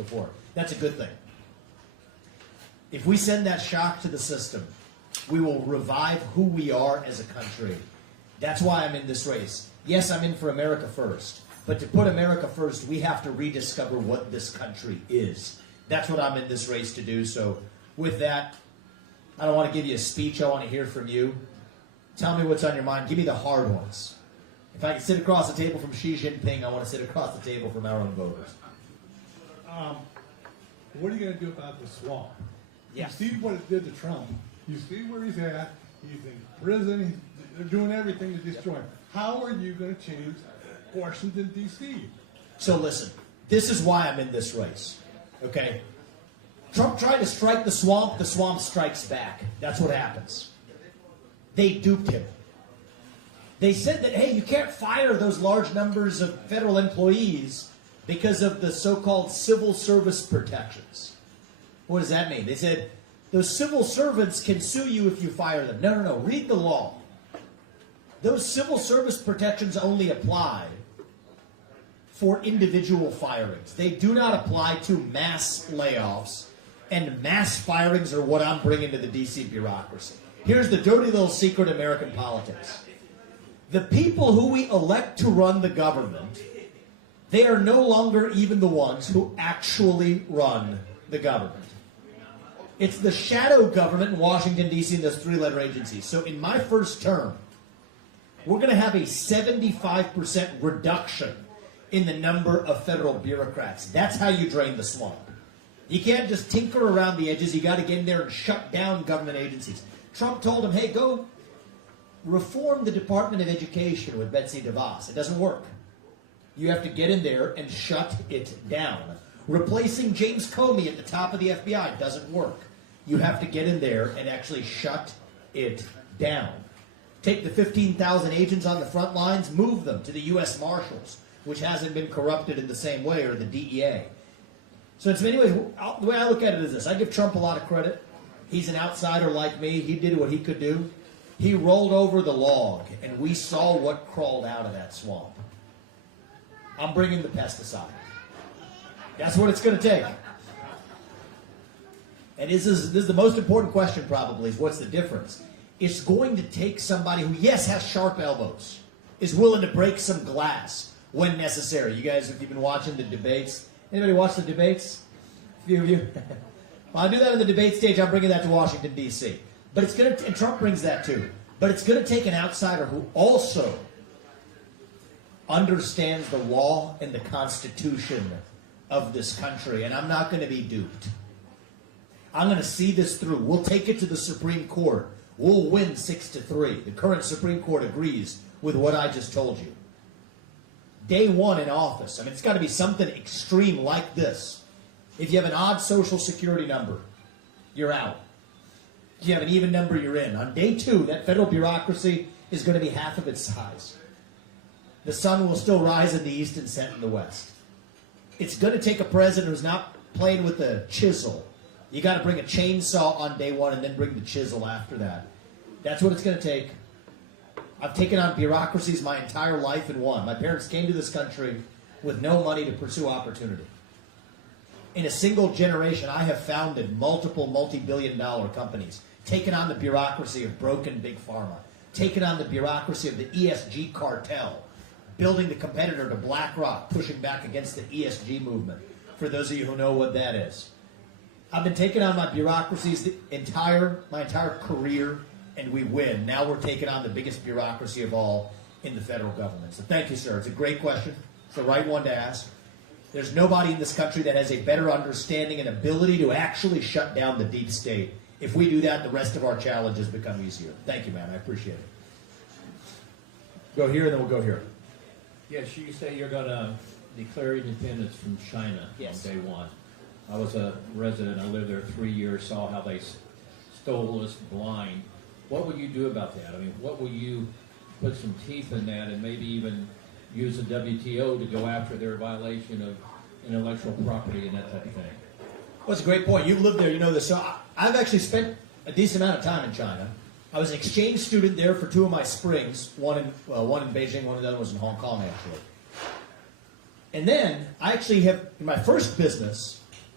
before. That's a good thing. If we send that shock to the system, we will revive who we are as a country. That's why I'm in this race. Yes, I'm in for America first. But to put America first, we have to rediscover what this country is. That's what I'm in this race to do. So with that, I don't want to give you a speech. I want to hear from you. Tell me what's on your mind. Give me the hard ones. If I can sit across the table from Xi Jinping, I want to sit across the table from our own voters. What are you going to do about the swamp? Yeah. You see what it did to Trump. You see where he's at. He's in prison. They're doing everything to destroy him. How are you going to change Washington, D.C.? So listen, this is why I'm in this race, okay? Trump tried to strike the swamp strikes back. That's what happens. They duped him. They said that, hey, you can't fire those large numbers of federal employees because of the so-called civil service protections. What does that mean? They said, those civil servants can sue you if you fire them. No, read the law. Those civil service protections only apply for individual firings. They do not apply to mass layoffs, and mass firings are what I'm bringing to the D.C. bureaucracy. Here's the dirty little secret of American politics. The people who we elect to run the government, they are no longer even the ones who actually run the government. It's the shadow government in Washington, D.C. and those three-letter agencies. So in my first term, we're going to have a 75% reduction in the number of federal bureaucrats. That's how you drain the swamp. You can't just tinker around the edges. You got to get in there and shut down government agencies. Trump told him, hey, go reform the Department of Education with Betsy DeVos. It doesn't work. You have to get in there and shut it down. Replacing James Comey at the top of the FBI doesn't work. You have to get in there and actually shut it down. Take the 15,000 agents on the front lines, move them to the U.S. Marshals, which hasn't been corrupted in the same way, or the DEA. So in many ways, the way I look at it is this. I give Trump a lot of credit. He's an outsider like me. He did what he could do. He rolled over the log, and we saw what crawled out of that swamp. I'm bringing the pesticide. That's what it's going to take. And this is the most important question probably, is what's the difference? It's going to take somebody who, yes, has sharp elbows, is willing to break some glass when necessary. You guys, if you've been watching the debates, anybody watch the debates? A few of you? Well, I'll do that on the debate stage. I'm bringing that to Washington, D.C. But it's going to, and Trump brings that too. But it's going to take an outsider who also understands the law and the Constitution of this country. And I'm not going to be duped. I'm going to see this through. We'll take it to the Supreme Court. We'll win 6-3. The current Supreme Court agrees with what I just told you. Day one in office. I mean, it's got to be something extreme like this. If you have an odd social security number, you're out. If you have an even number, you're in. On day two, that federal bureaucracy is going to be half of its size. The sun will still rise in the east and set in the west. It's going to take a president who's not playing with a chisel. You got to bring a chainsaw on day one and then bring the chisel after that. That's what it's going to take. I've taken on bureaucracies my entire life and won. My parents came to this country with no money to pursue opportunity. In a single generation, I have founded multiple multi-billion-dollar companies, taken on the bureaucracy of broken big pharma, taken on the bureaucracy of the ESG cartel, building the competitor to BlackRock, pushing back against the ESG movement, for those of you who know what that is. I've been taking on my bureaucracies my entire career, and we win. Now we're taking on the biggest bureaucracy of all in the federal government. So thank you, sir. It's a great question. It's the right one to ask. There's nobody in this country that has a better understanding and ability to actually shut down the deep state. If we do that, the rest of our challenges become easier. Thank you, man. I appreciate it. Go here, and then we'll go here. Yes, you say you're going to declare independence from China on day one. I was a resident. I lived there 3 years, saw how they stole us blind. What would you do about that? I mean, what will you put some teeth in that and maybe even use the WTO to go after their violation of intellectual property and that type of thing? Well, that's a great point. You've lived there, you know this. So I've actually spent a decent amount of time in China. I was an exchange student there for 2 of my springs, one in Beijing, one of the other was in Hong Kong, actually. And then I actually have, in my first business,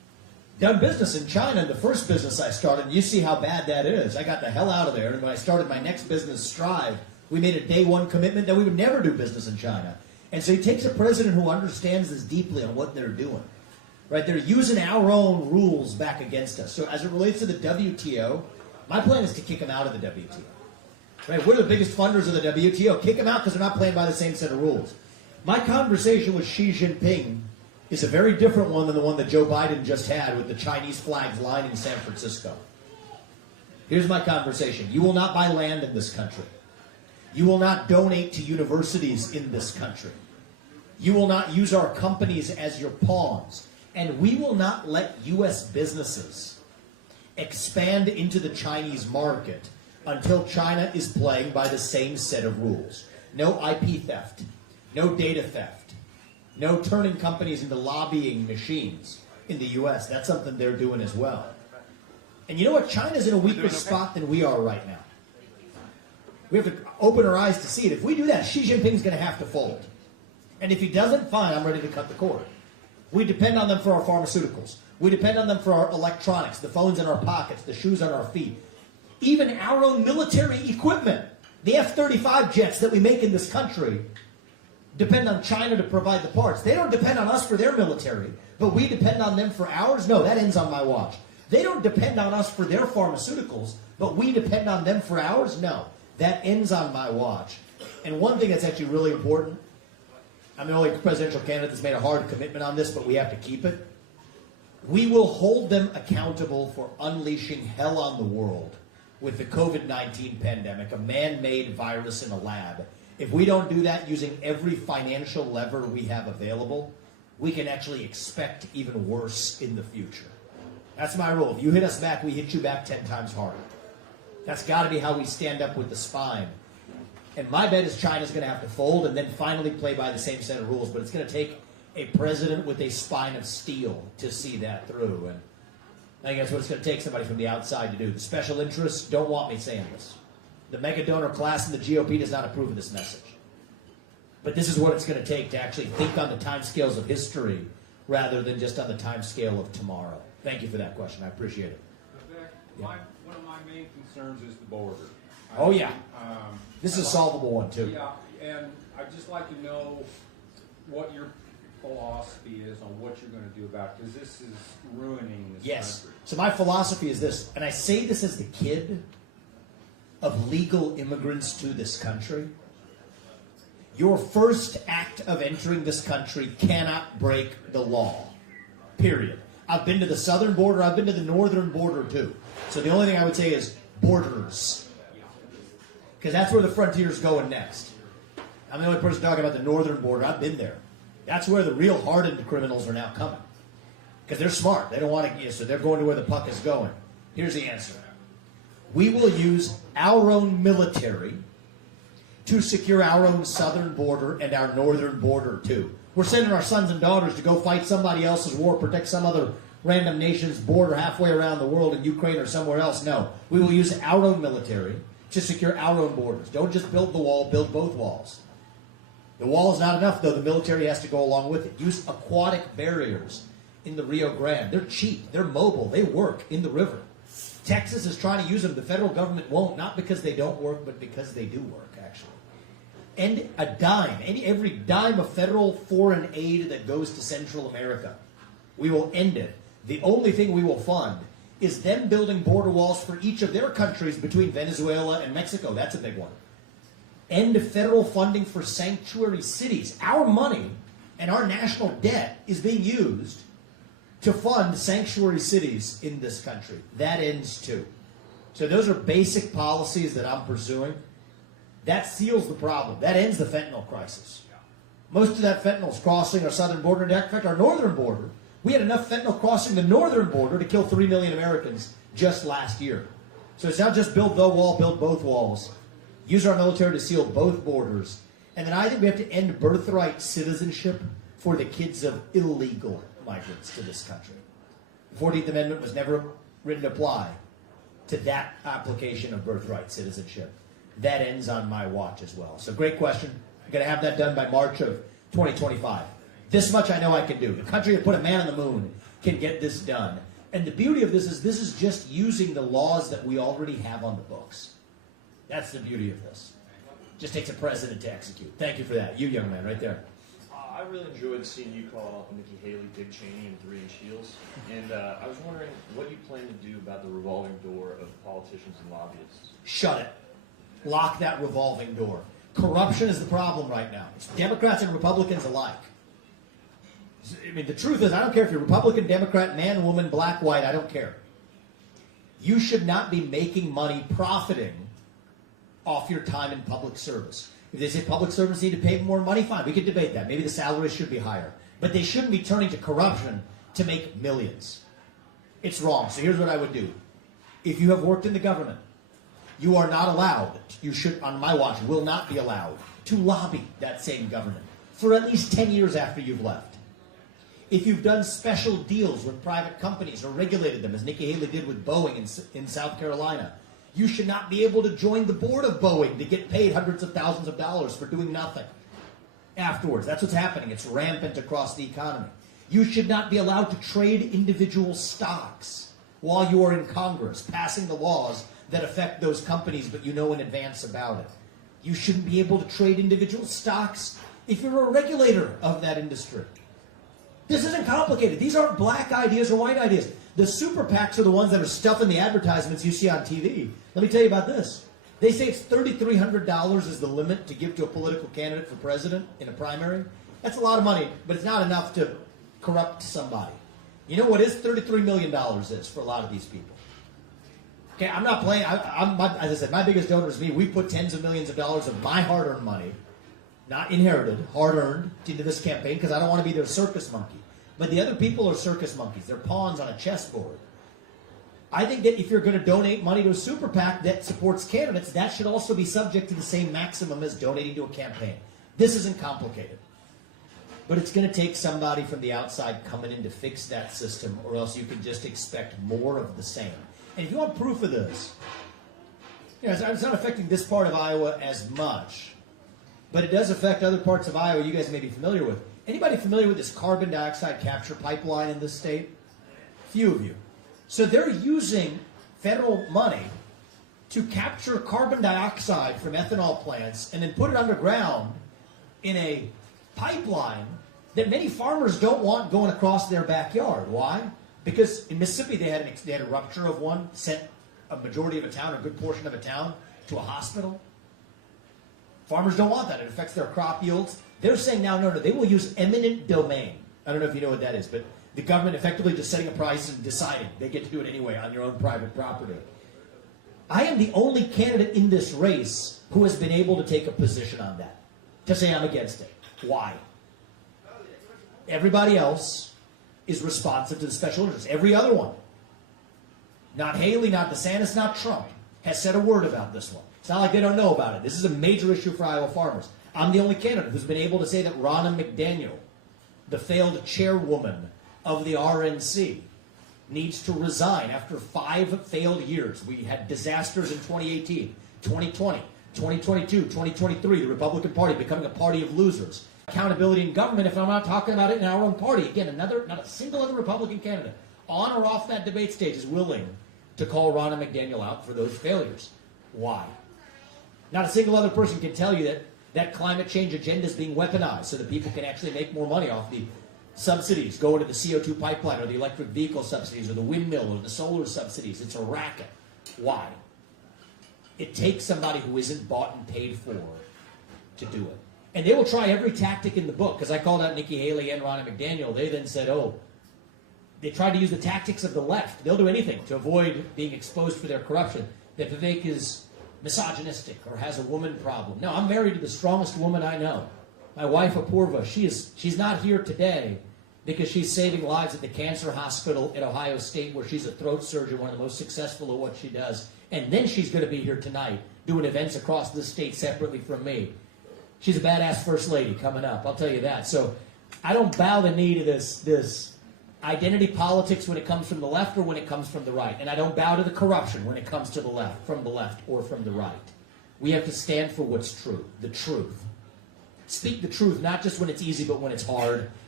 done business in China, the first business I started, you see how bad that is. I got the hell out of there, and when I started my next business, Strive, we made a day one commitment that we would never do business in China. And so he takes a president who understands this deeply on what they're doing. Right? They're using our own rules back against us. So as it relates to the WTO, my plan is to kick them out of the WTO. Right? We're the biggest funders of the WTO. Kick them out because they're not playing by the same set of rules. My conversation with Xi Jinping is a very different one than the one that Joe Biden just had with the Chinese flags lining San Francisco. Here's my conversation. You will not buy land in this country. You will not donate to universities in this country. You will not use our companies as your pawns. And we will not let U.S. businesses expand into the Chinese market until China is playing by the same set of rules. No IP theft, no data theft, no turning companies into lobbying machines in the U.S. That's something they're doing as well. And you know what? China's in a weaker spot than we are right now. We have to open our eyes to see it. If we do that, Xi Jinping's going to have to fold. And if he doesn't, fine, I'm ready to cut the cord. We depend on them for our pharmaceuticals. We depend on them for our electronics, the phones in our pockets, the shoes on our feet. Even our own military equipment, the F-35 jets that we make in this country, depend on China to provide the parts. They don't depend on us for their military, but we depend on them for ours? No, that ends on my watch. They don't depend on us for their pharmaceuticals, but we depend on them for ours? No, that ends on my watch. And one thing that's actually really important, I'm the only presidential candidate that's made a hard commitment on this, but we have to keep it. We will hold them accountable for unleashing hell on the world with the COVID-19 pandemic, a man-made virus in a lab. If we don't do that using every financial lever we have available, we can actually expect even worse in the future. That's my rule. If you hit us back, we hit you back 10 times harder. That's got to be how we stand up with the spine. And my bet is China's going to have to fold and then finally play by the same set of rules. But it's going to take a president with a spine of steel to see that through. And I think that's what it's going to take, somebody from the outside to do. The special interests don't want me saying this. The mega donor class in the GOP does not approve of this message. But this is what it's going to take to actually think on the timescales of history rather than just on the timescale of tomorrow. Thank you for that question. I appreciate it. Vivek, one of my main concerns is the border. Oh, yeah. This is a solvable one, too. Yeah, and I'd just like to know what your philosophy is on what you're going to do about it, because this is ruining this country. So my philosophy is this, and I say this as the kid of legal immigrants to this country. Your first act of entering this country cannot break the law, period. I've been to the southern border, I've been to the northern border too. So the only thing I would say is borders, because that's where the frontier's going next. I'm the only person talking about the northern border. I've been there. That's where the real hardened criminals are now coming, because they're smart. They don't want to, so they're going to where the puck is going. Here's the answer. We will use our own military to secure our own southern border and our northern border too. We're sending our sons and daughters to go fight somebody else's war, protect some other random nation's border halfway around the world in Ukraine or somewhere else. No, we will use our own military to secure our own borders. Don't just build the wall, build both walls. The wall is not enough, though. The military has to go along with it. Use aquatic barriers in the Rio Grande. They're cheap. They're mobile. They work in the river. Texas is trying to use them. The federal government won't, not because they don't work, but because they do work, actually. And a dime, every dime of federal foreign aid that goes to Central America, we will end it. The only thing we will fund is them building border walls for each of their countries between Venezuela and Mexico. That's a big one. End federal funding for sanctuary cities. Our money and our national debt is being used to fund sanctuary cities in this country. That ends too. So those are basic policies that I'm pursuing. That seals the problem. That ends the fentanyl crisis. Most of that fentanyl is crossing our southern border. In fact, our northern border, we had enough fentanyl crossing the northern border to kill 3 million Americans just last year. So it's not just build the wall, build both walls. Use our military to seal both borders. And then I think we have to end birthright citizenship for the kids of illegal migrants to this country. The 14th Amendment was never written to apply to that application of birthright citizenship. That ends on my watch as well. So great question. I'm going to have that done by March of 2025. This much I know I can do. The country that put a man on the moon can get this done. And the beauty of this is just using the laws that we already have on the books. That's the beauty of this. Just takes a president to execute. Thank you for that. You young man, right there. I really enjoyed seeing you call Nikki Haley, Dick Cheney, and 3-inch heels. And I was wondering what you plan to do about the revolving door of politicians and lobbyists. Shut it. Lock that revolving door. Corruption is the problem right now. It's Democrats and Republicans alike. I mean, the truth is, I don't care if you're Republican, Democrat, man, woman, black, white, I don't care. You should not be making money profiting off your time in public service. If they say public servants need to pay more money, fine, we could debate that. Maybe the salaries should be higher. But they shouldn't be turning to corruption to make millions. It's wrong. So here's what I would do. If you have worked in the government, you are not allowed, you should, on my watch, will not be allowed to lobby that same government for at least 10 years after you've left. If you've done special deals with private companies or regulated them, as Nikki Haley did with Boeing in South Carolina, you should not be able to join the board of Boeing to get paid hundreds of thousands of dollars for doing nothing afterwards. That's what's happening. It's rampant across the economy. You should not be allowed to trade individual stocks while you are in Congress, passing the laws that affect those companies, but you know in advance about it. You shouldn't be able to trade individual stocks if you're a regulator of that industry. This isn't complicated. These aren't black ideas or white ideas. The super PACs are the ones that are stuffing the advertisements you see on TV. Let me tell you about this. They say it's $3,300 is the limit to give to a political candidate for president in a primary. That's a lot of money, but it's not enough to corrupt somebody. You know what is $33 million is for a lot of these people? Okay, I'm not playing. As I said, my biggest donor is me. We put tens of millions of dollars of my hard-earned money, not inherited, hard-earned, into this campaign because I don't want to be their circus monkey. But the other people are circus monkeys. They're pawns on a chessboard. I think that if you're going to donate money to a super PAC that supports candidates, that should also be subject to the same maximum as donating to a campaign. This isn't complicated. But it's going to take somebody from the outside coming in to fix that system, or else you can just expect more of the same. And if you want proof of this, you know, it's not affecting this part of Iowa as much, but it does affect other parts of Iowa you guys may be familiar with. Anybody familiar with this carbon dioxide capture pipeline in this state? Few of you. So they're using federal money to capture carbon dioxide from ethanol plants and then put it underground in a pipeline that many farmers don't want going across their backyard. Why? Because in Mississippi they had a rupture of one, sent a majority of a town, a good portion of a town, to a hospital. Farmers don't want that. It affects their crop yields. They're saying now, no, they will use eminent domain. I don't know if you know what that is, but the government effectively just setting a price and deciding they get to do it anyway on your own private property. I am the only candidate in this race who has been able to take a position on that, to say I'm against it. Why? Everybody else is responsive to the special interests. Every other one, not Haley, not DeSantis, not Trump, has said a word about this one. It's not like they don't know about it. This is a major issue for Iowa farmers. I'm the only candidate who's been able to say that Ronna McDaniel, the failed chairwoman of the RNC, needs to resign after 5 failed years. We had disasters in 2018, 2020, 2022, 2023, the Republican Party becoming a party of losers. Accountability in government, if I'm not talking about it in our own party. Again, not a single other Republican candidate on or off that debate stage is willing to call Ronna McDaniel out for those failures. Why? Not a single other person can tell you that climate change agenda is being weaponized so that people can actually make more money off the subsidies going to the CO2 pipeline or the electric vehicle subsidies or the windmill or the solar subsidies. It's a racket. Why? It takes somebody who isn't bought and paid for to do it. And they will try every tactic in the book, because I called out Nikki Haley and Ronna McDaniel. They then said, they tried to use the tactics of the left. They'll do anything to avoid being exposed for their corruption. That Vivek is misogynistic or has a woman problem. No, I'm married to the strongest woman I know. My wife, Apurva, she's not here today because she's saving lives at the cancer hospital at Ohio State, where she's a throat surgeon, one of the most successful at what she does. And then she's going to be here tonight doing events across the state separately from me. She's a badass first lady coming up, I'll tell you that. So I don't bow the knee to this identity politics when it comes from the left or when it comes from the right. And I don't bow to the corruption when it comes to the left or from the right. We have to stand for what's true, the truth. Speak the truth, not just when it's easy, but when it's hard.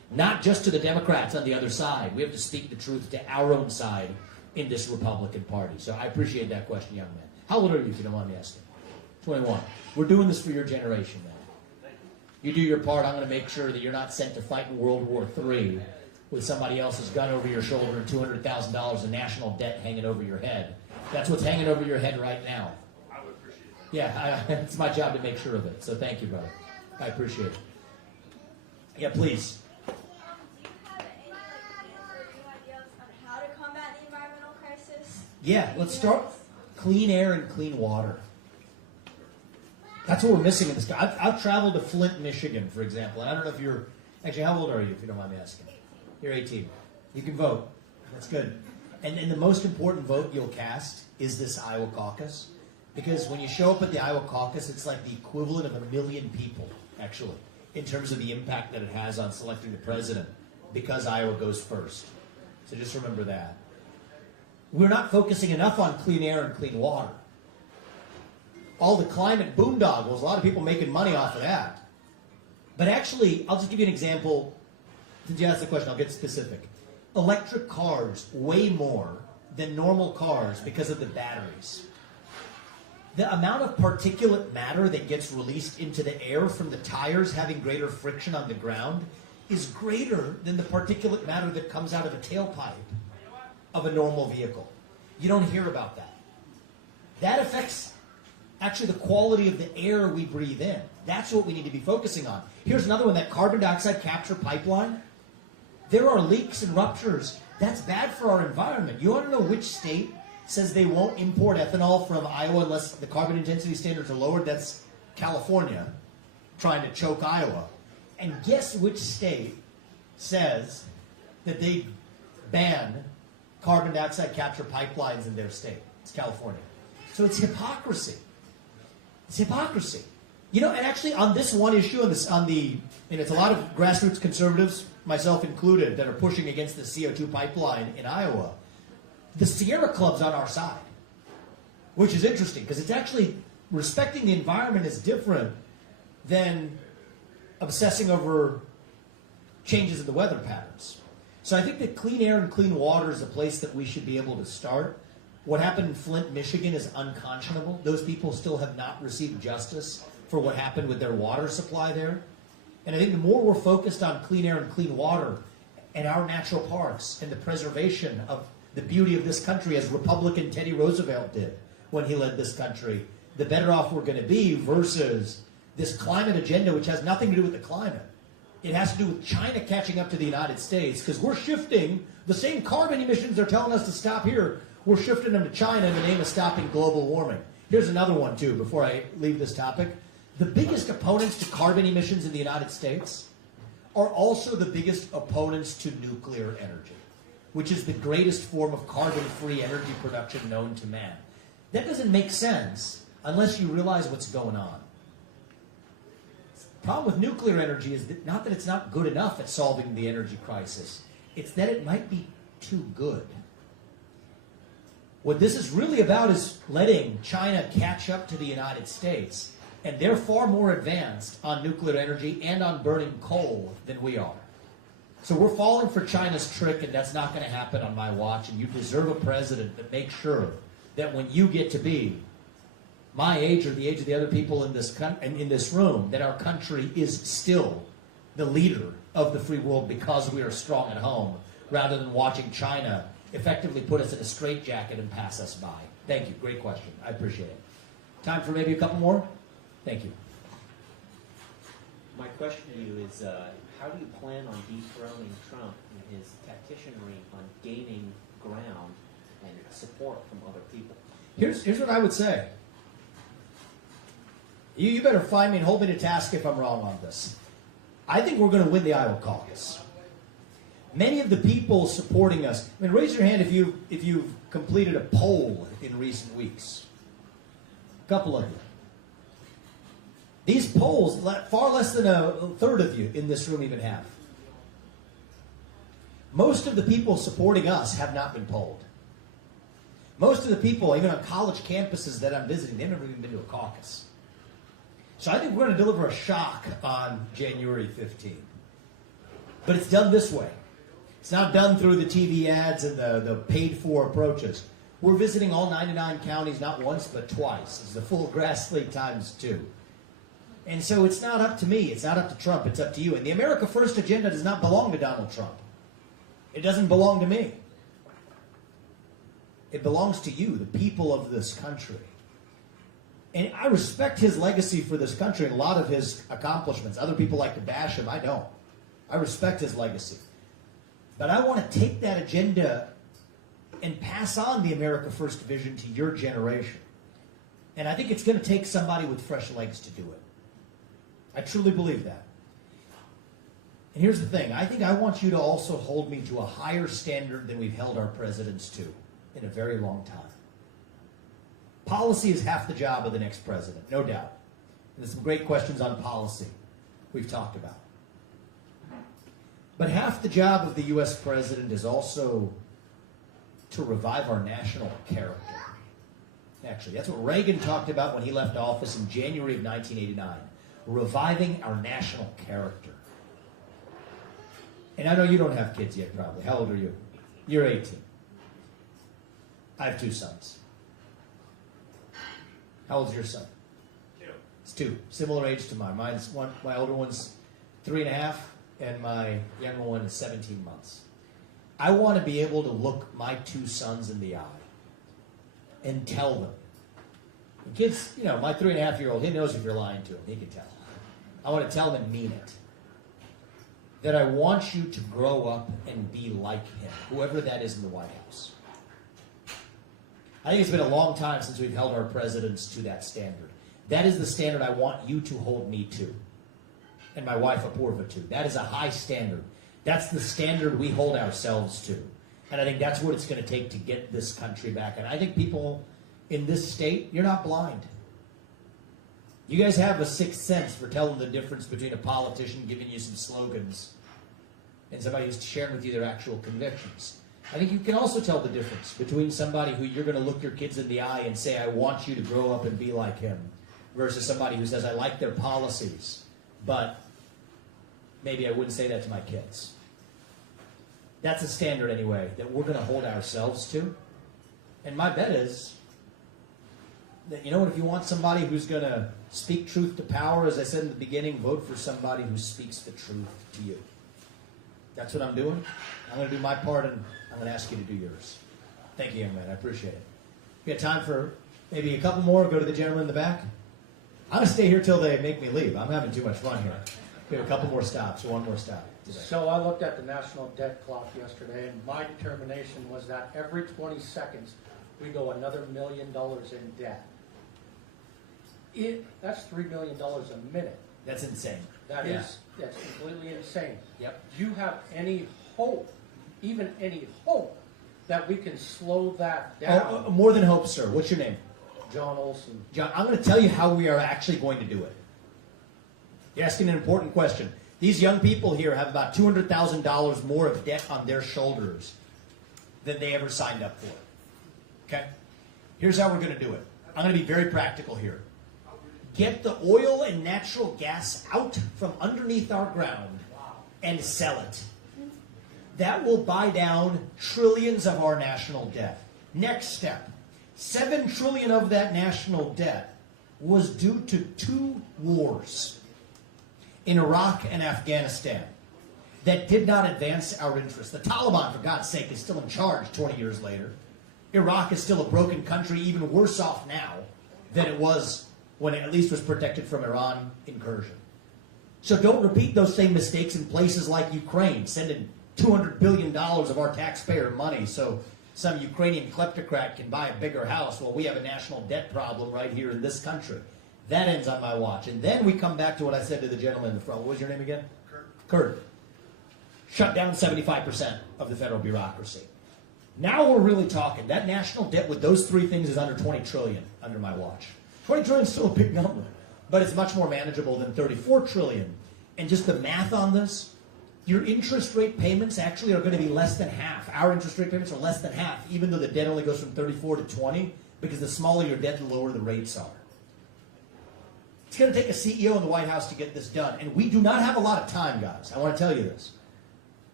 Not just to the Democrats on the other side. We have to speak the truth to our own side in this Republican Party. So I appreciate that question, young man. How old are you, if you don't mind me asking? 21. We're doing this for your generation, man. You do your part. I'm going to make sure that you're not sent to fight in World War III with somebody else's gun over your shoulder and $200,000 in national debt hanging over your head. That's what's hanging over your head right now. I would appreciate that. Yeah, it's my job to make sure of it. So thank you, brother. I appreciate it. Yeah, please. Do you have any answers or new ideas on how to combat the environmental crisis? Yeah, let's start clean air and clean water. That's what we're missing in this. I've traveled to Flint, Michigan, for example, and I don't know if you're actually, how old are you, if you don't mind me asking? 18. You're 18. You can vote. That's good. And the most important vote you'll cast is this Iowa caucus, because when you show up at the Iowa caucus, it's like the equivalent of 1 million people, actually, in terms of the impact that it has on selecting the president, because Iowa goes first. So just remember that. We're not focusing enough on clean air and clean water. All the climate boondoggles, a lot of people making money off of that. But actually, I'll just give you an example. Since you asked the question, I'll get specific. Electric cars weigh more than normal cars because of the batteries. The amount of particulate matter that gets released into the air from the tires having greater friction on the ground is greater than the particulate matter that comes out of the tailpipe of a normal vehicle. You don't hear about that. That affects actually the quality of the air we breathe in. That's what we need to be focusing on. Here's another one, that carbon dioxide capture pipeline. There are leaks and ruptures. That's bad for our environment. You want to know which state says they won't import ethanol from Iowa unless the carbon intensity standards are lowered? That's California, trying to choke Iowa. And guess which state says that they ban carbon dioxide capture pipelines in their state? It's California. So it's hypocrisy. It's hypocrisy. You know, and actually on this one issue, and it's a lot of grassroots conservatives, myself included, that are pushing against the CO2 pipeline in Iowa. The Sierra Club's on our side, which is interesting because it's actually respecting the environment is different than obsessing over changes in the weather patterns. So I think that clean air and clean water is a place that we should be able to start. What happened in Flint, Michigan is unconscionable. Those people still have not received justice for what happened with their water supply there. And I think the more we're focused on clean air and clean water and our natural parks and the preservation of the beauty of this country, as Republican Teddy Roosevelt did when he led this country, the better off we're going to be versus this climate agenda, which has nothing to do with the climate. It has to do with China catching up to the United States, because we're shifting the same carbon emissions they're telling us to stop here. We're shifting them to China in the name of stopping global warming. Here's another one, too, before I leave this topic. The biggest opponents to carbon emissions in the United States are also the biggest opponents to nuclear energy, which is the greatest form of carbon-free energy production known to man. That doesn't make sense unless you realize what's going on. The problem with nuclear energy is that not that it's not good enough at solving the energy crisis, it's that it might be too good. What this is really about is letting China catch up to the United States, and they're far more advanced on nuclear energy and on burning coal than we are. So we're falling for China's trick, and that's not going to happen on my watch, and you deserve a president that makes sure that when you get to be my age or the age of the other people in this room, that our country is still the leader of the free world because we are strong at home, rather than watching China effectively put us in a straitjacket and pass us by. Thank you. Great question. I appreciate it. Time for maybe a couple more? Thank you. My question to you is, how do you plan on dethroning Trump in his tacticianry on gaining ground and support from other people? Here's what I would say. You better find me and hold me to task if I'm wrong on this. I think we're going to win the Iowa caucus. Many of the people supporting us, I mean, raise your hand if you've completed a poll in recent weeks. A couple of you. These polls, far less than a third of you in this room even have. Most of the people supporting us have not been polled. Most of the people, even on college campuses that I'm visiting, they've never even been to a caucus. So I think we're going to deliver a shock on January 15th. But it's done this way. It's not done through the TV ads and the paid-for approaches. We're visiting all 99 counties not once but twice. It's the full grass league times 2. And so it's not up to me. It's not up to Trump. It's up to you. And the America First agenda does not belong to Donald Trump. It doesn't belong to me. It belongs to you, the people of this country. And I respect his legacy for this country and a lot of his accomplishments. Other people like to bash him. I don't. I respect his legacy. But I want to take that agenda and pass on the America First vision to your generation. And I think it's going to take somebody with fresh legs to do it. I truly believe that. And here's the thing. I think I want you to also hold me to a higher standard than we've held our presidents to in a very long time. Policy is half the job of the next president, no doubt. And there's some great questions on policy we've talked about. But half the job of the U.S. president is also to revive our national character. Actually, that's what Reagan talked about when he left office in January of 1989. Reviving our national character. And I know you don't have kids yet, probably. How old are you? You're 18. I have 2 sons. How old's your son? 2. It's 2. Similar age to mine. My older one's 3.5, and my younger one is 17 months. I want to be able to look my 2 sons in the eye and tell them. And kids, you know, my 3.5-year-old, he knows if you're lying to him. He can tell. I want to tell them and mean it. That I want you to grow up and be like him, whoever that is in the White House. I think it's been a long time since we've held our presidents to that standard. That is the standard I want you to hold me to, and my wife Apurva to. That is a high standard. That's the standard we hold ourselves to. And I think that's what it's going to take to get this country back. And I think people in this state, you're not blind. You guys have a sixth sense for telling the difference between a politician giving you some slogans and somebody who's sharing with you their actual convictions. I think you can also tell the difference between somebody who you're going to look your kids in the eye and say, I want you to grow up and be like him, versus somebody who says, I like their policies, but maybe I wouldn't say that to my kids. That's a standard, anyway, that we're going to hold ourselves to. And my bet is that, you know what, if you want somebody who's going to speak truth to power, as I said in the beginning, vote for somebody who speaks the truth to you. That's what I'm doing. I'm going to do my part, and I'm going to ask you to do yours. Thank you, young man. I appreciate it. We got time for maybe a couple more. Go to the gentleman in the back. I'm going to stay here till they make me leave. I'm having too much fun here. We have a couple more stops, or one more stop. So I looked at the national debt clock yesterday, and my determination was that every 20 seconds we go another $1 million in debt. That's $3 million a minute. That's insane. That's completely insane. Yep. Do you have any hope, even any hope, that we can slow that down? Oh, more than hope, sir. What's your name? John Olson. John, I'm going to tell you how we are actually going to do it. You're asking an important question. These young people here have about $200,000 more of debt on their shoulders than they ever signed up for. Okay? Here's how we're going to do it. I'm going to be very practical here. Get the oil and natural gas out from underneath our ground and sell it. That will buy down trillions of our national debt. Next step, $7 trillion of that national debt was due to 2 wars in Iraq and Afghanistan that did not advance our interests. The Taliban, for God's sake, is still in charge 20 years later. Iraq is still a broken country, even worse off now than it was when it at least was protected from Iran incursion. So don't repeat those same mistakes in places like Ukraine, sending $200 billion of our taxpayer money so some Ukrainian kleptocrat can buy a bigger house while we have a national debt problem right here in this country. That ends on my watch. And then we come back to what I said to the gentleman in the front. What was your name again? Kurt. Shut down 75% of the federal bureaucracy. Now we're really talking. That national debt with those 3 things is under $20 trillion under my watch. 20 trillion is still a big number, but it's much more manageable than 34 trillion. And just the math on this, your interest rate payments actually are going to be less than half. Our interest rate payments are less than half, even though the debt only goes from 34 to 20, because the smaller your debt, the lower the rates are. It's going to take a CEO in the White House to get this done. And we do not have a lot of time, guys. I want to tell you this.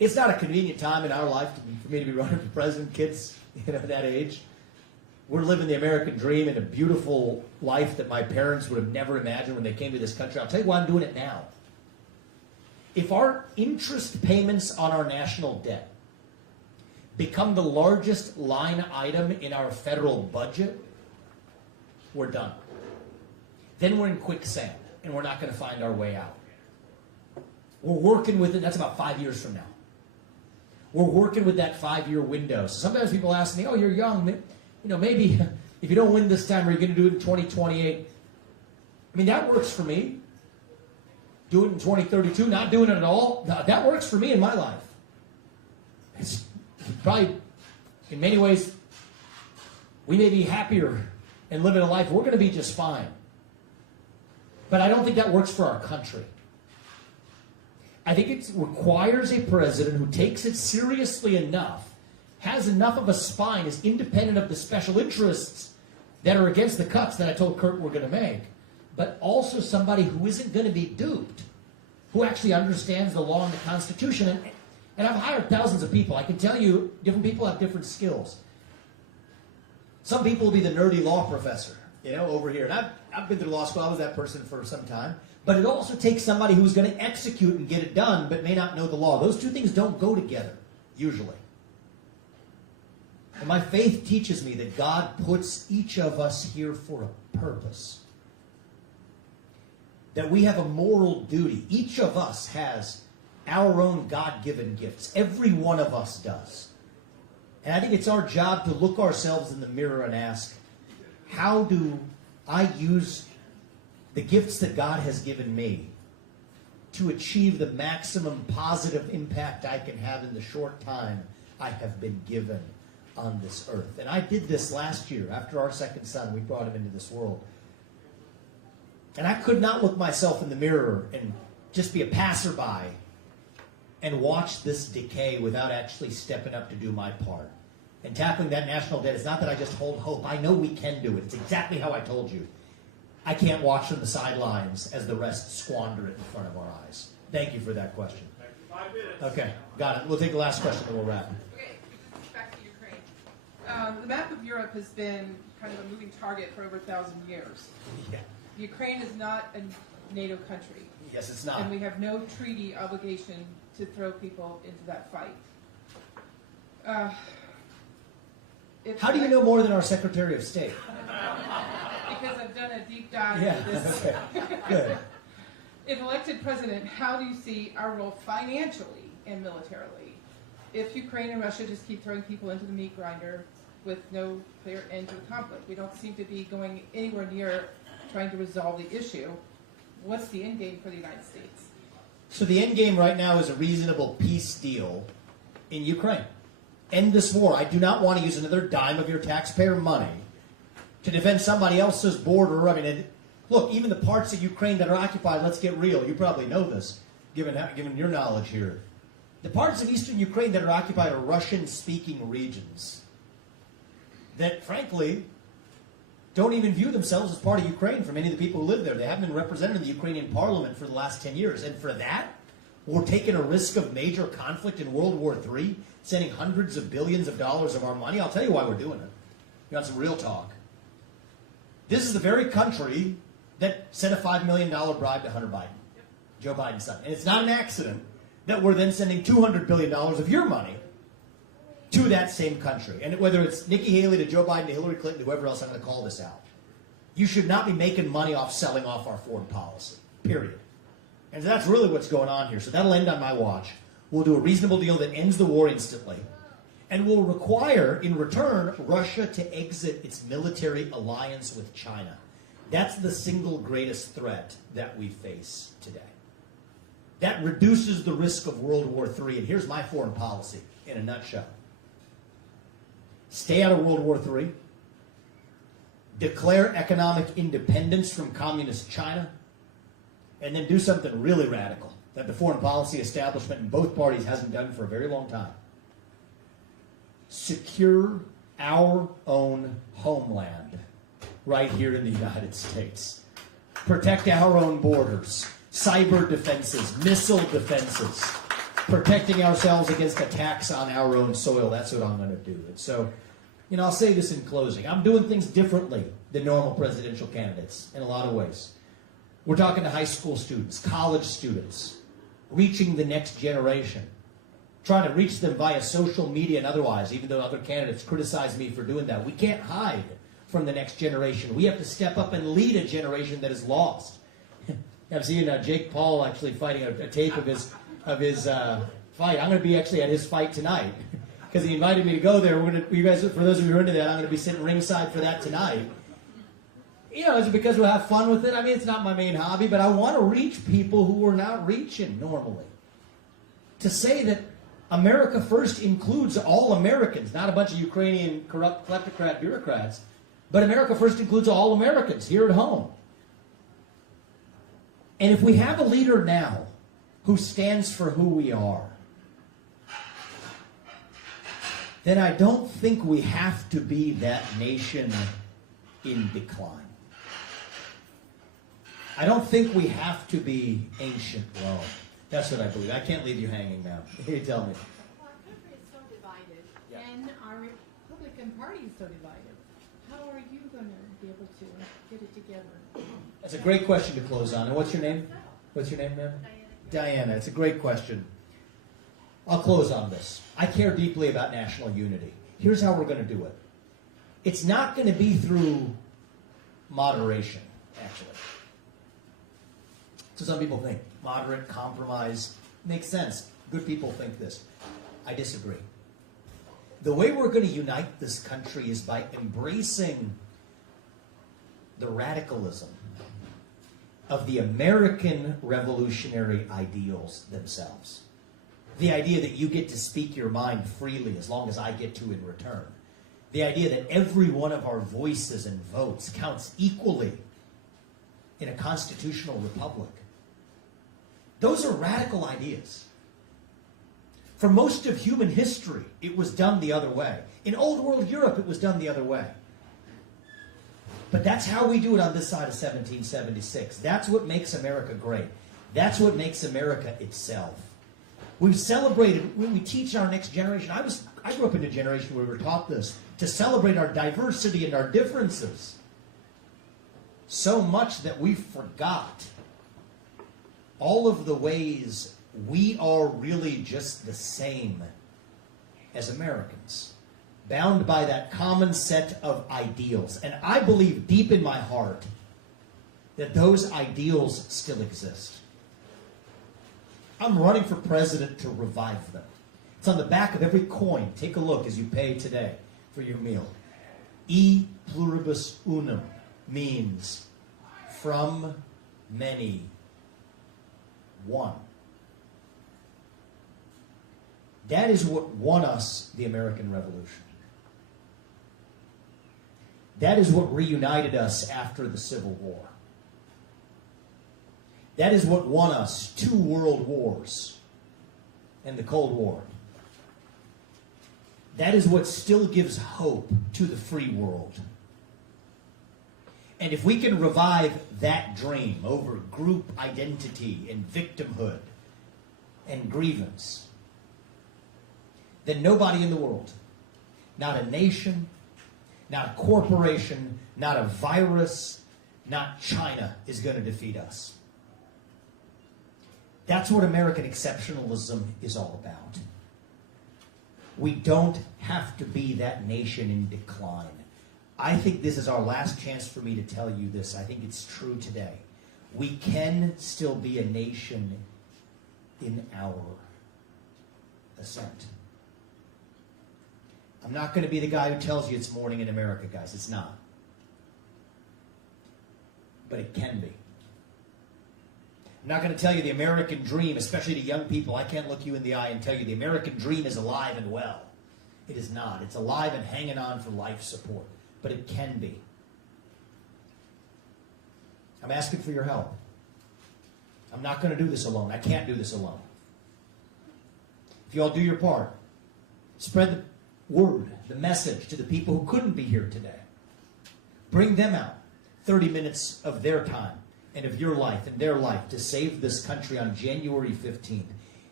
It's not a convenient time in our life for me to be running for president. Kids, that age. We're living the American dream and a beautiful life that my parents would have never imagined when they came to this country. I'll tell you why I'm doing it now. If our interest payments on our national debt become the largest line item in our federal budget, we're done. Then we're in quicksand, and we're not going to find our way out. We're working with it. That's about 5 years from now. We're working with that 5-year window. So sometimes people ask me, oh, you're young. Maybe if you don't win this time, are you going to do it in 2028? I mean, that works for me. Do it in 2032, not doing it at all. That works for me in my life. It's probably, in many ways, we may be happier and living a life. We're going to be just fine. But I don't think that works for our country. I think it requires a president who takes it seriously enough, has enough of a spine, is independent of the special interests that are against the cuts that I told Kurt we're going to make, but also somebody who isn't going to be duped, who actually understands the law and the Constitution. And I've hired thousands of people. I can tell you, different people have different skills. Some people will be the nerdy law professor, over here. And I've been through law school. I was that person for some time. But it also takes somebody who's going to execute and get it done, but may not know the law. Those two things don't go together, usually. And my faith teaches me that God puts each of us here for a purpose. That we have a moral duty. Each of us has our own God-given gifts. Every one of us does. And I think it's our job to look ourselves in the mirror and ask, how do I use the gifts that God has given me to achieve the maximum positive impact I can have in the short time I have been given on this earth? And I did this last year. After our second son, we brought him into this world. And I could not look myself in the mirror and just be a passerby and watch this decay without actually stepping up to do my part. And tackling that national debt is not that I just hold hope. I know we can do it. It's exactly how I told you. I can't watch from the sidelines as the rest squander it in front of our eyes. Thank you for that question. 5 minutes. Okay, got it. We'll take the last question and we'll wrap. Okay, back to Ukraine. The map of Europe has been kind of a moving target for over 1,000 years. Yeah. Ukraine is not a NATO country. Yes, it's not. And we have no treaty obligation to throw people into that fight. How do you know more than our Secretary of State? Because I've done a deep dive Yeah, into this. okay, good. If elected president, how do you see our role financially and militarily? If Ukraine and Russia just keep throwing people into the meat grinder with no clear end to the conflict, we don't seem to be going anywhere near trying to resolve the issue. What's the end game for the United States? So the end game right now is a reasonable peace deal in Ukraine. End this war. I do not want to use another dime of your taxpayer money to defend somebody else's border. I mean, look, even the parts of Ukraine that are occupied, let's get real. You probably know this, given your knowledge here. The parts of eastern Ukraine that are occupied are Russian-speaking regions that, frankly, don't even view themselves as part of Ukraine for many of the people who live there. They haven't been represented in the Ukrainian parliament for the last 10 years. And for that, we're taking a risk of major conflict in World War III, sending hundreds of billions of dollars of our money. I'll tell you why we're doing it. You want some real talk. This is the very country that sent a $5 million bribe to Hunter Biden, Joe Biden's son. And it's not an accident that we're then sending $200 billion of your money to that same country. And whether it's Nikki Haley to Joe Biden to Hillary Clinton, whoever else, I'm going to call this out. You should not be making money off selling off our foreign policy, period. And that's really what's going on here. So that'll end on my watch. We'll do a reasonable deal that ends the war instantly. And will require, in return, Russia to exit its military alliance with China. That's the single greatest threat that we face today. That reduces the risk of World War III. And here's my foreign policy in a nutshell. Stay out of World War III. Declare economic independence from communist China. And then do something really radical that the foreign policy establishment in both parties hasn't done for a very long time. Secure our own homeland right here in the United States. Protect our own borders, cyber defenses, missile defenses, protecting ourselves against attacks on our own soil. That's what I'm going to do. And so, I'll say this in closing. I'm doing things differently than normal presidential candidates in a lot of ways. We're talking to high school students, college students, reaching the next generation, trying to reach them via social media and otherwise, even though other candidates criticize me for doing that. We can't hide from the next generation. We have to step up and lead a generation that is lost. I've seen Jake Paul actually fighting a tape of his fight. I'm going to be actually at his fight tonight because he invited me to go there. You guys, for those of you who are into that, I'm going to be sitting ringside for that tonight. It's because we'll have fun with it. I mean, it's not my main hobby, but I want to reach people who are not reaching normally. To say that America First includes all Americans, not a bunch of Ukrainian corrupt kleptocrat bureaucrats, but America First includes all Americans here at home. And if we have a leader now who stands for who we are, then I don't think we have to be that nation in decline. I don't think we have to be ancient Rome. That's what I believe. I can't leave you hanging now. You tell me. Well, our country is so divided, and our Republican Party is so divided. How are you going to be able to get it together? That's a great question to close on. And what's your name? What's your name, ma'am? Diana. It's a great question. I'll close on this. I care deeply about national unity. Here's how we're going to do it. It's not going to be through moderation, actually. So some people think moderate compromise makes sense. Good people think this. I disagree. The way we're going to unite this country is by embracing the radicalism of the American revolutionary ideals themselves. The idea that you get to speak your mind freely as long as I get to in return. The idea that every one of our voices and votes counts equally in a constitutional republic. Those are radical ideas. For most of human history, it was done the other way. In old world Europe, it was done the other way. But that's how we do it on this side of 1776. That's what makes America great. That's what makes America itself. We've celebrated, when we teach our next generation, I grew up in a generation where we were taught this, to celebrate our diversity and our differences. So much that we forgot all of the ways we are really just the same as Americans, bound by that common set of ideals. And I believe deep in my heart that those ideals still exist. I'm running for president to revive them. It's on the back of every coin. Take a look as you pay today for your meal. E pluribus unum means from many, one. That is what won us the American Revolution. That is what reunited us after the Civil War. That is what won us 2 world wars and the Cold War. That is what still gives hope to the free world. And if we can revive that dream over group identity and victimhood and grievance, then nobody in the world, not a nation, not a corporation, not a virus, not China, is going to defeat us. That's what American exceptionalism is all about. We don't have to be that nation in decline. I think this is our last chance for me to tell you this. I think it's true today. We can still be a nation in our ascent. I'm not going to be the guy who tells you it's morning in America, guys. It's not. But it can be. I'm not going to tell you the American dream, especially to young people. I can't look you in the eye and tell you the American dream is alive and well. It is not. It's alive and hanging on for life support. But it can be. I'm asking for your help. I'm not going to do this alone. I can't do this alone. If you all do your part, spread the word, the message to the people who couldn't be here today. Bring them out 30 minutes of their time and of your life and their life to save this country on January 15th.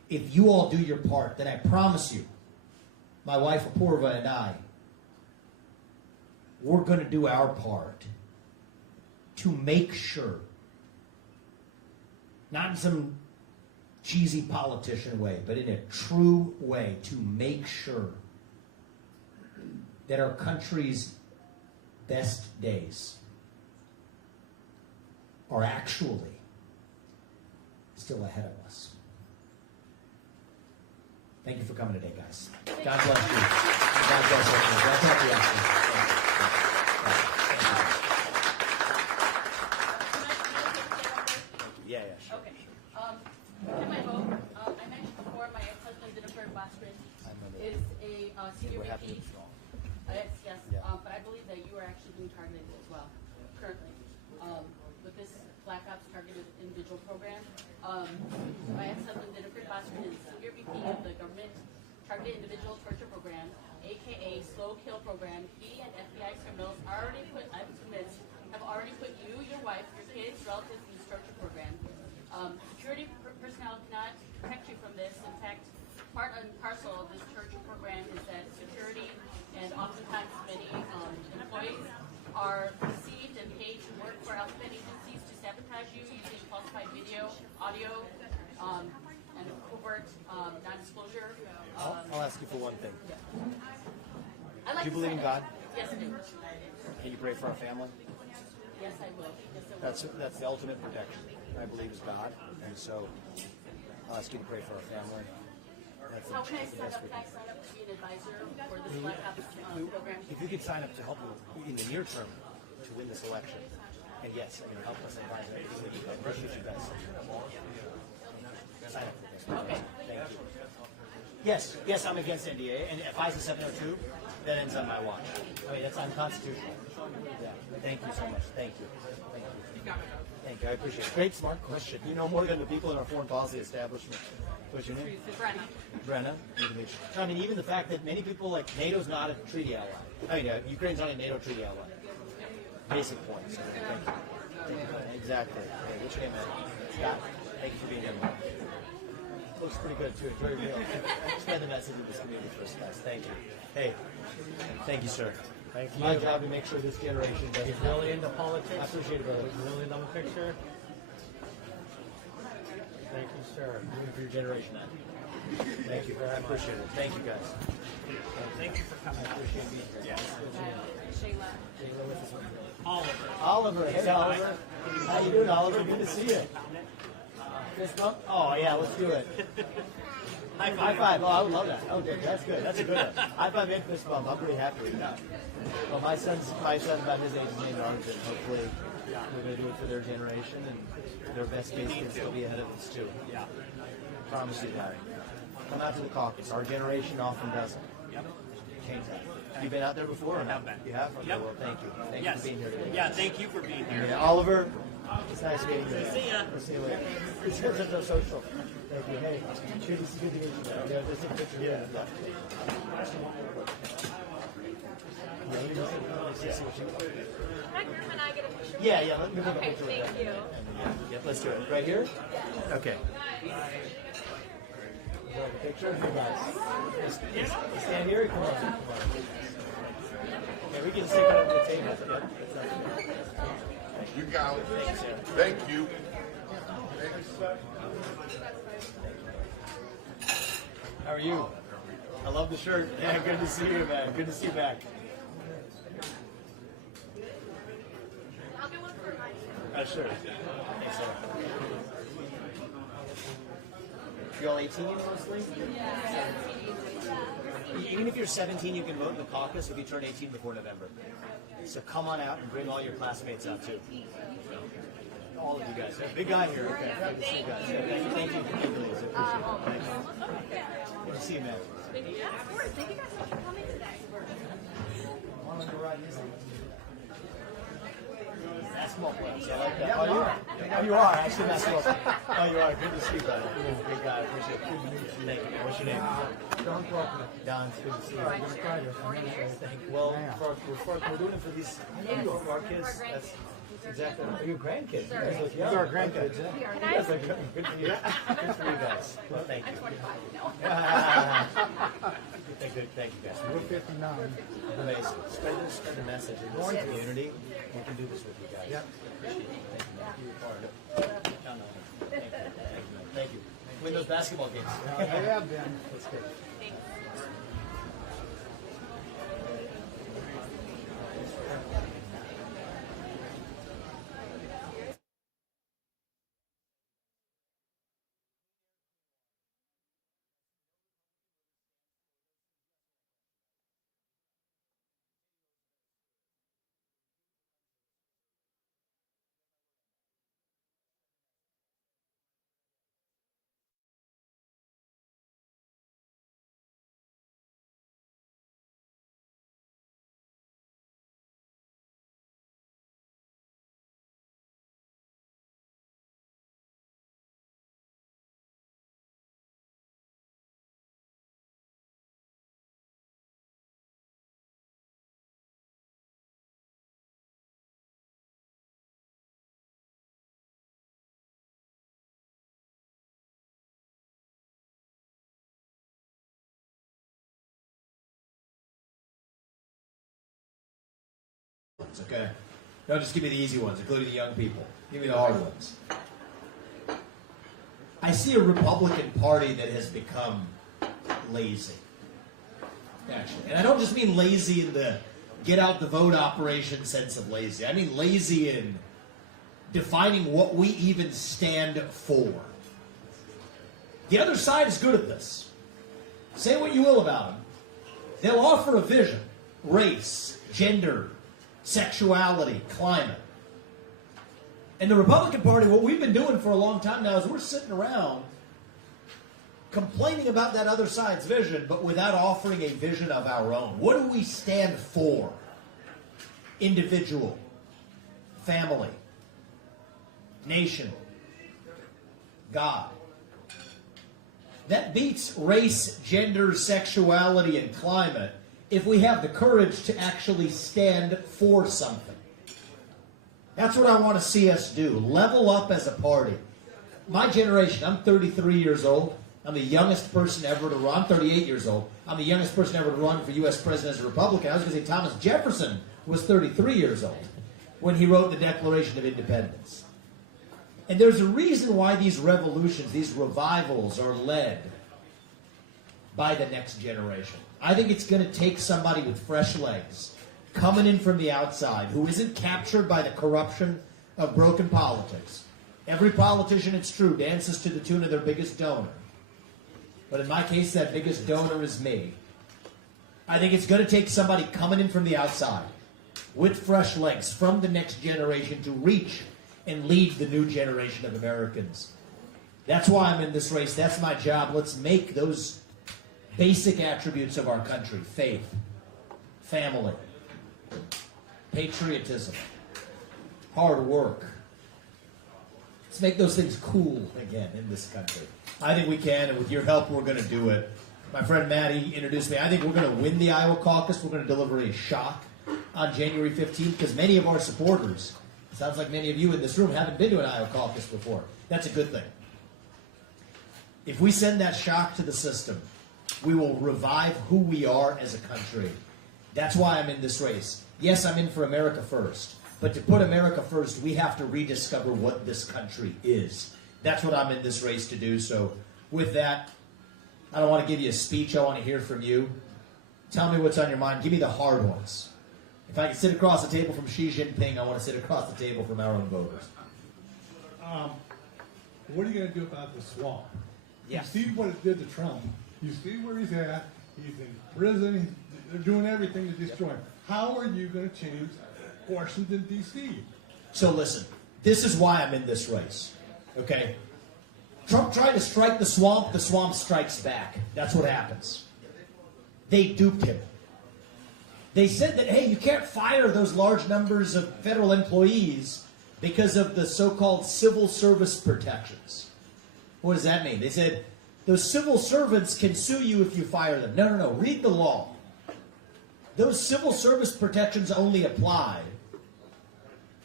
if you all do your part, then I promise you, my wife Apurva and I, we're going to do our part to make sure, not in some cheesy politician way, but in a true way, to make sure that our country's best days are actually still ahead of us. Thank you for coming today, guys. God bless you. God bless everyone. God help you out. Yeah, sure. Okay. In my vote, I mentioned before my ex-husband, Jennifer Bostridge, is a senior VP. Yes. But I believe that you are actually being targeted as well, currently, with this Black Ops Targeted Individual Program. My ex-husband, Jennifer Bostridge, is senior VP of the Government Targeted Individual Torture Program, aka Slow Kill Program. He and FBI criminals I'm convinced, have already put you, your wife, your kids, relatives in this torture program. Security personnel cannot protect you from this. In fact, part and parcel of this torture program is that security and oftentimes many employees are received and paid to work for alphabet agencies to sabotage you using falsified video, audio, and covert non-disclosure. I'll ask you for one thing. Do you believe in God? Yes, I do. Can you pray for our family? Yes, I will. Yes, I will. That's the ultimate protection. I believe is God, and so I'll ask you to pray for our family. How can I sign up? Can I sign up to be an advisor for this Black Ops program? If you could sign up to help in the near term to win this election, and yes, help us advise everything. I appreciate you guys. Sign up. Okay. Thank you. Yes, I'm against NDA, and if FISA 702, that ends on my watch. I mean, that's unconstitutional. Yeah. Thank you so much. Thank you. Thank you. I appreciate it. Great, smart question. You know more than the people in our foreign policy establishment. What's your name? Brenna. I mean, even the fact that many people like NATO's not a treaty ally. I mean, Ukraine's not a NATO treaty ally. Basic points. So thank you. Exactly. Hey, what's your name, man? Scott. Thank you for being here. Looks pretty good too. Enjoy your meal. Spread the message of this community for us, guys. Thank you. Hey, thank you, sir. Thank you. My job to make sure this generation does. He's really into politics. I appreciate it, brother. He's really into the picture. Thank you, sir. Doing for your generation, man. Thank you. I appreciate it. Thank you, guys. Thank you for coming. I appreciate being here. Shayla. Shayla with us. Oliver. Oliver. Hey, Oliver. How you doing, Oliver? Good to see you. Fist bump? Oh, yeah, let's do it. High five. Oh, I would love that. Oh, that's good. That's a good one. High five and fist bump. I'm pretty happy with that. Well, my son's about his age is named Arjun. Hopefully, we're going to do it for their generation, and their best case can still be ahead of us, too. Yeah. Promise you that. Come out to the caucus. Our generation often doesn't. Yep. Change that. You been out there before? Or not? You have? Okay, Yep. well, thank you. Thank you for being here today. Yeah, thank you for being here. Yeah, Oliver, it's nice meeting you. See ya. We'll see you later. It's good to social. Thank you. Hey, good to meet you. Yeah, just a picture. Yeah. Can I get a picture? Yeah, let me take a Okay, picture. thank you. Yep, let's do it. Right here? Okay. Picture? You guys. Stand here or come on? Yeah, we can sit right at the table. You got it. Thank you. How are you? I love the shirt. Yeah, good to see you, man. Good to see you back. I'll get one for mine. Sure. Thanks, sir. You all 18 mostly? Yeah. Even if you're 17, you can vote in the caucus if you turn 18 before November. So come on out and bring all your classmates out too. All of you guys. Big guy here. Okay. Good to see you guys. Thank you. Thank you, ladies. I appreciate it. Good to see you, man. Thank you. Yeah, of course. Thank you guys so much for coming today. Basketball players. I like that. Oh, you are actually basketball player. Oh, you are. Good to see you, buddy. Big guy. I appreciate it. Good to meet you. Thank you. What's your name? Don Faulkner. Don, it's good to see you. Thank you. Well, we're doing it for these, for our kids. Exactly. Your grandkids. Sir. These are our grandkids. Yeah. Can I? That's good. Good for you. Good for you guys. Well, thank you. I'm 25, no. Thank you guys. We're 59. Amazing. Spread the message. We're going community. We can do this with you guys. Yep. Appreciate it. Thank you. You're part of it. Count on it. Thank you. Thank you. Win those basketball games. They have been. That's good. Okay? Don't just give me the easy ones, including the young people. Give me the hard ones. I see a Republican Party that has become lazy. Actually. And I don't just mean lazy in the get out the vote operation sense of lazy. I mean lazy in defining what we even stand for. The other side is good at this. Say what you will about them. They'll offer a vision. Race, gender, sexuality, climate. And the Republican Party, what we've been doing for a long time now is we're sitting around complaining about that other side's vision, but without offering a vision of our own. What do we stand for? Individual, family, nation, God. That beats race, gender, sexuality, and climate if we have the courage to actually stand for something. That's what I want to see us do. Level up as a party. My generation, I'm 33 years old. I'm the youngest person ever to run. I'm 38 years old. I'm the youngest person ever to run for U.S. President as a Republican. I was going to say Thomas Jefferson was 33 years old when he wrote the Declaration of Independence. And there's a reason why these revolutions, these revivals are led by the next generation. I think it's going to take somebody with fresh legs coming in from the outside who isn't captured by the corruption of broken politics. Every politician, it's true, dances to the tune of their biggest donor. But in my case, that biggest donor is me. I think it's going to take somebody coming in from the outside with fresh legs from the next generation to reach and lead the new generation of Americans. That's why I'm in this race. That's my job. Let's make those basic attributes of our country: faith, family, patriotism, hard work. Let's make those things cool again in this country. I think we can, and with your help, we're going to do it. My friend Maddie introduced me. I think we're going to win the Iowa caucus. We're going to deliver a shock on January 15th because many of our supporters, sounds like many of you in this room, haven't been to an Iowa caucus before. That's a good thing. If we send that shock to the system, we will revive who we are as a country. That's why I'm in this race. Yes, I'm in for America first. But to put America first, we have to rediscover what this country is. That's what I'm in this race to do. So with that, I don't want to give you a speech. I want to hear from you. Tell me what's on your mind. Give me the hard ones. If I can sit across the table from Xi Jinping, I want to sit across the table from our own voters. What are you going to do about the swamp? Yeah. You see what it did to Trump. You see where he's at. He's in prison. They're doing everything to destroy him. How are you going to change Washington, D.C.? So listen, this is why I'm in this race. Okay? Trump tried to strike the swamp strikes back. That's what happens. They duped him. They said that, hey, you can't fire those large numbers of federal employees because of the so-called civil service protections. What does that mean? They said those civil servants can sue you if you fire them. No. Read the law. Those civil service protections only apply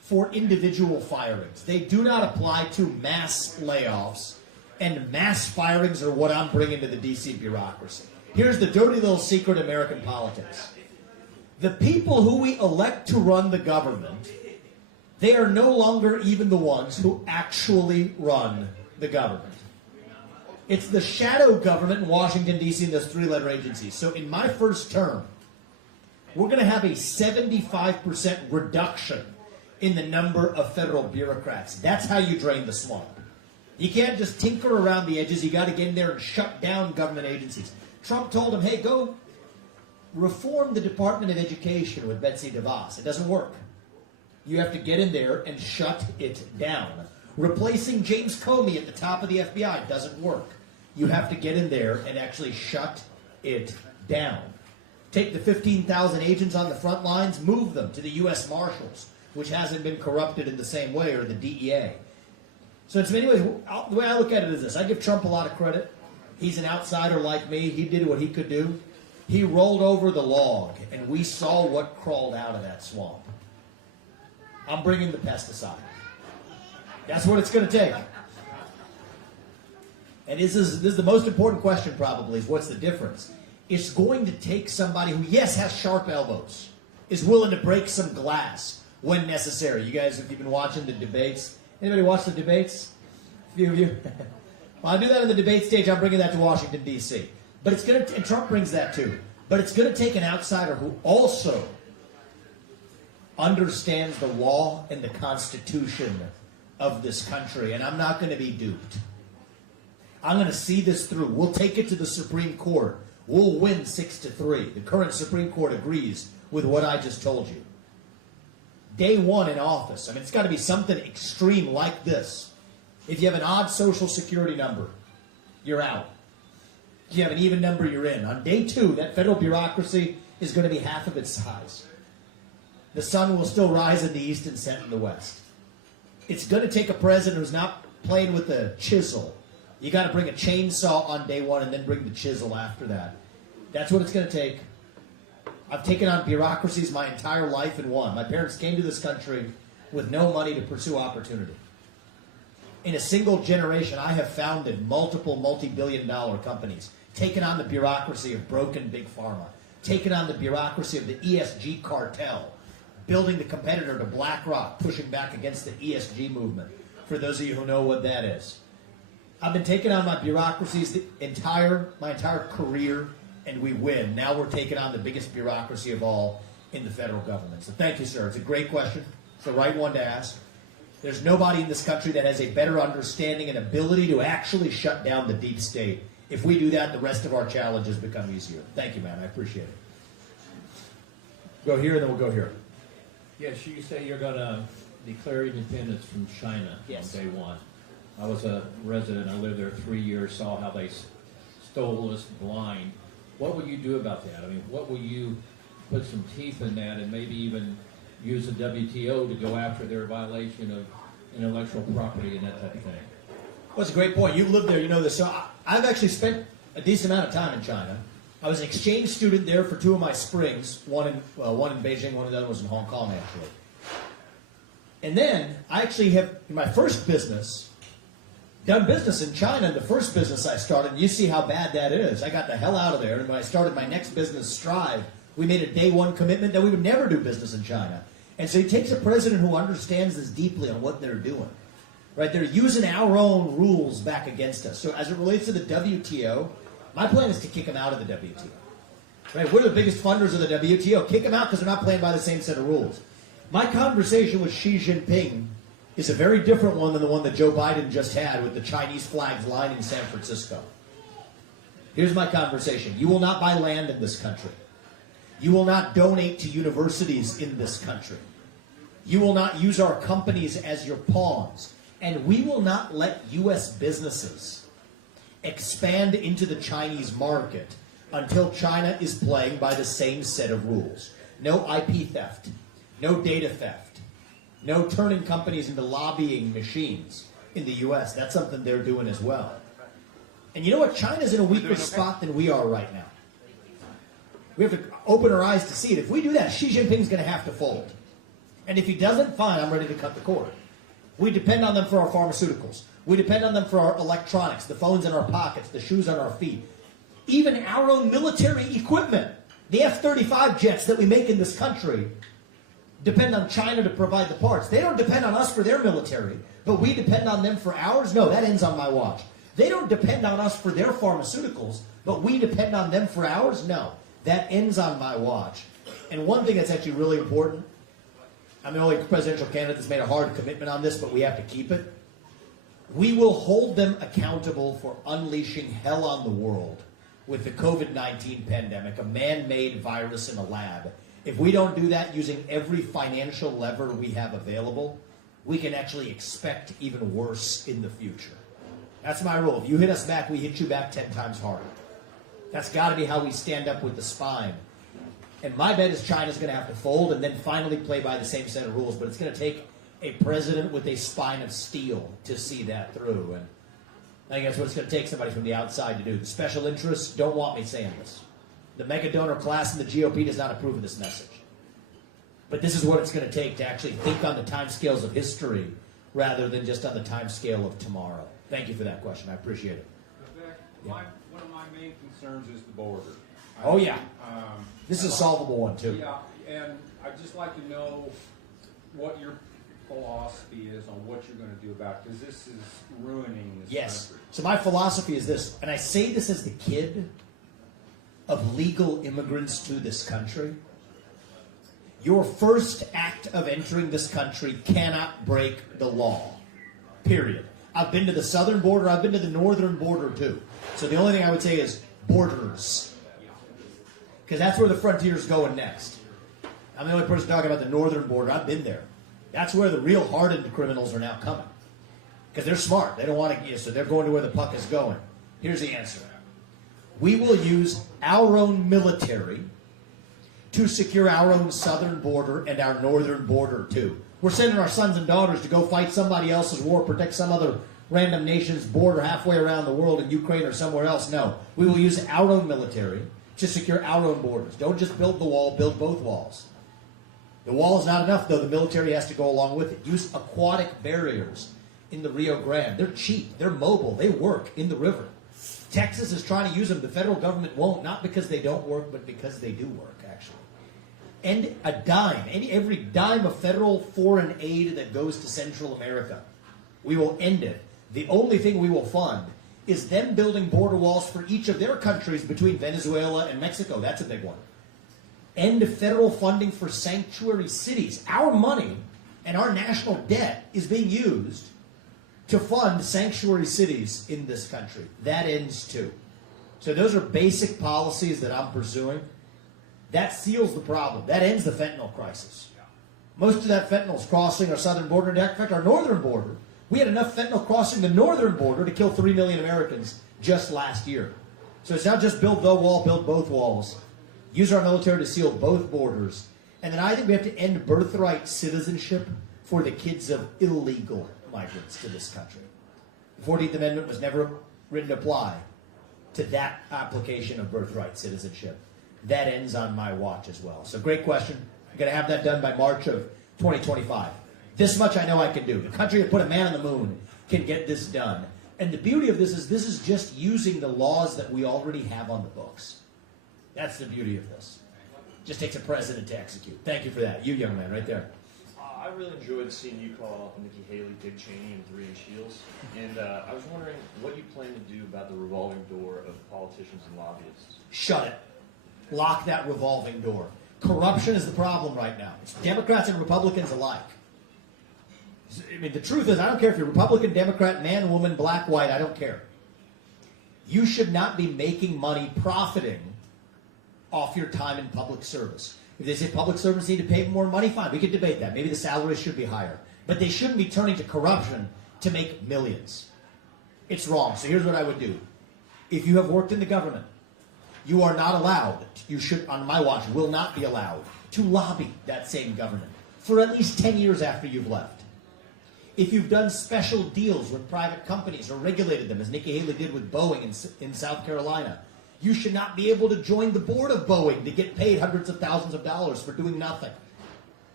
for individual firings. They do not apply to mass layoffs, and mass firings are what I'm bringing to the D.C. bureaucracy. Here's the dirty little secret of American politics. The people who we elect to run the government, they are no longer even the ones who actually run the government. It's the shadow government in Washington, D.C. and those three-letter agencies. So in my first term, we're going to have a 75% reduction in the number of federal bureaucrats. That's how you drain the swamp. You can't just tinker around the edges. You got to get in there and shut down government agencies. Trump told him, hey, go reform the Department of Education with Betsy DeVos. It doesn't work. You have to get in there and shut it down. Replacing James Comey at the top of the FBI doesn't work. You have to get in there and actually shut it down. Take the 15,000 agents on the front lines, move them to the U.S. Marshals, which hasn't been corrupted in the same way, or the DEA. So in many ways, the way I look at it is this. I give Trump a lot of credit. He's an outsider like me. He did what he could do. He rolled over the log, and we saw what crawled out of that swamp. I'm bringing the pesticide. That's what it's going to take. And this is the most important question probably, is what's the difference? It's going to take somebody who, yes, has sharp elbows, is willing to break some glass when necessary. You guys, if you've been watching the debates, anybody watch the debates? A few of you? Well, I do that on the debate stage. I'm bringing that to Washington, D.C. But it's going to, and Trump brings that too. But it's going to take an outsider who also understands the law and the Constitution of this country. And I'm not going to be duped. I'm going to see this through. We'll take it to the Supreme Court. We'll win 6-3. The current Supreme Court agrees with what I just told you. Day one in office. I mean, it's got to be something extreme like this. If you have an odd social security number, you're out. If you have an even number, you're in. On day two, that federal bureaucracy is going to be half of its size. The sun will still rise in the east and set in the west. It's going to take a president who's not playing with a chisel. You got to bring a chainsaw on day one and then bring the chisel after that. That's what it's going to take. I've taken on bureaucracies my entire life and won. My parents came to this country with no money to pursue opportunity. In a single generation, I have founded multiple multi-billion-dollar companies, taken on the bureaucracy of broken big pharma, taken on the bureaucracy of the ESG cartel, building the competitor to BlackRock, pushing back against the ESG movement, for those of you who know what that is. I've been taking on my bureaucracies my entire career, and we win. Now we're taking on the biggest bureaucracy of all in the federal government. So thank you, sir. It's a great question. It's the right one to ask. There's nobody in this country that has a better understanding and ability to actually shut down the deep state. If we do that, the rest of our challenges become easier. Thank you, man. I appreciate it. Go here, and then we'll go here. Yes, you say you're going to declare independence from China on day one. I was a resident. I lived there 3 years, saw how they stole us blind. What will you do about that? I mean, what will you put some teeth in that and maybe even use the WTO to go after their violation of intellectual property and that type of thing? Well, that's a great point. You lived there, you know this. So I've actually spent a decent amount of time in China. I was an exchange student there for 2 of my springs, one in Beijing, one of the other was in Hong Kong, actually. And then I actually have, in my first business, done business in China. The first business I started, and you see how bad that is. I got the hell out of there, and when I started my next business, Strive, we made a day one commitment that we would never do business in China. And so he takes a president who understands this deeply on what they're doing. Right? They're using our own rules back against us. So as it relates to the WTO, my plan is to kick them out of the WTO. Right? We're the biggest funders of the WTO. Kick them out because they're not playing by the same set of rules. My conversation with Xi Jinping is a very different one than the one that Joe Biden just had with the Chinese flags lining San Francisco. Here's my conversation. You will not buy land in this country. You will not donate to universities in this country. You will not use our companies as your pawns. And we will not let U.S. businesses expand into the Chinese market until China is playing by the same set of rules. No IP theft. No data theft. No turning companies into lobbying machines in the U.S. That's something they're doing as well. And you know what? China's in a weaker spot than we are right now. We have to open our eyes to see it. If we do that, Xi Jinping's going to have to fold. And if he doesn't, fine, I'm ready to cut the cord. We depend on them for our pharmaceuticals. We depend on them for our electronics, the phones in our pockets, the shoes on our feet. Even our own military equipment, the F-35 jets that we make in this country, depend on China to provide the parts. They don't depend on us for their military, but we depend on them for ours? No, that ends on my watch. They don't depend on us for their pharmaceuticals, but we depend on them for ours? No, that ends on my watch. And one thing that's actually really important, I'm the only presidential candidate that's made a hard commitment on this, but we have to keep it. We will hold them accountable for unleashing hell on the world with the COVID-19 pandemic, a man-made virus in a lab. If we don't do that using every financial lever we have available, we can actually expect even worse in the future. That's my rule. If you hit us back, we hit you back 10 times harder. That's got to be how we stand up with the spine. And my bet is China's going to have to fold and then finally play by the same set of rules. But it's going to take a president with a spine of steel to see that through. And I think that's what it's going to take, somebody from the outside to do. The special interests don't want me saying this. The mega donor class in the GOP does not approve of this message. But this is what it's going to take to actually think on the timescales of history rather than just on the timescale of tomorrow. Thank you for that question. I appreciate it. Vivek, one of my main concerns is the border. Oh, yeah. This is a solvable one, too. Yeah, and I'd just like to know what your philosophy is on what you're going to do about it, because this is ruining this country. So my philosophy is this, and I say this as the kid of legal immigrants to this country. Your first act of entering this country cannot break the law. Period. I've been to the southern border. I've been to the northern border, too. So the only thing I would say is borders. Because that's where the frontier's going next. I'm the only person talking about the northern border. I've been there. That's where the real hardened criminals are now coming. Because they're smart. They don't want to, so they're going to where the puck is going. Here's the answer. We will use our own military to secure our own southern border and our northern border, too. We're sending our sons and daughters to go fight somebody else's war, protect some other random nation's border halfway around the world in Ukraine or somewhere else. No. We will use our own military to secure our own borders. Don't just build the wall, build both walls. The wall is not enough, though. The military has to go along with it. Use aquatic barriers in the Rio Grande. They're cheap. They're mobile. They work in the river. Texas is trying to use them. The federal government won't, not because they don't work, but because they do work, actually. And a dime, every dime of federal foreign aid that goes to Central America, we will end it. The only thing we will fund is them building border walls for each of their countries between Venezuela and Mexico. That's a big one. End federal funding for sanctuary cities. Our money and our national debt is being used to fund sanctuary cities in this country. That ends too. So those are basic policies that I'm pursuing. That seals the problem. That ends the fentanyl crisis. Most of that fentanyl is crossing our southern border. In fact, our northern border, we had enough fentanyl crossing the northern border to kill 3 million Americans just last year. So it's not just build the wall, build both walls. Use our military to seal both borders. And then I think we have to end birthright citizenship for the kids of illegal migrants to this country. The 14th Amendment was never written to apply to that application of birthright citizenship. That ends on my watch as well. So great question. I'm going to have that done by March of 2025. This much I know I can do. The country that put a man on the moon can get this done. And the beauty of this is just using the laws that we already have on the books. That's the beauty of this. Just takes a president to execute. Thank you for that. You young man right there. I really enjoyed seeing you call Nikki Haley Dick Cheney and 3-inch heels. And I was wondering what you plan to do about the revolving door of politicians and lobbyists. Shut it. Lock that revolving door. Corruption is the problem right now. It's Democrats and Republicans alike. I mean, the truth is, I don't care if you're Republican, Democrat, man, woman, black, white, I don't care. You should not be making money profiting off your time in public service. If they say public servants need to pay more money, fine, we can debate that. Maybe the salaries should be higher. But they shouldn't be turning to corruption to make millions. It's wrong. So here's what I would do. If you have worked in the government, you are not allowed, you should, on my watch, will not be allowed to lobby that same government for at least 10 years after you've left. If you've done special deals with private companies or regulated them, as Nikki Haley did with Boeing in South Carolina, you should not be able to join the board of Boeing to get paid hundreds of thousands of dollars for doing nothing.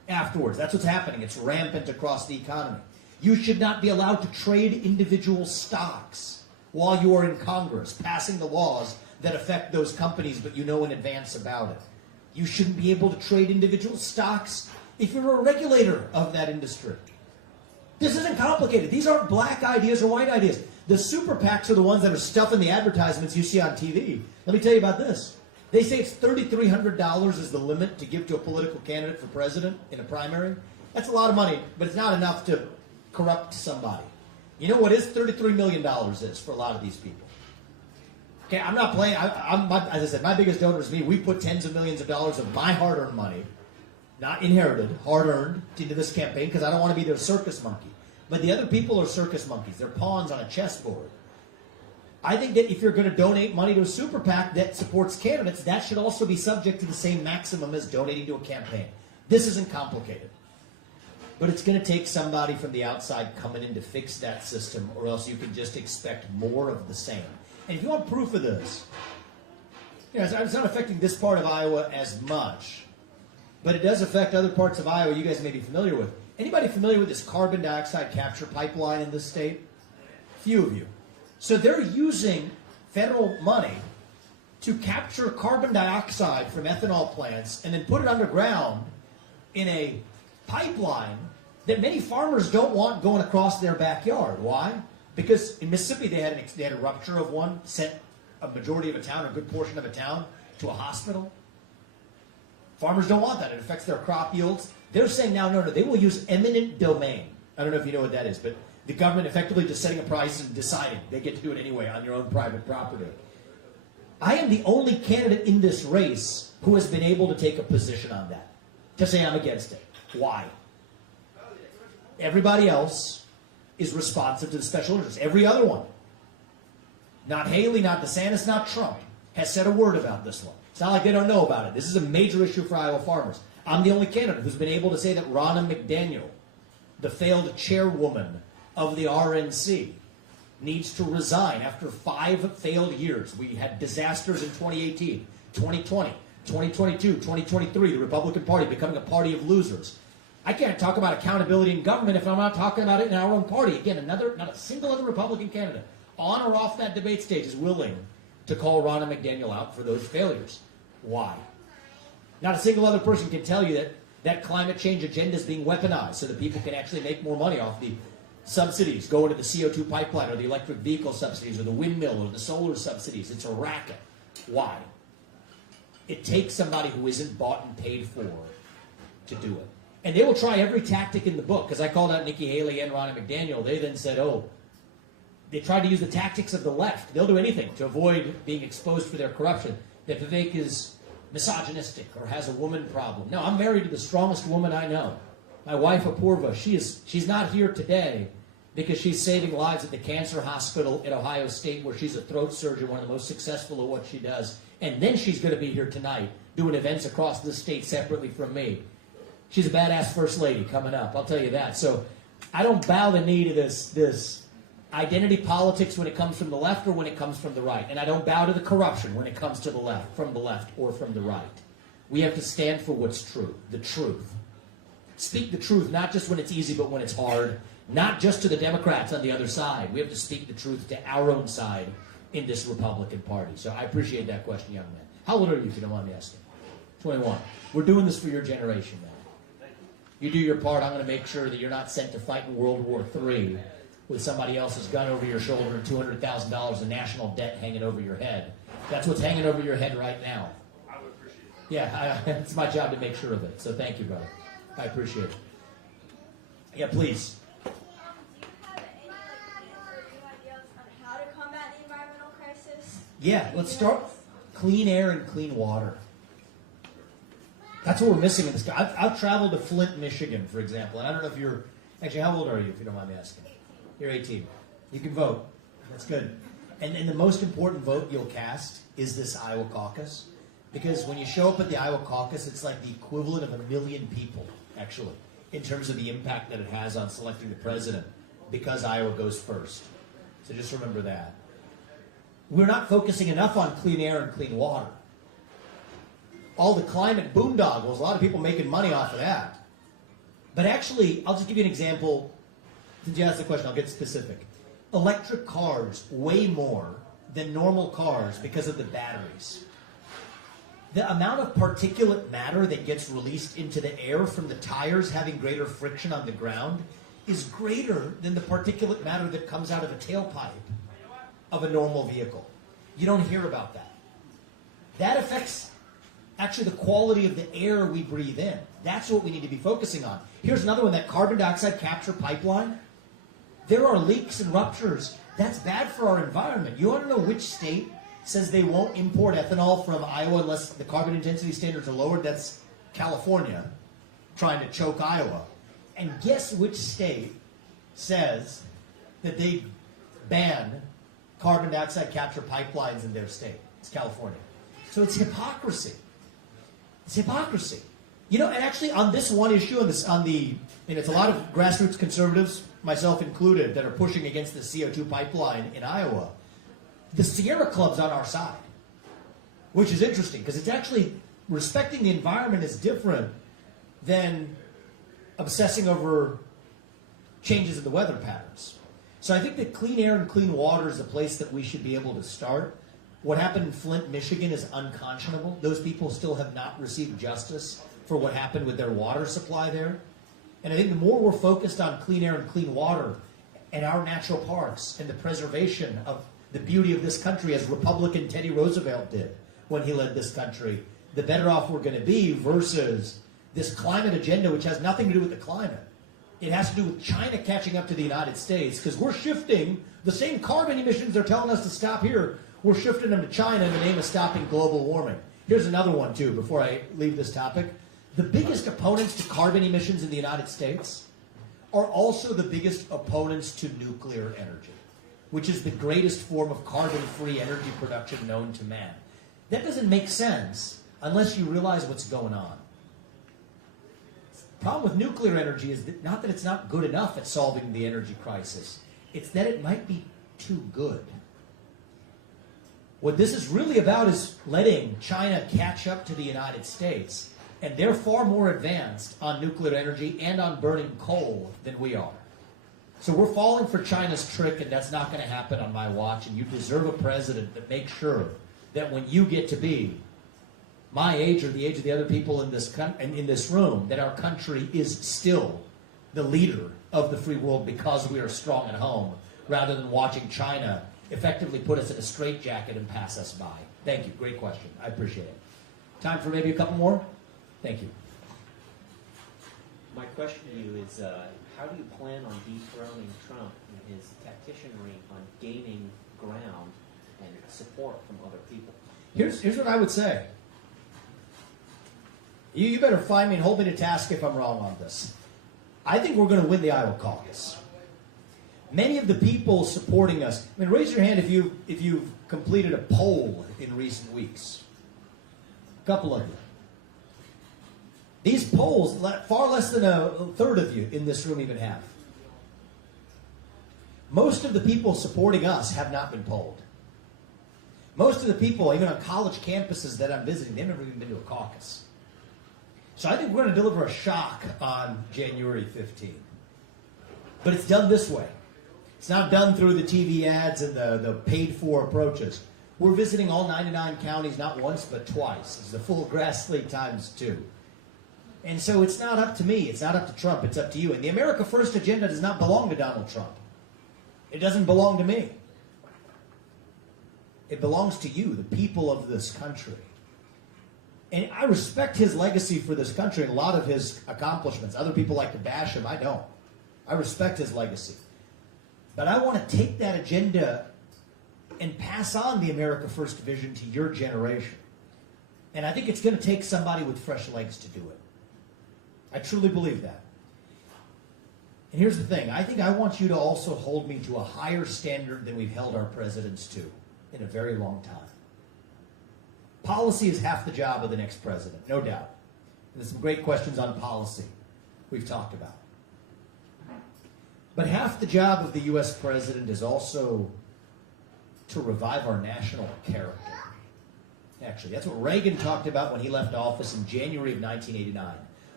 afterwards. That's what's happening. It's rampant across the economy. You should not be allowed to trade individual stocks while you are in Congress, passing the laws that affect those companies, but you know in advance about it. You shouldn't be able to trade individual stocks if you're a regulator of that industry. This isn't complicated. These aren't black ideas or white ideas. The super PACs are the ones that are stuffing the advertisements you see on TV. Let me tell you about this. They say it's $3,300 is the limit to give to a political candidate for president in a primary. That's a lot of money, but it's not enough to corrupt somebody. You know what is $33 million is for a lot of these people? Okay, I'm not playing. As I said, my biggest donor is me. We put tens of millions of dollars of my hard-earned money, not inherited, hard-earned, into this campaign because I don't want to be their circus monkey. But the other people are circus monkeys. They're pawns on a chessboard. I think that if you're going to donate money to a super PAC that supports candidates, that should also be subject to the same maximum as donating to a campaign. This isn't complicated. But it's going to take somebody from the outside coming in to fix that system, or else you can just expect more of the same. And if you want proof of this, it's not affecting this part of Iowa as much, but it does affect other parts of Iowa you guys may be familiar with. Anybody familiar with this carbon dioxide capture pipeline in this state? Few of you. So they're using federal money to capture carbon dioxide from ethanol plants and then put it underground in a pipeline that many farmers don't want going across their backyard. Why? Because in Mississippi they had a rupture of one, sent a majority of a town, a good portion of a town, to a hospital. Farmers don't want that. It affects their crop yields. They're saying now, no, they will use eminent domain. I don't know if you know what that is, but the government effectively just setting a price and deciding they get to do it anyway on your own private property. I am the only candidate in this race who has been able to take a position on that, to say I'm against it. Why? Everybody else is responsive to the special interests. Every other one, not Haley, not DeSantis, not Trump, has said a word about this one. It's not like they don't know about it. This is a major issue for Iowa farmers. I'm the only candidate who's been able to say that Ronna McDaniel, the failed chairwoman of the RNC, needs to resign after 5 failed years. We had disasters in 2018, 2020, 2022, 2023, the Republican Party becoming a party of losers. I can't talk about accountability in government if I'm not talking about it in our own party. Again, not a single other Republican candidate on or off that debate stage is willing to call Ronna McDaniel out for those failures. Why? Not a single other person can tell you that climate change agenda is being weaponized so that people can actually make more money off the subsidies going to the CO2 pipeline or the electric vehicle subsidies or the windmill or the solar subsidies. It's a racket. Why? It takes somebody who isn't bought and paid for to do it. And they will try every tactic in the book, because I called out Nikki Haley and Ronna McDaniel. They then said, they tried to use the tactics of the left. They'll do anything to avoid being exposed for their corruption. That Vivek is misogynistic or has a woman problem. No, I'm married to the strongest woman I know. My wife, Apurva, she's not here today because she's saving lives at the cancer hospital at Ohio State, where she's a throat surgeon, one of the most successful at what she does. And then she's going to be here tonight doing events across the state separately from me. She's a badass first lady coming up, I'll tell you that. So I don't bow the knee to this identity politics when it comes from the left or when it comes from the right. And I don't bow to the corruption when it comes to the left, from the left or from the right. We have to stand for what's true, the truth. Speak the truth, not just when it's easy, but when it's hard. Not just to the Democrats on the other side. We have to speak the truth to our own side in this Republican Party. So I appreciate that question, young man. How old are you, if you don't mind me asking? 21. We're doing this for your generation, man. You do your part. I'm going to make sure that you're not sent to fight in World War III with somebody else's gun over your shoulder and $200,000 in national debt hanging over your head. That's what's hanging over your head right now. I would appreciate that. Yeah, it's my job to make sure of it. So thank you, brother. I appreciate it. Yeah, please. Do you have any new ideas on how to combat the environmental crisis? Yeah, let's start clean air and clean water. That's what we're missing in this. I've traveled to Flint, Michigan, for example, and I don't know if you're... Actually, how old are you, if you don't mind me asking? 18. You're 18. You can vote. That's good. And the most important vote you'll cast is this Iowa caucus. Because when you show up at the Iowa caucus, it's like the equivalent of 1 million people, actually, in terms of the impact that it has on selecting the president, because Iowa goes first. So just remember that. We're not focusing enough on clean air and clean water. All the climate boondoggles, a lot of people making money off of that. But actually, I'll just give you an example. Since you asked the question, I'll get specific. Electric cars weigh more than normal cars because of the batteries. The amount of particulate matter that gets released into the air from the tires having greater friction on the ground is greater than the particulate matter that comes out of a tailpipe of a normal vehicle. You don't hear about that. That affects actually the quality of the air we breathe in. That's what we need to be focusing on. Here's another one, that carbon dioxide capture pipeline. There are leaks and ruptures. That's bad for our environment. You want to know which state says they won't import ethanol from Iowa unless the carbon intensity standards are lowered? That's California, trying to choke Iowa. And guess which state says that they ban carbon dioxide capture pipelines in their state? It's California. So it's hypocrisy. It's hypocrisy. You know, and actually on this one issue, and it's a lot of grassroots conservatives, myself included, that are pushing against the CO2 pipeline in Iowa. The Sierra Club's on our side, which is interesting because it's actually respecting the environment is different than obsessing over changes in the weather patterns. So I think that clean air and clean water is a place that we should be able to start. What happened in Flint, Michigan is unconscionable. Those people still have not received justice for what happened with their water supply there. And I think the more we're focused on clean air and clean water and our natural parks and the preservation of the beauty of this country, as Republican Teddy Roosevelt did when he led this country, the better off we're going to be versus this climate agenda, which has nothing to do with the climate. It has to do with China catching up to the United States, because we're shifting the same carbon emissions they're telling us to stop here. We're shifting them to China in the name of stopping global warming. Here's another one, too, before I leave this topic. The biggest opponents to carbon emissions in the United States are also the biggest opponents to nuclear energy, which is the greatest form of carbon-free energy production known to man. That doesn't make sense unless you realize what's going on. The problem with nuclear energy is that not that it's not good enough at solving the energy crisis, it's that it might be too good. What this is really about is letting China catch up to the United States, and they're far more advanced on nuclear energy and on burning coal than we are. So we're falling for China's trick, and that's not going to happen on my watch, and you deserve a president that makes sure that when you get to be my age or the age of the other people in this room, that our country is still the leader of the free world because we are strong at home, rather than watching China effectively put us in a straitjacket and pass us by. Thank you. Great question. I appreciate it. Time for maybe a couple more? Thank you. My question to you is, how do you plan on dethroning Trump and his tacticianry on gaining ground and support from other people? Here's what I would say. You better find me and hold me to task if I'm wrong on this. I think we're going to win the Iowa caucus. Many of the people supporting us, I mean, raise your hand if you've completed a poll in recent weeks. A couple of you. These polls, far less than a third of you in this room even have. Most of the people supporting us have not been polled. Most of the people, even on college campuses that I'm visiting, they've never even been to a caucus. So I think we're going to deliver a shock on January 15th. But it's done this way. It's not done through the TV ads and the paid-for approaches. We're visiting all 99 counties not once but twice. It's the full grass league times 2. And so it's not up to me. It's not up to Trump. It's up to you. And the America First agenda does not belong to Donald Trump. It doesn't belong to me. It belongs to you, the people of this country. And I respect his legacy for this country and a lot of his accomplishments. Other people like to bash him. I don't. I respect his legacy. But I want to take that agenda and pass on the America First vision to your generation. And I think it's going to take somebody with fresh legs to do it. I truly believe that. And here's the thing. I think I want you to also hold me to a higher standard than we've held our presidents to in a very long time. Policy is half the job of the next president, no doubt. And there's some great questions on policy we've talked about. But half the job of the U.S. president is also to revive our national character. Actually, that's what Reagan talked about when he left office in January of 1989.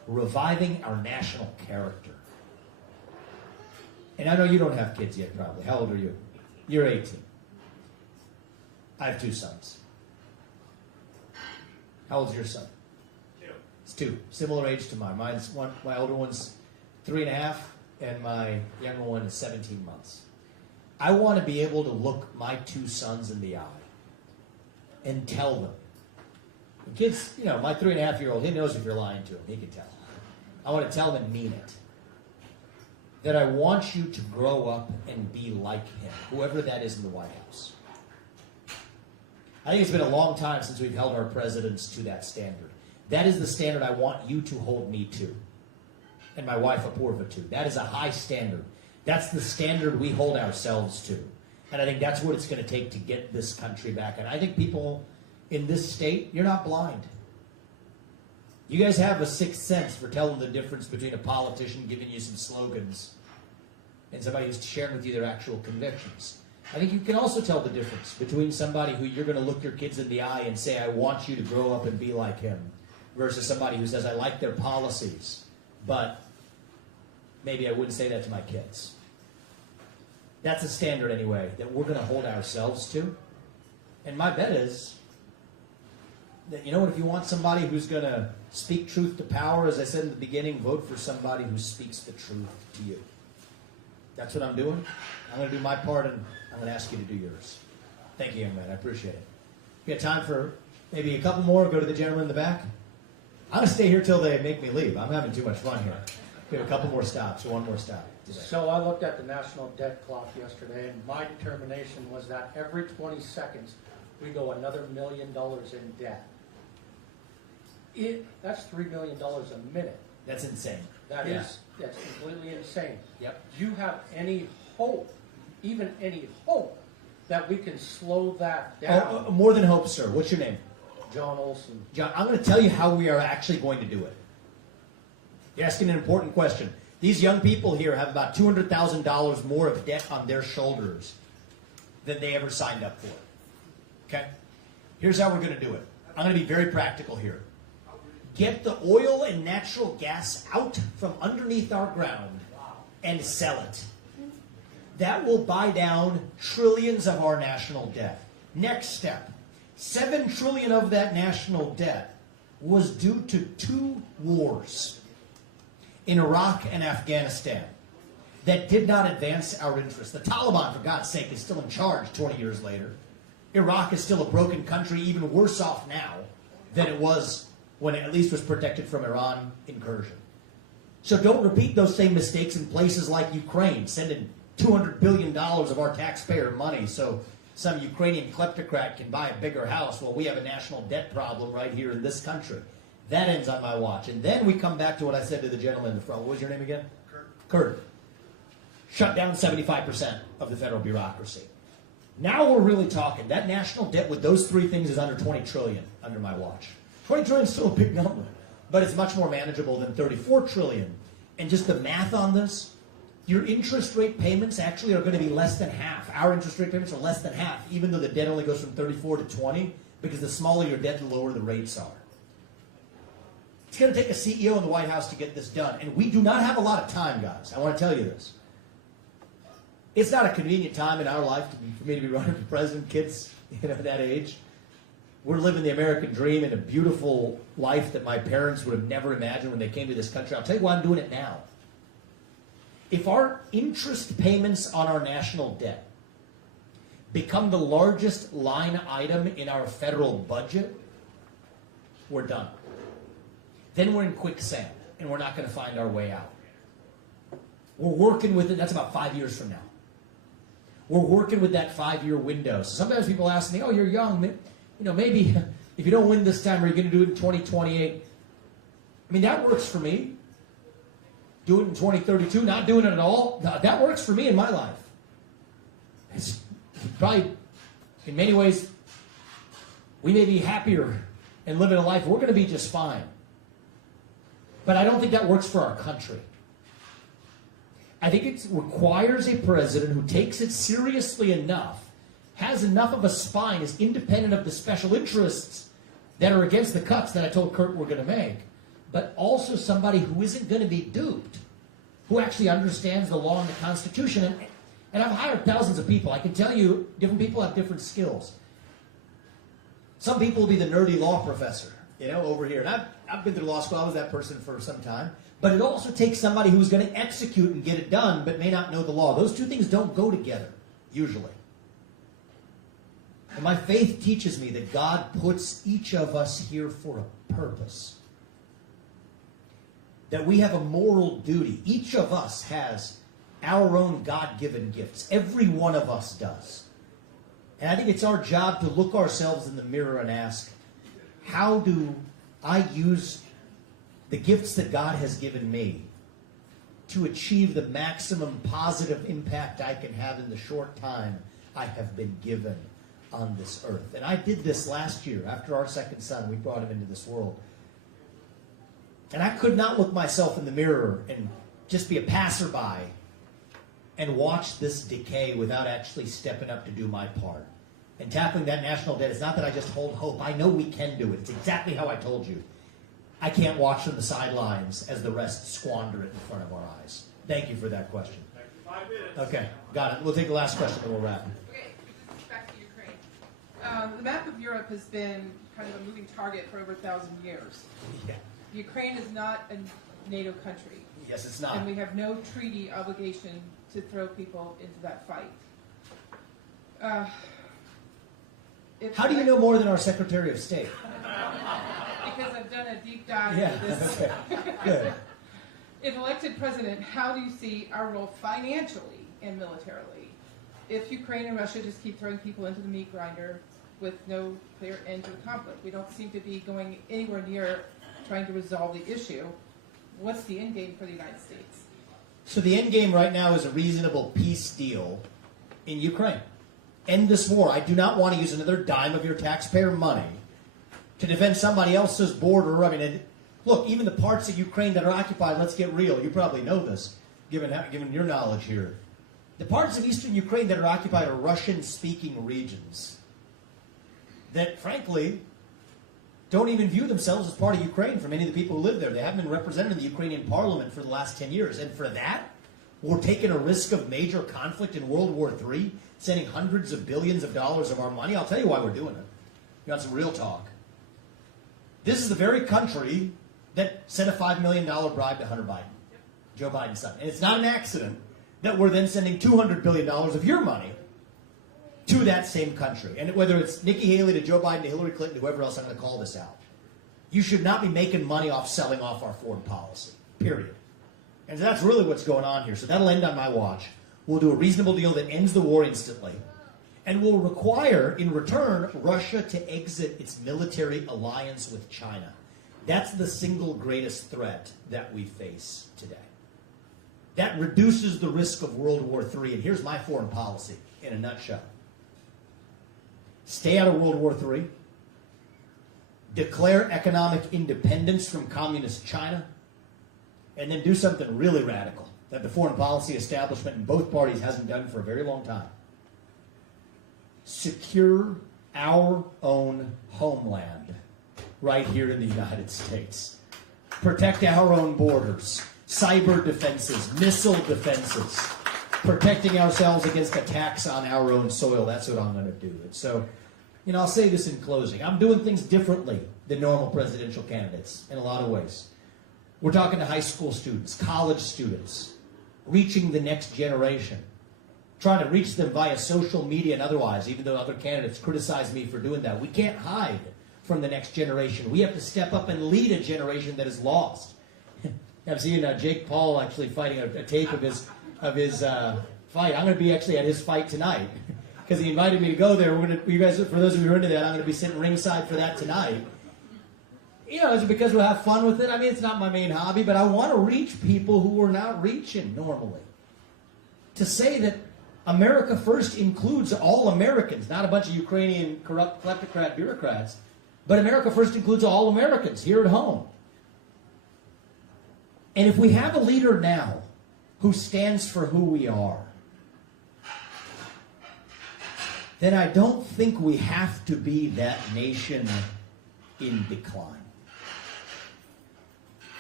reviving our national character. And I know you don't have kids yet, probably. How old are you? You're 18. I have 2 sons. How old's your son? 2. It's 2. Similar age to mine. My older one's 3.5, and my younger one is 17 months. I want to be able to look my 2 sons in the eye and tell them. The kids, my 3.5-year-old, he knows if you're lying to him. He can tell. I want to tell him and mean it. That I want you to grow up and be like him, whoever that is in the White House. I think it's been a long time since we've held our presidents to that standard. That is the standard I want you to hold me to, and my wife Apurva to. That is a high standard. That's the standard we hold ourselves to. And I think that's what it's going to take to get this country back. And I think people in this state, you're not blind. You guys have a sixth sense for telling the difference between a politician giving you some slogans and somebody who's sharing with you their actual convictions. I think you can also tell the difference between somebody who you're going to look your kids in the eye and say, I want you to grow up and be like him, versus somebody who says, I like their policies, but maybe I wouldn't say that to my kids. That's a standard, anyway, that we're going to hold ourselves to. And my bet is that, if you want somebody who's going to speak truth to power, as I said in the beginning, vote for somebody who speaks the truth to you. That's what I'm doing. I'm going to do my part, and I'm going to ask you to do yours. Thank you, young man. I appreciate it. We got time for maybe a couple more. Go to the gentleman in the back. I'm going to stay here till they make me leave. I'm having too much fun here. We have a couple more stops, or one more stop today. So I looked at the national debt clock yesterday, and my determination was that every 20 seconds we go another $1 million in debt. That's $3 million a minute. That's insane. That's completely insane. Yep. Do you have any hope, even any hope, that we can slow that down? More than hope, sir. What's your name? John Olson. John, I'm going to tell you how we are actually going to do it. You're asking an important question. These young people here have about $200,000 more of debt on their shoulders than they ever signed up for. Okay? Here's how we're going to do it. I'm going to be very practical here. Get the oil and natural gas out from underneath our ground and sell it. That will buy down trillions of our national debt. Next step, $7 trillion of that national debt was due to 2 wars in Iraq and Afghanistan that did not advance our interests. The Taliban, for God's sake, is still in charge 20 years later. Iraq is still a broken country, even worse off now than it was when it at least was protected from Iran incursion. So don't repeat those same mistakes in places like Ukraine, sending $200 billion of our taxpayer money so some Ukrainian kleptocrat can buy a bigger house while we have a national debt problem right here in this country. That ends on my watch. And then we come back to what I said to the gentleman in the front. What was your name again? Kurt. Shut down 75% of the federal bureaucracy. Now we're really talking. That national debt with those 3 things is under $20 trillion under my watch. 20 trillion is still a big number, but it's much more manageable than 34 trillion. And just the math on this, your interest rate payments actually are going to be less than half. Our interest rate payments are less than half, even though the debt only goes from 34 to 20, because the smaller your debt, the lower the rates are. It's going to take a CEO in the White House to get this done, and we do not have a lot of time, guys. I want to tell you this. It's not a convenient time in our life for me to be running for president. Kids, that age. We're living the American dream in a beautiful life that my parents would have never imagined when they came to this country. I'll tell you why I'm doing it now. If our interest payments on our national debt become the largest line item in our federal budget, we're done. Then we're in quicksand, and we're not going to find our way out. We're working with it. That's about 5 years from now. We're working with that 5-year window. So sometimes people ask me, oh, you're young. Maybe if you don't win this time, are you going to do it in 2028? I mean, that works for me. Do it in 2032, not doing it at all. That works for me in my life. It's probably, in many ways, we may be happier and living a life. We're going to be just fine. But I don't think that works for our country. I think it requires a president who takes it seriously enough, has enough of a spine, is independent of the special interests that are against the cuts that I told Kurt we're going to make, but also somebody who isn't going to be duped, who actually understands the law and the Constitution. And I've hired thousands of people. I can tell you, different people have different skills. Some people will be the nerdy law professor, over here. And I've been through law school. I was that person for some time. But it also takes somebody who's going to execute and get it done, but may not know the law. Those two things don't go together, usually. And my faith teaches me that God puts each of us here for a purpose. That we have a moral duty. Each of us has our own God-given gifts. Every one of us does. And I think it's our job to look ourselves in the mirror and ask, how do I use the gifts that God has given me to achieve the maximum positive impact I can have in the short time I have been given on this earth? And I did this last year. After our second son, we brought him into this world. And I could not look myself in the mirror and just be a passerby and watch this decay without actually stepping up to do my part. And tackling that national debt, it's not that I just hold hope. I know we can do it. It's exactly how I told you. I can't watch from the sidelines as the rest squander it in front of our eyes. Thank you for that question. 5 minutes. Okay, got it. We'll take the last question and we'll wrap. Okay, back to Ukraine. The map of Europe has been kind of a moving target for over 1,000 years. Yeah. Ukraine is not a NATO country. Yes, it's not. And we have no treaty obligation to throw people into that fight. How do you know more than our Secretary of State? Because I've done a deep dive into this. Okay. Good. If elected president, how do you see our role financially and militarily? If Ukraine and Russia just keep throwing people into the meat grinder with no clear end to the conflict, we don't seem to be going anywhere near trying to resolve the issue. What's the end game for the United States? So the end game right now is a reasonable peace deal in Ukraine. End this war. I do not want to use another dime of your taxpayer money to defend somebody else's border. I mean, look, even the parts of Ukraine that are occupied, let's get real. You probably know this, given your knowledge here. The parts of eastern Ukraine that are occupied are Russian-speaking regions that, frankly, don't even view themselves as part of Ukraine for many of the people who live there. They haven't been represented in the Ukrainian parliament for the last 10 years. And for that, we're taking a risk of major conflict in World War III, sending hundreds of billions of dollars of our money. I'll tell you why we're doing it. You want some real talk. This is the very country that sent a $5 million bribe to Hunter Biden, Joe Biden's son. And it's not an accident that we're then sending $200 billion of your money to that same country. And whether it's Nikki Haley to Joe Biden to Hillary Clinton, whoever else, I'm going to call this out. You should not be making money off selling off our foreign policy, period. And so that's really what's going on here. So that'll end on my watch. We'll do a reasonable deal that ends the war instantly. And will require, in return, Russia to exit its military alliance with China. That's the single greatest threat that we face today. That reduces the risk of World War III. And here's my foreign policy in a nutshell. Stay out of World War III. Declare economic independence from communist China. And then do something really radical that the foreign policy establishment in both parties hasn't done for a very long time. Secure our own homeland right here in the United States. Protect our own borders. Cyber defenses, missile defenses. Protecting ourselves against attacks on our own soil. That's what I'm going to do. And so, I'll say this in closing. I'm doing things differently than normal presidential candidates in a lot of ways. We're talking to high school students, college students, reaching the next generation, trying to reach them via social media and otherwise, even though other candidates criticize me for doing that. We can't hide from the next generation. We have to step up and lead a generation that is lost. I've seen Jake Paul actually fighting a tape of his fight. I'm going to be actually at his fight tonight because he invited me to go there. You guys, for those of you who are into that, I'm going to be sitting ringside for that tonight. Is it because we'll have fun with it? I mean, it's not my main hobby, but I want to reach people who are not reaching normally. To say that America First includes all Americans, not a bunch of Ukrainian corrupt kleptocrat bureaucrats, but America First includes all Americans here at home. And if we have a leader now who stands for who we are, then I don't think we have to be that nation in decline.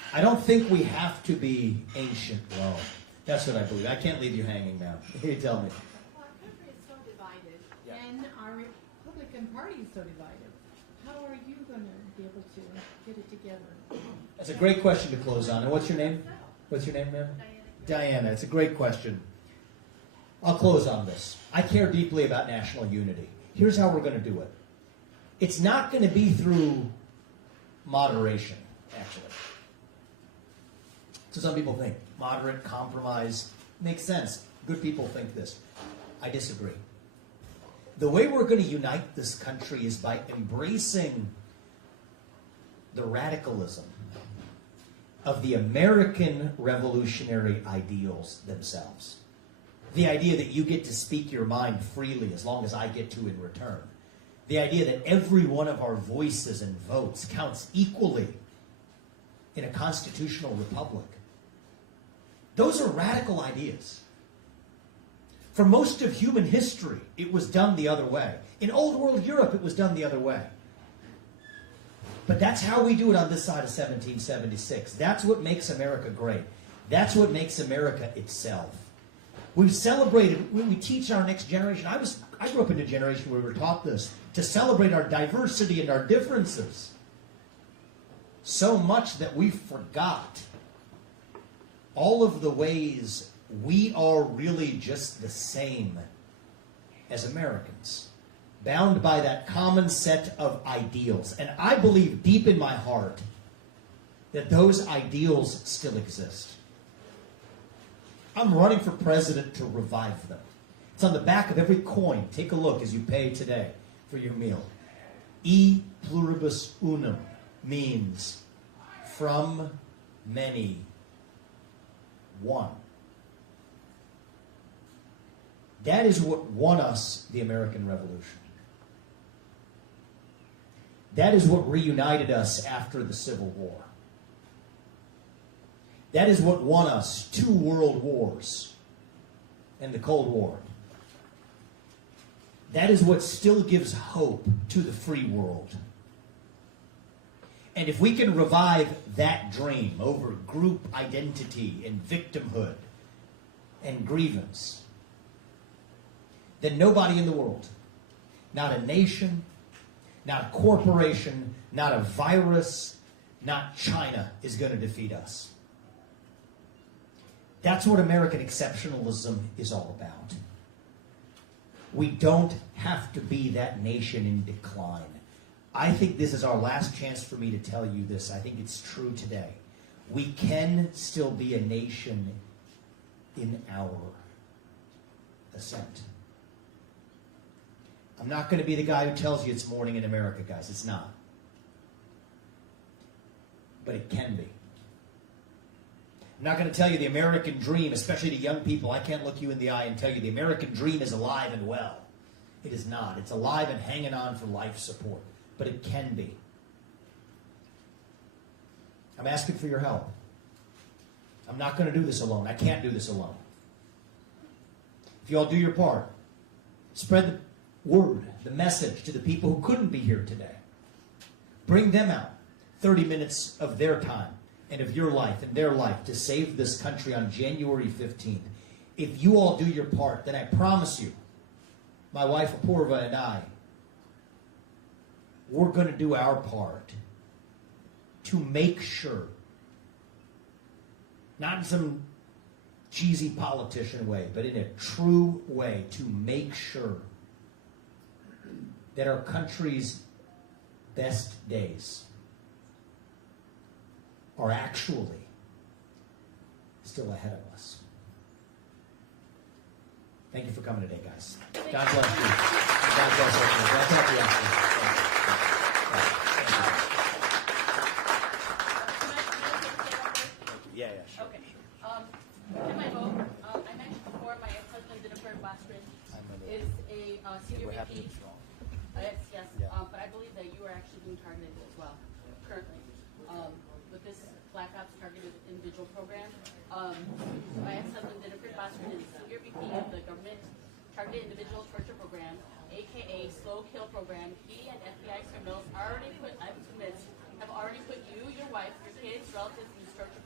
I don't think we have to be ancient Rome. That's what I believe. I can't leave you hanging now. You tell me. Well, our country is so divided, Yeah. and our Republican Party is so divided. How are you going to be able to get it together? That's a great question to close on. And what's your name? What's your name, ma'am? Diana. It's a great question. I'll close on this. I care deeply about national unity. Here's how we're going to do it. It's not going to be through moderation, actually. So some people think moderate, compromise, makes sense. Good people think this. I disagree. The way we're going to unite this country is by embracing the radicalism of the American revolutionary ideals themselves. The idea that you get to speak your mind freely as long as I get to in return. The idea that every one of our voices and votes counts equally in a constitutional republic. Those are radical ideas. For most of human history, it was done the other way. In old world Europe, it was done the other way. But that's how we do it on this side of 1776. That's what makes America great. That's what makes America itself. We've celebrated, when we teach our next generation, I grew up in a generation where we were taught this, to celebrate our diversity and our differences. So much that we forgot all of the ways we are really just the same as Americans, bound by that common set of ideals. And I believe deep in my heart that those ideals still exist. I'm running for president to revive them. It's on the back of every coin. Take a look as you pay today for your meal. E pluribus unum means from many, one. That is what won us the American Revolution. That is what reunited us after the Civil War. That is what won us 2 world wars and the Cold War. That is what still gives hope to the free world. And if we can revive that dream over group identity and victimhood and grievance, then nobody in the world, not a nation, not a corporation, not a virus, not China, is going to defeat us. That's what American exceptionalism is all about. We don't have to be that nation in decline. I think this is our last chance for me to tell you this. I think it's true today. We can still be a nation in our ascent. I'm not going to be the guy who tells you it's morning in America, guys. It's not. But it can be. I'm not going to tell you the American dream, especially to young people. I can't look you in the eye and tell you the American dream is alive and well. It is not. It's alive and hanging on for life support. But it can be. I'm asking for your help. I'm not going to do this alone. I can't do this alone. If you all do your part, spread the word, the message to the people who couldn't be here today. Bring them out 30 minutes of their time and of your life and their life to save this country on January 15th. If you all do your part, then I promise you, my wife Apurva and I, we're going to do our part to make sure, not in some cheesy politician way, but in a true way, to make sure that our country's best days are actually still ahead of us. Thank you for coming today, guys. God bless you. God bless everyone. God bless you. Yeah, sure. Okay. Can I vote? I mentioned before my ex-husband Jennifer Bostridge is a senior VP. Yes. But I believe that you are actually being targeted as well, currently, with this Black Ops Targeted Individual Program. My ex-husband Jennifer Bostridge is senior VP of the Government Targeted Individual Torture Program, aka Slow Kill Program. He and FBI criminals have already put you, your wife, your kids, relatives, and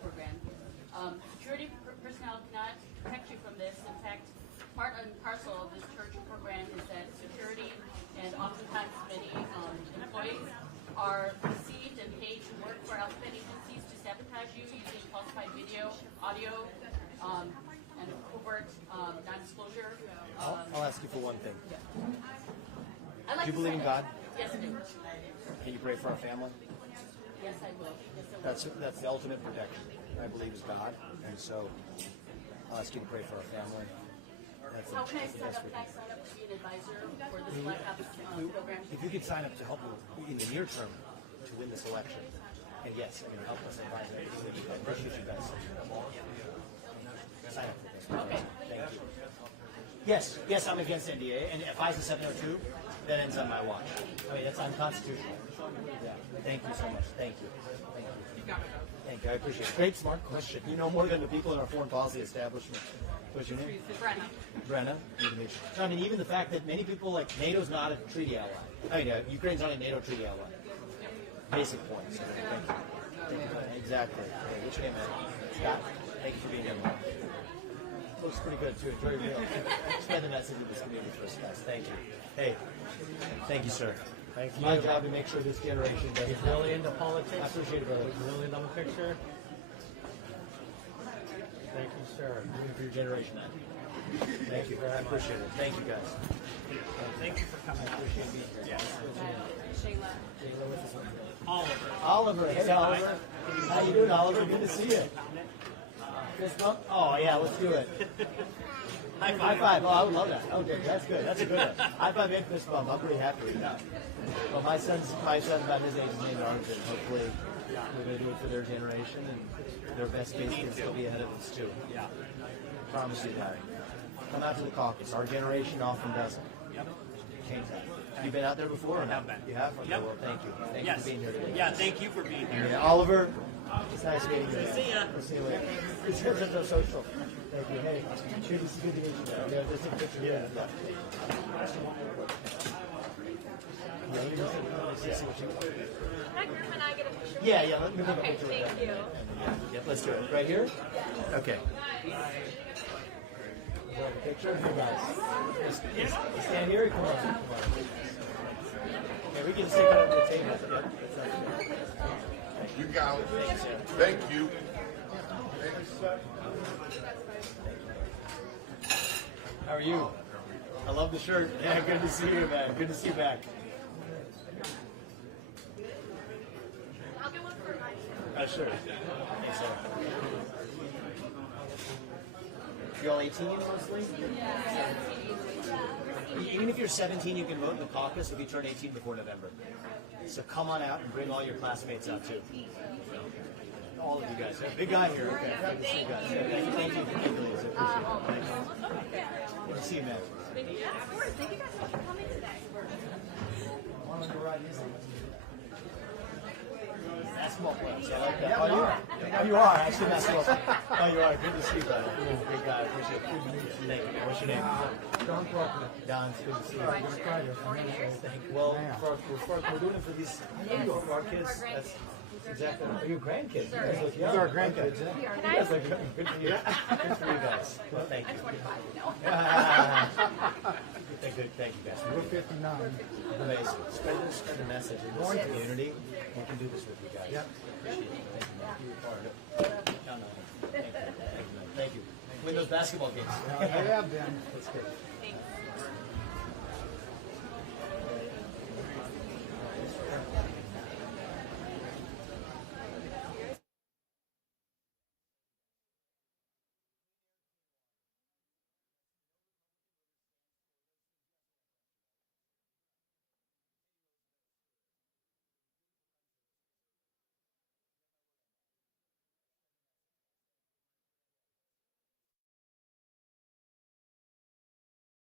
Security personnel cannot protect you from this. In fact, part and parcel of this church program is that security and oftentimes many employees are received and paid to work for outside agencies to sabotage you using falsified video, audio, and covert non-disclosure. I'll ask you for one thing. I like Do you to believe in say God? Yes, I do. Can you pray for our family? Yes, I will. Yes, I will. That's the ultimate protection. I believe is God, and so I'll ask you to pray for our family. How can I sign up? Can I sign up to be an advisor for this Black Ops program? If you could sign up to help in the near term to win this election, and yes, help us advise everything we can. Appreciate you guys. Sign up for this. Okay. Thank you. Yes, I'm against NDA, and if ISA 702, that ends on my watch. That's unconstitutional. Yeah. Thank you so much. Thank you. Thank you. I appreciate it. Great, smart question. You know more than the people in our foreign policy establishment. What's your name? Brenna. Even the fact that many people like NATO's not a treaty ally. Ukraine's not a NATO treaty ally. Basic points. Thank you. Exactly. Okay, which name is it? Scott. Thank you for being here. Looks pretty good too. Very real. Spread the message of this community for us, guys. Thank you. Hey, thank you, sir. Thank It's you. my job to make sure this generation doesn't. He's really into politics. I appreciate it, brother. He's really into the picture. Thank you, sir. Doing it for your generation, man. Thank you. I appreciate it. Thank you, guys. Thank you for coming. I appreciate being here. Shayla. Shayla, what's this one? Oliver. Oliver. Hey, Oliver. How you doing, Oliver? Good to see you. Fist bump? Oh, yeah, let's do it. High five. Oh, I would love that. Okay, that's good. That's a good one. High five and fist bump. I'm pretty happy with that. Well, my son's about his age is named Arjun. Hopefully, we're going to do it for their generation, and their best case can still be ahead of us, too. Yeah. Promise you that. Come out to the caucus. Our generation often doesn't. Change that. You been out there before? I have been. You have? Okay, well, thank you. Thank you for being here today. Yeah, thank you for being here. Yeah, Oliver, it's nice meeting you. See ya. We'll see you later. It's good to social. Thank you. Hey, good to meet you. Yeah, just take a picture. Yeah. Hi, Griff and I get a picture. Yeah, let me take a Okay, picture. thank you. Yeah, let's do it. Right here? Okay. Picture of you guys. Stand here. Come on. Okay, we can stick it over the table. You got it. Thank you. How are you? I love the shirt. Yeah, good to see you, man. Good to see you back. I'll get one for mine. Sure. Thanks, sir. You all 18 mostly? Even if you're 17, you can vote in the caucus if you turn 18 before November. So come on out and bring all your classmates out too. All of you guys. Big guy here. Okay. Good to see you guys. Thank you. Appreciate it. Good to see you, man. Yeah, of course. Thank you guys so much for coming today. Want to ride his basketball players. I like that. Oh, you are actually basketball player. Oh, you are. Good to see you, brother. Big guy. Appreciate it. Good to meet you. Thank you. What's your name? Don Clark. Don, it's good to see you. Thank you. Well, we're doing it for these for our kids. That's exactly. Are you grandkids? You guys look young. These are our grandkids. You guys look good for you. Good for you guys. Well, thank you. I'm 25 now. Thank you, guys. We're 59. Amazing. Spread the message in this community. We can do this with you guys. Yep. Appreciate it. Thank you, man. Thank you. Win those basketball games. I have been. That's good.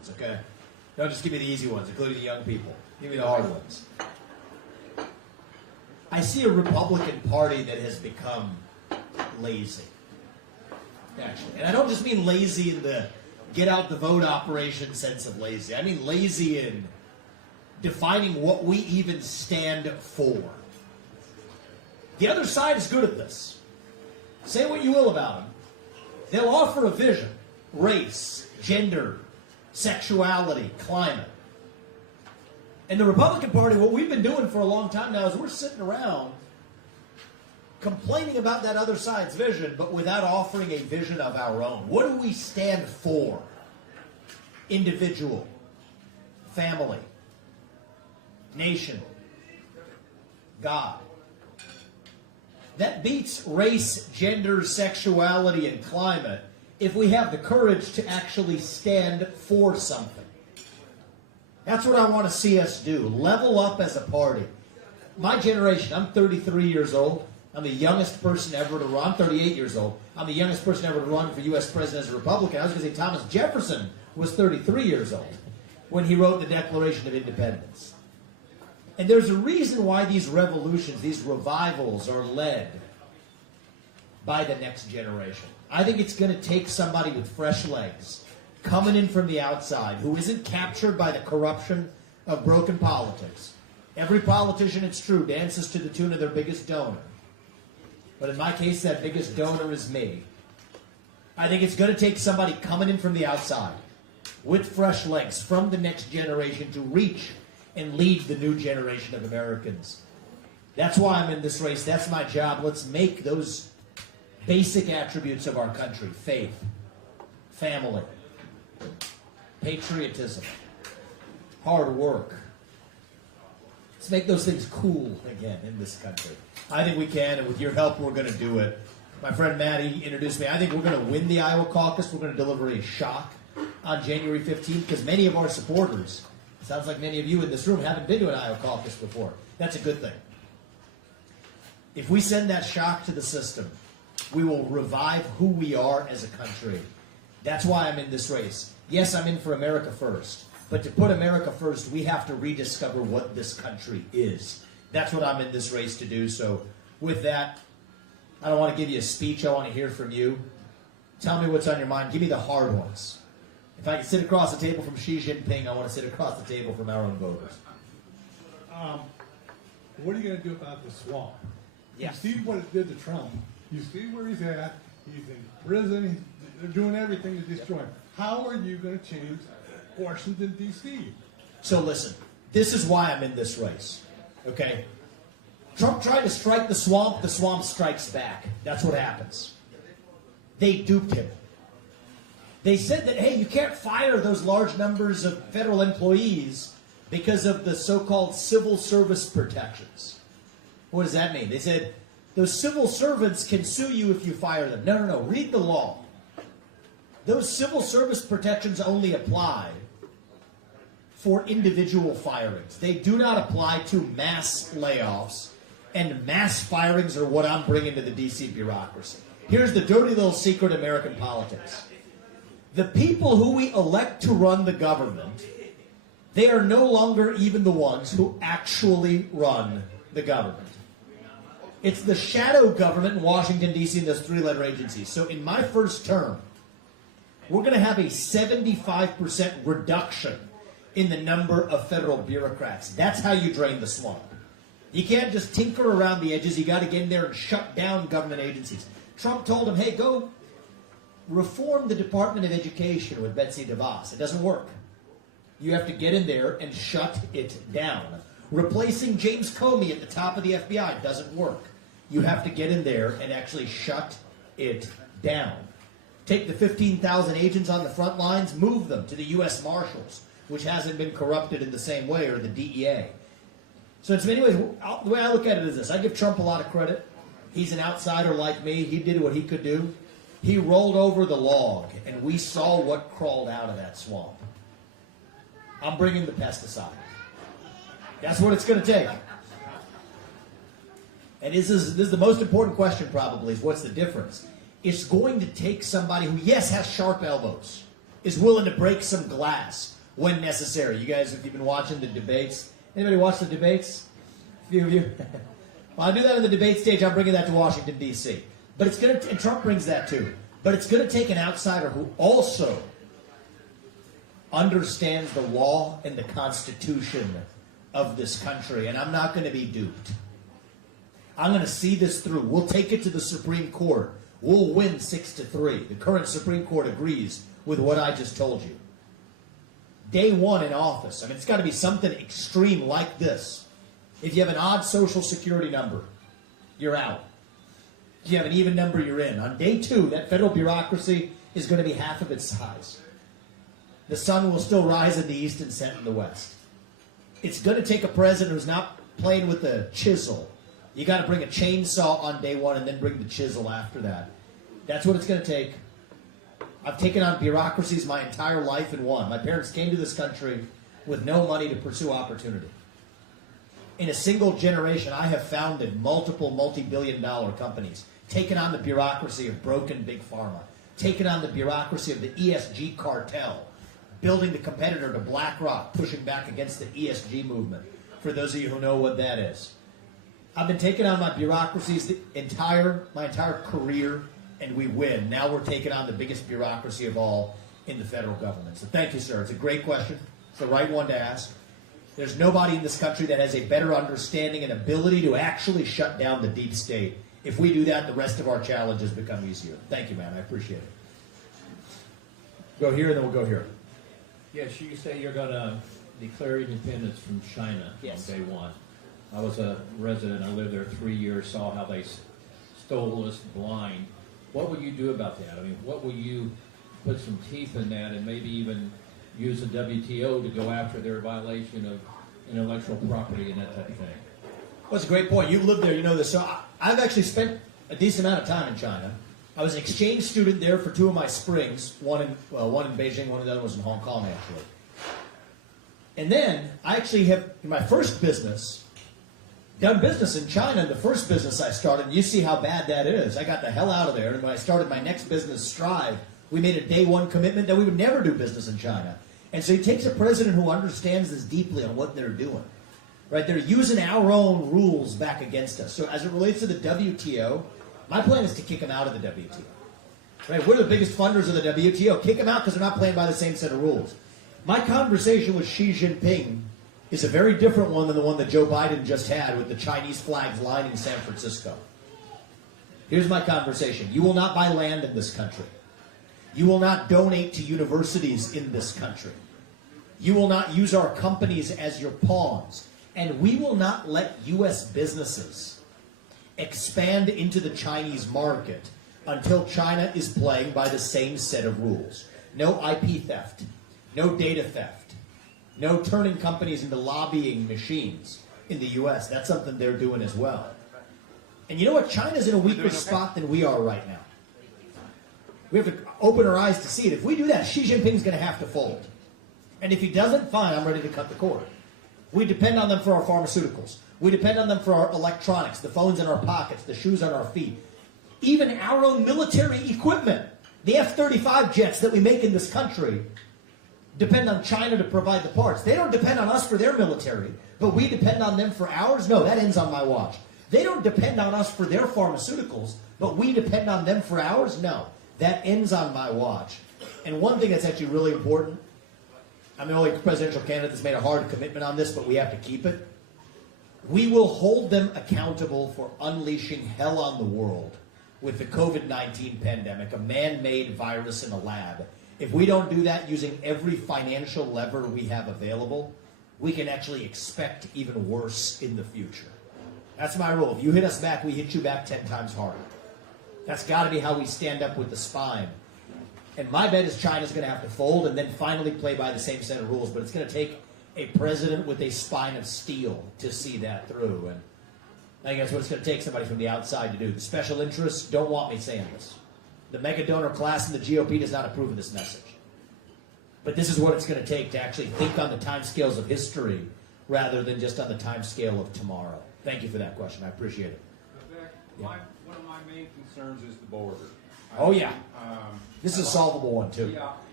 ones, okay? Don't just give me the easy ones, including the young people. Give me the hard ones. I see a Republican Party that has become lazy, actually. And I don't just mean lazy in the get out the vote operation sense of lazy. I mean lazy in defining what we even stand for. The other side is good at this. Say what you will about them. They'll offer a vision: race, gender, sexuality, climate. And the Republican Party, what we've been doing for a long time now is we're sitting around complaining about that other side's vision, but without offering a vision of our own. What do we stand for? Individual, family, nation, God. That beats race, gender, sexuality, and climate if we have the courage to actually stand for something. That's what I want to see us do. Level up as a party. My generation, I'm 33 years old. I'm the youngest person ever to run. I'm 38 years old. I'm the youngest person ever to run for U.S. president as a Republican. I was going to say Thomas Jefferson was 33 years old when he wrote the Declaration of Independence. And there's a reason why these revolutions, these revivals are led by the next generation. I think it's going to take somebody with fresh legs coming in from the outside who isn't captured by the corruption of broken politics. Every politician, it's true, dances to the tune of their biggest donor. But in my case, that biggest donor is me. I think it's going to take somebody coming in from the outside with fresh legs from the next generation to reach and lead the new generation of Americans. That's why I'm in this race. That's my job. Let's make those basic attributes of our country: faith, family, patriotism, hard work. Let's make those things cool again in this country. I think we can, and with your help, we're going to do it. My friend Matty introduced me. I think we're going to win the Iowa caucus. We're going to deliver a shock on January 15th because many of our supporters, it sounds like many of you in this room, haven't been to an Iowa caucus before. That's a good thing. If we send that shock to the system, we will revive who we are as a country. That's why I'm in this race. Yes, I'm in for America first. But to put America first, we have to rediscover what this country is. That's what I'm in this race to do. So with that, I don't want to give you a speech. I want to hear from you. Tell me what's on your mind. Give me the hard ones. If I can sit across the table from Xi Jinping, I want to sit across the table from our own voters. What are you going to do about the swamp? Yes. You see what it did to Trump. You see where he's at. He's in prison. They're doing everything to destroy him. How are you going to change Washington, D.C.? So listen, this is why I'm in this race, okay? Trump tried to strike the swamp strikes back. That's what happens. They duped him. They said that, hey, you can't fire those large numbers of federal employees because of the so-called civil service protections. What does that mean? They said, those civil servants can sue you if you fire them. No. Read the law. Those civil service protections only apply for individual firings. They do not apply to mass layoffs, and mass firings are what I'm bringing to the D.C. bureaucracy. Here's the dirty little secret of American politics. The people who we elect to run the government, they are no longer even the ones who actually run the government. It's the shadow government in Washington, D.C. and those three-letter agencies. So in my first term, we're going to have a 75% reduction in the number of federal bureaucrats. That's how you drain the swamp. You can't just tinker around the edges. You got to get in there and shut down government agencies. Trump told him, hey, go reform the Department of Education with Betsy DeVos. It doesn't work. You have to get in there and shut it down. Replacing James Comey at the top of the FBI doesn't work. You have to get in there and actually shut it down. Take the 15,000 agents on the front lines, move them to the U.S. Marshals, which hasn't been corrupted in the same way, or the DEA. So in many ways, the way I look at it is this. I give Trump a lot of credit. He's an outsider like me. He did what he could do. He rolled over the log, and we saw what crawled out of that swamp. I'm bringing the pesticide. That's what it's going to take. And this is the most important question probably, is what's the difference? It's going to take somebody who, yes, has sharp elbows. is willing to break some glass when necessary. You guys, if you've been watching the debates, anybody watch the debates? A few of you? Well, I'll do that on the debate stage. I'm bringing that to Washington, D.C. But it's going to, and Trump brings that too. But it's going to take an outsider who also understands the law and the Constitution of this country. And I'm not going to be duped. I'm going to see this through. We'll take it to the Supreme Court. We'll win 6-3. The current Supreme Court agrees with what I just told you. Day one in office. I mean, it's got to be something extreme like this. If you have an odd social security number, you're out. If you have an even number, you're in. On day two, that federal bureaucracy is going to be half of its size. The sun will still rise in the east and set in the west. It's going to take a president who's not playing with the chisel. You got to bring a chainsaw on day one and then bring the chisel after that. That's what it's going to take. I've taken on bureaucracies my entire life and won. My parents came to this country with no money to pursue opportunity. In a single generation, I have founded multiple multi-billion-dollar companies, taken on the bureaucracy of broken big pharma, taken on the bureaucracy of the ESG cartel, building the competitor to BlackRock, pushing back against the ESG movement, for those of you who know what that is. I've been taking on my bureaucracies my entire career, and we win. Now we're taking on the biggest bureaucracy of all in the federal government. So thank you, sir. It's a great question. It's the right one to ask. There's nobody in this country that has a better understanding and ability to actually shut down the deep state. If we do that, the rest of our challenges become easier. Thank you, man. I appreciate it. Go here, and then we'll go here. Yes, you say you're going to declare independence from China on day one. I was a resident. I lived there 3 years, saw how they stole us blind. What will you do about that? I mean, what will you put some teeth in that and maybe even use the WTO to go after their violation of intellectual property and that type of thing? Well, it's a great point. You've lived there, you know this. So I've actually spent a decent amount of time in China. I was an exchange student there for 2 of my springs, one in Beijing, one of the other was in Hong Kong, actually. And then I actually have, in my first business, done business in China. The first business I started, and you see how bad that is. I got the hell out of there. And when I started my next business, Strive, we made a day one commitment that we would never do business in China. And so he takes a president who understands this deeply on what they're doing. Right? They're using our own rules back against us. So as it relates to the WTO, my plan is to kick them out of the WTO. Right? We're the biggest funders of the WTO. Kick them out because they're not playing by the same set of rules. My conversation with Xi Jinping is a very different one than the one that Joe Biden just had with the Chinese flags lining San Francisco. Here's my conversation. You will not buy land in this country. You will not donate to universities in this country. You will not use our companies as your pawns. And we will not let U.S. businesses expand into the Chinese market until China is playing by the same set of rules. No IP theft. No data theft. No turning companies into lobbying machines in the U.S. That's something they're doing as well. And you know what? China's in a weaker spot than we are right now. We have to open our eyes to see it. If we do that, Xi Jinping's going to have to fold. And if he doesn't, fine, I'm ready to cut the cord. We depend on them for our pharmaceuticals. We depend on them for our electronics, the phones in our pockets, the shoes on our feet. Even our own military equipment, the F-35 jets that we make in this country, depend on China to provide the parts. They don't depend on us for their military, but we depend on them for ours? No, that ends on my watch. They don't depend on us for their pharmaceuticals, but we depend on them for ours? No, that ends on my watch. And one thing that's actually really important, I'm the only presidential candidate that's made a hard commitment on this, but we have to keep it. We will hold them accountable for unleashing hell on the world with the COVID-19 pandemic, a man-made virus in a lab. If we don't do that using every financial lever we have available, we can actually expect even worse in the future. That's my rule. If you hit us back, we hit you back 10 times harder. That's got to be how we stand up with the spine. And my bet is China's going to have to fold and then finally play by the same set of rules. But it's going to take a president with a spine of steel to see that through. And I think that's what it's going to take, somebody from the outside to do. The special interests don't want me saying this. The mega donor class in the GOP does not approve of this message. But this is what it's going to take to actually think on the timescales of history rather than just on the timescale of tomorrow. Thank you for that question. I appreciate it. Vivek, one of my main concerns is the border. Oh, yeah. This is a solvable one, too. Yeah,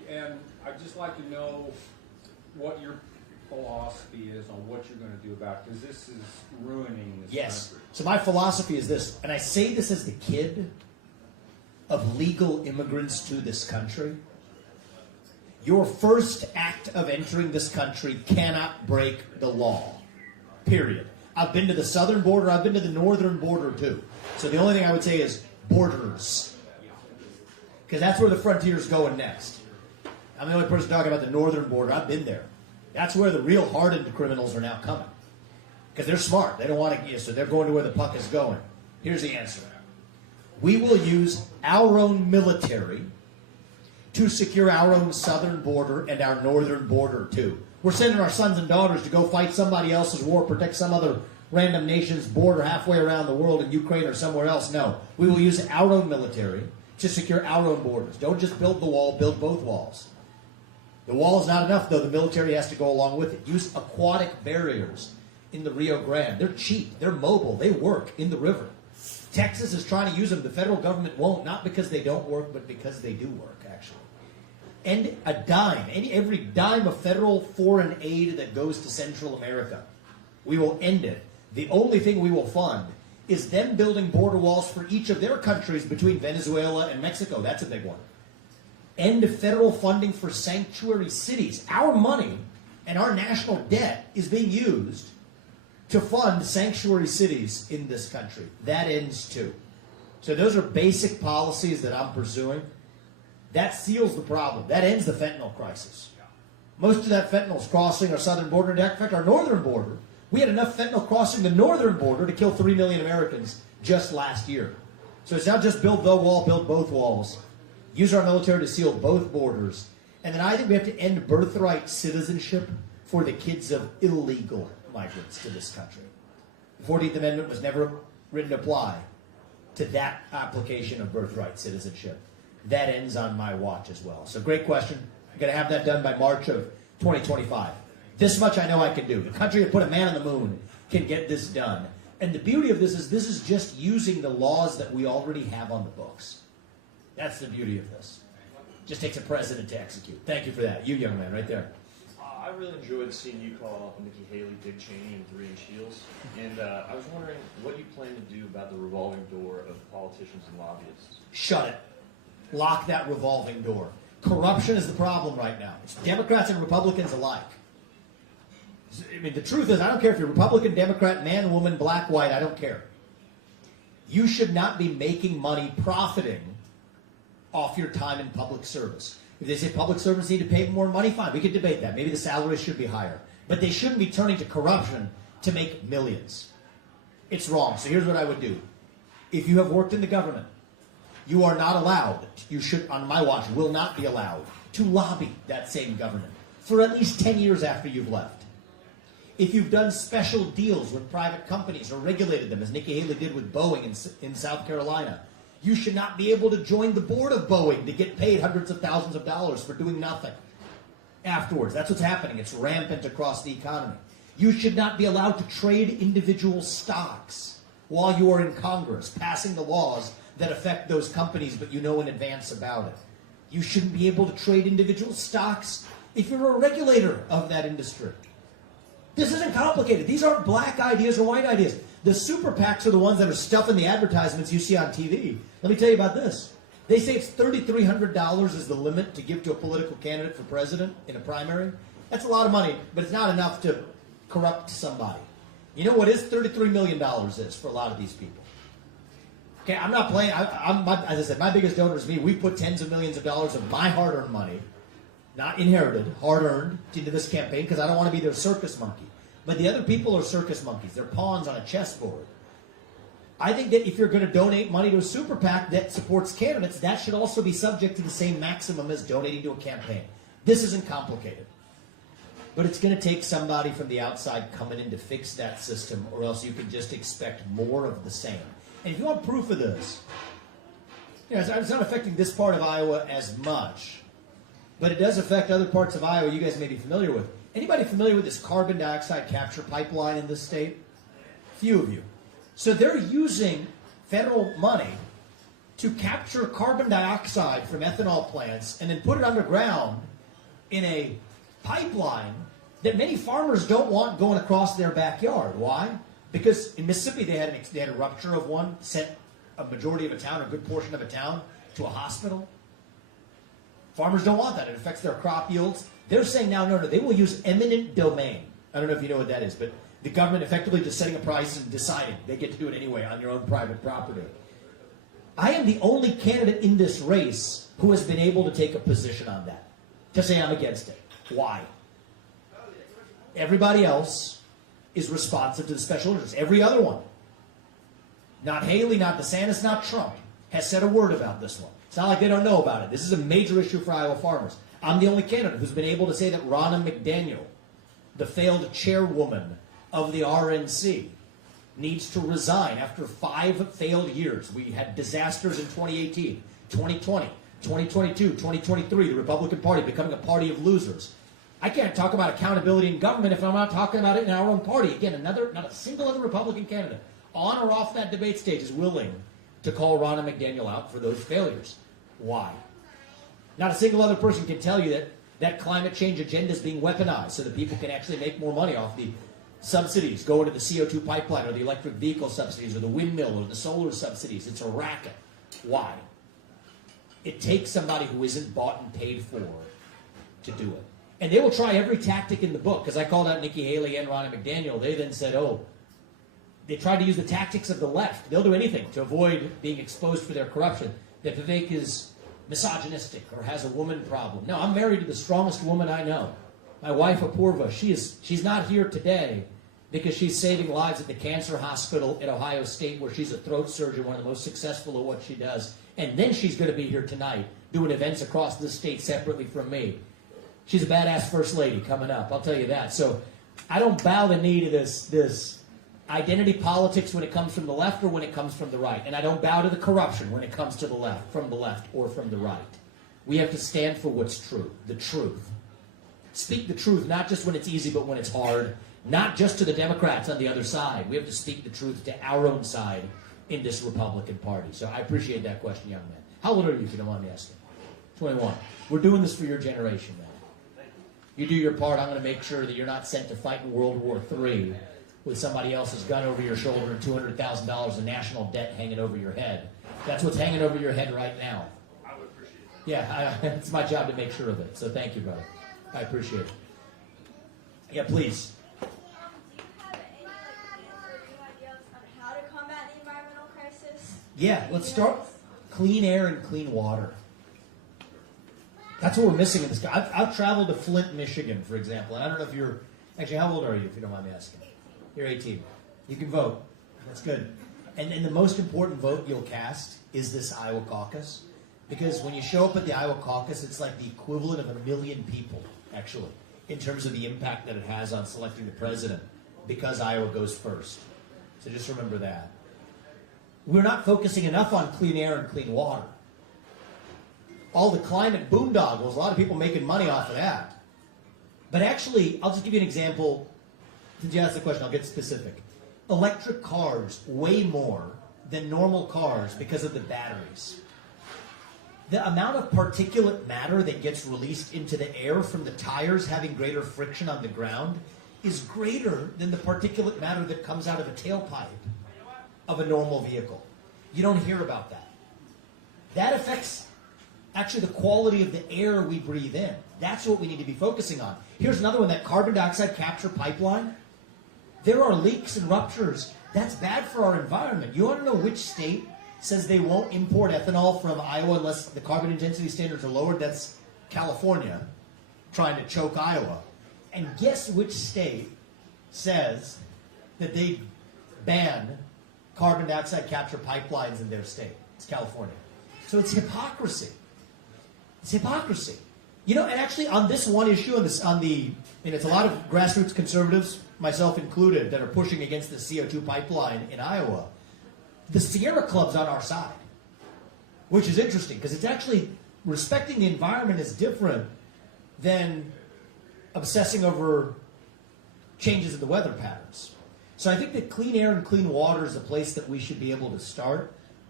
And I'd just like to know what your philosophy is on what you're going to do about it, because this is ruining this Yes. country. So my philosophy is this, and I say this as the kid of legal immigrants to this country. Your first act of entering this country cannot break the law. Period. I've been to the southern border, I've been to the northern border too. So the only thing I would say is borders. Because that's where the frontier's going next. I'm the only person talking about the northern border. I've been there. That's where the real hardened criminals are now coming. Because they're smart. They don't want to, so they're going to where the puck is going. Here's the answer. We will use our own military to secure our own southern border and our northern border too. We're sending our sons and daughters to go fight somebody else's war, protect some other random nation's border halfway around the world in Ukraine or somewhere else. No. We will use our own military to secure our own borders. Don't just build the wall, build both walls. The wall is not enough, though. The military has to go along with it. Use aquatic barriers in the Rio Grande. They're cheap. They're mobile. They work in the river. Texas is trying to use them. The federal government won't, not because they don't work, but because they do work, actually. And a dime, every dime of federal foreign aid that goes to Central America, we will end it. The only thing we will fund is them building border walls for each of their countries between Venezuela and Mexico. That's a big one. End federal funding for sanctuary cities. Our money and our national debt is being used to fund sanctuary cities in this country. That ends too. So those are basic policies that I'm pursuing. That seals the problem. That ends the fentanyl crisis. Most of that fentanyl is crossing our southern border. In fact, our northern border, we had enough fentanyl crossing the northern border to kill 3 million Americans just last year. So it's not just build the wall, build both walls. Use our military to seal both borders. And then I think we have to end birthright citizenship for the kids of illegal migrants to this country. The 14th Amendment was never written to apply to that application of birthright citizenship. That ends on my watch as well. So great question. I'm going to have that done by March of 2025. This much I know I can do. The country that put a man on the moon can get this done. And the beauty of this is just using the laws that we already have on the books. That's the beauty of this. Just takes a president to execute. Thank you for that. You young man right there. I really enjoyed seeing you call Nikki Haley, Dick Cheney, and 3-inch heels. And I was wondering what you plan to do about the revolving door of politicians and lobbyists. Shut it. Lock that revolving door. Corruption is the problem right now. It's Democrats and Republicans alike. I mean, the truth is, I don't care if you're Republican, Democrat, man, woman, black, white, I don't care. You should not be making money profiting off your time in public service. If they say public servants need to pay more money, fine, we could debate that. Maybe the salaries should be higher. But they shouldn't be turning to corruption to make millions. It's wrong. So here's what I would do. If you have worked in the government, you are not allowed, you should, on my watch, will not be allowed to lobby that same government for at least 10 years after you've left. If you've done special deals with private companies or regulated them, as Nikki Haley did with Boeing in South Carolina, you should not be able to join the board of Boeing to get paid hundreds of thousands of dollars for doing nothing afterwards. That's what's happening. It's rampant across the economy. You should not be allowed to trade individual stocks while you are in Congress, passing the laws that affect those companies, but you know in advance about it. You shouldn't be able to trade individual stocks if you're a regulator of that industry. This isn't complicated. These aren't black ideas or white ideas. The super PACs are the ones that are stuffing the advertisements you see on TV. Let me tell you about this. They say it's $3,300 is the limit to give to a political candidate for president in a primary. That's a lot of money, but it's not enough to corrupt somebody. You know what is $33 million is for a lot of these people? Okay, I'm not playing. As I said, my biggest donor is me. We put tens of millions of dollars of my hard-earned money, not inherited, hard-earned, into this campaign because I don't want to be their circus monkey. But the other people are circus monkeys. They're pawns on a chessboard. I think that if you're going to donate money to a super PAC that supports candidates, that should also be subject to the same maximum as donating to a campaign. This isn't complicated. But it's going to take somebody from the outside coming in to fix that system, or else you can just expect more of the same. And if you want proof of this, it's not affecting this part of Iowa as much, but it does affect other parts of Iowa you guys may be familiar with. Anybody familiar with this carbon dioxide capture pipeline in this state? Few of you. So they're using federal money to capture carbon dioxide from ethanol plants and then put it underground in a pipeline that many farmers don't want going across their backyard. Why? Because in Mississippi they had a rupture of one, sent a majority of a town, a good portion of a town, to a hospital. Farmers don't want that. It affects their crop yields. They're saying now, no, they will use eminent domain. I don't know if you know what that is, but the government effectively just setting a price and deciding they get to do it anyway on your own private property. I am the only candidate in this race who has been able to take a position on that, to say I'm against it. Why? Everybody else is responsive to the special interests. Every other one, not Haley, not DeSantis, not Trump, has said a word about this one. It's not like they don't know about it. This is a major issue for Iowa farmers. I'm the only candidate who's been able to say that Ronna McDaniel, the failed chairwoman of the RNC, needs to resign after 5 failed years. We had disasters in 2018, 2020, 2022, 2023, the Republican Party becoming a party of losers. I can't talk about accountability in government if I'm not talking about it in our own party. Again, not a single other Republican candidate on or off that debate stage is willing to call Ronna McDaniel out for those failures. Why? Not a single other person can tell you that climate change agenda is being weaponized so that people can actually make more money off the subsidies going to the CO2 pipeline or the electric vehicle subsidies or the windmill or the solar subsidies. It's a racket. Why? It takes somebody who isn't bought and paid for to do it. And they will try every tactic in the book, because I called out Nikki Haley and Ronna McDaniel. They then said, they tried to use the tactics of the left. They'll do anything to avoid being exposed for their corruption. That Vivek is misogynistic or has a woman problem. No, I'm married to the strongest woman I know. My wife, Apurva, she's not here today because she's saving lives at the cancer hospital at Ohio State, where she's a throat surgeon, one of the most successful at what she does. And then she's going to be here tonight doing events across the state separately from me. She's a badass first lady coming up, I'll tell you that. So I don't bow the knee to this identity politics when it comes from the left or when it comes from the right. And I don't bow to the corruption when it comes to the left, from the left or from the right. We have to stand for what's true, the truth. Speak the truth, not just when it's easy, but when it's hard. Not just to the Democrats on the other side. We have to speak the truth to our own side in this Republican Party. So I appreciate that question, young man. How old are you, if you don't mind me asking? 21. We're doing this for your generation, man. You do your part, I'm going to make sure that you're not sent to fight in World War III with somebody else's gun over your shoulder and $200,000 in national debt hanging over your head. That's what's hanging over your head right now. I would appreciate it. Yeah, it's my job to make sure of it. So thank you, brother. I appreciate it. Yeah, please. Do you have any answers or new ideas on how to combat the environmental crisis? Yeah, let's start clean air and clean water. That's what we're missing in this. I've traveled to Flint, Michigan, for example, and I don't know if you're, actually, how old are you, if you don't mind me asking? 18. You're 18. You can vote. That's good. And the most important vote you'll cast is this Iowa caucus, because when you show up at the Iowa caucus, it's like the equivalent of 1 million people, actually, in terms of the impact that it has on selecting the president, because Iowa goes first. So just remember that. We're not focusing enough on clean air and clean water. All the climate boondoggles, a lot of people making money off of that. But actually, I'll just give you an example. Since you asked the question, I'll get specific. Electric cars weigh more than normal cars because of the batteries. The amount of particulate matter that gets released into the air from the tires having greater friction on the ground is greater than the particulate matter that comes out of a tailpipe of a normal vehicle. You don't hear about that. That affects actually the quality of the air we breathe in. That's what we need to be focusing on. Here's another one, that carbon dioxide capture pipeline. There are leaks and ruptures. That's bad for our environment. You want to know which state says they won't import ethanol from Iowa unless the carbon intensity standards are lowered? That's California, trying to choke Iowa. And guess which state says that they ban carbon dioxide capture pipelines in their state? It's California. So it's hypocrisy. It's hypocrisy. You know, and actually on this one issue, and it's a lot of grassroots conservatives, myself included, that are pushing against the CO2 pipeline in Iowa. The Sierra Club's on our side, which is interesting, because it's actually, respecting the environment is different than obsessing over changes in the weather patterns. So I think that clean air and clean water is a place that we should be able to start.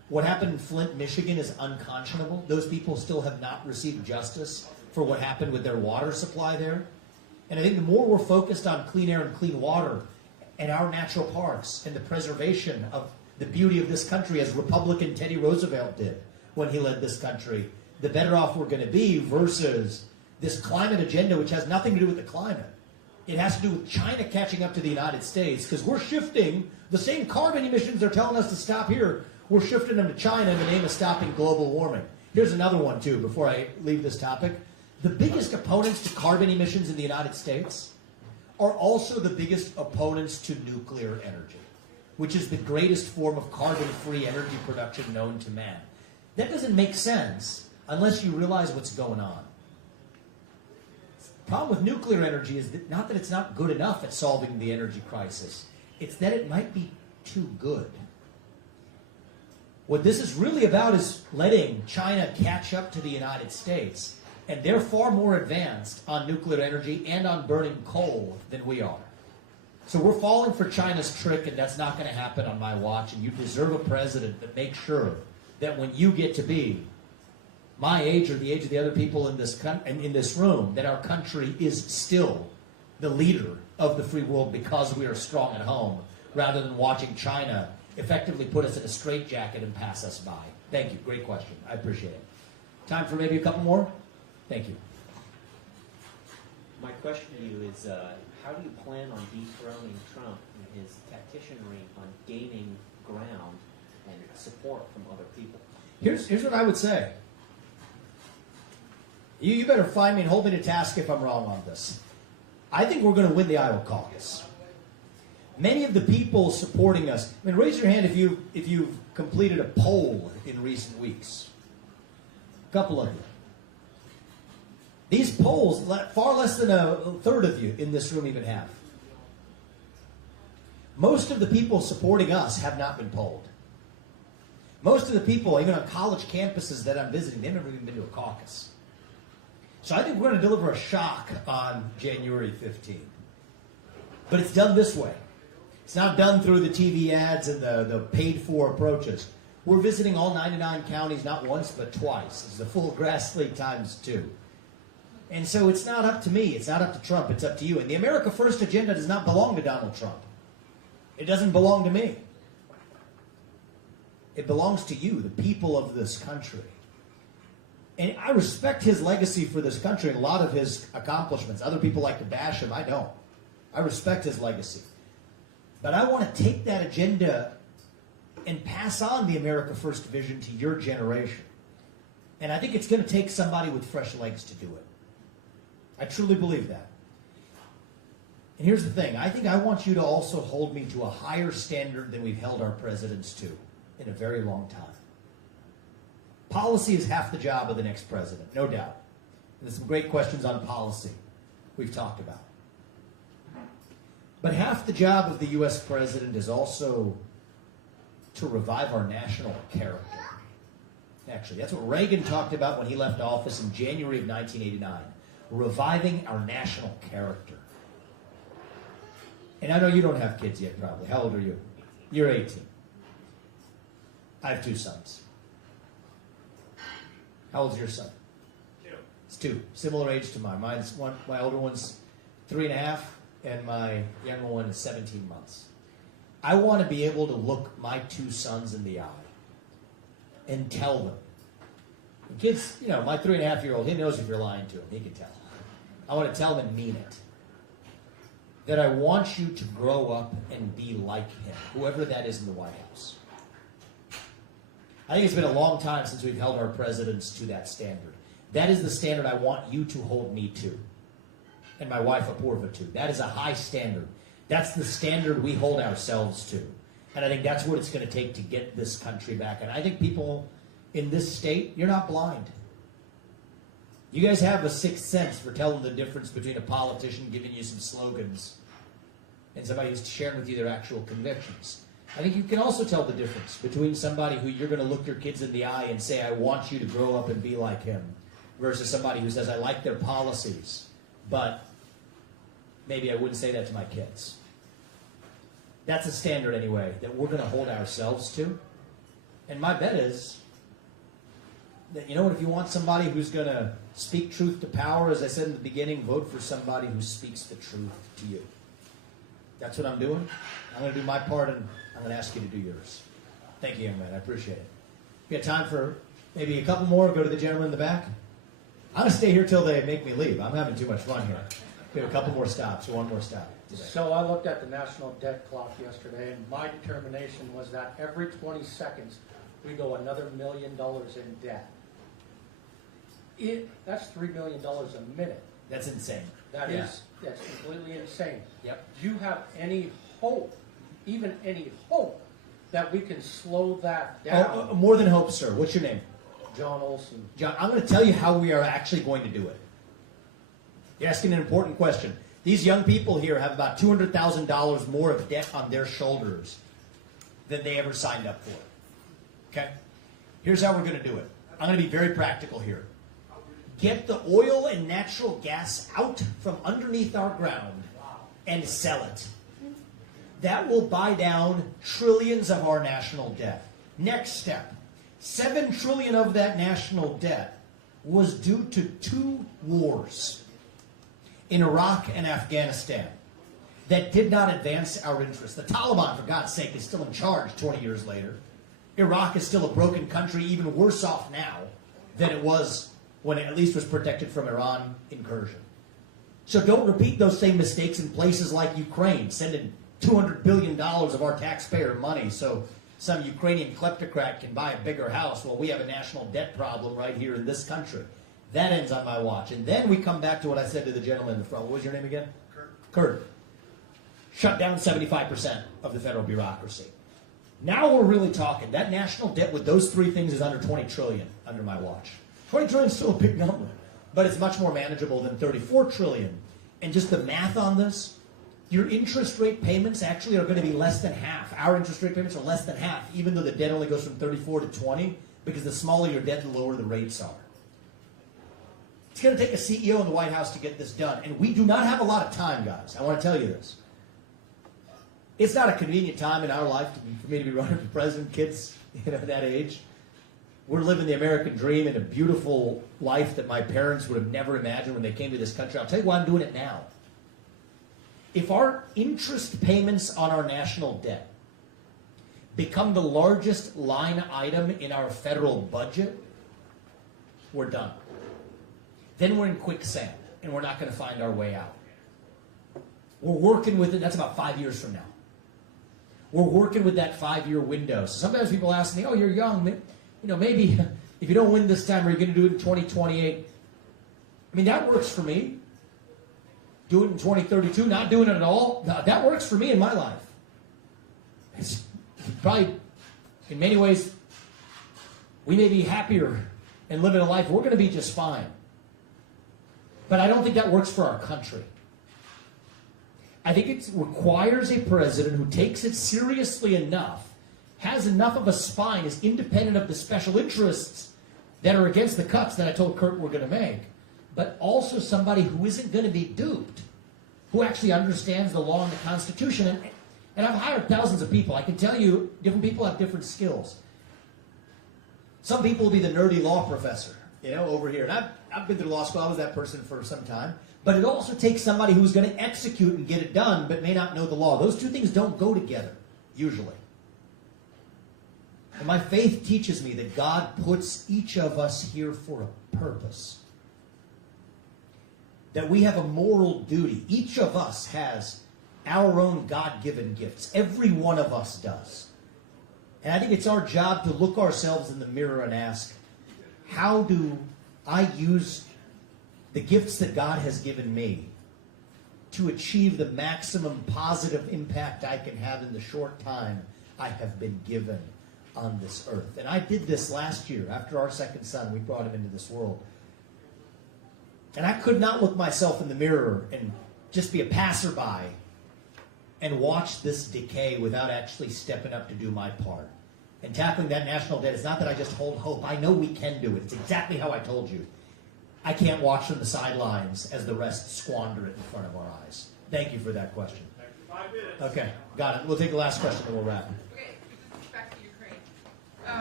What happened in Flint, Michigan is unconscionable. Those people still have not received justice for what happened with their water supply there. And I think the more we're focused on clean air and clean water and our natural parks and the preservation of the beauty of this country, as Republican Teddy Roosevelt did when he led this country, the better off we're going to be versus this climate agenda, which has nothing to do with the climate. It has to do with China catching up to the United States, because we're shifting the same carbon emissions they're telling us to stop here. We're shifting them to China in the name of stopping global warming. Here's another one, too, before I leave this topic. The biggest opponents to carbon emissions in the United States are also the biggest opponents to nuclear energy, which is the greatest form of carbon-free energy production known to man. That doesn't make sense unless you realize what's going on. The problem with nuclear energy is that not that it's not good enough at solving the energy crisis, it's that it might be too good. What this is really about is letting China catch up to the United States, and they're far more advanced on nuclear energy and on burning coal than we are. So we're falling for China's trick, and that's not going to happen on my watch, and you deserve a president that makes sure that when you get to be my age or the age of the other people in this room, that our country is still the leader of the free world because we are strong at home, rather than watching China effectively put us in a straitjacket and pass us by. Thank you. Great question. I appreciate it. Time for maybe a couple more? Thank you. My question to you is, how do you plan on dethroning Trump in his tacticianry on gaining ground and support from other people? Here's what I would say. You better find me and hold me to task if I'm wrong on this. I think we're going to win the Iowa caucus. Many of the people supporting us, I mean, raise your hand if you've completed a poll in recent weeks. A couple of you. These polls, far less than a third of you in this room even have. Most of the people supporting us have not been polled. Most of the people, even on college campuses that I'm visiting, they've never even been to a caucus. So I think we're going to deliver a shock on January 15th. But it's done this way. It's not done through the TV ads and the paid-for approaches. We're visiting all 99 counties not once but twice. It's the full grass league times 2. And so it's not up to me. It's not up to Trump. It's up to you. And the America First agenda does not belong to Donald Trump. It doesn't belong to me. It belongs to you, the people of this country. And I respect his legacy for this country and a lot of his accomplishments. Other people like to bash him. I don't. I respect his legacy. But I want to take that agenda and pass on the America First vision to your generation. And I think it's going to take somebody with fresh legs to do it. I truly believe that. And here's the thing. I think I want you to also hold me to a higher standard than we've held our presidents to in a very long time. Policy is half the job of the next president, no doubt. And there's some great questions on policy we've talked about. But half the job of the U.S. president is also to revive our national character. Actually, that's what Reagan talked about when he left office in January of 1989. Reviving our national character. And I know you don't have kids yet, probably. How old are you? You're 18. I have 2 sons. How old's your son? 2. It's 2. Similar age to mine. My older one's 3.5, and my younger one is 17 months. I want to be able to look my 2 sons in the eye and tell them. The kids, my 3.5-year-old, he knows if you're lying to him. He can tell. I want to tell him and mean it. That I want you to grow up and be like him, whoever that is in the White House. I think it's been a long time since we've held our presidents to that standard. That is the standard I want you to hold me to, and my wife Apurva to. That is a high standard. That's the standard we hold ourselves to. And I think that's what it's going to take to get this country back. And I think people in this state, you're not blind. You guys have a sixth sense for telling the difference between a politician giving you some slogans and somebody who's sharing with you their actual convictions. I think you can also tell the difference between somebody who you're going to look your kids in the eye and say, I want you to grow up and be like him, versus somebody who says, I like their policies, but maybe I wouldn't say that to my kids. That's a standard, anyway, that we're going to hold ourselves to. And my bet is that, you know what, if you want somebody who's going to speak truth to power, as I said in the beginning, vote for somebody who speaks the truth to you. That's what I'm doing. I'm going to do my part, and I'm going to ask you to do yours. Thank you, young man. I appreciate it. We got time for maybe a couple more. Go to the gentleman in the back. I'm going to stay here till they make me leave. I'm having too much fun here. We have a couple more stops, or one more stop today. So I looked at the national debt clock yesterday, and my determination was that every 20 seconds we go another $1 million in debt. That's $3 million a minute. That's insane. That's completely insane. Yep. Do you have any hope, even any hope, that we can slow that down? More than hope, sir. What's your name? John Olson. John, I'm going to tell you how we are actually going to do it. You're asking an important question. These young people here have about $200,000 more of debt on their shoulders than they ever signed up for. Okay? Here's how we're going to do it. I'm going to be very practical here. Get the oil and natural gas out from underneath our ground and sell it. That will buy down trillions of our national debt. Next step, $7 trillion of that national debt was due to 2 wars in Iraq and Afghanistan that did not advance our interests. The Taliban, for God's sake, is still in charge 20 years later. Iraq is still a broken country, even worse off now than it was when it at least was protected from Iran incursion. So don't repeat those same mistakes in places like Ukraine, sending $200 billion of our taxpayer money so some Ukrainian kleptocrat can buy a bigger house while we have a national debt problem right here in this country. That ends on my watch. And then we come back to what I said to the gentleman in the front. What was your name again? Kurt. Shut down 75% of the federal bureaucracy. Now we're really talking. That national debt with those 3 things is under $20 trillion under my watch. 20 trillion is still a big number, but it's much more manageable than 34 trillion. And just the math on this, your interest rate payments actually are going to be less than half. Our interest rate payments are less than half, even though the debt only goes from 34 to 20, because the smaller your debt, the lower the rates are. It's going to take a CEO in the White House to get this done, and we do not have a lot of time, guys. I want to tell you this. It's not a convenient time in our life for me to be running for president. Kids, that age. We're living the American dream in a beautiful life that my parents would have never imagined when they came to this country. I'll tell you why I'm doing it now. If our interest payments on our national debt become the largest line item in our federal budget, we're done. Then we're in quicksand, and we're not going to find our way out. We're working with it. That's about 5 years from now. We're working with that 5-year window. So sometimes people ask me, oh, you're young. Maybe if you don't win this time, are you going to do it in 2028? I mean, that works for me. Do it in 2032, not doing it at all. That works for me in my life. It's probably, in many ways, we may be happier and living a life. We're going to be just fine. But I don't think that works for our country. I think it requires a president who takes it seriously enough, has enough of a spine, is independent of the special interests that are against the cuts that I told Kurt we're going to make, but also somebody who isn't going to be duped, who actually understands the law and the Constitution. And I've hired thousands of people. I can tell you, different people have different skills. Some people will be the nerdy law professor, over here. And I've been through law school. I was that person for some time. But it also takes somebody who's going to execute and get it done, but may not know the law. Those two things don't go together, usually. And my faith teaches me that God puts each of us here for a purpose. That we have a moral duty. Each of us has our own God-given gifts. Every one of us does. And I think it's our job to look ourselves in the mirror and ask, how do I use the gifts that God has given me to achieve the maximum positive impact I can have in the short time I have been given on this earth? And I did this last year. After our second son, we brought him into this world. And I could not look myself in the mirror and just be a passerby and watch this decay without actually stepping up to do my part. And tackling that national debt is not that I just hold hope. I know we can do it. It's exactly how I told you. I can't watch from the sidelines as the rest squander it in front of our eyes. Thank you for that question. 5 minutes. Okay, got it. We'll take the last question and we'll wrap. Okay, back to Ukraine.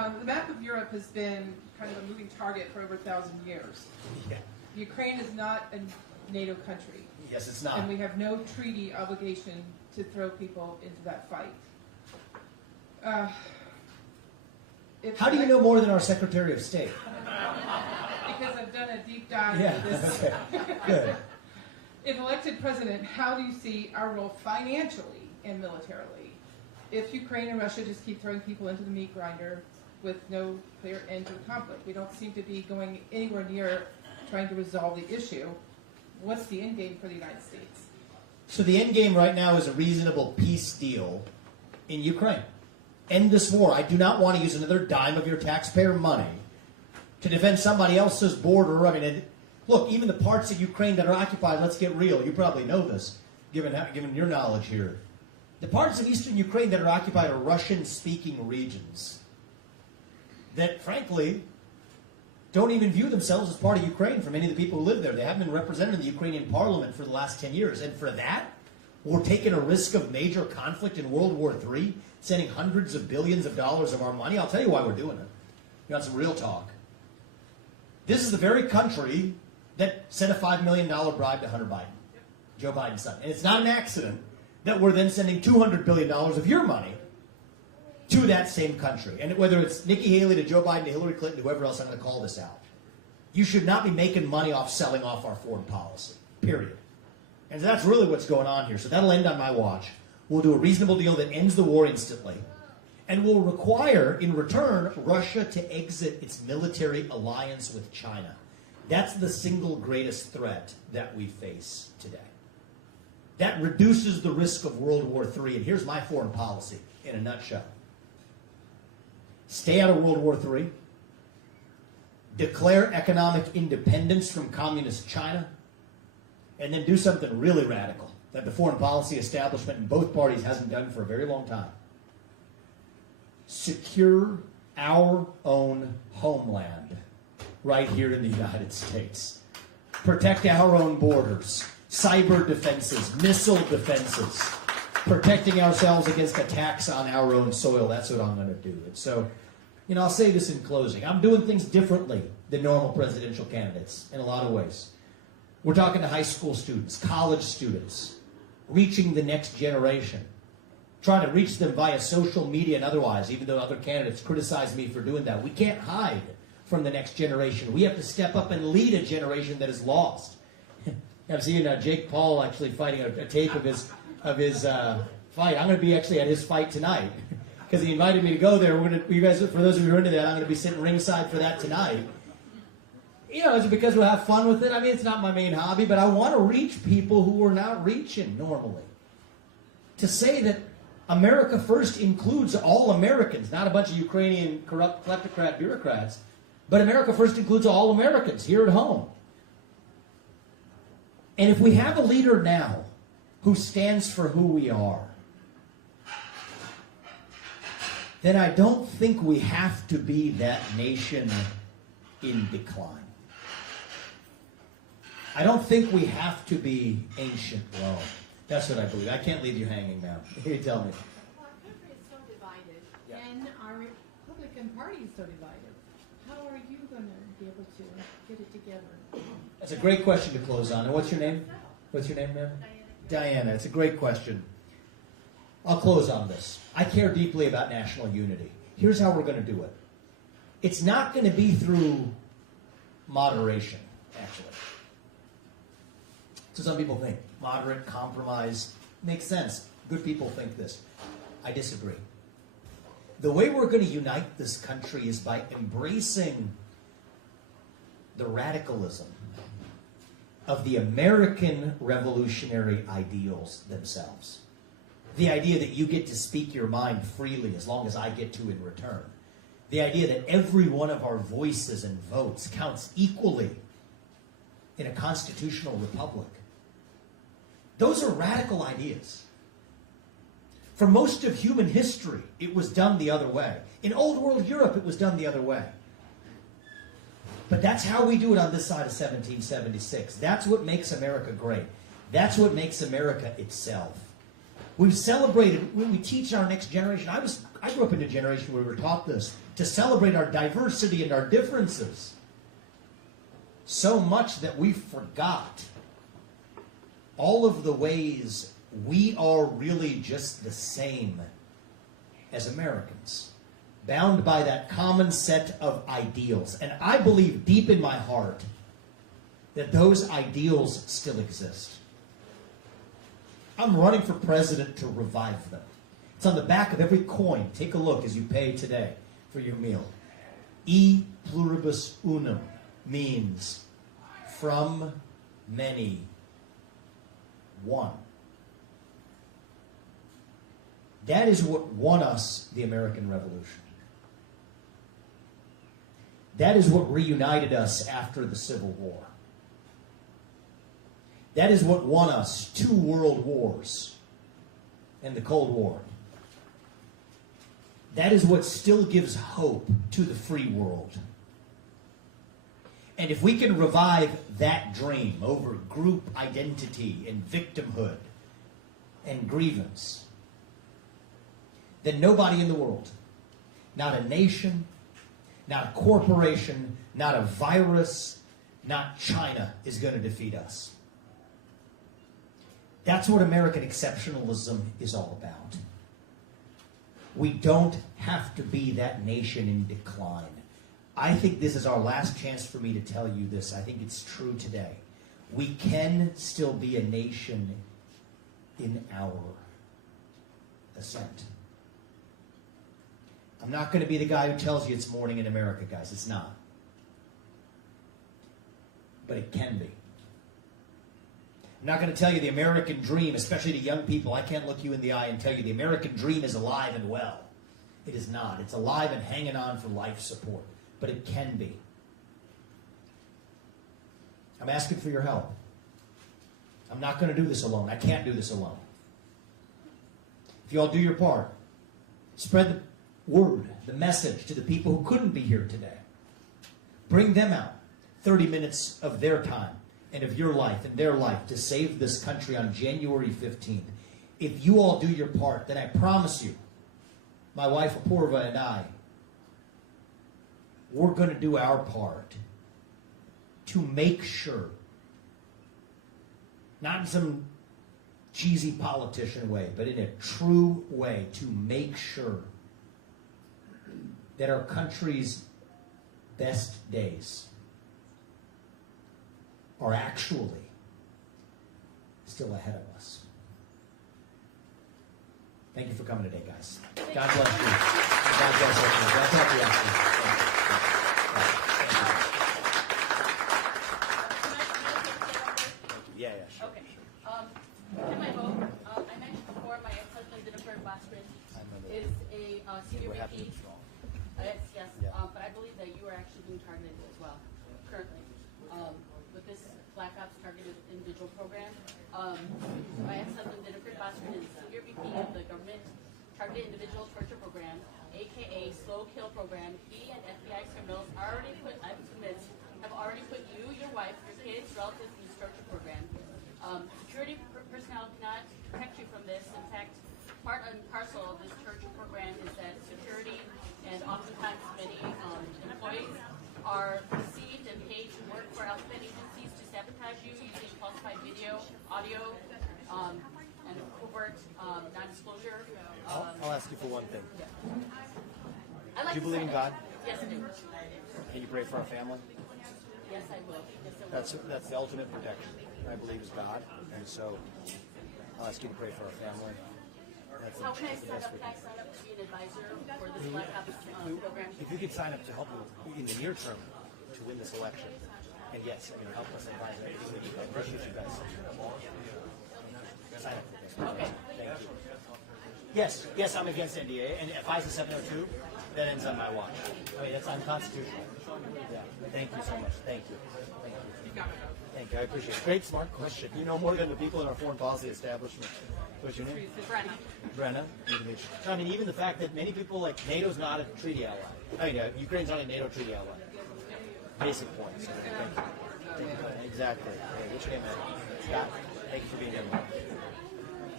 The map of Europe has been kind of a moving target for over 1,000 years. Yeah. Ukraine is not a NATO country. Yes, it's not. And we have no treaty obligation to throw people into that fight. How do you know more than our Secretary of State? Because I've done a deep dive Yeah, into this. okay. Good. If elected president, how do you see our role financially and militarily? If Ukraine and Russia just keep throwing people into the meat grinder with no clear end to the conflict, we don't seem to be going anywhere near trying to resolve the issue. What's the end game for the United States? So the end game right now is a reasonable peace deal in Ukraine. End this war. I do not want to use another dime of your taxpayer money to defend somebody else's border. I mean, look, even the parts of Ukraine that are occupied, let's get real. You probably know this, given your knowledge here. The parts of eastern Ukraine that are occupied are Russian-speaking regions that, frankly, don't even view themselves as part of Ukraine for many of the people who live there. They haven't been represented in the Ukrainian parliament for the last 10 years. And for that, we're taking a risk of major conflict in World War III, sending hundreds of billions of dollars of our money. I'll tell you why we're doing it. You want some real talk. This is the very country that sent a $5 million bribe to Hunter Biden, Joe Biden's son. And it's not an accident that we're then sending $200 billion of your money to that same country. And whether it's Nikki Haley to Joe Biden to Hillary Clinton, whoever else, I'm going to call this out. You should not be making money off selling off our foreign policy, period. And that's really what's going on here. So that'll end on my watch. We'll do a reasonable deal that ends the war instantly. And will require, in return, Russia to exit its military alliance with China. That's the single greatest threat that we face today. That reduces the risk of World War III. And here's my foreign policy in a nutshell. Stay out of World War III. Declare economic independence from communist China. And then do something really radical that the foreign policy establishment in both parties hasn't done for a very long time. Secure our own homeland right here in the United States. Protect our own borders. Cyber defenses, missile defenses. Protecting ourselves against attacks on our own soil. That's what I'm going to do. And so, I'll say this in closing. I'm doing things differently than normal presidential candidates in a lot of ways. We're talking to high school students, college students, reaching the next generation, trying to reach them via social media and otherwise, even though other candidates criticize me for doing that. We can't hide from the next generation. We have to step up and lead a generation that is lost. I've seen Jake Paul actually fighting a tape of his fight. I'm going to be actually at his fight tonight because he invited me to go there. You guys, for those of you who are into that, I'm going to be sitting ringside for that tonight. Is it because we'll have fun with it? I mean, it's not my main hobby, but I want to reach people who are not reaching normally. To say that America First includes all Americans, not a bunch of Ukrainian corrupt kleptocrat bureaucrats, but America First includes all Americans here at home. And if we have a leader now who stands for who we are, then I don't think we have to be that nation in decline. I don't think we have to be ancient Rome. That's what I believe. I can't leave you hanging now. You tell me. Well, our country is so divided, and our Republican Party is so divided. How are you going to be able to get it together? That's a great question to close on. And what's your name? What's your name, ma'am? Diana. It's a great question. I'll close on this. I care deeply about national unity. Here's how we're going to do it. It's not going to be through moderation, actually. So some people think moderate compromise makes sense. Good people think this. I disagree. The way we're going to unite this country is by embracing the radicalism of the American revolutionary ideals themselves. The idea that you get to speak your mind freely as long as I get to in return. The idea that every one of our voices and votes counts equally in a constitutional republic. Those are radical ideas. For most of human history, it was done the other way. In old world Europe, it was done the other way. But that's how we do it on this side of 1776. That's what makes America great. That's what makes America itself. We've celebrated, when we teach our next generation. I was I grew up in a generation where we were taught this, to celebrate our diversity and our differences. So much that we forgot all of the ways we are really just the same as Americans, bound by that common set of ideals. And I believe deep in my heart that those ideals still exist. I'm running for president to revive them. It's on the back of every coin. Take a look as you pay today for your meal. E pluribus unum means from many, one. That is what won us the American Revolution. That is what reunited us after the Civil War. That is what won us 2 world wars and the Cold War. That is what still gives hope to the free world. And if we can revive that dream over group identity and victimhood and grievance, then nobody in the world, not a nation, not a corporation, not a virus, not China, is going to defeat us. That's what American exceptionalism is all about. We don't have to be that nation in decline. I think this is our last chance for me to tell you this. I think it's true today. We can still be a nation in our ascent. I'm not going to be the guy who tells you it's morning in America, guys. It's not. But it can be. I'm not going to tell you the American dream, especially to young people. I can't look you in the eye and tell you the American dream is alive and well. It is not. It's alive and hanging on for life support. But it can be. I'm asking for your help. I'm not going to do this alone. I can't do this alone. If you all do your part, spread the word, the message to the people who couldn't be here today. Bring them out 30 minutes of their time and of your life and their life to save this country on January 15th. If you all do your part, then I promise you, my wife Apurva and I, we're going to do our part to make sure, not in some cheesy politician way, but in a true way, to make sure that our country's best days are actually still ahead of us. Thank you for coming today, guys. God bless you. God bless everyone. God bless you. Yeah, sure. Okay. In my vote, I mentioned before my ex-husband Jennifer is a senior VP. Yes. But I believe that you are actually being targeted as well, currently, with this Black Ops Targeted Individual Program. My ex-husband Jennifer is senior VP of the Government Targeted Individual Torture Program, aka Slow Kill Program. He and FBI criminals have already put you, your wife, your kids, relatives in this torture program. Security personnel cannot protect you from this. In fact, part and parcel of this torture program is that security and oftentimes many employees are received and paid to work for alphabet agencies to sabotage you using falsified video, audio, and covert non-disclosure. I'll ask you for one thing. Do you believe in God? Yes, I do. Can you pray for our family? Yes, I will. Yes, I will. That's the ultimate protection. I believe is God, and so I'll ask you to pray for our family. How can I sign up? Can I sign up to be an advisor for this Black Ops program? If you could sign up to help in the near term to win this election, and yes, help us advise everything. I appreciate you guys. Sign up. Okay. Thank you. Yes, I'm against NDA, and if I say 702, that ends on my watch. That's unconstitutional. Yeah. Thank you so much. Thank you. Thank you. I appreciate it. Great, smart question. You know more than the people in our foreign policy establishment. What's your name? Brenna. Even the fact that many people like NATO's not a treaty ally. Ukraine's not a NATO treaty ally. Basic points. Thank you. Exactly. What's your name, man? Scott. Thank you for being here.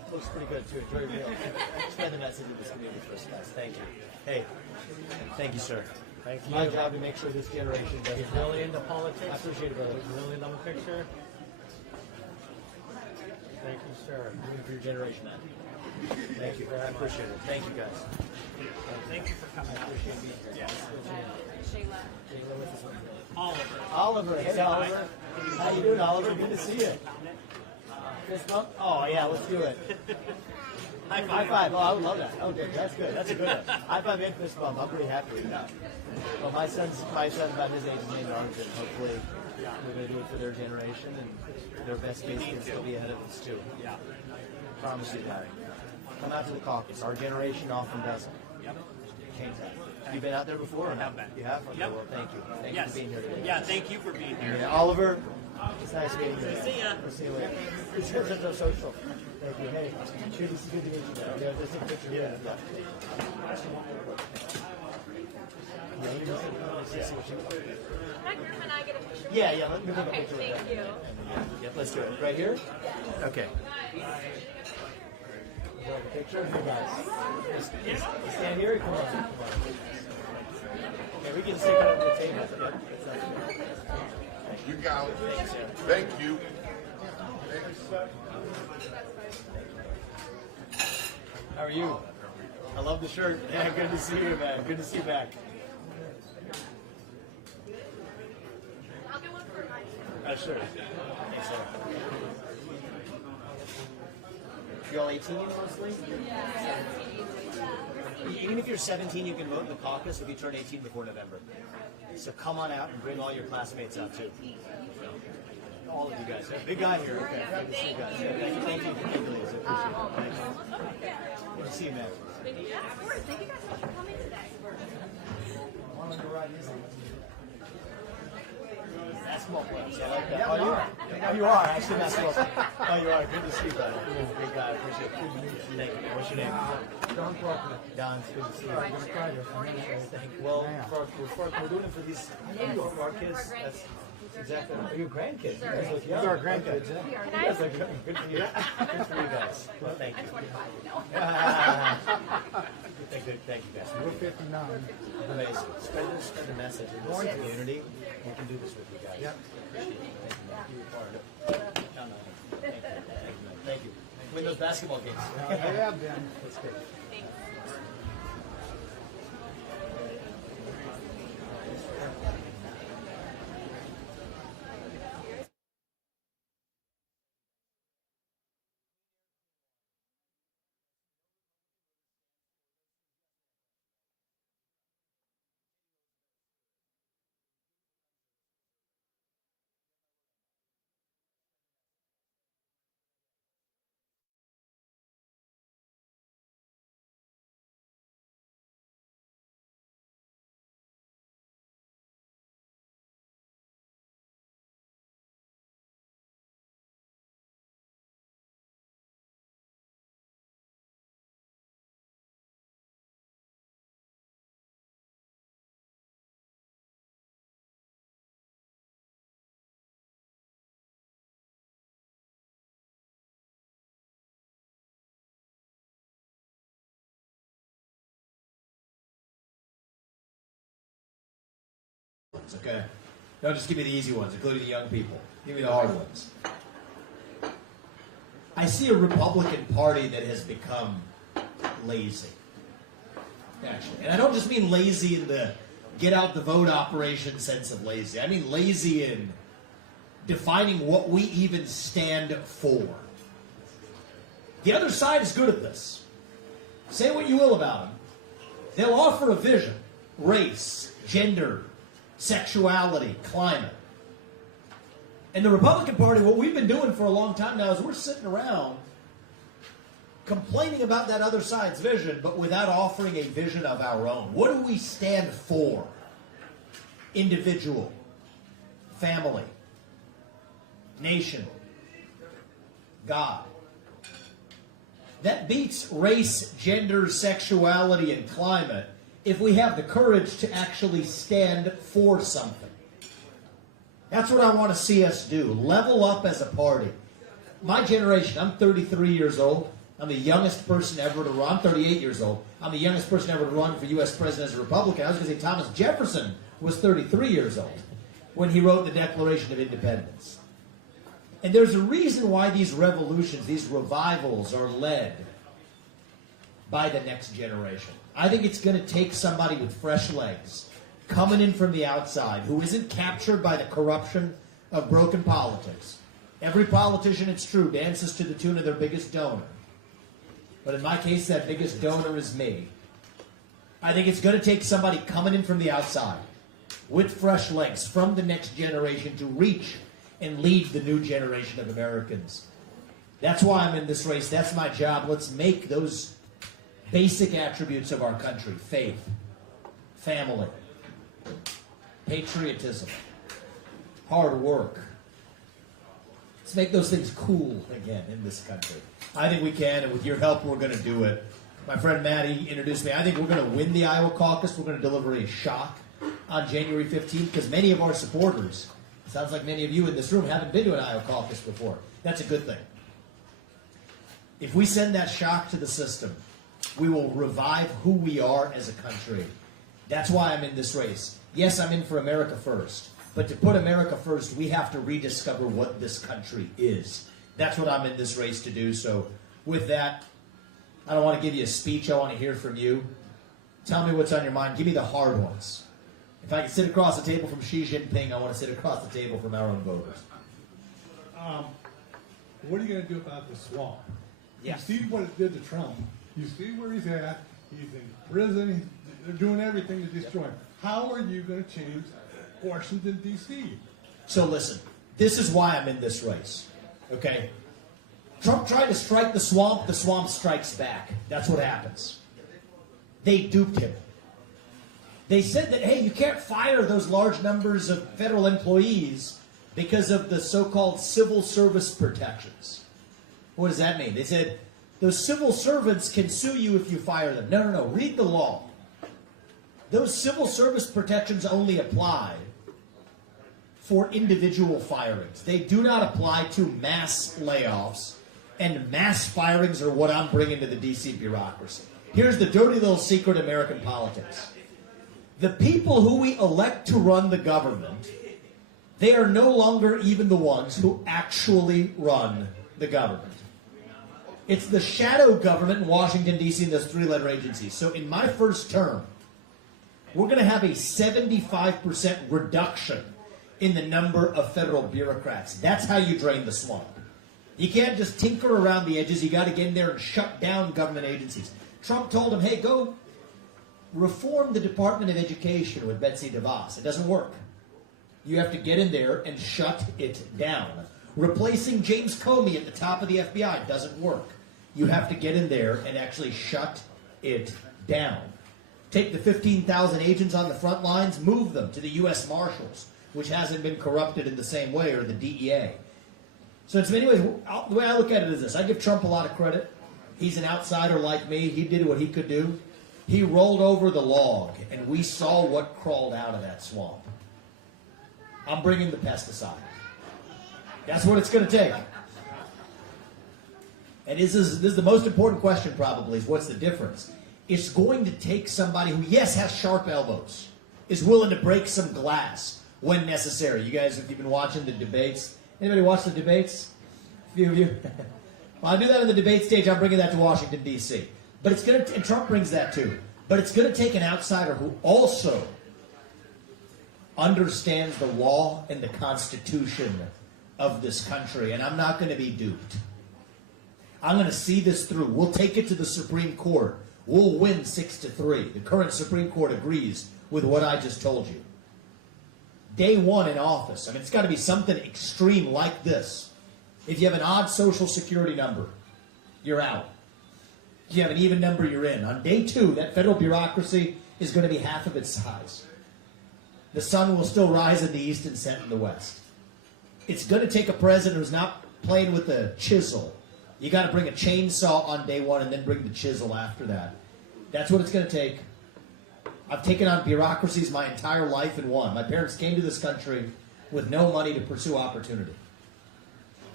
looks pretty good too. Enjoy your meal. Spread the message of this community for us, guys. Thank you. Hey, thank you, sir. Thank you. My job to make sure this generation does. He's really into politics. I appreciate it, brother. He's really into the picture. Thank you, sir. Doing for your generation, man. Thank you. I appreciate it. Thank you, guys. Thank you for coming. I appreciate being here. Yes. Shayla. Oliver. Hey, Oliver. How you doing, Oliver? Good to see you. Fist bump? Oh, yeah, let's do it. High five. Oh, I would love that. Okay, that's good. That's a good one. High five and fist bump. I'm pretty happy with that. Well, my son's about his age, named Arlington. Hopefully, we're going to do it for their generation, and their best case can still be ahead of us, too. Yeah. Promise you that. Come out to the caucus. Our generation often doesn't. Yep. Have you been out there before? I have been. You have? Okay, well, thank you. Thank you for being here today. Yeah, thank you for being here. Yeah, Oliver, it's nice meeting you. See ya. We'll see you later. It's such a social. Thank you. Hey, good to meet you. Yeah, just a picture. Yeah. Can I get a picture? Yeah, let me take a Okay, picture. thank you. Yep, let's do it. Right here? Okay. Picture? Hey guys. Just stand here. Come on. Okay, we can stick it over the table. You got it. Thank you. How are you? I love the shirt. Yeah, good to see you, man. Good to see you back. I'll get one for mine. Sure. Thanks, sir. You all 18 mostly? Yeah. Even if you're 17, you can vote in the caucus if you turn 18 before November. So come on out and bring all your classmates out too. All of you guys. Big guy here. Okay. Good to see you guys. Thank you. Thank you, ladies. I appreciate it. Good to see you, man. Yeah, of course. Thank you guys so much for coming today. Basketball players. I like that. Oh, you are? Oh, you are actually basketball players. Oh, you are. Good to see you, buddy. Big guy. I appreciate it. Good to meet you. Thank you. What's your name? Don Clark. Don, it's good to see you. Thank you. Well, we're doing it for these for our kids. That's exactly. Are you grandkids? These are our grandkids. That's good for you. Good for you guys. Well, thank you. Thank you, guys. We're 59. Amazing. Spread the message in this community. We can do this with you guys. Yep. Thank you. Win those basketball games. They have been. That's good. Okay? Don't just give me the easy ones, including the young people. Give me the hard ones. I see a Republican Party that has become lazy. Actually. And I don't just mean lazy in the get out the vote operation sense of lazy. I mean lazy in defining what we even stand for. The other side is good at this. Say what you will about them. They'll offer a vision. Race, gender, sexuality, climate. And the Republican Party, what we've been doing for a long time now is we're sitting around complaining about that other side's vision, but without offering a vision of our own. What do we stand for? Individual, family, nation, God. That beats race, gender, sexuality, and climate if we have the courage to actually stand for something. That's what I want to see us do. Level up as a party. My generation, I'm 33 years old. I'm the youngest person ever to run. I'm 38 years old. I'm the youngest person ever to run for U.S. president as a Republican. I was going to say Thomas Jefferson was 33 years old when he wrote the Declaration of Independence. And there's a reason why these revolutions, these revivals are led by the next generation. I think it's going to take somebody with fresh legs coming in from the outside who isn't captured by the corruption of broken politics. Every politician, it's true, dances to the tune of their biggest donor. But in my case, that biggest donor is me. I think it's going to take somebody coming in from the outside with fresh legs from the next generation to reach and lead the new generation of Americans. That's why I'm in this race. That's my job. Let's make those basic attributes of our country: faith, family, patriotism, hard work. Let's make those things cool again in this country. I think we can, and with your help, we're going to do it. My friend Matty introduced me. I think we're going to win the Iowa caucus. We're going to deliver a shock on January 15th because many of our supporters, sounds like many of you in this room, haven't been to an Iowa caucus before. That's a good thing. If we send that shock to the system, we will revive who we are as a country. That's why I'm in this race. Yes, I'm in for America first. But to put America first, we have to rediscover what this country is. That's what I'm in this race to do. So with that, I don't want to give you a speech. I want to hear from you. Tell me what's on your mind. Give me the hard ones. If I can sit across the table from Xi Jinping, I want to sit across the table from our own voters. What are you going to do about the swamp? Yes. You see what it did to Trump. You see where he's at. He's in prison. They're doing everything to destroy him. How are you going to change Washington, D.C.? So listen, this is why I'm in this race, okay? Trump tried to strike the swamp strikes back. That's what happens. They duped him. They said that, hey, you can't fire those large numbers of federal employees because of the so-called civil service protections. What does that mean? They said, those civil servants can sue you if you fire them. No. Read the law. Those civil service protections only apply for individual firings. They do not apply to mass layoffs, and mass firings are what I'm bringing to the D.C. bureaucracy. Here's the dirty little secret of American politics. The people who we elect to run the government, they are no longer even the ones who actually run the government. It's the shadow government in Washington, D.C. and those three-letter agencies. So in my first term, we're going to have a 75% reduction in the number of federal bureaucrats. That's how you drain the swamp. You can't just tinker around the edges. You got to get in there and shut down government agencies. Trump told him, hey, go reform the Department of Education with Betsy DeVos. It doesn't work. You have to get in there and shut it down. Replacing James Comey at the top of the FBI doesn't work. You have to get in there and actually shut it down. Take the 15,000 agents on the front lines, move them to the U.S. Marshals, which hasn't been corrupted in the same way, or the DEA. So in many ways, the way I look at it is this. I give Trump a lot of credit. He's an outsider like me. He did what he could do. He rolled over the log, and we saw what crawled out of that swamp. I'm bringing the pesticide. That's what it's going to take. And this is the most important question probably, is what's the difference? It's going to take somebody who, yes, has sharp elbows, is willing to break some glass when necessary. You guys, if you've been watching the debates, anybody watch the debates? A few of you? Well, I do that on the debate stage. I'm bringing that to Washington, D.C. But it's going to, and Trump brings that too. But it's going to take an outsider who also understands the law and the Constitution of this country. And I'm not going to be duped. I'm going to see this through. We'll take it to the Supreme Court. We'll win 6-3. The current Supreme Court agrees with what I just told you. Day one in office. I mean, it's got to be something extreme like this. If you have an odd social security number, you're out. If you have an even number, you're in. On day two, that federal bureaucracy is going to be half of its size. The sun will still rise in the east and set in the west. It's going to take a president who's not playing with a chisel. You got to bring a chainsaw on day one and then bring the chisel after that. That's what it's going to take. I've taken on bureaucracies my entire life and won. My parents came to this country with no money to pursue opportunity.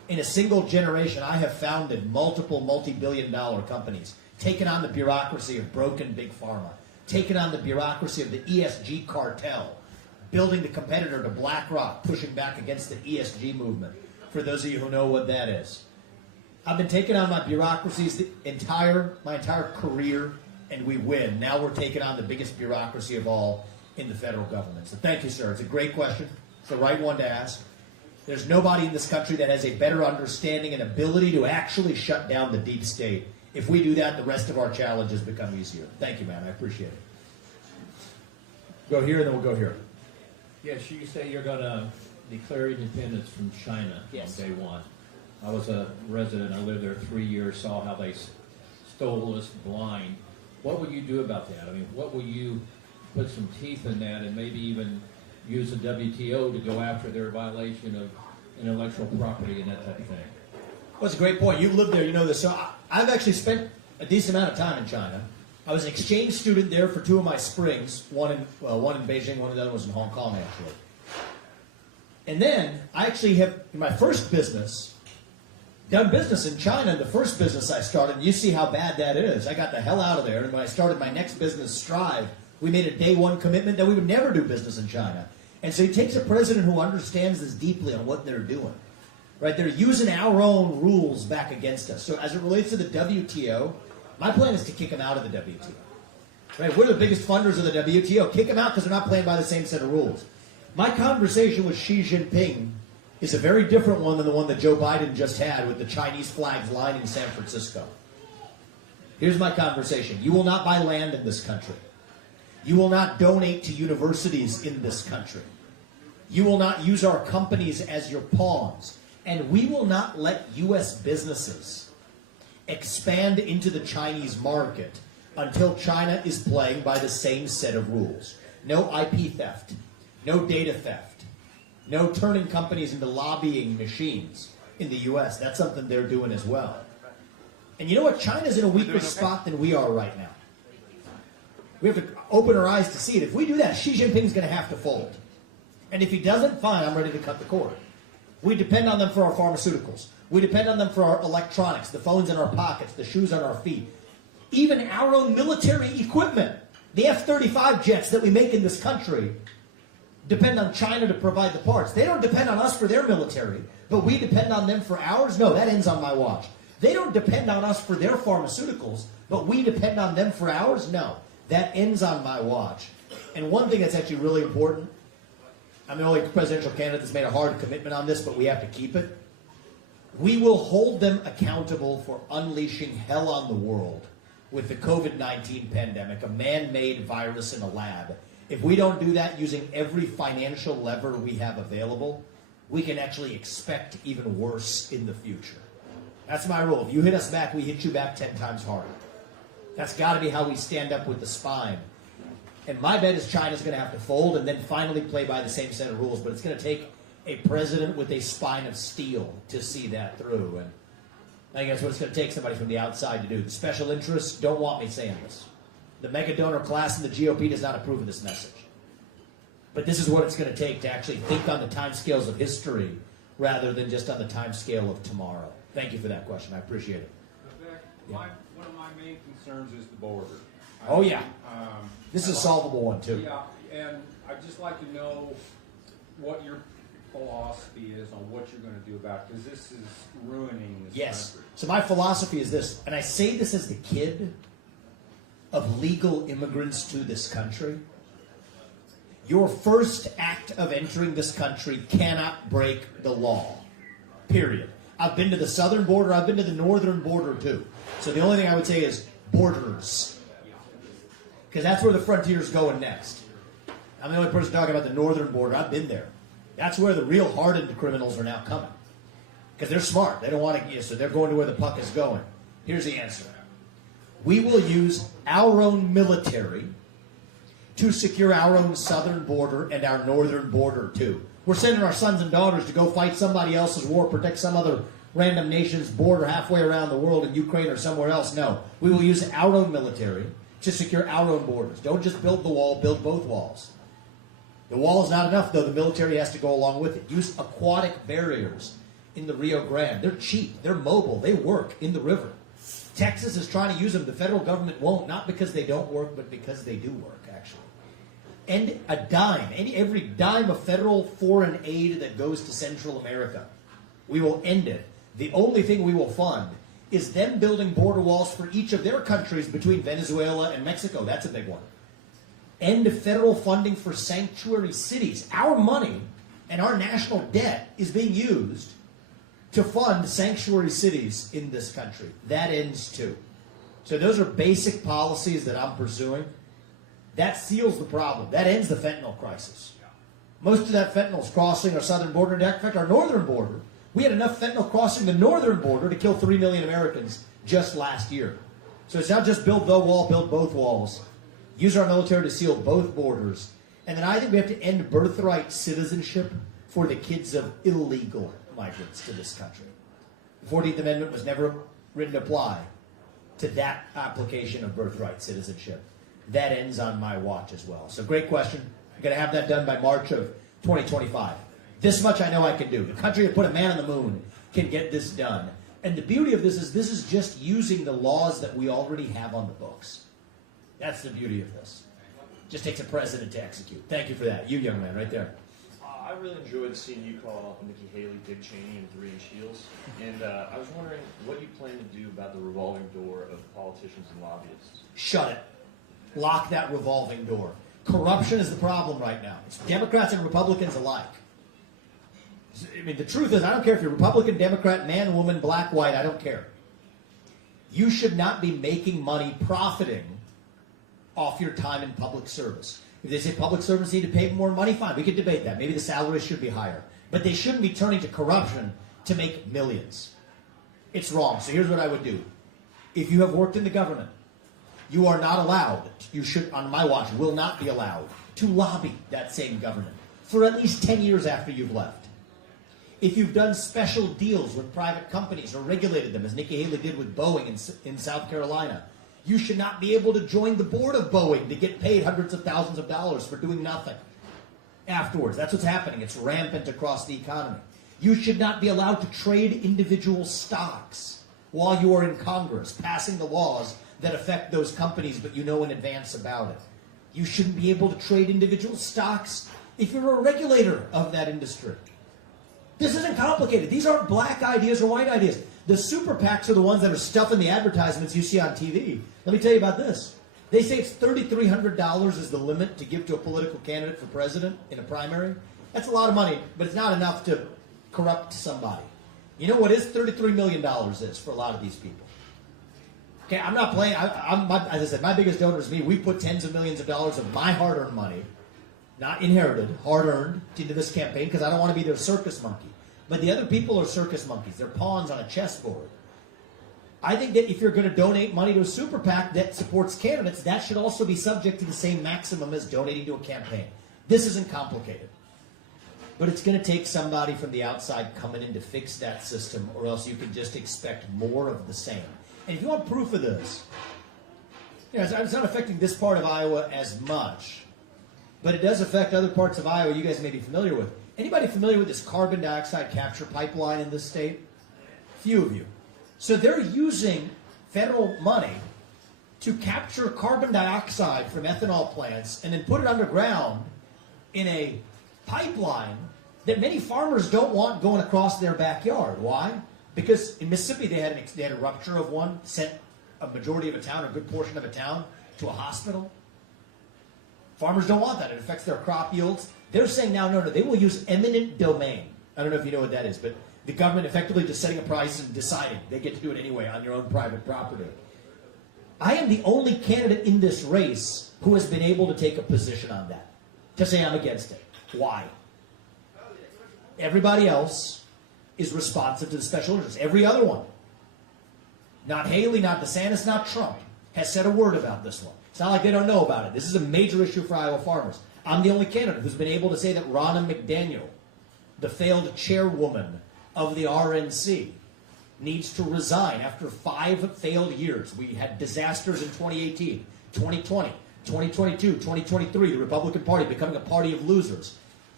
In a single generation, I have founded multiple multi-billion-dollar companies, taken on the bureaucracy of broken big pharma, taken on the bureaucracy of the ESG cartel, building the competitor to BlackRock, pushing back against the ESG movement, for those of you who know what that is. I've been taking on my bureaucracies my entire career, and we win. Now we're taking on the biggest bureaucracy of all in the federal government. So thank you, sir. It's a great question. It's the right one to ask. There's nobody in this country that has a better understanding and ability to actually shut down the deep state. If we do that, the rest of our challenges become easier. Thank you, man. I appreciate it. Go here, and then we'll go here. Yes, you say you're going to declare independence from China on day one. I was a resident. I lived there 3 years, saw how they stole us blind. What would you do about that? I mean, what will you put some teeth in that and maybe even use the WTO to go after their violation of intellectual property and that type of thing? Well, it's a great point. You lived there, you know this. So I've actually spent a decent amount of time in China. I was an exchange student there for 2 of my springs, one in Beijing, one of the other was in Hong Kong, actually. And then I actually have, in my first business, done business in China. The first business I started, and you see how bad that is. I got the hell out of there, and when I started my next business, Strive, we made a day one commitment that we would never do business in China. And so it takes a president who understands this deeply on what they're doing. Right? They're using our own rules back against us. So as it relates to the WTO, my plan is to kick them out of the WTO. Right? We're the biggest funders of the WTO. Kick them out because they're not playing by the same set of rules. My conversation with Xi Jinping is a very different one than the one that Joe Biden just had with the Chinese flags lining San Francisco. Here's my conversation. You will not buy land in this country. You will not donate to universities in this country. You will not use our companies as your pawns. And we will not let U.S. businesses expand into the Chinese market until China is playing by the same set of rules. No IP theft. No data theft. No turning companies into lobbying machines in the U.S. That's something they're doing as well. And you know what? China's in a weaker spot than we are right now. We have to open our eyes to see it. If we do that, Xi Jinping's going to have to fold. And if he doesn't, fine, I'm ready to cut the cord. We depend on them for our pharmaceuticals. We depend on them for our electronics, the phones in our pockets, the shoes on our feet. Even our own military equipment, the F-35 jets that we make in this country, depend on China to provide the parts. They don't depend on us for their military, but we depend on them for ours? No, that ends on my watch. They don't depend on us for their pharmaceuticals, but we depend on them for ours? No, that ends on my watch. And one thing that's actually really important, I'm the only presidential candidate that's made a hard commitment on this, but we have to keep it. We will hold them accountable for unleashing hell on the world with the COVID-19 pandemic, a man-made virus in a lab. If we don't do that using every financial lever we have available, we can actually expect even worse in the future. That's my rule. If you hit us back, we hit you back 10 times harder. That's got to be how we stand up with the spine. And my bet is China's going to have to fold and then finally play by the same set of rules. But it's going to take a president with a spine of steel to see that through. And I think that's what it's going to take, somebody from the outside to do. The special interests don't want me saying this. The mega donor class in the GOP does not approve of this message. But this is what it's going to take to actually think on the timescales of history rather than just on the timescale of tomorrow. Thank you for that question. I appreciate it. Vivek, one of my main concerns is the border. Oh, yeah. This is a solvable one, too. Yeah, and I'd just like to know what your philosophy is on what you're going to do about it, because this is ruining this country. So my philosophy is this, and I say this as the kid of legal immigrants to this country. Your first act of entering this country cannot break the law. Period. I've been to the southern border. I've been to the northern border, too. So the only thing I would say is borders. Because that's where the frontier's going next. I'm the only person talking about the northern border. I've been there. That's where the real hardened criminals are now coming. Because they're smart. They don't want to, so they're going to where the puck is going. Here's the answer. We will use our own military to secure our own southern border and our northern border, too. We're sending our sons and daughters to go fight somebody else's war, protect some other random nation's border halfway around the world in Ukraine or somewhere else. No. We will use our own military to secure our own borders. Don't just build the wall, build both walls. The wall is not enough, though. The military has to go along with it. Use aquatic barriers. in the Rio Grande. They're cheap. They're mobile. They work in the river. Texas is trying to use them. The federal government won't, not because they don't work, but because they do work, actually. And a dime, every dime of federal foreign aid that goes to Central America, we will end it. The only thing we will fund is them building border walls for each of their countries between Venezuela and Mexico. That's a big one. End federal funding for sanctuary cities. Our money and our national debt is being used to fund sanctuary cities in this country. That ends too. So those are basic policies that I'm pursuing. That seals the problem. That ends the fentanyl crisis. Most of that fentanyl is crossing our southern border. In fact, our northern border, we had enough fentanyl crossing the northern border to kill 3 million Americans just last year. So it's not just build the wall, build both walls. Use our military to seal both borders. And then I think we have to end birthright citizenship for the kids of illegal migrants to this country. The 14th Amendment was never written to apply to that application of birthright citizenship. That ends on my watch as well. So great question. I'm going to have that done by March of 2025. This much I know I can do. The country that put a man on the moon can get this done. And the beauty of this is just using the laws that we already have on the books. That's the beauty of this. Just takes a president to execute. Thank you for that. You young man right there. I really enjoyed seeing you call Nikki Haley, Dick Cheney, and 3-inch heels. And I was wondering what you plan to do about the revolving door of politicians and lobbyists. Shut it. Lock that revolving door. Corruption is the problem right now. It's Democrats and Republicans alike. I mean, the truth is, I don't care if you're Republican, Democrat, man, woman, black, white, I don't care. You should not be making money profiting off your time in public service. If they say public servants need to pay more money, fine, we could debate that. Maybe the salaries should be higher. But they shouldn't be turning to corruption to make millions. It's wrong. So here's what I would do. If you have worked in the government, you are not allowed, you should, on my watch, will not be allowed to lobby that same government for at least 10 years after you've left. If you've done special deals with private companies or regulated them, as Nikki Haley did with Boeing in South Carolina, you should not be able to join the board of Boeing to get paid hundreds of thousands of dollars for doing nothing afterwards. That's what's happening. It's rampant across the economy. You should not be allowed to trade individual stocks while you are in Congress, passing the laws that affect those companies, but you know in advance about it. You shouldn't be able to trade individual stocks if you're a regulator of that industry. This isn't complicated. These aren't black ideas or white ideas. The super PACs are the ones that are stuffing the advertisements you see on TV. Let me tell you about this. They say it's $3,300 is the limit to give to a political candidate for president in a primary. That's a lot of money, but it's not enough to corrupt somebody. You know what is $33 million is for a lot of these people? Okay, I'm not playing. As I said, my biggest donor is me. We put tens of millions of dollars of my hard-earned money, not inherited, hard-earned, into this campaign because I don't want to be their circus monkey. But the other people are circus monkeys. They're pawns on a chessboard. I think that if you're going to donate money to a super PAC that supports candidates, that should also be subject to the same maximum as donating to a campaign. This isn't complicated. But it's going to take somebody from the outside coming in to fix that system, or else you can just expect more of the same. And if you want proof of this, you know, it's not affecting this part of Iowa as much, but it does affect other parts of Iowa you guys may be familiar with. Anybody familiar with this carbon dioxide capture pipeline in this state? Few of you. So they're using federal money to capture carbon dioxide from ethanol plants and then put it underground in a pipeline that many farmers don't want going across their backyard. Why? Because in Mississippi they had a rupture of one, sent a majority of a town, or a good portion of a town, to a hospital. Farmers don't want that. It affects their crop yields. They're saying now, no, they will use eminent domain. I don't know if you know what that is, but the government effectively just setting a price and deciding they get to do it anyway on your own private property. I am the only candidate in this race who has been able to take a position on that, to say I'm against it. Why? Everybody else is responsive to the special interests. Every other one. Not Haley, not DeSantis, not Trump has said a word about this one. It's not like they don't know about it. This is a major issue for Iowa farmers. I'm the only candidate who's been able to say that Ronna McDaniel, the failed chairwoman of the RNC, needs to resign after 5 failed years. We had disasters in 2018, 2020, 2022, 2023, the Republican Party becoming a party of losers.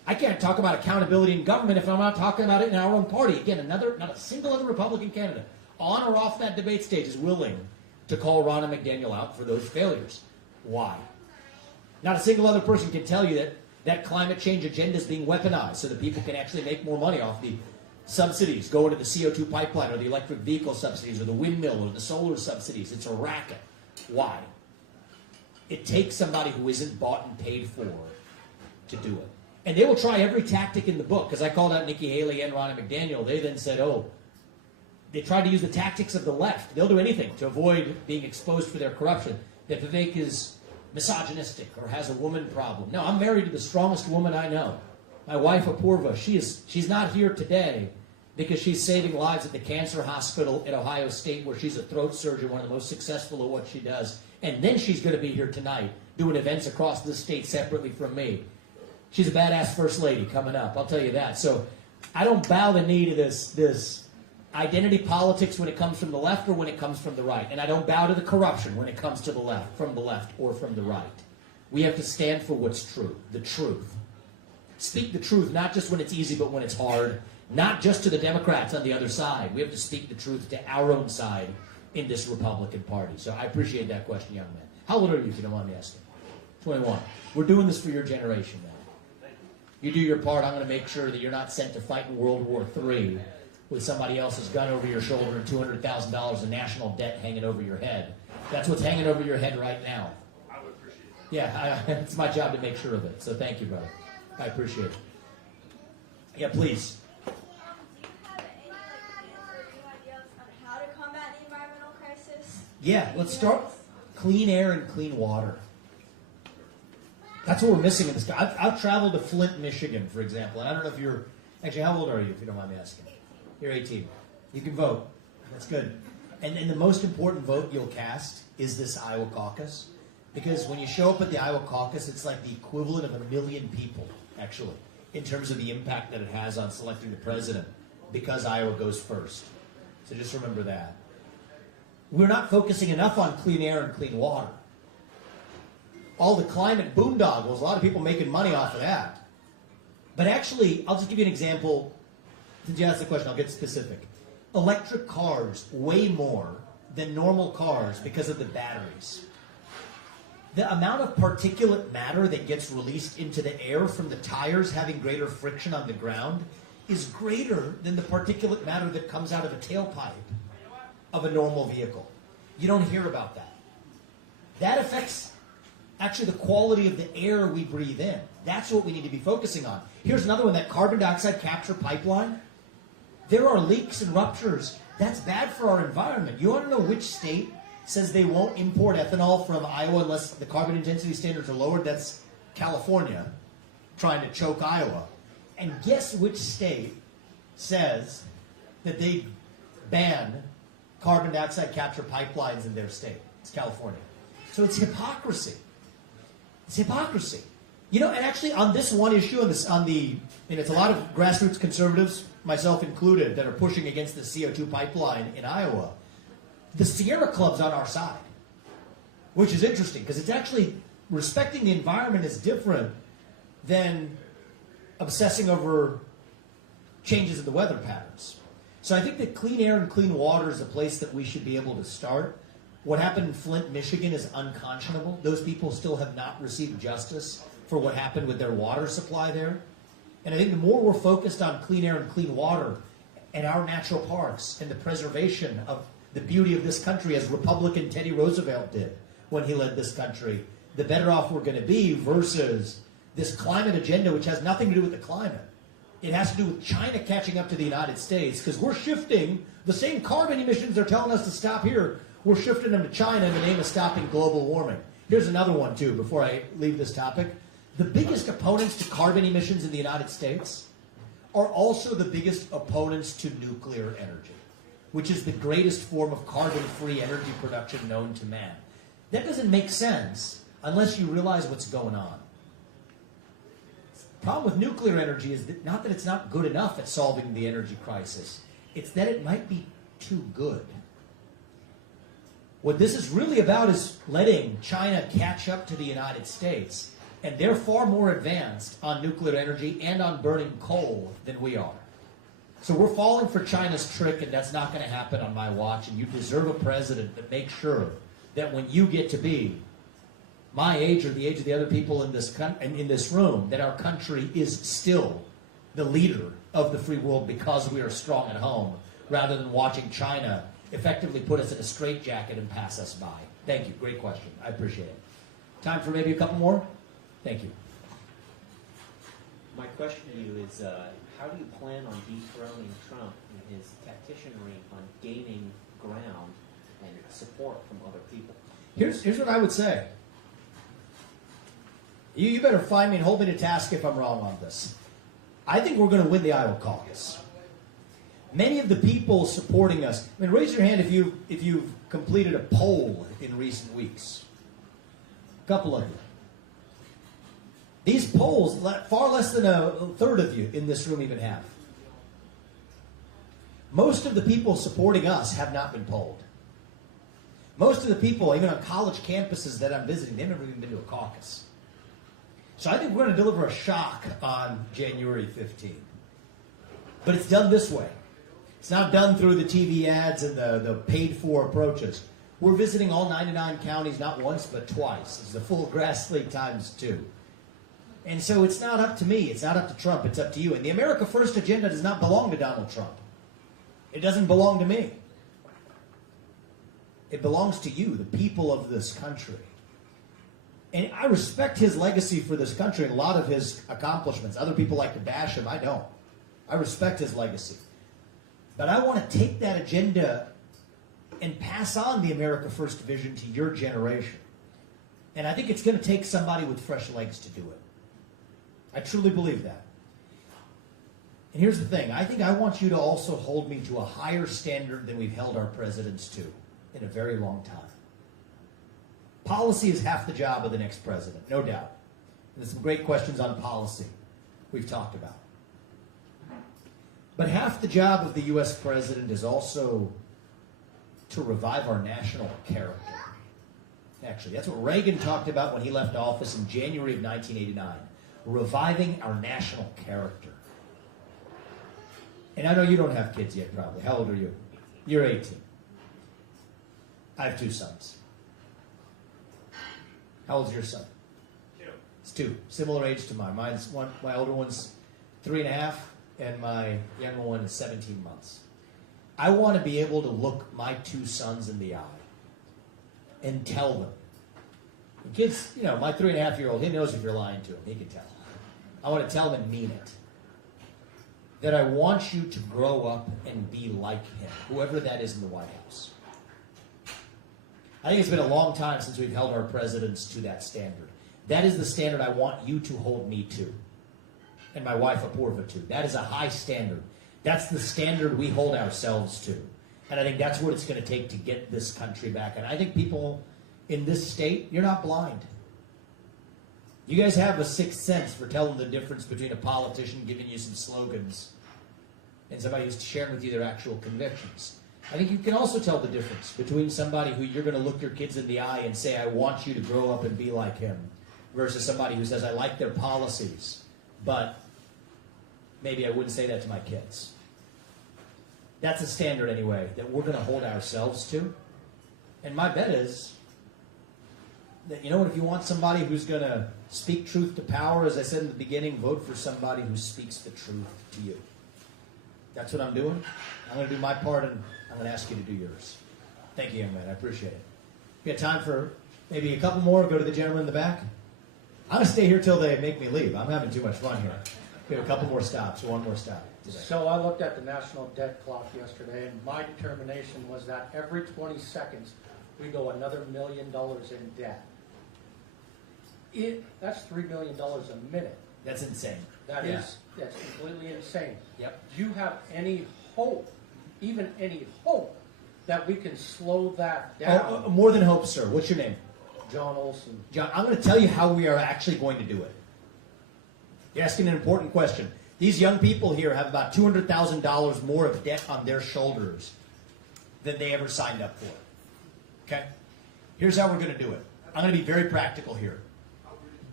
I can't talk about accountability in government if I'm not talking about it in our own party. Again, not a single other Republican candidate on or off that debate stage is willing to call Ronna McDaniel out for those failures. Why? Not a single other person can tell you that climate change agenda is being weaponized so that people can actually make more money off the subsidies going to the CO2 pipeline or the electric vehicle subsidies or the windmill or the solar subsidies. It's a racket. Why? It takes somebody who isn't bought and paid for to do it. And they will try every tactic in the book, because I called out Nikki Haley and Ronna McDaniel. They then said, they tried to use the tactics of the left. They'll do anything to avoid being exposed for their corruption. That Vivek is misogynistic or has a woman problem. No, I'm married to the strongest woman I know. My wife, Apurva, she's not here today because she's saving lives at the cancer hospital at Ohio State, where she's a throat surgeon, one of the most successful at what she does. And then she's going to be here tonight doing events across the state separately from me. She's a badass first lady coming up, I'll tell you that. So I don't bow the knee to this identity politics when it comes from the left or when it comes from the right. And I don't bow to the corruption when it comes to the left or from the right. We have to stand for what's true, the truth. Speak the truth, not just when it's easy, but when it's hard. Not just to the Democrats on the other side. We have to speak the truth to our own side in this Republican Party. So I appreciate that question, young man. How old are you, if you don't mind me asking? 21. We're doing this for your generation, man. You do your part, I'm going to make sure that you're not sent to fight in World War III with somebody else's gun over your shoulder and $200,000 in national debt hanging over your head. That's what's hanging over your head right now. I would appreciate that. Yeah, it's my job to make sure of it. So thank you, brother. I appreciate it. Yeah, please. Do you have any plans or new ideas on how to combat the environmental crisis? Yeah, let's start clean air and clean water. That's what we're missing in this. I've traveled to Flint, Michigan, for example, and I don't know if you're, actually, how old are you, if you don't mind me asking? 18. You're 18. You can vote. That's good. And the most important vote you'll cast is this Iowa caucus, because when you show up at the Iowa caucus, it's like the equivalent of 1 million people, actually, in terms of the impact that it has on selecting the president, because Iowa goes first. So just remember that. We're not focusing enough on clean air and clean water. All the climate boondoggles, a lot of people making money off of that. But actually, I'll just give you an example. Since you asked the question, I'll get specific. Electric cars weigh more than normal cars because of the batteries. The amount of particulate matter that gets released into the air from the tires having greater friction on the ground is greater than the particulate matter that comes out of a tailpipe of a normal vehicle. You don't hear about that. That affects actually the quality of the air we breathe in. That's what we need to be focusing on. Here's another one, that carbon dioxide capture pipeline. There are leaks and ruptures. That's bad for our environment. You want to know which state says they won't import ethanol from Iowa unless the carbon intensity standards are lowered? That's California, trying to choke Iowa. And guess which state says that they ban carbon dioxide capture pipelines in their state? It's California. So it's hypocrisy. It's hypocrisy. You know, and actually on this one issue, and it's a lot of grassroots conservatives, myself included, that are pushing against the CO2 pipeline in Iowa. The Sierra Club's on our side, which is interesting, because it's actually, respecting the environment is different than obsessing over changes in the weather patterns. So I think that clean air and clean water is a place that we should be able to start. What happened in Flint, Michigan is unconscionable. Those people still have not received justice for what happened with their water supply there. And I think the more we're focused on clean air and clean water and our natural parks and the preservation of the beauty of this country, as Republican Teddy Roosevelt did when he led this country, the better off we're going to be, versus this climate agenda, which has nothing to do with the climate. It has to do with China catching up to the United States, because we're shifting the same carbon emissions they're telling us to stop here. We're shifting them to China in the name of stopping global warming. Here's another one, too, before I leave this topic. The biggest opponents to carbon emissions in the United States are also the biggest opponents to nuclear energy, which is the greatest form of carbon-free energy production known to man. That doesn't make sense unless you realize what's going on. The problem with nuclear energy is that not that it's not good enough at solving the energy crisis, it's that it might be too good. What this is really about is letting China catch up to the United States And they're far more advanced on nuclear energy and on burning coal than we are. So we're falling for China's trick, and that's not going to happen on my watch. And you deserve a president that makes sure that when you get to be my age or the age of the other people in this room, that our country is still the leader of the free world because we are strong at home, rather than watching China effectively put us in a straitjacket and pass us by. Thank you. Great question. I appreciate it. Time for maybe a couple more? Thank you. My question to you is, how do you plan on dethroning Trump in his tacticianry on gaining ground and support from other people? Here's what I would say. You better find me and hold me to task if I'm wrong on this. I think we're going to win the Iowa caucus. Many of the people supporting us, I mean, raise your hand if you've completed a poll in recent weeks. A couple of you. These polls, far less than a third of you in this room even have. Most of the people supporting us have not been polled. Most of the people, even on college campuses that I'm visiting, they've never even been to a caucus. So I think we're going to deliver a shock on January 15th. But it's done this way. It's not done through the TV ads and the paid-for approaches. We're visiting all 99 counties, not once, but twice. It's the full grass league times 2. And so it's not up to me. It's not up to Trump. It's up to you. And the America First agenda does not belong to Donald Trump. It doesn't belong to me. It belongs to you, the people of this country. And I respect his legacy for this country and a lot of his accomplishments. Other people like to bash him. I don't. I respect his legacy. But I want to take that agenda and pass on the America First vision to your generation. And I think it's going to take somebody with fresh legs to do it. I truly believe that. And here's the thing. I think I want you to also hold me to a higher standard than we've held our presidents to in a very long time. Policy is half the job of the next president, no doubt. And there's some great questions on policy we've talked about. But half the job of the U.S. president is also to revive our national character. Actually, that's what Reagan talked about when he left office in January of 1989. Reviving our national character. And I know you don't have kids yet, probably. How old are you? You're 18. I have 2 sons. How old's your son? 2. It's 2. Similar age to mine. My older one's 3.5, and my younger one is 17 months. I want to be able to look my 2 sons in the eye and tell them. The kids, my 3.5-year-old, he knows if you're lying to him. He can tell. I want to tell them and mean it. That I want you to grow up and be like him, whoever that is in the White House. I think it's been a long time since we've held our presidents to that standard. That is the standard I want you to hold me to, and my wife Apurva to. That is a high standard. That's the standard we hold ourselves to. And I think that's what it's going to take to get this country back. And I think people in this state, you're not blind. You guys have a 6th sense for telling the difference between a politician giving you some slogans and somebody who's sharing with you their actual convictions. I think you can also tell the difference between somebody who you're going to look your kids in the eye and say, I want you to grow up and be like him, versus somebody who says, I like their policies, but maybe I wouldn't say that to my kids. That's a standard, anyway, that we're going to hold ourselves to. And my bet is that, if you want somebody who's going to speak truth to power, as I said in the beginning, vote for somebody who speaks the truth to you. That's what I'm doing. I'm going to do my part, and I'm going to ask you to do yours. Thank you, young man. I appreciate it. We got time for maybe a couple more. Go to the gentleman in the back. I'm going to stay here till they make me leave. I'm having too much fun here. We have a couple more stops, one more stop today. So I looked at the national debt clock yesterday, and my determination was that every 20 seconds we go another $1 million in debt. That's $3 million a minute. That's insane. That's completely insane. Yep. Do you have any hope, even any hope, that we can slow that down? Oh, more than hope, sir. What's your name? John Olson. John, I'm going to tell you how we are actually going to do it. You're asking an important question. These young people here have about $200,000 more of debt on their shoulders than they ever signed up for. Okay? Here's how we're going to do it. I'm going to be very practical here.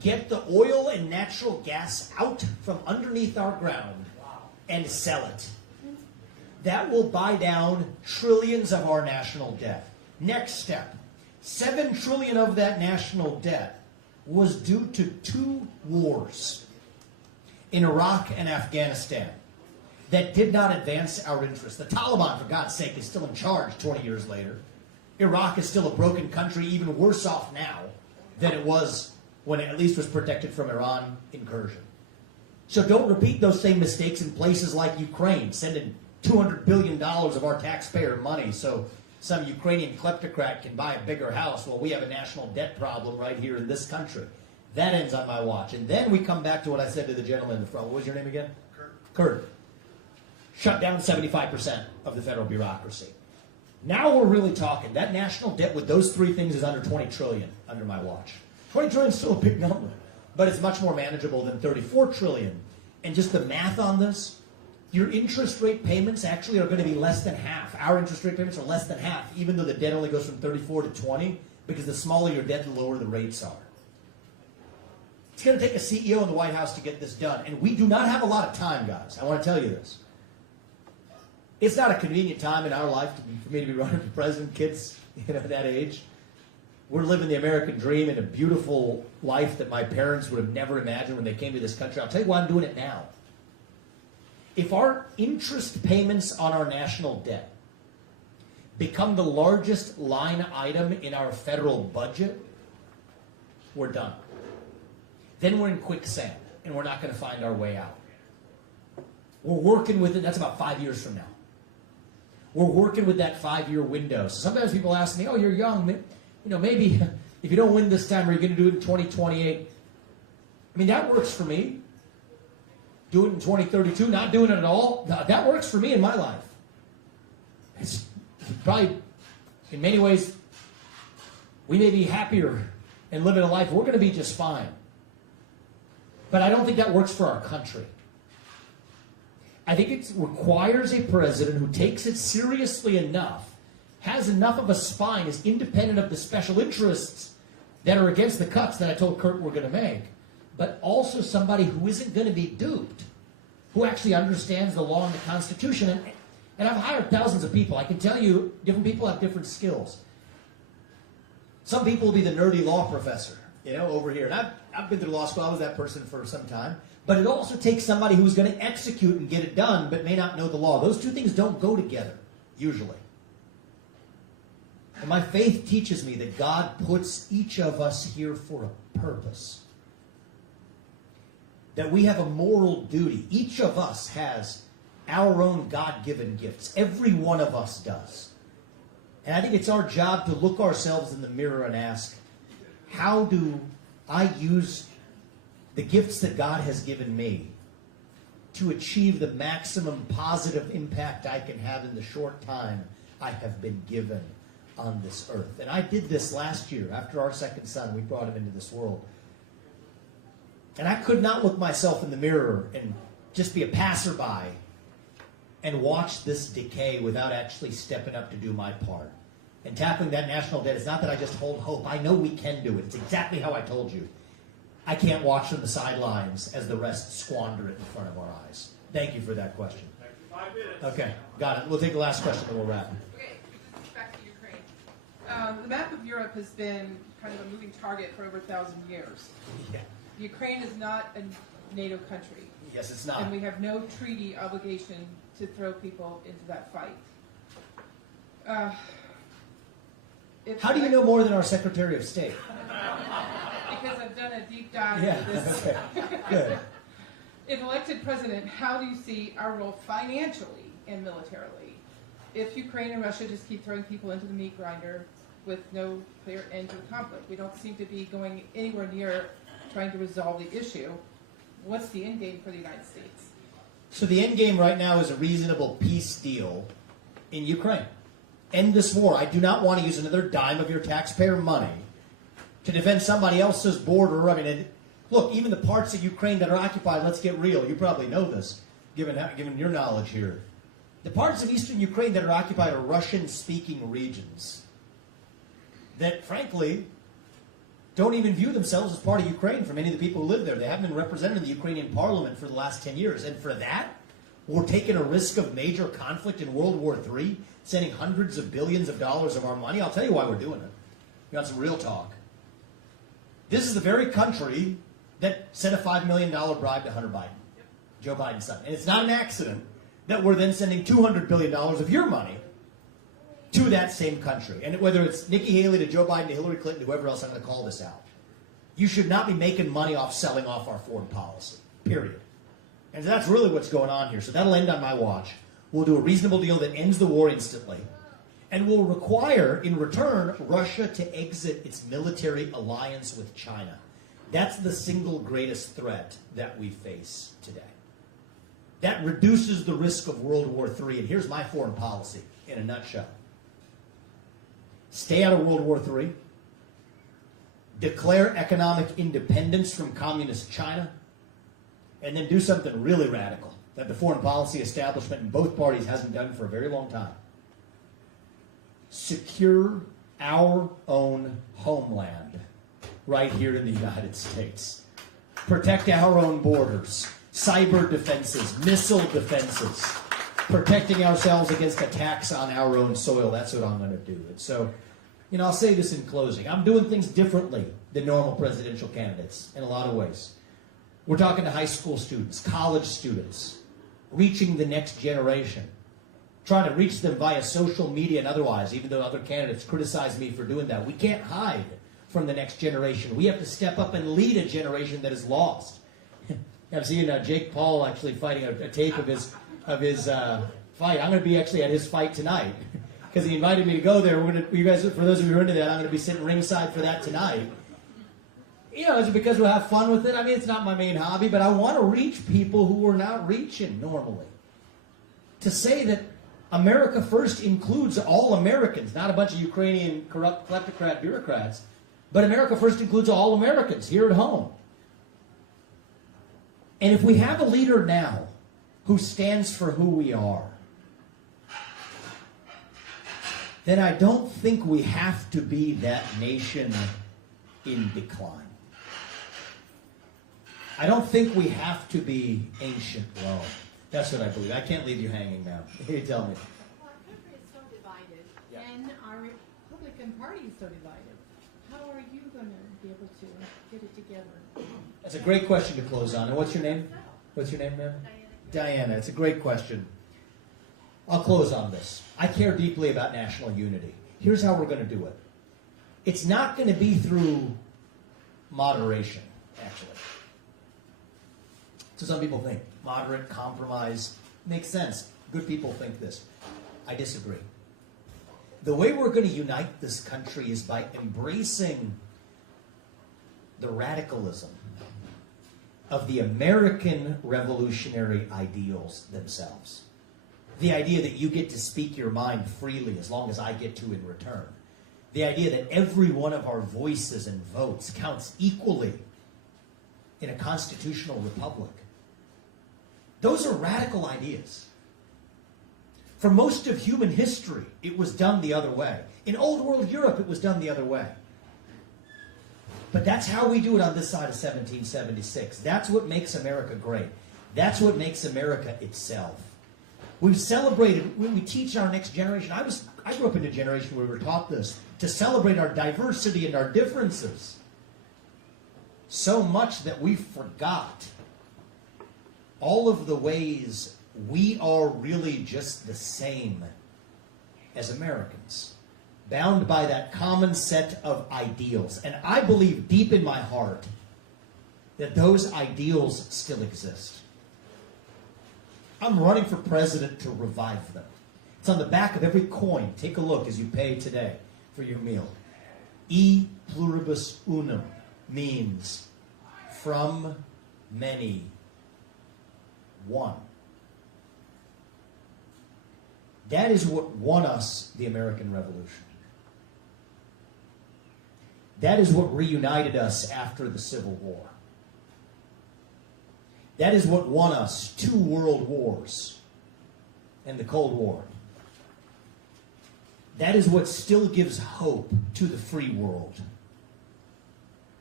get the oil and natural gas out from underneath our ground and sell it. That will buy down trillions of our national debt. Next step, $7 trillion of that national debt was due to 2 wars in Iraq and Afghanistan that did not advance our interests. The Taliban, for God's sake, is still in charge 20 years later. Iraq is still a broken country, even worse off now than it was when it at least was protected from Iran incursion. So don't repeat those same mistakes in places like Ukraine, sending $200 billion of our taxpayer money so some Ukrainian kleptocrat can buy a bigger house. Well, we have a national debt problem right here in this country. That ends on my watch. And then we come back to what I said to the gentleman in the front. What was your name again? Kurt. Shut down 75% of the federal bureaucracy. Now we're really talking. That national debt with those 3 things is under $20 trillion under my watch. 20 trillion is still a big number, but it's much more manageable than 34 trillion. And just the math on this, your interest rate payments actually are going to be less than half. Our interest rate payments are less than half, even though the debt only goes from 34 to 20, because the smaller your debt, the lower the rates are. It's going to take a CEO in the White House to get this done. And we do not have a lot of time, guys. I want to tell you this. It's not a convenient time in our life for me to be running for president. Kids, that age. We're living the American dream and a beautiful life that my parents would have never imagined when they came to this country. I'll tell you why I'm doing it now. If our interest payments on our national debt become the largest line item in our federal budget, we're done. Then we're in quicksand, and we're not going to find our way out. We're working with it. That's about 5 years from now. We're working with that 5-year window. So sometimes people ask me, oh, you're young. Maybe if you don't win this time, are you going to do it in 2028? I mean, that works for me. Do it in 2032, not doing it at all. That works for me in my life. It's probably, in many ways, we may be happier and living a life. We're going to be just fine. But I don't think that works for our country. I think it requires a president who takes it seriously enough, has enough of a spine, is independent of the special interests that are against the cuts that I told Kurt we're going to make, but also somebody who isn't going to be duped, who actually understands the law and the Constitution. And I've hired thousands of people. I can tell you, different people have different skills. Some people will be the nerdy law professor, over here. And I've been through law school. I was that person for some time. But it also takes somebody who's going to execute and get it done, but may not know the law. Those 2 things don't go together, usually. And my faith teaches me that God puts each of us here for a purpose. That we have a moral duty. Each of us has our own God-given gifts. Every one of us does. And I think it's our job to look ourselves in the mirror and ask, how do I use the gifts that God has given me to achieve the maximum positive impact I can have in the short time I have been given on this earth? And I did this last year. After our second son, we brought him into this world. And I could not look myself in the mirror and just be a passerby and watch this decay without actually stepping up to do my part. And tackling that national debt is not that I just hold hope. I know we can do it. It's exactly how I told you. I can't watch from the sidelines as the rest squander it in front of our eyes. Thank you for that question. 5 minutes. Okay, got it. We'll take the last question and we'll wrap. Okay, back to Ukraine. The map of Europe has been kind of a moving target for over 1,000 years. Yeah. Ukraine is not a NATO country. Yes, it's not. And we have no treaty obligation to throw people into that fight. How do you know more than our Secretary of State? Because I've done a deep dive into this. Okay. Good. If elected president, how do you see our role financially and militarily? If Ukraine and Russia just keep throwing people into the meat grinder with no clear end to the conflict, we don't seem to be going anywhere near trying to resolve the issue. What's the end game for the United States? So the end game right now is a reasonable peace deal in Ukraine. End this war. I do not want to use another dime of your taxpayer money to defend somebody else's border. I mean, look, even the parts of Ukraine that are occupied, let's get real. You probably know this, given your knowledge here. The parts of eastern Ukraine that are occupied are Russian-speaking regions that, frankly, don't even view themselves as part of Ukraine for many of the people who live there. They haven't been represented in the Ukrainian parliament for the last 10 years. And for that, we're taking a risk of major conflict in World War III, sending hundreds of billions of dollars of our money. I'll tell you why we're doing it. We got some real talk. This is the very country that sent a $5 million bribe to Hunter Biden, Joe Biden's son. And it's not an accident that we're then sending $200 billion of your money to that same country. And whether it's Nikki Haley to Joe Biden to Hillary Clinton, whoever else, I'm going to call this out. You should not be making money off selling off our foreign policy, period. And that's really what's going on here. So that'll end on my watch. We'll do a reasonable deal that ends the war instantly. And will require, in return, Russia to exit its military alliance with China. That's the single greatest threat that we face today. That reduces the risk of World War III. And here's my foreign policy in a nutshell. Stay out of World War III. Declare economic independence from communist China. And then do something really radical that the foreign policy establishment in both parties hasn't done for a very long time. Secure our own homeland right here in the United States. Protect our own borders. Cyber defenses, missile defenses. Protecting ourselves against attacks on our own soil. That's what I'm going to do. And so, I'll say this in closing. I'm doing things differently than normal presidential candidates in a lot of ways. We're talking to high school students, college students, reaching the next generation, trying to reach them via social media and otherwise, even though other candidates criticize me for doing that. We can't hide from the next generation. We have to step up and lead a generation that is lost. I've seen Jake Paul actually fighting a tape of his fight. I'm going to be actually at his fight tonight because he invited me to go there. You guys, for those of you who are into that, I'm going to be sitting ringside for that tonight. Is it because we'll have fun with it? I mean, it's not my main hobby, but I want to reach people who we're not reaching normally. To say that America First includes all Americans, not a bunch of Ukrainian corrupt kleptocrat bureaucrats, but America First includes all Americans here at home. And if we have a leader now who stands for who we are, then I don't think we have to be that nation in decline. I don't think we have to be ancient Rome. That's what I believe. I can't leave you hanging now. You tell me. Well, our country is so divided, and our Republican Party is so divided. How are you going to be able to get it together? That's a great question to close on. And what's your name? What's your name, ma'am? Diana. It's a great question. I'll close on this. I care deeply about national unity. Here's how we're going to do it. It's not going to be through moderation, actually. So some people think moderate compromise makes sense. Good people think this. I disagree. The way we're going to unite this country is by embracing the radicalism of the American revolutionary ideals themselves. The idea that you get to speak your mind freely as long as I get to in return. The idea that every one of our voices and votes counts equally in a constitutional republic. Those are radical ideas. For most of human history, it was done the other way. In old world Europe, it was done the other way. But that's how we do it on this side of 1776. That's what makes America great. That's what makes America itself. We've celebrated, when we teach our next generation, I grew up in a generation where we were taught this, to celebrate our diversity and our differences. So much that we forgot all of the ways we are really just the same as Americans, bound by that common set of ideals. And I believe deep in my heart that those ideals still exist. I'm running for president to revive them. It's on the back of every coin. Take a look as you pay today for your meal. E pluribus unum means from many, one. That is what won us the American Revolution. That is what reunited us after the Civil War. That is what won us 2 world wars and the Cold War. That is what still gives hope to the free world.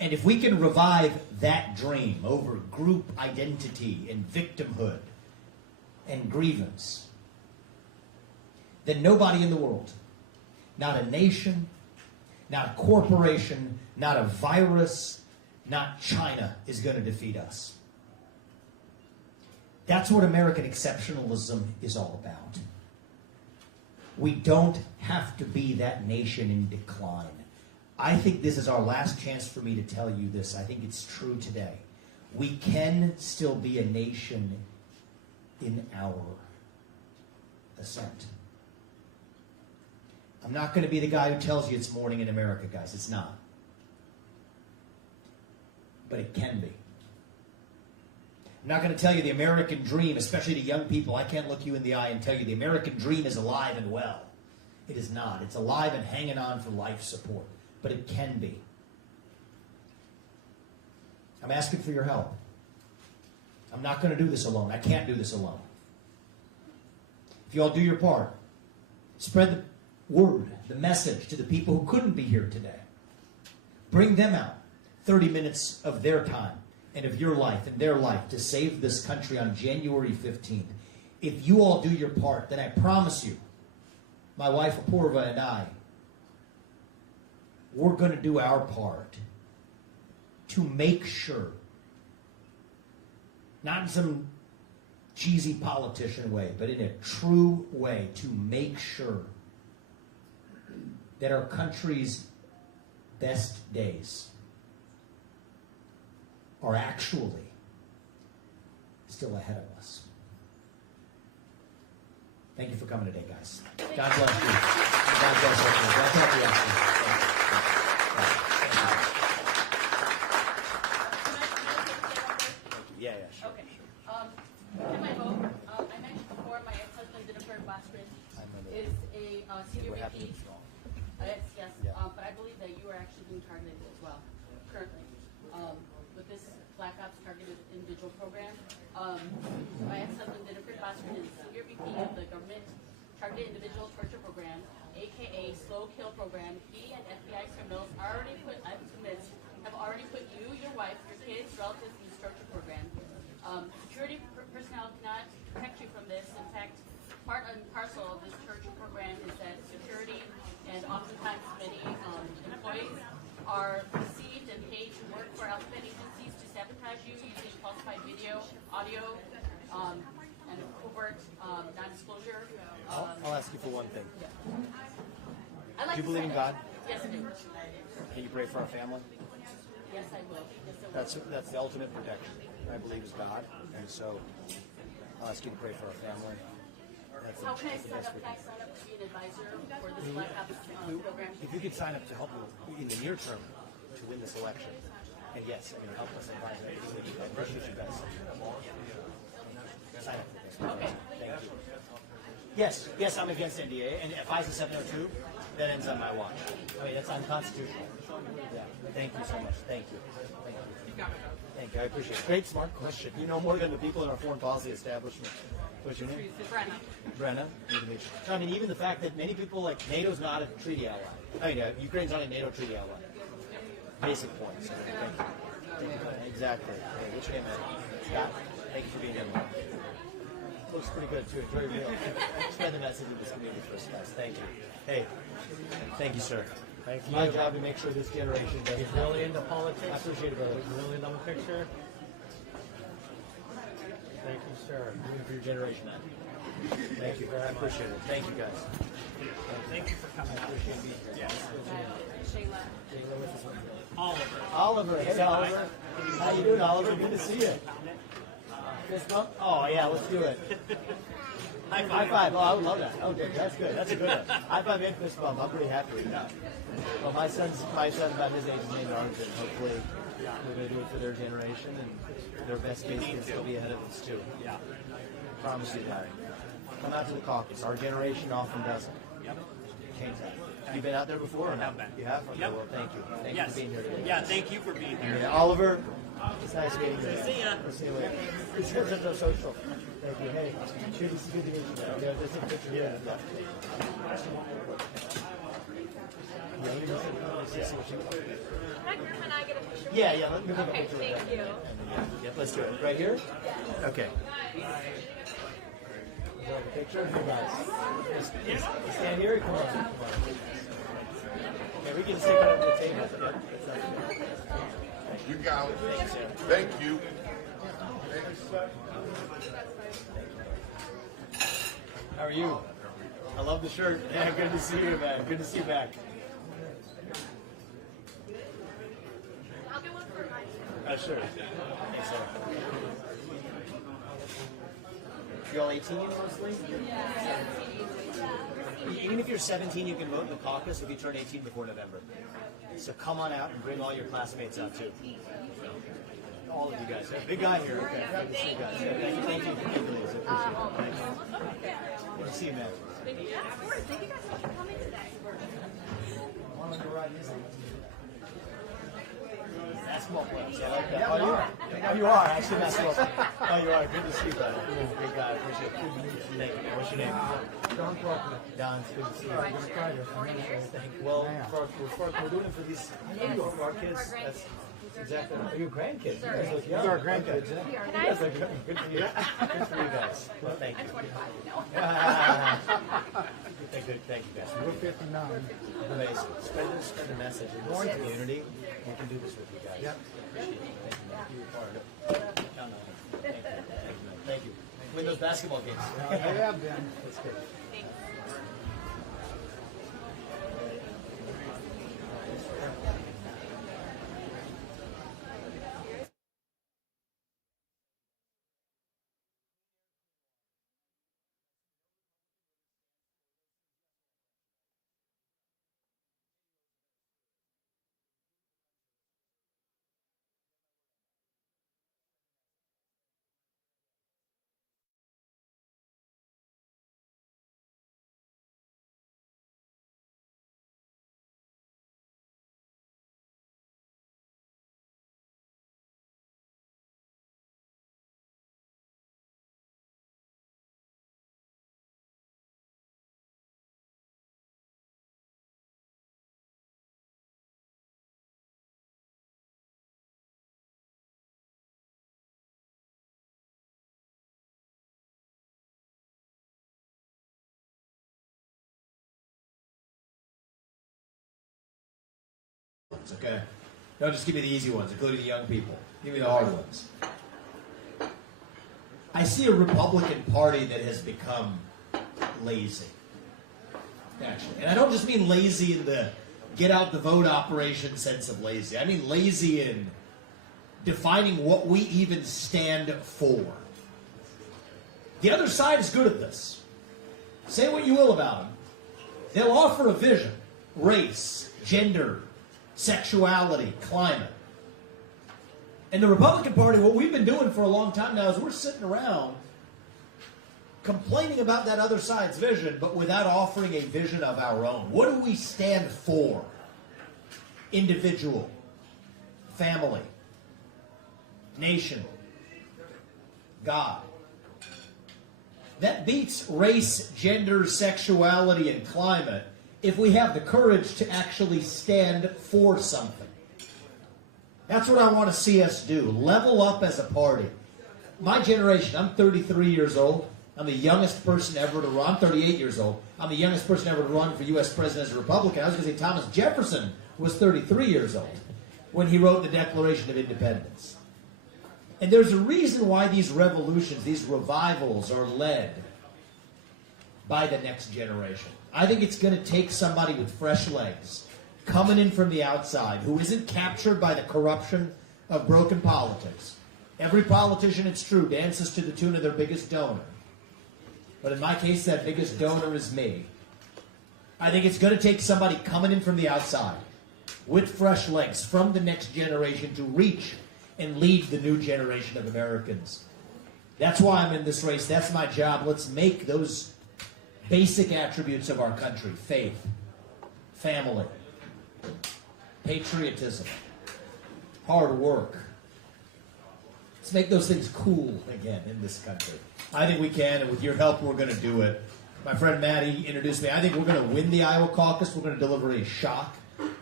And if we can revive that dream over group identity and victimhood and grievance, then nobody in the world, not a nation, not a corporation, not a virus, not China is going to defeat us. That's what American exceptionalism is all about. We don't have to be that nation in decline. I think this is our last chance for me to tell you this. I think it's true today. We can still be a nation in our ascent. I'm not going to be the guy who tells you it's morning in America, guys. It's not. But it can be. I'm not going to tell you the American dream, especially to young people. I can't look you in the eye and tell you the American dream is alive and well. It is not. It's alive and hanging on for life support. But it can be. I'm asking for your help. I'm not going to do this alone. I can't do this alone. If you all do your part, spread the word, the message to the people who couldn't be here today. Bring them out 30 minutes of their time and of your life and their life to save this country on January 15th. If you all do your part, then I promise you, my wife Apurva and I, we're going to do our part to make sure, not in some cheesy politician way, but in a true way, to make sure that our country's best days are actually still ahead of us. Thank you for coming today, guys. God bless you. God bless everyone. God bless you. Yeah, sure. Okay. Can I vote? I mentioned before my ex-husband Jennifer is a senior VP. Yes. But I believe that you are actually being targeted as well, currently, with this Black Ops Targeted Individual Program. My ex-husband Jennifer is senior VP of the Government Targeted Individual Torture Program, aka Slow Kill Program. He and FBI criminals I'm convinced, have already put you, your wife, your kids, relatives in this torture program. Security personnel cannot protect you from this. In fact, part and parcel of this torture program is that security and oftentimes many employees are received and paid to work for alphabet agencies to sabotage you using falsified video, audio, and covert non-disclosure. I'll ask you for one thing. Do you believe in God? Yes, I do. Can you pray for our family? Yes, I will. Yes, I will. That's the ultimate protection. I believe is God, and so I'll ask you to pray for our family. How can I sign up? Can I sign up to be an advisor for this Black Ops program? If you could sign up to help me in the near term to win this election, and yes, help us advise me. I appreciate you guys. Sign up. Okay. Thank you. Yes, I'm against NDA, and if FISA 702, that ends on my watch. I mean, that's unconstitutional. Yeah. Thank you so much. Thank you. Thank you. Thank you. I appreciate it. Great, smart question. You know more than the people in our foreign policy establishment. What's your name? Brenna. I mean, even the fact that many people like NATO's not a treaty ally. I mean, Ukraine's not a NATO treaty ally. Basic points. So thank you. Exactly. Hey, what's your name, man? Scott. Thank you for being here. Looks pretty good too. Enjoy your meal. Spread the message of this community for us, guys. Thank you. Hey, thank you, sir. Thank you. My job to make sure this generation does. He's really into politics. I appreciate it, brother. He's really into the picture. Thank you, sir. For your generation, man. Thank you. I appreciate it. Thank you, guys. Thank you for coming. I appreciate being here. Yes. Shayla. Oliver. Hey, Oliver. How you doing, Oliver? Good to see you. Fist bump? Oh, yeah, let's do it. High five. Oh, I would love that. Okay, that's good. That's a good one. High five and fist bump. I'm pretty happy with that. Well, my son's about his age is named Arlington. Hopefully, they're going to do it for their generation, and their best case can still be ahead of us, too. Yeah. Promise you that. Come out to the caucus. Our generation often doesn't. Change that. Have you been out there before? Or not? You have? Okay, well, thank you. Thank you for being here today. Yeah, thank you for being here. Yeah, Oliver, it's nice meeting you. See ya. We'll see you later. It's good to social. Thank you. Hey, good to meet you. Yeah, just a picture. Yeah. Can I get a picture? Yeah, yeah. Let me take a Okay, picture of thank that. you. Yep, let's do it. Right here? Okay. Picture? You guys. Stand here. Come on. Yeah, we can sit right over the table. You got it. Thanks, sir. Thank you. How are you? I love the shirt. Yeah, good to see you, man. Good to see you back. I'll get one for mine. Sure. Thanks, sir. You all 18 mostly? Even if you're 17, you can vote in the caucus if you turn 18 before November. So come on out and bring all your classmates out too. All of you guys. Big guy here. Okay. Good to see you guys. Thank you. Thank you. Thank you, Liz. I appreciate it. Good to see you, man. Thank you. Yeah, of course. Thank you guys so much for coming today. Basketball players. I like that. Oh, you are. Oh, you are. Actually, basketball player. Oh, you are. Good to see you, buddy. Big guy. Appreciate it. Thank you. What's your name? Don Faulkner. Don, it's good to see you. Thank you. Well, we're doing it for these for our kids. That's exactly. Are you grandkids? These are our grandkids. Yeah. Good for you. Good for you guys. Well, thank you. Thank you, guys. We're 59. Amazing. Spread the message in this community. We can do this with you guys. Yep. Appreciate it. Thank you. You're part of it. Count on it. Thank you. Win those basketball games. I have been. That's good. Okay? Don't just give me the easy ones, including the young people. Give me the hard ones. I see a Republican Party that has become lazy. Actually. And I don't just mean lazy in the get out the vote operation sense of lazy. I mean lazy in defining what we even stand for. The other side is good at this. Say what you will about them. They'll offer a vision. Race, gender, sexuality, climate. And the Republican Party, what we've been doing for a long time now is we're sitting around complaining about that other side's vision, but without offering a vision of our own. What do we stand for? Individual, family, nation, God. That beats race, gender, sexuality, and climate if we have the courage to actually stand for something. That's what I want to see us do. Level up as a party. My generation, I'm 33 years old. I'm the youngest person ever to run. I'm 38 years old. I'm the youngest person ever to run for U.S. president as a Republican. I was going to say Thomas Jefferson was 33 years old when he wrote the Declaration of Independence. And there's a reason why these revolutions, these revivals are led by the next generation. I think it's going to take somebody with fresh legs coming in from the outside who isn't captured by the corruption of broken politics. Every politician, it's true, dances to the tune of their biggest donor. But in my case, that biggest donor is me. I think it's going to take somebody coming in from the outside with fresh legs from the next generation to reach and lead the new generation of Americans. That's why I'm in this race. That's my job. Let's make those basic attributes of our country: faith, family, patriotism, hard work. Let's make those things cool again in this country. I think we can, and with your help, we're going to do it. My friend Maddie introduced me. I think we're going to win the Iowa caucus. We're going to deliver a shock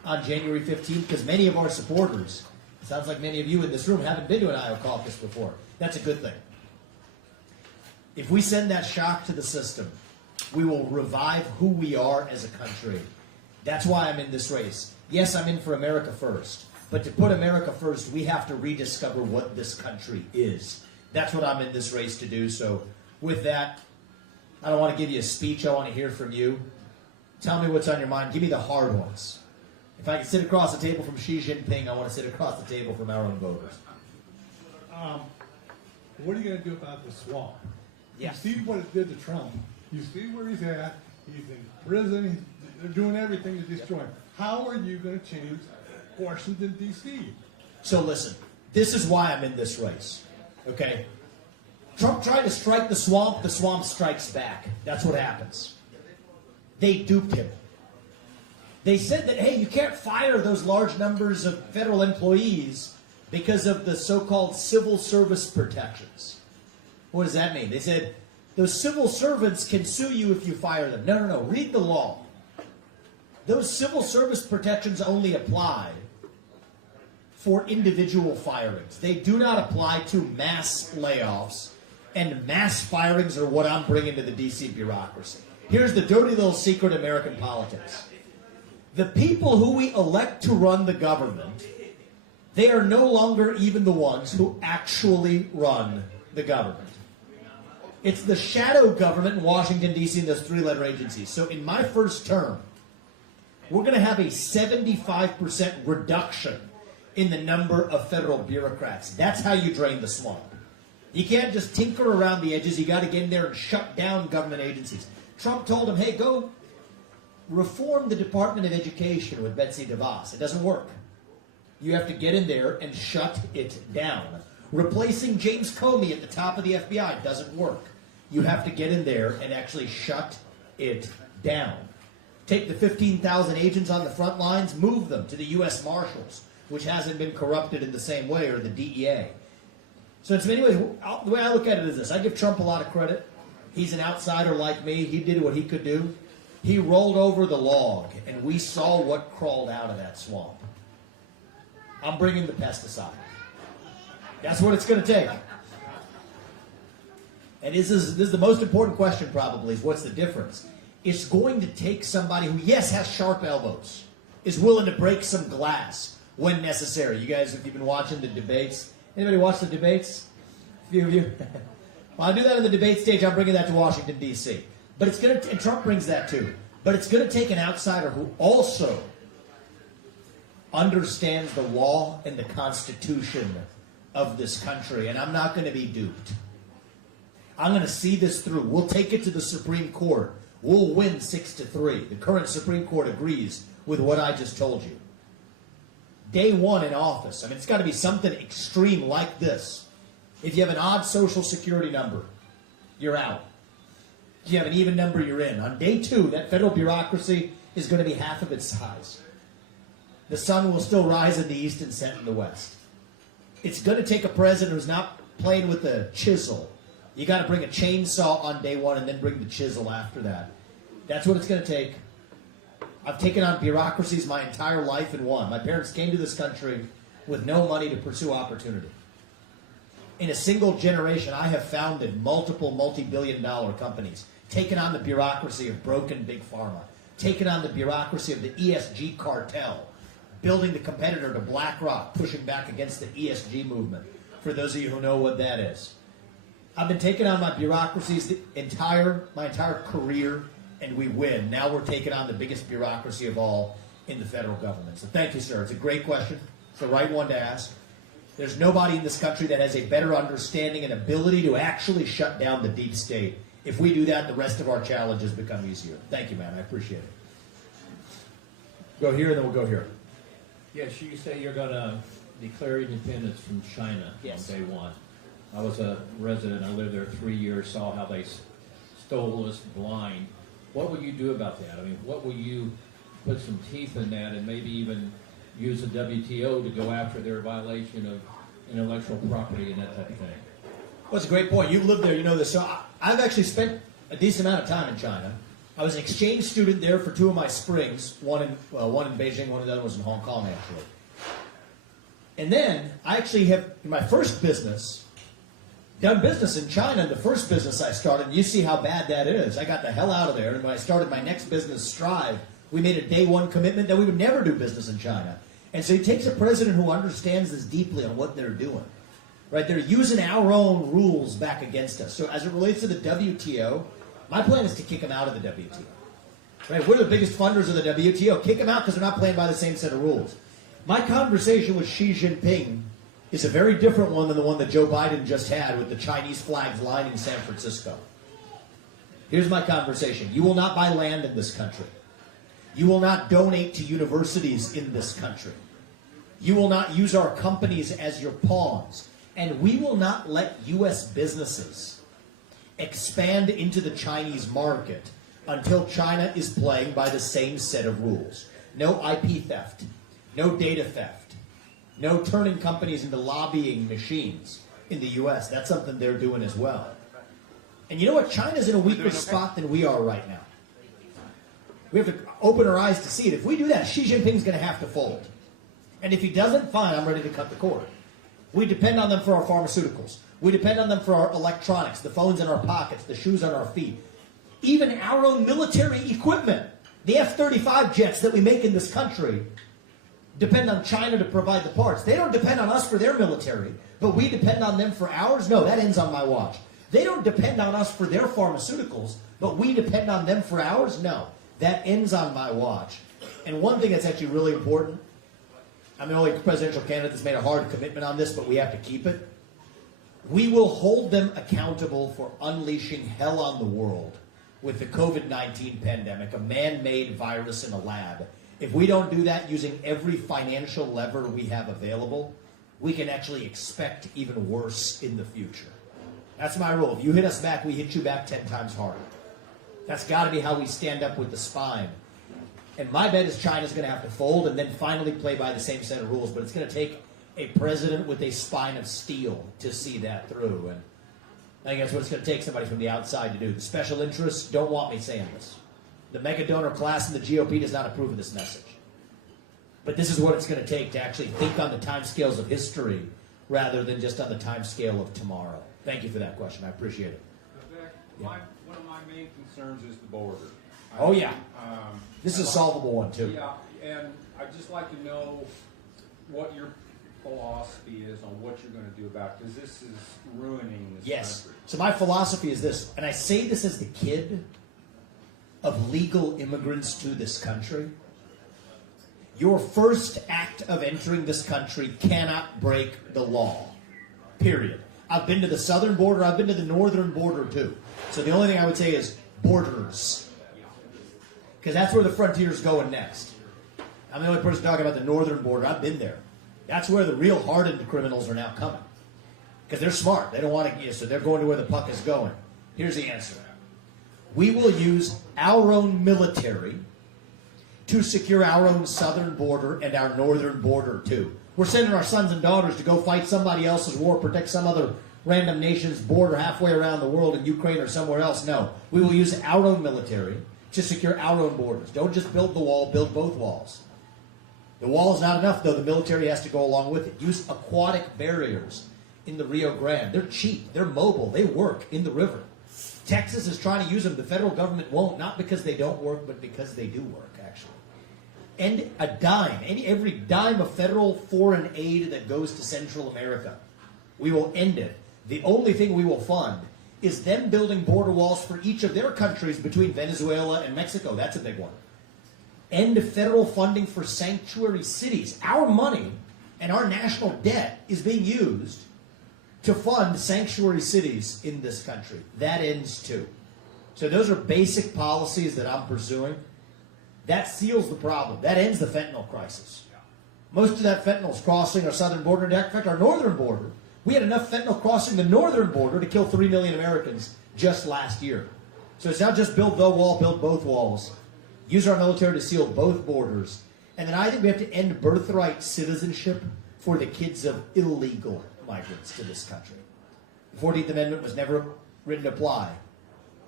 on January 15th because many of our supporters, it sounds like many of you in this room haven't been to an Iowa caucus before. That's a good thing. If we send that shock to the system, we will revive who we are as a country. That's why I'm in this race. Yes, I'm in for America first. But to put America first, we have to rediscover what this country is. That's what I'm in this race to do. So with that, I don't want to give you a speech. I want to hear from you. Tell me what's on your mind. Give me the hard ones. If I can sit across the table from Xi Jinping, I want to sit across the table from our own voters. What are you going to do about the swamp? Yeah. You see what it did to Trump. You see where he's at. He's in prison. They're doing everything to destroy him. How are you going to change Washington, D.C.? So listen, this is why I'm in this race, okay? Trump tried to strike the swamp strikes back. That's what happens. They duped him. They said that, hey, you can't fire those large numbers of federal employees because of the so-called civil service protections. What does that mean? They said, those civil servants can sue you if you fire them. No. Read the law. Those civil service protections only apply for individual firings. They do not apply to mass layoffs, and mass firings are what I'm bringing to the D.C. bureaucracy. Here's the dirty little secret of American politics. The people who we elect to run the government, they are no longer even the ones who actually run the government. It's the shadow government in Washington, D.C. and those three-letter agencies. So in my first term, we're going to have a 75% reduction in the number of federal bureaucrats. That's how you drain the swamp. You can't just tinker around the edges. You got to get in there and shut down government agencies. Trump told him, hey, go reform the Department of Education with Betsy DeVos. It doesn't work. You have to get in there and shut it down. Replacing James Comey at the top of the FBI doesn't work. You have to get in there and actually shut it down. Take the 15,000 agents on the front lines, move them to the U.S. Marshals, which hasn't been corrupted in the same way, or the DEA. So in many ways, the way I look at it is this. I give Trump a lot of credit. He's an outsider like me. He did what he could do. He rolled over the log, and we saw what crawled out of that swamp. I'm bringing the pesticide. That's what it's going to take. And this is the most important question probably, is what's the difference? It's going to take somebody who, yes, has sharp elbows, is willing to break some glass when necessary. You guys, if you've been watching the debates, anybody watch the debates? A few of you? Well, I do that on the debate stage. I'm bringing that to Washington, D.C. But it's going to, and Trump brings that too. But it's going to take an outsider who also understands the law and the Constitution of this country. And I'm not going to be duped. I'm going to see this through. We'll take it to the Supreme Court. We'll win 6-3. The current Supreme Court agrees with what I just told you. Day one in office. I mean, it's got to be something extreme like this. If you have an odd social security number, you're out. If you have an even number, you're in. On day two, that federal bureaucracy is going to be half of its size. The sun will still rise in the east and set in the west. It's going to take a president who's not playing with the chisel. You got to bring a chainsaw on day one and then bring the chisel after that. That's what it's going to take. I've taken on bureaucracies my entire life and won. My parents came to this country with no money to pursue opportunity. In a single generation, I have founded multiple multi-billion-dollar companies, taken on the bureaucracy of broken big pharma, taken on the bureaucracy of the ESG cartel, building the competitor to BlackRock, pushing back against the ESG movement, for those of you who know what that is. I've been taking on my bureaucracies my entire career, and we win. Now we're taking on the biggest bureaucracy of all in the federal government. So thank you, sir. It's a great question. It's the right one to ask. There's nobody in this country that has a better understanding and ability to actually shut down the deep state. If we do that, the rest of our challenges become easier. Thank you, man. I appreciate it. Go here, and then we'll go here. Yes, you say you're going to declare independence from China on day one. I was a resident. I lived there 3 years, saw how they stole us blind. What will you do about that? I mean, what will you put some teeth in that and maybe even use the WTO to go after their violation of intellectual property and that type of thing? Well, it's a great point. You've lived there, you know this. So I've actually spent a decent amount of time in China. I was an exchange student there for 2 of my springs, one in Beijing, one of the other was in Hong Kong, actually. And then I actually have, in my first business, done business in China. The first business I started, and you see how bad that is. I got the hell out of there, and when I started my next business, Strive, we made a day one commitment that we would never do business in China. And so he takes a president who understands this deeply on what they're doing. Right? They're using our own rules back against us. So as it relates to the WTO, my plan is to kick them out of the WTO. Right? We're the biggest funders of the WTO. Kick them out because they're not playing by the same set of rules. My conversation with Xi Jinping is a very different one than the one that Joe Biden just had with the Chinese flags lining San Francisco. Here's my conversation. You will not buy land in this country. You will not donate to universities in this country. You will not use our companies as your pawns. And we will not let U.S. businesses expand into the Chinese market until China is playing by the same set of rules. No IP theft, no data theft, no turning companies into lobbying machines in the U.S. That's something they're doing as well. And you know what? China's in a weaker spot than we are right now. We have to open our eyes to see it. If we do that, Xi Jinping's going to have to fold. And if he doesn't, fine, I'm ready to cut the cord. We depend on them for our pharmaceuticals. We depend on them for our electronics, the phones in our pockets, the shoes on our feet. Even our own military equipment, the F-35 jets that we make in this country, depend on China to provide the parts. They don't depend on us for their military, but we depend on them for ours? No, that ends on my watch. They don't depend on us for their pharmaceuticals, but we depend on them for ours? No, that ends on my watch. And one thing that's actually really important, I'm the only presidential candidate that's made a hard commitment on this, but we have to keep it. We will hold them accountable for unleashing hell on the world with the COVID-19 pandemic, a man-made virus in a lab. If we don't do that using every financial lever we have available, we can actually expect even worse in the future. That's my rule. If you hit us back, we hit you back 10 times harder. That's got to be how we stand up with the spine. And my bet is China's going to have to fold and then finally play by the same set of rules. But it's going to take a president with a spine of steel to see that through. And I think that's what it's going to take, somebody from the outside to do. The special interests don't want me saying this. The mega donor class in the GOP does not approve of this message. But this is what it's going to take to actually think on the timescales of history rather than just on the timescale of tomorrow. Thank you for that question. I appreciate it. Vivek, one of my main concerns is the border. Oh, yeah. This is a solvable one, too. Yeah, and I'd just like to know what your philosophy is on what you're going to do about it, because this is ruining this country. So my philosophy is this, and I say this as the kid of legal immigrants to this country. Your first act of entering this country cannot break the law, period. I've been to the southern border, I've been to the northern border too. So the only thing I would say is borders. Because that's where the frontier's going next. I'm the only person talking about the northern border. I've been there. That's where the real hardened criminals are now coming. Because they're smart. They don't want to, so they're going to where the puck is going. Here's the answer. We will use our own military to secure our own southern border and our northern border too. We're sending our sons and daughters to go fight somebody else's war, protect some other random nation's border halfway around the world in Ukraine or somewhere else. No, we will use our own military to secure our own borders. Don't just build the wall, build both walls. The wall is not enough, though. The military has to go along with it. Use aquatic barriers in the Rio Grande. They're cheap. They're mobile. They work in the river. Texas is trying to use them. The federal government won't, not because they don't work, but because they do work, actually. And a dime, every dime of federal foreign aid that goes to Central America, we will end it. The only thing we will fund is them building border walls for each of their countries between Venezuela and Mexico. That's a big one. End federal funding for sanctuary cities. Our money and our national debt is being used to fund sanctuary cities in this country. That ends too. So those are basic policies that I'm pursuing. That seals the problem. That ends the fentanyl crisis. Most of that fentanyl is crossing our southern border. In fact, our northern border, we had enough fentanyl crossing the northern border to kill 3 million Americans just last year. So it's not just build the wall, build both walls. Use our military to seal both borders. And then I think we have to end birthright citizenship for the kids of illegal migrants to this country. The 14th Amendment was never written to apply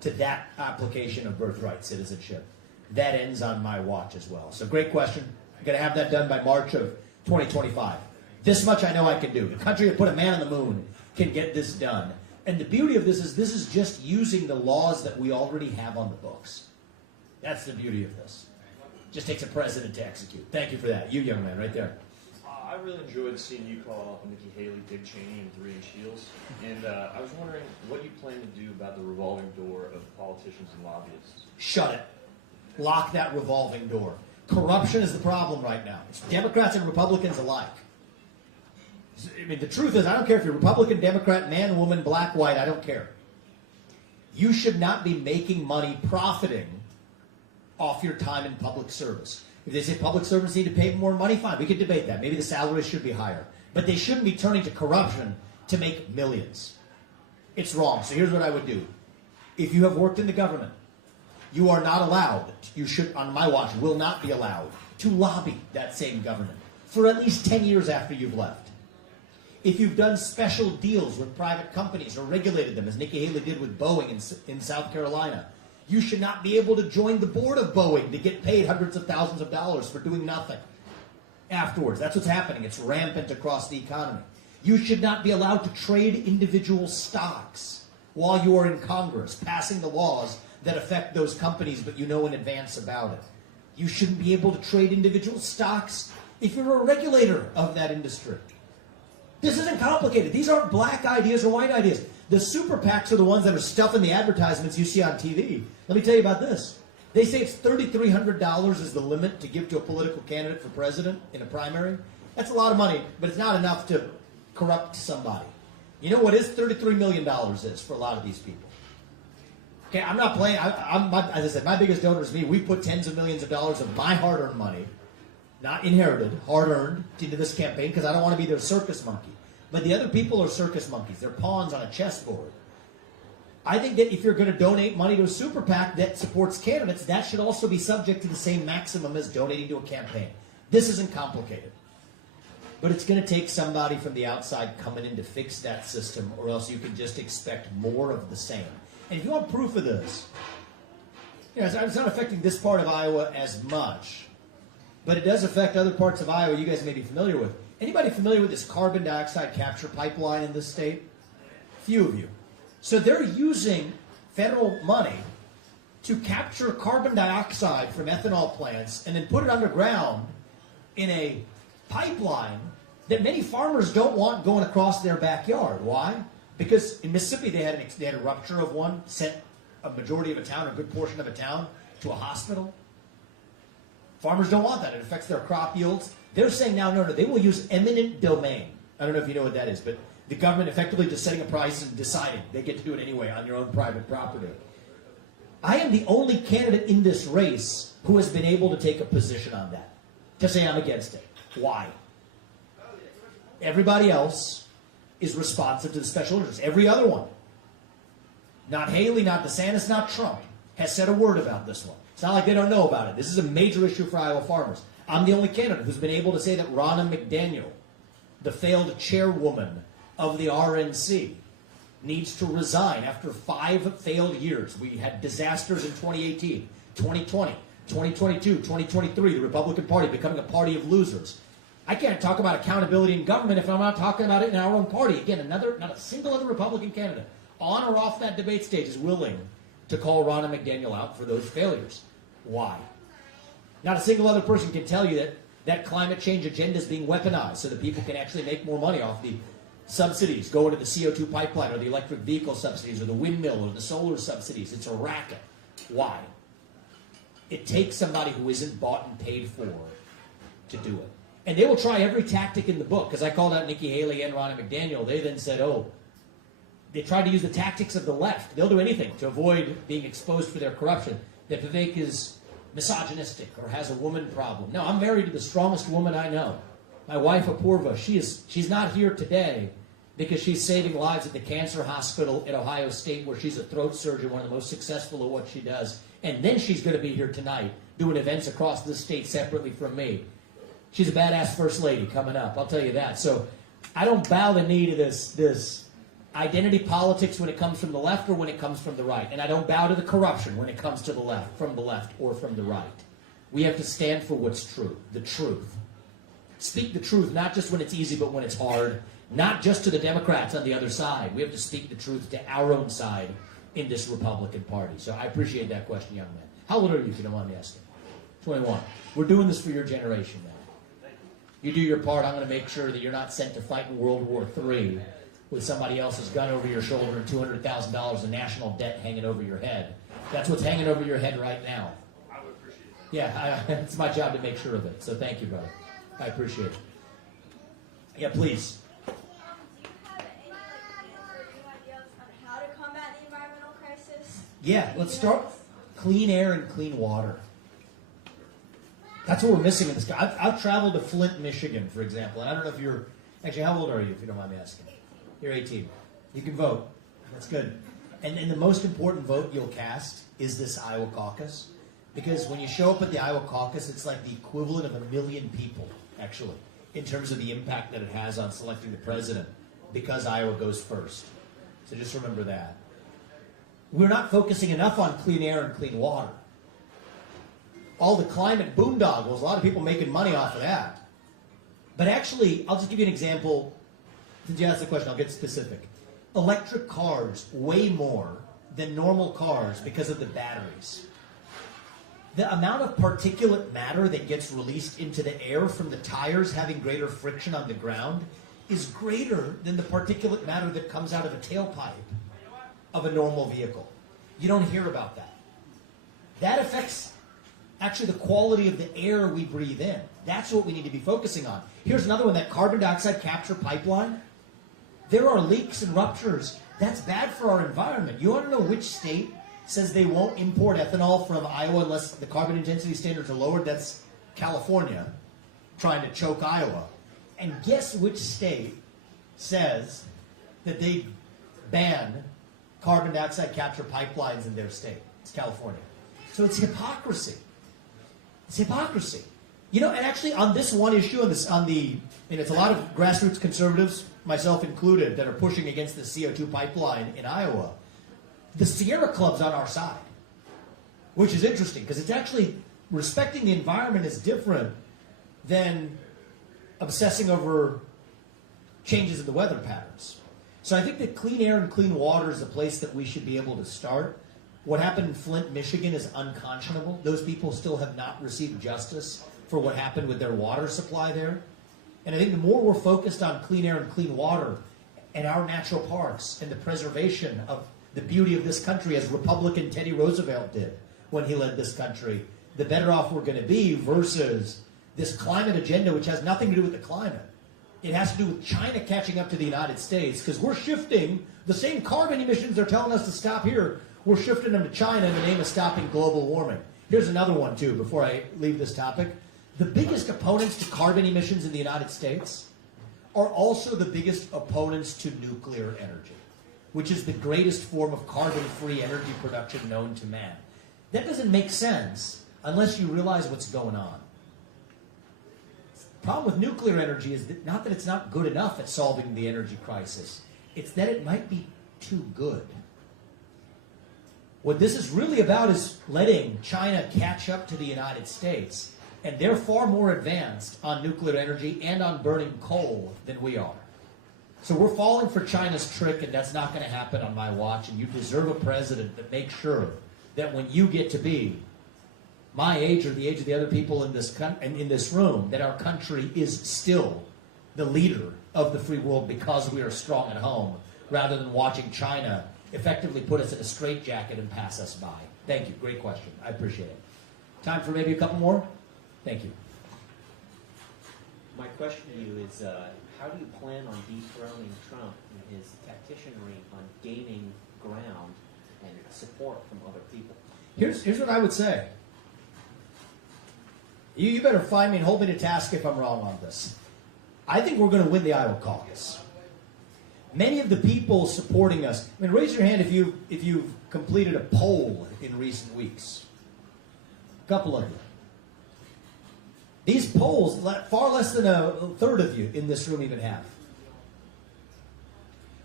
to that application of birthright citizenship. That ends on my watch as well. So great question. I'm going to have that done by March of 2025. This much I know I can do. The country that put a man on the moon can get this done. And the beauty of this is just using the laws that we already have on the books. That's the beauty of this. Just takes a president to execute. Thank you for that. You young man right there. I really enjoyed seeing you call Nikki Haley, Dick Cheney, and 3-inch heels. And I was wondering what you plan to do about the revolving door of politicians and lobbyists. Shut it. Lock that revolving door. Corruption is the problem right now. It's Democrats and Republicans alike. I mean, the truth is, I don't care if you're Republican, Democrat, man, woman, black, white, I don't care. You should not be making money profiting off your time in public service. If they say public servants need to pay more money, fine, we could debate that. Maybe the salaries should be higher. But they shouldn't be turning to corruption to make millions. It's wrong. So here's what I would do. If you have worked in the government, you are not allowed, you should, on my watch, will not be allowed to lobby that same government for at least 10 years after you've left. If you've done special deals with private companies or regulated them, as Nikki Haley did with Boeing in South Carolina, you should not be able to join the board of Boeing to get paid hundreds of thousands of dollars for doing nothing afterwards. That's what's happening. It's rampant across the economy. You should not be allowed to trade individual stocks while you are in Congress, passing the laws that affect those companies, but you know in advance about it. You shouldn't be able to trade individual stocks if you're a regulator of that industry. This isn't complicated. These aren't black ideas or white ideas. The super PACs are the ones that are stuffing the advertisements you see on TV. Let me tell you about this. They say it's $3,300 is the limit to give to a political candidate for president in a primary. That's a lot of money, but it's not enough to corrupt somebody. You know what is $33 million is for a lot of these people? Okay, I'm not playing. As I said, my biggest donor is me. We put tens of millions of dollars of my hard-earned money, not inherited, hard-earned, into this campaign because I don't want to be their circus monkey. But the other people are circus monkeys. They're pawns on a chessboard. I think that if you're going to donate money to a super PAC that supports candidates, that should also be subject to the same maximum as donating to a campaign. This isn't complicated. But it's going to take somebody from the outside coming in to fix that system, or else you can just expect more of the same. And if you want proof of this, you know, it's not affecting this part of Iowa as much, but it does affect other parts of Iowa you guys may be familiar with. Anybody familiar with this carbon dioxide capture pipeline in this state? Few of you. So they're using federal money to capture carbon dioxide from ethanol plants and then put it underground in a pipeline that many farmers don't want going across their backyard. Why? Because in Mississippi they had a rupture of one, sent a majority of a town, a good portion of a town, to a hospital. Farmers don't want that. It affects their crop yields. They're saying now, no, they will use eminent domain. I don't know if you know what that is, but the government effectively just setting a price and deciding. They get to do it anyway on your own private property. I am the only candidate in this race who has been able to take a position on that, to say I'm against it. Why? Everybody else is responsive to the special interests. Every other one, not Haley, not DeSantis, not Trump, has said a word about this one. It's not like they don't know about it. This is a major issue for Iowa farmers. I'm the only candidate who's been able to say that Ronna McDaniel, the failed chairwoman of the RNC, needs to resign after 5 failed years. We had disasters in 2018, 2020, 2022, 2023, the Republican Party becoming a party of losers. I can't talk about accountability in government if I'm not talking about it in our own party. Again, not a single other Republican candidate on or off that debate stage is willing to call Ronna McDaniel out for those failures. Why? Not a single other person can tell you that climate change agenda is being weaponized so that people can actually make more money off the subsidies going to the CO2 pipeline or the electric vehicle subsidies or the windmill or the solar subsidies. It's a racket. Why? It takes somebody who isn't bought and paid for to do it. And they will try every tactic in the book, because I called out Nikki Haley and Ronna McDaniel. They then said, they tried to use the tactics of the left. They'll do anything to avoid being exposed for their corruption. That Vivek is misogynistic or has a woman problem. No, I'm married to the strongest woman I know. My wife, Apurva, she's not here today because she's saving lives at the cancer hospital at Ohio State, where she's a throat surgeon, one of the most successful at what she does. And then she's going to be here tonight doing events across the state separately from me. She's a badass first lady coming up, I'll tell you that. So I don't bow the knee to this identity politics when it comes from the left or when it comes from the right. And I don't bow to the corruption when it comes to the left, from the left or from the right. We have to stand for what's true, the truth. Speak the truth, not just when it's easy, but when it's hard. Not just to the Democrats on the other side. We have to speak the truth to our own side in this Republican Party. So I appreciate that question, young man. How old are you, if you don't mind me asking? 21. We're doing this for your generation, man. You do your part. I'm going to make sure that you're not sent to fight in World War III with somebody else's gun over your shoulder and $200,000 in national debt hanging over your head. That's what's hanging over your head right now. I would appreciate that. Yeah, it's my job to make sure of it. So thank you, brother. I appreciate it. Yeah, please. Do you have any new ideas on how to combat the environmental crisis? Yeah, let's start clean air and clean water. That's what we're missing in this. I've traveled to Flint, Michigan, for example, and I don't know if you're actually, how old are you, if you don't mind me asking? 18. You're 18. You can vote. That's good. And the most important vote you'll cast is this Iowa caucus, because when you show up at the Iowa caucus, it's like the equivalent of 1 million people, actually, in terms of the impact that it has on selecting the president, because Iowa goes first. So just remember that. We're not focusing enough on clean air and clean water. All the climate boondoggles, a lot of people making money off of that. But actually, I'll just give you an example. Since you asked the question, I'll get specific. Electric cars weigh more than normal cars because of the batteries. The amount of particulate matter that gets released into the air from the tires having greater friction on the ground is greater than the particulate matter that comes out of a tailpipe of a normal vehicle. You don't hear about that. That affects actually the quality of the air we breathe in. That's what we need to be focusing on. Here's another one, that carbon dioxide capture pipeline. There are leaks and ruptures. That's bad for our environment. You want to know which state says they won't import ethanol from Iowa unless the carbon intensity standards are lowered? That's California, trying to choke Iowa. And guess which state says that they ban carbon dioxide capture pipelines in their state? It's California. So it's hypocrisy. It's hypocrisy. You know, and actually on this one issue, and it's a lot of grassroots conservatives, myself included, that are pushing against the CO2 pipeline in Iowa. The Sierra Club's on our side, which is interesting because it's actually respecting the environment is different than obsessing over changes in the weather patterns. So I think that clean air and clean water is a place that we should be able to start. What happened in Flint, Michigan is unconscionable. Those people still have not received justice for what happened with their water supply there. And I think the more we're focused on clean air and clean water and our natural parks and the preservation of the beauty of this country, as Republican Teddy Roosevelt did when he led this country, the better off we're going to be versus this climate agenda, which has nothing to do with the climate. It has to do with China catching up to the United States, because we're shifting the same carbon emissions they're telling us to stop here. We're shifting them to China in the name of stopping global warming. Here's another one, too, before I leave this topic. The biggest opponents to carbon emissions in the United States are also the biggest opponents to nuclear energy, which is the greatest form of carbon-free energy production known to man. That doesn't make sense unless you realize what's going on. The problem with nuclear energy is that not that it's not good enough at solving the energy crisis, it's that it might be too good. What this is really about is letting China catch up to the United States, and they're far more advanced on nuclear energy and on burning coal than we are. So we're falling for China's trick, and that's not going to happen on my watch, and you deserve a president that makes sure that when you get to be my age or the age of the other people in this room, that our country is still the leader of the free world because we are strong at home, rather than watching China effectively put us in a straitjacket and pass us by. Thank you. Great question. I appreciate it. Time for maybe a couple more? Thank you. My question to you is, how do you plan on dethroning Trump and his tacticianry on gaining ground and support from other people? Here's what I would say. You better find me and hold me to task if I'm wrong on this. I think we're going to win the Iowa caucus. Many of the people supporting us, I mean, raise your hand if you've completed a poll in recent weeks. A couple of you. These polls, far less than a third of you in this room even have.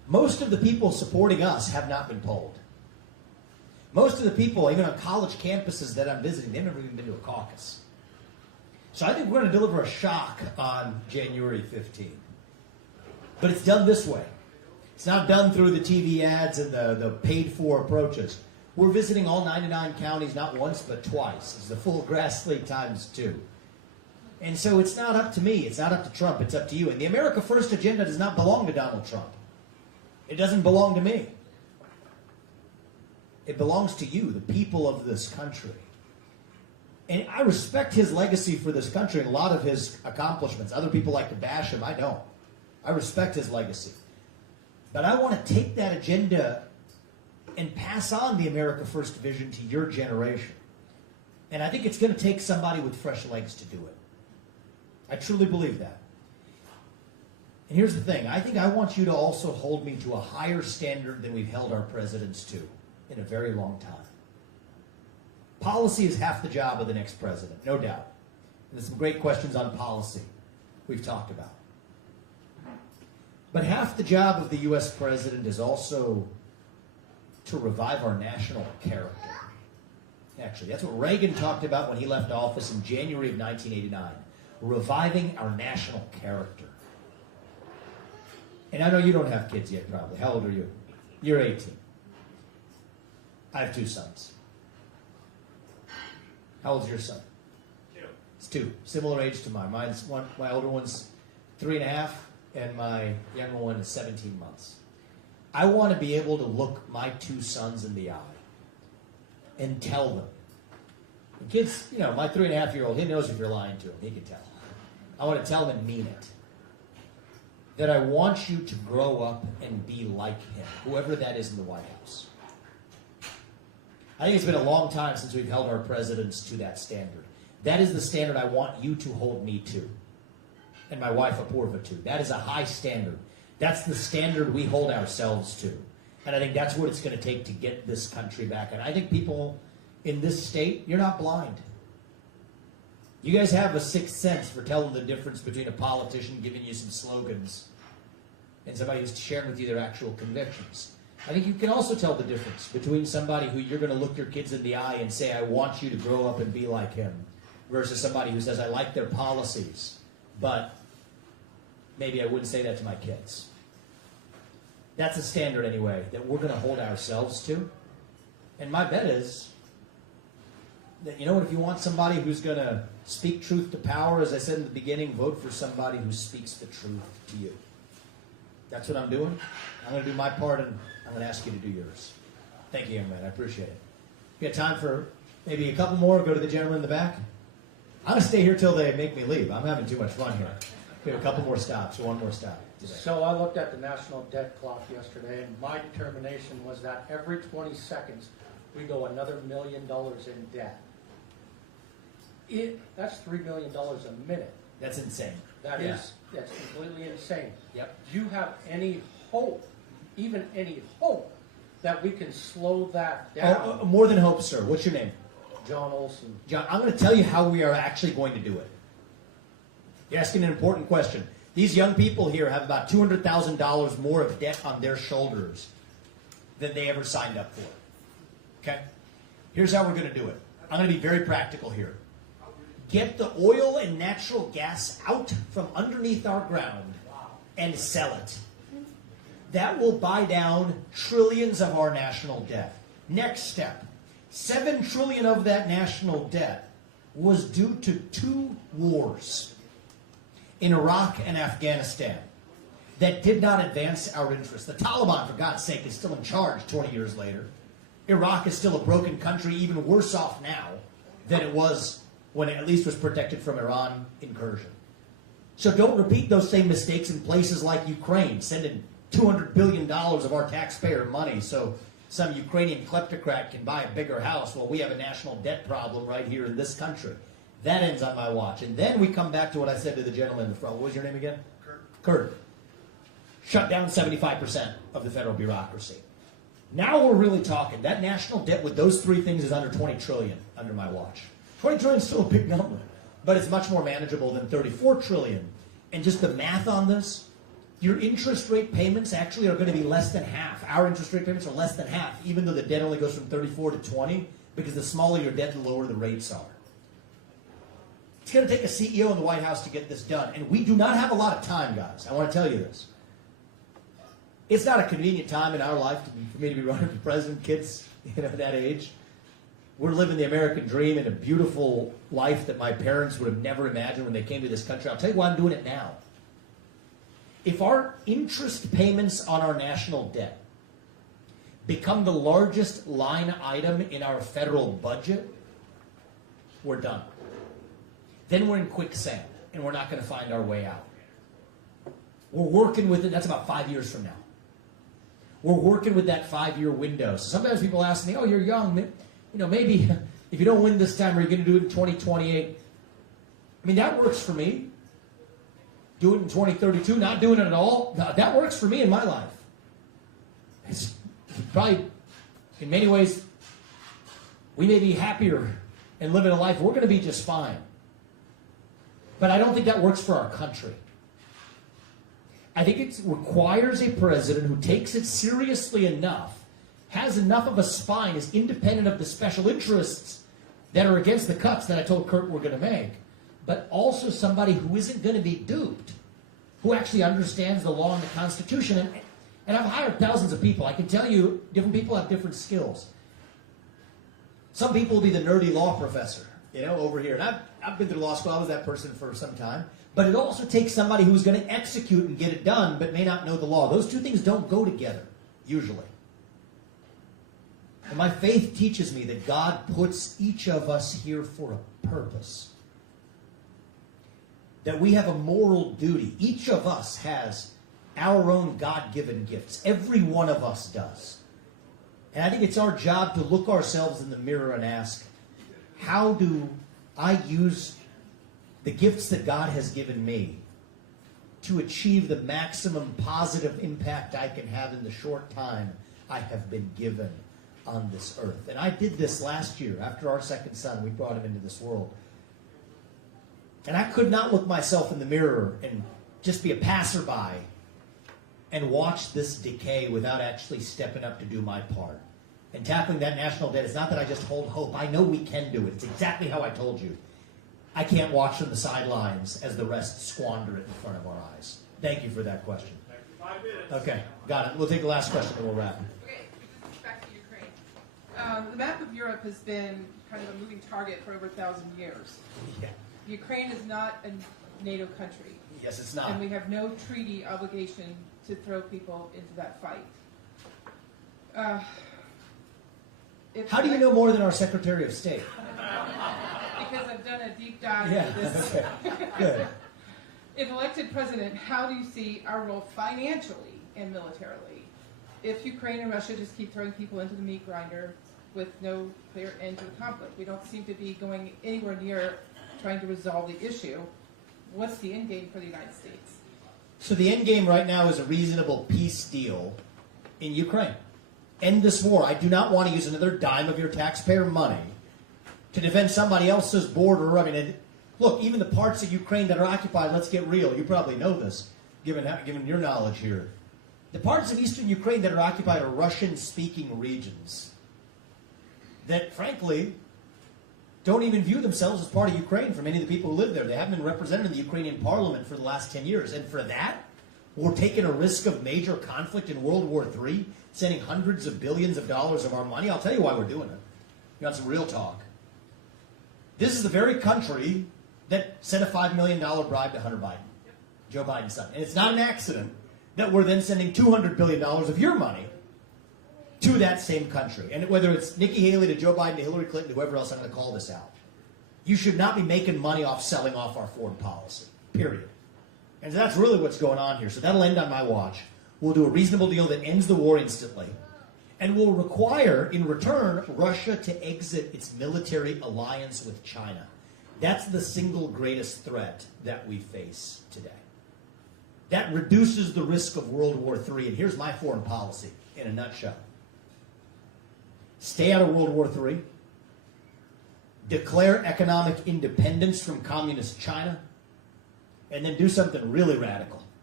Most of the people supporting us have not been polled. Most of the people, even on college campuses that I'm visiting, they've never even been to a caucus. So I think we're going to deliver a shock on January 15th. But it's done this way. It's not done through the TV ads and the paid-for approaches. We're visiting all 99 counties not once but twice. It's the full grass league times 2. And so it's not up to me. It's not up to Trump. It's up to you. And the America First agenda does not belong to Donald Trump. It doesn't belong to me. It belongs to you, the people of this country. And I respect his legacy for this country and a lot of his accomplishments. Other people like to bash him. I don't. I respect his legacy. But I want to take that agenda and pass on the America First vision to your generation. And I think it's going to take somebody with fresh legs to do it. I truly believe that. And here's the thing. I think I want you to also hold me to a higher standard than we've held our presidents to in a very long time. Policy is half the job of the next president, no doubt. And there's some great questions on policy we've talked about. But half the job of the U.S. president is also to revive our national character. Actually, that's what Reagan talked about when he left office in January of 1989. Reviving our national character. And I know you don't have kids yet, probably. How old are you? You're 18. I have 2 sons. How old's your son? 2. It's 2. Similar age to mine. My older one's 3.5, and my younger one is 17 months. I want to be able to look my 2 sons in the eye and tell them. The kids, my 3.5-year-old, he knows if you're lying to him. He can tell. I want to tell him and mean it. That I want you to grow up and be like him, whoever that is in the White House. I think it's been a long time since we've held our presidents to that standard. That is the standard I want you to hold me to, and my wife Apurva to. That is a high standard. That's the standard we hold ourselves to. And I think that's what it's going to take to get this country back. And I think people in this state, you're not blind. You guys have a sixth sense for telling the difference between a politician giving you some slogans and somebody who's sharing with you their actual convictions. I think you can also tell the difference between somebody who you're going to look your kids in the eye and say, I want you to grow up and be like him, versus somebody who says, I like their policies, but maybe I wouldn't say that to my kids. That's a standard, anyway, that we're going to hold ourselves to. And my bet is that, if you want somebody who's going to speak truth to power, as I said in the beginning, vote for somebody who speaks the truth to you. That's what I'm doing. I'm going to do my part, and I'm going to ask you to do yours. Thank you, young man. I appreciate it. We got time for maybe a couple more. Go to the gentleman in the back. I'm going to stay here till they make me leave. I'm having too much fun here. We have a couple more stops, or one more stop today. So I looked at the national debt clock yesterday, and my determination was that every 20 seconds we go another $1 million in debt. That's $3 million a minute. That's insane. That's completely insane. Yep. Do you have any hope, even any hope, that we can slow that down? More than hope, sir. What's your name? John Olson. John, I'm going to tell you how we are actually going to do it. You're asking an important question. These young people here have about $200,000 more of debt on their shoulders than they ever signed up for. Okay? Here's how we're going to do it. I'm going to be very practical here. Get the oil and natural gas out from underneath our ground and sell it. That will buy down trillions of our national debt. Next step, $7 trillion of that national debt was due to 2 wars in Iraq and Afghanistan that did not advance our interests. The Taliban, for God's sake, is still in charge 20 years later. Iraq is still a broken country, even worse off now than it was when it at least was protected from Iran incursion. So don't repeat those same mistakes in places like Ukraine, sending $200 billion of our taxpayer money so some Ukrainian kleptocrat can buy a bigger house while we have a national debt problem right here in this country. That ends on my watch. And then we come back to what I said to the gentleman in the front. What was your name again? Kurt. Shut down 75% of the federal bureaucracy. Now we're really talking. That national debt with those 3 things is under $20 trillion under my watch. 20 trillion is still a big number, but it's much more manageable than 34 trillion. And just the math on this, your interest rate payments actually are going to be less than half. Our interest rate payments are less than half, even though the debt only goes from 34 to 20, because the smaller your debt, the lower the rates are. It's going to take a CEO in the White House to get this done, and we do not have a lot of time, guys. I want to tell you this. It's not a convenient time in our life for me to be running for president. Kids, that age. We're living the American dream in a beautiful life that my parents would have never imagined when they came to this country. I'll tell you why I'm doing it now. If our interest payments on our national debt become the largest line item in our federal budget, we're done. Then we're in quicksand, and we're not going to find our way out. We're working with it. That's about 5 years from now. We're working with that 5-year window. So sometimes people ask me, oh, you're young. Maybe if you don't win this time, are you going to do it in 2028? I mean, that works for me. Do it in 2032, not doing it at all. That works for me in my life. It's probably, in many ways, we may be happier and living a life. We're going to be just fine. But I don't think that works for our country. I think it requires a president who takes it seriously enough, has enough of a spine, is independent of the special interests that are against the cuts that I told Kurt we're going to make, but also somebody who isn't going to be duped, who actually understands the law and the Constitution. And I've hired thousands of people. I can tell you, different people have different skills. Some people will be the nerdy law professor, over here. And I've been through law school. I was that person for some time. But it also takes somebody who's going to execute and get it done, but may not know the law. Those two things don't go together, usually. And my faith teaches me that God puts each of us here for a purpose. That we have a moral duty. Each of us has our own God-given gifts. Every one of us does. And I think it's our job to look ourselves in the mirror and ask, how do I use the gifts that God has given me to achieve the maximum positive impact I can have in the short time I have been given on this earth? And I did this last year. After our second son, we brought him into this world. And I could not look myself in the mirror and just be a passerby and watch this decay without actually stepping up to do my part. And tackling that national debt, it's not that I just hold hope. I know we can do it. It's exactly how I told you. I can't watch from the sidelines as the rest squander it in front of our eyes. Thank you for that question. 5 minutes. Okay, got it. We'll take the last question and we'll wrap. Okay, this is back to Ukraine. The map of Europe has been kind of a moving target for over 1,000 years. Yeah. Ukraine is not a NATO country. Yes, it's not. And we have no treaty obligation to throw people into that fight. How do you know more than our Secretary of State? Because I've done a deep dive into this. Okay. Good. If elected president, how do you see our role financially and militarily? If Ukraine and Russia just keep throwing people into the meat grinder with no clear end to the conflict, we don't seem to be going anywhere near trying to resolve the issue. What's the end game for the United States? So the end game right now is a reasonable peace deal in Ukraine. End this war. I do not want to use another dime of your taxpayer money to defend somebody else's border. I mean, look, even the parts of Ukraine that are occupied, let's get real. You probably know this, given your knowledge here. The parts of eastern Ukraine that are occupied are Russian-speaking regions that, frankly, don't even view themselves as part of Ukraine for many of the people who live there. They haven't been represented in the Ukrainian parliament for the last 10 years. And for that, we're taking a risk of major conflict in World War III, sending hundreds of billions of dollars of our money. I'll tell you why we're doing it. You want some real talk. This is the very country that sent a $5 million bribe to Hunter Biden, Joe Biden's son. And it's not an accident that we're then sending $200 billion of your money to that same country. And whether it's Nikki Haley to Joe Biden to Hillary Clinton, whoever else, I'm going to call this out. You should not be making money off selling off our foreign policy, period. And so that's really what's going on here. So that'll end on my watch. We'll do a reasonable deal that ends the war instantly. And will require, in return, Russia to exit its military alliance with China. That's the single greatest threat that we face today. That reduces the risk of World War III. And here's my foreign policy in a nutshell. Stay out of World War III. Declare economic independence from communist China. And then do something really radical.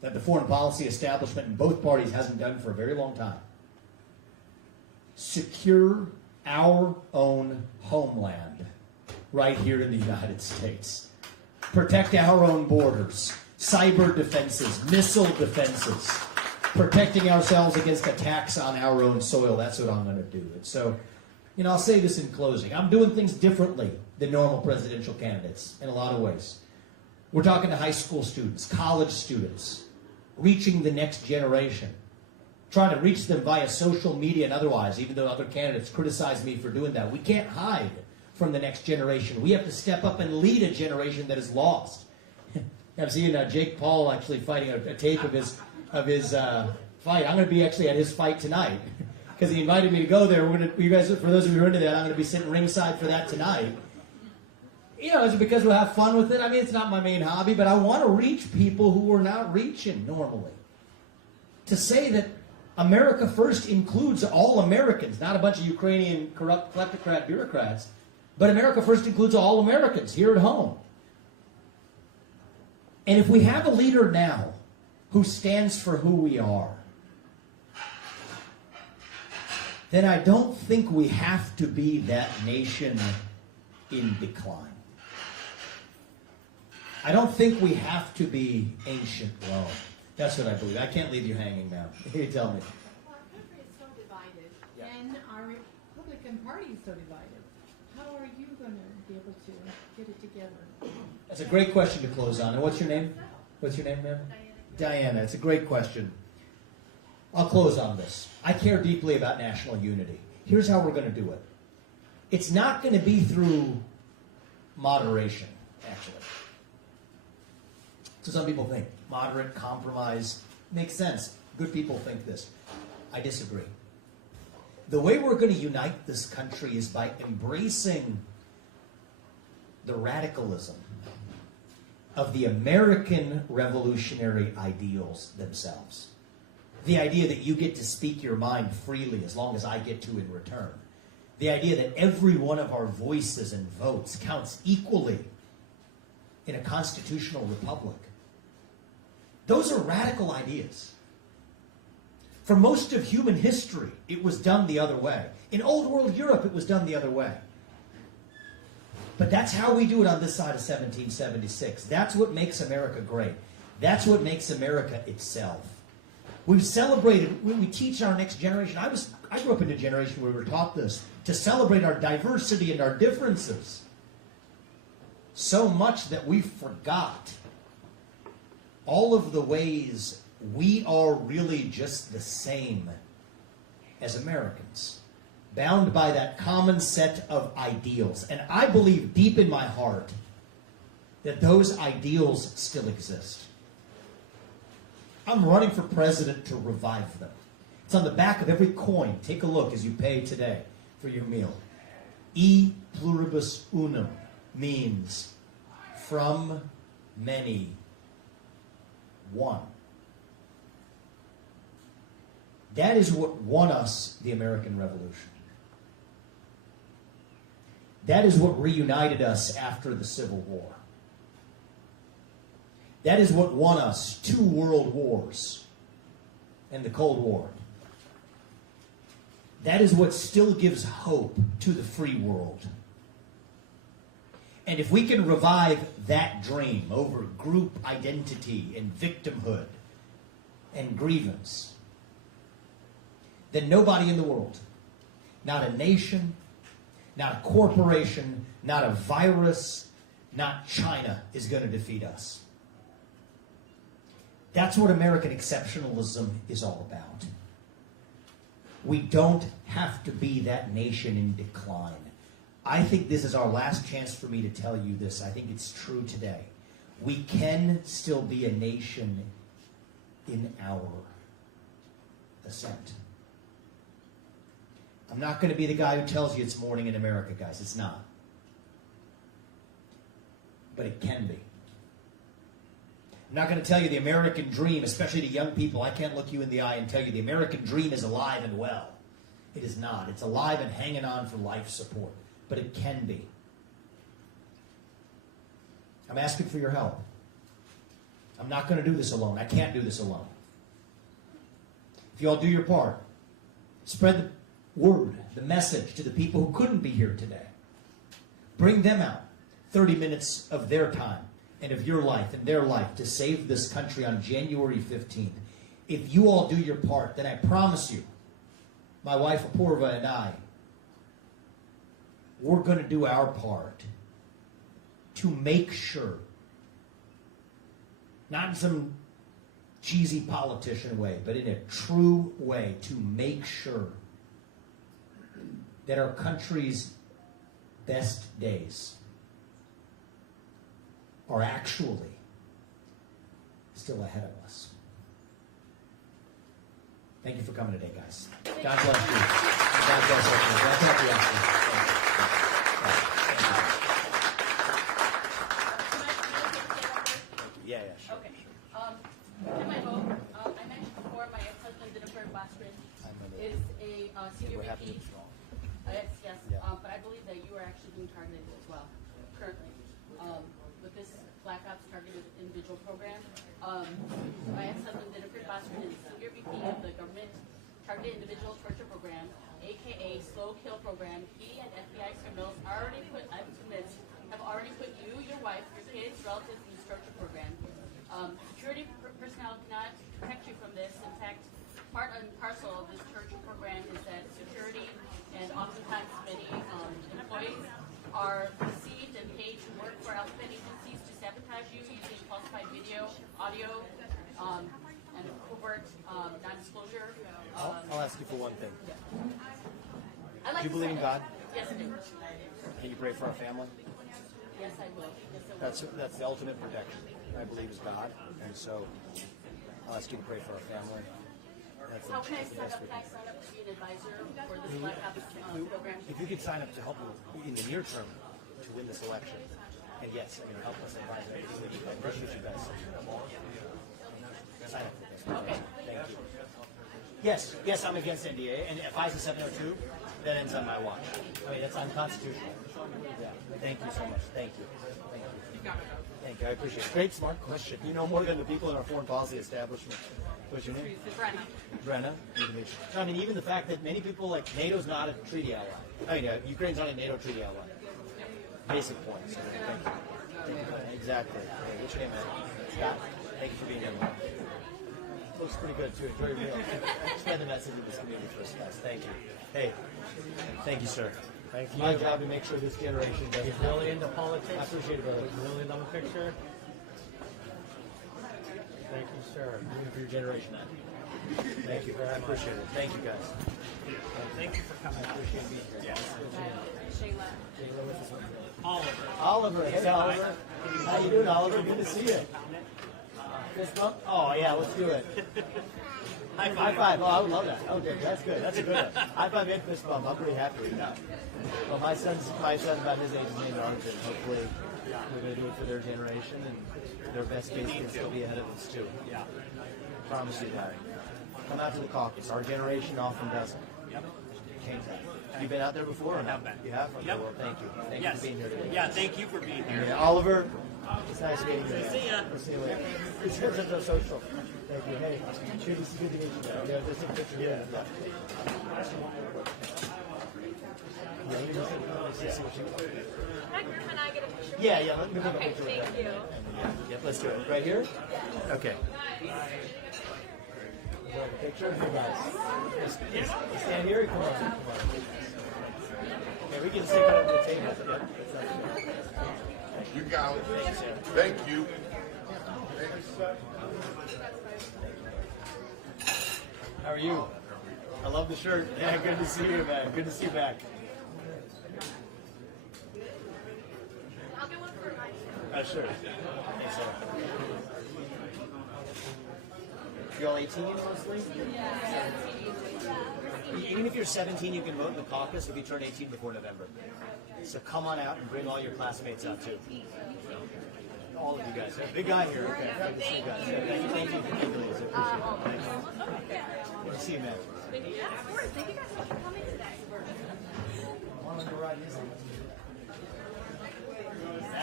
that the foreign policy establishment in both parties hasn't done for a very long time. Secure our own homeland right here in the United States. Protect our own borders, cyber defenses, missile defenses, protecting ourselves against attacks on our own soil. That's what I'm going to do. And so, I'll say this in closing. I'm doing things differently than normal presidential candidates in a lot of ways. We're talking to high school students, college students, reaching the next generation, trying to reach them via social media and otherwise, even though other candidates criticize me for doing that. We can't hide from the next generation. We have to step up and lead a generation that is lost. I'm seeing Jake Paul actually fighting a tape of his fight. I'm going to be actually at his fight tonight because he invited me to go there. You guys, for those of you who are into that, I'm going to be sitting ringside for that tonight. Is it because we'll have fun with it? I mean, it's not my main hobby, but I want to reach people who are not reaching normally. To say that America First includes all Americans, not a bunch of Ukrainian corrupt kleptocrat bureaucrats, but America First includes all Americans here at home. And if we have a leader now who stands for who we are, then I don't think we have to be that nation in decline. I don't think we have to be ancient Rome. That's what I believe. I can't leave you hanging now. You tell me. Our country is so divided, and our Republican Party is so divided. How are you going to be able to get it together? That's a great question to close on. And what's your name? What's your name, ma'am? Diana. It's a great question. I'll close on this. I care deeply about national unity. Here's how we're going to do it. It's not going to be through moderation, actually. So some people think moderate compromise makes sense. Good people think this. I disagree. The way we're going to unite this country is by embracing the radicalism of the American revolutionary ideals themselves. The idea that you get to speak your mind freely as long as I get to in return. The idea that every one of our voices and votes counts equally in a constitutional republic. Those are radical ideas. For most of human history, it was done the other way. In old world Europe, it was done the other way. But that's how we do it on this side of 1776. That's what makes America great. That's what makes America itself. We've celebrated, when we teach our next generation, I grew up in a generation where we were taught this, to celebrate our diversity and our differences. So much that we forgot all of the ways we are really just the same as Americans, bound by that common set of ideals. And I believe deep in my heart that those ideals still exist. I'm running for president to revive them. It's on the back of every coin. Take a look as you pay today for your meal. E pluribus unum means from many, one. That is what won us the American Revolution. That is what reunited us after the Civil War. That is what won us 2 world wars and the Cold War. That is what still gives hope to the free world. And if we can revive that dream over group identity and victimhood and grievance, then nobody in the world, not a nation, not a corporation, not a virus, not China, is going to defeat us. That's what American exceptionalism is all about. We don't have to be that nation in decline. I think this is our last chance for me to tell you this. I think it's true today. We can still be a nation in our ascent. I'm not going to be the guy who tells you it's morning in America, guys. It's not. But it can be. I'm not going to tell you the American dream, especially to young people. I can't look you in the eye and tell you the American dream is alive and well. It is not. It's alive and hanging on for life support. But it can be. I'm asking for your help. I'm not going to do this alone. I can't do this alone. If you all do your part, spread the word, the message to the people who couldn't be here today. Bring them out 30 minutes of their time and of your life and their life to save this country on January 15th. If you all do your part, then I promise you, my wife Apurva and I, we're going to do our part to make sure, not in some cheesy politician way, but in a true way, to make sure that our country's best days are actually still ahead of us. Thank you for coming today, guys. God bless you. God bless everyone. God bless you. Yeah, sure. Okay. Can I vote? I mentioned before my ex-husband Jennifer Ramaswamy is a senior VP. Yes. But I believe that you are actually being targeted as well, currently, with this Black Ops Targeted Individual Program. My ex-husband Jennifer Ramaswamy is senior VP of the Government Targeted Individual Torture Program, aka Slow Kill Program. He and FBI criminals I'm convinced, have already put you, your wife, your kids, relatives in this torture program. Security personnel cannot protect you from this. In fact, part and parcel of this torture program is that security and oftentimes many employees are received and paid to work for alphabet agencies to sabotage you using falsified video, audio, and covert non-disclosure. I'll ask you for one thing. Yeah. I like Do you believe in God? Yes, I do. Can you pray for our family? Yes, I will. Yes, I will. That's the ultimate protection. I believe is God, and so I'll ask you to pray for our family. How can I sign up? Can I sign up to be an advisor for this Black Ops program? If you could sign up to help in the near term to win this election, and yes, help us advise everything we do. I appreciate you guys. Sign up for this. Okay. Thank you. Yes, I'm against NDA, and if FISA 702, that ends on my watch. I mean, that's unconstitutional. Yeah. Thank you so much. Thank you. Thank you. I appreciate it. Great, smart question. You know more than the people in our foreign policy establishment. What's your name? Brenna. I mean, even the fact that many people like NATO's not a treaty ally. I mean, Ukraine's not a NATO treaty ally. Basic points. Thank you. Exactly. Hey, what's your name, man? Scott. Thank you for being here. Looks pretty good too. Enjoy your meal. Spread the message of this community for us, guys. Thank you. Hey, thank you, sir. Thank you. My job to make sure this generation doesn't. He's really into politics. I appreciate it, brother. Really love a picture. Thank you, sir. Even for your generation, man. Thank you. I appreciate it. Thank you, guys. Thank you for coming. I appreciate being here. Shayla. Oliver. Hey, Oliver. How you doing, Oliver? Good to see you. Fist bump? Oh, yeah, let's do it. High five. Oh, I would love that. Okay, that's good. That's a good one. High five and fist bump. I'm pretty happy with that. Well, my son's about his age is named Arjun. Hopefully, we're going to do it for their generation, and their best case can still be ahead of us, too. Yeah. Promise you that. Come out to the caucus. Our generation often doesn't. Yep. Change that. You been out there before? Or not? You have? Okay, well, thank you. Thank you for being here today. Yeah, thank you for being here. Yeah, Oliver, it's nice meeting you. See ya. We'll see you later. It's good to social. Thank you. Hey, good to meet you. Yeah, just a picture. Yeah. Hi, Griff and I get a picture. Yeah, let me take a Okay, picture. thank you. Yeah, let's do it. Right here? Okay. Picture of you guys. Stand here. Come on. Okay, we can stick it over the table. You got it. Thank you. How are you? I love the shirt. Yeah, good to see you, man. Good to see you back. I'll get one for my Sure. Thanks, sir. You all 18 mostly? Even if you're 17, you can vote in the caucus if you turn 18 before November. So come on out and bring all your classmates out too. All of you guys. Big guy here. Okay. Good to see you guys. Thank you for being with us. Appreciate it. Good to see you, man. Yeah, of course. Thank you guys so much for coming today. Wanted to ride his.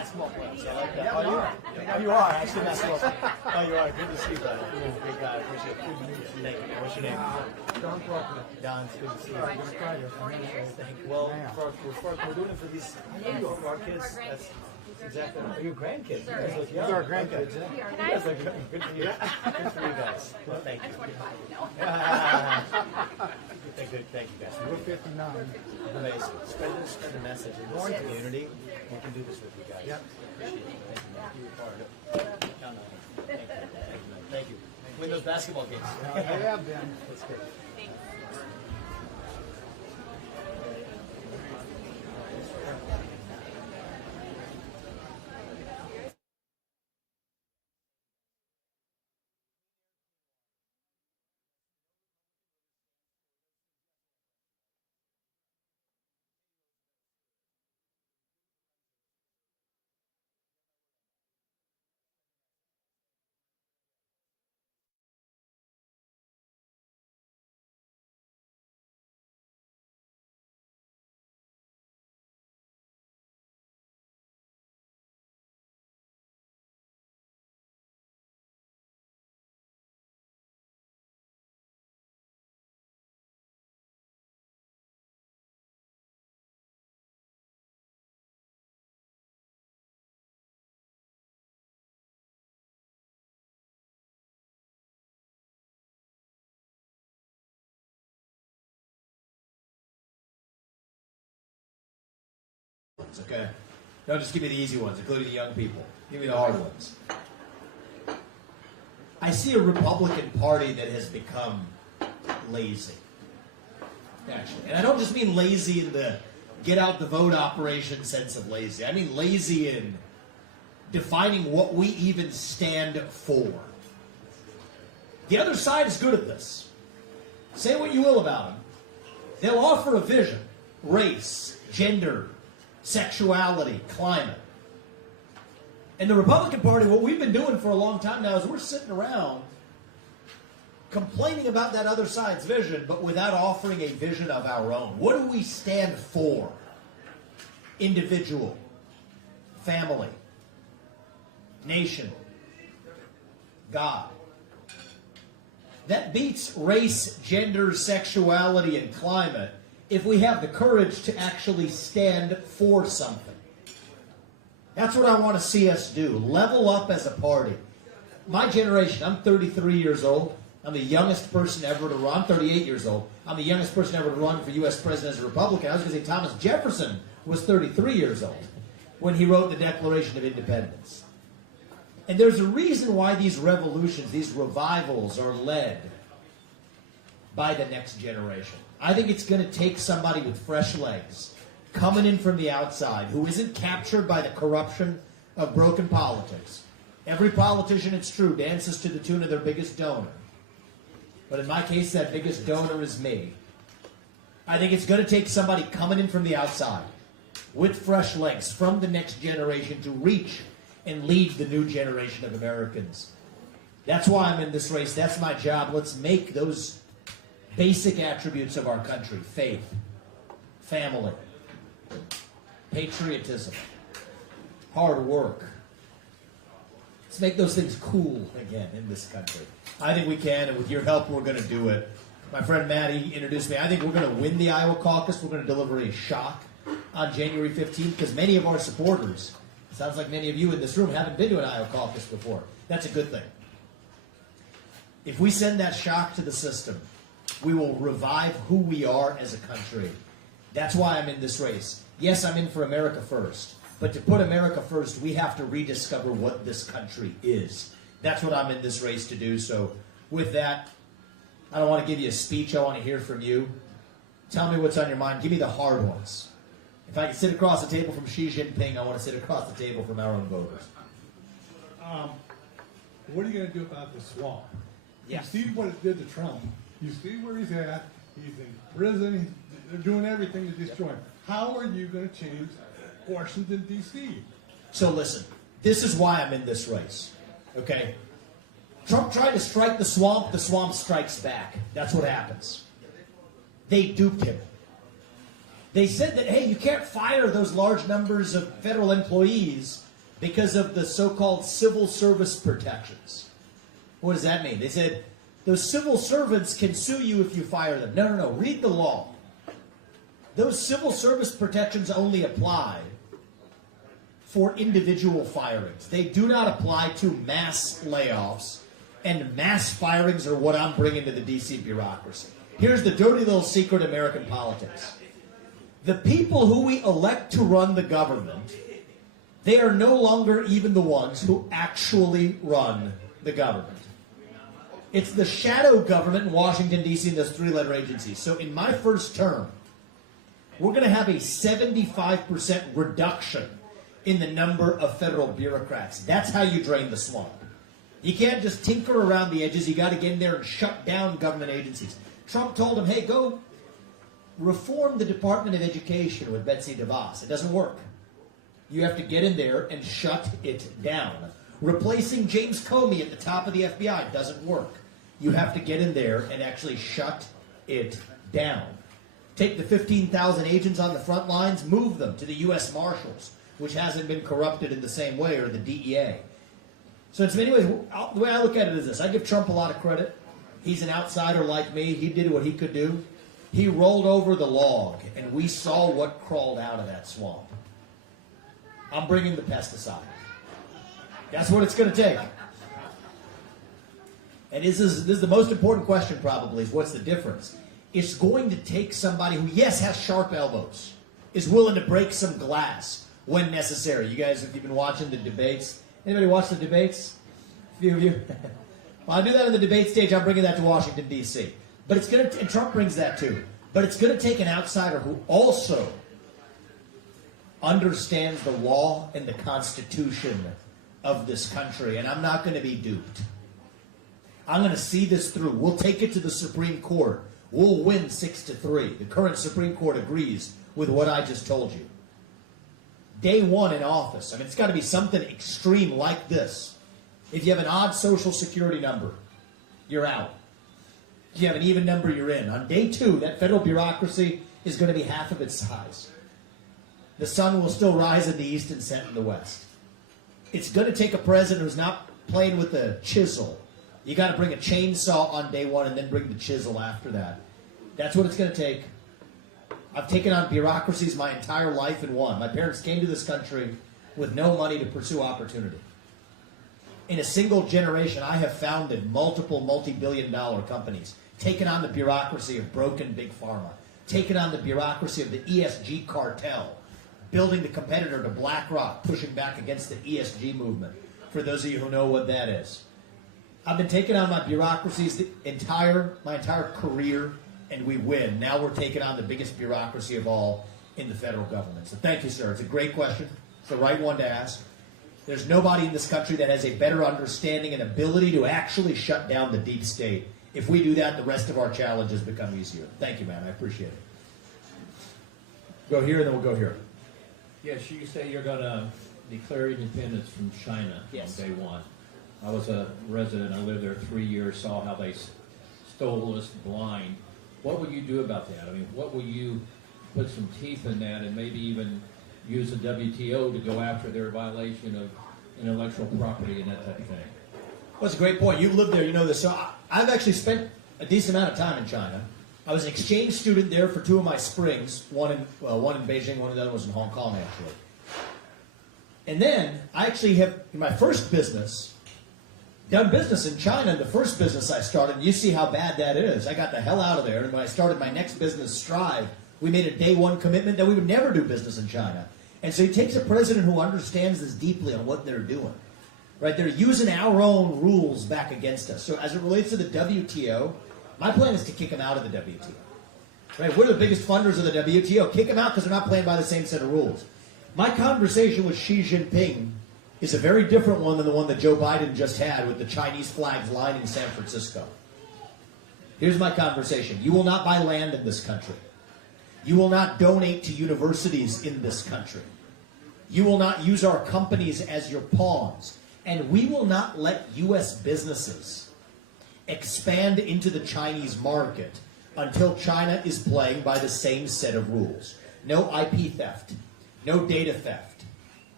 basketball player. So I like that. Oh, you are? Oh, you are actually a basketball player. Oh, you are. Good to see you, brother. Great guy. Appreciate it. Good to meet you. Thank you. What's your name? Don Faulkner. Don, it's good to see you. Good Friday. Thank you. Well, we're doing it for these for our kids. That's exactly right. Your grandkids. You guys look young. These are our grandkids. You guys look good for you. Good for you guys. Well, thank you. Thank you guys. We're 59. Amazing. Spread the message in this community. We can do this with you guys. Yep. Appreciate it. Thank you. You're part of it. No. Thank you. Thank you. Win those basketball games. They have been. That's good. Okay? Don't just give me the easy ones, including the young people. Give me the hard ones. I see a Republican Party that has become lazy. Actually. And I don't just mean lazy in the get out the vote operation sense of lazy. I mean lazy in defining what we even stand for. The other side is good at this. Say what you will about them. They'll offer a vision. Race, gender, sexuality, climate. And the Republican Party, what we've been doing for a long time now is we're sitting around complaining about that other side's vision, but without offering a vision of our own. What do we stand for? Individual, family, nation, God. That beats race, gender, sexuality, and climate if we have the courage to actually stand for something. That's what I want to see us do. Level up as a party. My generation, I'm 33 years old. I'm the youngest person ever to run. I'm 38 years old. I'm the youngest person ever to run for U.S. president as a Republican. I was going to say Thomas Jefferson was 33 years old when he wrote the Declaration of Independence. And there's a reason why these revolutions, these revivals are led by the next generation. I think it's going to take somebody with fresh legs coming in from the outside who isn't captured by the corruption of broken politics. Every politician, it's true, dances to the tune of their biggest donor. But in my case, that biggest donor is me. I think it's going to take somebody coming in from the outside with fresh legs from the next generation to reach and lead the new generation of Americans. That's why I'm in this race. That's my job. Let's make those basic attributes of our country: faith, family, patriotism, hard work. Let's make those things cool again in this country. I think we can, and with your help, we're going to do it. My friend Maddie introduced me. I think we're going to win the Iowa caucus. We're going to deliver a shock on January 15th because many of our supporters, it sounds like many of you in this room, haven't been to an Iowa caucus before. That's a good thing. If we send that shock to the system, we will revive who we are as a country. That's why I'm in this race. Yes, I'm in for America first. But to put America first, we have to rediscover what this country is. That's what I'm in this race to do. So with that, I don't want to give you a speech. I want to hear from you. Tell me what's on your mind. Give me the hard ones. If I can sit across the table from Xi Jinping, I want to sit across the table from our own voters. What are you going to do about the swamp? Yes. You see what it did to Trump. You see where he's at. He's in prison. They're doing everything to destroy him. How are you going to change Washington, D.C.? So listen, this is why I'm in this race. Okay? Trump tried to strike the swamp strikes back. That's what happens. They duped him. They said that, hey, you can't fire those large numbers of federal employees because of the so-called civil service protections. What does that mean? They said, those civil servants can sue you if you fire them. No, no, no. Read the law. Those civil service protections only apply for individual firings. They do not apply to mass layoffs, and mass firings are what I'm bringing to the D.C. bureaucracy. Here's the dirty little secret of American politics. The people who we elect to run the government, they are no longer even the ones who actually run the government. It's the shadow government in Washington, D.C. and those three-letter agencies. So in my first term, we're going to have a 75% reduction in the number of federal bureaucrats. That's how you drain the swamp. You can't just tinker around the edges. You got to get in there and shut down government agencies. Trump told him, hey, go reform the Department of Education with Betsy DeVos. It doesn't work. You have to get in there and shut it down. Replacing James Comey at the top of the FBI doesn't work. You have to get in there and actually shut it down. Take the 15,000 agents on the front lines, move them to the U.S. Marshals, which hasn't been corrupted in the same way, or the DEA. So in many ways, the way I look at it is this. I give Trump a lot of credit. He's an outsider like me. He did what he could do. He rolled over the log, and we saw what crawled out of that swamp. I'm bringing the pesticide. That's what it's going to take. And this is the most important question probably, is what's the difference? It's going to take somebody who, yes, has sharp elbows, is willing to break some glass when necessary. You guys, if you've been watching the debates, anybody watch the debates? A few of you? Well, I do that on the debate stage. I'm bringing that to Washington, D.C. But it's going to, and Trump brings that too. But it's going to take an outsider who also understands the law and the Constitution of this country. And I'm not going to be duped. I'm going to see this through. We'll take it to the Supreme Court. We'll win 6-3. The current Supreme Court agrees with what I just told you. Day one in office. I mean, it's got to be something extreme like this. If you have an odd social security number, you're out. If you have an even number, you're in. On day two, that federal bureaucracy is going to be half of its size. The sun will still rise in the east and set in the west. It's going to take a president who's not playing with a chisel. You got to bring a chainsaw on day one and then bring the chisel after that. That's what it's going to take. I've taken on bureaucracies my entire life and won. My parents came to this country with no money to pursue opportunity. In a single generation, I have founded multiple multi-billion-dollar companies, taken on the bureaucracy of broken big pharma, taken on the bureaucracy of the ESG cartel, building the competitor to BlackRock, pushing back against the ESG movement, for those of you who know what that is. I've been taking on my bureaucracies my entire career, and we win. Now we're taking on the biggest bureaucracy of all in the federal government. So thank you, sir. It's a great question. It's the right one to ask. There's nobody in this country that has a better understanding and ability to actually shut down the deep state. If we do that, the rest of our challenges become easier. Thank you, man. I appreciate it. Go here, and then we'll go here. Yes, you say you're going to declare independence from China Yes. on day one. I was a resident. I lived there 3 years, saw how they stole us blind. What will you do about that? I mean, what will you put some teeth in that and maybe even use the WTO to go after their violation of intellectual property and that type of thing? Well, that's a great point. You've lived there, you know this. So I've actually spent a decent amount of time in China. I was an exchange student there for 2 of my springs, one in Beijing, one of the other was in Hong Kong, actually. And then I actually have, in my first business, done business in China. The first business I started, and you see how bad that is. I got the hell out of there, and when I started my next business, Strive, we made a day one commitment that we would never do business in China. And so it takes a president who understands this deeply on what they're doing. Right? They're using our own rules back against us. So as it relates to the WTO, my plan is to kick them out of the WTO. Right? We're the biggest funders of the WTO. Kick them out because they're not playing by the same set of rules. My conversation with Xi Jinping is a very different one than the one that Joe Biden just had with the Chinese flags lining San Francisco. Here's my conversation. You will not buy land in this country. You will not donate to universities in this country. You will not use our companies as your pawns. And we will not let U.S. businesses expand into the Chinese market until China is playing by the same set of rules. No IP theft. No data theft.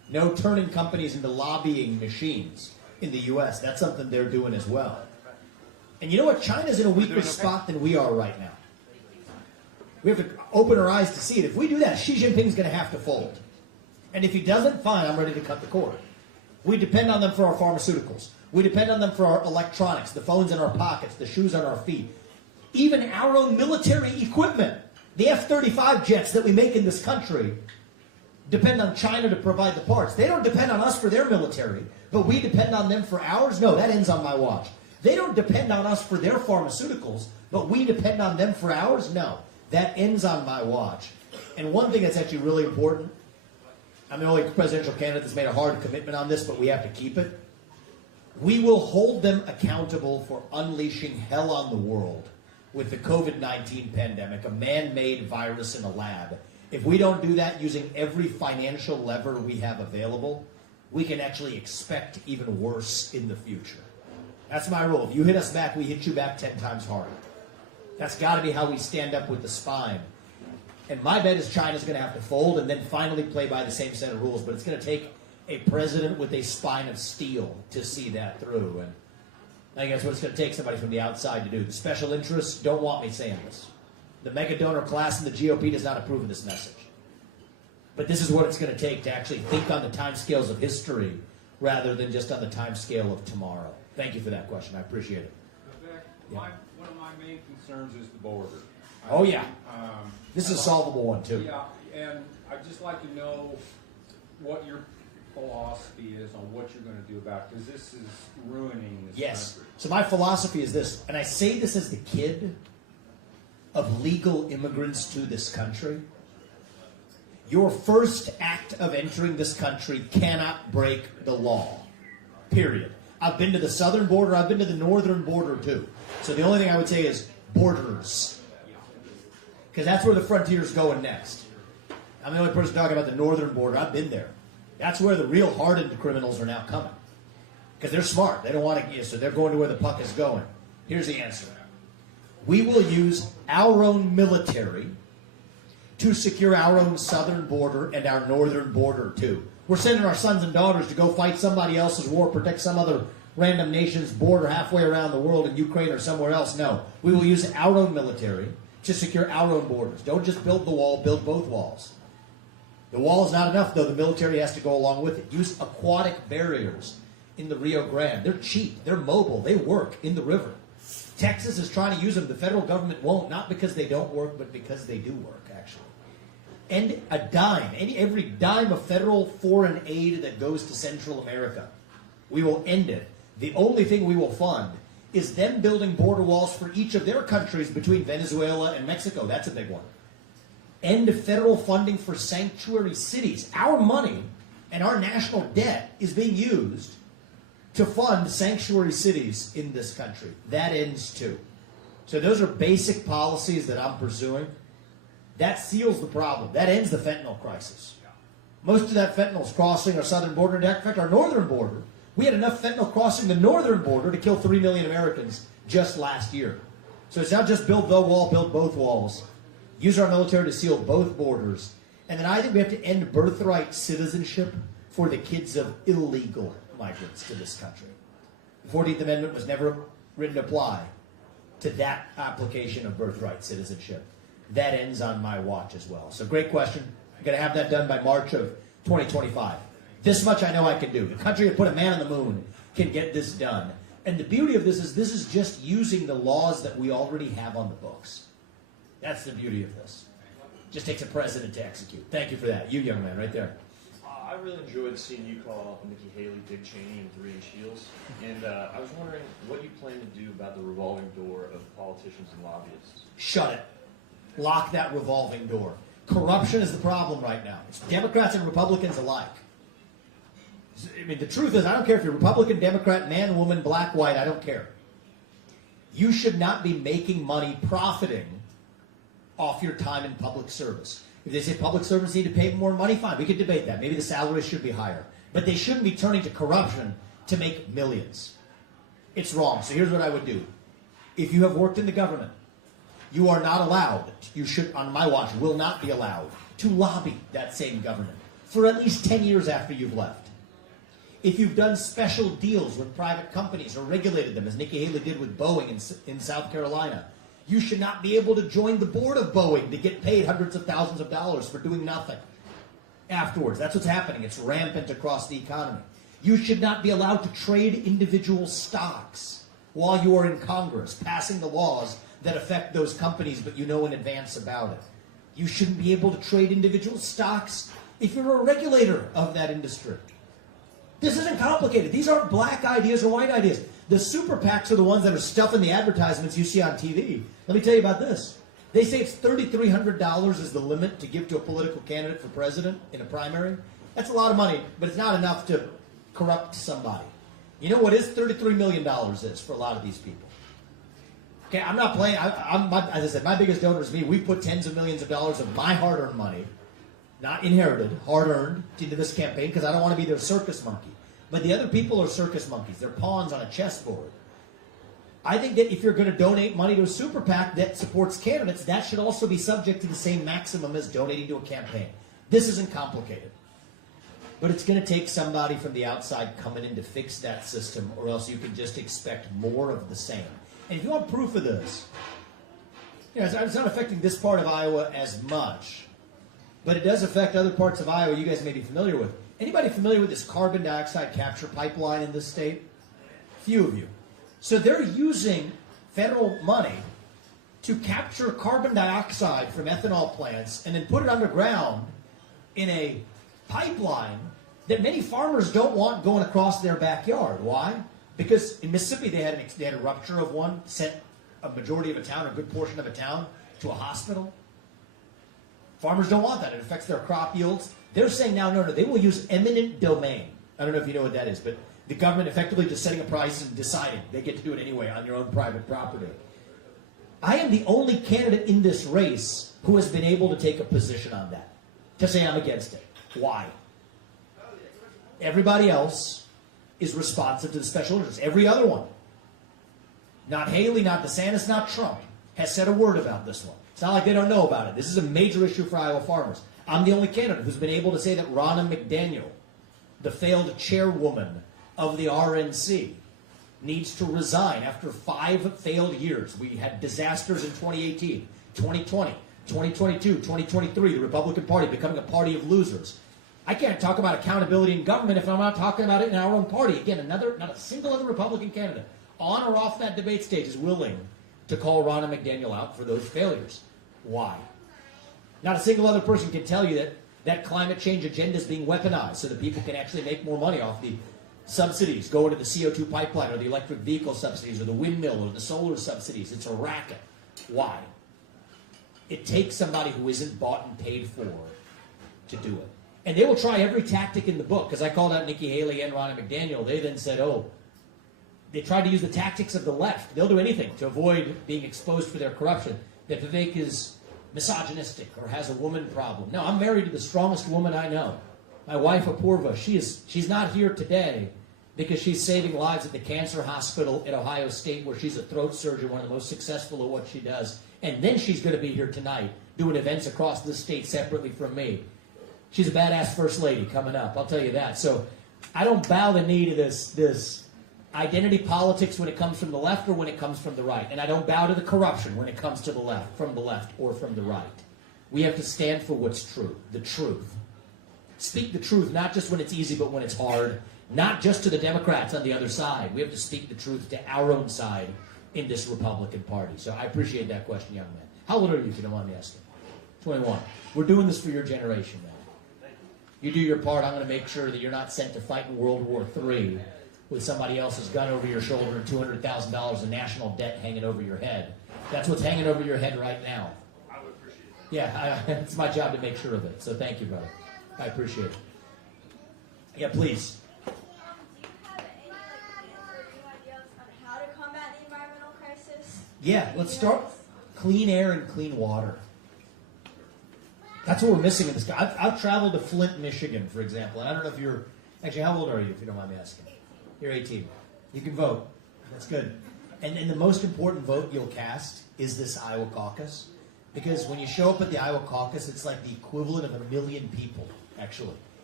No turning companies into lobbying machines in the U.S. That's something they're doing as well. And you know what? China's in a weaker spot than we are right now. We have to open our eyes to see it. If we do that, Xi Jinping's going to have to fold. And if he doesn't, fine, I'm ready to cut the cord. We depend on them for our pharmaceuticals. We depend on them for our electronics, the phones in our pockets, the shoes on our feet. Even our own military equipment, the F-35 jets that we make in this country, depend on China to provide the parts. They don't depend on us for their military, but we depend on them for ours? No, that ends on my watch. They don't depend on us for their pharmaceuticals, but we depend on them for ours? No, that ends on my watch. And one thing that's actually really important, I'm the only presidential candidate that's made a hard commitment on this, but we have to keep it. We will hold them accountable for unleashing hell on the world with the COVID-19 pandemic, a man-made virus in a lab. If we don't do that using every financial lever we have available, we can actually expect even worse in the future. That's my rule. If you hit us back, we hit you back 10 times harder. That's got to be how we stand up with the spine. And my bet is China's going to have to fold and then finally play by the same set of rules. But it's going to take a president with a spine of steel to see that through. And I think that's what it's going to take, somebody from the outside to do. The special interests don't want me saying this. The mega donor class in the GOP does not approve of this message. But this is what it's going to take to actually think on the timescales of history rather than just on the timescale of tomorrow. Thank you for that question. I appreciate it. Vivek, one of my main concerns is the border. Oh, yeah. This is a solvable one, too. Yeah, and I'd just like to know what your philosophy is on what you're going to do about it, because this is ruining this country. So my philosophy is this, and I say this as the kid of legal immigrants to this country. Your first act of entering this country cannot break the law. Period. I've been to the southern border. I've been to the northern border, too. So the only thing I would say is borders. Because that's where the frontier's going next. I'm the only person talking about the northern border. I've been there. That's where the real hardened criminals are now coming. Because they're smart. They don't want to, so they're going to where the puck is going. Here's the answer. We will use our own military to secure our own southern border and our northern border, too. We're sending our sons and daughters to go fight somebody else's war, protect some other random nation's border halfway around the world in Ukraine or somewhere else. No. We will use our own military to secure our own borders. Don't just build the wall, build both walls. The wall is not enough, though. The military has to go along with it. Use aquatic barriers in the Rio Grande. They're cheap. They're mobile. They work in the river. Texas is trying to use them. The federal government won't, not because they don't work, but because they do work, actually. And a dime, every dime of federal foreign aid that goes to Central America, we will end it. The only thing we will fund is them building border walls for each of their countries between Venezuela and Mexico. That's a big one. End federal funding for sanctuary cities. Our money and our national debt is being used to fund sanctuary cities in this country. That ends too. So those are basic policies that I'm pursuing. That seals the problem. That ends the fentanyl crisis. Most of that fentanyl is crossing our southern border. In fact, our northern border, we had enough fentanyl crossing the northern border to kill 3 million Americans just last year. So it's not just build the wall, build both walls. Use our military to seal both borders. And then I think we have to end birthright citizenship for the kids of illegal migrants to this country. The 14th Amendment was never written to apply to that application of birthright citizenship. That ends on my watch as well. So great question. I'm going to have that done by March of 2025. This much I know I can do. The country that put a man on the moon can get this done. And the beauty of this is just using the laws that we already have on the books. That's the beauty of this. Just takes a president to execute. Thank you for that. You young man right there. I really enjoyed seeing you call Nikki Haley, Dick Cheney, and 3-inch heels. And I was wondering what you plan to do about the revolving door of politicians and lobbyists. Shut it. Lock that revolving door. Corruption is the problem right now. It's Democrats and Republicans alike. I mean, the truth is, I don't care if you're Republican, Democrat, man, woman, black, white, I don't care. You should not be making money profiting off your time in public service. If they say public servants need to pay more money, fine, we could debate that. Maybe the salaries should be higher. But they shouldn't be turning to corruption to make millions. It's wrong. So here's what I would do. If you have worked in the government, you are not allowed, you should, on my watch, will not be allowed to lobby that same government for at least 10 years after you've left. If you've done special deals with private companies or regulated them, as Nikki Haley did with Boeing in South Carolina, you should not be able to join the board of Boeing to get paid hundreds of thousands of dollars for doing nothing afterwards. That's what's happening. It's rampant across the economy. You should not be allowed to trade individual stocks while you are in Congress, passing the laws that affect those companies, but you know in advance about it. You shouldn't be able to trade individual stocks if you're a regulator of that industry. This isn't complicated. These aren't black ideas or white ideas. The super PACs are the ones that are stuffing the advertisements you see on TV. Let me tell you about this. They say it's $3,300 is the limit to give to a political candidate for president in a primary. That's a lot of money, but it's not enough to corrupt somebody. You know what is $33 million is for a lot of these people? Okay, I'm not playing. As I said, my biggest donor is me. We put tens of millions of dollars of my hard-earned money, not inherited, hard-earned, into this campaign because I don't want to be their circus monkey. But the other people are circus monkeys. They're pawns on a chessboard. I think that if you're going to donate money to a super PAC that supports candidates, that should also be subject to the same maximum as donating to a campaign. This isn't complicated. But it's going to take somebody from the outside coming in to fix that system, or else you can just expect more of the same. And if you want proof of this, it's not affecting this part of Iowa as much, but it does affect other parts of Iowa you guys may be familiar with. Anybody familiar with this carbon dioxide capture pipeline in this state? Few of you. So they're using federal money to capture carbon dioxide from ethanol plants and then put it underground in a pipeline that many farmers don't want going across their backyard. Why? Because in Mississippi they had a rupture of one, sent a majority of a town, a good portion of a town, to a hospital. Farmers don't want that. It affects their crop yields. They're saying now, no, they will use eminent domain. I don't know if you know what that is, but the government effectively just setting a price and deciding they get to do it anyway on your own private property. I am the only candidate in this race who has been able to take a position on that, to say I'm against it. Why? Everybody else is responsive to the special interests. Every other one, not Haley, not DeSantis, not Trump, has said a word about this one. It's not like they don't know about it. This is a major issue for Iowa farmers. I'm the only candidate who's been able to say that Ronna McDaniel, the failed chairwoman of the RNC, needs to resign after 5 failed years. We had disasters in 2018, 2020, 2022, 2023, the Republican Party becoming a party of losers. I can't talk about accountability in government if I'm not talking about it in our own party. Again, not a single other Republican candidate on or off that debate stage is willing to call Ronna McDaniel out for those failures. Why? Not a single other person can tell you that climate change agenda is being weaponized so that people can actually make more money off the subsidies going to the CO2 pipeline or the electric vehicle subsidies or the windmill or the solar subsidies. It's a racket. Why? It takes somebody who isn't bought and paid for to do it. And they will try every tactic in the book, because I called out Nikki Haley and Ronna McDaniel. They then said, they tried to use the tactics of the left. They'll do anything to avoid being exposed for their corruption. That Vivek is misogynistic or has a woman problem. No, I'm married to the strongest woman I know. My wife, Apurva, she's not here today because she's saving lives at the cancer hospital at Ohio State, where she's a throat surgeon, one of the most successful at what she does. And then she's going to be here tonight doing events across the state separately from me. She's a badass first lady coming up, I'll tell you that. So I don't bow the knee to this identity politics when it comes from the left or when it comes from the right. And I don't bow to the corruption when it comes to the left, from the left or from the right. We have to stand for what's true, the truth. Speak the truth, not just when it's easy, but when it's hard. Not just to the Democrats on the other side. We have to speak the truth to our own side in this Republican Party. So I appreciate that question, young man. How old are you, if you don't mind me asking? 21. We're doing this for your generation, man. You do your part. I'm going to make sure that you're not sent to fight in World War III with somebody else's gun over your shoulder and $200,000 in national debt hanging over your head. That's what's hanging over your head right now. I would appreciate it. Yeah, it's my job to make sure of it. So thank you, brother. I appreciate it. Yeah, please. Do you have any plans or new ideas on how to combat the environmental crisis? Yeah, let's start clean air and clean water. That's what we're missing in this. I've traveled to Flint, Michigan, for example, and I don't know if you're, actually, how old are you, if you don't mind me asking? 18. You're 18. You can vote. That's good. And the most important vote you'll cast is this Iowa caucus, because when you show up at the Iowa caucus, it's like the equivalent of 1 million people, actually.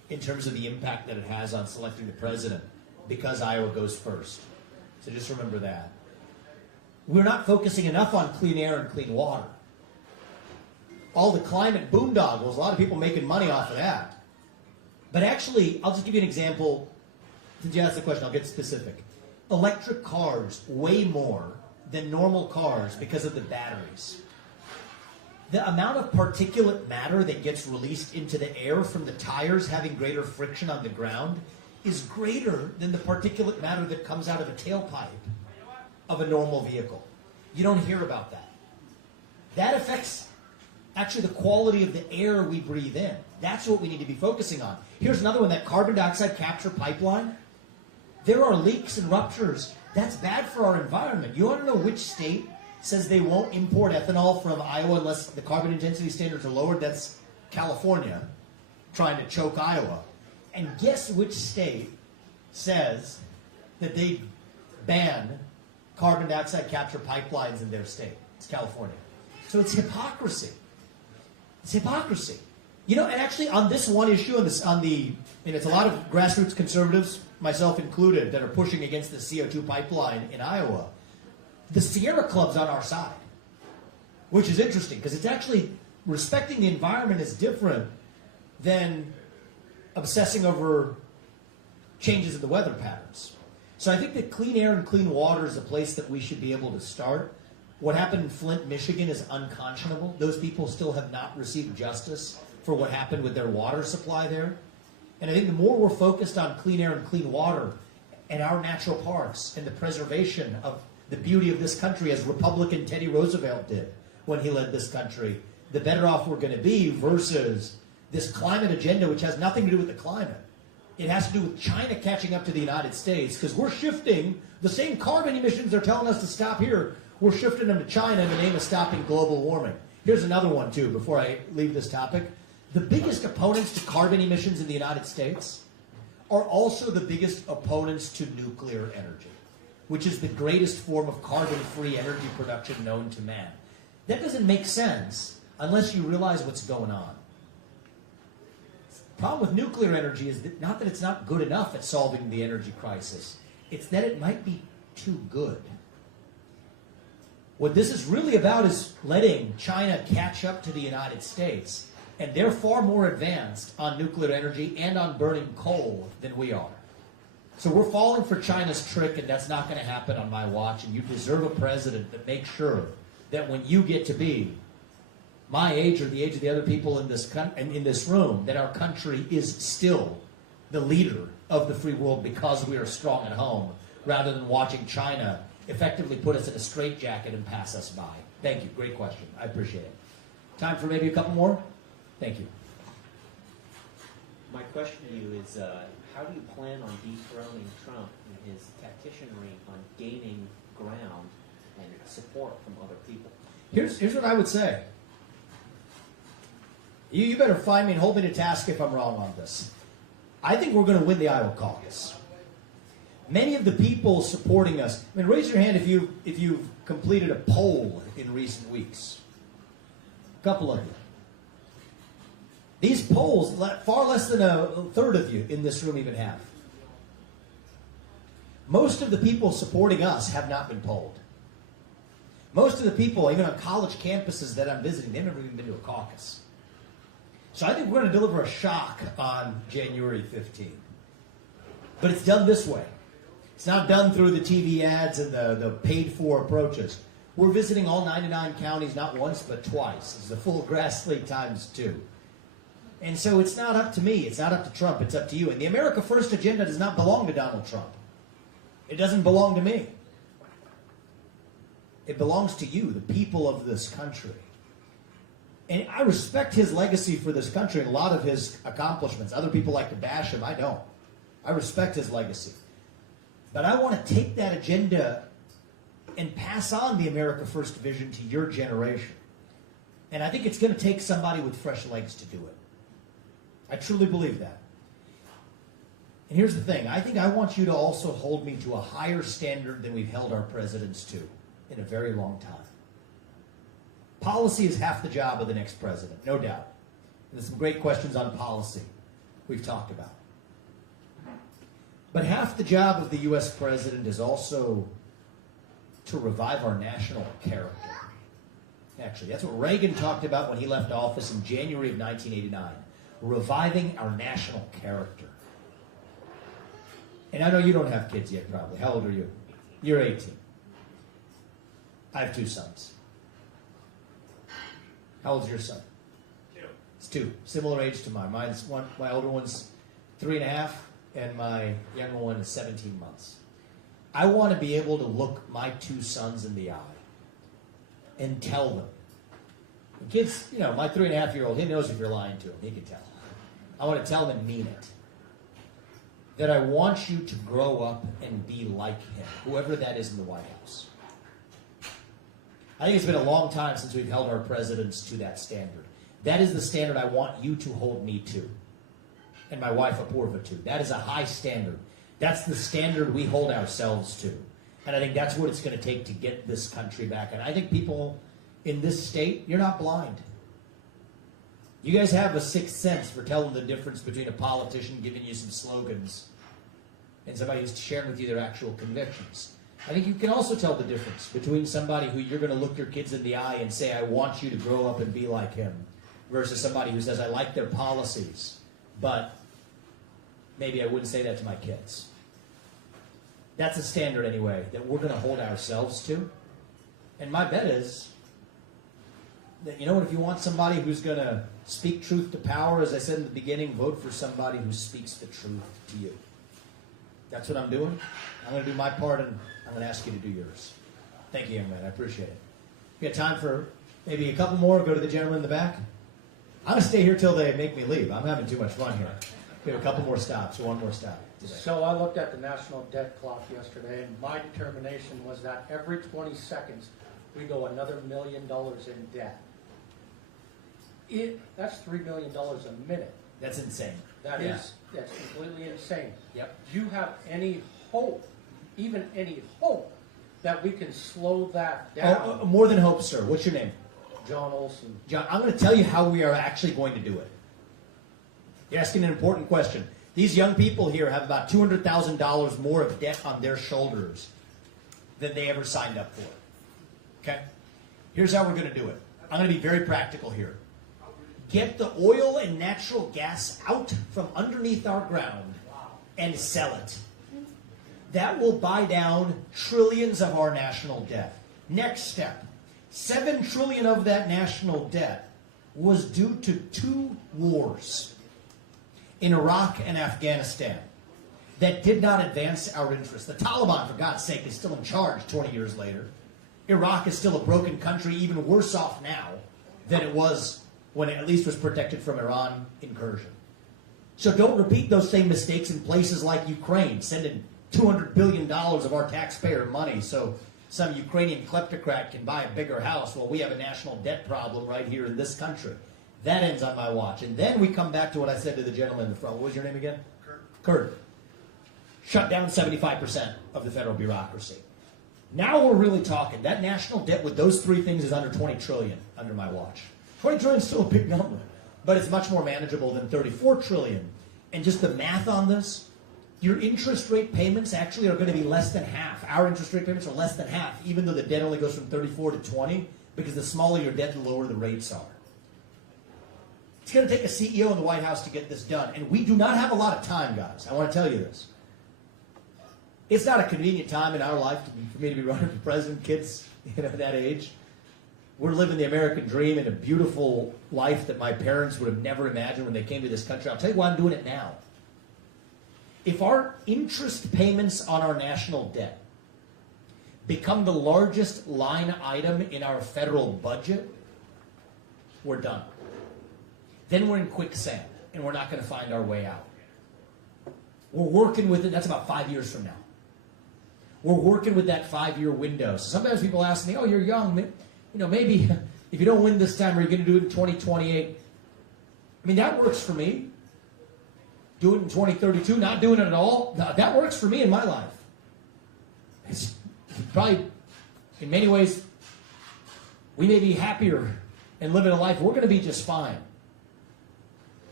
in terms of the impact that it has on selecting the president because Iowa goes first. So just remember that. We're not focusing enough on clean air and clean water. All the climate boondoggles, a lot of people making money off of that. But actually, I'll just give you an example. Since you asked the question, I'll get specific. Electric cars weigh more than normal cars because of the batteries. The amount of particulate matter that gets released into the air from the tires having greater friction on the ground is greater than the particulate matter that comes out of a tailpipe of a normal vehicle. You don't hear about that. That affects actually the quality of the air we breathe in. That's what we need to be focusing on. Here's another one, that carbon dioxide capture pipeline. There are leaks and ruptures. That's bad for our environment. You want to know which state says they won't import ethanol from Iowa unless the carbon intensity standards are lowered? That's California, trying to choke Iowa. And guess which state says that they ban carbon dioxide capture pipelines in their state? It's California. So it's hypocrisy. It's hypocrisy. You know, and actually on this one issue, and it's a lot of grassroots conservatives, myself included, that are pushing against the CO2 pipeline in Iowa. The Sierra Club's on our side, which is interesting because it's actually respecting the environment is different than obsessing over changes in the weather patterns. So I think that clean air and clean water is a place that we should be able to start. What happened in Flint, Michigan is unconscionable. Those people still have not received justice for what happened with their water supply there. And I think the more we're focused on clean air and clean water and our natural parks and the preservation of the beauty of this country, as Republican Teddy Roosevelt did when he led this country, the better off we're going to be versus this climate agenda, which has nothing to do with the climate. It has to do with China catching up to the United States because we're shifting the same carbon emissions they're telling us to stop here. We're shifting them to China in the name of stopping global warming. Here's another one, too, before I leave this topic. The biggest opponents to carbon emissions in the United States are also the biggest opponents to nuclear energy, which is the greatest form of carbon-free energy production known to man. That doesn't make sense unless you realize what's going on. The problem with nuclear energy is that not that it's not good enough at solving the energy crisis, it's that it might be too good. What this is really about is letting China catch up to the United States, and they're far more advanced on nuclear energy and on burning coal than we are. So we're falling for China's trick, and that's not going to happen on my watch, and you deserve a president that makes sure that when you get to be my age or the age of the other people in this room, that our country is still the leader of the free world because we are strong at home, rather than watching China effectively put us in a straitjacket and pass us by. Thank you. Great question. I appreciate it. Time for maybe a couple more? Thank you. My question to you is, how do you plan on dethroning Trump in his tacticianry on gaining ground and support from other people? Here's what I would say. You better find me and hold me to task if I'm wrong on this. I think we're going to win the Iowa caucus. Many of the people supporting us, I mean, raise your hand if you've completed a poll in recent weeks. A couple of you. These polls, far less than a third of you in this room even have. Most of the people supporting us have not been polled. Most of the people, even on college campuses that I'm visiting, they've never even been to a caucus. So I think we're going to deliver a shock on January 15th. But it's done this way. It's not done through the TV ads and the paid-for approaches. We're visiting all 99 counties not once but twice. It's the full grass league times 2. And so it's not up to me. It's not up to Trump. It's up to you. And the America First agenda does not belong to Donald Trump. It doesn't belong to me. It belongs to you, the people of this country. And I respect his legacy for this country and a lot of his accomplishments. Other people like to bash him. I don't. I respect his legacy. But I want to take that agenda and pass on the America First vision to your generation. And I think it's going to take somebody with fresh legs to do it. I truly believe that. And here's the thing. I think I want you to also hold me to a higher standard than we've held our presidents to in a very long time. Policy is half the job of the next president, no doubt. And there's some great questions on policy. we've talked about. But half the job of the U.S. president is also to revive our national character. Actually, that's what Reagan talked about when he left office in January of 1989. Reviving our national character. And I know you don't have kids yet, probably. How old are you? You're 18. I have 2 sons. How old's your son? 2. It's 2. Similar age to mine. My older one's 3.5, and my younger one is 17 months. I want to be able to look my 2 sons in the eye and tell them. The kids, you know, my 3.5-year-old, he knows if you're lying to him. He can tell. I want to tell them and mean it. That I want you to grow up and be like him, whoever that is in the White House. I think it's been a long time since we've held our presidents to that standard. That is the standard I want you to hold me to, and my wife Apurva to. That is a high standard. That's the standard we hold ourselves to. And I think that's what it's going to take to get this country back. And I think people in this state, you're not blind. You guys have a sixth sense for telling the difference between a politician giving you some slogans and somebody who's sharing with you their actual convictions. I think you can also tell the difference between somebody who you're going to look your kids in the eye and say, I want you to grow up and be like him, versus somebody who says, I like their policies, but maybe I wouldn't say that to my kids. That's a standard, anyway, that we're going to hold ourselves to. And my bet is that, you know what, if you want somebody who's going to speak truth to power, as I said in the beginning, vote for somebody who speaks the truth to you. That's what I'm doing. I'm going to do my part, and I'm going to ask you to do yours. Thank you, young man. I appreciate it. We got time for maybe a couple more. Go to the gentleman in the back. I'm going to stay here till they make me leave. I'm having too much fun here. We have a couple more stops, one more stop today. So I looked at the national debt clock yesterday, and my determination was that every 20 seconds we go another $1 million in debt. That's $3 million a minute. That's insane. That's completely insane. Yep. Do you have any hope, even any hope, that we can slow that down? More than hope, sir. What's your name? John Olson. John, I'm going to tell you how we are actually going to do it. You're asking an important question. These young people here have about $200,000 more of debt on their shoulders than they ever signed up for. Okay? Here's how we're going to do it. I'm going to be very practical here. Get the oil and natural gas out from underneath our ground and sell it. That will buy down trillions of our national debt. Next step, $7 trillion of that national debt was due to 2 wars in Iraq and Afghanistan that did not advance our interests. The Taliban, for God's sake, is still in charge 20 years later. Iraq is still a broken country, even worse off now than it was when it at least was protected from Iran incursion. So don't repeat those same mistakes in places like Ukraine, sending $200 billion of our taxpayer money so some Ukrainian kleptocrat can buy a bigger house while we have a national debt problem right here in this country. That ends on my watch. And then we come back to what I said to the gentleman in the front. What was your name again? Kurt. Shut down 75% of the federal bureaucracy. Now we're really talking. That national debt with those 3 things is under $20 trillion under my watch. 20 trillion is still a big number, but it's much more manageable than 34 trillion. And just the math on this, your interest rate payments actually are going to be less than half. Our interest rate payments are less than half, even though the debt only goes from 34 to 20, because the smaller your debt, the lower the rates are. It's going to take a CEO in the White House to get this done, and we do not have a lot of time, guys. I want to tell you this. It's not a convenient time in our life for me to be running for president. Kids, that age. We're living the American dream in a beautiful life that my parents would have never imagined when they came to this country. I'll tell you why I'm doing it now. If our interest payments on our national debt become the largest line item in our federal budget, we're done. Then we're in quicksand, and we're not going to find our way out. We're working with it. That's about 5 years from now. We're working with that 5-year window. So sometimes people ask me, oh, you're young. Maybe if you don't win this time, are you going to do it in 2028? I mean, that works for me. Do it in 2032, not doing it at all. That works for me in my life. It's probably, in many ways, we may be happier and living a life. We're going to be just fine.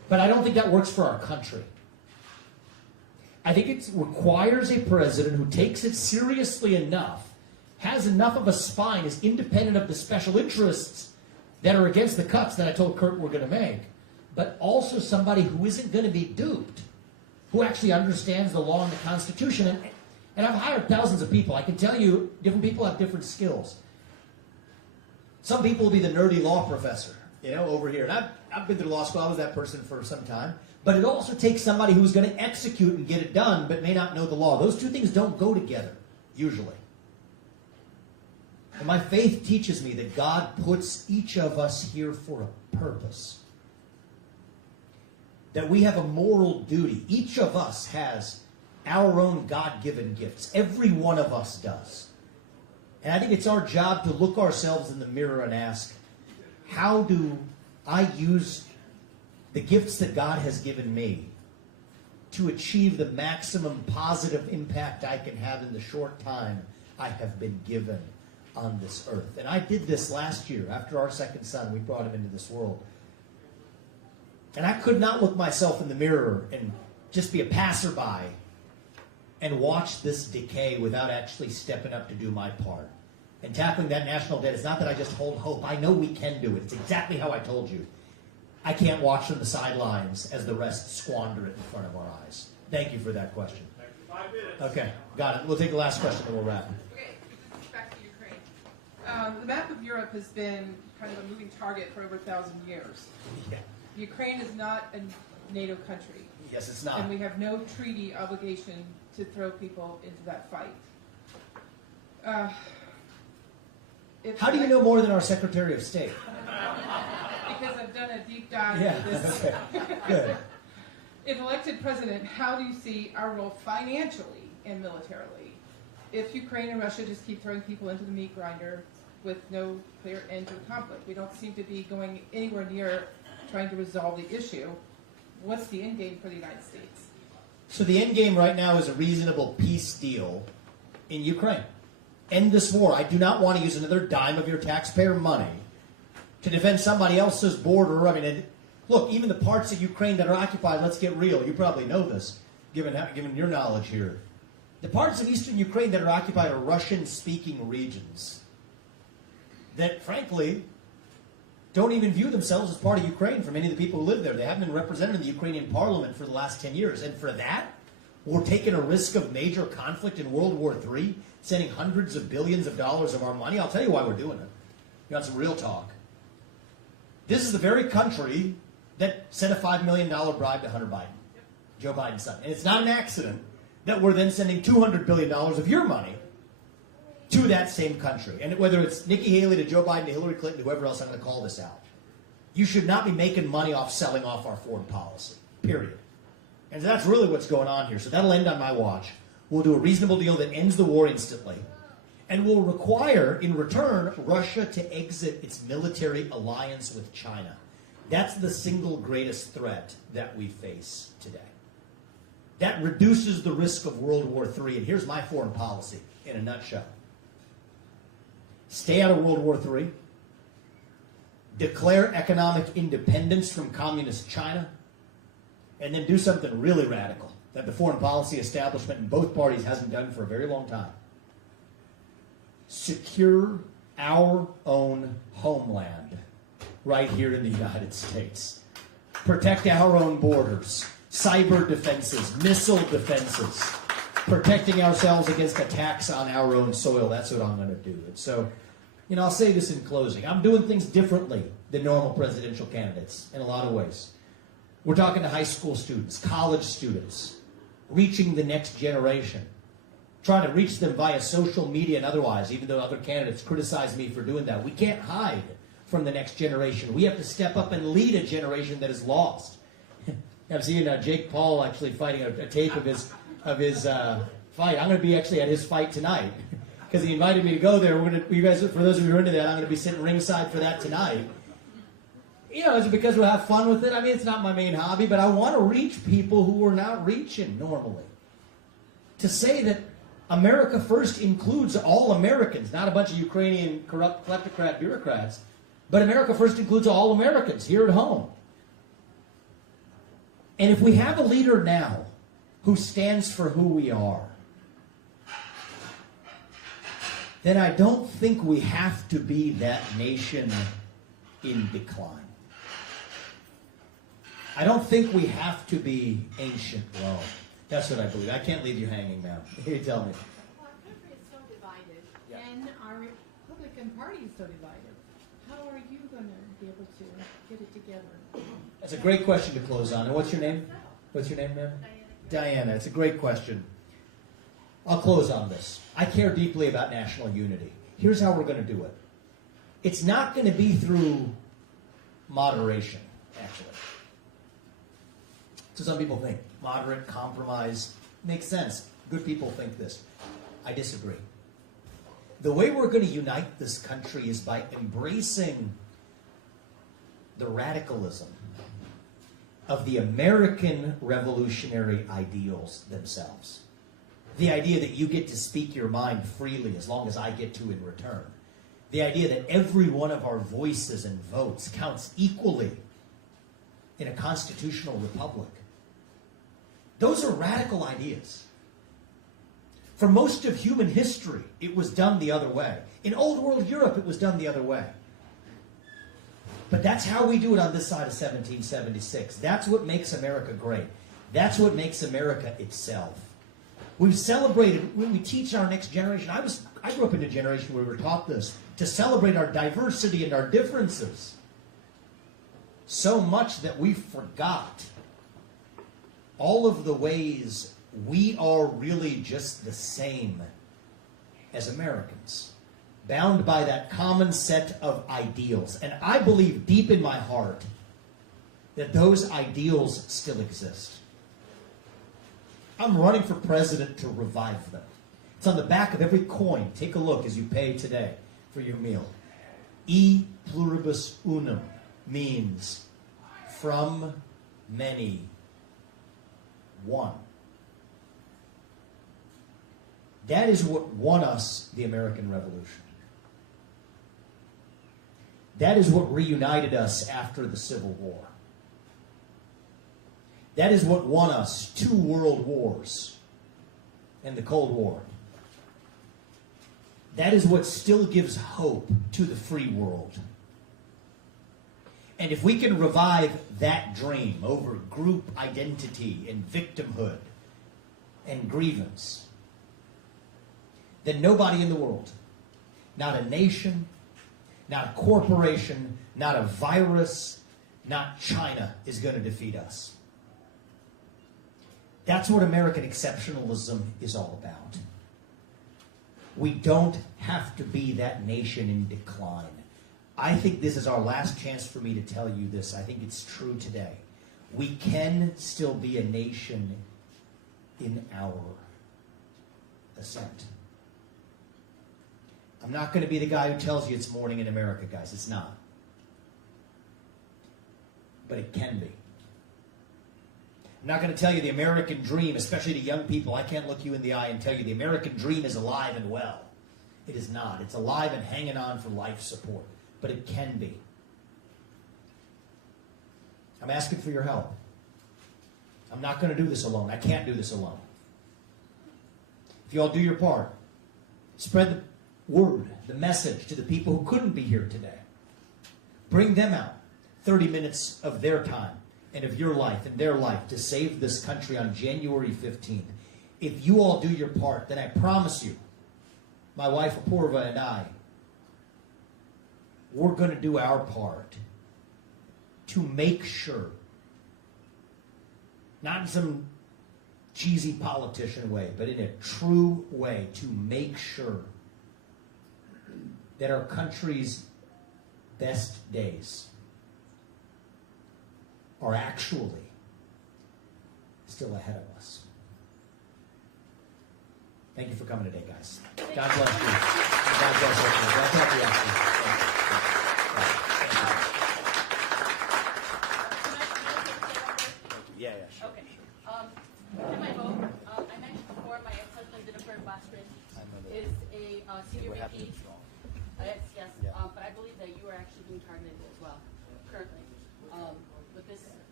But I don't think that works for our country. I think it requires a president who takes it seriously enough, has enough of a spine, is independent of the special interests that are against the cuts that I told Kurt we're going to make, but also somebody who isn't going to be duped, who actually understands the law and the Constitution. And I've hired thousands of people. I can tell you, different people have different skills. Some people will be the nerdy law professor, over here. And I've been through law school. I was that person for some time. But it also takes somebody who's going to execute and get it done, but may not know the law. Those two things don't go together, usually. And my faith teaches me that God puts each of us here for a purpose. That we have a moral duty. Each of us has our own God-given gifts. Every one of us does. And I think it's our job to look ourselves in the mirror and ask, how do I use the gifts that God has given me to achieve the maximum positive impact I can have in the short time I have been given on this earth? And I did this last year. After our second son, we brought him into this world. And I could not look myself in the mirror and just be a passerby and watch this decay without actually stepping up to do my part. And tackling that national debt is not that I just hold hope. I know we can do it. It's exactly how I told you. I can't watch from the sidelines as the rest squander it in front of our eyes. Thank you for that question. 5 minutes. Okay, got it. We'll take the last question and we'll wrap. Okay, back to Ukraine. The map of Europe has been kind of a moving target for over 1,000 years. Yeah. Ukraine is not a NATO country. Yes, it's not. And we have no treaty obligation to throw people into that fight. How do you know more than our Secretary of State? Because I've done a deep dive into this. Okay. Good. If elected president, how do you see our role financially and militarily? If Ukraine and Russia just keep throwing people into the meat grinder with no clear end to the conflict, we don't seem to be going anywhere near trying to resolve the issue. What's the end game for the United States? So the end game right now is a reasonable peace deal in Ukraine. End this war. I do not want to use another dime of your taxpayer money to defend somebody else's border. I mean, look, even the parts of Ukraine that are occupied, let's get real. You probably know this, given your knowledge here. The parts of eastern Ukraine that are occupied are Russian-speaking regions that, frankly, don't even view themselves as part of Ukraine for many of the people who live there. They haven't been represented in the Ukrainian parliament for the last 10 years. And for that, we're taking a risk of major conflict in World War III, sending hundreds of billions of dollars of our money. I'll tell you why we're doing it. You want some real talk. This is the very country that sent a $5 million bribe to Hunter Biden, Joe Biden's son. And it's not an accident that we're then sending $200 billion of your money to that same country. And whether it's Nikki Haley to Joe Biden to Hillary Clinton, whoever else, I'm going to call this out. You should not be making money off selling off our foreign policy, period. And that's really what's going on here. So that'll end on my watch. We'll do a reasonable deal that ends the war instantly. And will require, in return, Russia to exit its military alliance with China. That's the single greatest threat that we face today. That reduces the risk of World War III. And here's my foreign policy in a nutshell. Stay out of World War III. Declare economic independence from communist China. And then do something really radical that the foreign policy establishment in both parties hasn't done for a very long time. Secure our own homeland right here in the United States. Protect our own borders. Cyber defenses, missile defenses. Protecting ourselves against attacks on our own soil. That's what I'm going to do. And so, I'll say this in closing. I'm doing things differently than normal presidential candidates in a lot of ways. We're talking to high school students, college students, reaching the next generation, trying to reach them via social media and otherwise, even though other candidates criticize me for doing that. We can't hide from the next generation. We have to step up and lead a generation that is lost. I've seen Jake Paul actually fighting a tape of his fight. I'm going to be actually at his fight tonight because he invited me to go there. You guys, for those of you who are into that, I'm going to be sitting ringside for that tonight. Is it because we'll have fun with it? I mean, it's not my main hobby, but I want to reach people who are not reaching normally. To say that America First includes all Americans, not a bunch of Ukrainian corrupt kleptocrat bureaucrats, but America First includes all Americans here at home. And if we have a leader now who stands for who we are, then I don't think we have to be that nation in decline. I don't think we have to be ancient Rome. That's what I believe. I can't leave you hanging now. You tell me. Well, our country is so divided, and our Republican Party is so divided. How are you going to be able to get it together? That's a great question to close on. And what's your name? What's your name, ma'am? Diana. It's a great question. I'll close on this. I care deeply about national unity. Here's how we're going to do it. It's not going to be through moderation, actually. So some people think moderate compromise makes sense. Good people think this. I disagree. The way we're going to unite this country is by embracing the radicalism of the American revolutionary ideals themselves. The idea that you get to speak your mind freely as long as I get to in return. The idea that every one of our voices and votes counts equally in a constitutional republic. Those are radical ideas. For most of human history, it was done the other way. In old world Europe, it was done the other way. But that's how we do it on this side of 1776. That's what makes America great. That's what makes America itself. We've celebrated, when we teach our next generation, I grew up in a generation where we were taught this, to celebrate our diversity and our differences. So much that we forgot all of the ways we are really just the same as Americans, bound by that common set of ideals. And I believe deep in my heart that those ideals still exist. I'm running for president to revive them. It's on the back of every coin. Take a look as you pay today for your meal. E pluribus unum means from many, one. That is what won us the American Revolution. That is what reunited us after the Civil War. That is what won us 2 world wars and the Cold War. That is what still gives hope to the free world. And if we can revive that dream over group identity and victimhood and grievance, then nobody in the world, not a nation, not a corporation, not a virus, not China, is going to defeat us. That's what American exceptionalism is all about. We don't have to be that nation in decline. I think this is our last chance for me to tell you this. I think it's true today. We can still be a nation in our ascent. I'm not going to be the guy who tells you it's morning in America, guys. It's not. But it can be. I'm not going to tell you the American dream, especially to young people. I can't look you in the eye and tell you the American dream is alive and well. It is not. It's alive and hanging on for life support. But it can be. I'm asking for your help. I'm not going to do this alone. I can't do this alone. If you all do your part, spread the word, the message to the people who couldn't be here today. Bring them out 30 minutes of their time and of your life and their life to save this country on January 15th. If you all do your part, then I promise you, my wife Apurva and I, we're going to do our part to make sure, not in some cheesy politician way, but in a true way, to make sure that our country's best days are actually still ahead of us. Thank you for coming today, guys. God bless you. God bless everyone. God bless you. Yeah, sure. Okay. In my vote, I mentioned before my ex-husband Jennifer is a senior VP. Yes. But I believe that you are actually being targeted as well, currently, with this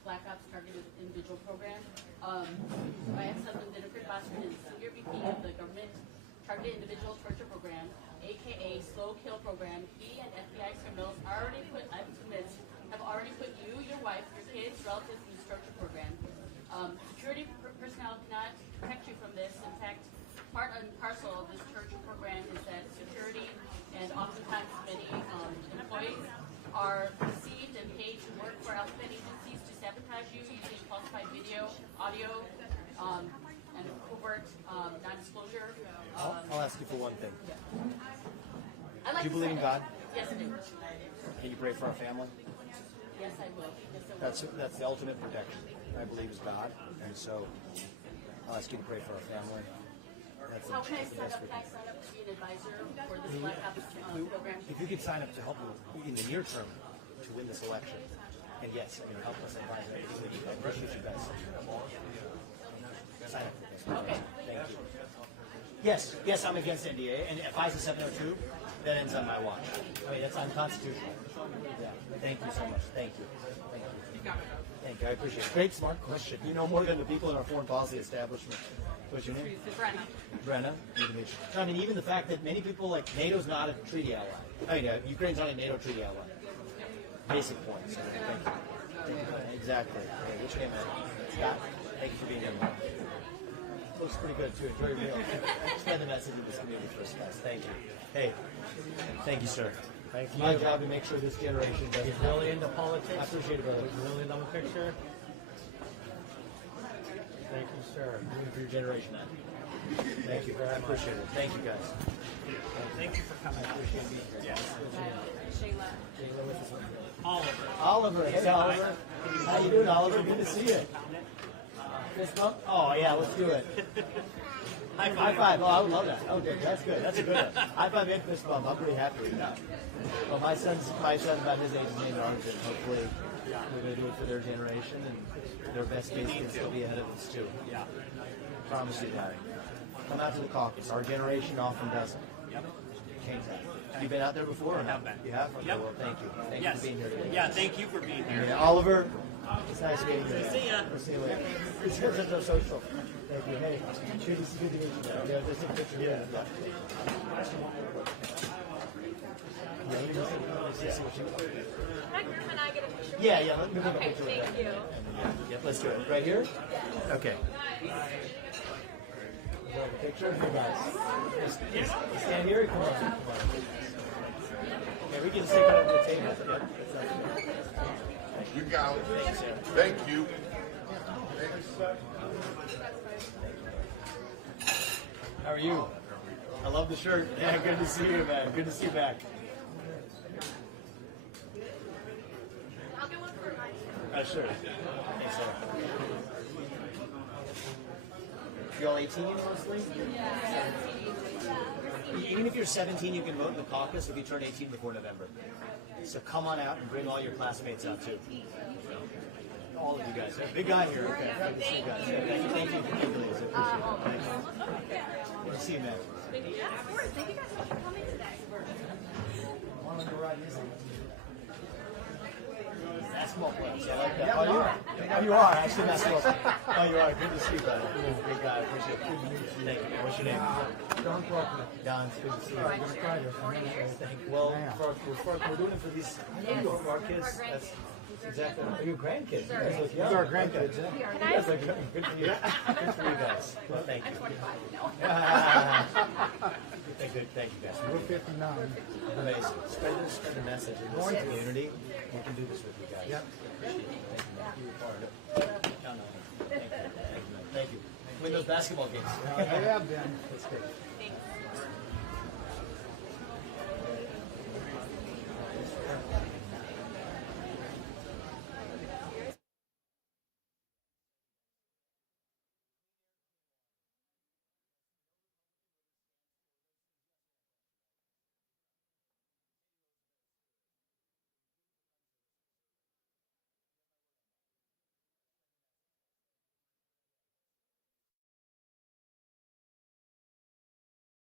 Black Ops Targeted Individual Program. My ex-husband, Jennifer Boston, is Senior VP of the Government Targeted Individual Torture Program, aka Slow Kill Program. He and FBI criminals I'm convinced, have already put you, your wife, your kids, relatives in this torture program. Security personnel cannot protect you from this. In fact, part and parcel of this torture program is that security and oftentimes many employees are received and paid to work for alphabet agencies to sabotage you using falsified video, audio, and covert non-disclosure. I'll ask you for one thing. I like Do you to believe in say- God? Yes, I do. Can you pray for our family? Yes, I will. Yes, I will. That's the ultimate protection. I believe is God, and so I'll ask you to pray for our family. That's How can I that's the sign best up? we Can I can. sign up to be an advisor for this Black Ops program? If you could sign up to help me in the near term to win this election, and yes, I'm going to help us advise everything. I appreciate you guys. Sign up. Okay. Thank you. Yes, I'm against NDA, and if I say 702, that ends on my watch. I mean, that's unconstitutional. Yeah. Thank you so much. Thank you. Thank you. Thank you. I appreciate it. Great, smart question. You know more than the people in our foreign policy establishment. What's your name? Brenna. Nice to meet you. I mean, even the fact that many people like NATO's not a treaty ally. I mean, Ukraine's not a NATO treaty ally. Basic points. Thank you. Exactly. Hey, what's your name, man? Scott. Thank you for being here. Looks pretty good too. Enjoy your meal. Spread the message of this community for us, guys. Thank you. Hey, thank you, sir. Thank you. My job to make sure this generation does. He's really into politics. I appreciate it, brother. He's really into the picture. Thank you, sir. Doing it for your generation, man. Thank you. I appreciate it. Thank you, guys. Thank you for coming. I appreciate being here. Yes. Shayla. Shayla with us. Oliver. Hey, Oliver. How you doing, Oliver? Good to see you. Fist bump? Oh, yeah, let's do it. High five. Oh, I would love that. Okay, that's good. That's a good one. High five and fist bump. I'm pretty happy with that. Well, my son's about his age is named Arjun. Hopefully, we're going to do it for their generation, and their best case can still be ahead of us, too. Yeah. Promise you that. Come out to the caucus. Our generation often doesn't. Yep. Change that. You been out there before? I have been. You have? Okay, well, thank you. Thank you for being here today. Yeah, thank you for being here. Yeah, Oliver, it's nice meeting you. See ya. We'll see you later. It's good to social. Thank you. Hey, good to meet you. Yeah, just a picture. Yeah. Hi, Griff and I get a picture. Yeah, let me take a Okay, picture. thank you. Yep, let's do it. Right here? Okay. Picture of you guys. Just stand here. Come on. Okay, we can just take it over the table. You got it. Thank you. How are you? I love the shirt. Yeah, good to see you, man. Good to see you back. I'll get one for mine. Sure. Thanks, sir. You all 18 mostly? Yeah. Even if you're 17, you can vote in the caucus if you turn 18 before November. So come on out and bring all your classmates out too. All of you guys. Big guy here. Okay. Good to see you guys. Yeah, thank you. Thank you. Thank you, ladies. I appreciate it. Good to see you, man. Yeah, of course. Thank you guys so much for coming today. Basketball players. I like that. Oh, you are? Oh, you are. Actually, basketball. Oh, you are. Good to see you, brother. Big guy. I appreciate it. Good to meet you. Thank you. What's your name? Don Clark. Don, it's good to see you. Good to try this. Thank you. Well, we're doing it for these for our kids. That's exactly. Are you grandkids? These are our grandkids, yeah. You guys are good. Good for you. Good for you guys. Well, thank you. Thank you, guys. We're 59. Amazing. Spread the message in this community. We can do this with you guys. Yep. Appreciate it. Thank you. You're part of it. Count on it. Thank you. Thank you. Win those basketball games. They have been. That's good.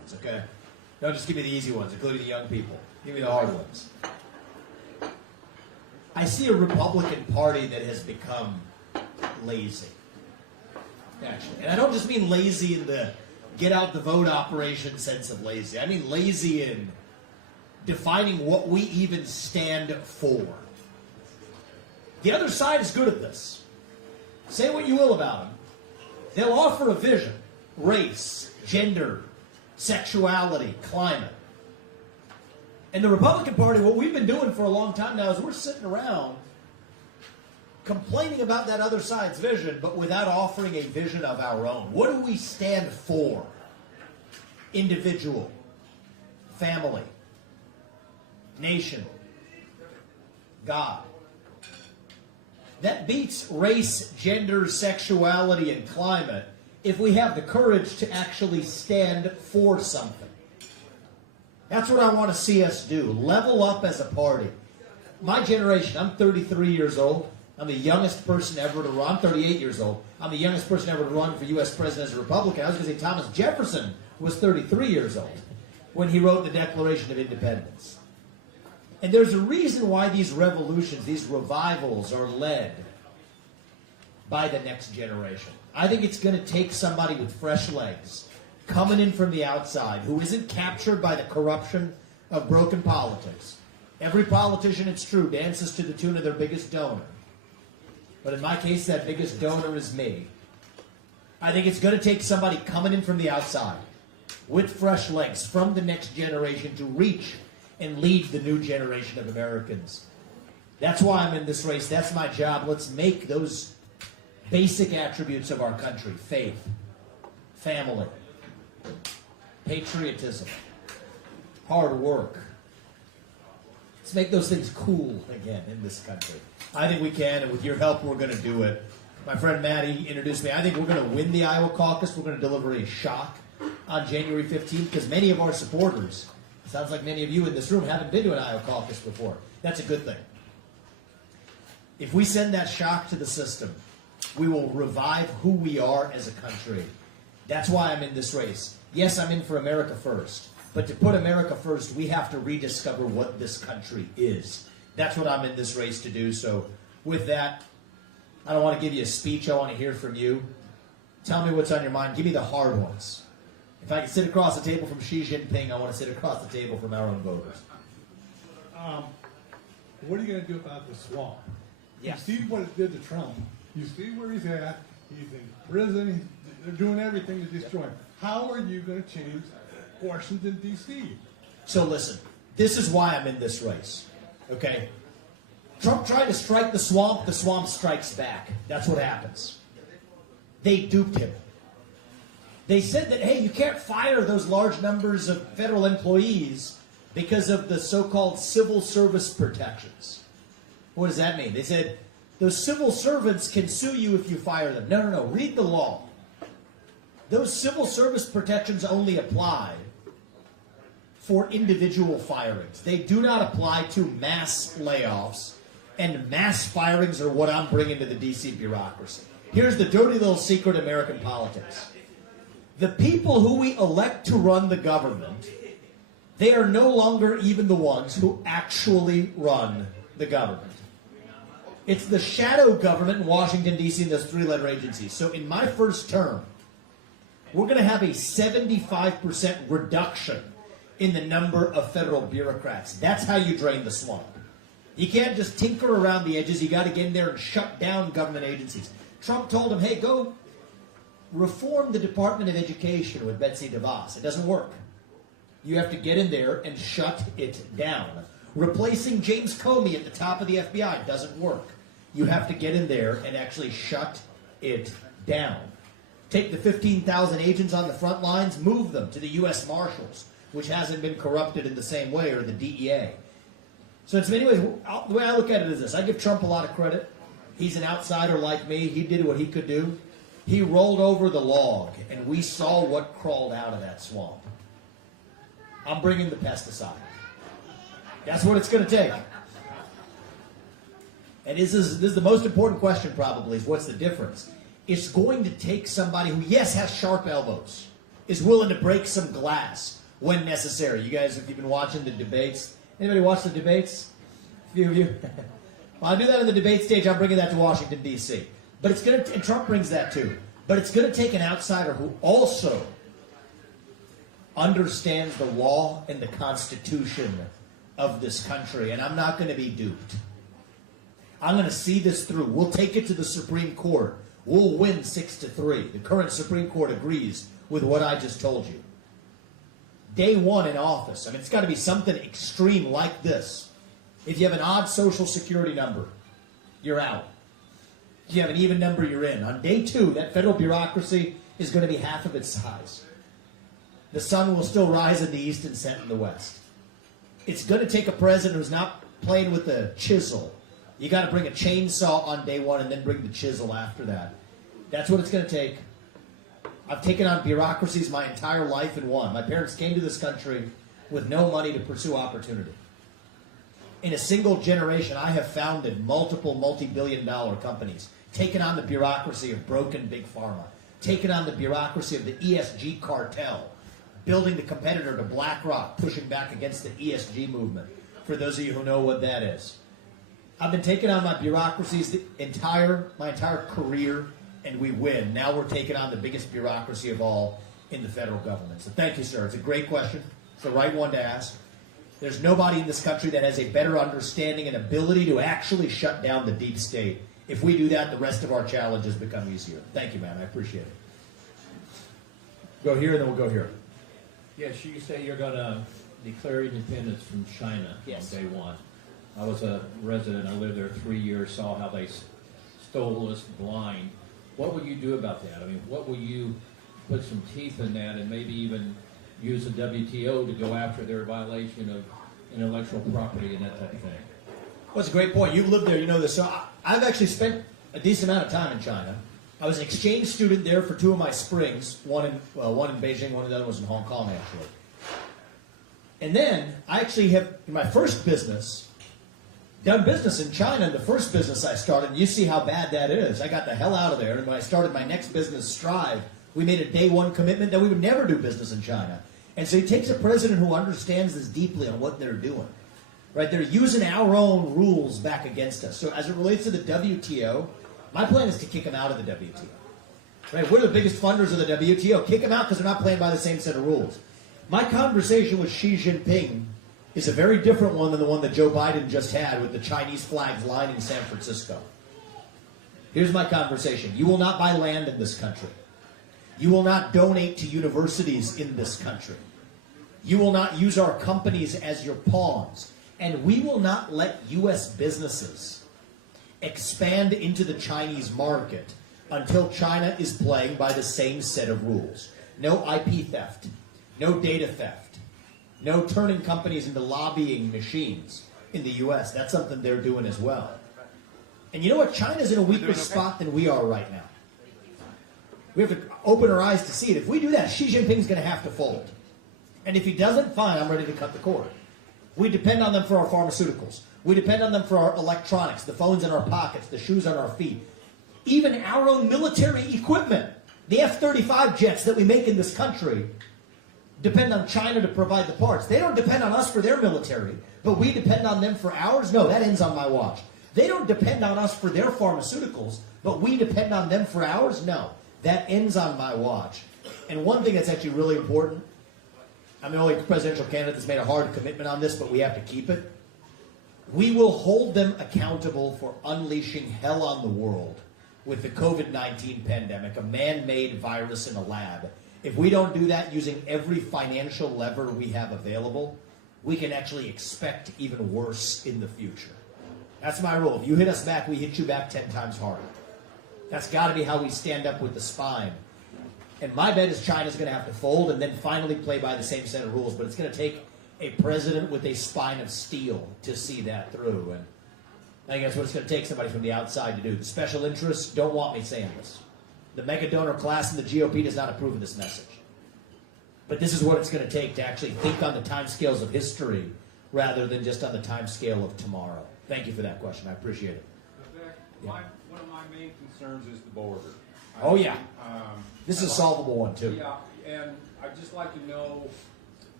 okay? Don't just give me the easy ones, including the young people. Give me the hard ones. I see a Republican Party that has become lazy, actually. And I don't just mean lazy in the get out the vote operation sense of lazy. I mean lazy in defining what we even stand for. The other side is good at this. Say what you will about them. They'll offer a vision: race, gender, sexuality, climate. And the Republican Party, what we've been doing for a long time now is we're sitting around complaining about that other side's vision, but without offering a vision of our own. What do we stand for? Individual, family, nation, God. That beats race, gender, sexuality, and climate if we have the courage to actually stand for something. That's what I want to see us do. Level up as a party. My generation, I'm 33 years old. I'm the youngest person ever to run. I'm 38 years old. I'm the youngest person ever to run for U.S. president as a Republican. I was going to say Thomas Jefferson was 33 years old when he wrote the Declaration of Independence. And there's a reason why these revolutions, these revivals are led by the next generation. I think it's going to take somebody with fresh legs coming in from the outside who isn't captured by the corruption of broken politics. Every politician, it's true, dances to the tune of their biggest donor. But in my case, that biggest donor is me. I think it's going to take somebody coming in from the outside with fresh legs from the next generation to reach and lead the new generation of Americans. That's why I'm in this race. That's my job. Let's make those basic attributes of our country: faith, family, patriotism, hard work. Let's make those things cool again in this country. I think we can, and with your help, we're going to do it. My friend Maddie introduced me. I think we're going to win the Iowa caucus. We're going to deliver a shock on January 15th because many of our supporters, sounds like many of you in this room, haven't been to an Iowa caucus before. That's a good thing. If we send that shock to the system, we will revive who we are as a country. That's why I'm in this race. Yes, I'm in for America first. But to put America first, we have to rediscover what this country is. That's what I'm in this race to do. So with that, I don't want to give you a speech. I want to hear from you. Tell me what's on your mind. Give me the hard ones. If I can sit across the table from Xi Jinping, I want to sit across the table from our own voters. What are you going to do about the swamp? Yes. You see what it did to Trump. You see where he's at. He's in prison. They're doing everything to destroy him. How are you going to change Washington, D.C.? So listen, this is why I'm in this race, okay? Trump tried to strike the swamp strikes back. That's what happens. They duped him. They said that, hey, you can't fire those large numbers of federal employees because of the so-called civil service protections. What does that mean? They said, those civil servants can sue you if you fire them. No. Read the law. Those civil service protections only apply for individual firings. They do not apply to mass layoffs, and mass firings are what I'm bringing to the D.C. bureaucracy. Here's the dirty little secret of American politics. The people who we elect to run the government, they are no longer even the ones who actually run the government. It's the shadow government in Washington, D.C. and those three-letter agencies. So in my first term, we're going to have a 75% reduction in the number of federal bureaucrats. That's how you drain the swamp. You can't just tinker around the edges. You got to get in there and shut down government agencies. Trump told him, hey, go reform the Department of Education with Betsy DeVos. It doesn't work. You have to get in there and shut it down. Replacing James Comey at the top of the FBI doesn't work. You have to get in there and actually shut it down. Take the 15,000 agents on the front lines, move them to the U.S. Marshals, which hasn't been corrupted in the same way, or the DEA. So in many ways, the way I look at it is this. I give Trump a lot of credit. He's an outsider like me. He did what he could do. He rolled over the log, and we saw what crawled out of that swamp. I'm bringing the pesticide. That's what it's going to take. And this is the most important question probably, is what's the difference? It's going to take somebody who, yes, has sharp elbows, is willing to break some glass, when necessary. You guys, if you've been watching the debates, anybody watch the debates? A few of you. Well, I'll do that on the debate stage. I'm bringing that to Washington, D.C. But it's going to, and Trump brings that too. But it's going to take an outsider who also understands the law and the Constitution of this country. And I'm not going to be duped. I'm going to see this through. We'll take it to the Supreme Court. We'll win 6-3. The current Supreme Court agrees with what I just told you. Day one in office. I mean, it's got to be something extreme like this. If you have an odd social security number, you're out. If you have an even number, you're in. On day two, that federal bureaucracy is going to be half of its size. The sun will still rise in the east and set in the west. It's going to take a president who's not playing with the chisel. You got to bring a chainsaw on day one and then bring the chisel after that. That's what it's going to take. I've taken on bureaucracies my entire life and won. My parents came to this country with no money to pursue opportunity. In a single generation, I have founded multiple multi-billion-dollar companies, taken on the bureaucracy of broken big pharma, taken on the bureaucracy of the ESG cartel, building the competitor to BlackRock, pushing back against the ESG movement, for those of you who know what that is. I've been taking on my bureaucracies my entire career, and we win. Now we're taking on the biggest bureaucracy of all in the federal government. So thank you, sir. It's a great question. It's the right one to ask. There's nobody in this country that has a better understanding and ability to actually shut down the deep state. If we do that, the rest of our challenges become easier. Thank you, man. I appreciate it. Go here, and then we'll go here. Yes, you say you're going to declare independence from China on day one. I was a resident. I lived there 3 years, saw how they stole us blind. What will you do about that? I mean, what will you put some teeth in that and maybe even use the WTO to go after their violation of intellectual property and that type of thing? Well, it's a great point. You've lived there, you know this. So I've actually spent a decent amount of time in China. I was an exchange student there for 2 of my springs, one in Beijing, one of the other was in Hong Kong, actually. And then I actually have, in my first business, done business in China. And the first business I started, and you see how bad that is. I got the hell out of there. And when I started my next business, Strive, we made a day one commitment that we would never do business in China. And so it takes a president who understands this deeply on what they're doing. Right? They're using our own rules back against us. So as it relates to the WTO, my plan is to kick them out of the WTO. Right? We're the biggest funders of the WTO. Kick them out because they're not playing by the same set of rules. My conversation with Xi Jinping is a very different one than the one that Joe Biden just had with the Chinese flags lining San Francisco. Here's my conversation. You will not buy land in this country. You will not donate to universities in this country. You will not use our companies as your pawns. And we will not let U.S. businesses expand into the Chinese market until China is playing by the same set of rules. No IP theft. No data theft. No turning companies into lobbying machines in the U.S. That's something they're doing as well. And you know what? China's in a weaker spot than we are right now. We have to open our eyes to see it. If we do that, Xi Jinping's going to have to fold. And if he doesn't, fine, I'm ready to cut the cord. We depend on them for our pharmaceuticals. We depend on them for our electronics, the phones in our pockets, the shoes on our feet. Even our own military equipment, the F-35 jets that we make in this country, depend on China to provide the parts. They don't depend on us for their military, but we depend on them for ours? No, that ends on my watch. They don't depend on us for their pharmaceuticals, but we depend on them for ours? No, that ends on my watch. And one thing that's actually really important, I'm the only presidential candidate that's made a hard commitment on this, but we have to keep it. We will hold them accountable for unleashing hell on the world with the COVID-19 pandemic, a man-made virus in a lab. If we don't do that using every financial lever we have available, we can actually expect even worse in the future. That's my rule. If you hit us back, we hit you back 10 times harder. That's got to be how we stand up with the spine. And my bet is China's going to have to fold and then finally play by the same set of rules. But it's going to take a president with a spine of steel to see that through. And I think that's what it's going to take somebody from the outside to do. The special interests don't want me saying this. The mega donor class in the GOP does not approve of this message. But this is what it's going to take to actually think on the timescales of history rather than just on the timescale of tomorrow. Thank you for that question. I appreciate it. One of my main concerns is the border. Oh, yeah. This is a solvable one, too. Yeah, and I'd just like to know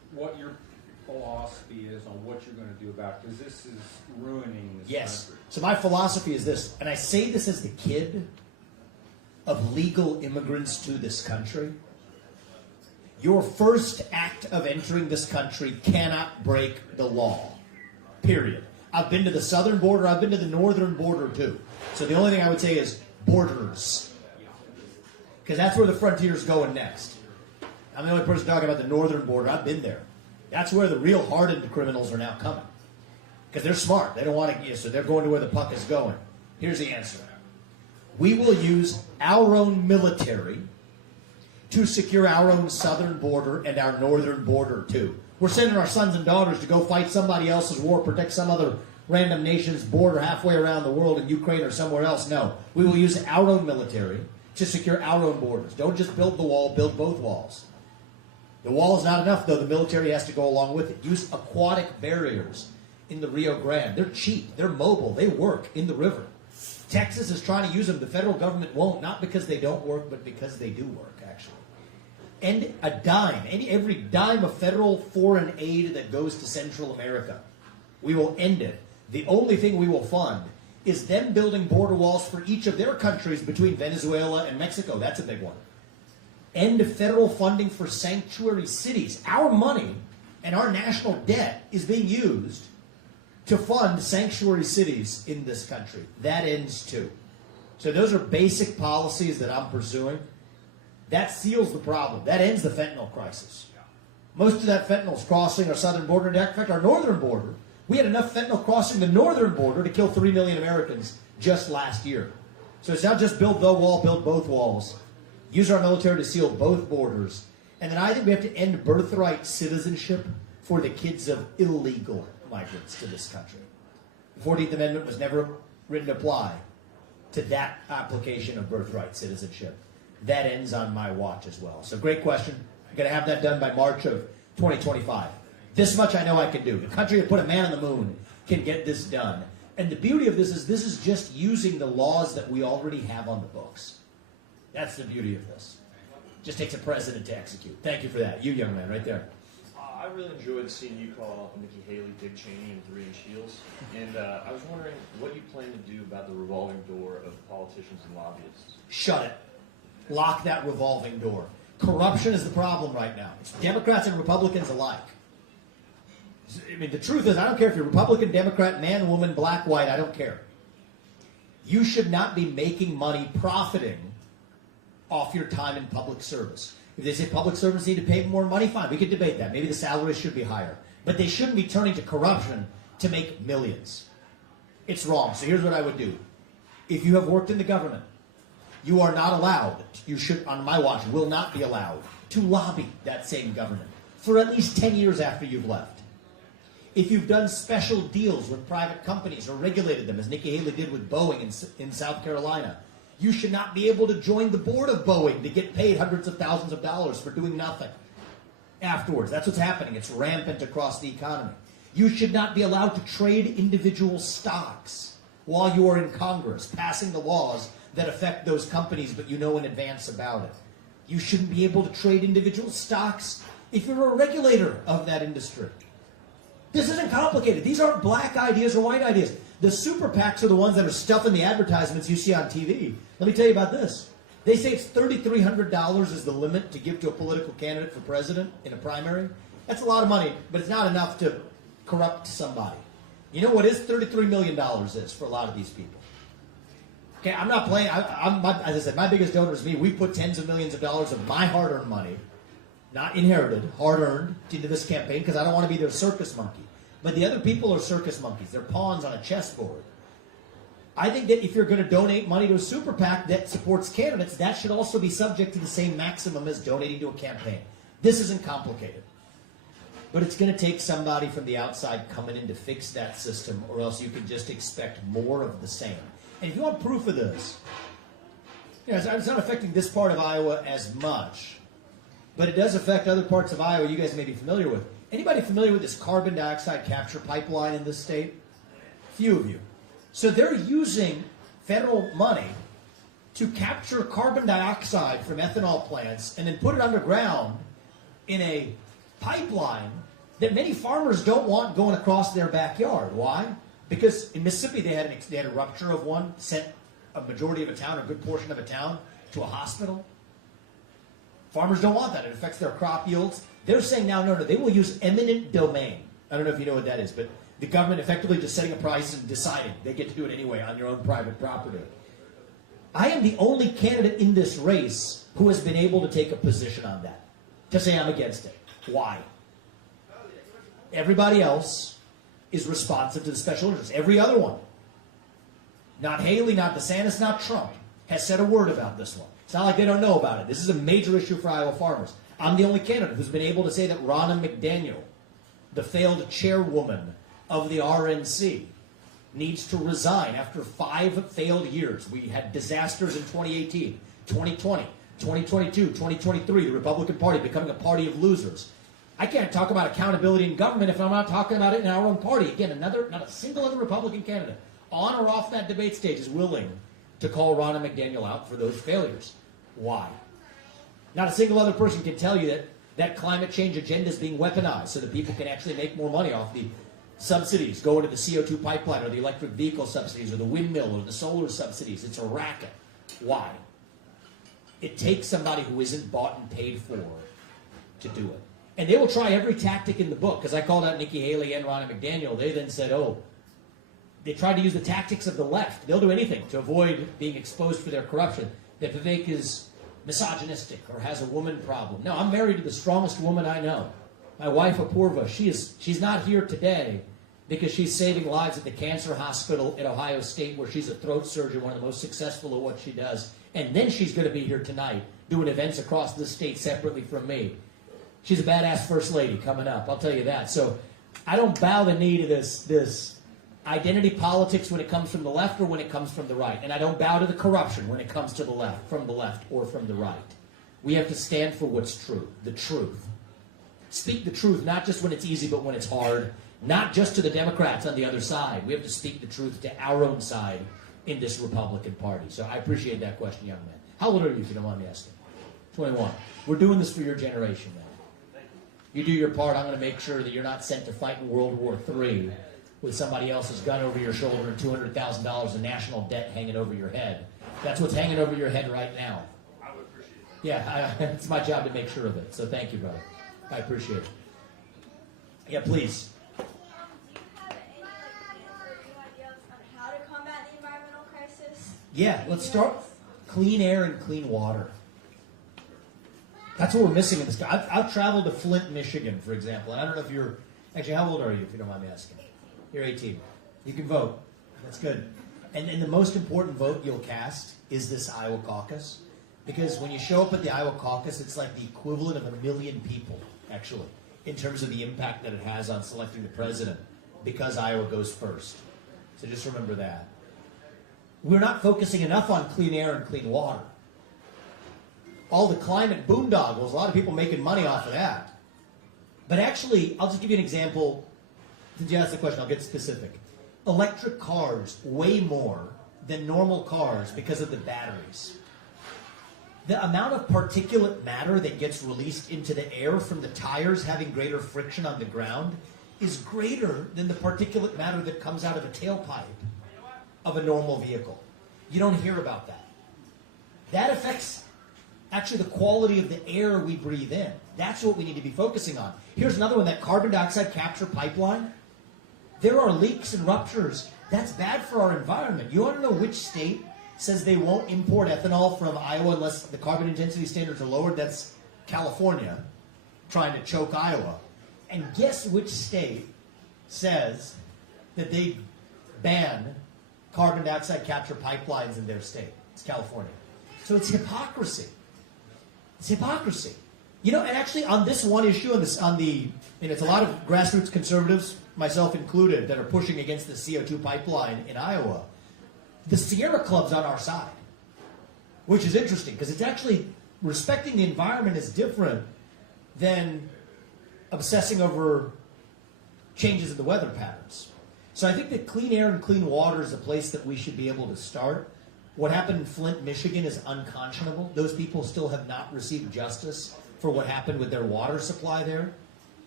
what your philosophy is on what you're going to do about it, because this is ruining this Yes. country. So my philosophy is this, and I say this as the kid of legal immigrants to this country. Your first act of entering this country cannot break the law. Period. I've been to the southern border, I've been to the northern border too. So the only thing I would say is borders. Because that's where the frontier's going next. I'm the only person talking about the northern border. I've been there. That's where the real hardened criminals are now coming. Because they're smart. They don't want to, so they're going to where the puck is going. Here's the answer. We will use our own military to secure our own southern border and our northern border too. We're sending our sons and daughters to go fight somebody else's war, protect some other random nation's border halfway around the world in Ukraine or somewhere else. No. We will use our own military to secure our own borders. Don't just build the wall, build both walls. The wall is not enough, though. The military has to go along with it. Use aquatic barriers in the Rio Grande. They're cheap. They're mobile. They work in the river. Texas is trying to use them. The federal government won't, not because they don't work, but because they do work, actually. And a dime, every dime of federal foreign aid that goes to Central America, we will end it. The only thing we will fund is them building border walls for each of their countries between Venezuela and Mexico. That's a big one. End federal funding for sanctuary cities. Our money and our national debt is being used to fund sanctuary cities in this country. That ends too. So those are basic policies that I'm pursuing. That seals the problem. That ends the fentanyl crisis. Most of that fentanyl is crossing our southern border. In fact, our northern border, we had enough fentanyl crossing the northern border to kill 3 million Americans just last year. So it's not just build the wall, build both walls. Use our military to seal both borders. And then I think we have to end birthright citizenship for the kids of illegal migrants to this country. The 14th Amendment was never written to apply to that application of birthright citizenship. That ends on my watch as well. So great question. I'm going to have that done by March of 2025. This much I know I can do. The country that put a man on the moon can get this done. And the beauty of this is just using the laws that we already have on the books. That's the beauty of this. Just takes a president to execute. Thank you for that. You young man right there. I really enjoyed seeing you call Nikki Haley, Dick Cheney, and 3-inch heels. And I was wondering what you plan to do about the revolving door of politicians and lobbyists. Shut it. Lock that revolving door. Corruption is the problem right now. It's Democrats and Republicans alike. I mean, the truth is, I don't care if you're Republican, Democrat, man, woman, black, white, I don't care. You should not be making money profiting off your time in public service. If they say public servants need to pay more money, fine, we could debate that. Maybe the salaries should be higher. But they shouldn't be turning to corruption to make millions. It's wrong. So here's what I would do. If you have worked in the government, you are not allowed, you should, on my watch, will not be allowed to lobby that same government for at least 10 years after you've left. If you've done special deals with private companies or regulated them, as Nikki Haley did with Boeing in South Carolina, you should not be able to join the board of Boeing to get paid hundreds of thousands of dollars for doing nothing afterwards. That's what's happening. It's rampant across the economy. You should not be allowed to trade individual stocks while you are in Congress, passing the laws that affect those companies, but you know in advance about it. You shouldn't be able to trade individual stocks if you're a regulator of that industry. This isn't complicated. These aren't black ideas or white ideas. The super PACs are the ones that are stuffing the advertisements you see on TV. Let me tell you about this. They say it's $3,300 is the limit to give to a political candidate for president in a primary. That's a lot of money, but it's not enough to corrupt somebody. You know what is $33 million is for a lot of these people? Okay, I'm not playing. As I said, my biggest donor is me. We put tens of millions of dollars of my hard-earned money, not inherited, hard-earned, into this campaign because I don't want to be their circus monkey. But the other people are circus monkeys. They're pawns on a chessboard. I think that if you're going to donate money to a super PAC that supports candidates, that should also be subject to the same maximum as donating to a campaign. This isn't complicated. But it's going to take somebody from the outside coming in to fix that system, or else you can just expect more of the same. And if you want proof of this, it's not affecting this part of Iowa as much, but it does affect other parts of Iowa you guys may be familiar with. Anybody familiar with this carbon dioxide capture pipeline in this state? Few of you. So they're using federal money to capture carbon dioxide from ethanol plants and then put it underground in a pipeline that many farmers don't want going across their backyard. Why? Because in Mississippi they had a rupture of one, sent a majority of a town, a good portion of a town, to a hospital. Farmers don't want that. It affects their crop yields. They're saying now, no, they will use eminent domain. I don't know if you know what that is, but the government effectively just setting a price and deciding they get to do it anyway on your own private property. I am the only candidate in this race who has been able to take a position on that, to say I'm against it. Why? Everybody else is responsive to the special interests. Every other one. Not Haley, not DeSantis, not Trump has said a word about this one. It's not like they don't know about it. This is a major issue for Iowa farmers. I'm the only candidate who's been able to say that Ronna McDaniel, the failed chairwoman of the RNC, needs to resign after 5 failed years. We had disasters in 2018, 2020, 2022, 2023, the Republican Party becoming a party of losers. I can't talk about accountability in government if I'm not talking about it in our own party. Again, not a single other Republican candidate on or off that debate stage is willing to call Ronna McDaniel out for those failures. Why? Not a single other person can tell you that climate change agenda is being weaponized so that people can actually make more money off the subsidies going to the CO2 pipeline or the electric vehicle subsidies or the windmill or the solar subsidies. It's a racket. Why? It takes somebody who isn't bought and paid for to do it. And they will try every tactic in the book. Because I called out Nikki Haley and Ronna McDaniel. They then said, they tried to use the tactics of the left. They'll do anything to avoid being exposed for their corruption. That Vivek is misogynistic or has a woman problem. No, I'm married to the strongest woman I know. My wife, Apurva, she's not here today because she's saving lives at the cancer hospital at Ohio State where she's a throat surgeon, one of the most successful at what she does. And then she's going to be here tonight doing events across the state separately from me. She's a badass first lady coming up, I'll tell you that. So I don't bow the knee to this identity politics when it comes from the left or when it comes from the right. And I don't bow to the corruption when it comes to the left or from the right. We have to stand for what's true, the truth. Speak the truth, not just when it's easy, but when it's hard. Not just to the Democrats on the other side. We have to speak the truth to our own side in this Republican Party. So I appreciate that question, young man. How old are you, if you don't mind me asking? 21. We're doing this for your generation, man. You do your part, I'm going to make sure that you're not sent to fight in World War III with somebody else's gun over your shoulder and $200,000 in national debt hanging over your head. That's what's hanging over your head right now. I would appreciate that. Yeah, it's my job to make sure of it. So thank you, brother. I appreciate it. Yeah, please. Do you have any answers or new ideas on how to combat the environmental crisis? Yeah, let's start clean air and clean water. That's what we're missing in this. I've traveled to Flint, Michigan, for example, and I don't know if you're actually, how old are you, if you don't mind me asking? 18. You're 18. You can vote. That's good. And the most important vote you'll cast is this Iowa caucus, because when you show up at the Iowa caucus, it's like the equivalent of 1 million people, actually, in terms of the impact that it has on selecting the president, because Iowa goes first. So just remember that. We're not focusing enough on clean air and clean water. All the climate boondoggles, a lot of people making money off of that. But actually, I'll just give you an example. Since you asked the question, I'll get specific. Electric cars weigh more than normal cars because of the batteries. The amount of particulate matter that gets released into the air from the tires having greater friction on the ground is greater than the particulate matter that comes out of the tailpipe of a normal vehicle. You don't hear about that. That affects actually the quality of the air we breathe in. That's what we need to be focusing on. Here's another one, that carbon dioxide capture pipeline. There are leaks and ruptures. That's bad for our environment. You want to know which state says they won't import ethanol from Iowa unless the carbon intensity standards are lowered? That's California, trying to choke Iowa. And guess which state says that they ban carbon dioxide capture pipelines in their state? It's California. So it's hypocrisy. It's hypocrisy. You know, and actually on this one issue, and it's a lot of grassroots conservatives, myself included, that are pushing against the CO2 pipeline in Iowa. The Sierra Club's on our side, which is interesting because it's actually respecting the environment is different than obsessing over changes in the weather patterns. So I think that clean air and clean water is a place that we should be able to start. What happened in Flint, Michigan is unconscionable. Those people still have not received justice for what happened with their water supply there.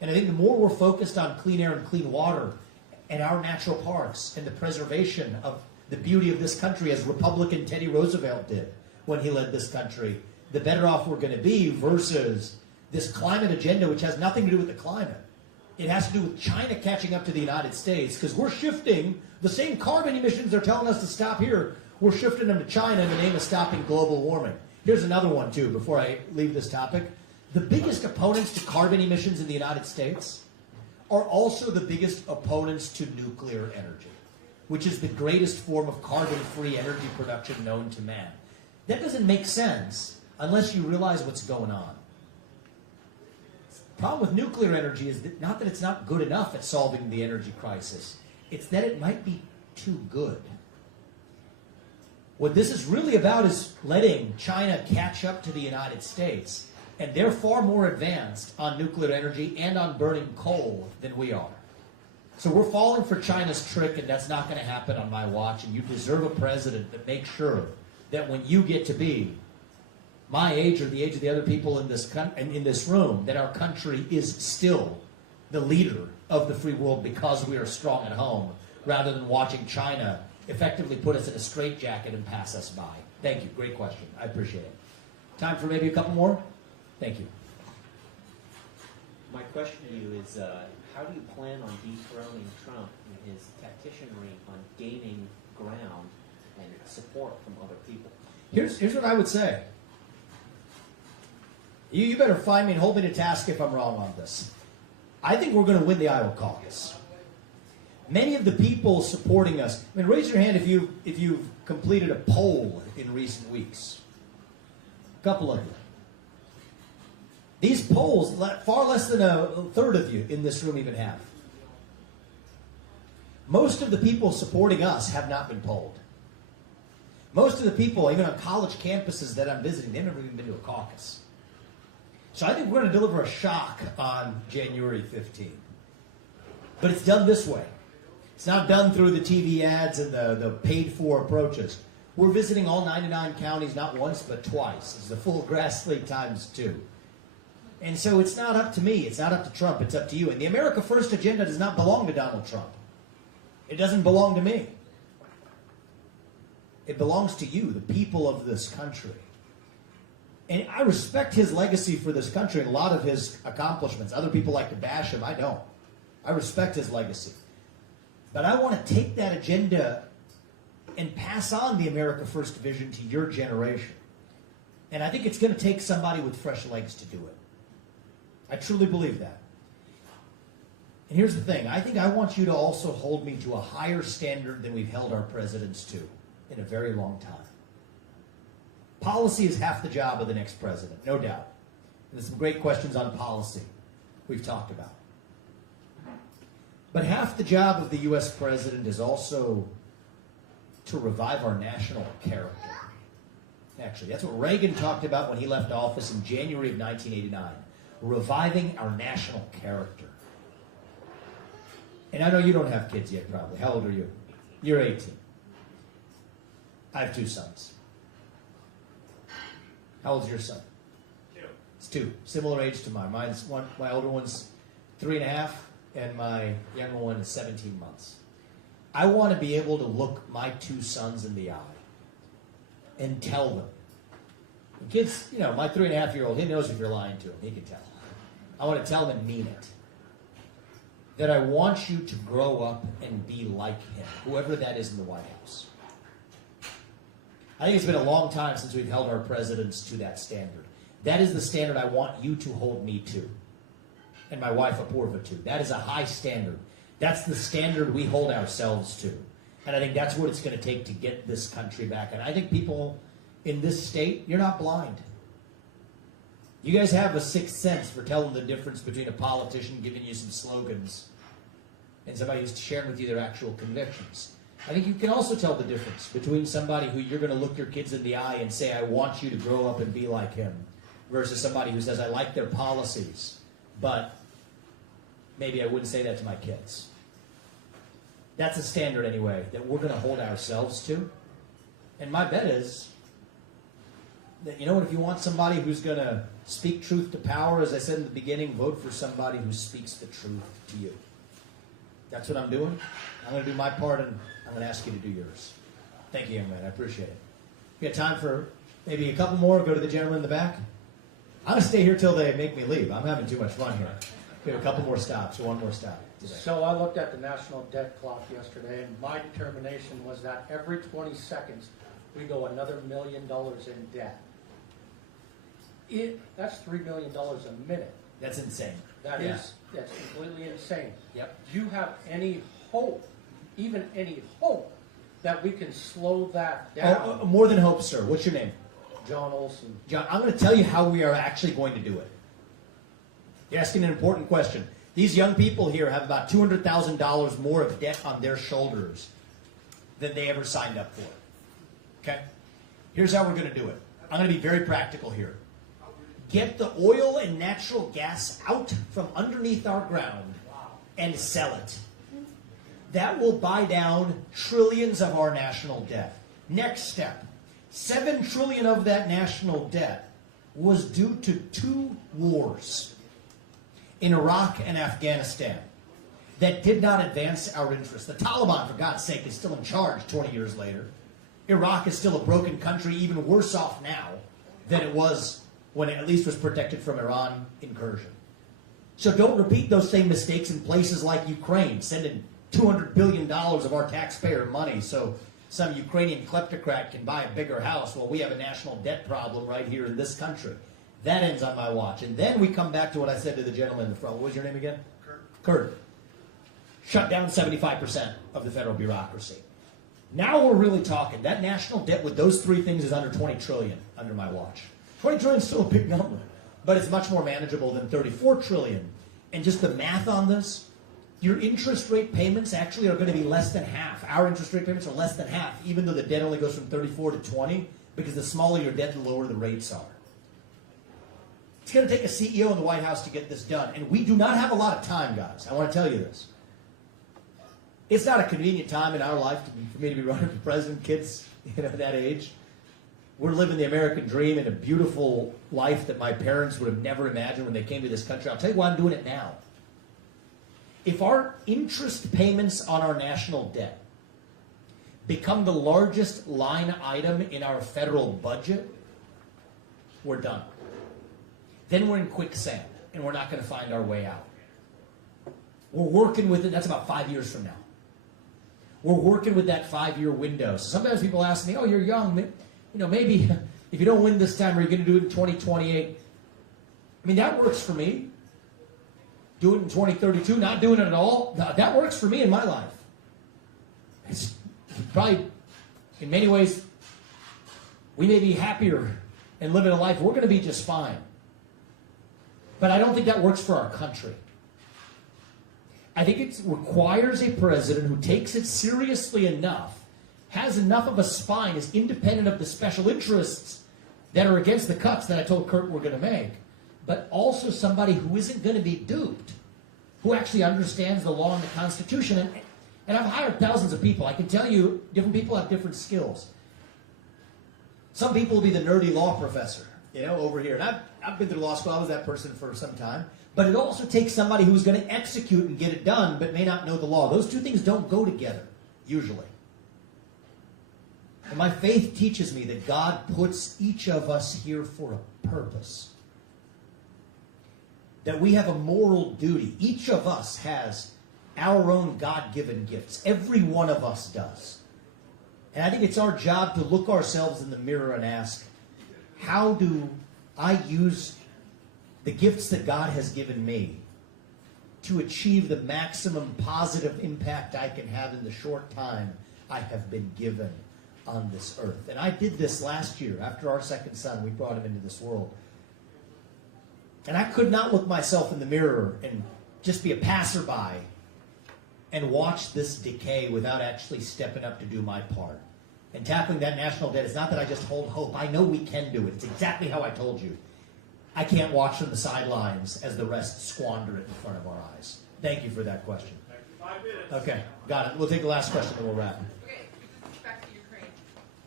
And I think the more we're focused on clean air and clean water and our natural parks and the preservation of the beauty of this country, as Republican Teddy Roosevelt did when he led this country, the better off we're going to be versus this climate agenda, which has nothing to do with the climate. It has to do with China catching up to the United States, because we're shifting the same carbon emissions they're telling us to stop here. We're shifting them to China in the name of stopping global warming. Here's another one, too, before I leave this topic. The biggest opponents to carbon emissions in the United States are also the biggest opponents to nuclear energy, which is the greatest form of carbon-free energy production known to man. That doesn't make sense unless you realize what's going on. The problem with nuclear energy is that not that it's not good enough at solving the energy crisis, it's that it might be too good. What this is really about is letting China catch up to the United States, and they're far more advanced on nuclear energy and on burning coal than we are. So we're falling for China's trick, and that's not going to happen on my watch, and you deserve a president that makes sure that when you get to be my age or the age of the other people in this room, that our country is still the leader of the free world because we are strong at home, rather than watching China effectively put us in a straitjacket and pass us by. Thank you. Great question. I appreciate it. Time for maybe a couple more? Thank you. My question to you is, how do you plan on dethroning Trump in his tacticianry on gaining ground and support from other people? Here's what I would say. You better find me and hold me to task if I'm wrong on this. I think we're going to win the Iowa caucus. Many of the people supporting us, I mean, raise your hand if you've completed a poll in recent weeks. A couple of you. These polls, far less than a third of you in this room even have. Most of the people supporting us have not been polled. Most of the people, even on college campuses that I'm visiting, they've never even been to a caucus. So I think we're going to deliver a shock on January 15th. But it's done this way. It's not done through the TV ads and the paid-for approaches. We're visiting all 99 counties, not once, but twice. It's the full grass league times 2. And so it's not up to me. It's not up to Trump. It's up to you. And the America First agenda does not belong to Donald Trump. It doesn't belong to me. It belongs to you, the people of this country. And I respect his legacy for this country and a lot of his accomplishments. Other people like to bash him. I don't. I respect his legacy. But I want to take that agenda and pass on the America First vision to your generation. And I think it's going to take somebody with fresh legs to do it. I truly believe that. And here's the thing. I think I want you to also hold me to a higher standard than we've held our presidents to in a very long time. Policy is half the job of the next president, no doubt. And there's some great questions on policy we've talked about. But half the job of the U.S. president is also to revive our national character. Actually, that's what Reagan talked about when he left office in January of 1989. Reviving our national character. And I know you don't have kids yet, probably. How old are you? You're 18. I have 2 sons. How old's your son? 2. It's 2. Similar age to mine. My older one's 3.5, and my younger one is 17 months. I want to be able to look my 2 sons in the eye and tell them. The kids, my 3.5-year-old, he knows if you're lying to him. He can tell. I want to tell them and mean it. That I want you to grow up and be like him, whoever that is in the White House. I think it's been a long time since we've held our presidents to that standard. That is the standard I want you to hold me to. And my wife Apurva to. That is a high standard. That's the standard we hold ourselves to. And I think that's what it's going to take to get this country back. And I think people in this state, you're not blind. You guys have a sixth sense for telling the difference between a politician giving you some slogans and somebody who's sharing with you their actual convictions. I think you can also tell the difference between somebody who you're going to look your kids in the eye and say, I want you to grow up and be like him, versus somebody who says, I like their policies, but maybe I wouldn't say that to my kids. That's a standard, anyway, that we're going to hold ourselves to. And my bet is you know what, if you want somebody who's going to speak truth to power, as I said in the beginning, vote for somebody who speaks the truth to you. That's what I'm doing. I'm going to do my part, and I'm going to ask you to do yours. Thank you, young man. I appreciate it. We got time for maybe a couple more. Go to the gentleman in the back. I'm going to stay here till they make me leave. I'm having too much fun here. We have a couple more stops, or one more stop today. So I looked at the national debt clock yesterday, and my determination was that every 20 seconds we go another $1 million in debt. That's $3 million a minute. That's insane. That's completely insane. Yep. Do you have any hope, even any hope, that we can slow that down? Oh, more than hope, sir. What's your name? John Olson. John, I'm going to tell you how we are actually going to do it. You're asking an important question. These young people here have about $200,000 more of debt on their shoulders than they ever signed up for. Okay? Here's how we're going to do it. I'm going to be very practical here. Get the oil and natural gas out from underneath our ground and sell it. That will buy down trillions of our national debt. Next step, $7 trillion of that national debt was due to 2 wars in Iraq and Afghanistan that did not advance our interests. The Taliban, for God's sake, is still in charge 20 years later. Iraq is still a broken country, even worse off now than it was when it at least was protected from Iran incursion. So don't repeat those same mistakes in places like Ukraine, sending $200 billion of our taxpayer money so some Ukrainian kleptocrat can buy a bigger house while we have a national debt problem right here in this country. That ends on my watch. And then we come back to what I said to the gentleman in the front. What was your name again? Kurt. Shut down 75% of the federal bureaucracy. Now we're really talking. That national debt with those 3 things is under $20 trillion under my watch. 20 trillion is still a big number, but it's much more manageable than 34 trillion. And just the math on this, your interest rate payments actually are going to be less than half. Our interest rate payments are less than half, even though the debt only goes from 34 to 20, because the smaller your debt, the lower the rates are. It's going to take a CEO in the White House to get this done, and we do not have a lot of time, guys. I want to tell you this. It's not a convenient time in our life for me to be running for president. Kids, that age. We're living the American dream in a beautiful life that my parents would have never imagined when they came to this country. I'll tell you why I'm doing it now. If our interest payments on our national debt become the largest line item in our federal budget, we're done. Then we're in quicksand, and we're not going to find our way out. We're working with it. That's about 5 years from now. We're working with that 5-year window. So sometimes people ask me, oh, you're young. Maybe if you don't win this time, are you going to do it in 2028? I mean, that works for me. Do it in 2032, not doing it at all. That works for me in my life. It's probably, in many ways, we may be happier and living a life. We're going to be just fine. But I don't think that works for our country. I think it requires a president who takes it seriously enough, has enough of a spine, is independent of the special interests that are against the cuts that I told Kurt we're going to make, but also somebody who isn't going to be duped, who actually understands the law and the Constitution. And I've hired thousands of people. I can tell you, different people have different skills. Some people will be the nerdy law professor, over here. And I've been through law school. I was that person for some time. But it also takes somebody who's going to execute and get it done, but may not know the law. Those 2 things don't go together, usually. And my faith teaches me that God puts each of us here for a purpose. That we have a moral duty. Each of us has our own God-given gifts. Every one of us does. And I think it's our job to look ourselves in the mirror and ask, how do I use the gifts that God has given me to achieve the maximum positive impact I can have in the short time I have been given on this earth? And I did this last year. After our second son, we brought him into this world. And I could not look myself in the mirror and just be a passerby and watch this decay without actually stepping up to do my part. And tackling that national debt is not that I just hold hope. I know we can do it. It's exactly how I told you. I can't watch from the sidelines as the rest squander it in front of our eyes. Thank you for that question. 5 minutes. Okay, got it. We'll take the last question and we'll wrap. Okay, back to Ukraine.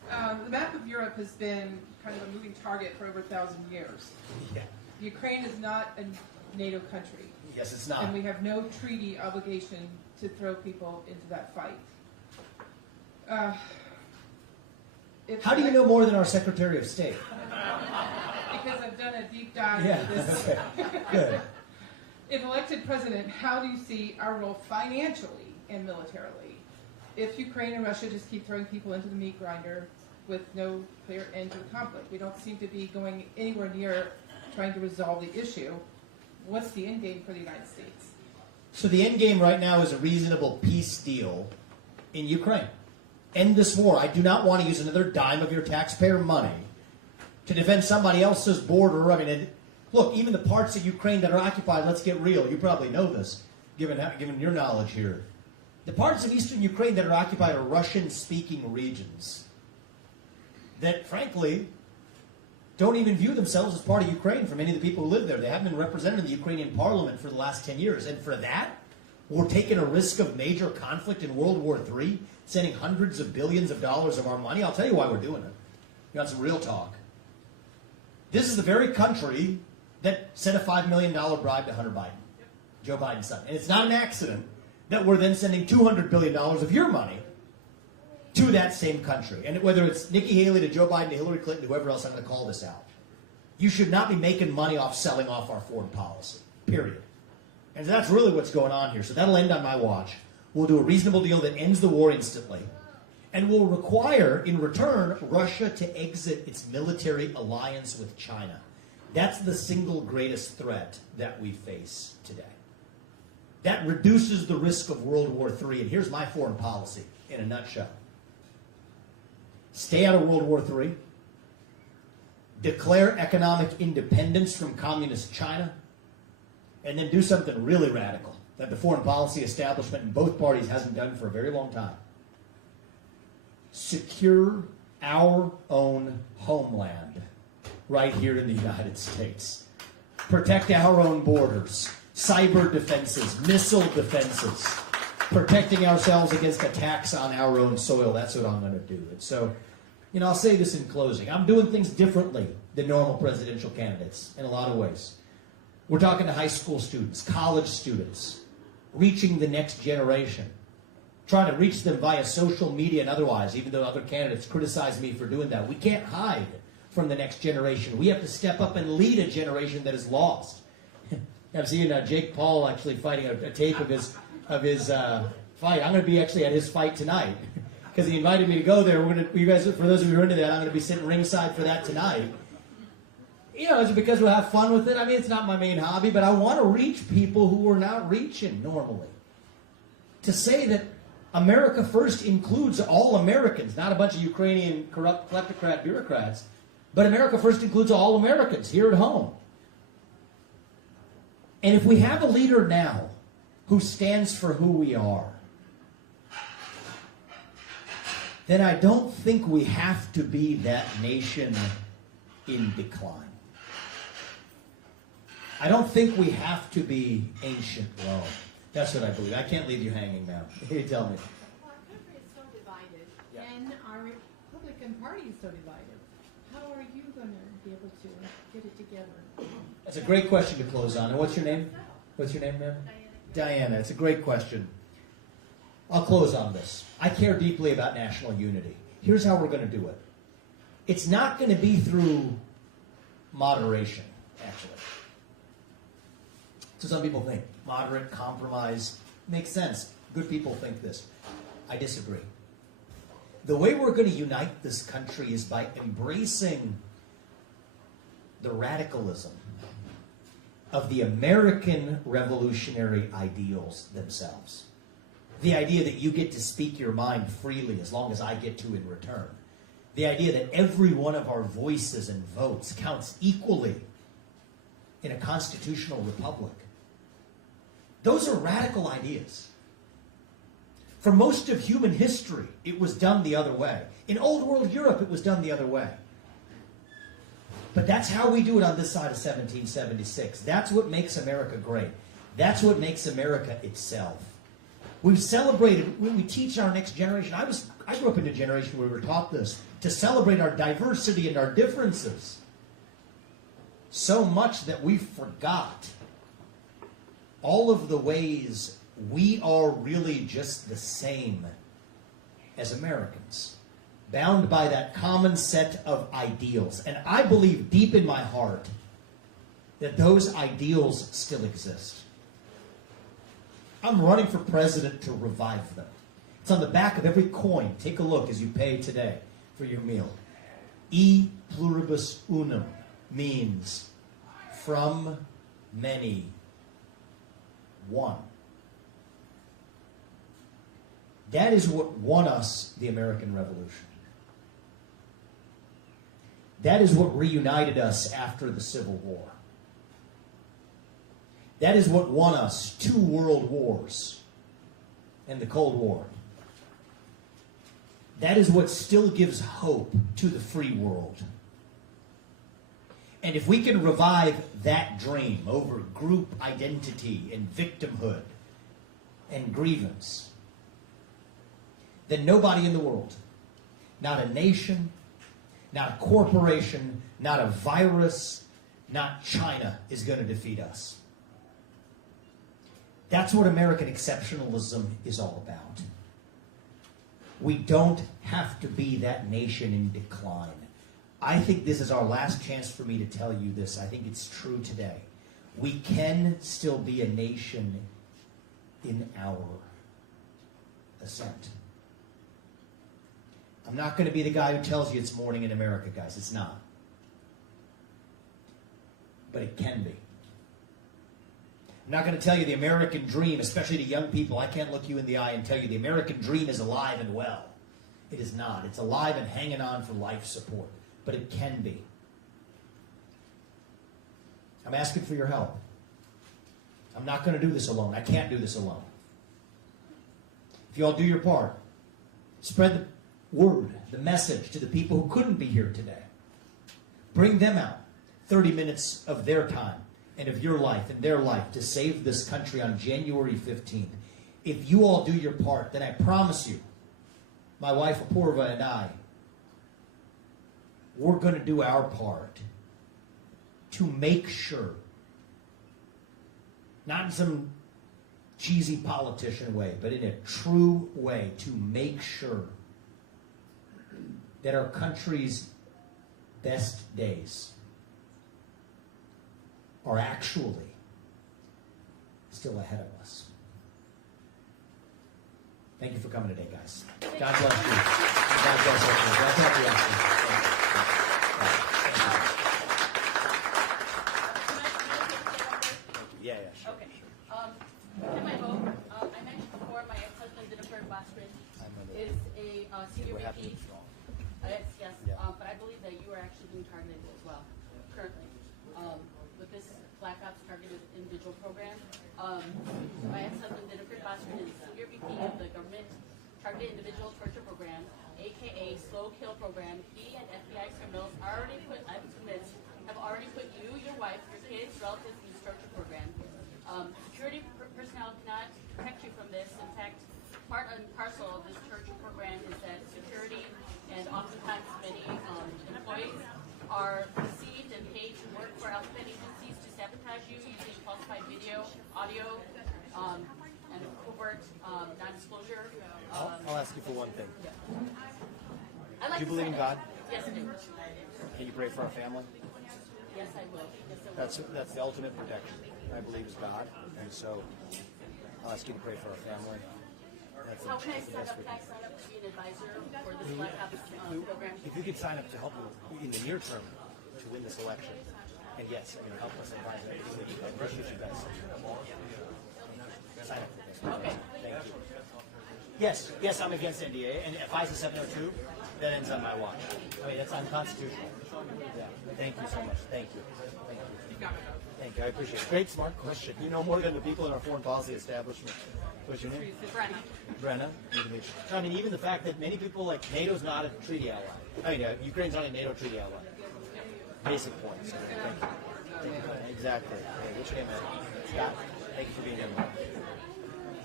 The map of Europe has been kind of a moving target for over 1,000 years. Yeah. Ukraine is not a NATO country. Yes, it's not. And we have no treaty obligation to throw people into that fight. How do you know more than our Secretary of State? Because I've done a deep dive Yeah, into this. okay. Good. If elected president, how do you see our role financially and militarily? If Ukraine and Russia just keep throwing people into the meat grinder with no clear end to the conflict, we don't seem to be going anywhere near trying to resolve the issue. What's the end game for the United States? So the end game right now is a reasonable peace deal in Ukraine. End this war. I do not want to use another dime of your taxpayer money to defend somebody else's border. I mean, look, even the parts of Ukraine that are occupied, let's get real. You probably know this, given your knowledge here. The parts of eastern Ukraine that are occupied are Russian-speaking regions that, frankly, don't even view themselves as part of Ukraine for many of the people who live there. They haven't been represented in the Ukrainian parliament for the last 10 years. And for that, we're taking a risk of major conflict in World War III, sending hundreds of billions of dollars of our money. I'll tell you why we're doing it. You want some real talk. This is the very country that sent a $5 million bribe to Hunter Biden, Joe Biden's son. And it's not an accident that we're then sending $200 billion of your money to that same country. And whether it's Nikki Haley to Joe Biden to Hillary Clinton, whoever else, I'm going to call this out. You should not be making money off selling off our foreign policy, period. And that's really what's going on here. So that'll end on my watch. We'll do a reasonable deal that ends the war instantly. And will require, in return, Russia to exit its military alliance with China. That's the single greatest threat that we face today. That reduces the risk of World War III. And here's my foreign policy in a nutshell. Stay out of World War III. Declare economic independence from communist China. And then do something really radical that the foreign policy establishment in both parties hasn't done for a very long time. Secure our own homeland right here in the United States. Protect our own borders. Cyber defenses, missile defenses. Protecting ourselves against attacks on our own soil. That's what I'm going to do. And so, I'll say this in closing. I'm doing things differently than normal presidential candidates in a lot of ways. We're talking to high school students, college students, reaching the next generation, trying to reach them via social media and otherwise, even though other candidates criticize me for doing that. We can't hide from the next generation. We have to step up and lead a generation that is lost. I've seen Jake Paul actually fighting a tape of his fight. I'm going to be actually at his fight tonight because he invited me to go there. You guys, for those of you who are into that, I'm going to be sitting ringside for that tonight. Is it because we'll have fun with it? I mean, it's not my main hobby, but I want to reach people who we're not reaching normally. To say that America First includes all Americans, not a bunch of Ukrainian corrupt kleptocrat bureaucrats, but America First includes all Americans here at home. And if we have a leader now who stands for who we are, then I don't think we have to be that nation in decline. I don't think we have to be ancient Rome. That's what I believe. I can't leave you hanging now. You tell me. Well, our country is so divided, and our Republican Party is so divided. How are you going to be able to get it together? That's a great question to close on. And what's your name? What's your name, ma'am? Diana. It's a great question. I'll close on this. I care deeply about national unity. Here's how we're going to do it. It's not going to be through moderation, actually. So some people think moderate compromise makes sense. Good people think this. I disagree. The way we're going to unite this country is by embracing the radicalism of the American revolutionary ideals themselves. The idea that you get to speak your mind freely as long as I get to in return. The idea that every one of our voices and votes counts equally in a constitutional republic. Those are radical ideas. For most of human history, it was done the other way. In old world Europe, it was done the other way. But that's how we do it on this side of 1776. That's what makes America great. That's what makes America itself. We've celebrated, when we teach our next generation, I grew up in a generation where we were taught this, to celebrate our diversity and our differences. So much that we forgot all of the ways we are really just the same as Americans, bound by that common set of ideals. And I believe deep in my heart that those ideals still exist. I'm running for president to revive them. It's on the back of every coin. Take a look as you pay today for your meal. E pluribus unum means from many, one. That is what won us the American Revolution. That is what reunited us after the Civil War. That is what won us 2 world wars and the Cold War. That is what still gives hope to the free world. And if we can revive that dream over group identity and victimhood and grievance, then nobody in the world, not a nation, not a corporation, not a virus, not China, is going to defeat us. That's what American exceptionalism is all about. We don't have to be that nation in decline. I think this is our last chance for me to tell you this. I think it's true today. We can still be a nation in our ascent. I'm not going to be the guy who tells you it's morning in America, guys. It's not. But it can be. I'm not going to tell you the American dream, especially to young people. I can't look you in the eye and tell you the American dream is alive and well. It is not. It's alive and hanging on for life support. But it can be. I'm asking for your help. I'm not going to do this alone. I can't do this alone. If you all do your part, spread the word, the message to the people who couldn't be here today. Bring them out 30 minutes of their time and of your life and their life to save this country on January 15th. If you all do your part, then I promise you, my wife Apurva and I, we're going to do our part to make sure, not in some cheesy politician way, but in a true way, to make sure that our country's best days are actually still ahead of us. Thank you for coming today, guys. God bless you. God bless everyone. God bless you. Yeah, sure. Okay. In my vote, I mentioned before my ex-husband, Jennifer is a senior VP. Yes, but I believe that you are actually being targeted as well, currently, with this Black Ops Targeted Individual Program. My ex-husband, Jennifer is senior VP of the Government Targeted Individual Torture Program, aka Slow Kill Program. He and FBI criminals I'm convinced, have already put you, your wife, your kids, relatives in this torture program. Security personnel cannot protect you from this. In fact, part and parcel of this torture program is that security and oftentimes many employees are received and paid to work for alphabet agencies to sabotage you using falsified video, audio, and covert non-disclosure. I'll ask you for one thing. Do you believe in God? Yes, I do. Can you pray for our family? Yes, I will. Yes, I will. That's the ultimate protection. I believe is God, and so I'll ask you to pray for our family. How can I sign up? Can I sign up to be an advisor for this Black Ops program? If you could sign up to help me in the near term to win this election, and yes, help us advise me. I appreciate you guys. Sign up. Okay. Thank you. Yes, I'm against NDA, and if ISA 702, that ends on my watch. That's unconstitutional. Yeah. Thank you so much. Thank you. Thank you. I appreciate it. Great, smart question. You know more than the people in our foreign policy establishment. What's your name? Brenna. Even the fact that many people like NATO's not a treaty ally. Ukraine's not a NATO treaty ally. Basic points. So thank you. Exactly. Hey, what's your name, man? Scott. Thank you for being here.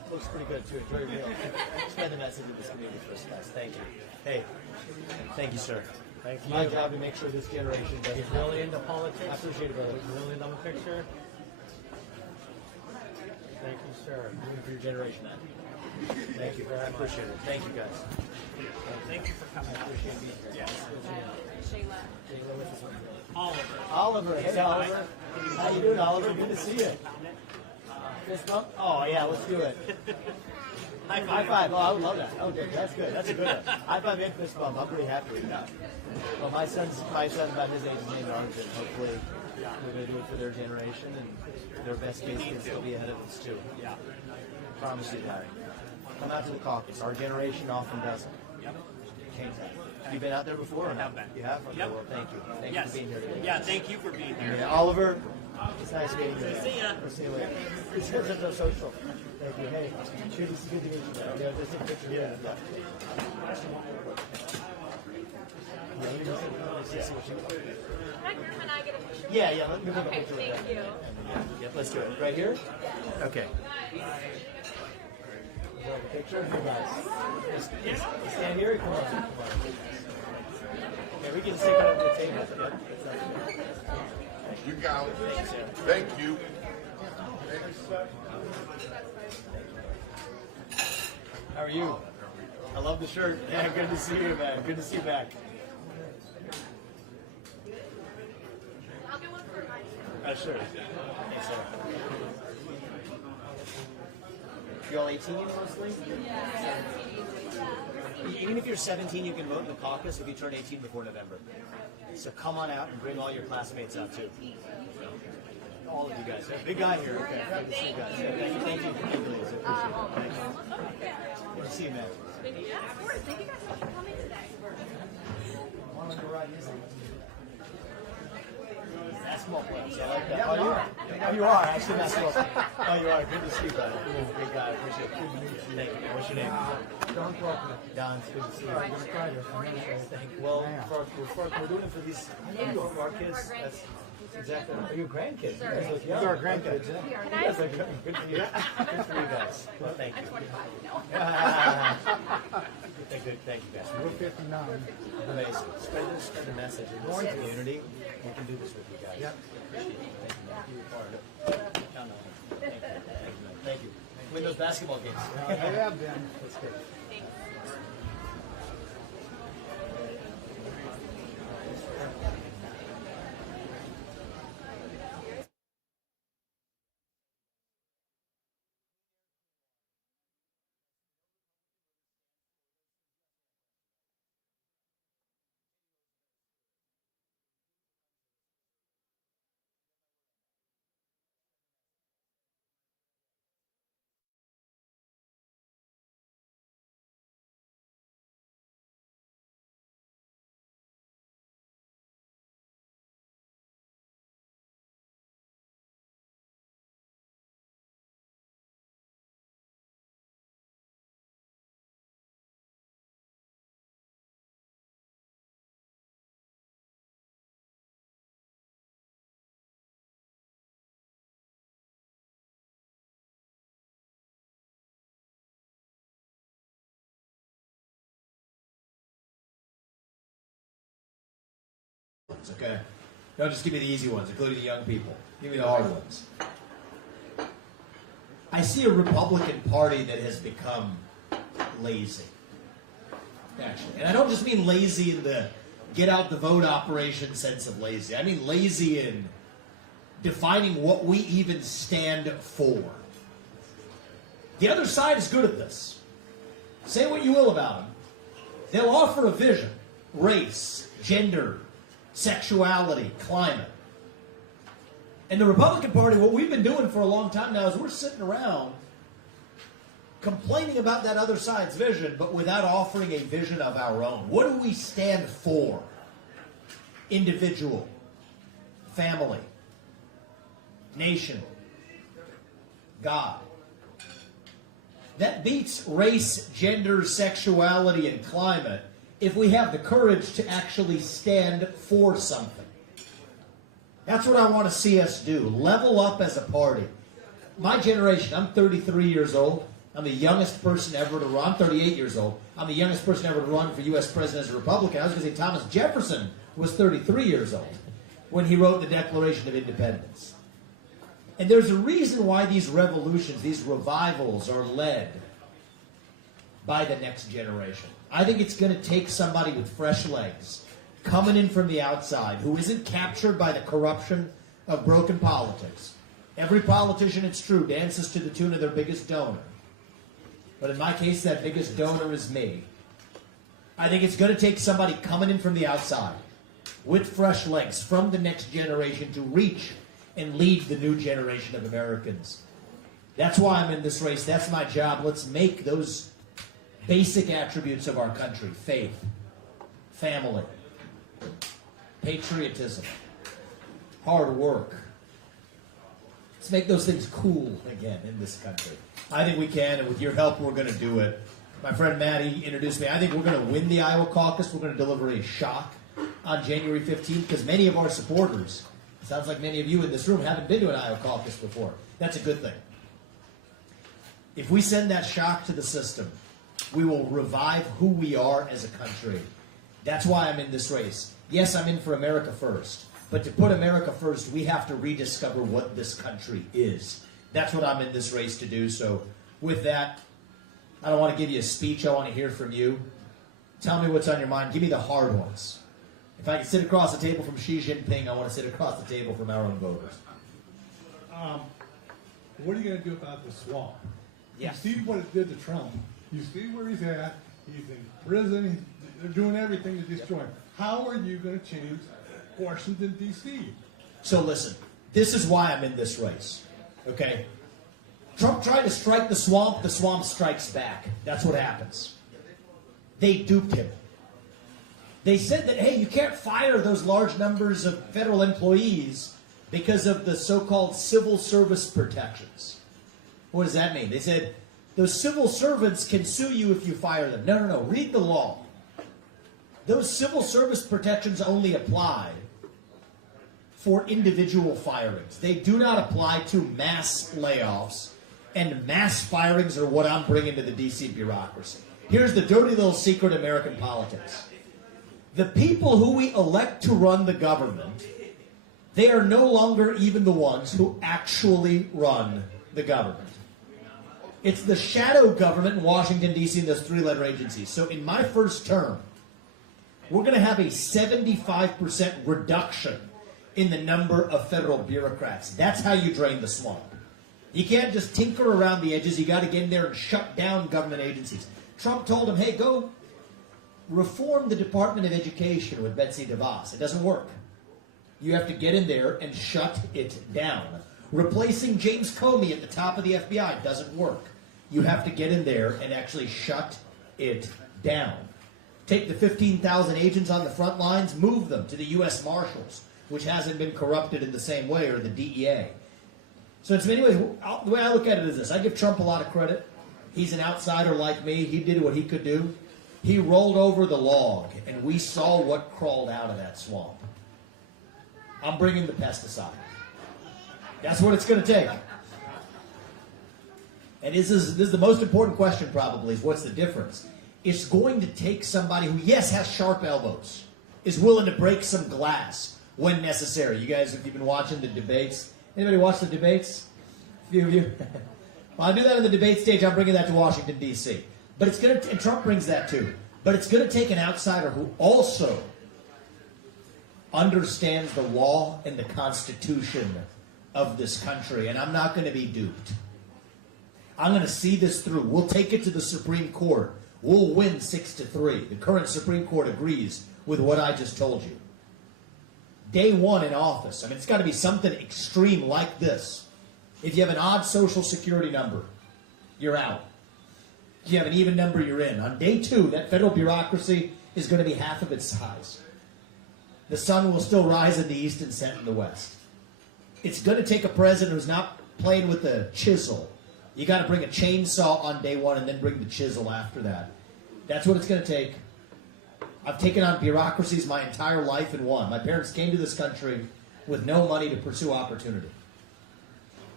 looks pretty good too. Enjoy your meal. Spread the message of this community for us, guys. Thank you. Hey, thank you, sir. Thank It's my job to make sure this generation does. He's really into politics. I appreciate it, brother. He's really into the picture. Thank you, sir. Doing for your generation, man. Thank you. I appreciate it. Thank you, guys. Thank you for coming. I appreciate being here. Yes. Shayla. Oliver. Hey, Oliver. How you doing, Oliver? Good to see you. Fist bump? Oh, yeah, let's do it. High five. Oh, I would love that. Oh, that's good. That's a good one. High five and fist bump. I'm pretty happy with that. Well, my son's about his age is named Arlington. Hopefully, we're going to do it for their generation, and their best case can still be ahead of us, too. Yeah. Promise you that. Come out to the caucus. Our generation often doesn't. Yep. Have you been out there before? Or not? You have? Okay, well, thank you. Thank you for being here today. Yeah, thank you for being here. Yeah, Oliver, it's nice meeting you. See ya. We'll see you later. It's good to social. Thank you. Hey, it's good to meet you. Yeah, just a picture. Yeah. Can I get a picture? Yeah, let me take a Okay, picture. thank you. Yep, let's do it. Right here? Okay. Picture? You guys. Just stand here or come on? Okay, we can sit on the table. You got it. Thank you. How are you? I love the shirt. Yeah, good to see you, man. Good to see you back. I'll get one for mine. Sure. Thanks, sir. You all 18 mostly? Yeah. Even if you're 17, you can vote in the caucus if you turn 18 before November. So come on out and bring all your classmates out too. All of you guys. Big guy here. Okay. Good to see you guys. Thank you. Thank you, ladies. I appreciate it. Good to see you, man. Yeah, of course. Thank you guys so much for coming today. Basketball players. I like that. Oh, you are actually basketball player. Oh, you are. Good to see you, brother. Big guy. I appreciate it. Good to meet you. Thank you. What's your name? Don Faulkner. Don, it's good to see you. I'm going to try this. I'm going to say Thank you. Well, we're doing it for these for our kids. That's exactly. Are you grandkids? These are our grandkids. Yes, good for you. Good for you guys. Well, thank you. Thank you, guys. We're 59. Amazing. Spread the message in this community. We can do this with you guys. Yep. Appreciate it. Thank you. You're part of it. Count on it. Thank you. Win those basketball games. They have been. That's good. Okay? Don't just give me the easy ones, including the young people. Give me the hard ones. I see a Republican Party that has become lazy. Actually. And I don't just mean lazy in the get out the vote operation sense of lazy. I mean lazy in defining what we even stand for. The other side is good at this. Say what you will about them. They'll offer a vision. Race, gender, sexuality, climate. And the Republican Party, what we've been doing for a long time now is we're sitting around complaining about that other side's vision, but without offering a vision of our own. What do we stand for? Individual, family, nation, God. That beats race, gender, sexuality, and climate if we have the courage to actually stand for something. That's what I want to see us do. Level up as a party. My generation, I'm 33 years old. I'm the youngest person ever to run. I'm 38 years old. I'm the youngest person ever to run for U.S. president as a Republican. I was going to say Thomas Jefferson was 33 years old when he wrote the Declaration of Independence. And there's a reason why these revolutions, these revivals are led by the next generation. I think it's going to take somebody with fresh legs coming in from the outside who isn't captured by the corruption of broken politics. Every politician, it's true, dances to the tune of their biggest donor. But in my case, that biggest donor is me. I think it's going to take somebody coming in from the outside with fresh legs from the next generation to reach and lead the new generation of Americans. That's why I'm in this race. That's my job. Let's make those basic attributes of our country: faith, family, patriotism, hard work. Let's make those things cool again in this country. I think we can, and with your help, we're going to do it. My friend Maddie introduced me. I think we're going to win the Iowa caucus. We're going to deliver a shock on January 15th because many of our supporters, sounds like many of you in this room, haven't been to an Iowa caucus before. That's a good thing. If we send that shock to the system, we will revive who we are as a country. That's why I'm in this race. Yes, I'm in for America first. But to put America first, we have to rediscover what this country is. That's what I'm in this race to do. So with that, I don't want to give you a speech. I want to hear from you. Tell me what's on your mind. Give me the hard ones. If I can sit across the table from Xi Jinping, I want to sit across the table from our own voters. What are you going to do about the swamp? Yes. You see what it did to Trump. You see where he's at. He's in prison. They're doing everything to destroy him. How are you going to change Washington, D.C.? So listen, this is why I'm in this race. Okay? Trump tried to strike the swamp strikes back. That's what happens. They duped him. They said that, hey, you can't fire those large numbers of federal employees because of the so-called civil service protections. What does that mean? They said those civil servants can sue you if you fire them. No. Read the law. Those civil service protections only apply for individual firings. They do not apply to mass layoffs, and mass firings are what I'm bringing to the D.C. bureaucracy. Here's the dirty little secret of American politics. The people who we elect to run the government, they are no longer even the ones who actually run the government. It's the shadow government in Washington, D.C. and those three-letter agencies. So in my first term, we're going to have a 75% reduction in the number of federal bureaucrats. That's how you drain the swamp. You can't just tinker around the edges. You got to get in there and shut down government agencies. Trump told him, hey, go reform the Department of Education with Betsy DeVos. It doesn't work. You have to get in there and shut it down. Replacing James Comey at the top of the FBI doesn't work. You have to get in there and actually shut it down. Take the 15,000 agents on the front lines, move them to the U.S. Marshals, which hasn't been corrupted in the same way, or the DEA. So in many ways, the way I look at it is this. I give Trump a lot of credit. He's an outsider like me. He did what he could do. He rolled over the log, and we saw what crawled out of that swamp. I'm bringing the pesticide. That's what it's going to take. And this is the most important question probably, is what's the difference? It's going to take somebody who, yes, has sharp elbows, is willing to break some glass when necessary. You guys, if you've been watching the debates, anybody watch the debates? A few of you? Well, I do that on the debate stage. I'm bringing that to Washington, D.C. But it's going to, and Trump brings that too. But it's going to take an outsider who also understands the law and the Constitution of this country. And I'm not going to be duped. I'm going to see this through. We'll take it to the Supreme Court. We'll win 6-3. The current Supreme Court agrees with what I just told you. Day one in office. I mean, it's got to be something extreme like this. If you have an odd social security number, you're out. If you have an even number, you're in. On day two, that federal bureaucracy is going to be half of its size. The sun will still rise in the east and set in the west. It's going to take a president who's not playing with a chisel. You got to bring a chainsaw on day one and then bring the chisel after that. That's what it's going to take. I've taken on bureaucracies my entire life and won. My parents came to this country with no money to pursue opportunity.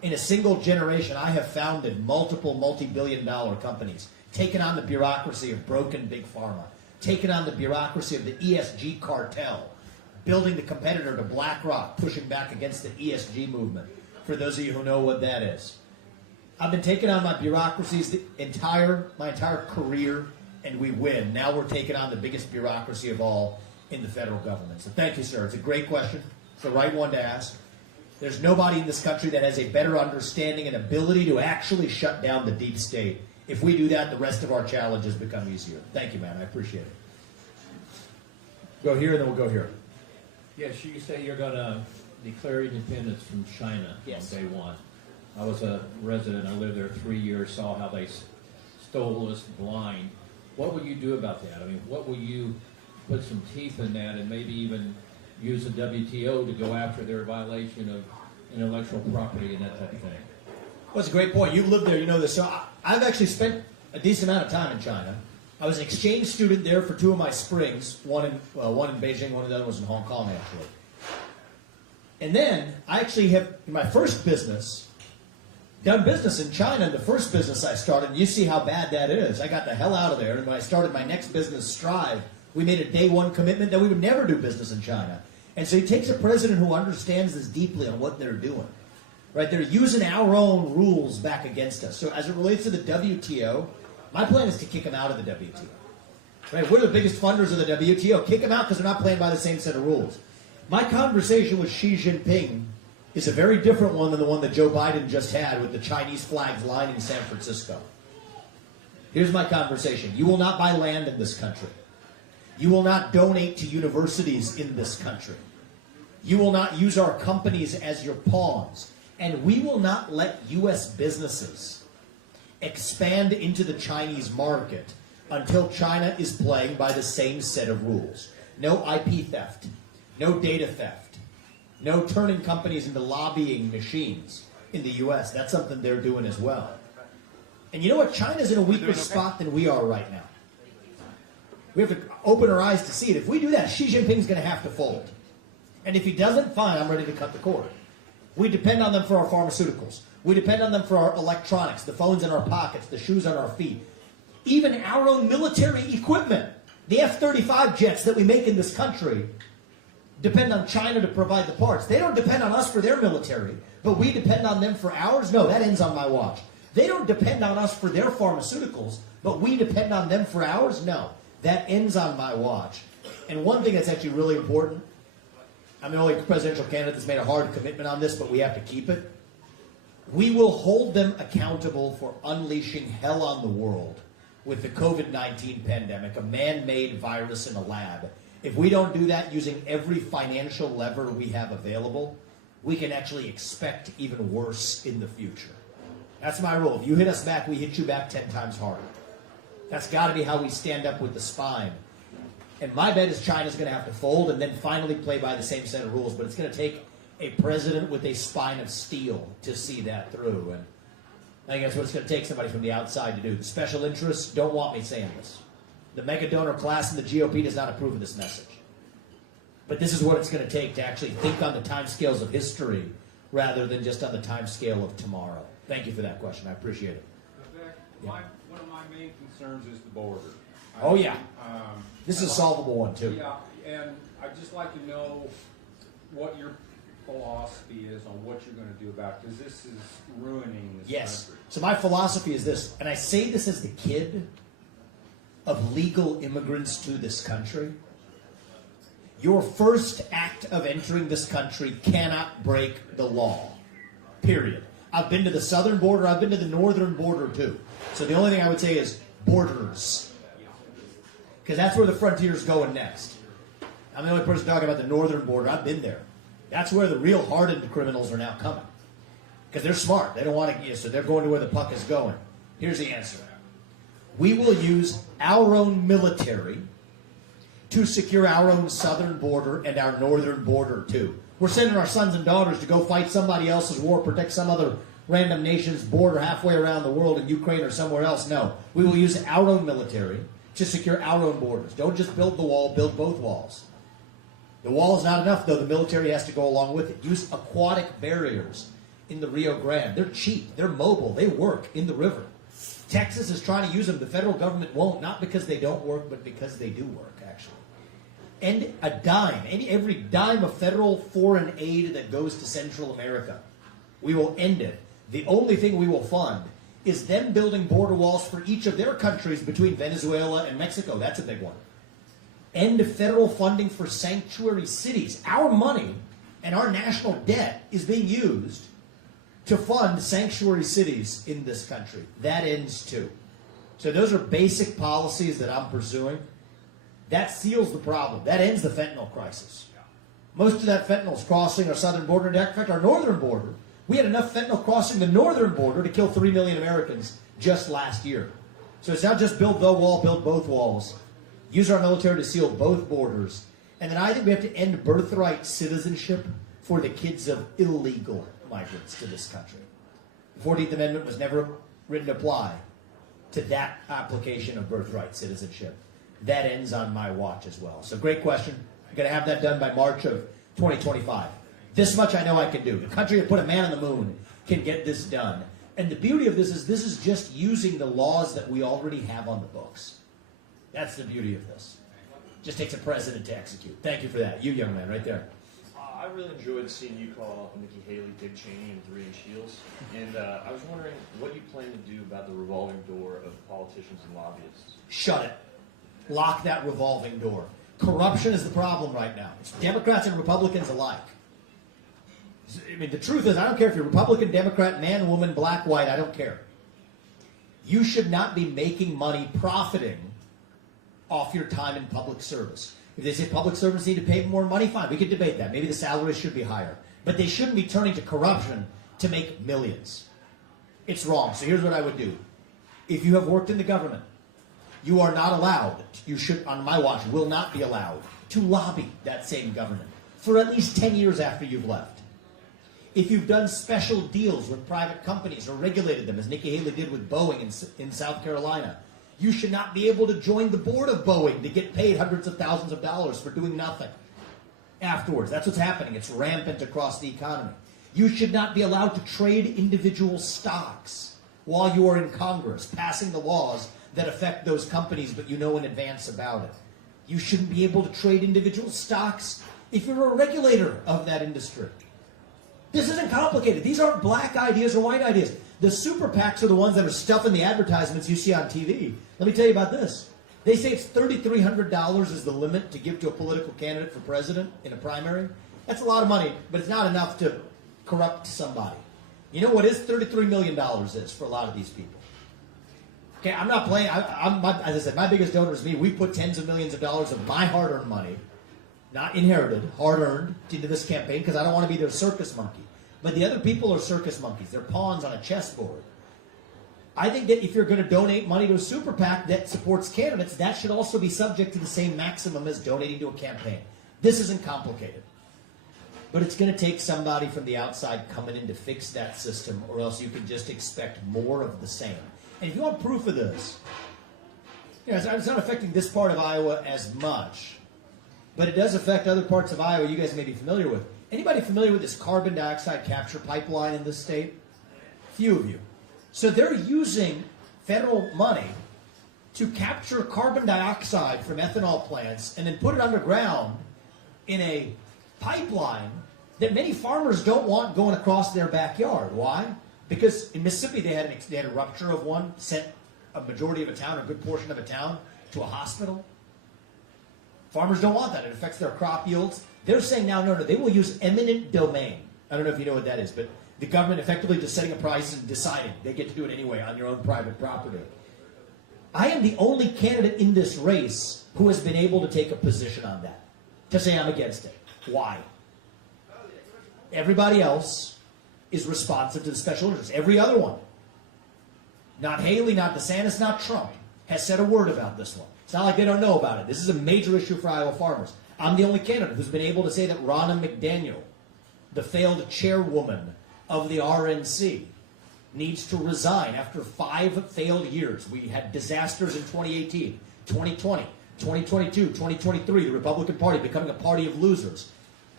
In a single generation, I have founded multiple multi-billion-dollar companies, taken on the bureaucracy of broken big pharma, taken on the bureaucracy of the ESG cartel, building the competitor to BlackRock, pushing back against the ESG movement, for those of you who know what that is. I've been taking on my bureaucracies my entire career, and we win. Now we're taking on the biggest bureaucracy of all in the federal government. So thank you, sir. It's a great question. It's the right one to ask. There's nobody in this country that has a better understanding and ability to actually shut down the deep state. If we do that, the rest of our challenges become easier. Thank you, man. I appreciate it. Go here, and then we'll go here. Yes, you say you're going to declare independence from China on day one. I was a resident. I lived there 3 years, saw how they stole us blind. What will you do about that? I mean, what will you put some teeth in that and maybe even use the WTO to go after their violation of intellectual property and that type of thing? Well, that's a great point. You've lived there, you know this. So I've actually spent a decent amount of time in China. I was an exchange student there for 2 of my springs, one in Beijing, one of the other was in Hong Kong, actually. And then I actually have, in my first business, done business in China. The first business I started, and you see how bad that is. I got the hell out of there, and when I started my next business, Strive, we made a day one commitment that we would never do business in China. And so it takes a president who understands this deeply on what they're doing. Right? They're using our own rules back against us. So as it relates to the WTO, my plan is to kick them out of the WTO. Right? We're the biggest funders of the WTO. Kick them out because they're not playing by the same set of rules. My conversation with Xi Jinping is a very different one than the one that Joe Biden just had with the Chinese flags lining San Francisco. Here's my conversation. You will not buy land in this country. You will not donate to universities in this country. You will not use our companies as your pawns. And we will not let U.S. businesses expand into the Chinese market until China is playing by the same set of rules. No IP theft. No data theft. No turning companies into lobbying machines in the U.S. That's something they're doing as well. And you know what? China's in a weaker spot than we are right now. We have to open our eyes to see it. If we do that, Xi Jinping's going to have to fold. And if he doesn't, fine, I'm ready to cut the cord. We depend on them for our pharmaceuticals. We depend on them for our electronics, the phones in our pockets, the shoes on our feet. Even our own military equipment, the F-35 jets that we make in this country, depend on China to provide the parts. They don't depend on us for their military, but we depend on them for ours? No, that ends on my watch. They don't depend on us for their pharmaceuticals, but we depend on them for ours? No, that ends on my watch. And one thing that's actually really important, I'm the only presidential candidate that's made a hard commitment on this, but we have to keep it. We will hold them accountable for unleashing hell on the world with the COVID-19 pandemic, a man-made virus in a lab. If we don't do that using every financial lever we have available, we can actually expect even worse in the future. That's my rule. If you hit us back, we hit you back 10 times harder. That's got to be how we stand up with the spine. And my bet is China's going to have to fold and then finally play by the same set of rules. But it's going to take a president with a spine of steel to see that through. And I think that's what it's going to take, somebody from the outside to do. The special interests don't want me saying this. The mega donor class in the GOP does not approve of this message. But this is what it's going to take to actually think on the timescales of history rather than just on the timescale of tomorrow. Thank you for that question. I appreciate it. Vivek, one of my main concerns is the border. Oh, yeah. This is a solvable one, too. Yeah, and I'd just like to know what your philosophy is on what you're going to do about it, because this is ruining this country. So my philosophy is this, and I say this as the kid of legal immigrants to this country. Your first act of entering this country cannot break the law. Period. I've been to the southern border. I've been to the northern border, too. So the only thing I would say is borders. Because that's where the frontier's going next. I'm the only person talking about the northern border. I've been there. That's where the real hardened criminals are now coming. Because they're smart. They don't want to, so they're going to where the puck is going. Here's the answer. We will use our own military to secure our own southern border and our northern border, too. We're sending our sons and daughters to go fight somebody else's war, protect some other random nation's border halfway around the world in Ukraine or somewhere else. No. We will use our own military to secure our own borders. Don't just build the wall, build both walls. The wall is not enough, though. The military has to go along with it. Use aquatic barriers in the Rio Grande. They're cheap. They're mobile. They work in the river. Texas is trying to use them. The federal government won't, not because they don't work, but because they do work, actually. And a dime, every dime of federal foreign aid that goes to Central America, we will end it. The only thing we will fund is them building border walls for each of their countries between Venezuela and Mexico. That's a big one. End federal funding for sanctuary cities. Our money and our national debt is being used to fund sanctuary cities in this country. That ends too. So those are basic policies that I'm pursuing. That seals the problem. That ends the fentanyl crisis. Most of that fentanyl is crossing our southern border. In fact, our northern border. We had enough fentanyl crossing the northern border to kill 3 million Americans just last year. So it's not just build the wall, build both walls. Use our military to seal both borders. And then I think we have to end birthright citizenship for the kids of illegal migrants to this country. The 14th Amendment was never written to apply to that application of birthright citizenship. That ends on my watch as well. So great question. I'm going to have that done by March of 2025. This much I know I can do. The country that put a man on the moon can get this done. And the beauty of this is just using the laws that we already have on the books. That's the beauty of this. Just takes a president to execute. Thank you for that. You young man right there. I really enjoyed seeing you call Nikki Haley, Dick Cheney, and 3-inch heels. And I was wondering what you plan to do about the revolving door of politicians and lobbyists. Shut it. Lock that revolving door. Corruption is the problem right now. It's Democrats and Republicans alike. I mean, the truth is, I don't care if you're Republican, Democrat, man, woman, black, white, I don't care. You should not be making money profiting off your time in public service. If they say public servants need to pay more money, fine, we could debate that. Maybe the salaries should be higher. But they shouldn't be turning to corruption to make millions. It's wrong. So here's what I would do. If you have worked in the government, you are not allowed, you should, on my watch, will not be allowed to lobby that same government for at least 10 years after you've left. If you've done special deals with private companies or regulated them, as Nikki Haley did with Boeing in South Carolina, you should not be able to join the board of Boeing to get paid hundreds of thousands of dollars for doing nothing afterwards. That's what's happening. It's rampant across the economy. You should not be allowed to trade individual stocks while you are in Congress, passing the laws that affect those companies, but you know in advance about it. You shouldn't be able to trade individual stocks if you're a regulator of that industry. This isn't complicated. These aren't black ideas or white ideas. The super PACs are the ones that are stuffing the advertisements you see on TV. Let me tell you about this. They say it's $3,300 is the limit to give to a political candidate for president in a primary. That's a lot of money, but it's not enough to corrupt somebody. You know what is $33 million is for a lot of these people? Okay, I'm not playing. As I said, my biggest donor is me. We put tens of millions of dollars of my hard-earned money, not inherited, hard-earned, into this campaign because I don't want to be their circus monkey. But the other people are circus monkeys. They're pawns on a chessboard. I think that if you're going to donate money to a super PAC that supports candidates, that should also be subject to the same maximum as donating to a campaign. This isn't complicated. But it's going to take somebody from the outside coming in to fix that system, or else you can just expect more of the same. And if you want proof of this, you know, it's not affecting this part of Iowa as much, but it does affect other parts of Iowa you guys may be familiar with. Anybody familiar with this carbon dioxide capture pipeline in this state? Few of you. So they're using federal money to capture carbon dioxide from ethanol plants and then put it underground in a pipeline that many farmers don't want going across their backyard. Why? Because in Mississippi they had a rupture of one, sent a majority of a town, a good portion of a town, to a hospital. Farmers don't want that. It affects their crop yields. They're saying now, no, they will use eminent domain. I don't know if you know what that is, but the government effectively just setting a price and deciding. They get to do it anyway on your own private property. I am the only candidate in this race who has been able to take a position on that, to say I'm against it. Why? Everybody else is responsive to the special interests. Every other one, not Haley, not DeSantis, not Trump, has said a word about this one. It's not like they don't know about it. This is a major issue for Iowa farmers. I'm the only candidate who's been able to say that Ronna McDaniel, the failed chairwoman of the RNC, needs to resign after 5 failed years. We had disasters in 2018, 2020, 2022, 2023, the Republican Party becoming a party of losers.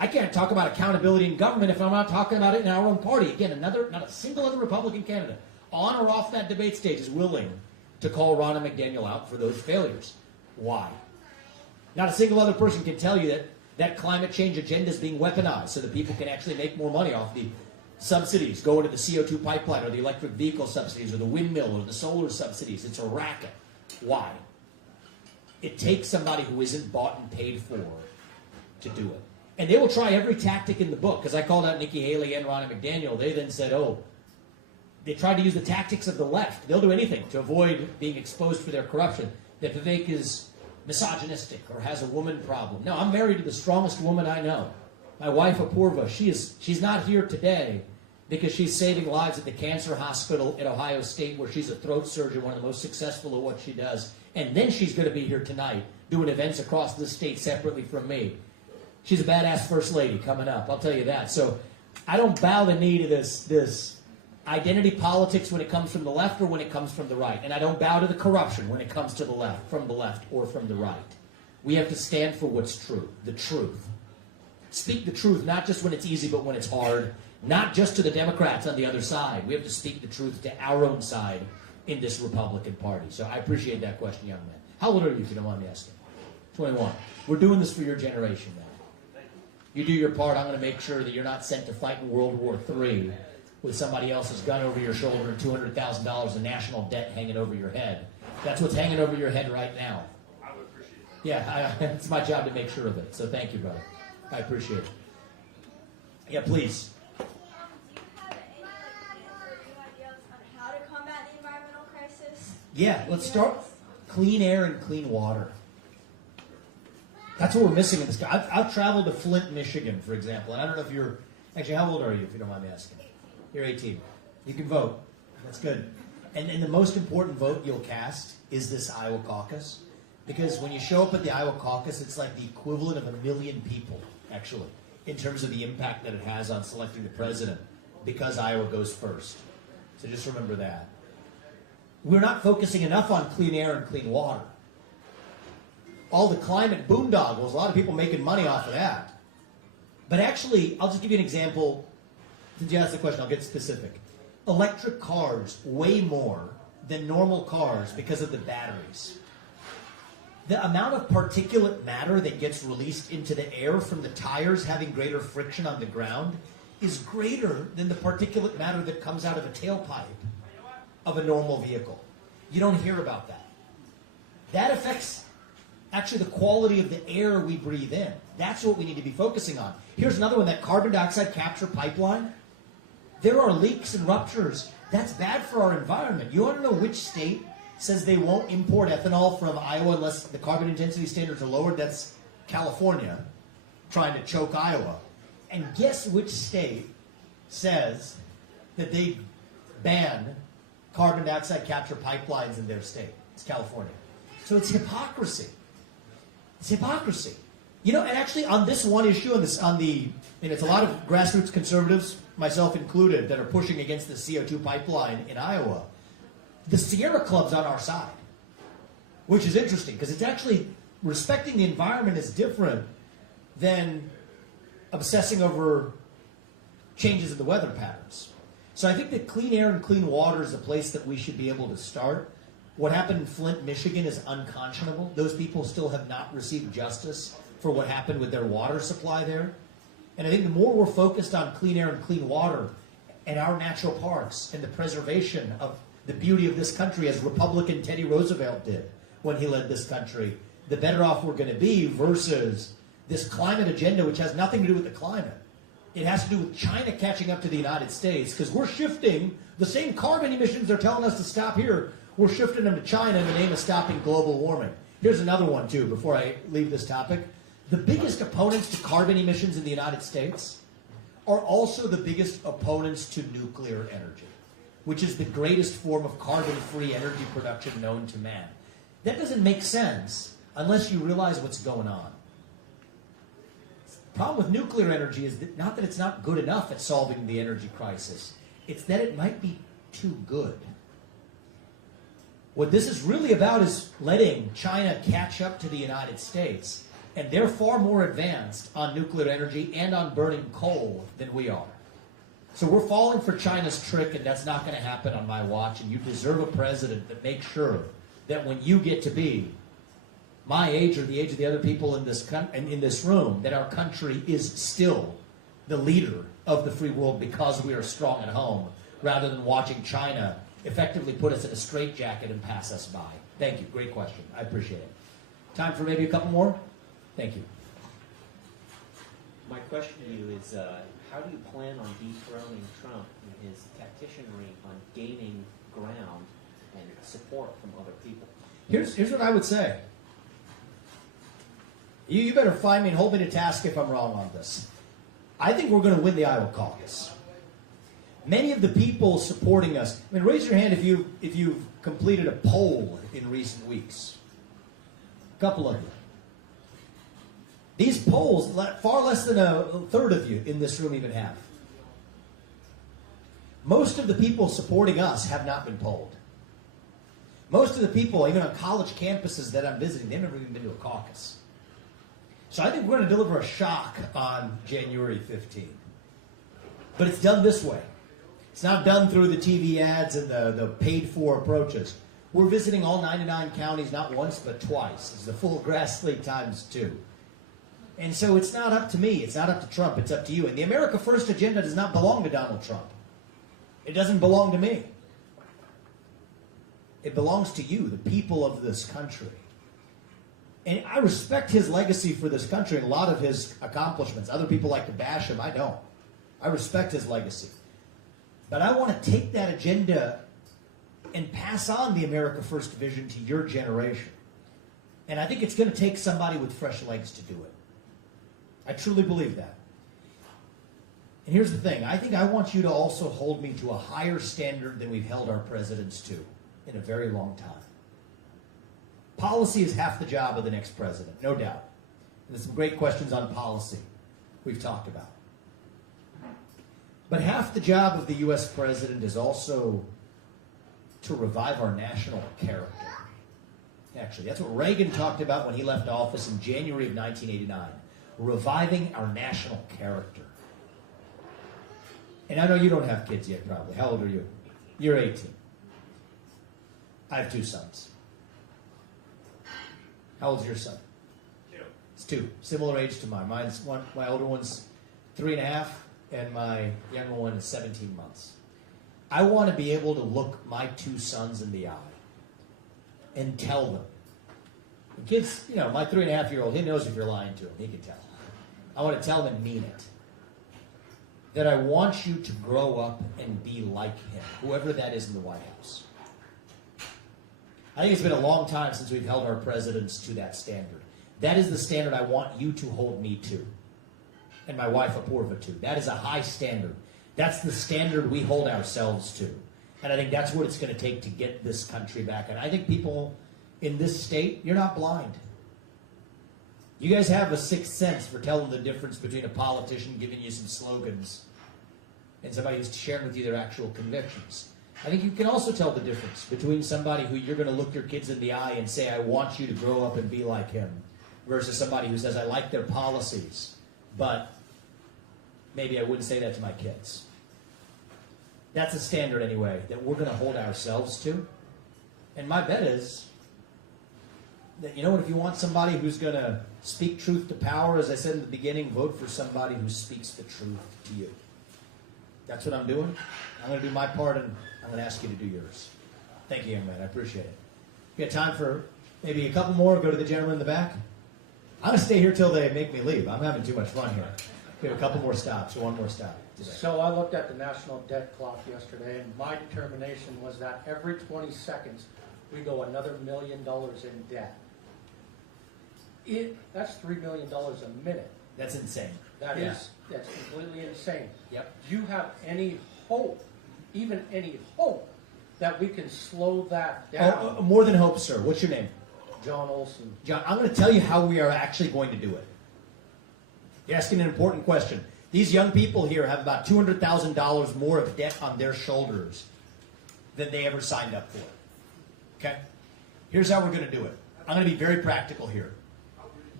I can't talk about accountability in government if I'm not talking about it in our own party. Again, not a single other Republican candidate on or off that debate stage is willing to call Ronna McDaniel out for those failures. Why? Not a single other person can tell you that that climate change agenda is being weaponized so that people can actually make more money off the subsidies going to the CO2 pipeline or the electric vehicle subsidies or the windmill or the solar subsidies. It's a racket. Why? It takes somebody who isn't bought and paid for to do it. And they will try every tactic in the book, because I called out Nikki Haley and Ronna McDaniel. They then said, oh, they tried to use the tactics of the left. They'll do anything to avoid being exposed for their corruption. That Vivek is misogynistic or has a woman problem. No, I'm married to the strongest woman I know. My wife, Apurva, she's not here today because she's saving lives at the cancer hospital at Ohio State, where she's a throat surgeon, one of the most successful at what she does. And then she's going to be here tonight doing events across the state separately from me. She's a badass first lady coming up, I'll tell you that. So I don't bow the knee to this identity politics when it comes from the left or when it comes from the right. And I don't bow to the corruption when it comes to the left, from the left or from the right. We have to stand for what's true, the truth. Speak the truth, not just when it's easy, but when it's hard. Not just to the Democrats on the other side. We have to speak the truth to our own side in this Republican Party. So I appreciate that question, young man. How old are you, if you don't mind me asking? 21. We're doing this for your generation, man. You do your part. I'm going to make sure that you're not sent to fight in World War III with somebody else's gun over your shoulder and $200,000 in national debt hanging over your head. That's what's hanging over your head right now. I would appreciate that. Yeah, it's my job to make sure of it. So thank you, brother. I appreciate it. Yeah, please. Do you have any new ideas on how to combat the environmental crisis? Yeah, let's start clean air and clean water. That's what we're missing in this. I've traveled to Flint, Michigan, for example, and I don't know if you're actually, how old are you, if you don't mind me asking? You're 18. You can vote. That's good. And the most important vote you'll cast is this Iowa caucus, because when you show up at the Iowa caucus, it's like the equivalent of 1 million people, actually, in terms of the impact that it has on selecting the president, because Iowa goes first. So just remember that. We're not focusing enough on clean air and clean water. All the climate boondoggles, a lot of people making money off of that. But actually, I'll just give you an example. Since you asked the question, I'll get specific. Electric cars weigh more than normal cars because of the batteries. The amount of particulate matter that gets released into the air from the tires having greater friction on the ground is greater than the particulate matter that comes out of a tailpipe of a normal vehicle. You don't hear about that. That affects actually the quality of the air we breathe in. That's what we need to be focusing on. Here's another one, that carbon dioxide capture pipeline. There are leaks and ruptures. That's bad for our environment. You want to know which state says they won't import ethanol from Iowa unless the carbon intensity standards are lowered? That's California, trying to choke Iowa. And guess which state says that they ban carbon dioxide capture pipelines in their state? It's California. So it's hypocrisy. It's hypocrisy. You know, and actually on this one issue, and it's a lot of grassroots conservatives, myself included, that are pushing against the CO2 pipeline in Iowa. The Sierra Club's on our side, which is interesting, because it's actually, respecting the environment is different than obsessing over changes in the weather patterns. So I think that clean air and clean water is a place that we should be able to start. What happened in Flint, Michigan is unconscionable. Those people still have not received justice for what happened with their water supply there. And I think the more we're focused on clean air and clean water and our natural parks and the preservation of the beauty of this country, as Republican Teddy Roosevelt did when he led this country, the better off we're going to be, versus this climate agenda, which has nothing to do with the climate. It has to do with China catching up to the United States, because we're shifting the same carbon emissions they're telling us to stop here. We're shifting them to China in the name of stopping global warming. Here's another one, too, before I leave this topic. The biggest opponents to carbon emissions in the United States are also the biggest opponents to nuclear energy, which is the greatest form of carbon-free energy production known to man. That doesn't make sense unless you realize what's going on. The problem with nuclear energy is that not that it's not good enough at solving the energy crisis, it's that it might be too good. What this is really about is letting China catch up to the United States And they're far more advanced on nuclear energy and on burning coal than we are. So we're falling for China's trick, and that's not going to happen on my watch. And you deserve a president that makes sure that when you get to be my age or the age of the other people in this room, that our country is still the leader of the free world because we are strong at home, rather than watching China effectively put us in a straitjacket and pass us by. Thank you. Great question. I appreciate it. Time for maybe a couple more? Thank you. My question to you is, how do you plan on dethroning Trump in his tacticianry on gaining ground and support from other people? Here's what I would say. You better find me and hold me to task if I'm wrong on this. I think we're going to win the Iowa caucus. Many of the people supporting us, I mean, raise your hand if you've completed a poll in recent weeks. A couple of you. These polls, far less than a third of you in this room even have. Most of the people supporting us have not been polled. Most of the people, even on college campuses that I'm visiting, they've never even been to a caucus. So I think we're going to deliver a shock on January 15th. But it's done this way. It's not done through the TV ads and the paid-for approaches. We're visiting all 99 counties not once but twice. It's the full grass league times 2. And so it's not up to me. It's not up to Trump. It's up to you. And the America First agenda does not belong to Donald Trump. It doesn't belong to me. It belongs to you, the people of this country. And I respect his legacy for this country and a lot of his accomplishments. Other people like to bash him. I don't. I respect his legacy. But I want to take that agenda and pass on the America First vision to your generation. And I think it's going to take somebody with fresh legs to do it. I truly believe that. And here's the thing. I think I want you to also hold me to a higher standard than we've held our presidents to in a very long time. Policy is half the job of the next president, no doubt. And there's some great questions on policy we've talked about. But half the job of the U.S. president is also to revive our national character. Actually, that's what Reagan talked about when he left office in January of 1989. Reviving our national character. And I know you don't have kids yet, probably. How old are you? You're 18. I have 2 sons. How old's your son? 2. It's 2. Similar age to mine. My older one's 3.5, and my younger one is 17 months. I want to be able to look my 2 sons in the eye and tell them. The kids, my 3.5-year-old, he knows if you're lying to him. He can tell. I want to tell him and mean it. That I want you to grow up and be like him, whoever that is in the White House. I think it's been a long time since we've held our presidents to that standard. That is the standard I want you to hold me to. And my wife Apurva to. That is a high standard. That's the standard we hold ourselves to. And I think that's what it's going to take to get this country back. And I think people in this state, you're not blind. You guys have a sixth sense for telling the difference between a politician giving you some slogans and somebody who's sharing with you their actual convictions. I think you can also tell the difference between somebody who you're going to look your kids in the eye and say, I want you to grow up and be like him, versus somebody who says, I like their policies, but maybe I wouldn't say that to my kids. That's a standard, anyway, that we're going to hold ourselves to. And my bet is that, if you want somebody who's going to speak truth to power, as I said in the beginning, vote for somebody who speaks the truth to you. That's what I'm doing. I'm going to do my part, and I'm going to ask you to do yours. Thank you, young man. I appreciate it. We got time for maybe a couple more. Go to the gentleman in the back. I'm going to stay here till they make me leave. I'm having too much fun here. We have a couple more stops, or one more stop today. So I looked at the national debt clock yesterday, and my determination was that every 20 seconds we go another $1 million in debt. That's $3 million a minute. That's insane. That's completely insane. Yep. Do you have any hope, even any hope, that we can slow that down? More than hope, sir. What's your name? John Olson. John, I'm going to tell you how we are actually going to do it. You're asking an important question. These young people here have about $200,000 more of debt on their shoulders than they ever signed up for. Okay? Here's how we're going to do it. I'm going to be very practical here.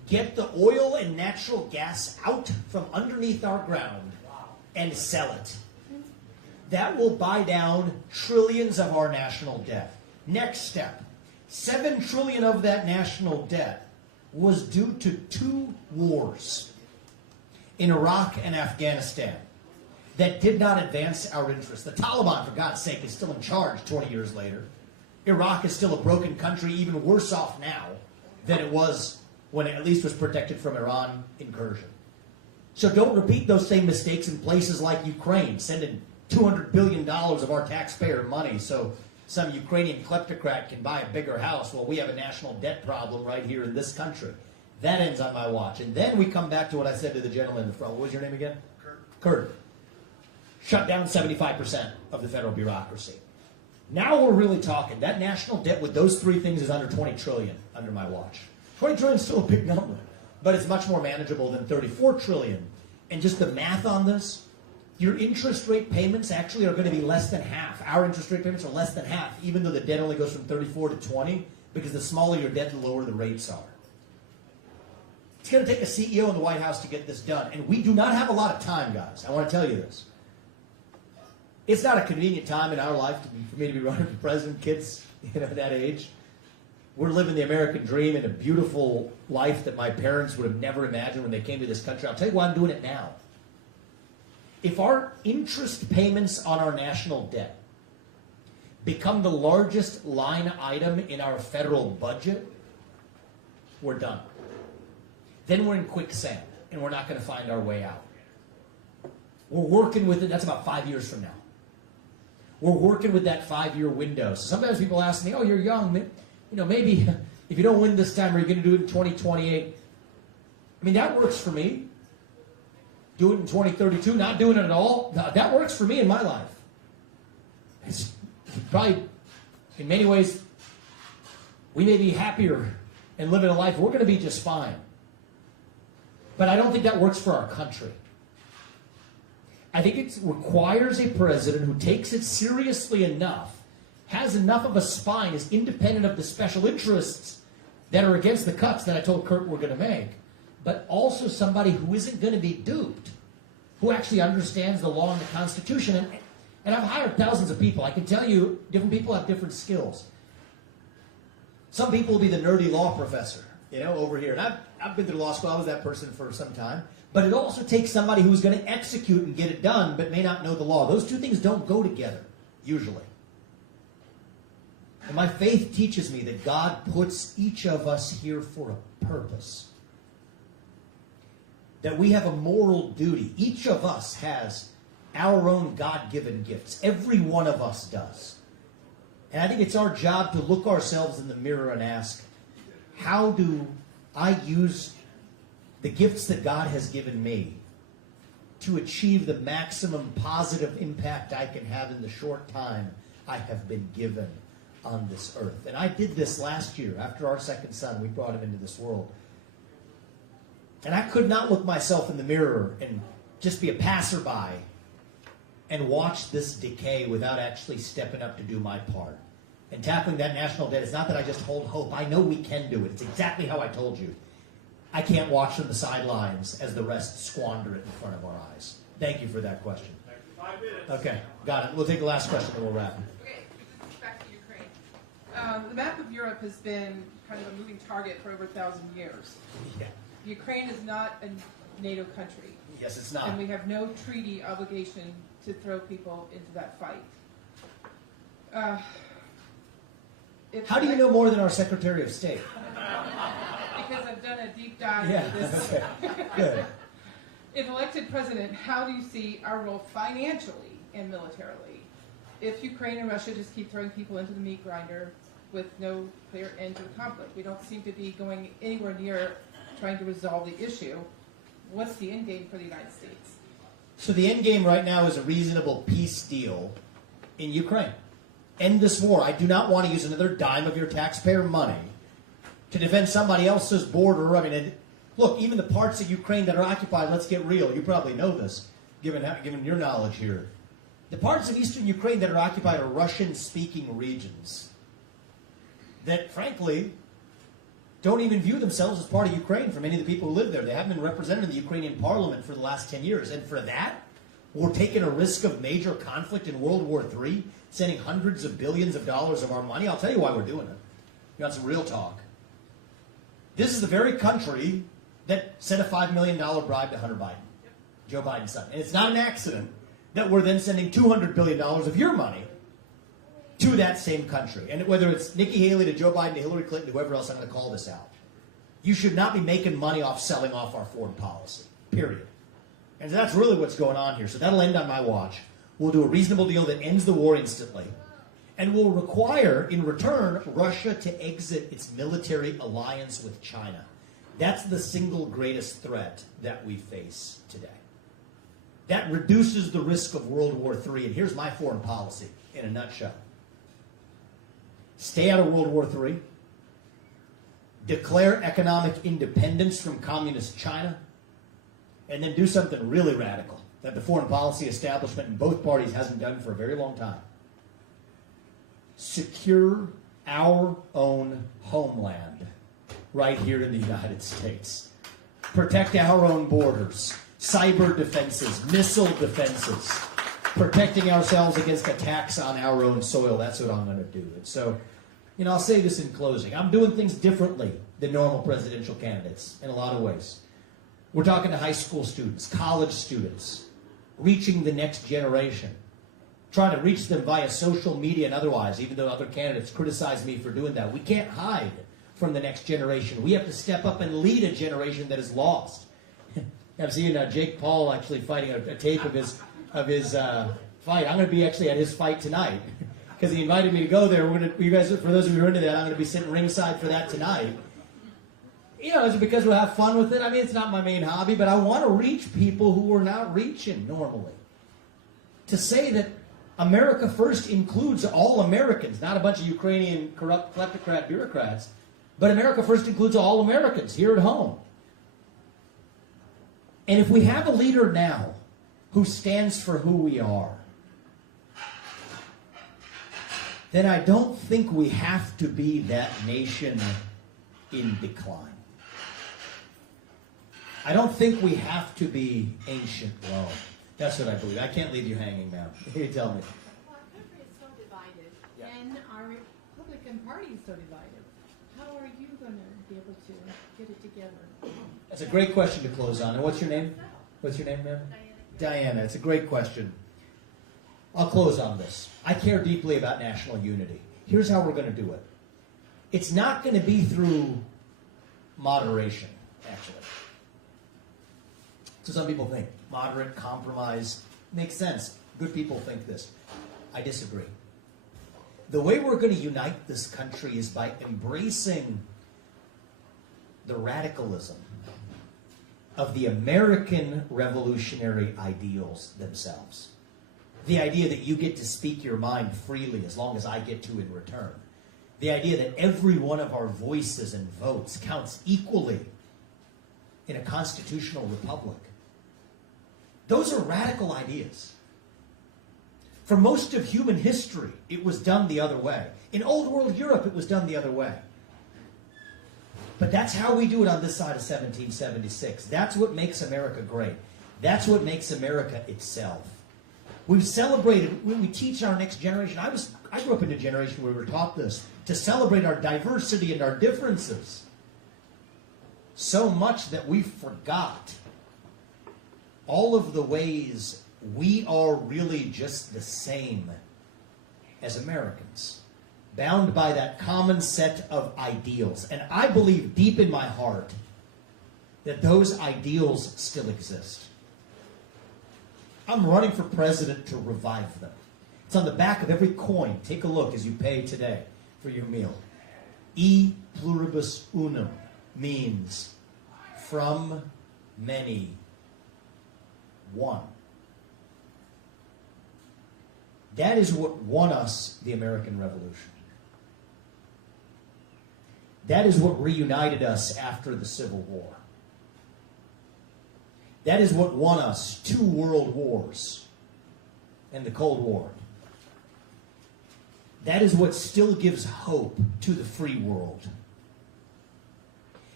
get the oil and natural gas out from underneath our ground and sell it. That will buy down trillions of our national debt. Next step, $7 trillion of that national debt was due to 2 wars in Iraq and Afghanistan that did not advance our interests. The Taliban, for God's sake, is still in charge 20 years later. Iraq is still a broken country, even worse off now than it was when it at least was protected from Iran incursion. So don't repeat those same mistakes in places like Ukraine, sending $200 billion of our taxpayer money so some Ukrainian kleptocrat can buy a bigger house while we have a national debt problem right here in this country. That ends on my watch. And then we come back to what I said to the gentleman in the front. What was your name again? Kurt. Shut down 75% of the federal bureaucracy. Now we're really talking. That national debt with those 3 things is under $20 trillion under my watch. 20 trillion is still a big number, but it's much more manageable than 34 trillion. And just the math on this, your interest rate payments actually are going to be less than half. Our interest rate payments are less than half, even though the debt only goes from 34 to 20, because the smaller your debt, the lower the rates are. It's going to take a CEO in the White House to get this done, and we do not have a lot of time, guys. I want to tell you this. It's not a convenient time in our life for me to be running for president. Kids, that age. We're living the American dream in a beautiful life that my parents would have never imagined when they came to this country. I'll tell you why I'm doing it now. If our interest payments on our national debt become the largest line item in our federal budget, we're done. Then we're in quicksand, and we're not going to find our way out. We're working with it. That's about 5 years from now. We're working with that 5-year window. So sometimes people ask me, oh, you're young. Maybe if you don't win this time, are you going to do it in 2028? I mean, that works for me. Do it in 2032, not doing it at all. That works for me in my life. It's probably, in many ways, we may be happier and living a life. We're going to be just fine. But I don't think that works for our country. I think it requires a president who takes it seriously enough, has enough of a spine, is independent of the special interests that are against the cuts that I told Kurt we're going to make, but also somebody who isn't going to be duped, who actually understands the law and the Constitution. And I've hired thousands of people. I can tell you, different people have different skills. Some people will be the nerdy law professor, over here. And I've been through law school. I was that person for some time. But it also takes somebody who's going to execute and get it done, but may not know the law. Those 2 things don't go together, usually. And my faith teaches me that God puts each of us here for a purpose. That we have a moral duty. Each of us has our own God-given gifts. Every one of us does. And I think it's our job to look ourselves in the mirror and ask, how do I use the gifts that God has given me to achieve the maximum positive impact I can have in the short time I have been given on this earth? And I did this last year. After our second son, we brought him into this world. And I could not look myself in the mirror and just be a passerby and watch this decay without actually stepping up to do my part. And tackling that national debt, it's not that I just hold hope. I know we can do it. It's exactly how I told you. I can't watch from the sidelines as the rest squander it in front of our eyes. Thank you for that question. 5 minutes. Okay, got it. We'll take the last question and we'll wrap. Okay, this is back to Ukraine. The map of Europe has been kind of a moving target for over 1,000 years. Yeah. Ukraine is not a NATO country. Yes, it's not. And we have no treaty obligation to throw people into that fight. How do you know more than our Secretary of State? Because I've done a deep dive into this. Okay. Good. If elected president, how do you see our role financially and militarily? If Ukraine and Russia just keep throwing people into the meat grinder with no clear end to the conflict, we don't seem to be going anywhere near trying to resolve the issue. What's the end game for the United States? So the end game right now is a reasonable peace deal in Ukraine. End this war. I do not want to use another dime of your taxpayer money to defend somebody else's border. I mean, look, even the parts of Ukraine that are occupied, let's get real. You probably know this, given your knowledge here. The parts of eastern Ukraine that are occupied are Russian-speaking regions that, frankly, don't even view themselves as part of Ukraine for many of the people who live there. They haven't been represented in the Ukrainian parliament for the last 10 years. And for that, we're taking a risk of major conflict in World War III, sending hundreds of billions of dollars of our money. I'll tell you why we're doing it. You want some real talk? This is the very country that sent a $5 million bribe to Hunter Biden, Joe Biden's son. And it's not an accident that we're then sending $200 billion of your money to that same country. And whether it's Nikki Haley to Joe Biden to Hillary Clinton, whoever else, I'm going to call this out. You should not be making money off selling off our foreign policy, period. And so that's really what's going on here. So that'll end on my watch. We'll do a reasonable deal that ends the war instantly. And will require, in return, Russia to exit its military alliance with China. That's the single greatest threat that we face today. That reduces the risk of World War III. And here's my foreign policy in a nutshell. Stay out of World War III. Declare economic independence from communist China. And then do something really radical that the foreign policy establishment in both parties hasn't done for a very long time. Secure our own homeland right here in the United States. Protect our own borders. Cyber defenses, missile defenses. Protecting ourselves against attacks on our own soil. That's what I'm going to do. And so, I'll say this in closing. I'm doing things differently than normal presidential candidates in a lot of ways. We're talking to high school students, college students, reaching the next generation, trying to reach them via social media and otherwise, even though other candidates criticize me for doing that. We can't hide from the next generation. We have to step up and lead a generation that is lost. I'm seeing Jake Paul actually fighting a tape of his fight. I'm going to be actually at his fight tonight because he invited me to go there. You guys, for those of you who are into that, I'm going to be sitting ringside for that tonight. Is it because we'll have fun with it? I mean, it's not my main hobby, but I want to reach people who are not reaching normally. To say that America First includes all Americans, not a bunch of Ukrainian corrupt kleptocrat bureaucrats, but America First includes all Americans here at home. And if we have a leader now who stands for who we are, then I don't think we have to be that nation in decline. I don't think we have to be ancient Rome. That's what I believe. I can't leave you hanging now. You tell me. Well, our country is so divided, and our Republican Party is so divided. How are you going to be able to get it together? That's a great question to close on. And what's your name? What's your name, ma'am? Diana. It's a great question. I'll close on this. I care deeply about national unity. Here's how we're going to do it. It's not going to be through moderation, actually. So some people think moderate, compromise, makes sense. Good people think this. I disagree. The way we're going to unite this country is by embracing the radicalism of the American revolutionary ideals themselves. The idea that you get to speak your mind freely as long as I get to in return. The idea that every one of our voices and votes counts equally in a constitutional republic. Those are radical ideas. For most of human history, it was done the other way. In old world Europe, it was done the other way. But that's how we do it on this side of 1776. That's what makes America great. That's what makes America itself. We've celebrated, when we teach our next generation, I grew up in a generation where we were taught this, to celebrate our diversity and our differences. So much that we forgot all of the ways we are really just the same as Americans, bound by that common set of ideals. And I believe deep in my heart that those ideals still exist. I'm running for president to revive them. It's on the back of every coin. Take a look as you pay today for your meal. E pluribus unum means from many, one. That is what won us the American Revolution. That is what reunited us after the Civil War. That is what won us 2 world wars and the Cold War. That is what still gives hope to the free world.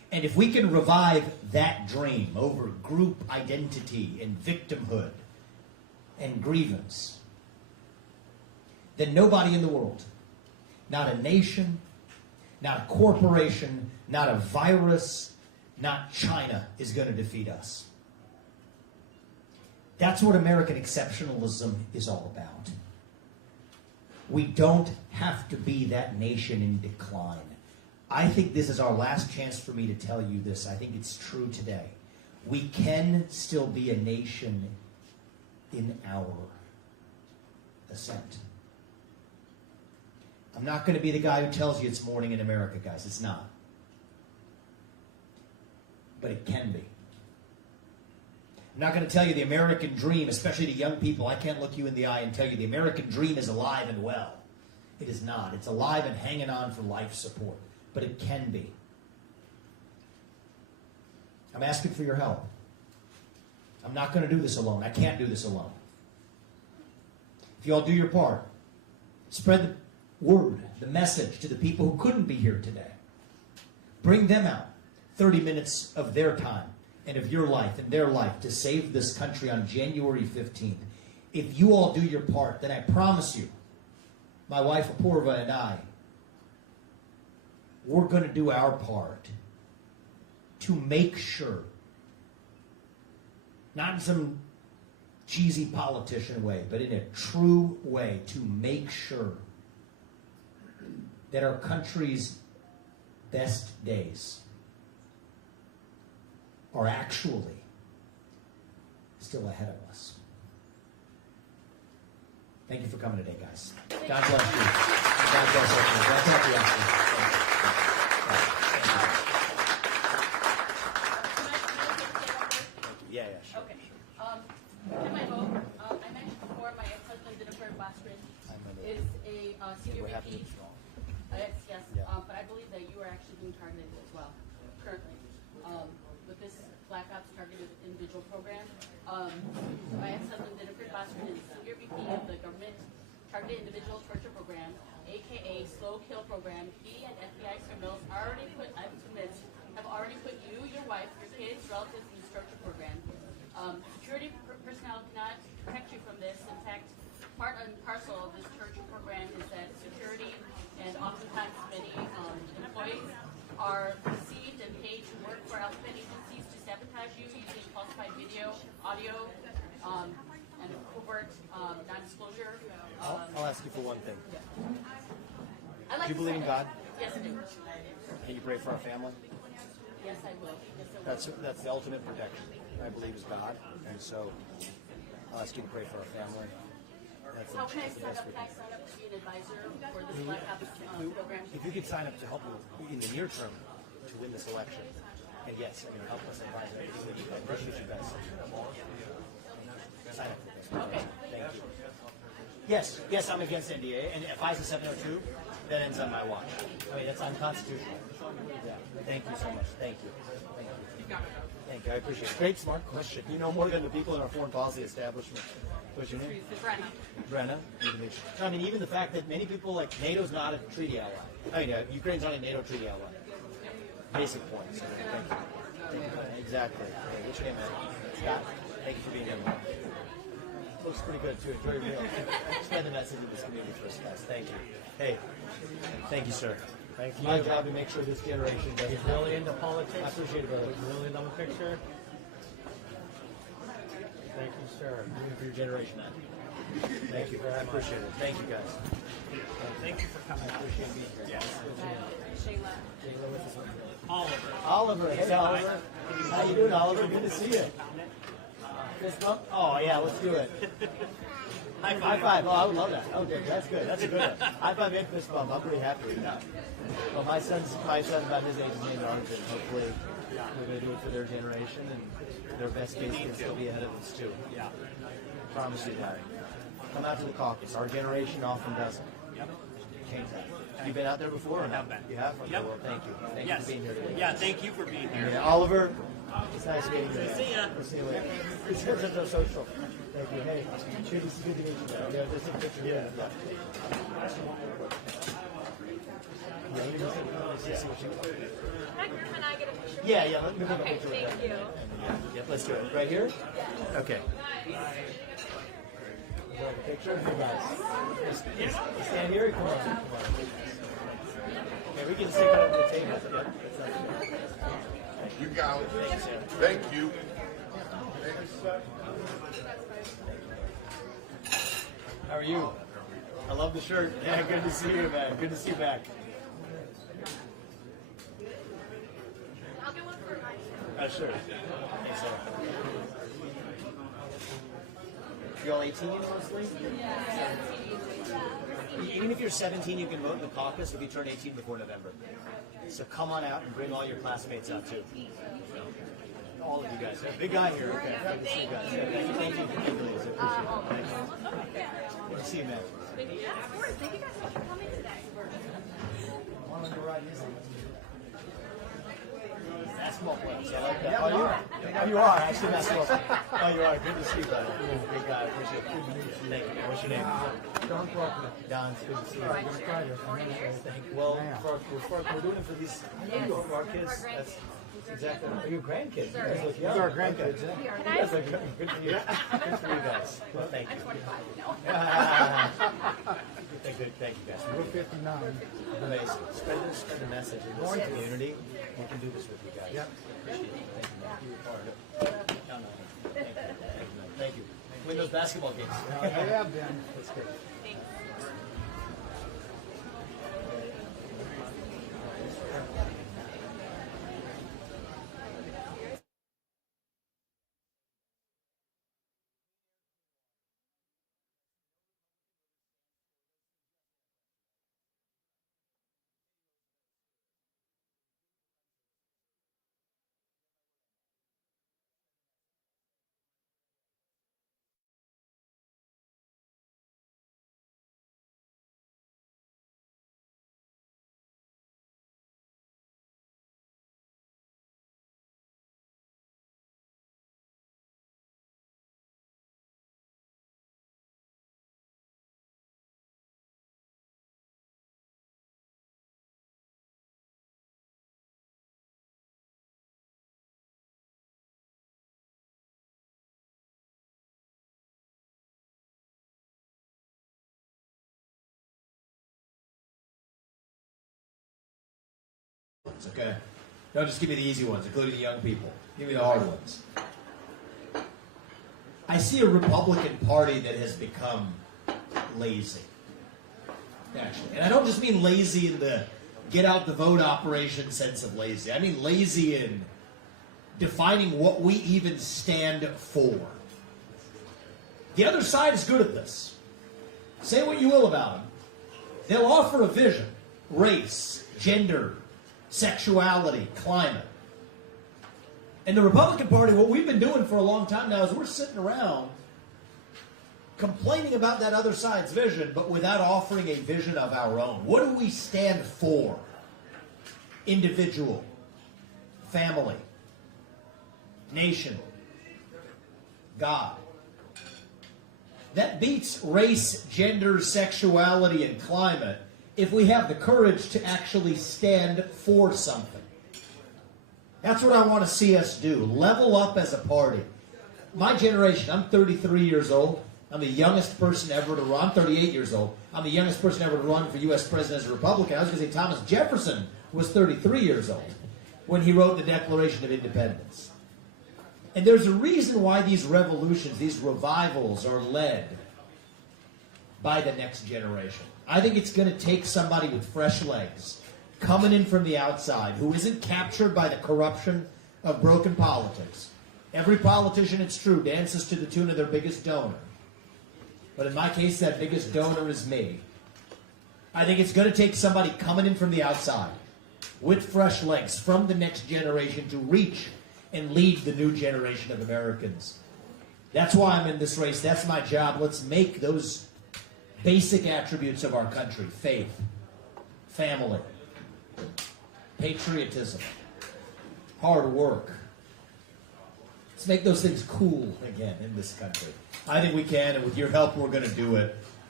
And if we can revive that dream over group identity and victimhood and grievance, then nobody in the world, not a nation, not a corporation, not a virus, not China, is going to defeat us. That's what American exceptionalism is all about. We don't have to be that nation in decline. I think this is our last chance for me to tell you this. I think it's true today. We can still be a nation in our ascent. I'm not going to be the guy who tells you it's morning in America, guys. It's not. But it can be. I'm not going to tell you the American dream, especially to young people. I can't look you in the eye and tell you the American dream is alive and well. It is not. It's alive and hanging on for life support. But it can be. I'm asking for your help. I'm not going to do this alone. I can't do this alone. If you all do your part, spread the word, the message to the people who couldn't be here today. Bring them out 30 minutes of their time and of your life and their life to save this country on January 15th. If you all do your part, then I promise you, my wife Apurva and I, we're going to do our part to make sure, not in some cheesy politician way, but in a true way, to make sure that our country's best days are actually still ahead of us. Thank you for coming today, guys. God bless you. God bless everyone. God bless you. Yeah, sure. Okay. Can I vote? I mentioned before my ex-husband Jennifer is a senior VP. Yes. But I believe that you are actually being targeted as well, currently, with this Black Ops Targeted Individual Program. My ex-husband Jennifer is senior VP of the Government Targeted Individual Torture Program, aka Slow Kill Program. He and FBI criminals have already put you, your wife, your kids, relatives in this torture program. Security personnel cannot protect you from this. In fact, part and parcel of this torture program is that security and oftentimes many employees are received and paid to work for alphabet agencies to sabotage you using falsified video, audio, and covert non-disclosure. I'll ask you for one thing. Yeah. Do you believe in God? Yes, I do. Can you pray for our family? Yes, I will. Yes, I will. That's the ultimate protection, I believe, is God. And so I'll ask you to pray for our family. How can I sign up? Can I sign up to be an advisor for this Black Ops program? If you could sign up to help in the near term to win this election, and yes, help us advise everything, I appreciate you guys. Sign up for this. Okay. Thank you. Yes, I'm against NDA, and if ISA 702, that ends on my watch. That's unconstitutional. Yeah. Thank you so much. Thank you. Thank you. I appreciate it. Great, smart question. You know more than the people in our foreign policy establishment. What's your name? Brenna. Even the fact that many people, like, NATO's not a treaty ally. Ukraine's not a NATO treaty ally. Basic points. Thank you. Exactly. Okay, what's your name, man? Scott. Thank you for being here. Looks pretty good, too. Very real. Spread the message of this community for us, guys. Thank you. Hey. Thank you, sir. Thank you. My job to make sure this generation doesn't. He's really into politics. I appreciate it, brother. He's really into the picture. Thank you, sir. For your generation, man. Thank you. I appreciate it. Thank you, guys. Thank you for coming. I appreciate being here. Yes. Oliver. Hey, Oliver. How you doing, Oliver? Good to see you. Fist bump? Oh, yeah, let's do it. High five. Oh, I would love that. Okay, that's good. That's a good one. High five and fist bump. I'm pretty happy with that. Well, my son's about his age is named Arjun. Hopefully, we're going to do it for their generation, and their best days can still be ahead of us, too. Yeah. Promise you that. Come out to the caucus. Our generation often doesn't. Change that. You've been out there before? I have been. You have? Okay, well, thank you. Thank you for being here today. Yeah, thank you for being here. Yeah, Oliver, it's nice meeting you. See ya. We'll see you later. It's good to social. Thank you. Hey, good to meet you. Yeah, just a picture. Yeah. Yeah, yeah. Let me take a Okay, picture. thank you. Yep, let's do it. Right here? Okay. Picture? Hey guys. Stand here. Come on. Okay, we can stick it over the table. You got it. Thank you. How are you? I love the shirt. Yeah, good to see you, man. Good to see you back. I'll get one for mine. Sure. Thanks, sir. You all 18 mostly? Even if you're 17, you can vote in the caucus if you turn 18 before November. So come on out and bring all your classmates out too. All of you guys. Big guy here. Okay. Good to see you guys. Thank you. Thank you. Appreciate it. Good to see you, man. Yeah, of course. Thank you guys so much for coming today. Wanted to ride his basketball players. I like that. Oh, you are actually basketball player. Oh, you are. Good to see you, brother. Big guy. Appreciate it. Good to meet you. Thank you. What's your name? Don Faulkner. Don, it's good to see you. I'm going to try this. Thank you. Well, we're doing it for these for our kids. That's exactly. Are your grandkids? You guys look young. These are our grandkids. You guys look good for you. Good for you guys. Well, thank you. Thank you, guys. We're 59. Amazing. Spread the message in this community. We can do this with you guys. Yep. Appreciate it. Thank you, man. You're part of it. No. Thank you. Thank you. Win those basketball games. They have been. That's good. Okay? Don't just give me the easy ones, including the young people. Give me the hard ones. I see a Republican Party that has become lazy. Actually. And I don't just mean lazy in the get out the vote operation sense of lazy. I mean lazy in defining what we even stand for. The other side is good at this. Say what you will about them. They'll offer a vision. Race, gender, sexuality, climate. And the Republican Party, what we've been doing for a long time now is we're sitting around complaining about that other side's vision, but without offering a vision of our own. What do we stand for? Individual, family, nation, God. That beats race, gender, sexuality, and climate if we have the courage to actually stand for something. That's what I want to see us do. Level up as a party. My generation, I'm 33 years old. I'm the youngest person ever to run. I'm 38 years old. I'm the youngest person ever to run for U.S. president as a Republican. I was going to say Thomas Jefferson was 33 years old when he wrote the Declaration of Independence. And there's a reason why these revolutions, these revivals are led by the next generation. I think it's going to take somebody with fresh legs coming in from the outside who isn't captured by the corruption of broken politics. Every politician, it's true, dances to the tune of their biggest donor. But in my case, that biggest donor is me. I think it's going to take somebody coming in from the outside with fresh legs from the next generation to reach and lead the new generation of Americans. That's why I'm in this race. That's my job. Let's make those basic attributes of our country: faith, family, patriotism, hard work. Let's make those things cool again in this country. I think we can, and with your help, we're going to do it.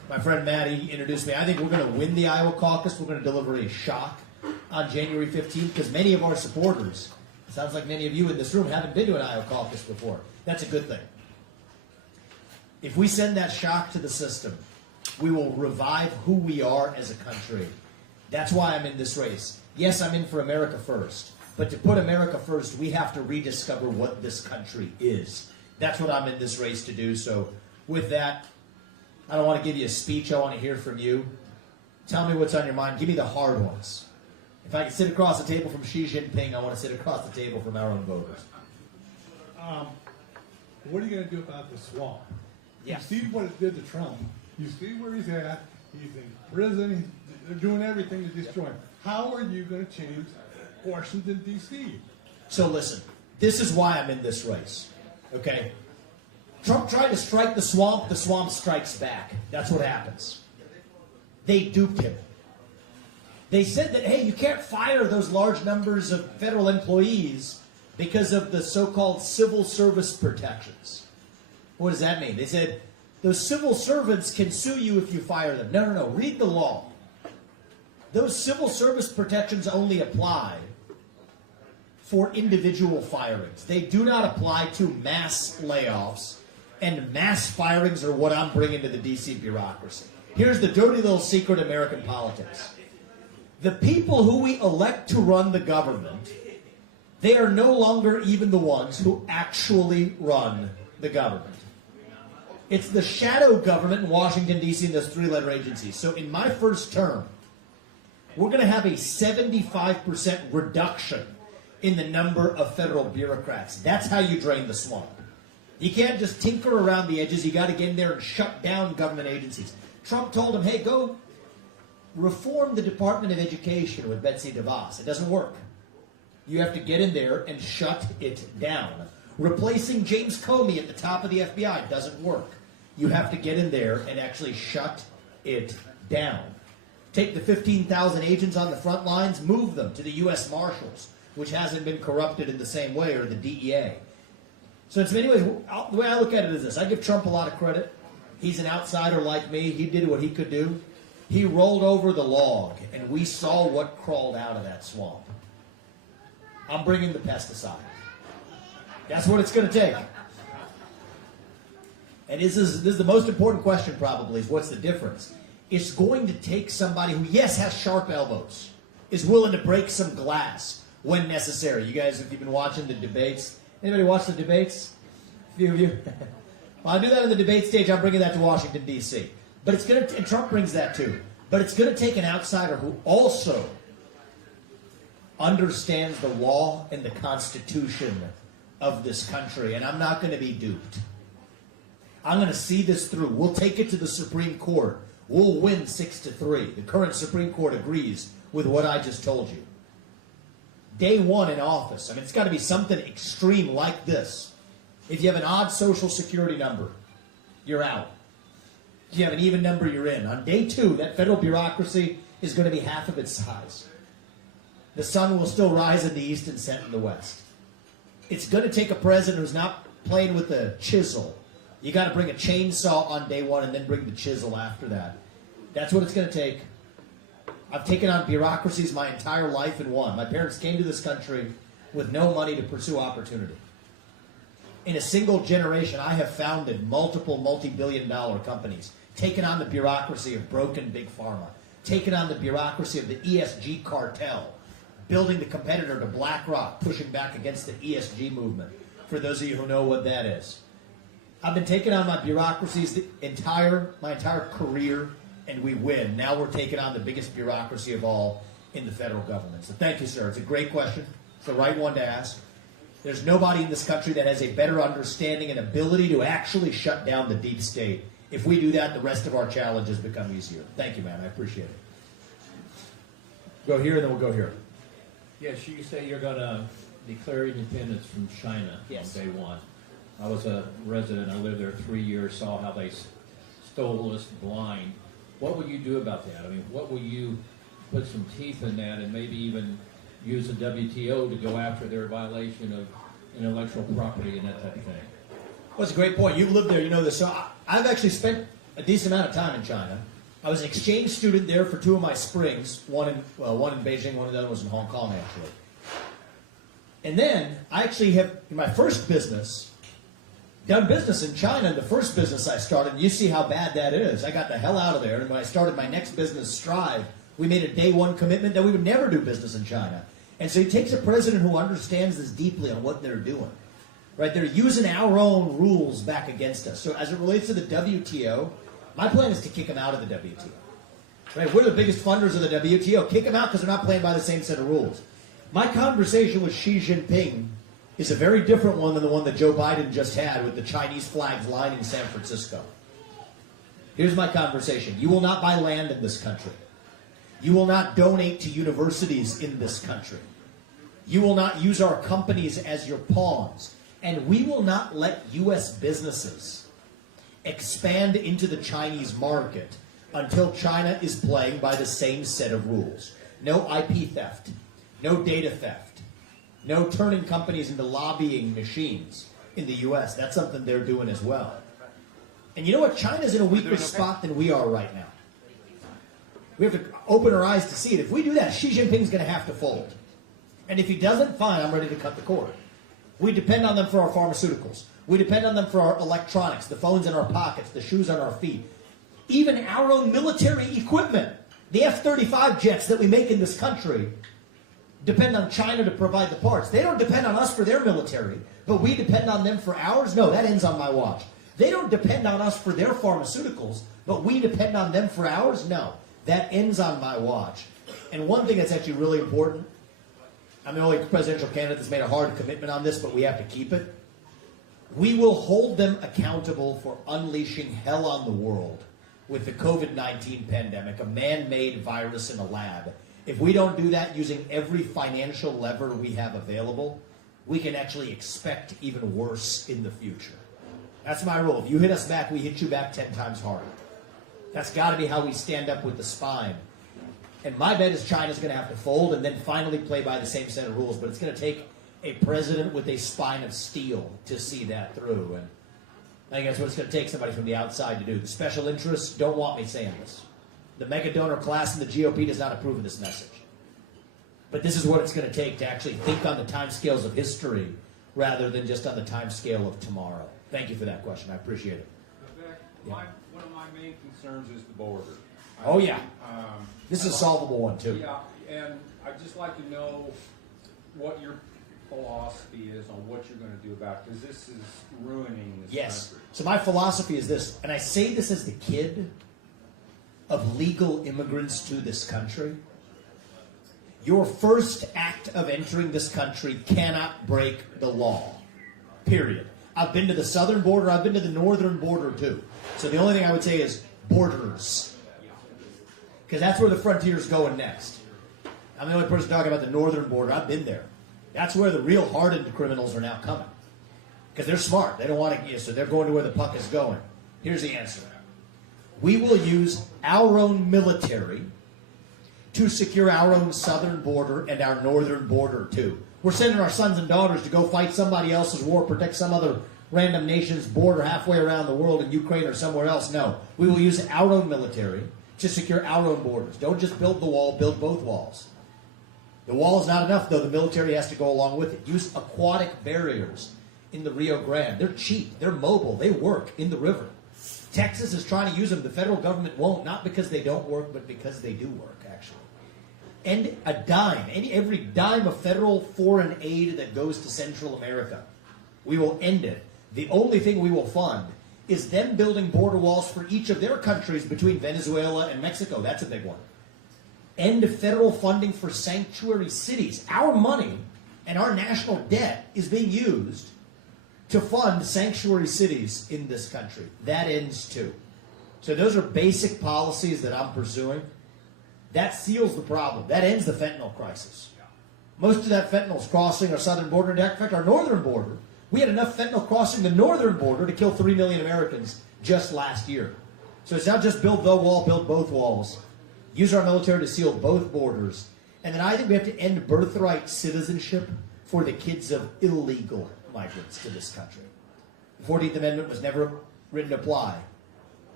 My friend Matt, he introduced me. I think we're going to win the Iowa caucus. We're going to deliver a shock on January 15th because many of our supporters, it sounds like many of you in this room, haven't been to an Iowa caucus before. That's a good thing. If we send that shock to the system, we will revive who we are as a country. That's why I'm in this race. Yes, I'm in for America first. But to put America first, we have to rediscover what this country is. That's what I'm in this race to do. So with that, I don't want to give you a speech. I want to hear from you. Tell me what's on your mind. Give me the hard ones. If I can sit across the table from Xi Jinping, I want to sit across the table from our own voters. What are you going to do about the swamp? Yes. You see what it did to Trump. You see where he's at. He's in prison. They're doing everything to destroy him. How are you going to change Washington, D.C.? So listen, this is why I'm in this race, okay? Trump tried to strike the swamp strikes back. That's what happens. They duped him. They said that, hey, you can't fire those large numbers of federal employees because of the so-called civil service protections. What does that mean? They said, those civil servants can sue you if you fire them. No. Read the law. Those civil service protections only apply for individual firings. They do not apply to mass layoffs, and mass firings are what I'm bringing to the D.C. bureaucracy. Here's the dirty little secret of American politics. The people who we elect to run the government, they are no longer even the ones who actually run the government. It's the shadow government in Washington, D.C. and those three-letter agencies. So in my first term, we're going to have a 75% reduction in the number of federal bureaucrats. That's how you drain the swamp. You can't just tinker around the edges. You got to get in there and shut down government agencies. Trump told him, hey, go reform the Department of Education with Betsy DeVos. It doesn't work. You have to get in there and shut it down. Replacing James Comey at the top of the FBI doesn't work. You have to get in there and actually shut it down. Take the 15,000 agents on the front lines, move them to the U.S. Marshals, which hasn't been corrupted in the same way, or the DEA. So in many ways, the way I look at it is this. I give Trump a lot of credit. He's an outsider like me. He did what he could do. He rolled over the log, and we saw what crawled out of that swamp. I'm bringing the pesticide. That's what it's going to take. And this is the most important question probably, is what's the difference? It's going to take somebody who, yes, has sharp elbows, is willing to break some glass when necessary. You guys, if you've been watching the debates, anybody watch the debates? A few of you? Well, I do that on the debate stage. I'm bringing that to Washington, D.C. But it's going to, and Trump brings that too. But it's going to take an outsider who also understands the law and the Constitution of this country. And I'm not going to be duped. I'm going to see this through. We'll take it to the Supreme Court. We'll win 6-3. The current Supreme Court agrees with what I just told you. Day one in office. I mean, it's got to be something extreme like this. If you have an odd social security number, you're out. If you have an even number, you're in. On day two, that federal bureaucracy is going to be half of its size. The sun will still rise in the east and set in the west. It's going to take a president who's not playing with the chisel. You got to bring a chainsaw on day one and then bring the chisel after that. That's what it's going to take. I've taken on bureaucracies my entire life and won. My parents came to this country with no money to pursue opportunity. In a single generation, I have founded multiple multi-billion-dollar companies, taken on the bureaucracy of broken big pharma, taken on the bureaucracy of the ESG cartel, building the competitor to BlackRock, pushing back against the ESG movement, for those of you who know what that is. I've been taking on my bureaucracies my entire career, and we win. Now we're taking on the biggest bureaucracy of all in the federal government. So thank you, sir. It's a great question. It's the right one to ask. There's nobody in this country that has a better understanding and ability to actually shut down the deep state. If we do that, the rest of our challenges become easier. Thank you, man. I appreciate it. Go here, and then we'll go here. Yes, you say you're going to declare independence from China on day one. I was a resident. I lived there 3 years, saw how they stole us blind. What will you do about that? I mean, what will you put some teeth in that and maybe even use the WTO to go after their violation of intellectual property and that type of thing? Well, it's a great point. You've lived there, you know this. So I've actually spent a decent amount of time in China. I was an exchange student there for 2 of my springs, one in Beijing, one of the other was in Hong Kong, actually. And then, I actually have, in my first business, done business in China. The first business I started, and you see how bad that is. I got the hell out of there, and when I started my next business, Strive, we made a day one commitment that we would never do business in China. And so it takes a president who understands this deeply on what they're doing. Right? They're using our own rules back against us. So as it relates to the WTO, my plan is to kick them out of the WTO. Right? We're the biggest funders of the WTO. Kick them out because they're not playing by the same set of rules. My conversation with Xi Jinping is a very different one than the one that Joe Biden just had with the Chinese flags lining San Francisco. Here's my conversation. You will not buy land in this country. You will not donate to universities in this country. You will not use our companies as your pawns. And we will not let U.S. businesses expand into the Chinese market until China is playing by the same set of rules. No IP theft. No data theft. No turning companies into lobbying machines in the U.S. That's something they're doing as well. And you know what? China's in a weaker spot than we are right now. We have to open our eyes to see it. If we do that, Xi Jinping's going to have to fold. And if he doesn't, fine, I'm ready to cut the cord. We depend on them for our pharmaceuticals. We depend on them for our electronics, the phones in our pockets, the shoes on our feet. Even our own military equipment, the F-35 jets that we make in this country, depend on China to provide the parts. They don't depend on us for their military, but we depend on them for ours? No, that ends on my watch. They don't depend on us for their pharmaceuticals, but we depend on them for ours? No, that ends on my watch. And one thing that's actually really important, I'm the only presidential candidate that's made a hard commitment on this, but we have to keep it. We will hold them accountable for unleashing hell on the world with the COVID-19 pandemic, a man-made virus in a lab. If we don't do that using every financial lever we have available, we can actually expect even worse in the future. That's my rule. If you hit us back, we hit you back 10 times harder. That's got to be how we stand up with the spine. And my bet is China's going to have to fold and then finally play by the same set of rules. But it's going to take a president with a spine of steel to see that through. And I think that's what it's going to take, somebody from the outside to do. The special interests don't want me saying this. The mega donor class in the GOP does not approve of this message. But this is what it's going to take to actually think on the timescales of history rather than just on the timescale of tomorrow. Thank you for that question. I appreciate it. Vivek, one of my main concerns is the border. Oh, yeah. This is a solvable one, too. Yeah, and I'd just like to know what your philosophy is on what you're going to do about it, because this is ruining this country. So my philosophy is this, and I say this as the kid of legal immigrants to this country. Your first act of entering this country cannot break the law. Period. I've been to the southern border. I've been to the northern border, too. So the only thing I would say is borders. Because that's where the frontier's going next. I'm the only person talking about the northern border. I've been there. That's where the real hardened criminals are now coming. Because they're smart. They don't want to, so they're going to where the puck is going. Here's the answer. We will use our own military to secure our own southern border and our northern border, too. We're sending our sons and daughters to go fight somebody else's war, protect some other random nation's border halfway around the world in Ukraine or somewhere else. No. We will use our own military to secure our own borders. Don't just build the wall, build both walls. The wall is not enough, though. The military has to go along with it. Use aquatic barriers in the Rio Grande. They're cheap. They're mobile. They work in the river. Texas is trying to use them. The federal government won't, not because they don't work, but because they do work, actually. And a dime, every dime of federal foreign aid that goes to Central America, we will end it. The only thing we will fund is them building border walls for each of their countries between Venezuela and Mexico. That's a big one. End federal funding for sanctuary cities. Our money and our national debt is being used to fund sanctuary cities in this country. That ends too. So those are basic policies that I'm pursuing. That seals the problem. That ends the fentanyl crisis. Most of that fentanyl is crossing our southern border. In fact, our northern border, we had enough fentanyl crossing the northern border to kill 3 million Americans just last year. So it's not just build the wall, build both walls. Use our military to seal both borders. And then I think we have to end birthright citizenship for the kids of illegal migrants to this country. The 14th Amendment was never written to apply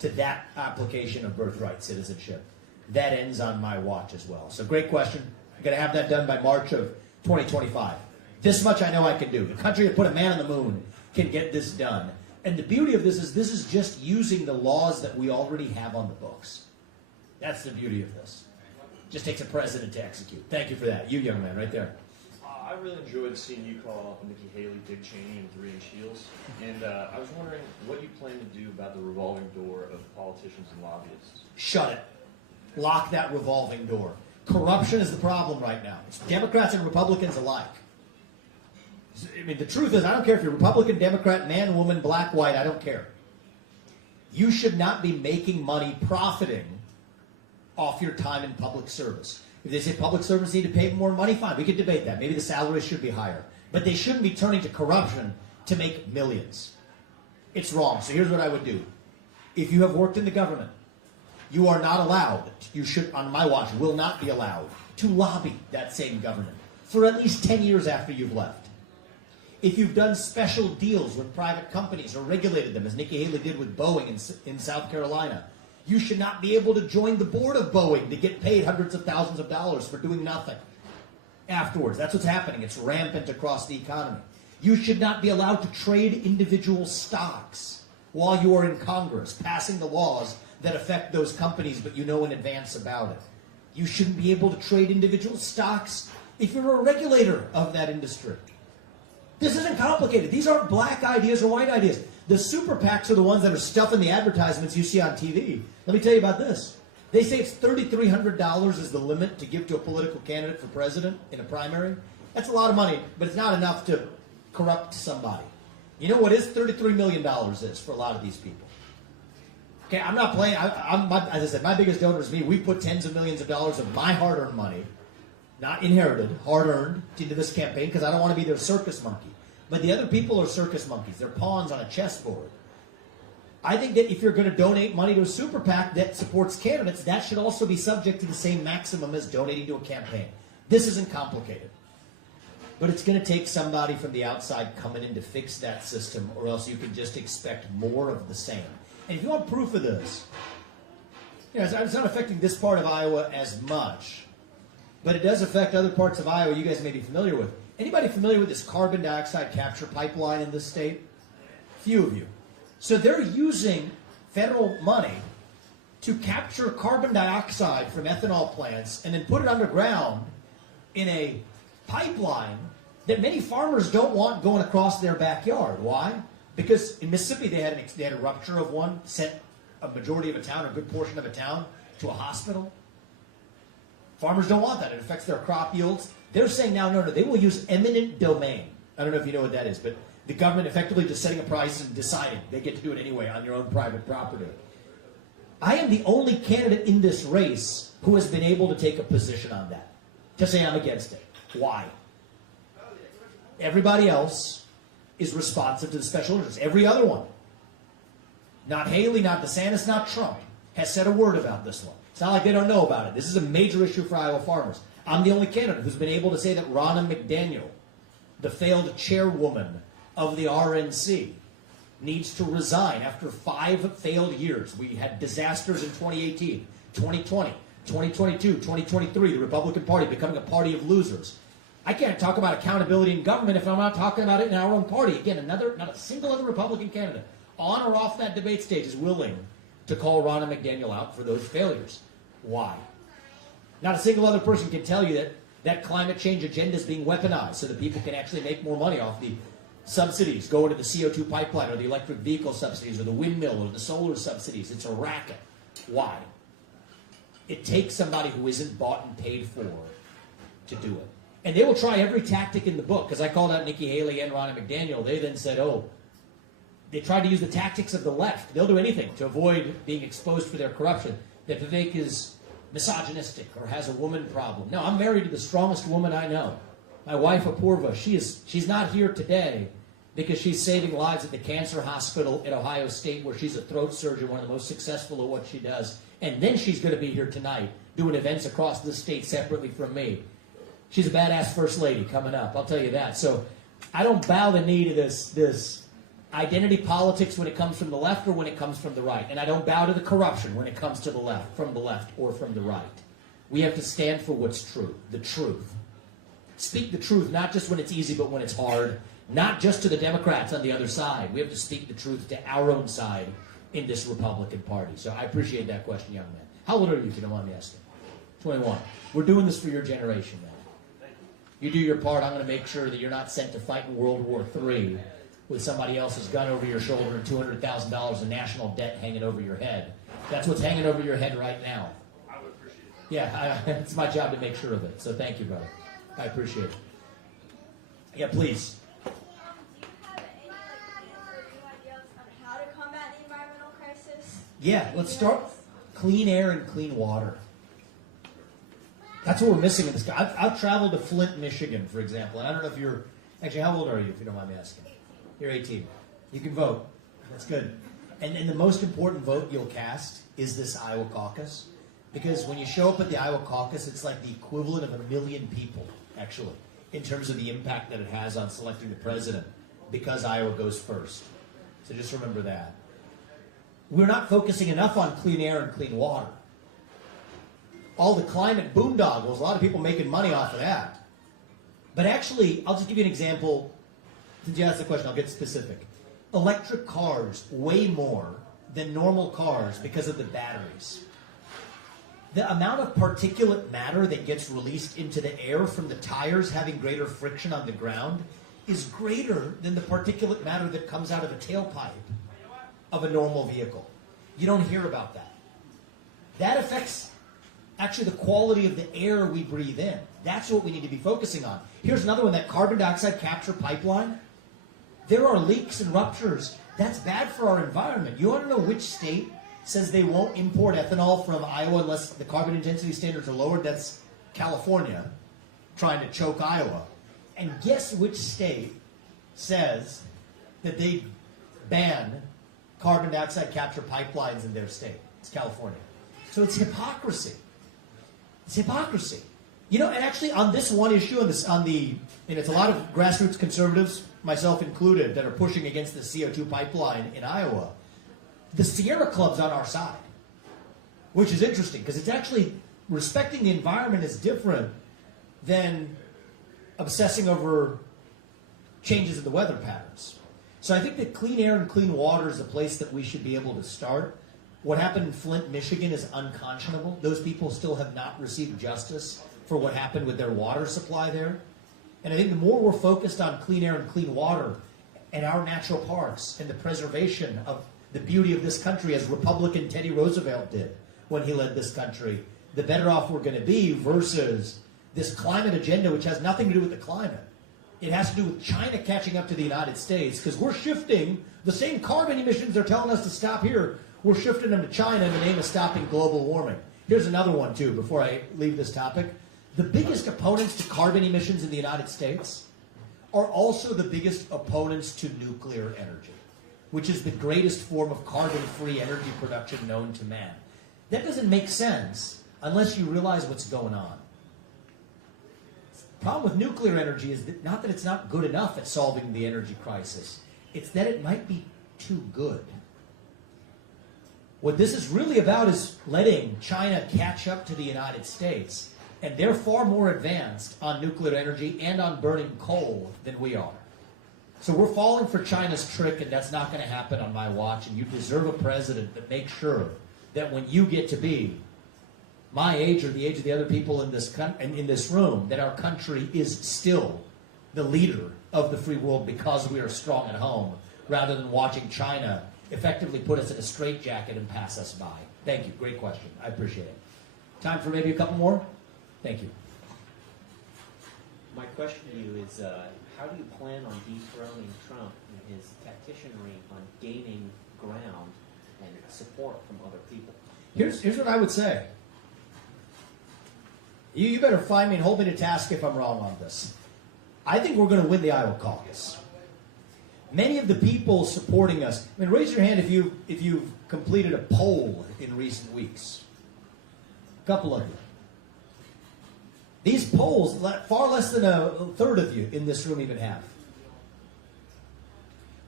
to that application of birthright citizenship. That ends on my watch as well. So great question. I'm going to have that done by March of 2025. This much I know I can do. The country that put a man on the moon can get this done. And the beauty of this is just using the laws that we already have on the books. That's the beauty of this. Just takes a president to execute. Thank you for that. You young man right there. I really enjoyed seeing you call Nikki Haley, Dick Cheney, and 3-inch heels. And I was wondering what you plan to do about the revolving door of politicians and lobbyists. Shut it. Lock that revolving door. Corruption is the problem right now. It's Democrats and Republicans alike. I mean, the truth is, I don't care if you're Republican, Democrat, man, woman, black, white, I don't care. You should not be making money profiting off your time in public service. If they say public servants need to pay more money, fine, we could debate that. Maybe the salaries should be higher. But they shouldn't be turning to corruption to make millions. It's wrong. So here's what I would do. If you have worked in the government, you are not allowed, you should, on my watch, will not be allowed to lobby that same government for at least 10 years after you've left. If you've done special deals with private companies or regulated them, as Nikki Haley did with Boeing in South Carolina, you should not be able to join the board of Boeing to get paid hundreds of thousands of dollars for doing nothing afterwards. That's what's happening. It's rampant across the economy. You should not be allowed to trade individual stocks while you are in Congress, passing the laws that affect those companies, but you know in advance about it. You shouldn't be able to trade individual stocks if you're a regulator of that industry. This isn't complicated. These aren't black ideas or white ideas. The super PACs are the ones that are stuffing the advertisements you see on TV. Let me tell you about this. They say it's $3,300 is the limit to give to a political candidate for president in a primary. That's a lot of money, but it's not enough to corrupt somebody. You know what is $33 million is for a lot of these people? Okay, I'm not playing. As I said, my biggest donor is me. We put tens of millions of dollars of my hard-earned money, not inherited, hard-earned, into this campaign because I don't want to be their circus monkey. But the other people are circus monkeys. They're pawns on a chessboard. I think that if you're going to donate money to a super PAC that supports candidates, that should also be subject to the same maximum as donating to a campaign. This isn't complicated. But it's going to take somebody from the outside coming in to fix that system, or else you can just expect more of the same. And if you want proof of this, it's not affecting this part of Iowa as much, but it does affect other parts of Iowa you guys may be familiar with. Anybody familiar with this carbon dioxide capture pipeline in this state? Few of you. So they're using federal money to capture carbon dioxide from ethanol plants and then put it underground in a pipeline that many farmers don't want going across their backyard. Why? Because in Mississippi they had a rupture of one, sent a majority of a town, a good portion of a town, to a hospital. Farmers don't want that. It affects their crop yields. They're saying now, no, they will use eminent domain. I don't know if you know what that is, but the government effectively just setting a price and deciding they get to do it anyway on your own private property. I am the only candidate in this race who has been able to take a position on that, to say I'm against it. Why? Everybody else is responsive to the special interests. Every other one, not Haley, not DeSantis, not Trump, has said a word about this one. It's not like they don't know about it. This is a major issue for Iowa farmers. I'm the only candidate who's been able to say that Ronna McDaniel, the failed chairwoman of the RNC, needs to resign after 5 failed years. We had disasters in 2018, 2020, 2022, 2023, the Republican Party becoming a party of losers. I can't talk about accountability in government if I'm not talking about it in our own party. Again, not a single other Republican candidate on or off that debate stage is willing to call Ronna McDaniel out for those failures. Why? Not a single other person can tell you that climate change agenda is being weaponized so that people can actually make more money off the subsidies going to the CO2 pipeline or the electric vehicle subsidies or the windmill or the solar subsidies. It's a racket. Why? It takes somebody who isn't bought and paid for to do it. And they will try every tactic in the book, because I called out Nikki Haley and Ronna McDaniel. They then said, they tried to use the tactics of the left. They'll do anything to avoid being exposed for their corruption. That Vivek is misogynistic or has a woman problem. No, I'm married to the strongest woman I know. My wife, Apurva, she's not here today because she's saving lives at the cancer hospital at Ohio State, where she's a throat surgeon, one of the most successful at what she does. And then she's going to be here tonight doing events across the state separately from me. She's a badass first lady coming up, I'll tell you that. So I don't bow the knee to this identity politics when it comes from the left or when it comes from the right. And I don't bow to the corruption when it comes to the left, from the left or from the right. We have to stand for what's true, the truth. Speak the truth, not just when it's easy, but when it's hard. Not just to the Democrats on the other side. We have to speak the truth to our own side in this Republican Party. So I appreciate that question, young man. How old are you, if you don't mind me asking? 21. We're doing this for your generation, man. You do your part. I'm going to make sure that you're not sent to fight in World War III with somebody else's gun over your shoulder and $200,000 in national debt hanging over your head. That's what's hanging over your head right now. I would appreciate it. Yeah, it's my job to make sure of it. So thank you, brother. I appreciate it. Yeah, please. Do you have any answers or new ideas on how to combat the environmental crisis? Yeah, let's start clean air and clean water. That's what we're missing in this. I've traveled to Flint, Michigan, for example, and I don't know if you're actually. How old are you, if you don't mind me asking? 18. You're 18. You can vote. That's good. And the most important vote you'll cast is this Iowa caucus, because when you show up at the Iowa caucus, it's like the equivalent of 1 million people, actually, in terms of the impact that it has on selecting the president, because Iowa goes first. So just remember that. We're not focusing enough on clean air and clean water. All the climate boondoggles, a lot of people making money off of that. But actually, I'll just give you an example. Since you asked the question, I'll get specific. Electric cars weigh more than normal cars because of the batteries. The amount of particulate matter that gets released into the air from the tires having greater friction on the ground is greater than the particulate matter that comes out of a tailpipe of a normal vehicle. You don't hear about that. That affects actually the quality of the air we breathe in. That's what we need to be focusing on. Here's another one, that carbon dioxide capture pipeline. There are leaks and ruptures. That's bad for our environment. You want to know which state says they won't import ethanol from Iowa unless the carbon intensity standards are lowered? That's California, trying to choke Iowa. And guess which state says that they ban carbon dioxide capture pipelines in their state? It's California. So it's hypocrisy. It's hypocrisy. You know, and actually on this one issue, and it's a lot of grassroots conservatives, myself included, that are pushing against the CO2 pipeline in Iowa. The Sierra Club's on our side, which is interesting, because it's actually, respecting the environment is different than obsessing over changes in the weather patterns. So I think that clean air and clean water is a place that we should be able to start. What happened in Flint, Michigan is unconscionable. Those people still have not received justice for what happened with their water supply there. And I think the more we're focused on clean air and clean water and our natural parks and the preservation of the beauty of this country, as Republican Teddy Roosevelt did when he led this country, the better off we're going to be, versus this climate agenda, which has nothing to do with the climate. It has to do with China catching up to the United States, because we're shifting the same carbon emissions they're telling us to stop here. We're shifting them to China in the name of stopping global warming. Here's another one, too, before I leave this topic. The biggest opponents to carbon emissions in the United States are also the biggest opponents to nuclear energy, which is the greatest form of carbon-free energy production known to man. That doesn't make sense unless you realize what's going on. The problem with nuclear energy is that not that it's not good enough at solving the energy crisis, it's that it might be too good. What this is really about is letting China catch up to the United States, and they're far more advanced on nuclear energy and on burning coal than we are. So we're falling for China's trick, and that's not going to happen on my watch, and you deserve a president that makes sure that when you get to be my age or the age of the other people in this room, that our country is still the leader of the free world because we are strong at home, rather than watching China effectively put us in a straitjacket and pass us by. Thank you. Great question. I appreciate it. Time for maybe a couple more? Thank you. My question to you is, how do you plan on dethroning Trump in his tacticianry on gaining ground and support from other people? Here's what I would say. You better find me and hold me to task if I'm wrong on this. I think we're going to win the Iowa caucus. Many of the people supporting us, I mean, raise your hand if you've completed a poll in recent weeks. A couple of you. These polls, far less than a third of you in this room even have.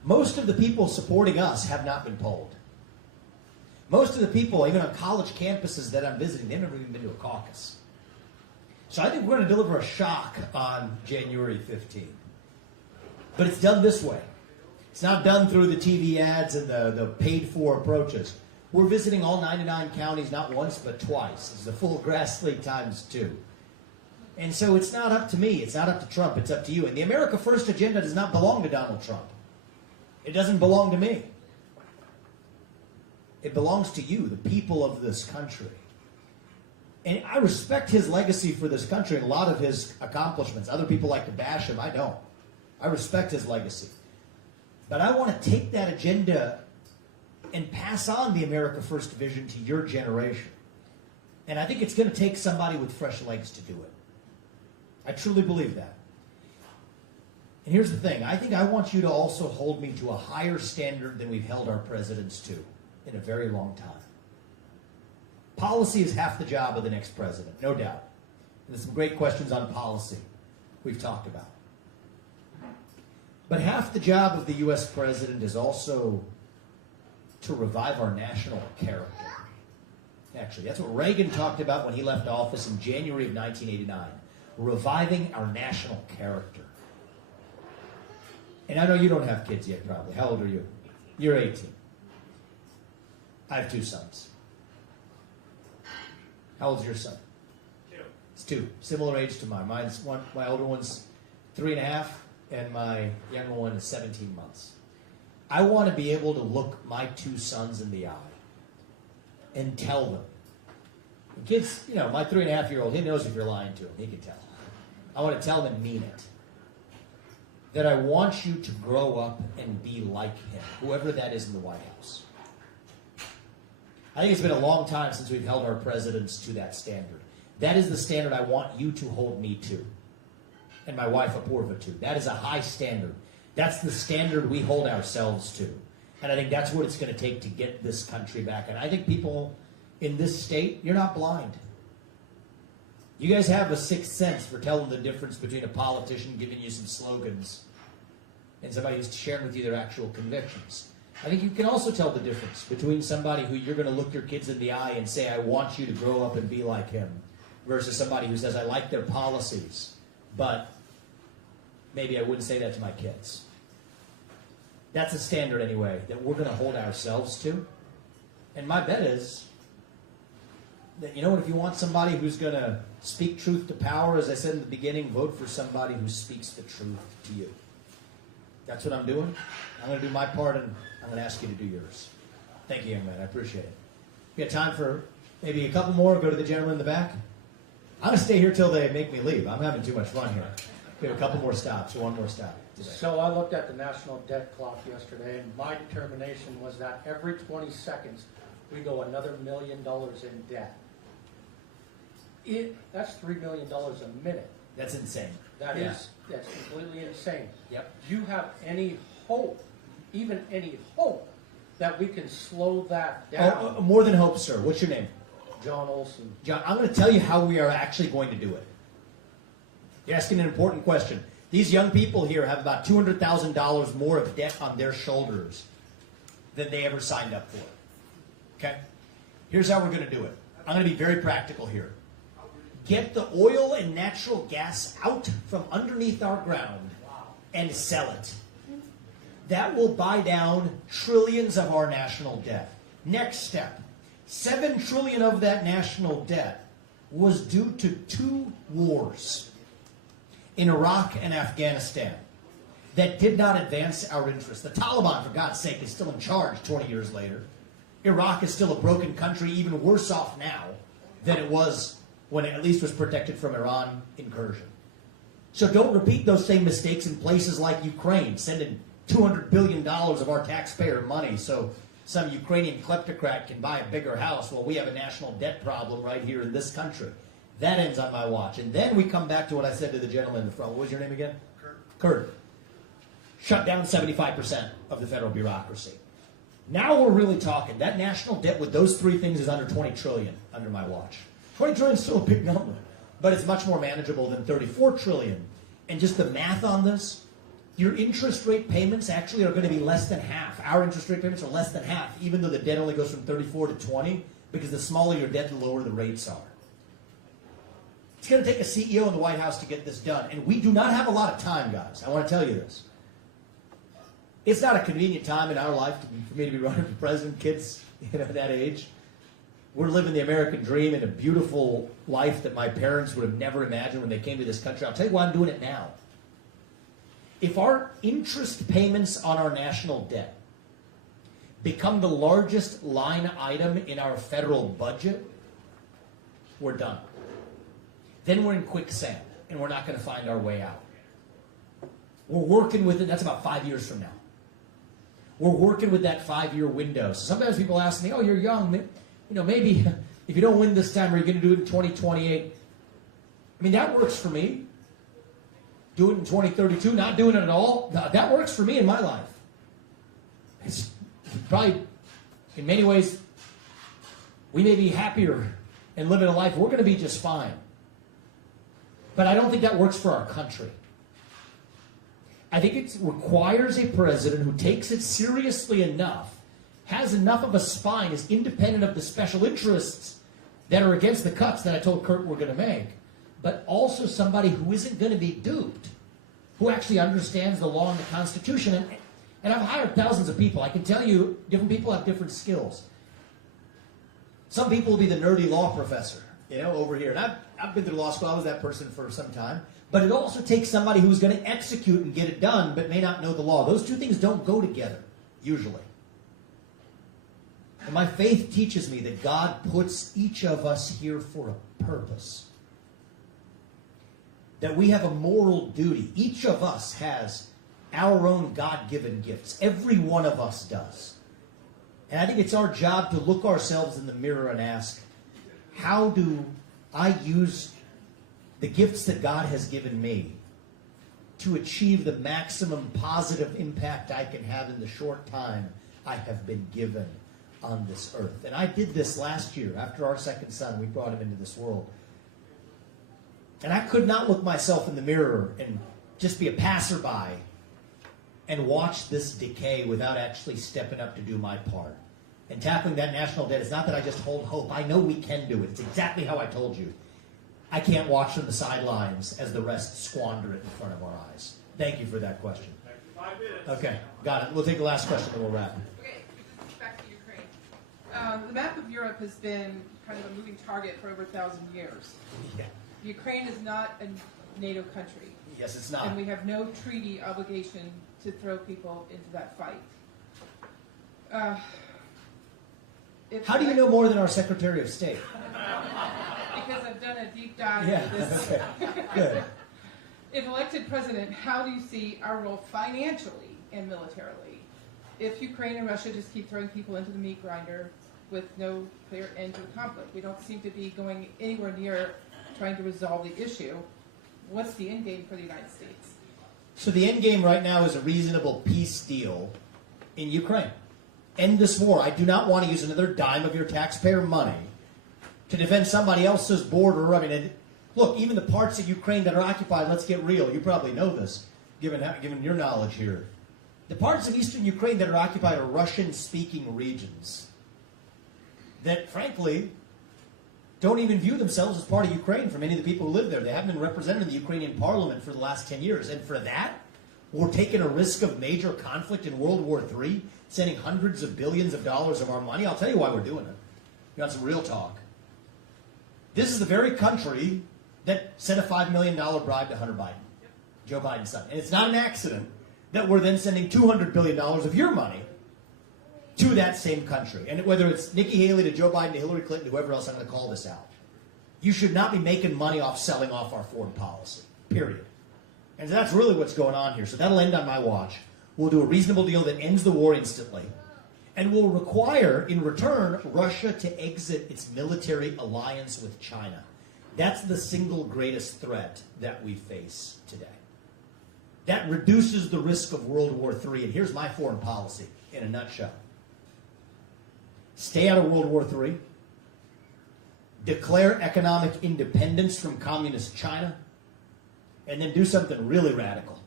Most of the people supporting us have not been polled. Most of the people, even on college campuses that I'm visiting, they've never even been to a caucus. So I think we're going to deliver a shock on January 15th. But it's done this way. It's not done through the TV ads and the paid-for approaches. We're visiting all 99 counties not once but twice. It's the full grass league times 2. And so it's not up to me. It's not up to Trump. It's up to you. And the America First agenda does not belong to Donald Trump. It doesn't belong to me. It belongs to you, the people of this country. And I respect his legacy for this country and a lot of his accomplishments. Other people like to bash him. I don't. I respect his legacy. But I want to take that agenda and pass on the America First vision to your generation. And I think it's going to take somebody with fresh legs to do it. I truly believe that. And here's the thing. I think I want you to also hold me to a higher standard than we've held our presidents to in a very long time. Policy is half the job of the next president, no doubt. And there's some great questions on policy we've talked about. But half the job of the U.S. president is also to revive our national character. Actually, that's what Reagan talked about when he left office in January of 1989. Reviving our national character. And I know you don't have kids yet, probably. How old are you? You're 18. I have 2 sons. How old's your son? 2. It's 2. Similar age to mine. My older one's 3.5, and my younger one is 17 months. I want to be able to look my 2 sons in the eye and tell them. The kids, you know, my 3.5-year-old, he knows if you're lying to him. He can tell. I want to tell them and mean it. That I want you to grow up and be like him, whoever that is in the White House. I think it's been a long time since we've held our presidents to that standard. That is the standard I want you to hold me to, and my wife Apurva to. That is a high standard. That's the standard we hold ourselves to. And I think that's what it's going to take to get this country back. And I think people in this state, you're not blind. You guys have a sixth sense for telling the difference between a politician giving you some slogans and somebody who's sharing with you their actual convictions. I think you can also tell the difference between somebody who you're going to look your kids in the eye and say, I want you to grow up and be like him, versus somebody who says, I like their policies, but maybe I wouldn't say that to my kids. That's a standard, anyway, that we're going to hold ourselves to. And my bet is that, you know what, if you want somebody who's going to speak truth to power, as I said in the beginning, vote for somebody who speaks the truth to you. That's what I'm doing. I'm going to do my part, and I'm going to ask you to do yours. Thank you, young man. I appreciate it. We got time for maybe a couple more. Go to the gentleman in the back. I'm going to stay here till they make me leave. I'm having too much fun here. We have a couple more stops, or one more stop today. So I looked at the national debt clock yesterday, and my determination was that every 20 seconds we go another $1 million in debt. That's $3 million a minute. That's insane. That's completely insane. Yep. Do you have any hope, even any hope, that we can slow that down? More than hope, sir. What's your name? John Olson. John, I'm going to tell you how we are actually going to do it. You're asking an important question. These young people here have about $200,000 more of debt on their shoulders than they ever signed up for. Okay? Here's how we're going to do it. I'm going to be very practical here. Get the oil and natural gas out from underneath our ground and sell it. That will buy down trillions of our national debt. Next step, $7 trillion of that national debt was due to 2 wars in Iraq and Afghanistan that did not advance our interests. The Taliban, for God's sake, is still in charge 20 years later. Iraq is still a broken country, even worse off now than it was when it at least was protected from Iran incursion. So don't repeat those same mistakes in places like Ukraine, sending $200 billion of our taxpayer money so some Ukrainian kleptocrat can buy a bigger house while we have a national debt problem right here in this country. That ends on my watch. And then we come back to what I said to the gentleman in the front. What was your name again? Kurt. Shut down 75% of the federal bureaucracy. Now we're really talking. That national debt with those 3 things is under $20 trillion under my watch. 20 trillion is still a big number, but it's much more manageable than 34 trillion. And just the math on this, your interest rate payments actually are going to be less than half. Our interest rate payments are less than half, even though the debt only goes from 34 to 20, because the smaller your debt, the lower the rates are. It's going to take a CEO in the White House to get this done, and we do not have a lot of time, guys. I want to tell you this. It's not a convenient time in our life for me to be running for president. Kids, that age. We're living the American dream in a beautiful life that my parents would have never imagined when they came to this country. I'll tell you why I'm doing it now. If our interest payments on our national debt become the largest line item in our federal budget, we're done. Then we're in quicksand, and we're not going to find our way out. We're working with it. That's about 5 years from now. We're working with that 5-year window. So sometimes people ask me, oh, you're young. Maybe if you don't win this time, are you going to do it in 2028? I mean, that works for me. Do it in 2032, not doing it at all. That works for me in my life. It's probably, in many ways, we may be happier and living a life. We're going to be just fine. But I don't think that works for our country. I think it requires a president who takes it seriously enough, has enough of a spine, is independent of the special interests that are against the cuts that I told Kurt we're going to make, but also somebody who isn't going to be duped, who actually understands the law and the Constitution. And I've hired thousands of people. I can tell you, different people have different skills. Some people will be the nerdy law professor, over here. And I've been through law school. I was that person for some time. But it also takes somebody who's going to execute and get it done, but may not know the law. Those two things don't go together, usually. And my faith teaches me that God puts each of us here for a purpose. That we have a moral duty. Each of us has our own God-given gifts. Every one of us does. And I think it's our job to look ourselves in the mirror and ask, how do I use the gifts that God has given me to achieve the maximum positive impact I can have in the short time I have been given on this earth? And I did this last year. After our second son, we brought him into this world. And I could not look myself in the mirror and just be a passerby and watch this decay without actually stepping up to do my part. And tackling that national debt is not that I just hold hope. I know we can do it. It's exactly how I told you. I can't watch from the sidelines as the rest squander it in front of our eyes. Thank you for that question. 5 minutes. Okay, got it. We'll take the last question and we'll wrap. Okay, back to Ukraine. The map of Europe has been kind of a moving target for over 1,000 years. Yeah. Ukraine is not a NATO country. Yes, it's not. And we have no treaty obligation to throw people into that fight. How do you know more than our Secretary of State? Because I've done a deep dive into this. Okay. Good. If elected president, how do you see our role financially and militarily if Ukraine and Russia just keep throwing people into the meat grinder with no clear end to the conflict? We don't seem to be going anywhere near trying to resolve the issue. What's the end game for the United States? So the end game right now is a reasonable peace deal in Ukraine. End this war. I do not want to use another dime of your taxpayer money to defend somebody else's border. I mean, look, even the parts of Ukraine that are occupied, let's get real. You probably know this, given your knowledge here. The parts of eastern Ukraine that are occupied are Russian-speaking regions that, frankly, don't even view themselves as part of Ukraine for many of the people who live there. They haven't been represented in the Ukrainian parliament for the last 10 years. And for that, we're taking a risk of major conflict in World War III, sending hundreds of billions of dollars of our money. I'll tell you why we're doing it. You want some real talk. This is the very country that sent a $5 million bribe to Hunter Biden, Joe Biden's son. And it's not an accident that we're then sending $200 billion of your money to that same country. And whether it's Nikki Haley to Joe Biden to Hillary Clinton, whoever else, I'm going to call this out. You should not be making money off selling off our foreign policy, period. And that's really what's going on here. So that'll end on my watch. We'll do a reasonable deal that ends the war instantly. And will require, in return, Russia to exit its military alliance with China. That's the single greatest threat that we face today. That reduces the risk of World War III. And here's my foreign policy in a nutshell. Stay out of World War III. Declare economic independence from communist China. And then do something really radical.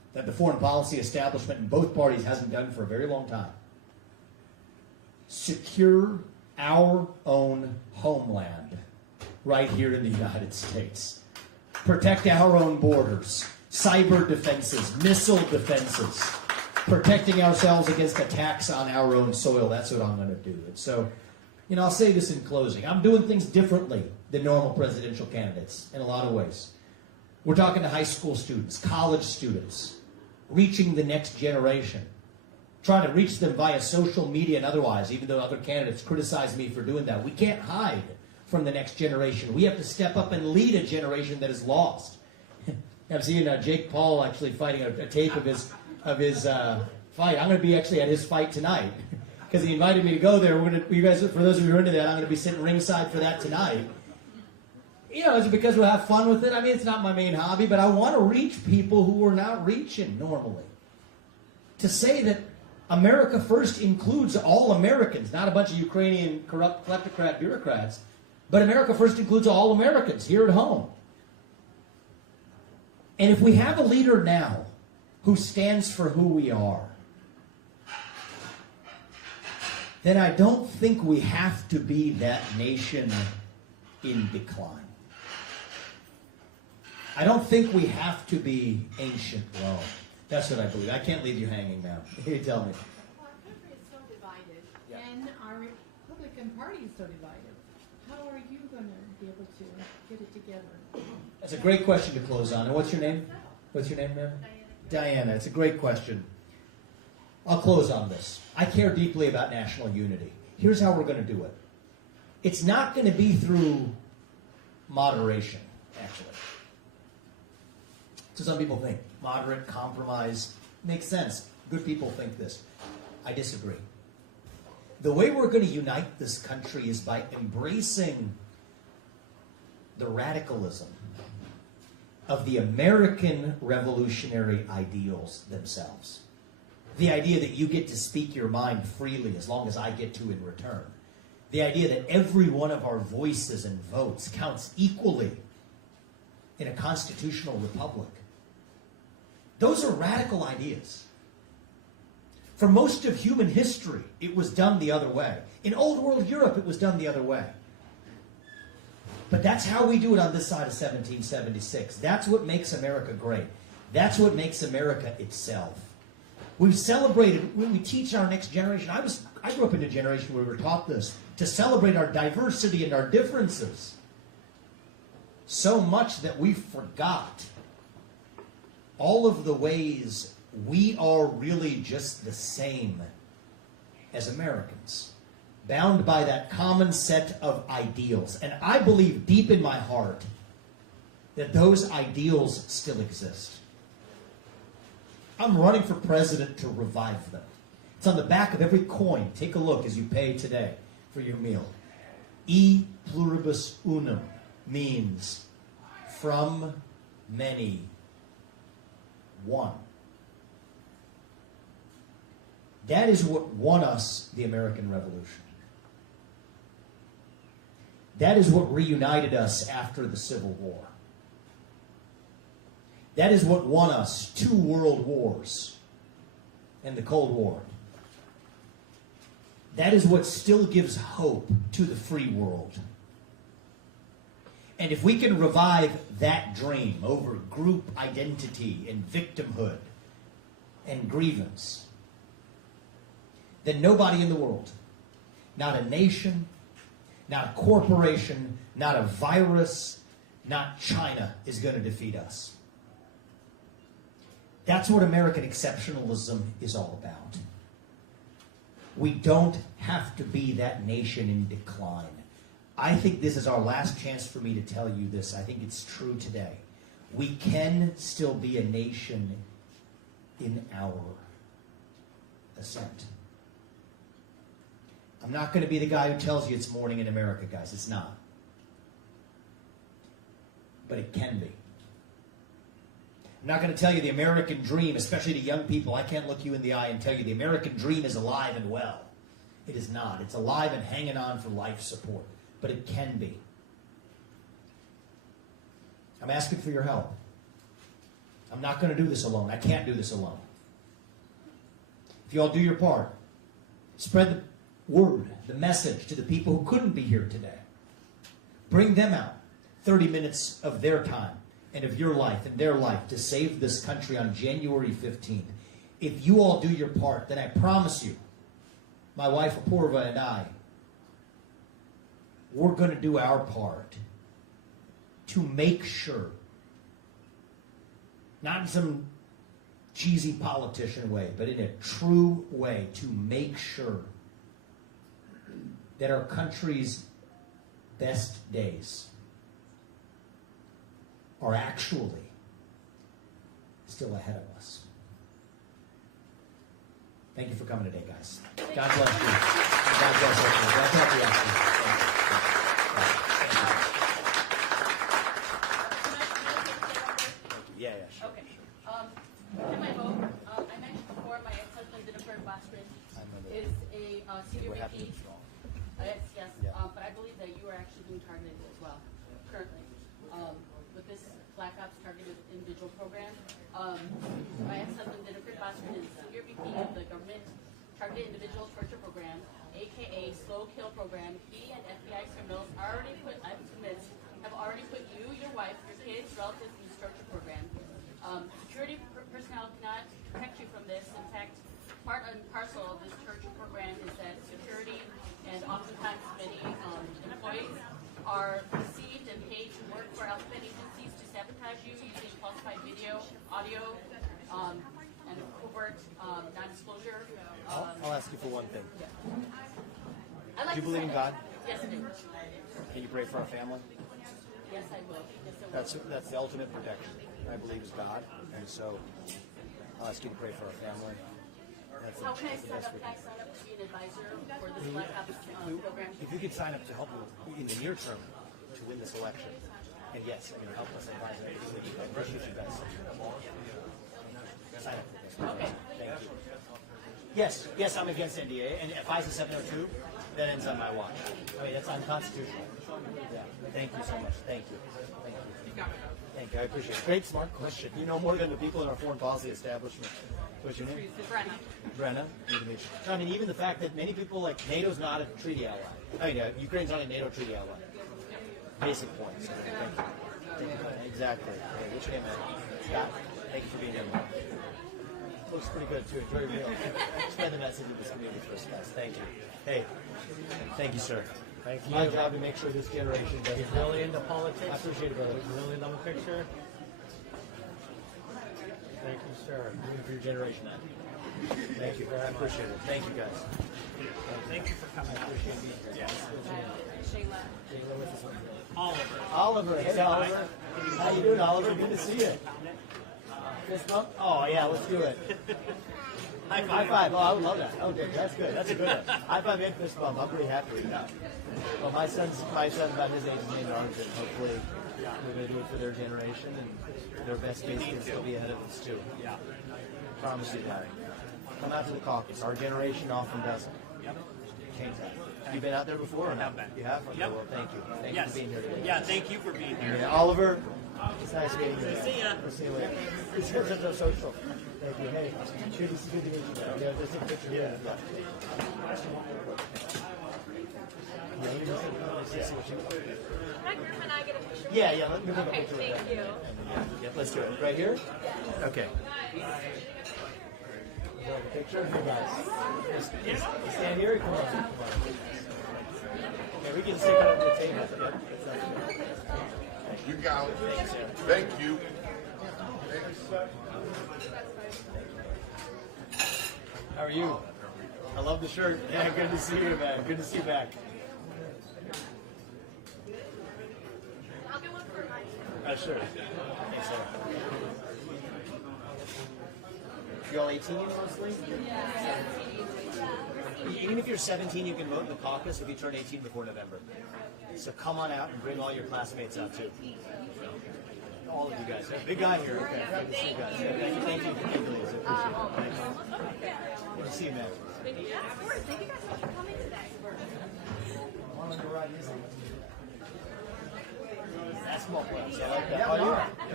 that the foreign policy establishment in both parties hasn't done for a very long time. Secure our own homeland right here in the United States. Protect our own borders, cyber defenses, missile defenses, protecting ourselves against attacks on our own soil. That's what I'm going to do. And so, I'll say this in closing. I'm doing things differently than normal presidential candidates in a lot of ways. We're talking to high school students, college students, reaching the next generation, trying to reach them via social media and otherwise, even though other candidates criticize me for doing that. We can't hide from the next generation. We have to step up and lead a generation that is lost. I've seen Jake Paul actually fighting a tape of his fight. I'm going to be actually at his fight tonight because he invited me to go there. You guys, for those of you who are into that, I'm going to be sitting ringside for that tonight. Is it because we'll have fun with it? I mean, it's not my main hobby, but I want to reach people who are not reaching normally. To say that America First includes all Americans, not a bunch of Ukrainian corrupt kleptocrat bureaucrats, but America First includes all Americans here at home. And if we have a leader now who stands for who we are, then I don't think we have to be that nation in decline. I don't think we have to be ancient Rome. That's what I believe. I can't leave you hanging now. You tell me. Well, our country is so divided, and our Republican Party is so divided. How are you going to be able to get it together? That's a great question to close on. And what's your name? What's your name, ma'am? Diana. It's a great question. I'll close on this. I care deeply about national unity. Here's how we're going to do it. It's not going to be through moderation, actually. So some people think moderate compromise makes sense. Good people think this. I disagree. The way we're going to unite this country is by embracing the radicalism of the American revolutionary ideals themselves. The idea that you get to speak your mind freely as long as I get to in return. The idea that every one of our voices and votes counts equally in a constitutional republic. Those are radical ideas. For most of human history, it was done the other way. In old world Europe, it was done the other way. But that's how we do it on this side of 1776. That's what makes America great. That's what makes America itself. We've celebrated, when we teach our next generation, I grew up in a generation where we were taught this, to celebrate our diversity and our differences. So much that we forgot all of the ways we are really just the same as Americans, bound by that common set of ideals. And I believe deep in my heart that those ideals still exist. I'm running for president to revive them. It's on the back of every coin. Take a look as you pay today for your meal. E pluribus unum means from many, one. That is what won us the American Revolution. That is what reunited us after the Civil War. That is what won us 2 world wars and the Cold War. That is what still gives hope to the free world. And if we can revive that dream over group identity and victimhood and grievance, then nobody in the world, not a nation, not a corporation, not a virus, not China, is going to defeat us. That's what American exceptionalism is all about. We don't have to be that nation in decline. I think this is our last chance for me to tell you this. I think it's true today. We can still be a nation in our ascent. I'm not going to be the guy who tells you it's morning in America, guys. It's not. But it can be. I'm not going to tell you the American dream, especially to young people. I can't look you in the eye and tell you the American dream is alive and well. It is not. It's alive and hanging on for life support. But it can be. I'm asking for your help. I'm not going to do this alone. I can't do this alone. If you all do your part, spread the word, the message to the people who couldn't be here today. Bring them out 30 minutes of their time and of your life and their life to save this country on January 15th. If you all do your part, then I promise you, my wife Apurva and I, we're going to do our part to make sure, not in some cheesy politician way, but in a true way, to make sure that our country's best days are actually still ahead of us. Thank you for coming today, guys. God bless you. God bless everyone. God bless you. Yeah, sure. Okay. In my vote, I mentioned before my ex-husband Jennifer is a senior VP. Yes. But I believe that you are actually being targeted as well, currently, with this Black Ops Targeted Individual Program. My ex-husband Jennifer is senior VP of the Government Targeted Individual Torture Program, aka Slow Kill Program. He and FBI criminals I'm convinced, have already put you, your wife, your kids, relatives in this torture program. Security personnel cannot protect you from this. In fact, part and parcel of this torture program is that security and oftentimes many employees are received and paid to work for alphabet agencies to sabotage you using falsified video, audio, and covert non-disclosure. I'll ask you for one thing. Do you believe in God? Yes, I do. Can you pray for our family? Yes, I will. Yes, I will. That's the ultimate protection. I believe is God, and so I'll ask you to pray for our family. How can I sign up? Can I sign up to be an advisor for this Black Ops program? If you could sign up to help in the near term to win this election, and yes, help us advise everything we need. I appreciate you guys. Sign up. Okay. Thank you. Yes, I'm against NDA, and if I say 702, that ends on my watch. That's unconstitutional. Yeah. Thank you so much. Thank you. Thank you. I appreciate it. Great, smart question. You know more than the people in our foreign policy establishment. What's your name? Brenna. Even the fact that many people like NATO's not a treaty ally. Ukraine's not a NATO treaty ally. Basic points. Thank you. Exactly. Hey, what's your name, man? Scott. Thank you for being here. Looks pretty good too. Enjoy your meal. Spread the message of this community for us, guys. Thank you. Hey, thank you, sir. Thank you. My job to make sure this generation doesn't. He's really into politics. I appreciate it, brother. Really into the picture. Thank you, sir. Doing for your generation, man. Thank you. I appreciate it. Thank you, guys. Thank you for coming. I appreciate being here. Shayla. Shayla with us. Oliver. Oliver. Hey, Oliver. How you doing, Oliver? Good to see you. Fist bump? Oh, yeah, let's do it. High five. Oh, I would love that. Okay, that's good. That's a good one. High five and fist bump. I'm pretty happy with that. Well, my son's about his age is named Arjun. Hopefully, we're going to do it for their generation, and their best days can still be ahead of us, too. Yeah. Promise you that. Come out to the caucus. Our generation often doesn't. Yep. You been out there before? Or not? You have? Okay, Yep. Well, thank you. Thank you for being here today. Yeah, thank you for being here. Yeah, Oliver, it's nice meeting you. See ya. We'll see you later. It's good to social. Thank you. Hey, good to meet you. Yeah, just a picture. Yeah. Hi, Griff and I get a picture. Yeah, let me take a Okay, picture. thank you. Yep, let's do it. Right here? Okay. Picture? Hey guys. Stand here? Come on. Okay, we can sit at the table. You got it. Thank you. How are you? I love the shirt. Yeah, good to see you, man. Good to see you back. I'll get one for mine. Sure. Thanks, sir. You all 18 mostly? Yeah. Even if you're 17, you can vote in the caucus if you turn 18 before November. So come on out and bring all your classmates out too. All of you guys. Big guy here. Okay. Good to see you guys. Thank you. Thank you, ladies. I appreciate it. Good to see you, man. Thank you guys for coming today. Basketball players. I like that. Oh, you?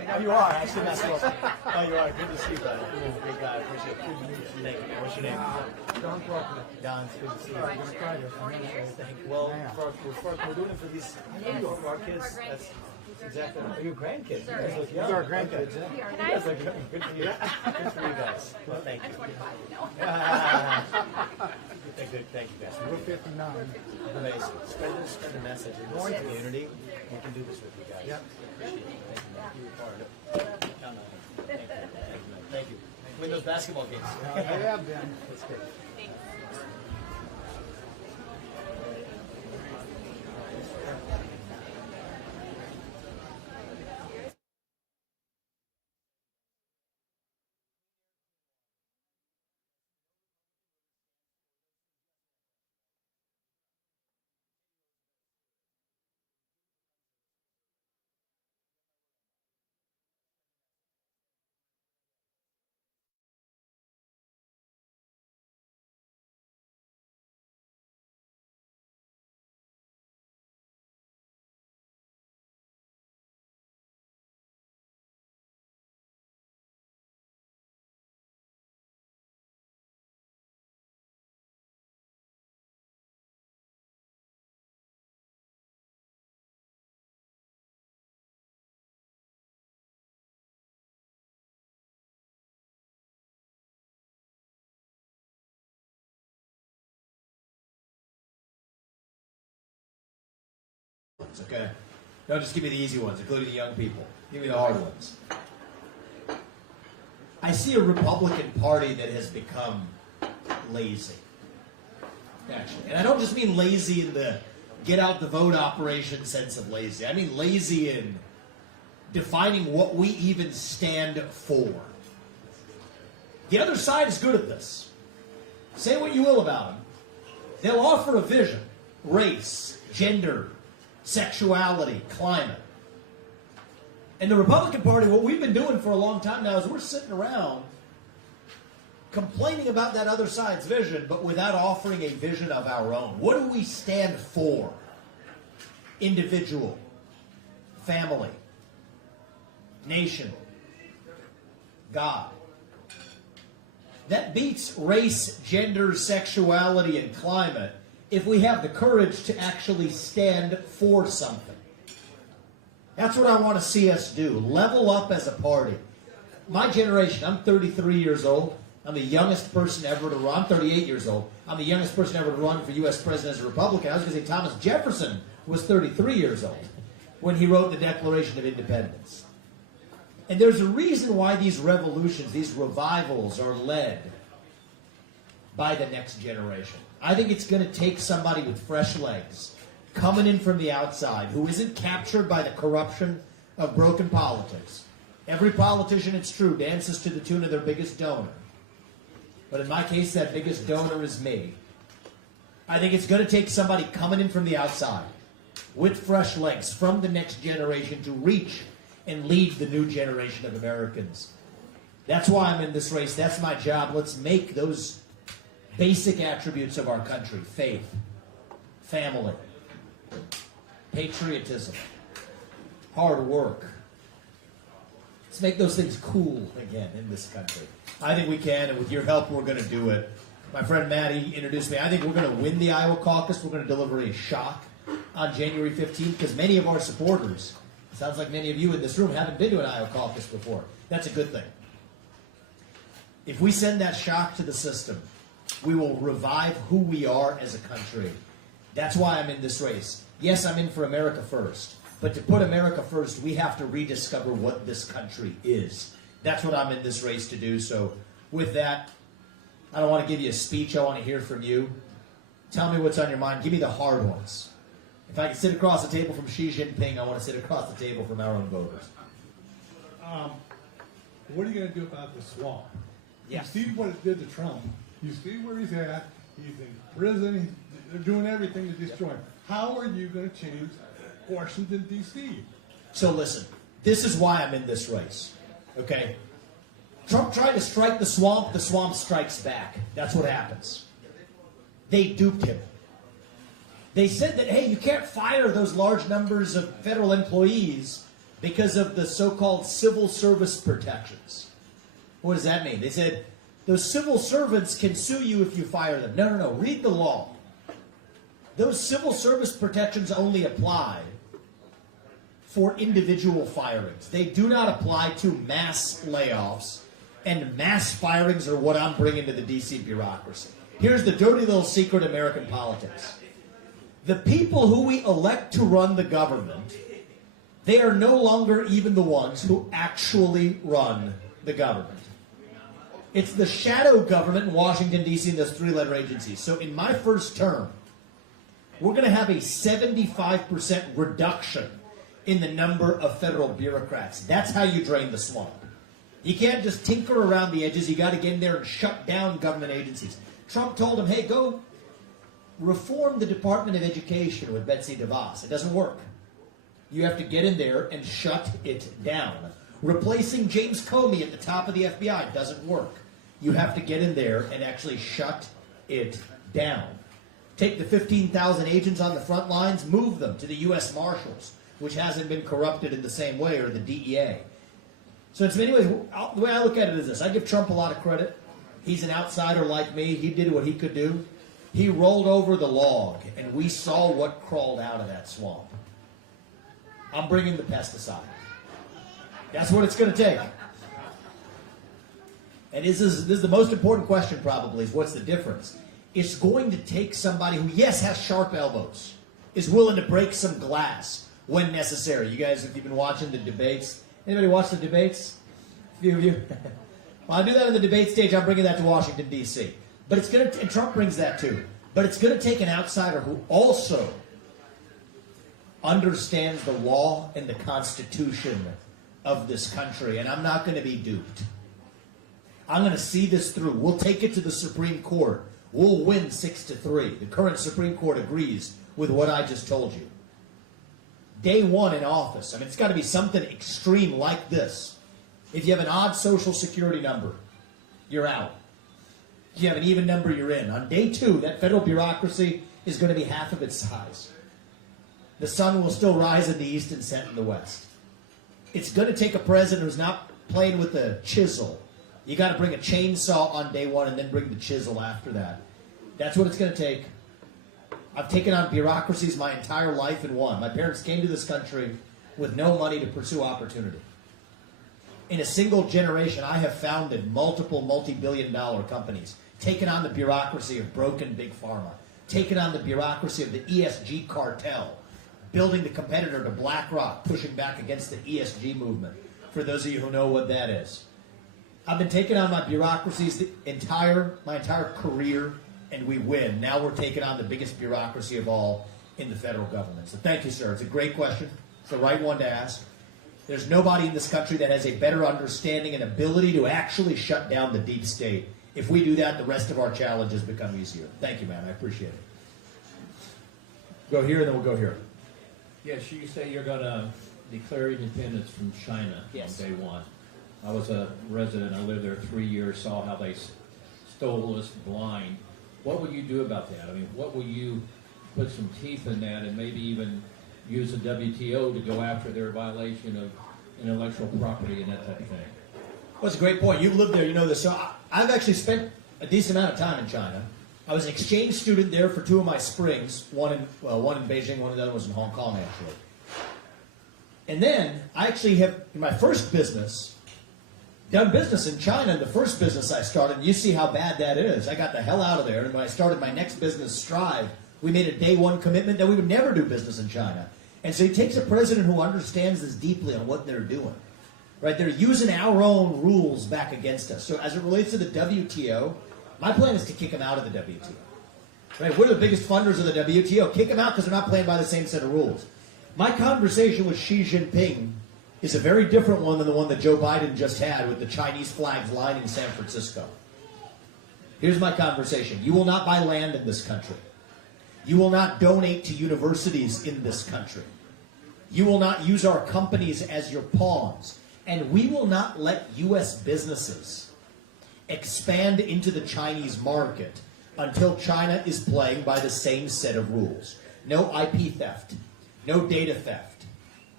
Oh, you are actually not supposed to. Oh, you are. Good to see you, brother. Great guy. Appreciate it. Good to meet you. Thank you. What's your name? Don Faulkner. Don. It's good to see you. I'm gonna try this. Thank you. Well, we're doing it for these for our kids. That's exactly. Your grandkids. You guys look young. These are our grandkids. Yeah. You guys look young. Good for you. Good for you guys. Well, thank you. Thank you, guys. We're 59. Amazing. Spread the message in this community. We can do this with you guys. Yep. Appreciate it. Thank you. You're part of it. Thank you. Thank you. Win those basketball games. I have been. That's good. Okay? Don't just give me the easy ones, including the young people. Give me the hard ones. I see a Republican Party that has become lazy. Actually. And I don't just mean lazy in the get out the vote operation sense of lazy. I mean lazy in defining what we even stand for. The other side is good at this. Say what you will about them. They'll offer a vision. Race, gender, sexuality, climate. And the Republican Party, what we've been doing for a long time now is we're sitting around complaining about that other side's vision, but without offering a vision of our own. What do we stand for? Individual, family, nation, God. That beats race, gender, sexuality, and climate if we have the courage to actually stand for something. That's what I want to see us do. Level up as a party. My generation, I'm 33 years old. I'm the youngest person ever to run. I'm 38 years old. I'm the youngest person ever to run for U.S. president as a Republican. I was going to say Thomas Jefferson was 33 years old when he wrote the Declaration of Independence. And there's a reason why these revolutions, these revivals are led by the next generation. I think it's going to take somebody with fresh legs coming in from the outside who isn't captured by the corruption of broken politics. Every politician, it's true, dances to the tune of their biggest donor. But in my case, that biggest donor is me. I think it's going to take somebody coming in from the outside with fresh legs from the next generation to reach and lead the new generation of Americans. That's why I'm in this race. That's my job. Let's make those basic attributes of our country: faith, family, patriotism, hard work. Let's make those things cool again in this country. I think we can, and with your help, we're going to do it. My friend Maddie introduced me. I think we're going to win the Iowa caucus. We're going to deliver a shock on January 15th because many of our supporters, sounds like many of you in this room, haven't been to an Iowa caucus before. That's a good thing. If we send that shock to the system, we will revive who we are as a country. That's why I'm in this race. Yes, I'm in for America first. But to put America first, we have to rediscover what this country is. That's what I'm in this race to do. So with that, I don't want to give you a speech. I want to hear from you. Tell me what's on your mind. Give me the hard ones. If I can sit across the table from Xi Jinping, I want to sit across the table from our own voters. What are you going to do about the swamp? Yes. You see what it did to Trump. You see where he's at. He's in prison. They're doing everything to destroy him. How are you going to change Washington, D.C.? So listen, this is why I'm in this race, okay? Trump tried to strike the swamp strikes back. That's what happens. They duped him. They said that, hey, you can't fire those large numbers of federal employees because of the so-called civil service protections. What does that mean? They said, those civil servants can sue you if you fire them. No, no, no. Read the law. Those civil service protections only apply for individual firings. They do not apply to mass layoffs, and mass firings are what I'm bringing to the D.C. bureaucracy. Here's the dirty little secret of American politics. The people who we elect to run the government, they are no longer even the ones who actually run the government. It's the shadow government in Washington, D.C. and those three-letter agencies. So in my first term, we're going to have a 75% reduction in the number of federal bureaucrats. That's how you drain the swamp. You can't just tinker around the edges. You got to get in there and shut down government agencies. Trump told him, hey, go reform the Department of Education with Betsy DeVos. It doesn't work. You have to get in there and shut it down. Replacing James Comey at the top of the FBI doesn't work. You have to get in there and actually shut it down. Take the 15,000 agents on the front lines, move them to the U.S. Marshals, which hasn't been corrupted in the same way, or the DEA. So in many ways, the way I look at it is this. I give Trump a lot of credit. He's an outsider like me. He did what he could do. He rolled over the log, and we saw what crawled out of that swamp. I'm bringing the pesticide. That's what it's going to take. And this is the most important question probably, is what's the difference? It's going to take somebody who, yes, has sharp elbows, is willing to break some glass when necessary. You guys, if you've been watching the debates, anybody watch the debates? A few of you? Well, I do that on the debate stage. I'm bringing that to Washington, D.C. But it's going to, and Trump brings that too. But it's going to take an outsider who also understands the law and the Constitution of this country. And I'm not going to be duped. I'm going to see this through. We'll take it to the Supreme Court. We'll win 6-3. The current Supreme Court agrees with what I just told you. Day one in office. I mean, it's got to be something extreme like this. If you have an odd social security number, you're out. If you have an even number, you're in. On day two, that federal bureaucracy is going to be half of its size. The sun will still rise in the east and set in the west. It's going to take a president who's not playing with a chisel. You got to bring a chainsaw on day one and then bring the chisel after that. That's what it's going to take. I've taken on bureaucracies my entire life and won. My parents came to this country with no money to pursue opportunity. In a single generation, I have founded multiple multi-billion-dollar companies, taken on the bureaucracy of broken big pharma, taken on the bureaucracy of the ESG cartel, building the competitor to BlackRock, pushing back against the ESG movement, for those of you who know what that is. I've been taking on my bureaucracies my entire career, and we win. Now we're taking on the biggest bureaucracy of all in the federal government. So thank you, sir. It's a great question. It's the right one to ask. There's nobody in this country that has a better understanding and ability to actually shut down the deep state. If we do that, the rest of our challenges become easier. Thank you, man. I appreciate it. Go here, and then we'll go here. Yes, you say you're going to declare independence from China on day one. I was a resident. I lived there 3 years, saw how they stole us blind. What will you do about that? I mean, what will you put some teeth in that and maybe even use the WTO to go after their violation of intellectual property and that type of thing? Well, it's a great point. You've lived there, you know this. So I've actually spent a decent amount of time in China. I was an exchange student there for 2 of my springs, one in Beijing, one of the other was in Hong Kong, actually. And then I actually have, in my first business, done business in China. In the first business I started, and you see how bad that is. I got the hell out of there, and when I started my next business, Strive, we made a day one commitment that we would never do business in China. And so it takes a president who understands this deeply on what they're doing. Right? They're using our own rules back against us. So as it relates to the WTO, my plan is to kick them out of the WTO. Right? We're the biggest funders of the WTO. Kick them out because they're not playing by the same set of rules. My conversation with Xi Jinping is a very different one than the one that Joe Biden just had with the Chinese flags lining San Francisco. Here's my conversation. You will not buy land in this country. You will not donate to universities in this country. You will not use our companies as your pawns. And we will not let U.S. businesses expand into the Chinese market until China is playing by the same set of rules. No IP theft. No data theft.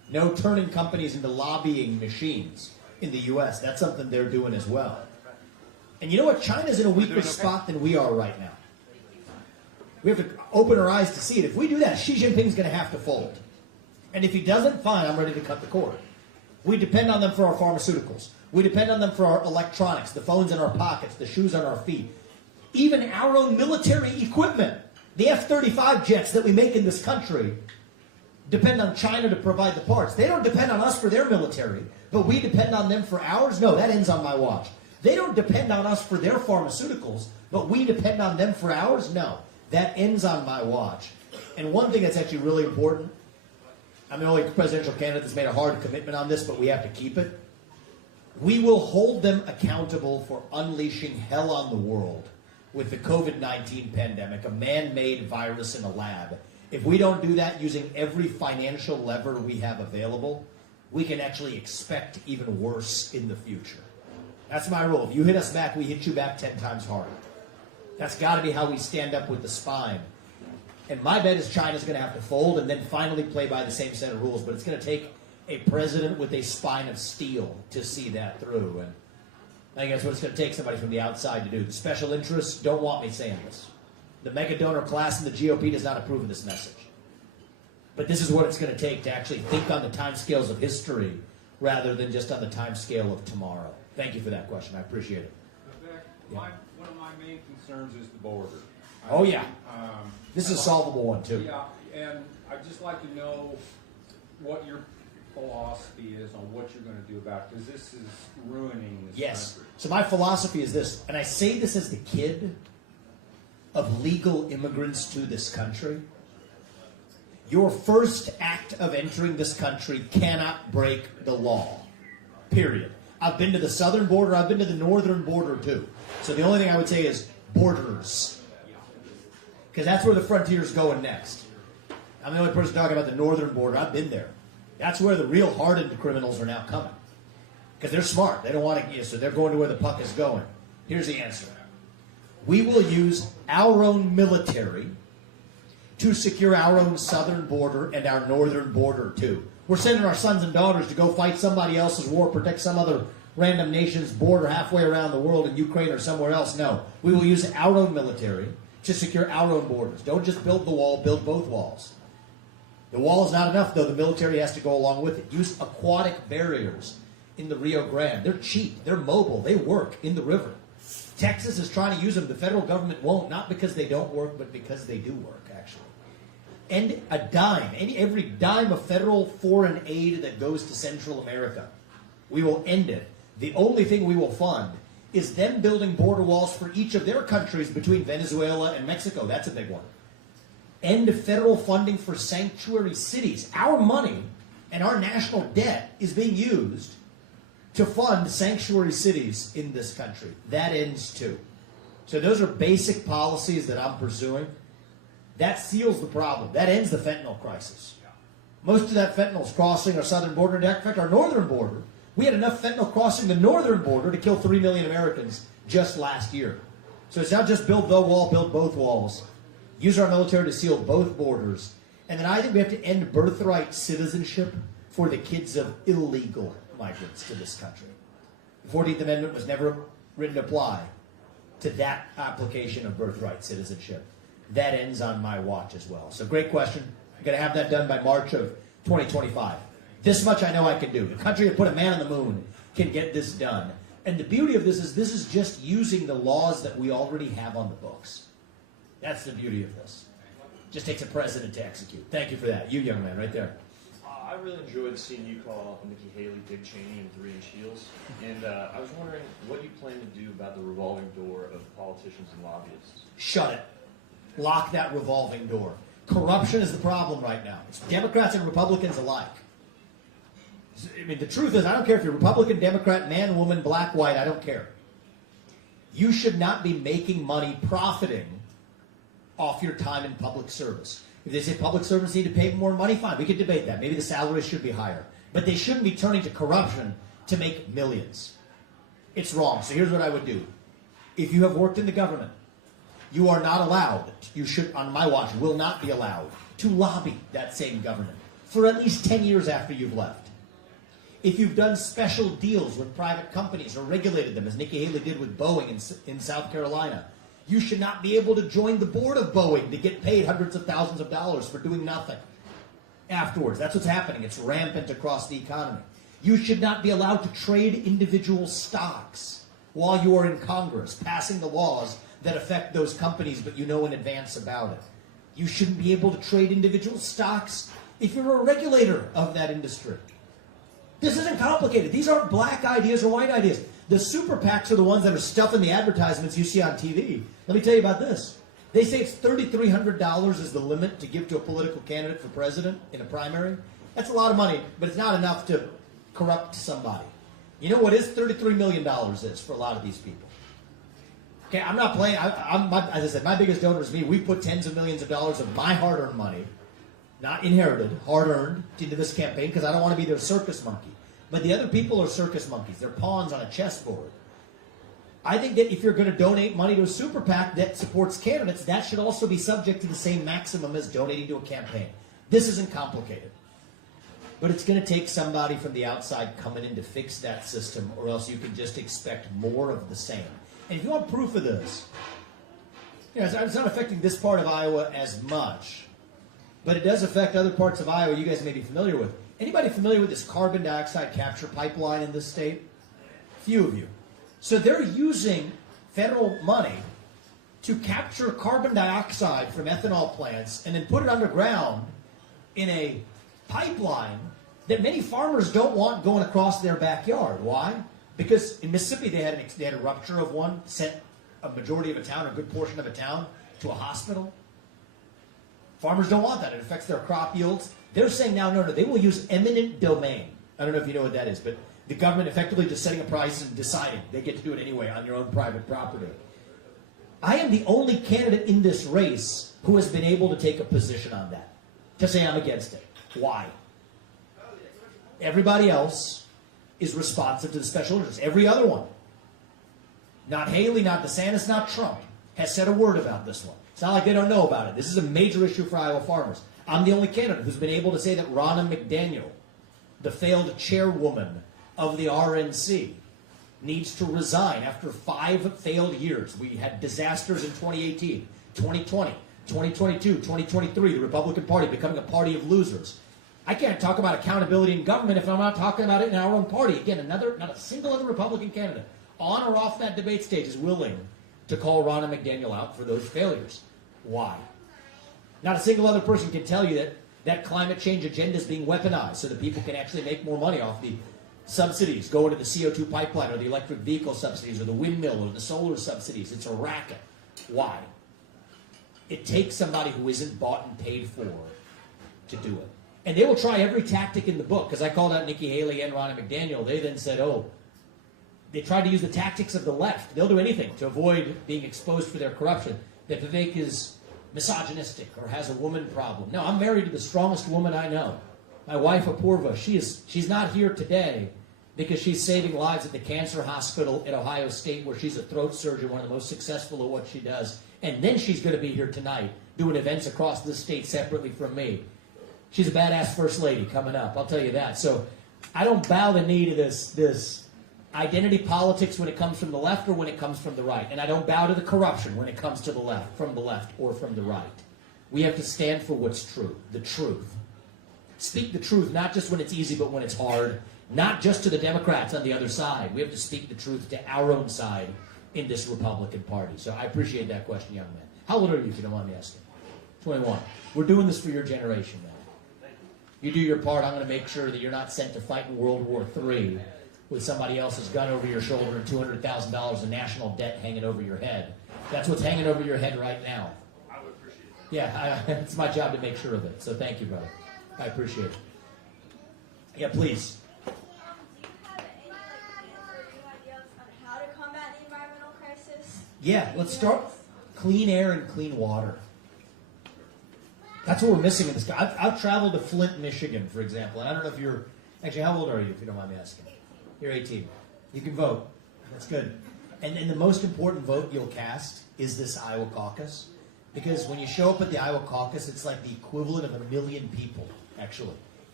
No turning companies into lobbying machines in the U.S. That's something they're doing as well. And you know what? China's in a weaker spot than we are right now. We have to open our eyes to see it. If we do that, Xi Jinping's going to have to fold. And if he doesn't, fine, I'm ready to cut the cord. We depend on them for our pharmaceuticals. We depend on them for our electronics, the phones in our pockets, the shoes on our feet. Even our own military equipment, the F-35 jets that we make in this country, depend on China to provide the parts. They don't depend on us for their military, but we depend on them for ours? No, that ends on my watch. They don't depend on us for their pharmaceuticals, but we depend on them for ours? No, that ends on my watch. And one thing that's actually really important, I'm the only presidential candidate that's made a hard commitment on this, but we have to keep it. We will hold them accountable for unleashing hell on the world with the COVID-19 pandemic, a man-made virus in a lab. If we don't do that using every financial lever we have available, we can actually expect even worse in the future. That's my rule. If you hit us back, we hit you back 10 times harder. That's got to be how we stand up with the spine. And my bet is China's going to have to fold and then finally play by the same set of rules. But it's going to take a president with a spine of steel to see that through. And I think that's what it's going to take, somebody from the outside to do. The special interests don't want me saying this. The mega donor class in the GOP does not approve of this message. But this is what it's going to take to actually think on the timescales of history rather than just on the timescale of tomorrow. Thank you for that question. I appreciate it. Vivek, one of my main concerns is the border. Oh, yeah. This is a solvable one, too. Yeah, and I'd just like to know what your philosophy is on what you're going to do about it, because this is ruining this country. So my philosophy is this, and I say this as the kid of legal immigrants to this country. Your first act of entering this country cannot break the law. Period. I've been to the southern border. I've been to the northern border, too. So the only thing I would say is borders. Because that's where the frontier's going next. I'm the only person talking about the northern border. I've been there. That's where the real hardened criminals are now coming. Because they're smart. They don't want to, so they're going to where the puck is going. Here's the answer. We will use our own military to secure our own southern border and our northern border, too. We're sending our sons and daughters to go fight somebody else's war, protect some other random nation's border halfway around the world in Ukraine or somewhere else. No. We will use our own military to secure our own borders. Don't just build the wall, build both walls. The wall is not enough, though. The military has to go along with it. Use aquatic barriers in the Rio Grande. They're cheap. They're mobile. They work in the river. Texas is trying to use them. The federal government won't, not because they don't work, but because they do work, actually. And a dime, every dime of federal foreign aid that goes to Central America, we will end it. The only thing we will fund is them building border walls for each of their countries between Venezuela and Mexico. That's a big one. End federal funding for sanctuary cities. Our money and our national debt is being used to fund sanctuary cities in this country. That ends too. So those are basic policies that I'm pursuing. That seals the problem. That ends the fentanyl crisis. Most of that fentanyl is crossing our southern border. In fact, our northern border, we had enough fentanyl crossing the northern border to kill 3 million Americans just last year. So it's not just build the wall, build both walls. Use our military to seal both borders. And then I think we have to end birthright citizenship for the kids of illegal migrants to this country. The 14th Amendment was never written to apply to that application of birthright citizenship. That ends on my watch as well. So great question. I'm going to have that done by March of 2025. This much I know I can do. The country that put a man on the moon can get this done. And the beauty of this is just using the laws that we already have on the books. That's the beauty of this. Just takes a president to execute. Thank you for that. You young man right there. I really enjoyed seeing you call Nikki Haley, Dick Cheney, and 3-inch heels. And I was wondering what you plan to do about the revolving door of politicians and lobbyists. Shut it. Lock that revolving door. Corruption is the problem right now. It's Democrats and Republicans alike. I mean, the truth is, I don't care if you're Republican, Democrat, man, woman, black, white, I don't care. You should not be making money profiting off your time in public service. If they say public servants need to pay more money, fine, we can debate that. Maybe the salaries should be higher. But they shouldn't be turning to corruption to make millions. It's wrong. So here's what I would do. If you have worked in the government, you are not allowed, you should, on my watch, will not be allowed to lobby that same government for at least 10 years after you've left. If you've done special deals with private companies or regulated them, as Nikki Haley did with Boeing in South Carolina, you should not be able to join the board of Boeing to get paid hundreds of thousands of dollars for doing nothing afterwards. That's what's happening. It's rampant across the economy. You should not be allowed to trade individual stocks while you are in Congress, passing the laws that affect those companies, but you know in advance about it. You shouldn't be able to trade individual stocks if you're a regulator of that industry. This isn't complicated. These aren't black ideas or white ideas. The super PACs are the ones that are stuffing the advertisements you see on TV. Let me tell you about this. They say it's $3,300 is the limit to give to a political candidate for president in a primary. That's a lot of money, but it's not enough to corrupt somebody. You know what is $33 million is for a lot of these people? Okay, I'm not playing. As I said, my biggest donor is me. We put tens of millions of dollars of my hard-earned money, not inherited, hard-earned, into this campaign because I don't want to be their circus monkey. But the other people are circus monkeys. They're pawns on a chessboard. I think that if you're going to donate money to a super PAC that supports candidates, that should also be subject to the same maximum as donating to a campaign. This isn't complicated. But it's going to take somebody from the outside coming in to fix that system, or else you can just expect more of the same. And if you want proof of this, it's not affecting this part of Iowa as much, but it does affect other parts of Iowa you guys may be familiar with. Anybody familiar with this carbon dioxide capture pipeline in this state? Few of you. So they're using federal money to capture carbon dioxide from ethanol plants and then put it underground in a pipeline that many farmers don't want going across their backyard. Why? Because in Mississippi they had a rupture of one, sent a majority of a town, or a good portion of a town, to a hospital. Farmers don't want that. It affects their crop yields. They're saying now, no, they will use eminent domain. I don't know if you know what that is, but the government effectively just setting a price and deciding they get to do it anyway on your own private property. I am the only candidate in this race who has been able to take a position on that, to say I'm against it. Why? Everybody else is responsive to the special interests. Every other one. Not Haley, not DeSantis, not Trump has said a word about this one. It's not like they don't know about it. This is a major issue for Iowa farmers. I'm the only candidate who's been able to say that Ronna McDaniel, the failed chairwoman of the RNC, needs to resign after 5 failed years. We had disasters in 2018, 2020, 2022, 2023, the Republican Party becoming a party of losers. I can't talk about accountability in government if I'm not talking about it in our own party. Again, not a single other Republican candidate on or off that debate stage is willing to call Ronna McDaniel out for those failures. Why? Not a single other person can tell you that climate change agenda is being weaponized so that people can actually make more money off the subsidies going to the CO2 pipeline or the electric vehicle subsidies or the windmill or the solar subsidies. It's a racket. Why? It takes somebody who isn't bought and paid for to do it. And they will try every tactic in the book, because I called out Nikki Haley and Ronna McDaniel. They then said, they tried to use the tactics of the left. They'll do anything to avoid being exposed for their corruption. That Vivek is misogynistic or has a woman problem. No, I'm married to the strongest woman I know. My wife, Apurva, she's not here today because she's saving lives at the cancer hospital at Ohio State, where she's a throat surgeon, one of the most successful at what she does. And then she's going to be here tonight doing events across the state separately from me. She's a badass first lady coming up, I'll tell you that. So I don't bow the knee to this identity politics when it comes from the left or when it comes from the right. And I don't bow to the corruption when it comes to the left or from the right. We have to stand for what's true, the truth. Speak the truth, not just when it's easy, but when it's hard. Not just to the Democrats on the other side. We have to speak the truth to our own side in this Republican Party. So I appreciate that question, young man. How old are you, if you don't mind me asking? 21. We're doing this for your generation, man. You do your part, I'm going to make sure that you're not sent to fight in World War III with somebody else's gun over your shoulder and $200,000 in national debt hanging over your head. That's what's hanging over your head right now. I would appreciate that. Yeah, it's my job to make sure of it. So thank you, brother. I appreciate it. Yeah, please. Do you have any answers or new ideas on how to combat the environmental crisis? Yeah, let's start clean air and clean water. That's what we're missing in this. I've traveled to Flint, Michigan, for example, and I don't know if you're... Actually, how old are you, if you don't mind me asking? 18. You're 18. You can vote. That's good. And the most important vote you'll cast is this Iowa caucus. Because when you show up at the Iowa caucus, it's like the equivalent of 1 million people, actually.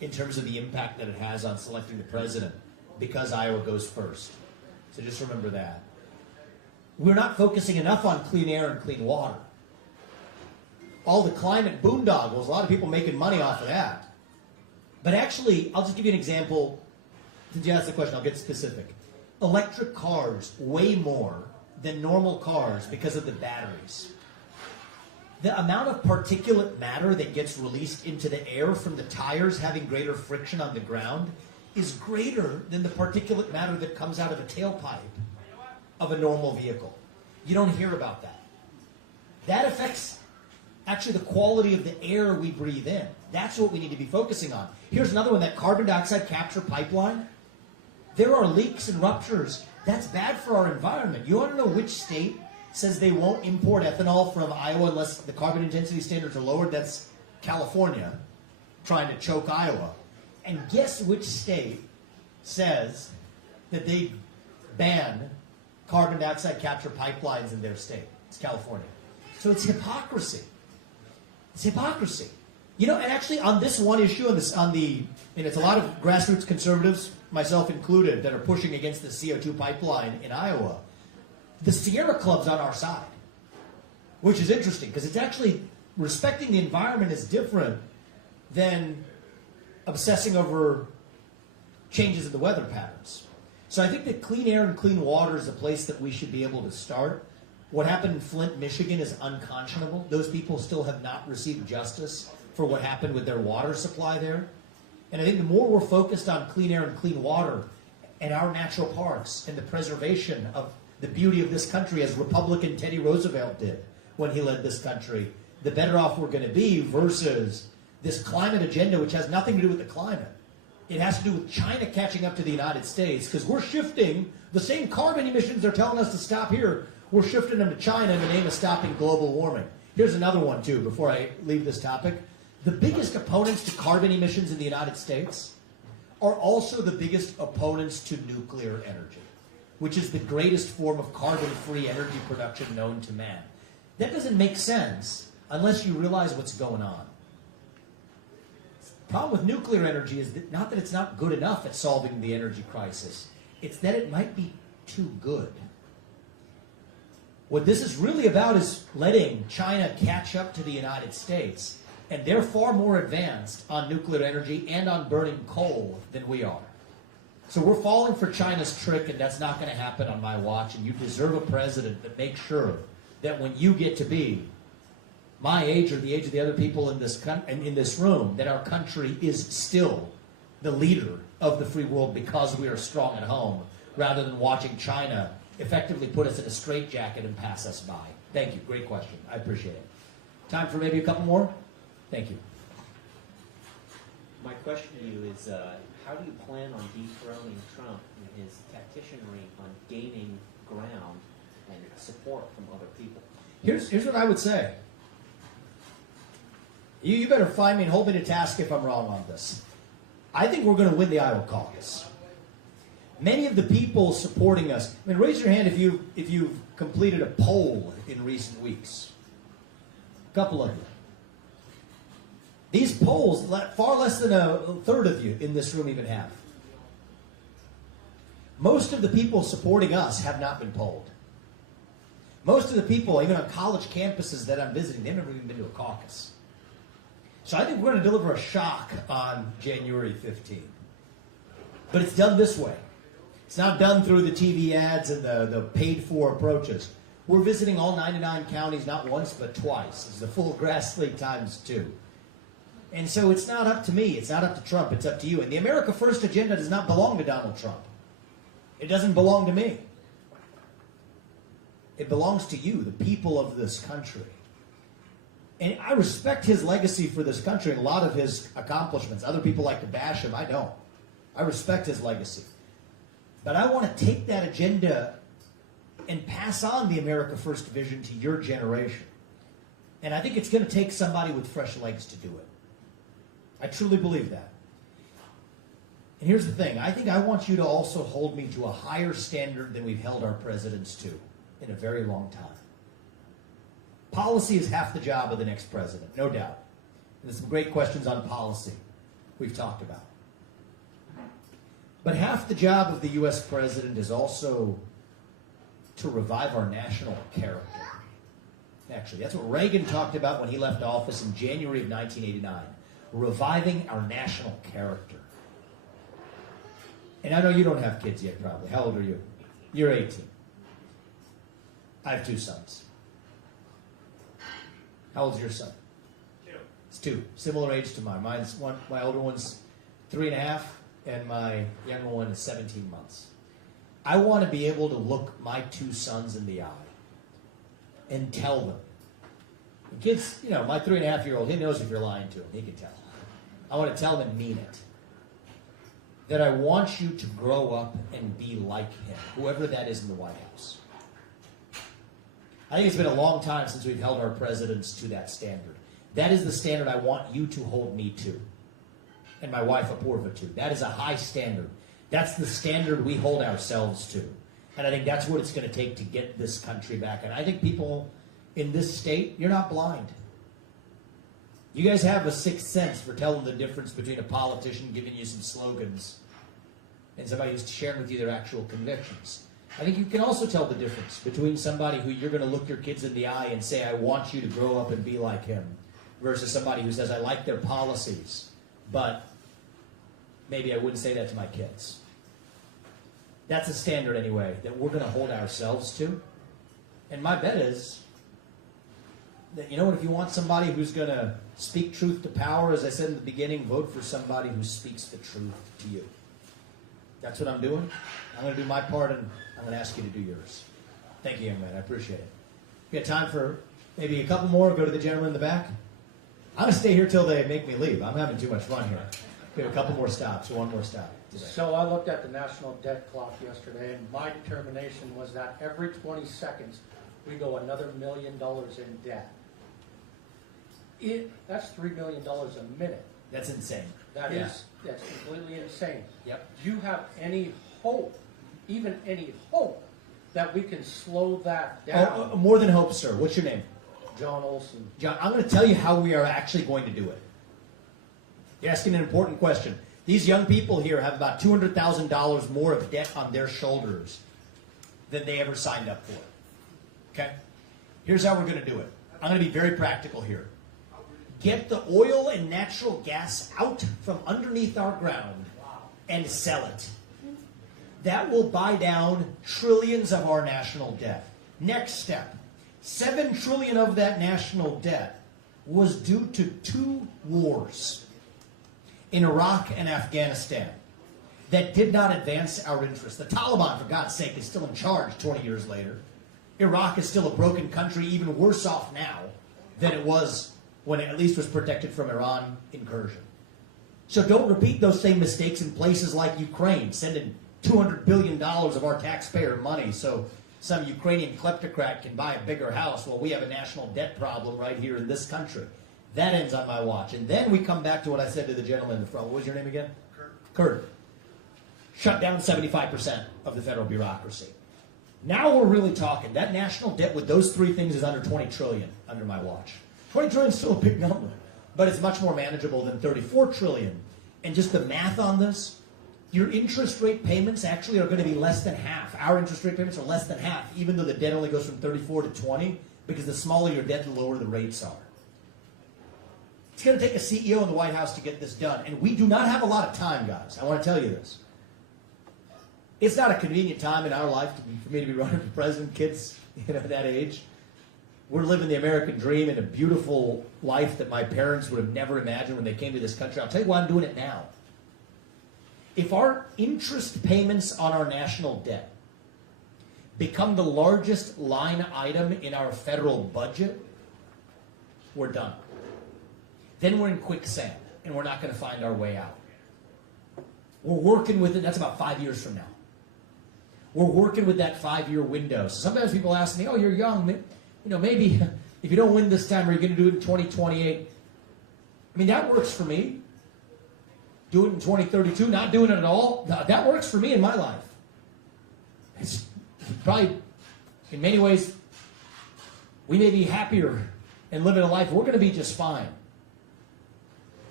in terms of the impact that it has on selecting the president because Iowa goes first. So just remember that. We're not focusing enough on clean air and clean water. All the climate boondoggles, a lot of people making money off of that. But actually, I'll just give you an example. Since you asked the question, I'll get specific. Electric cars weigh more than normal cars because of the batteries. The amount of particulate matter that gets released into the air from the tires having greater friction on the ground is greater than the particulate matter that comes out of the tailpipe of a normal vehicle. You don't hear about that. That affects actually the quality of the air we breathe in. That's what we need to be focusing on. Here's another one, that carbon dioxide capture pipeline. There are leaks and ruptures. That's bad for our environment. You want to know which state says they won't import ethanol from Iowa unless the carbon intensity standards are lowered? That's California, trying to choke Iowa. And guess which state says that they ban carbon dioxide capture pipelines in their state? It's California. So it's hypocrisy. It's hypocrisy. You know, and actually on this one issue, and it's a lot of grassroots conservatives, myself included, that are pushing against the CO2 pipeline in Iowa. The Sierra Club's on our side, which is interesting because it's actually respecting the environment is different than obsessing over changes in the weather patterns. So I think that clean air and clean water is a place that we should be able to start. What happened in Flint, Michigan is unconscionable. Those people still have not received justice for what happened with their water supply there. And I think the more we're focused on clean air and clean water and our natural parks and the preservation of the beauty of this country, as Republican Teddy Roosevelt did when he led this country, the better off we're going to be versus this climate agenda, which has nothing to do with the climate. It has to do with China catching up to the United States because we're shifting the same carbon emissions they're telling us to stop here. We're shifting them to China in the name of stopping global warming. Here's another one, too, before I leave this topic. The biggest opponents to carbon emissions in the United States are also the biggest opponents to nuclear energy, which is the greatest form of carbon-free energy production known to man. That doesn't make sense unless you realize what's going on. The problem with nuclear energy is that not that it's not good enough at solving the energy crisis, it's that it might be too good. What this is really about is letting China catch up to the United States, and they're far more advanced on nuclear energy and on burning coal than we are. So we're falling for China's trick, and that's not going to happen on my watch, and you deserve a president that makes sure that when you get to be my age or the age of the other people in this room, that our country is still the leader of the free world because we are strong at home, rather than watching China effectively put us in a straitjacket and pass us by. Thank you. Great question. I appreciate it. Time for maybe a couple more? Thank you. My question to you is, how do you plan on dethroning Trump in his tacticianry on gaining ground and support from other people? Here's what I would say. You better find me and hold me to task if I'm wrong on this. I think we're going to win the Iowa caucus. Many of the people supporting us, I mean, raise your hand if you've completed a poll in recent weeks. A couple of you. These polls, far less than a third of you in this room even have. Most of the people supporting us have not been polled. Most of the people, even on college campuses that I'm visiting, they've never even been to a caucus. So I think we're going to deliver a shock on January 15th. But it's done this way. It's not done through the TV ads and the paid-for approaches. We're visiting all 99 counties, not once, but twice. It's the full grass league times 2. And so it's not up to me. It's not up to Trump. It's up to you. And the America First agenda does not belong to Donald Trump. It doesn't belong to me. It belongs to you, the people of this country. And I respect his legacy for this country and a lot of his accomplishments. Other people like to bash him. I don't. I respect his legacy. But I want to take that agenda and pass on the America First vision to your generation. And I think it's going to take somebody with fresh legs to do it. I truly believe that. And here's the thing. I think I want you to also hold me to a higher standard than we've held our presidents to in a very long time. Policy is half the job of the next president, no doubt. And there's some great questions on policy, we've talked about. But half the job of the U.S. president is also to revive our national character. Actually, that's what Reagan talked about when he left office in January of 1989. Reviving our national character. And I know you don't have kids yet, probably. How old are you? You're 18. I have 2 sons. How old's your son? 2. It's 2. Similar age to mine. My older one's 3.5, and my younger one is 17 months. I want to be able to look my 2 sons in the eye and tell them. The kids, you know, my 3.5-year-old, he knows if you're lying to him. He can tell. I want to tell them and mean it. That I want you to grow up and be like him, whoever that is in the White House. I think it's been a long time since we've held our presidents to that standard. That is the standard I want you to hold me to, and my wife Apurva to. That is a high standard. That's the standard we hold ourselves to. And I think that's what it's going to take to get this country back. And I think people in this state, you're not blind. You guys have a 6th sense for telling the difference between a politician giving you some slogans and somebody who's sharing with you their actual convictions. I think you can also tell the difference between somebody who you're going to look your kids in the eye and say, I want you to grow up and be like him, versus somebody who says, I like their policies, but maybe I wouldn't say that to my kids. That's a standard, anyway, that we're going to hold ourselves to. And my bet is that, you know what, if you want somebody who's going to speak truth to power, as I said in the beginning, vote for somebody who speaks the truth to you. That's what I'm doing. I'm going to do my part, and I'm going to ask you to do yours. Thank you, young man. I appreciate it. We got time for maybe a couple more. Go to the gentleman in the back. I'm going to stay here till they make me leave. I'm having too much fun here. We have a couple more stops, or one more stop today. So I looked at the national debt clock yesterday, and my determination was that every 20 seconds we go another $1 million in debt. That's $3 million a minute. That's insane. That's completely insane. Yep. Do you have any hope, even any hope, that we can slow that down? Oh, more than hope, sir. What's your name? John Olson. John, I'm going to tell you how we are actually going to do it. You're asking an important question. These young people here have about $200,000 more of debt on their shoulders than they ever signed up for. Okay? Here's how we're going to do it. I'm going to be very practical here. Get the oil and natural gas out from underneath our ground and sell it. That will buy down trillions of our national debt. Next step, $7 trillion of that national debt was due to 2 wars in Iraq and Afghanistan that did not advance our interests. The Taliban, for God's sake, is still in charge 20 years later. Iraq is still a broken country, even worse off now than it was when it at least was protected from Iran incursion. So don't repeat those same mistakes in places like Ukraine, sending $200 billion of our taxpayer money so some Ukrainian kleptocrat can buy a bigger house while we have a national debt problem right here in this country. That ends on my watch. And then we come back to what I said to the gentleman in the front. What was your name again? Kurt. Shut down 75% of the federal bureaucracy. Now we're really talking. That national debt with those 3 things is under $20 trillion under my watch. 20 trillion is still a big number, but it's much more manageable than 34 trillion. And just the math on this, your interest rate payments actually are going to be less than half. Our interest rate payments are less than half, even though the debt only goes from 34 to 20, because the smaller your debt, the lower the rates are. It's going to take a CEO in the White House to get this done, and we do not have a lot of time, guys. I want to tell you this. It's not a convenient time in our life for me to be running for president. Kids, that age. We're living the American dream and a beautiful life that my parents would have never imagined when they came to this country. I'll tell you why I'm doing it now. If our interest payments on our national debt become the largest line item in our federal budget, we're done. Then we're in quicksand, and we're not going to find our way out. We're working with it. That's about 5 years from now. We're working with that 5-year window. So sometimes people ask me, oh, you're young. Maybe if you don't win this time, are you going to do it in 2028? I mean, that works for me. Do it in 2032, not doing it at all. That works for me in my life. It's probably, in many ways, we may be happier and living a life. We're going to be just fine.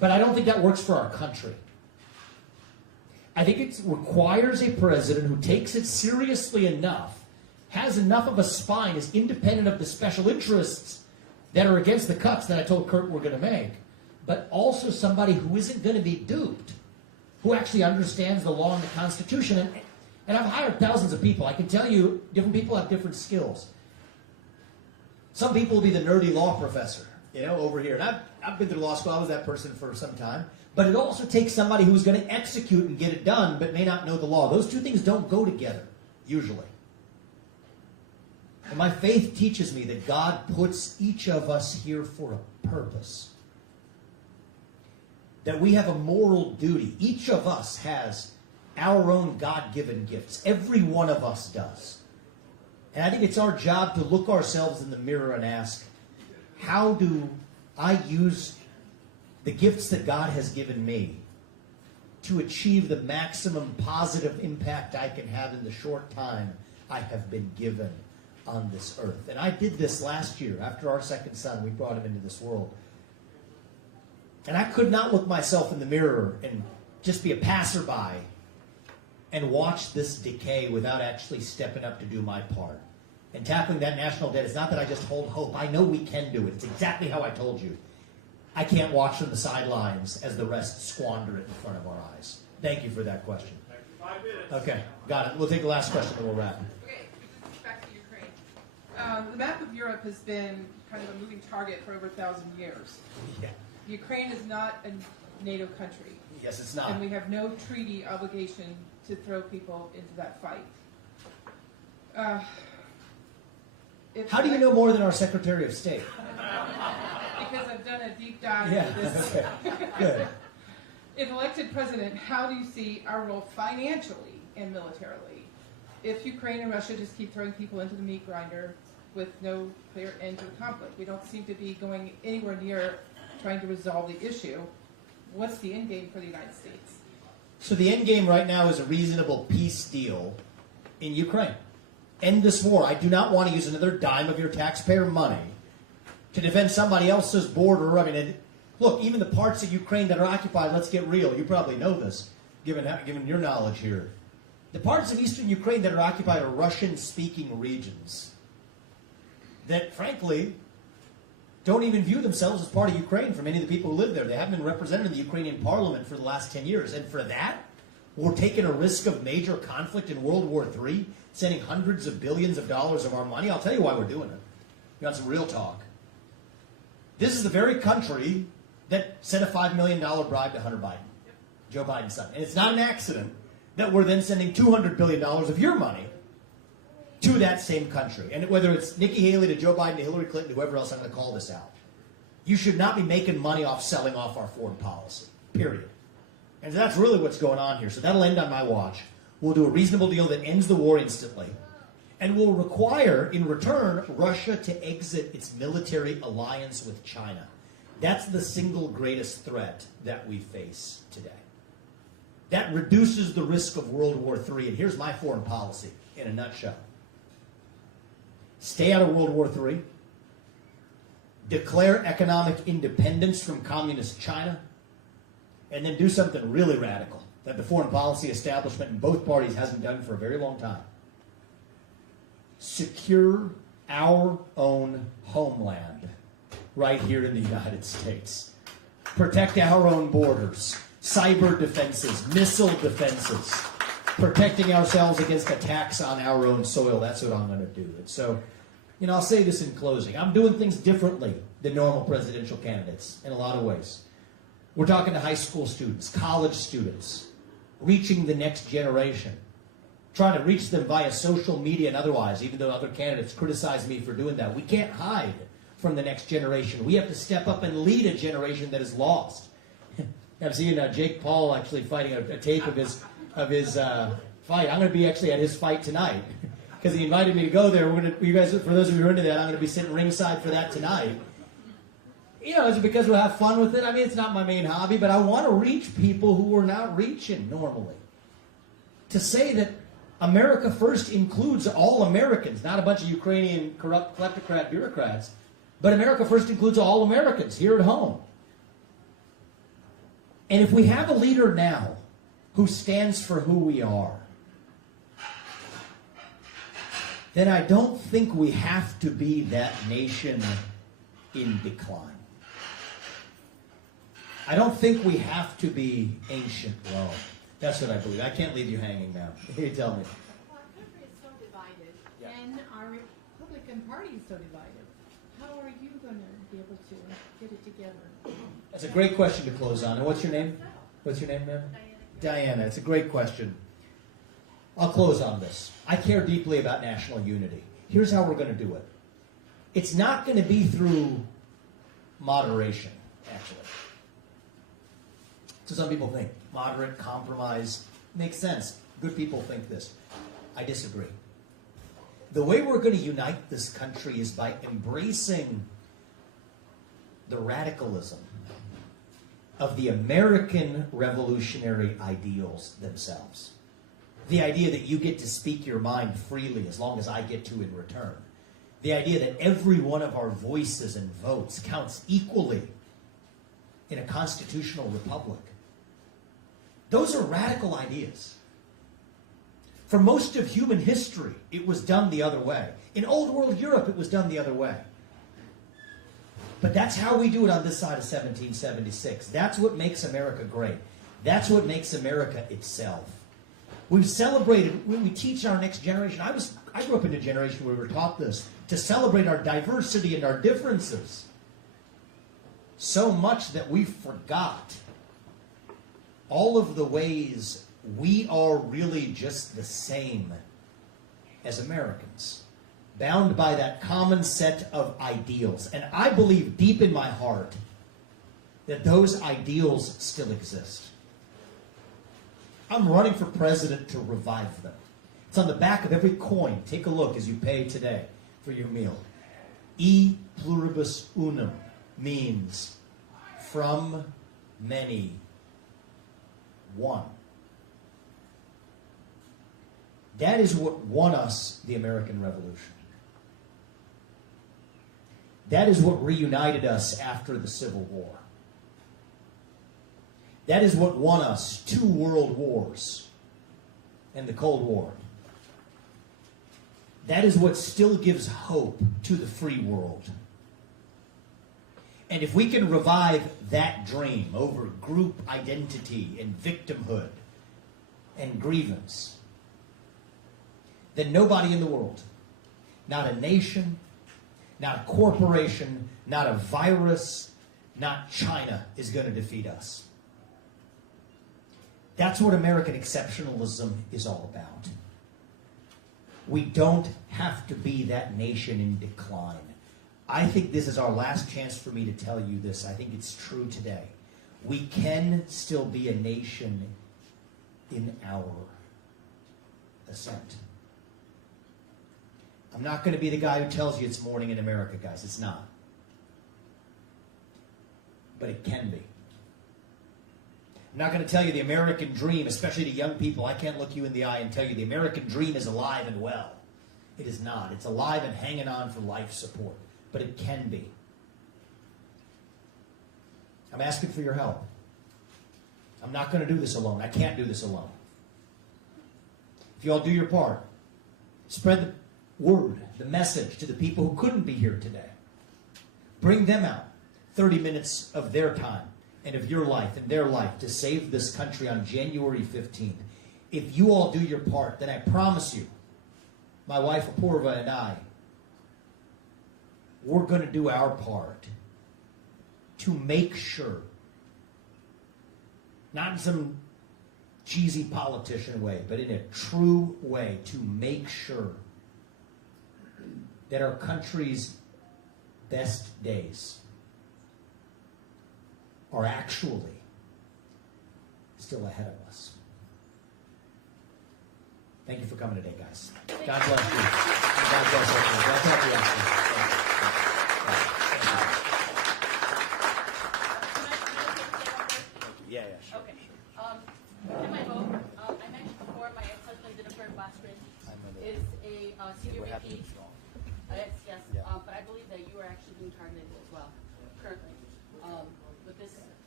But I don't think that works for our country. I think it requires a president who takes it seriously enough, has enough of a spine, is independent of the special interests that are against the cuts that I told Kurt we're going to make, but also somebody who isn't going to be duped, who actually understands the law and the Constitution. And I've hired thousands of people. I can tell you, different people have different skills. Some people will be the nerdy law professor, over here. And I've been through law school. I was that person for some time. But it also takes somebody who's going to execute and get it done, but may not know the law. Those two things don't go together, usually. And my faith teaches me that God puts each of us here for a purpose. That we have a moral duty. Each of us has our own God-given gifts. Every one of us does. And I think it's our job to look ourselves in the mirror and ask, how do I use the gifts that God has given me to achieve the maximum positive impact I can have in the short time I have been given on this earth? And I did this last year. After our second son, we brought him into this world. And I could not look myself in the mirror and just be a passerby and watch this decay without actually stepping up to do my part. And tackling that national debt is not that I just hold hope. I know we can do it. It's exactly how I told you. I can't watch from the sidelines as the rest squander it in front of our eyes. Thank you for that question. 5 minutes. Okay, got it. We'll take the last question and we'll wrap. Okay, this is back to Ukraine. The map of Europe has been kind of a moving target for over 1,000 years. Yeah. Ukraine is not a NATO country. Yes, it's not. And we have no treaty obligation to throw people into that fight. How do you know more than our Secretary of State? Because I've done a deep dive Yeah, into this. okay, good. If elected president, how do you see our role financially and militarily? If Ukraine and Russia just keep throwing people into the meat grinder with no clear end to the conflict, we don't seem to be going anywhere near trying to resolve the issue. What's the end game for the United States? So the end game right now is a reasonable peace deal in Ukraine. End this war. I do not want to use another dime of your taxpayer money to defend somebody else's border. I mean, look, even the parts of Ukraine that are occupied, let's get real. You probably know this, given your knowledge here. The parts of eastern Ukraine that are occupied are Russian-speaking regions that, frankly, don't even view themselves as part of Ukraine for many of the people who live there. They haven't been represented in the Ukrainian parliament for the last 10 years. And for that, we're taking a risk of major conflict in World War III, sending hundreds of billions of dollars of our money. I'll tell you why we're doing it. You want some real talk. This is the very country that sent a $5 million bribe to Hunter Biden, Joe Biden's son. And it's not an accident that we're then sending $200 billion of your money to that same country. And whether it's Nikki Haley to Joe Biden to Hillary Clinton, whoever else, I'm going to call this out. You should not be making money off selling off our foreign policy, period. And that's really what's going on here. So that'll end on my watch. We'll do a reasonable deal that ends the war instantly. And will require, in return, Russia to exit its military alliance with China. That's the single greatest threat that we face today. That reduces the risk of World War III. And here's my foreign policy in a nutshell. Stay out of World War III. Declare economic independence from communist China. And then do something really radical that the foreign policy establishment in both parties hasn't done for a very long time. Secure our own homeland right here in the United States. Protect our own borders. Cyber defenses, missile defenses. Protecting ourselves against attacks on our own soil. That's what I'm going to do. And so, I'll say this in closing. I'm doing things differently than normal presidential candidates in a lot of ways. We're talking to high school students, college students, reaching the next generation, trying to reach them via social media and otherwise, even though other candidates criticize me for doing that. We can't hide from the next generation. We have to step up and lead a generation that is lost. I've seen Jake Paul actually fighting a tape of his fight. I'm going to be actually at his fight tonight because he invited me to go there. You guys, for those of you who are into that, I'm going to be sitting ringside for that tonight. Is it because we'll have fun with it? I mean, it's not my main hobby, but I want to reach people who we're not reaching normally. To say that America First includes all Americans, not a bunch of Ukrainian corrupt kleptocrat bureaucrats, but America First includes all Americans here at home. And if we have a leader now who stands for who we are, then I don't think we have to be that nation in decline. I don't think we have to be ancient Rome. That's what I believe. I can't leave you hanging now. You tell me. Well, our country is so divided, and our Republican Party is so divided. How are you going to be able to get it together? That's a great question to close on. And what's your name? What's your name, ma'am? Diana. It's a great question. I'll close on this. I care deeply about national unity. Here's how we're going to do it. It's not going to be through moderation, actually. So some people think moderate compromise makes sense. Good people think this. I disagree. The way we're going to unite this country is by embracing the radicalism of the American revolutionary ideals themselves. The idea that you get to speak your mind freely as long as I get to in return. The idea that every one of our voices and votes counts equally in a constitutional republic. Those are radical ideas. For most of human history, it was done the other way. In Old World Europe, it was done the other way. But that's how we do it on this side of 1776. That's what makes America great. That's what makes America itself. We've celebrated, when we teach our next generation, I grew up in a generation where we were taught this, to celebrate our diversity and our differences. So much that we forgot all of the ways we are really just the same as Americans, bound by that common set of ideals. And I believe deep in my heart that those ideals still exist. I'm running for president to revive them. It's on the back of every coin. Take a look as you pay today for your meal. E pluribus unum means from many, one. That is what won us the American Revolution. That is what reunited us after the Civil War. That is what won us 2 world wars and the Cold War. That is what still gives hope to the free world. And if we can revive that dream over group identity and victimhood and grievance, then nobody in the world, not a nation, not a corporation, not a virus, not China, is going to defeat us. That's what American exceptionalism is all about. We don't have to be that nation in decline. I think this is our last chance for me to tell you this. I think it's true today. We can still be a nation in our ascent. I'm not going to be the guy who tells you it's morning in America, guys. It's not. But it can be. I'm not going to tell you the American dream, especially to young people. I can't look you in the eye and tell you the American dream is alive and well. It is not. It's alive and hanging on for life support. But it can be. I'm asking for your help. I'm not going to do this alone. I can't do this alone. If you all do your part, spread the word, the message to the people who couldn't be here today. Bring them out 30 minutes of their time and of your life and their life to save this country on January 15th. If you all do your part, then I promise you, my wife Apurva and I, we're going to do our part to make sure, not in some cheesy politician way, but in a true way, to make sure that our country's best days are actually still ahead of us. Thank you for coming today, guys. God bless you. God bless everyone. God bless you. Yeah, sure. Okay. In my vote, I mentioned before, my ex-husband, Jennifer Ramaswamy, is a senior VP. Yes. But I believe that you are actually being targeted as well, currently, with this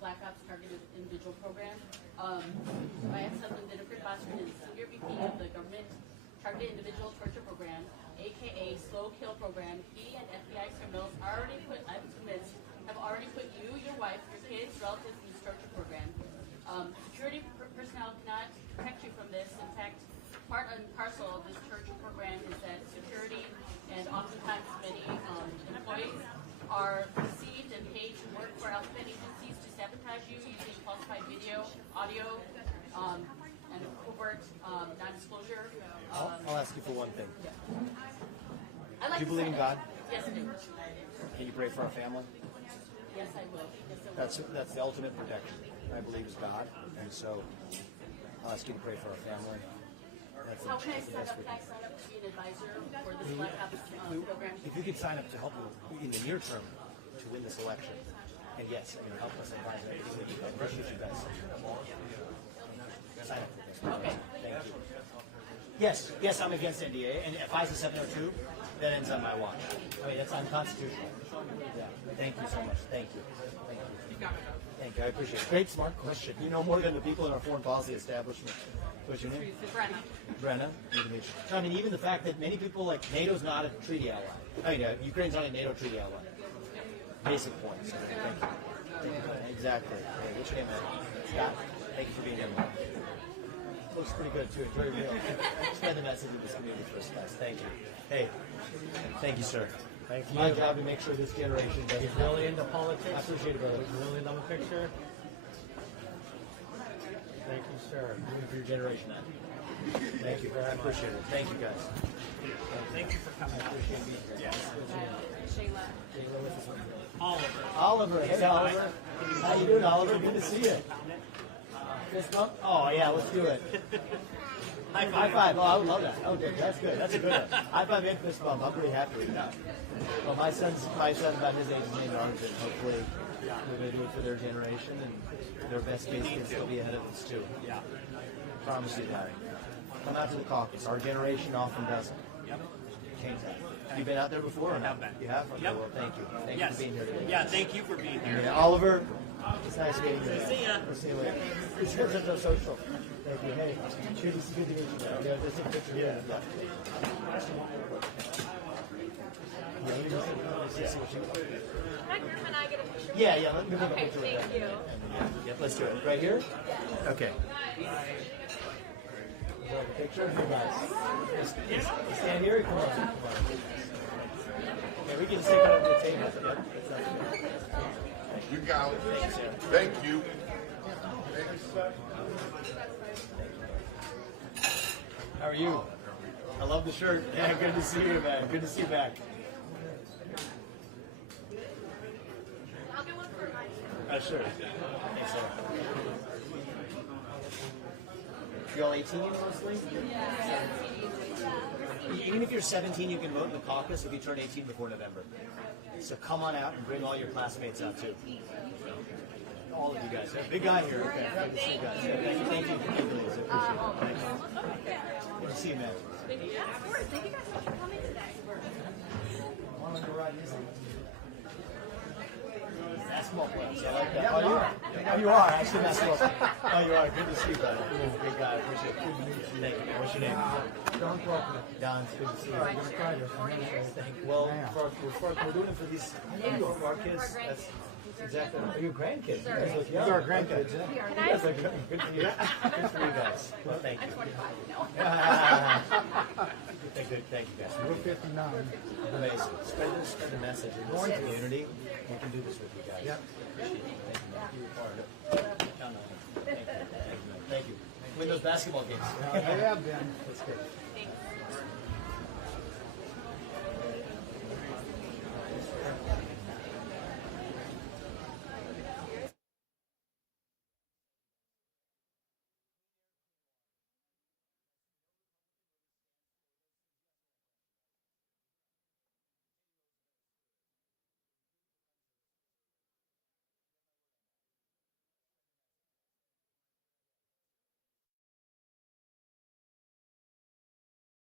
Black Ops Targeted Individual Program. My ex-husband, Jennifer Boston, is Senior VP of the Government Targeted Individual Torture Program, aka Slow Kill Program. He and FBI criminals I'm convinced, have already put you, your wife, your kids, relatives in this torture program. Security personnel cannot protect you from this. In fact, part and parcel of this torture program is that security and oftentimes many employees are received and paid to work for alphabet agencies to sabotage you using falsified video, audio, and covert non-disclosure. I'll ask you for one thing. I like Do you to believe in say- God? Yes, I do. Can you pray for our family? Yes, I will. Yes, I will. That's the ultimate protection. I believe is God, and so I'll ask you to pray for our family. That's How can I that's the sign best up? we Can I can. sign up to be an advisor for this Black Ops program? If you could sign up to help you in the near term to win this election, and yes, help us advise everything we can. Appreciate you guys. Sign up. Okay. Thank you. Yes, I'm against NDA, and if FISA 702, that ends on my watch. I mean, that's unconstitutional. Yeah. Thank you so much. Thank you. Thank you. Thank you. I appreciate it. Great, smart question. You know more than the people in our foreign policy establishment. What's your name? Brenna. I mean, even the fact that many people like NATO's not a treaty ally. I mean, Ukraine's not a NATO treaty ally. Basic points. Thank you. Exactly. Hey, what's your name, man? Scott. Thank you for being here. Looks pretty good too. Enjoy your meal. Spread the message of this community for us, guys. Thank you. Hey, thank you, sir. Thank you. My job to make sure this generation does. He's really into politics. I appreciate it, brother. He's really into the picture. Thank you, sir. Doing for your generation, man. Thank you. I appreciate it. Thank you, guys. Thank you for coming. I appreciate being here. Shayla. Shayla, what's this one? Oliver. Oliver. Hey, Oliver. How you doing, Oliver? Good to see you. Fist bump? Oh, yeah, let's do it. High five. Oh, I would love that. Oh, that's good. That's a good one. High five and fist bump. I'm pretty happy with that. Well, my son's about his age is named Arjun. Hopefully, they're going to do it for their generation, and their best case can still be ahead of us, too. Yeah. Promise you that. Come out to the caucus. Our generation often doesn't. Yep. Change that. Have you been out there before? I have been. You have? Okay, well, thank you. Thank you for being here today. Yeah, thank you for being here. Yeah, Oliver, it's nice meeting you. See ya. We'll see you later. It's good to social. Thank you. Hey, good to meet you. Yeah, just a picture. Yeah. Can Griff and I get a picture? Yeah, let me take a Okay, picture with thank that. you. Yep, let's do it. Right here? Okay. Picture of you guys. Just stand here or come on? Yeah, we can sit right over the table. Yep. You got it. Thanks, sir. Thank you. How are you? I love the shirt. Yeah, good to see you, man. Good to see you back. I'll get one for mine. Sure. Thanks, sir. You all 18 mostly? Yeah. Even if you're 17, you can vote in the caucus if you turn 18 before November. So come on out and bring all your classmates out too. All of you guys. Big guy here. Okay. Good to see you guys. Thank you. Thank you, ladies. I appreciate it. Good to see you, man. Thank you. Yeah, of course. Thank you guys so much for coming today. Why don't you ride his basketball players. I like that. Oh, you are. Oh, you are actually basketball player. Oh, you are. Good to see you, brother. Big guy. I appreciate it. Good to meet you. Thank you. What's your name? Don Faulkner. Don, it's good to see you. I'm going to try this. I'm going to say Thank you. Well, we're doing it for these for our kids. That's exactly. Are you grandkids? You guys look young. These are our grandkids, yeah. Can I? That's good. Good for you. Good for you guys. Well, thank you. I'm 25 Thank you, guys. We're 59. Amazing. Spread the message in this community. We can do this with you guys. Yep. Appreciate it. Thank you. You're part of it. Count on it. Thank you. Thank you. Win those basketball games. They have been. That's good.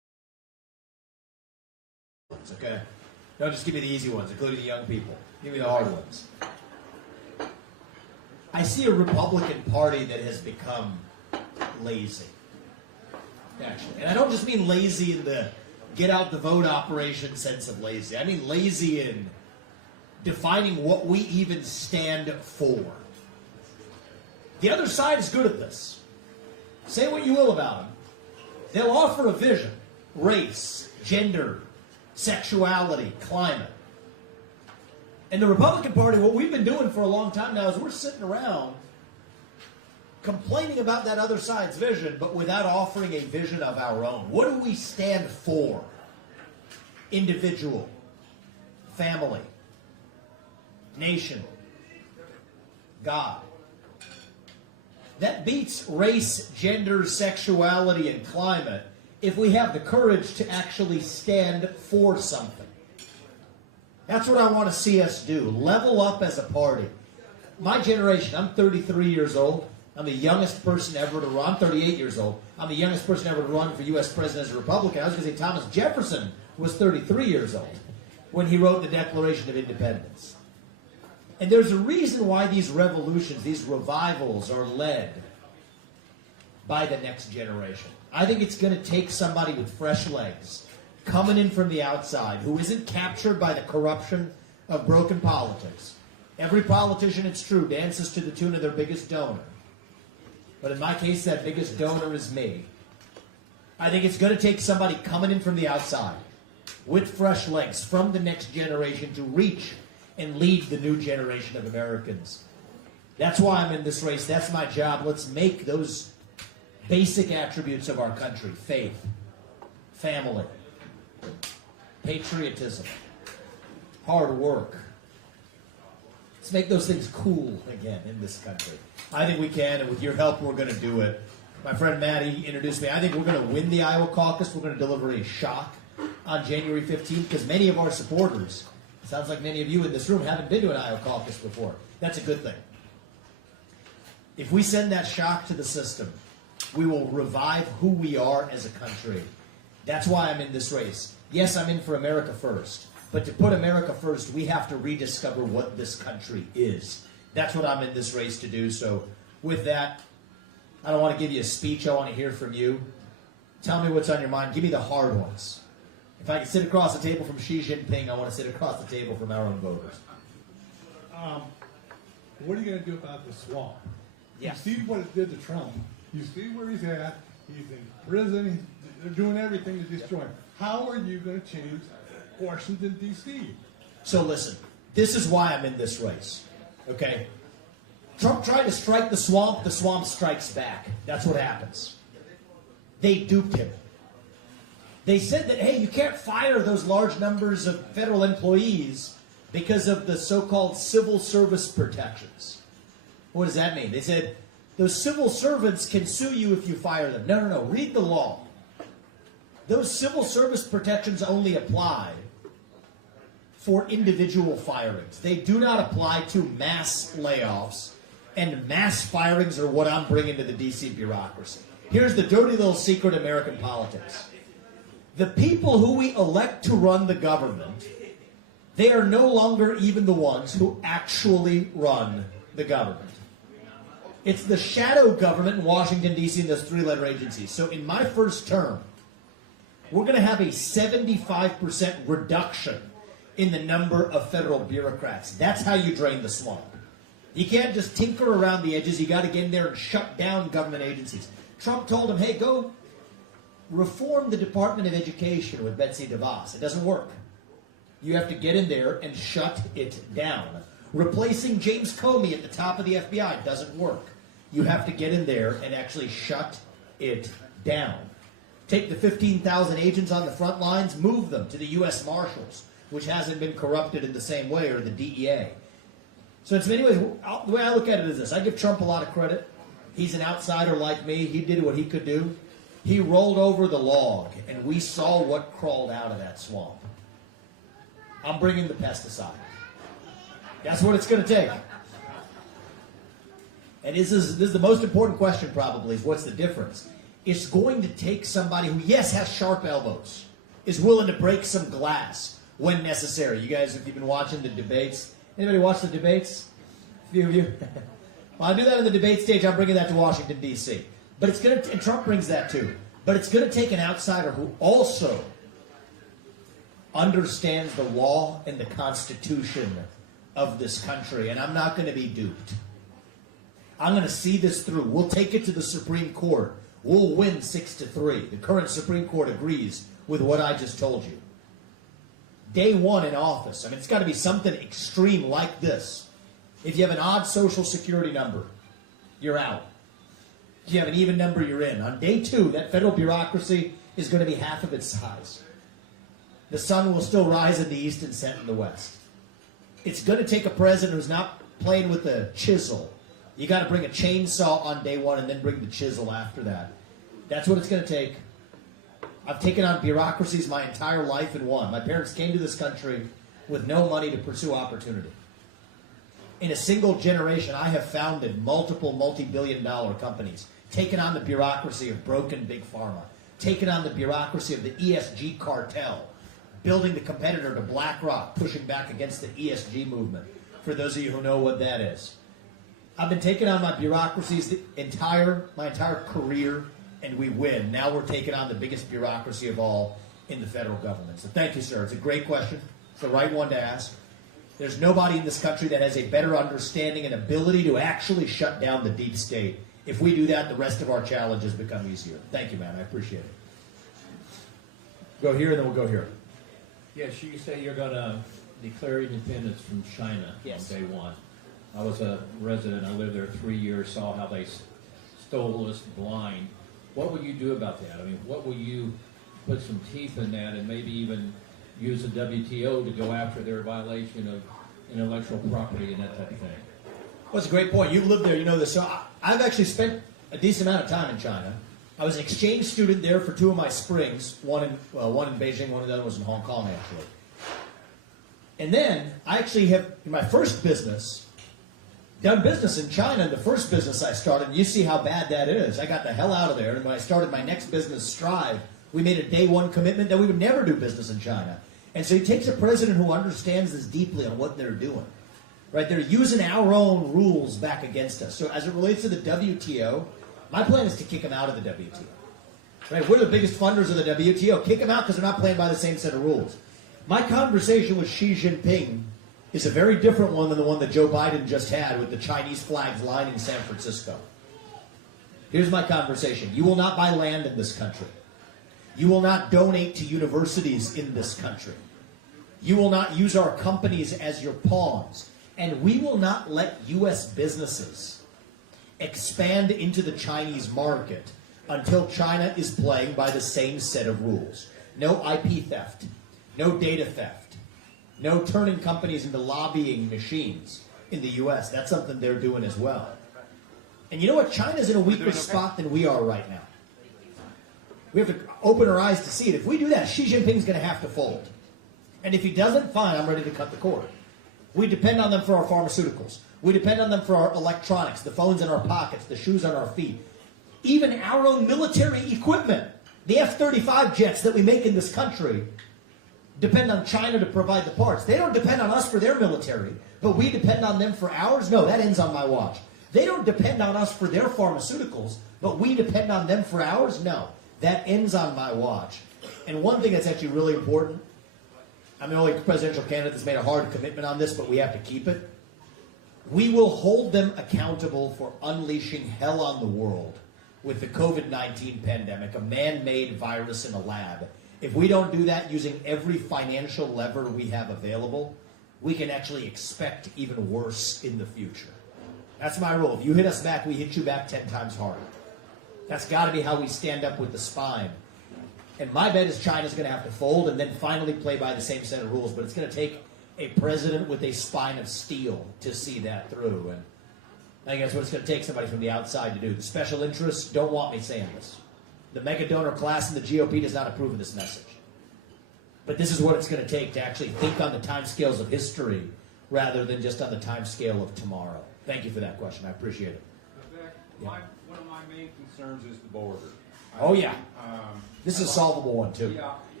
ones, okay? Don't just give me the easy ones, including the young people. Give me the hard ones. I see a Republican Party that has become lazy, actually. And I don't just mean lazy in the get out the vote operation sense of lazy. I mean lazy in defining what we even stand for. The other side is good at this. Say what you will about them. They'll offer a vision. Race, gender, sexuality, climate. And the Republican Party, what we've been doing for a long time now is we're sitting around complaining about that other side's vision, but without offering a vision of our own. What do we stand for? Individual, family, nation, God. That beats race, gender, sexuality, and climate if we have the courage to actually stand for something. That's what I want to see us do. Level up as a party. My generation, I'm 33 years old. I'm the youngest person ever to run. I'm 38 years old. I'm the youngest person ever to run for U.S. president as a Republican. I was going to say Thomas Jefferson was 33 years old when he wrote the Declaration of Independence. And there's a reason why these revolutions, these revivals are led by the next generation. I think it's going to take somebody with fresh legs coming in from the outside who isn't captured by the corruption of broken politics. Every politician, it's true, dances to the tune of their biggest donor. But in my case, that biggest donor is me. I think it's going to take somebody coming in from the outside with fresh legs from the next generation to reach and lead the new generation of Americans. That's why I'm in this race. That's my job. Let's make those basic attributes of our country: faith, family, patriotism, hard work. Let's make those things cool again in this country. I think we can, and with your help, we're going to do it. My friend Maddie introduced me. I think we're going to win the Iowa caucus. We're going to deliver a shock on January 15th because many of our supporters, it sounds like many of you in this room, haven't been to an Iowa caucus before. That's a good thing. If we send that shock to the system, we will revive who we are as a country. That's why I'm in this race. Yes, I'm in for America first. But to put America first, we have to rediscover what this country is. That's what I'm in this race to do. So with that, I don't want to give you a speech. I want to hear from you. Tell me what's on your mind. Give me the hard ones. If I can sit across the table from Xi Jinping, I want to sit across the table from our own voters. What are you going to do about the swamp? Yes. You see what it did to Trump. You see where he's at. He's in prison. They're doing everything to destroy him. How are you going to change Washington, D.C.? So listen, this is why I'm in this race, okay? Trump tried to strike the swamp strikes back. That's what happens. They duped him. They said that, hey, you can't fire those large numbers of federal employees because of the so-called civil service protections. What does that mean? They said those civil servants can sue you if you fire them. No. Read the law. Those civil service protections only apply for individual firings. They do not apply to mass layoffs, and mass firings are what I'm bringing to the D.C. bureaucracy. Here's the dirty little secret of American politics. The people who we elect to run the government, they are no longer even the ones who actually run the government. It's the shadow government in Washington, D.C. and those three-letter agencies. So in my first term, we're going to have a 75% reduction in the number of federal bureaucrats. That's how you drain the swamp. You can't just tinker around the edges. You got to get in there and shut down government agencies. Trump told him, hey, go reform the Department of Education with Betsy DeVos. It doesn't work. You have to get in there and shut it down. Replacing James Comey at the top of the FBI doesn't work. You have to get in there and actually shut it down. Take the 15,000 agents on the front lines, move them to the U.S. Marshals, which hasn't been corrupted in the same way, or the DEA. So in many ways, the way I look at it is this. I give Trump a lot of credit. He's an outsider like me. He did what he could do. He rolled over the log, and we saw what crawled out of that swamp. I'm bringing the pesticide. That's what it's going to take. And this is the most important question probably, is what's the difference? It's going to take somebody who, yes, has sharp elbows. is willing to break some glass when necessary. You guys, if you've been watching the debates, anybody watch the debates? A few of you? Well, I do that on the debate stage. I'm bringing that to Washington, D.C. But it's going to, and Trump brings that too. But it's going to take an outsider who also understands the law and the Constitution of this country. And I'm not going to be duped. I'm going to see this through. We'll take it to the Supreme Court. We'll win 6-3. The current Supreme Court agrees with what I just told you. Day one in office. I mean, it's got to be something extreme like this. If you have an odd social security number, you're out. If you have an even number, you're in. On day two, that federal bureaucracy is going to be half of its size. The sun will still rise in the east and set in the west. It's going to take a president who's not playing with a chisel. You got to bring a chainsaw on day one and then bring the chisel after that. That's what it's going to take. I've taken on bureaucracies my entire life and won. My parents came to this country with no money to pursue opportunity. In a single generation, I have founded multiple multi-billion-dollar companies, taken on the bureaucracy of broken big pharma, taken on the bureaucracy of the ESG cartel, building the competitor to BlackRock, pushing back against the ESG movement, for those of you who know what that is. I've been taking on my bureaucracies my entire career, and we win. Now we're taking on the biggest bureaucracy of all in the federal government. So thank you, sir. It's a great question. It's the right one to ask. There's nobody in this country that has a better understanding and ability to actually shut down the deep state. If we do that, the rest of our challenges become easier. Thank you, man. I appreciate it. Go here, and then we'll go here. Yes, you say you're going to declare independence from China on day one. I was a resident. I lived there 3 years, saw how they stole us blind. What will you do about that? I mean, what will you put some teeth in that and maybe even use the WTO to go after their violation of intellectual property and that type of thing? Well, that's a great point. You've lived there, you know this. So I've actually spent a decent amount of time in China. I was an exchange student there for 2 of my springs, one in Beijing, one of the other was in Hong Kong, actually. And then I actually have, in my first business, done business in China. The first business I started, and you see how bad that is. I got the hell out of there, and when I started my next business, Strive, we made a day one commitment that we would never do business in China. And so it takes a president who understands this deeply on what they're doing. Right? They're using our own rules back against us. So as it relates to the WTO, my plan is to kick them out of the WTO. Right? We're the biggest funders of the WTO. Kick them out because they're not playing by the same set of rules. My conversation with Xi Jinping is a very different one than the one that Joe Biden just had with the Chinese flags lining San Francisco. Here's my conversation. You will not buy land in this country. You will not donate to universities in this country. You will not use our companies as your pawns. And we will not let U.S. businesses expand into the Chinese market until China is playing by the same set of rules. No IP theft. No data theft. No turning companies into lobbying machines in the U.S. That's something they're doing as well. And you know what? China's in a weaker spot than we are right now. We have to open our eyes to see it. If we do that, Xi Jinping's going to have to fold. And if he doesn't, fine, I'm ready to cut the cord. We depend on them for our pharmaceuticals. We depend on them for our electronics, the phones in our pockets, the shoes on our feet. Even our own military equipment, the F-35 jets that we make in this country, depend on China to provide the parts. They don't depend on us for their military, but we depend on them for ours? No, that ends on my watch. They don't depend on us for their pharmaceuticals, but we depend on them for ours? No, that ends on my watch. And one thing that's actually really important, I'm the only presidential candidate that's made a hard commitment on this, but we have to keep it. We will hold them accountable for unleashing hell on the world with the COVID-19 pandemic, a man-made virus in a lab. If we don't do that using every financial lever we have available, we can actually expect even worse in the future. That's my rule. If you hit us back, we hit you back 10 times harder. That's got to be how we stand up with the spine. And my bet is China's going to have to fold and then finally play by the same set of rules. But it's going to take a president with a spine of steel to see that through. And I think that's what it's going to take, somebody from the outside to do. The special interests don't want me saying this. The mega donor class in the GOP does not approve of this message. But this is what it's going to take to actually think on the timescales of history rather than just on the timescale of tomorrow. Thank you for that question. I appreciate it. Vivek, one of my main concerns is the border. Oh, yeah. This is a solvable one, too. Yeah,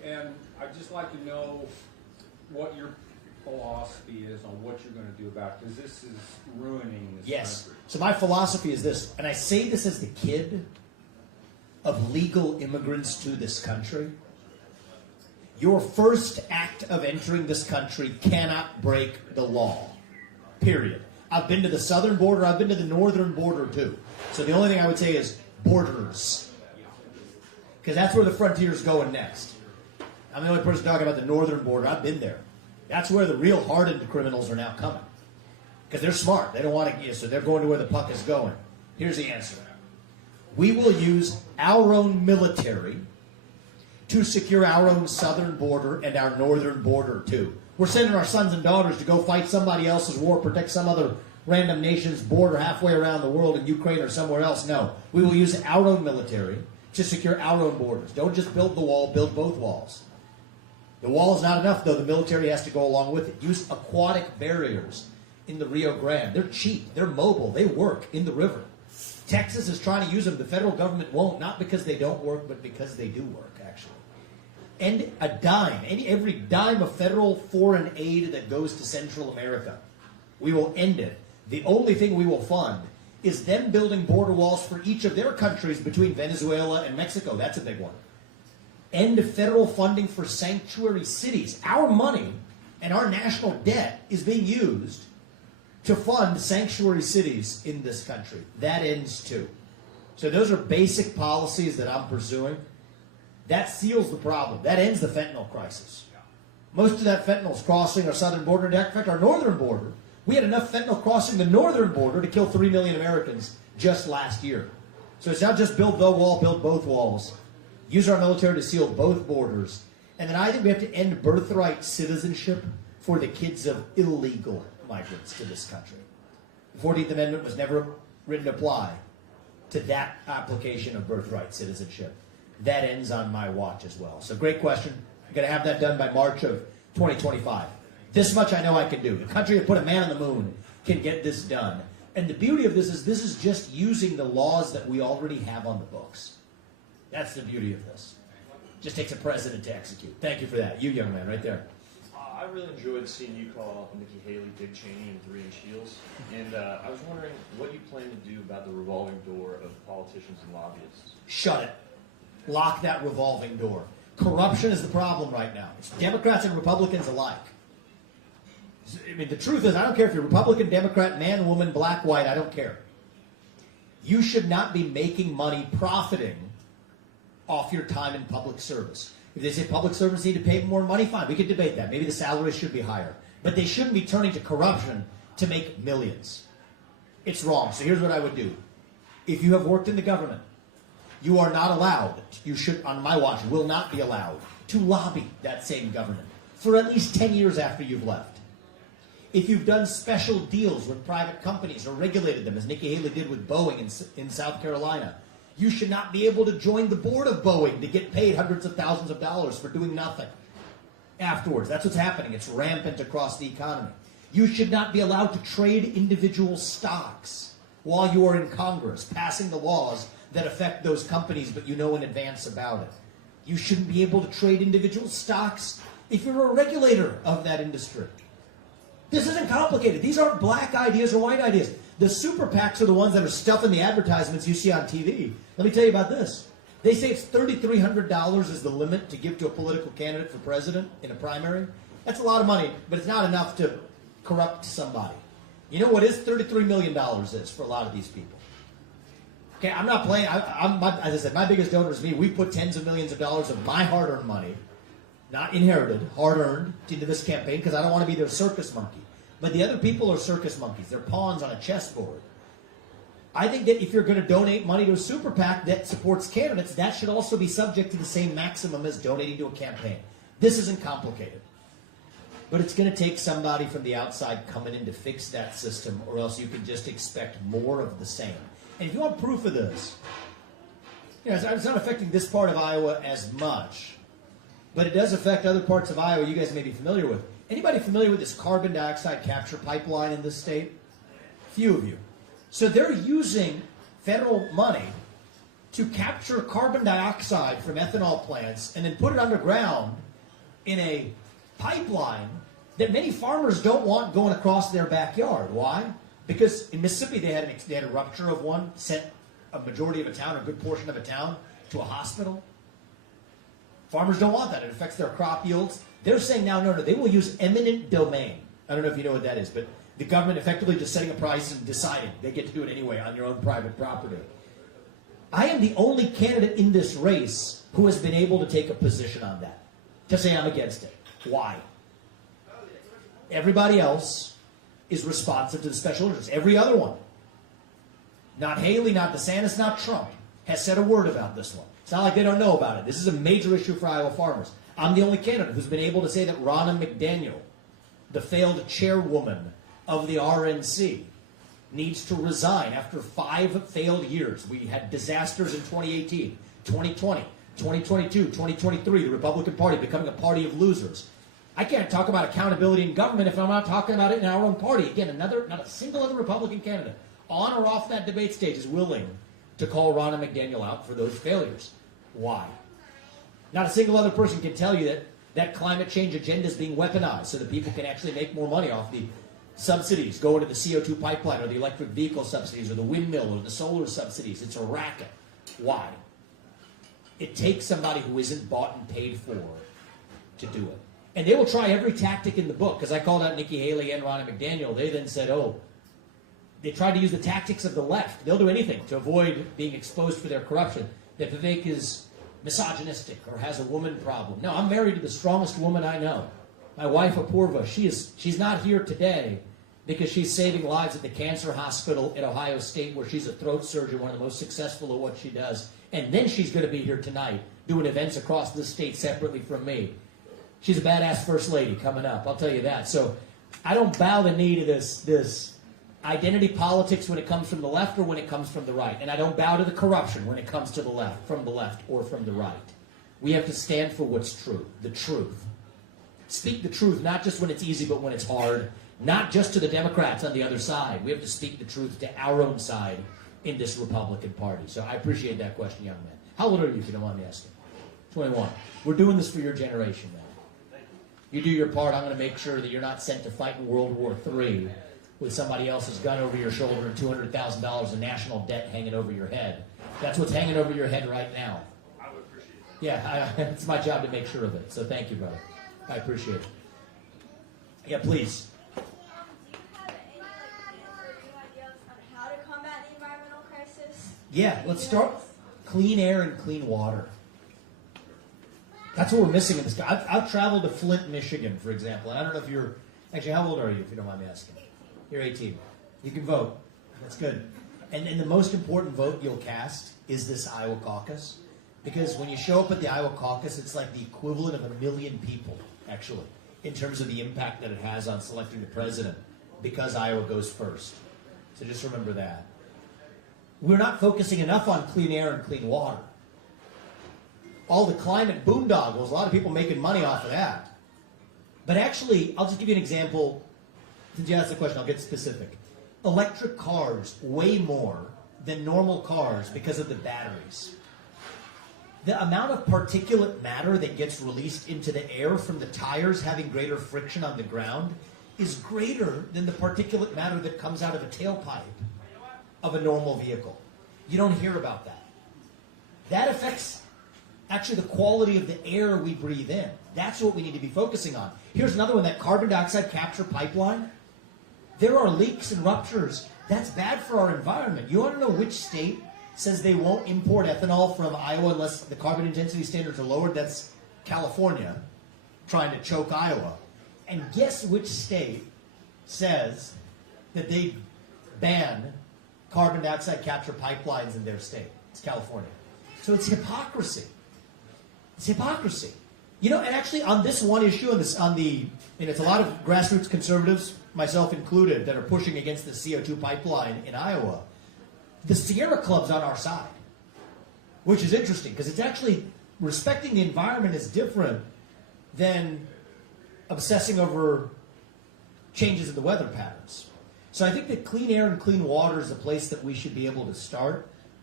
And I'd just like to know what your philosophy is on what you're going to do about it, because this is ruining this Yes. country. So my philosophy is this, and I say this as the kid of legal immigrants to this country. Your first act of entering this country cannot break the law. Period. I've been to the southern border, I've been to the northern border too. So the only thing I would say is borders. Because that's where the frontier's going next. I'm the only person talking about the northern border. I've been there. That's where the real hardened criminals are now coming. Because they're smart. They don't want to, so they're going to where the puck is going. Here's the answer. We will use our own military to secure our own southern border and our northern border too. We're sending our sons and daughters to go fight somebody else's war, protect some other random nation's border halfway around the world in Ukraine or somewhere else. No. We will use our own military to secure our own borders. Don't just build the wall, build both walls. The wall is not enough, though. The military has to go along with it. Use aquatic barriers in the Rio Grande. They're cheap. They're mobile. They work in the river. Texas is trying to use them. The federal government won't, not because they don't work, but because they do work, actually. And a dime, every dime of federal foreign aid that goes to Central America, we will end it. The only thing we will fund is them building border walls for each of their countries between Venezuela and Mexico. That's a big one. End federal funding for sanctuary cities. Our money and our national debt is being used to fund sanctuary cities in this country. That ends too. So those are basic policies that I'm pursuing. That seals the problem. That ends the fentanyl crisis. Most of that fentanyl is crossing our southern border. In fact, our northern border, we had enough fentanyl crossing the northern border to kill 3 million Americans just last year. So it's not just build the wall, build both walls. Use our military to seal both borders. And then I think we have to end birthright citizenship for the kids of illegal migrants to this country. The 14th Amendment was never written to apply to that application of birthright citizenship. That ends on my watch as well. So great question. I'm going to have that done by March of 2025. This much I know I can do. The country that put a man on the moon can get this done. And the beauty of this is just using the laws that we already have on the books. That's the beauty of this. Just takes a president to execute. Thank you for that. You young man right there. I really enjoyed seeing you call Nikki Haley Dick Cheney in 3-inch heels. And I was wondering what you plan to do about the revolving door of politicians and lobbyists. Shut it. Lock that revolving door. Corruption is the problem right now. It's Democrats and Republicans alike. I mean, the truth is, I don't care if you're Republican, Democrat, man, woman, black, white, I don't care. You should not be making money profiting off your time in public service. If they say public servants need to pay more money, fine, we could debate that. Maybe the salaries should be higher. But they shouldn't be turning to corruption to make millions. It's wrong. So here's what I would do. If you have worked in the government, you are not allowed, you should, on my watch, will not be allowed to lobby that same government for at least 10 years after you've left. If you've done special deals with private companies or regulated them, as Nikki Haley did with Boeing in South Carolina, you should not be able to join the board of Boeing to get paid hundreds of thousands of dollars for doing nothing afterwards. That's what's happening. It's rampant across the economy. You should not be allowed to trade individual stocks while you are in Congress, passing the laws that affect those companies, but you know in advance about it. You shouldn't be able to trade individual stocks if you're a regulator of that industry. This isn't complicated. These aren't black ideas or white ideas. The super PACs are the ones that are stuffing the advertisements you see on TV. Let me tell you about this. They say it's $3,300 is the limit to give to a political candidate for president in a primary. That's a lot of money, but it's not enough to corrupt somebody. You know what is $33 million is for a lot of these people? Okay, I'm not playing. As I said, my biggest donor is me. We put tens of millions of dollars of my hard-earned money, not inherited, hard-earned, into this campaign because I don't want to be their circus monkey. But the other people are circus monkeys. They're pawns on a chessboard. I think that if you're going to donate money to a super PAC that supports candidates, that should also be subject to the same maximum as donating to a campaign. This isn't complicated. But it's going to take somebody from the outside coming in to fix that system, or else you can just expect more of the same. And if you want proof of this, it's not affecting this part of Iowa as much, but it does affect other parts of Iowa you guys may be familiar with. Anybody familiar with this carbon dioxide capture pipeline in this state? Few of you. So they're using federal money to capture carbon dioxide from ethanol plants and then put it underground in a pipeline that many farmers don't want going across their backyard. Why? Because in Mississippi they had a rupture of one, sent a majority of a town, a good portion of a town, to a hospital. Farmers don't want that. It affects their crop yields. They're saying now, no, they will use eminent domain. I don't know if you know what that is, but the government effectively just setting a price and deciding they get to do it anyway on your own private property. I am the only candidate in this race who has been able to take a position on that, to say I'm against it. Why? Everybody else is responsive to the special interests. Every other one, not Haley, not DeSantis, not Trump, has said a word about this one. It's not like they don't know about it. This is a major issue for Iowa farmers. I'm the only candidate who's been able to say that Ronna McDaniel, the failed chairwoman of the RNC, needs to resign after 5 failed years. We had disasters in 2018, 2020, 2022, 2023, the Republican Party becoming a party of losers. I can't talk about accountability in government if I'm not talking about it in our own party. Again, not a single other Republican candidate on or off that debate stage is willing to call Ronna McDaniel out for those failures. Why? Not a single other person can tell you that climate change agenda is being weaponized so that people can actually make more money off the subsidies going to the CO2 pipeline or the electric vehicle subsidies or the windmill or the solar subsidies. It's a racket. Why? It takes somebody who isn't bought and paid for to do it. And they will try every tactic in the book, because I called out Nikki Haley and Ronna McDaniel. They then said, they tried to use the tactics of the left. They'll do anything to avoid being exposed for their corruption. That Vivek is misogynistic or has a woman problem. No, I'm married to the strongest woman I know. My wife, Apurva, she's not here today because she's saving lives at the cancer hospital at Ohio State, where she's a throat surgeon, one of the most successful at what she does. And then she's going to be here tonight doing events across the state separately from me. She's a badass first lady coming up, I'll tell you that. So I don't bow the knee to this identity politics when it comes from the left or when it comes from the right. And I don't bow to the corruption when it comes to the left, from the left or from the right. We have to stand for what's true, the truth. Speak the truth, not just when it's easy, but when it's hard. Not just to the Democrats on the other side. We have to speak the truth to our own side in this Republican Party. So I appreciate that question, young man. How old are you, if you don't mind me asking? 21. We're doing this for your generation, man. You do your part. I'm going to make sure that you're not sent to fight in World War III with somebody else's gun over your shoulder and $200,000 in national debt hanging over your head. That's what's hanging over your head right now. I would appreciate that. Yeah, it's my job to make sure of it. So thank you, brother. I appreciate it. Yeah, please. Do you have any new ideas on how to combat the environmental crisis? Yeah, let's start clean air and clean water. That's what we're missing in this. I've traveled to Flint, Michigan, for example, and I don't know if you're actually, how old are you, if you don't mind me asking? 18. You're 18. You can vote. That's good. And the most important vote you'll cast is this Iowa caucus, because when you show up at the Iowa caucus, it's like the equivalent of 1 million people, actually, in terms of the impact that it has on selecting the president, because Iowa goes first. So just remember that. We're not focusing enough on clean air and clean water. All the climate boondoggles, a lot of people making money off of that. But actually, I'll just give you an example. Since you asked the question, I'll get specific. Electric cars weigh more than normal cars because of the batteries. The amount of particulate matter that gets released into the air from the tires having greater friction on the ground is greater than the particulate matter that comes out of a tailpipe of a normal vehicle. You don't hear about that. That affects actually the quality of the air we breathe in. That's what we need to be focusing on. Here's another one, that carbon dioxide capture pipeline. There are leaks and ruptures. That's bad for our environment. You want to know which state says they won't import ethanol from Iowa unless the carbon intensity standards are lowered? That's California, trying to choke Iowa. And guess which state says that they ban carbon dioxide capture pipelines in their state? It's California. So it's hypocrisy. It's hypocrisy. You know, and actually on this one issue, it's a lot of grassroots conservatives, myself included, that are pushing against the CO2 pipeline in Iowa. The Sierra Club's on our side, which is interesting, because it's actually, respecting the environment is different than obsessing over changes in the weather patterns. So I think that clean air and clean water is a place that we should be able to start.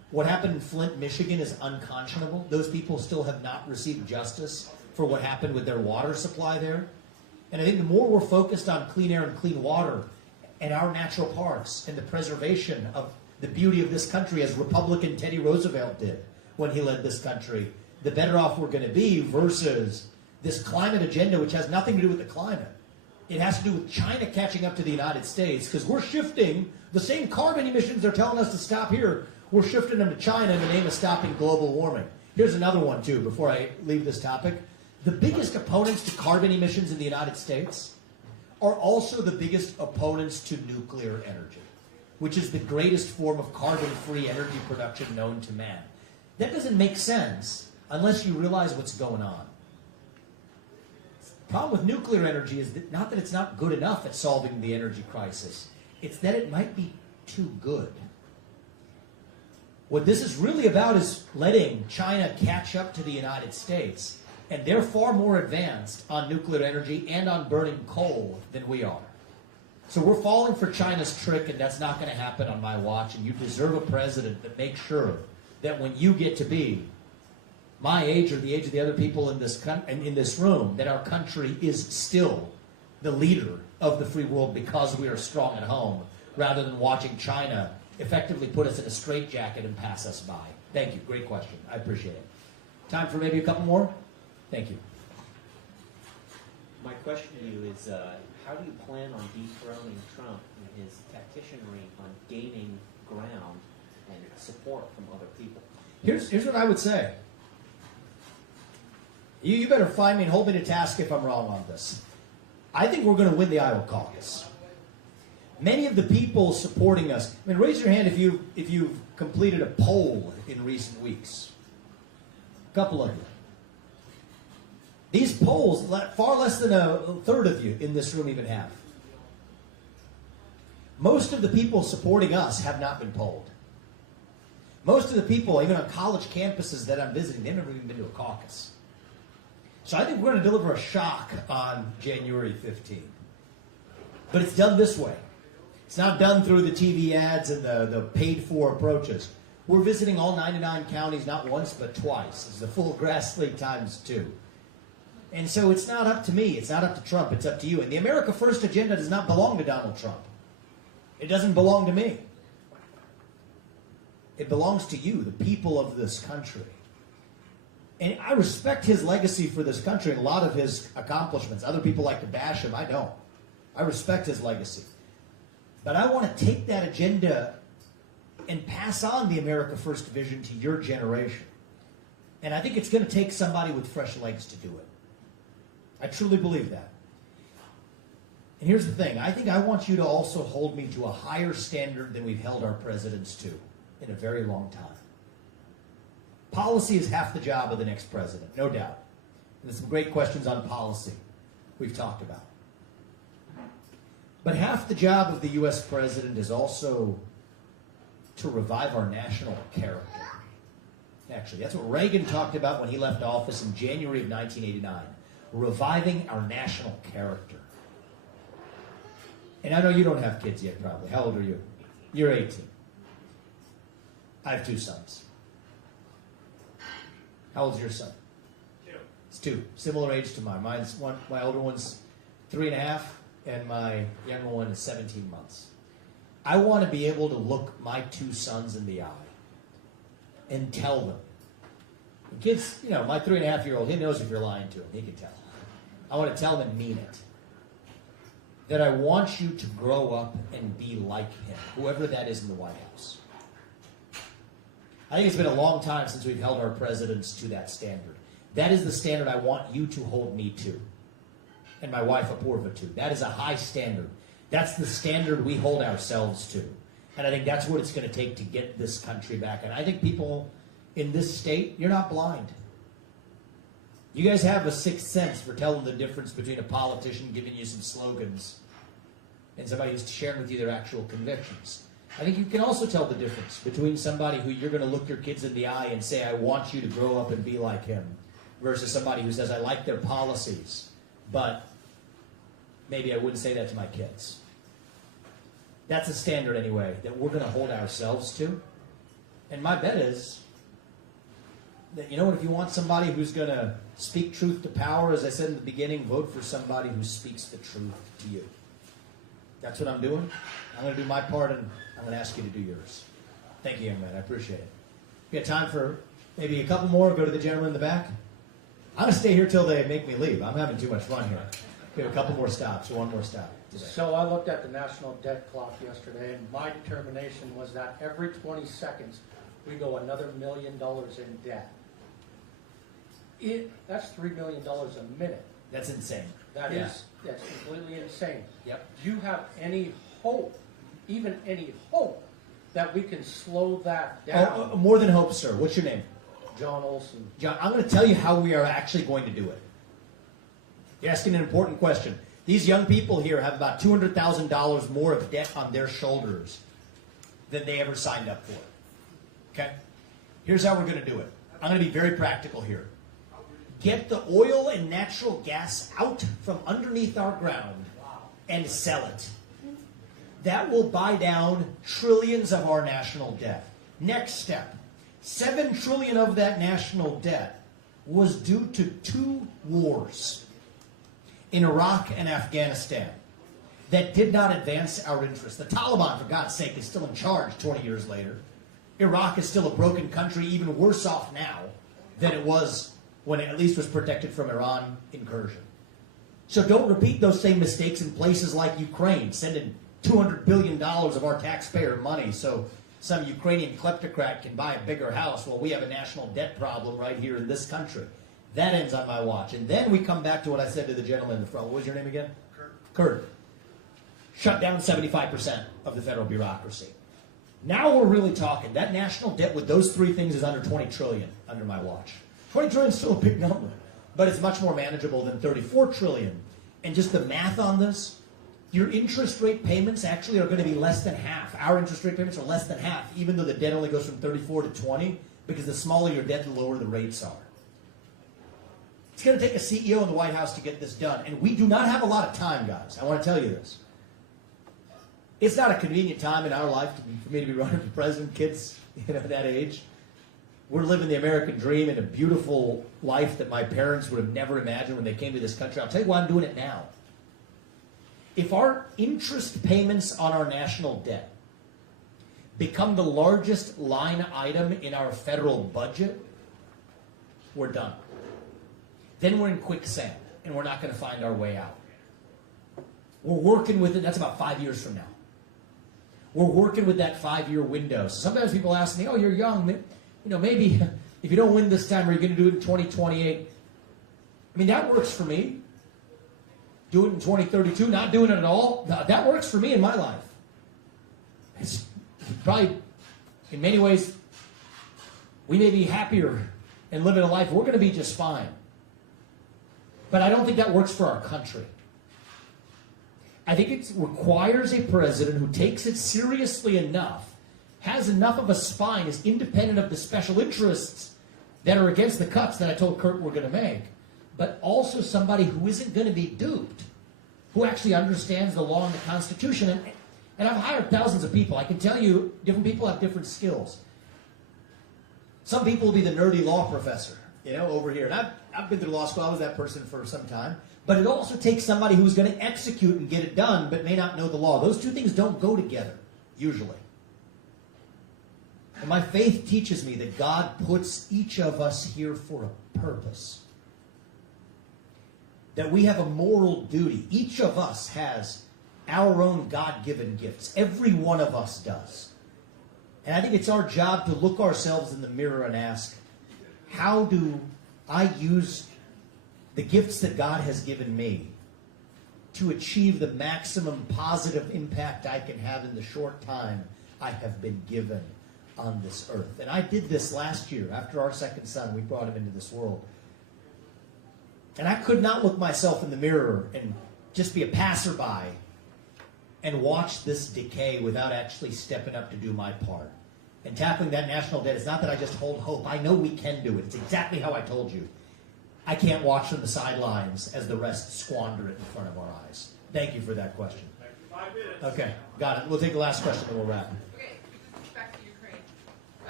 What happened in Flint, Michigan is unconscionable. Those people still have not received justice for what happened with their water supply there. And I think the more we're focused on clean air and clean water and our natural parks and the preservation of the beauty of this country, as Republican Teddy Roosevelt did when he led this country, the better off we're going to be versus this climate agenda, which has nothing to do with the climate. It has to do with China catching up to the United States, because we're shifting the same carbon emissions they're telling us to stop here. We're shifting them to China in the name of stopping global warming. Here's another one, too, before I leave this topic. The biggest opponents to carbon emissions in the United States are also the biggest opponents to nuclear energy, which is the greatest form of carbon-free energy production known to man. That doesn't make sense unless you realize what's going on. The problem with nuclear energy is that not that it's not good enough at solving the energy crisis, it's that it might be too good. What this is really about is letting China catch up to the United States, and they're far more advanced on nuclear energy and on burning coal than we are. So we're falling for China's trick, and that's not going to happen on my watch, and you deserve a president that makes sure that when you get to be my age or the age of the other people in this room, that our country is still the leader of the free world because we are strong at home, rather than watching China effectively put us in a straitjacket and pass us by. Thank you. Great question. I appreciate it. Time for maybe a couple more? Thank you. My question to you is, how do you plan on dethroning Trump and his tacticianry on gaining ground and support from other people? Here's what I would say. You better find me and hold me to task if I'm wrong on this. I think we're going to win the Iowa caucus. Many of the people supporting us, I mean, raise your hand if you've completed a poll in recent weeks. A couple of you. These polls, far less than a third of you in this room even have. Most of the people supporting us have not been polled. Most of the people, even on college campuses that I'm visiting, they've never even been to a caucus. So I think we're going to deliver a shock on January 15th. But it's done this way. It's not done through the TV ads and the paid-for approaches. We're visiting all 99 counties not once but twice. It's the full grass league times 2. And so it's not up to me. It's not up to Trump. It's up to you. And the America First agenda does not belong to Donald Trump. It doesn't belong to me. It belongs to you, the people of this country. And I respect his legacy for this country and a lot of his accomplishments. Other people like to bash him. I don't. I respect his legacy. But I want to take that agenda and pass on the America First vision to your generation. And I think it's going to take somebody with fresh legs to do it. I truly believe that. And here's the thing. I think I want you to also hold me to a higher standard than we've held our presidents to in a very long time. Policy is half the job of the next president, no doubt. And there's some great questions on policy we've talked about. But half the job of the U.S. president is also to revive our national character. Actually, that's what Reagan talked about when he left office in January of 1989. Reviving our national character. And I know you don't have kids yet, probably. How old are you? You're 18. I have 2 sons. How old's your son? 2. It's 2. Similar age to mine. My older one's 3.5, and my younger one is 17 months. I want to be able to look my 2 sons in the eye and tell them. The kids, my 3.5-year-old, he knows if you're lying to him. He can tell. I want to tell him and mean it. That I want you to grow up and be like him, whoever that is in the White House. I think it's been a long time since we've held our presidents to that standard. That is the standard I want you to hold me to. And my wife Apurva to. That is a high standard. That's the standard we hold ourselves to. And I think that's what it's going to take to get this country back. And I think people in this state, you're not blind. You guys have a sixth sense for telling the difference between a politician giving you some slogans and somebody who's sharing with you their actual convictions. I think you can also tell the difference between somebody who you're going to look your kids in the eye and say, I want you to grow up and be like him, versus somebody who says, I like their policies, but maybe I wouldn't say that to my kids. That's a standard anyway that we're going to hold ourselves to. And my bet is that, you know what, if you want somebody who's going to speak truth to power, as I said in the beginning, vote for somebody who speaks the truth to you. That's what I'm doing. I'm going to do my part, and I'm going to ask you to do yours. Thank you, young man. I appreciate it. We got time for maybe a couple more. Go to the gentleman in the back. I'm going to stay here till they make me leave. I'm having too much fun here. We have a couple more stops, one more stop today. So I looked at the national debt clock yesterday, and my determination was that every 20 seconds we go another $1 million in debt. That's $3 million a minute. That's insane. That's completely insane. Yep. Do you have any hope, even any hope, that we can slow that down? Oh, more than hope, sir. What's your name? John Olson. John, I'm going to tell you how we are actually going to do it. You're asking an important question. These young people here have about $200,000 more of debt on their shoulders than they ever signed up for. Okay? Here's how we're going to do it. I'm going to be very practical here. Get the oil and natural gas out from underneath our ground and sell it. That will buy down trillions of our national debt. Next step. $7 trillion of that national debt was due to 2 wars in Iraq and Afghanistan that did not advance our interests. The Taliban, for God's sake, is still in charge 20 years later. Iraq is still a broken country, even worse off now than it was when it at least was protected from Iran incursion. So don't repeat those same mistakes in places like Ukraine, sending $200 billion of our taxpayer money so some Ukrainian kleptocrat can buy a bigger house while we have a national debt problem right here in this country. That ends on my watch. And then we come back to what I said to the gentleman in the front. What was your name again? Kurt. Shut down 75% of the federal bureaucracy. Now we're really talking. That national debt with those 3 things is under $20 trillion under my watch. $20 trillion is still a big number, but it's much more manageable than $34 trillion. And just the math on this, your interest rate payments actually are going to be less than half. Our interest rate payments are less than half, even though the debt only goes from 34 to 20, because the smaller your debt, the lower the rates are. It's going to take a CEO in the White House to get this done, and we do not have a lot of time, guys. I want to tell you this. It's not a convenient time in our life for me to be running for president. Kids, that age. We're living the American dream and a beautiful life that my parents would have never imagined when they came to this country. I'll tell you why I'm doing it now. If our interest payments on our national debt become the largest line item in our federal budget, we're done. Then we're in quicksand, and we're not going to find our way out. We're working with it. That's about 5 years from now. We're working with that 5-year window. So sometimes people ask me, oh, you're young. Maybe if you don't win this time, are you going to do it in 2028? I mean, that works for me. Do it in 2032, not doing it at all. That works for me in my life. It's probably, in many ways, we may be happier and living a life. We're going to be just fine. But I don't think that works for our country. I think it requires a president who takes it seriously enough, has enough of a spine, is independent of the special interests that are against the cuts that I told Kurt we're going to make, but also somebody who isn't going to be duped, who actually understands the law and the Constitution. And I've hired thousands of people. I can tell you, different people have different skills. Some people will be the nerdy law professor, over here. And I've been through law school. I was that person for some time. But it also takes somebody who's going to execute and get it done, but may not know the law. Those two things don't go together, usually. And my faith teaches me that God puts each of us here for a purpose. That we have a moral duty. Each of us has our own God-given gifts. Every one of us does. And I think it's our job to look ourselves in the mirror and ask, how do I use the gifts that God has given me to achieve the maximum positive impact I can have in the short time I have been given on this earth? And I did this last year. After our second son, we brought him into this world. And I could not look myself in the mirror and just be a passerby and watch this decay without actually stepping up to do my part. And tackling that national debt, it's not that I just hold hope. I know we can do it. It's exactly how I told you. I can't watch from the sidelines as the rest squander it in front of our eyes. Thank you for that question. 5 minutes. Okay, got it. We'll take the last question and we'll wrap. Okay, back to Ukraine.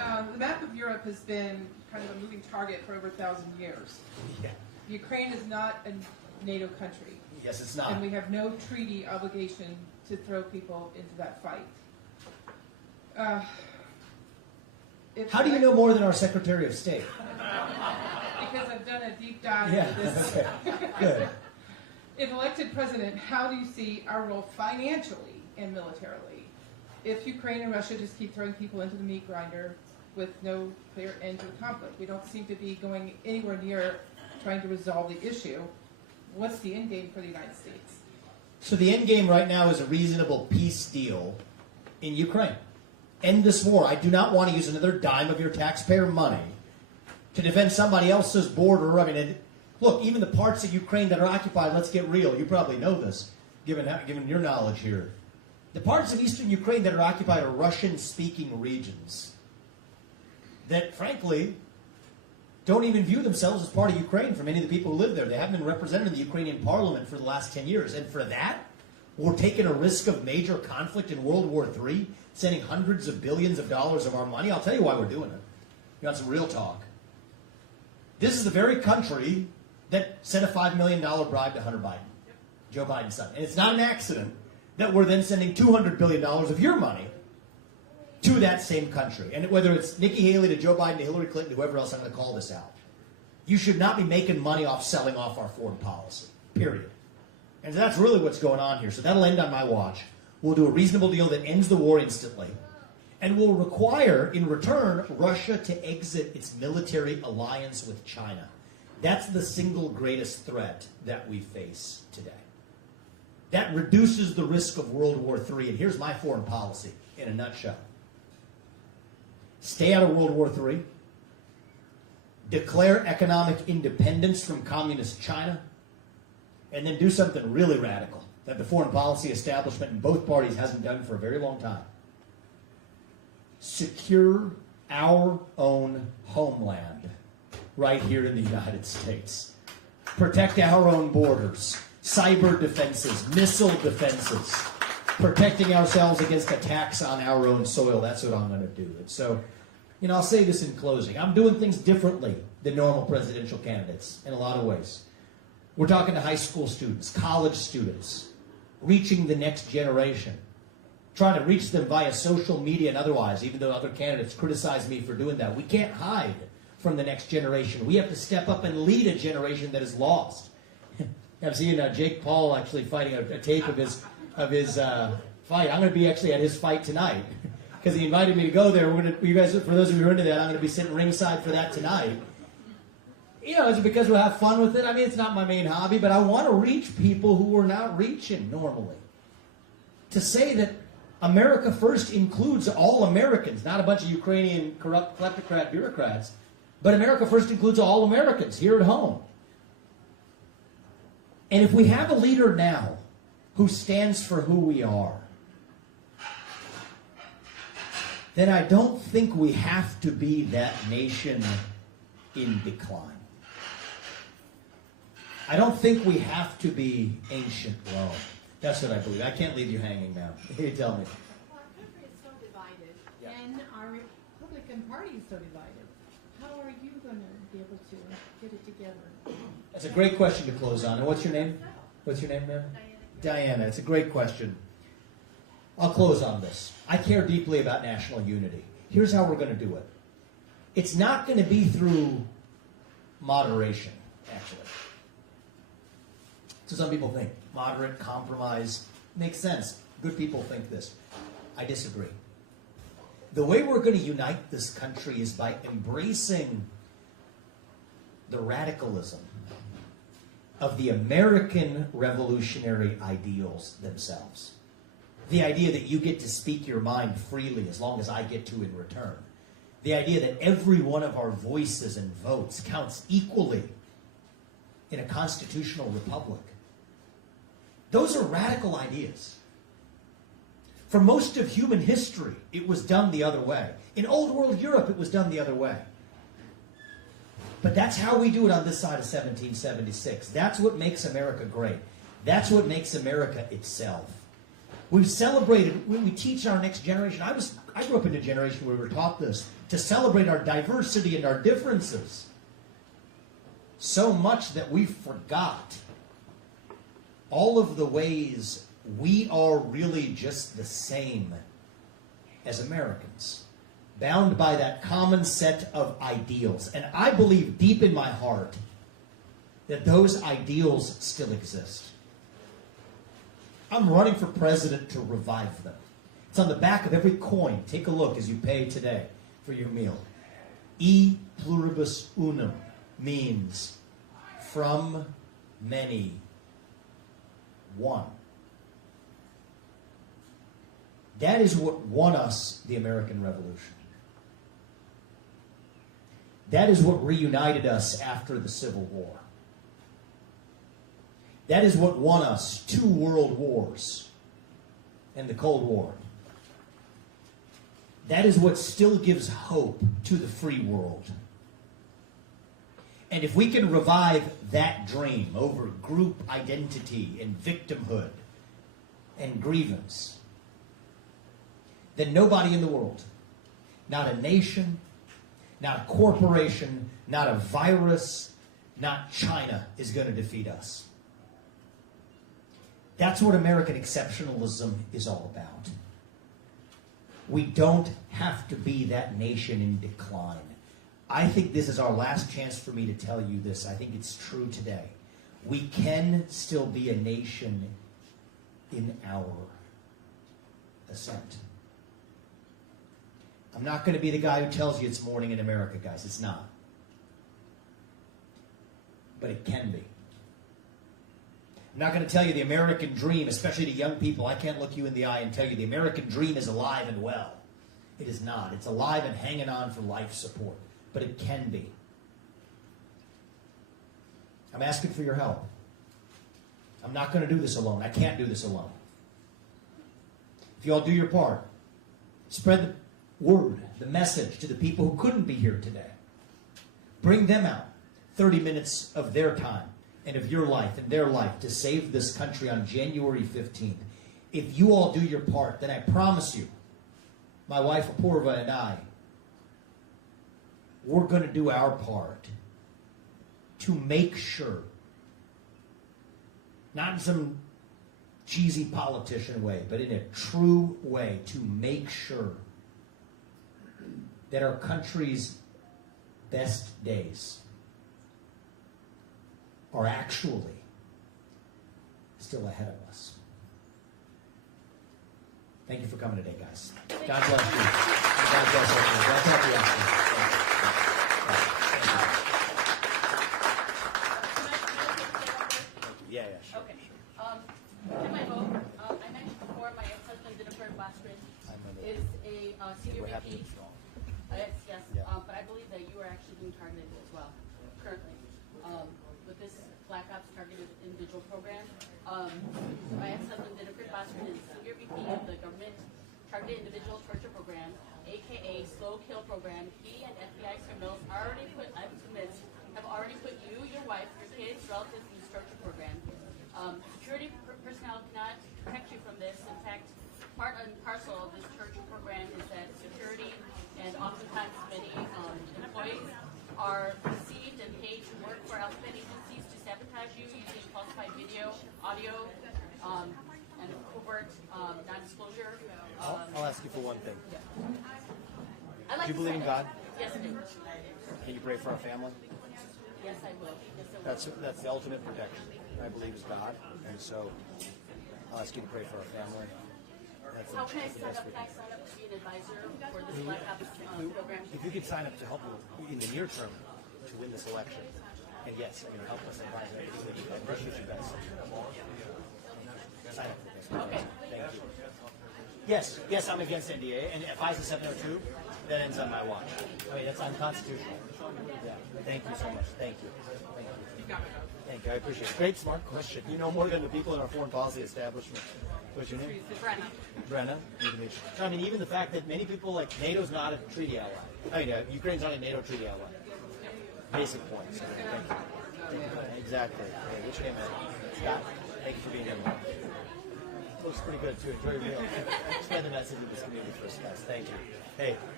The map of Europe has been kind of a moving target for over 1,000 years. Yeah. Ukraine is not a NATO country. Yes, it's not. And we have no treaty obligation to throw people into that fight. How do you know more than our Secretary of State? Because I've done a deep dive Yeah, into this. okay, good. If elected president, how do you see our role financially and militarily? If Ukraine and Russia just keep throwing people into the meat grinder with no clear end to the conflict, we don't seem to be going anywhere near trying to resolve the issue. What's the end game for the United States? So the end game right now is a reasonable peace deal in Ukraine. End this war. I do not want to use another dime of your taxpayer money to defend somebody else's border. I mean, look, even the parts of Ukraine that are occupied, let's get real. You probably know this, given your knowledge here. The parts of eastern Ukraine that are occupied are Russian-speaking regions that, frankly, don't even view themselves as part of Ukraine for many of the people who live there. They haven't been represented in the Ukrainian parliament for the last 10 years. And for that, we're taking a risk of major conflict in World War III, sending hundreds of billions of dollars of our money. I'll tell you why we're doing it. You want some real talk? This is the very country that sent a $5 million bribe to Hunter Biden, Joe Biden's son. And it's not an accident that we're then sending $200 billion of your money to that same country. And whether it's Nikki Haley to Joe Biden to Hillary Clinton, whoever else, I'm going to call this out. You should not be making money off selling off our foreign policy, period. And so that's really what's going on here. So that'll end on my watch. We'll do a reasonable deal that ends the war instantly. And will require, in return, Russia to exit its military alliance with China. That's the single greatest threat that we face today. That reduces the risk of World War III. And here's my foreign policy in a nutshell. Stay out of World War III. Declare economic independence from communist China. And then do something really radical that the foreign policy establishment in both parties hasn't done for a very long time. Secure our own homeland right here in the United States. Protect our own borders. Cyber defenses, missile defenses. Protecting ourselves against attacks on our own soil. That's what I'm going to do. And so, I'll say this in closing. I'm doing things differently than normal presidential candidates in a lot of ways. We're talking to high school students, college students, reaching the next generation, trying to reach them via social media and otherwise, even though other candidates criticize me for doing that. We can't hide from the next generation. We have to step up and lead a generation that is lost. I've seen Jake Paul actually fighting a tape of his fight. I'm going to be actually at his fight tonight because he invited me to go there. You guys, for those of you who are into that, I'm going to be sitting ringside for that tonight. Is it because we'll have fun with it? I mean, it's not my main hobby, but I want to reach people who are not reaching normally. To say that America First includes all Americans, not a bunch of Ukrainian corrupt kleptocrat bureaucrats, but America First includes all Americans here at home. And if we have a leader now who stands for who we are, then I don't think we have to be that nation in decline. I don't think we have to be ancient Rome. That's what I believe. I can't leave you hanging now. You tell me. Well, our country is so divided, and our Republican Party is so divided. How are you going to be able to get it together? That's a great question to close on. And what's your name? What's your name, ma'am? Diana. It's a great question. I'll close on this. I care deeply about national unity. Here's how we're going to do it. It's not going to be through moderation, actually. So some people think moderate, compromise, makes sense. Good people think this. I disagree. The way we're going to unite this country is by embracing the radicalism of the American revolutionary ideals themselves. The idea that you get to speak your mind freely as long as I get to in return. The idea that every one of our voices and votes counts equally in a constitutional republic. Those are radical ideas. For most of human history, it was done the other way. In old world Europe, it was done the other way. But that's how we do it on this side of 1776. That's what makes America great. That's what makes America itself. We've celebrated, when we teach our next generation, I grew up in a generation where we were taught this. to celebrate our diversity and our differences. So much that we forgot all of the ways we are really just the same as Americans, bound by that common set of ideals. And I believe deep in my heart that those ideals still exist. I'm running for president to revive them. It's on the back of every coin. Take a look as you pay today for your meal. E pluribus unum means from many, one. That is what won us the American Revolution. That is what reunited us after the Civil War. That is what won us 2 world wars and the Cold War. That is what still gives hope to the free world. And if we can revive that dream over group identity and victimhood and grievance, then nobody in the world, not a nation, not a corporation, not a virus, not China, is going to defeat us. That's what American exceptionalism is all about. We don't have to be that nation in decline. I think this is our last chance for me to tell you this. I think it's true today. We can still be a nation in our ascent. I'm not going to be the guy who tells you it's morning in America, guys. It's not. But it can be. I'm not going to tell you the American dream, especially to young people. I can't look you in the eye and tell you the American dream is alive and well. It is not. It's alive and hanging on for life support. But it can be. I'm asking for your help. I'm not going to do this alone. I can't do this alone. If you all do your part, spread the word, the message to the people who couldn't be here today. Bring them out 30 minutes of their time and of your life and their life to save this country on January 15th. If you all do your part, then I promise you, my wife Apurva and I, we're going to do our part to make sure, not in some cheesy politician way, but in a true way, to make sure that our country's best days are actually still ahead of us. Thank you for coming today, guys. God bless you. God bless everyone. God help you out. Yeah, sure. Okay. To my vote, I mentioned before my ex-husband Jennifer is a senior VP. Yes, but I believe that you are actually being targeted as well, currently, with this Black Ops Targeted Individual Program. My ex-husband Jennifer is senior VP of the Government Targeted Individual Torture Program, aka Slow Kill Program. He and FBI criminals have already put you, your wife, your kids, relatives in this torture program. Security personnel cannot protect you from this. In fact, part and parcel of this torture program is that security and oftentimes many employees are received and paid to work for alphabet agencies to sabotage you using falsified video, audio, and covert non-disclosure. I'll ask you for one thing. Yeah. Do you believe in God? Yes, I do. Can you pray for our family? Yes, I will. Yes, I will. That's the ultimate protection. I believe is God, and so I'll ask you to pray for our family. How can I sign up? Can I sign up to be an advisor for this Black Ops program? If you could sign up to help in the near term to win this election, and yes, help us advise everything. I appreciate you guys. Sign up. Okay. Thank you. Yes, I'm against NDA, and if ISA 702, that ends on my watch. That's unconstitutional. Yeah. Thank you so much. Thank you. Thank you. I appreciate it. Great, smart question. You know more than the people in our foreign policy establishment. What's your name? Brenna. Even the fact that many people like NATO's not a treaty ally. Ukraine's not a NATO treaty ally. Basic points. Thank you. Exactly. Okay, which name? Scott. Thank you for being here. Looks pretty good too. Enjoy your meal. Spread the message of this community first, guys. Thank you. Hey.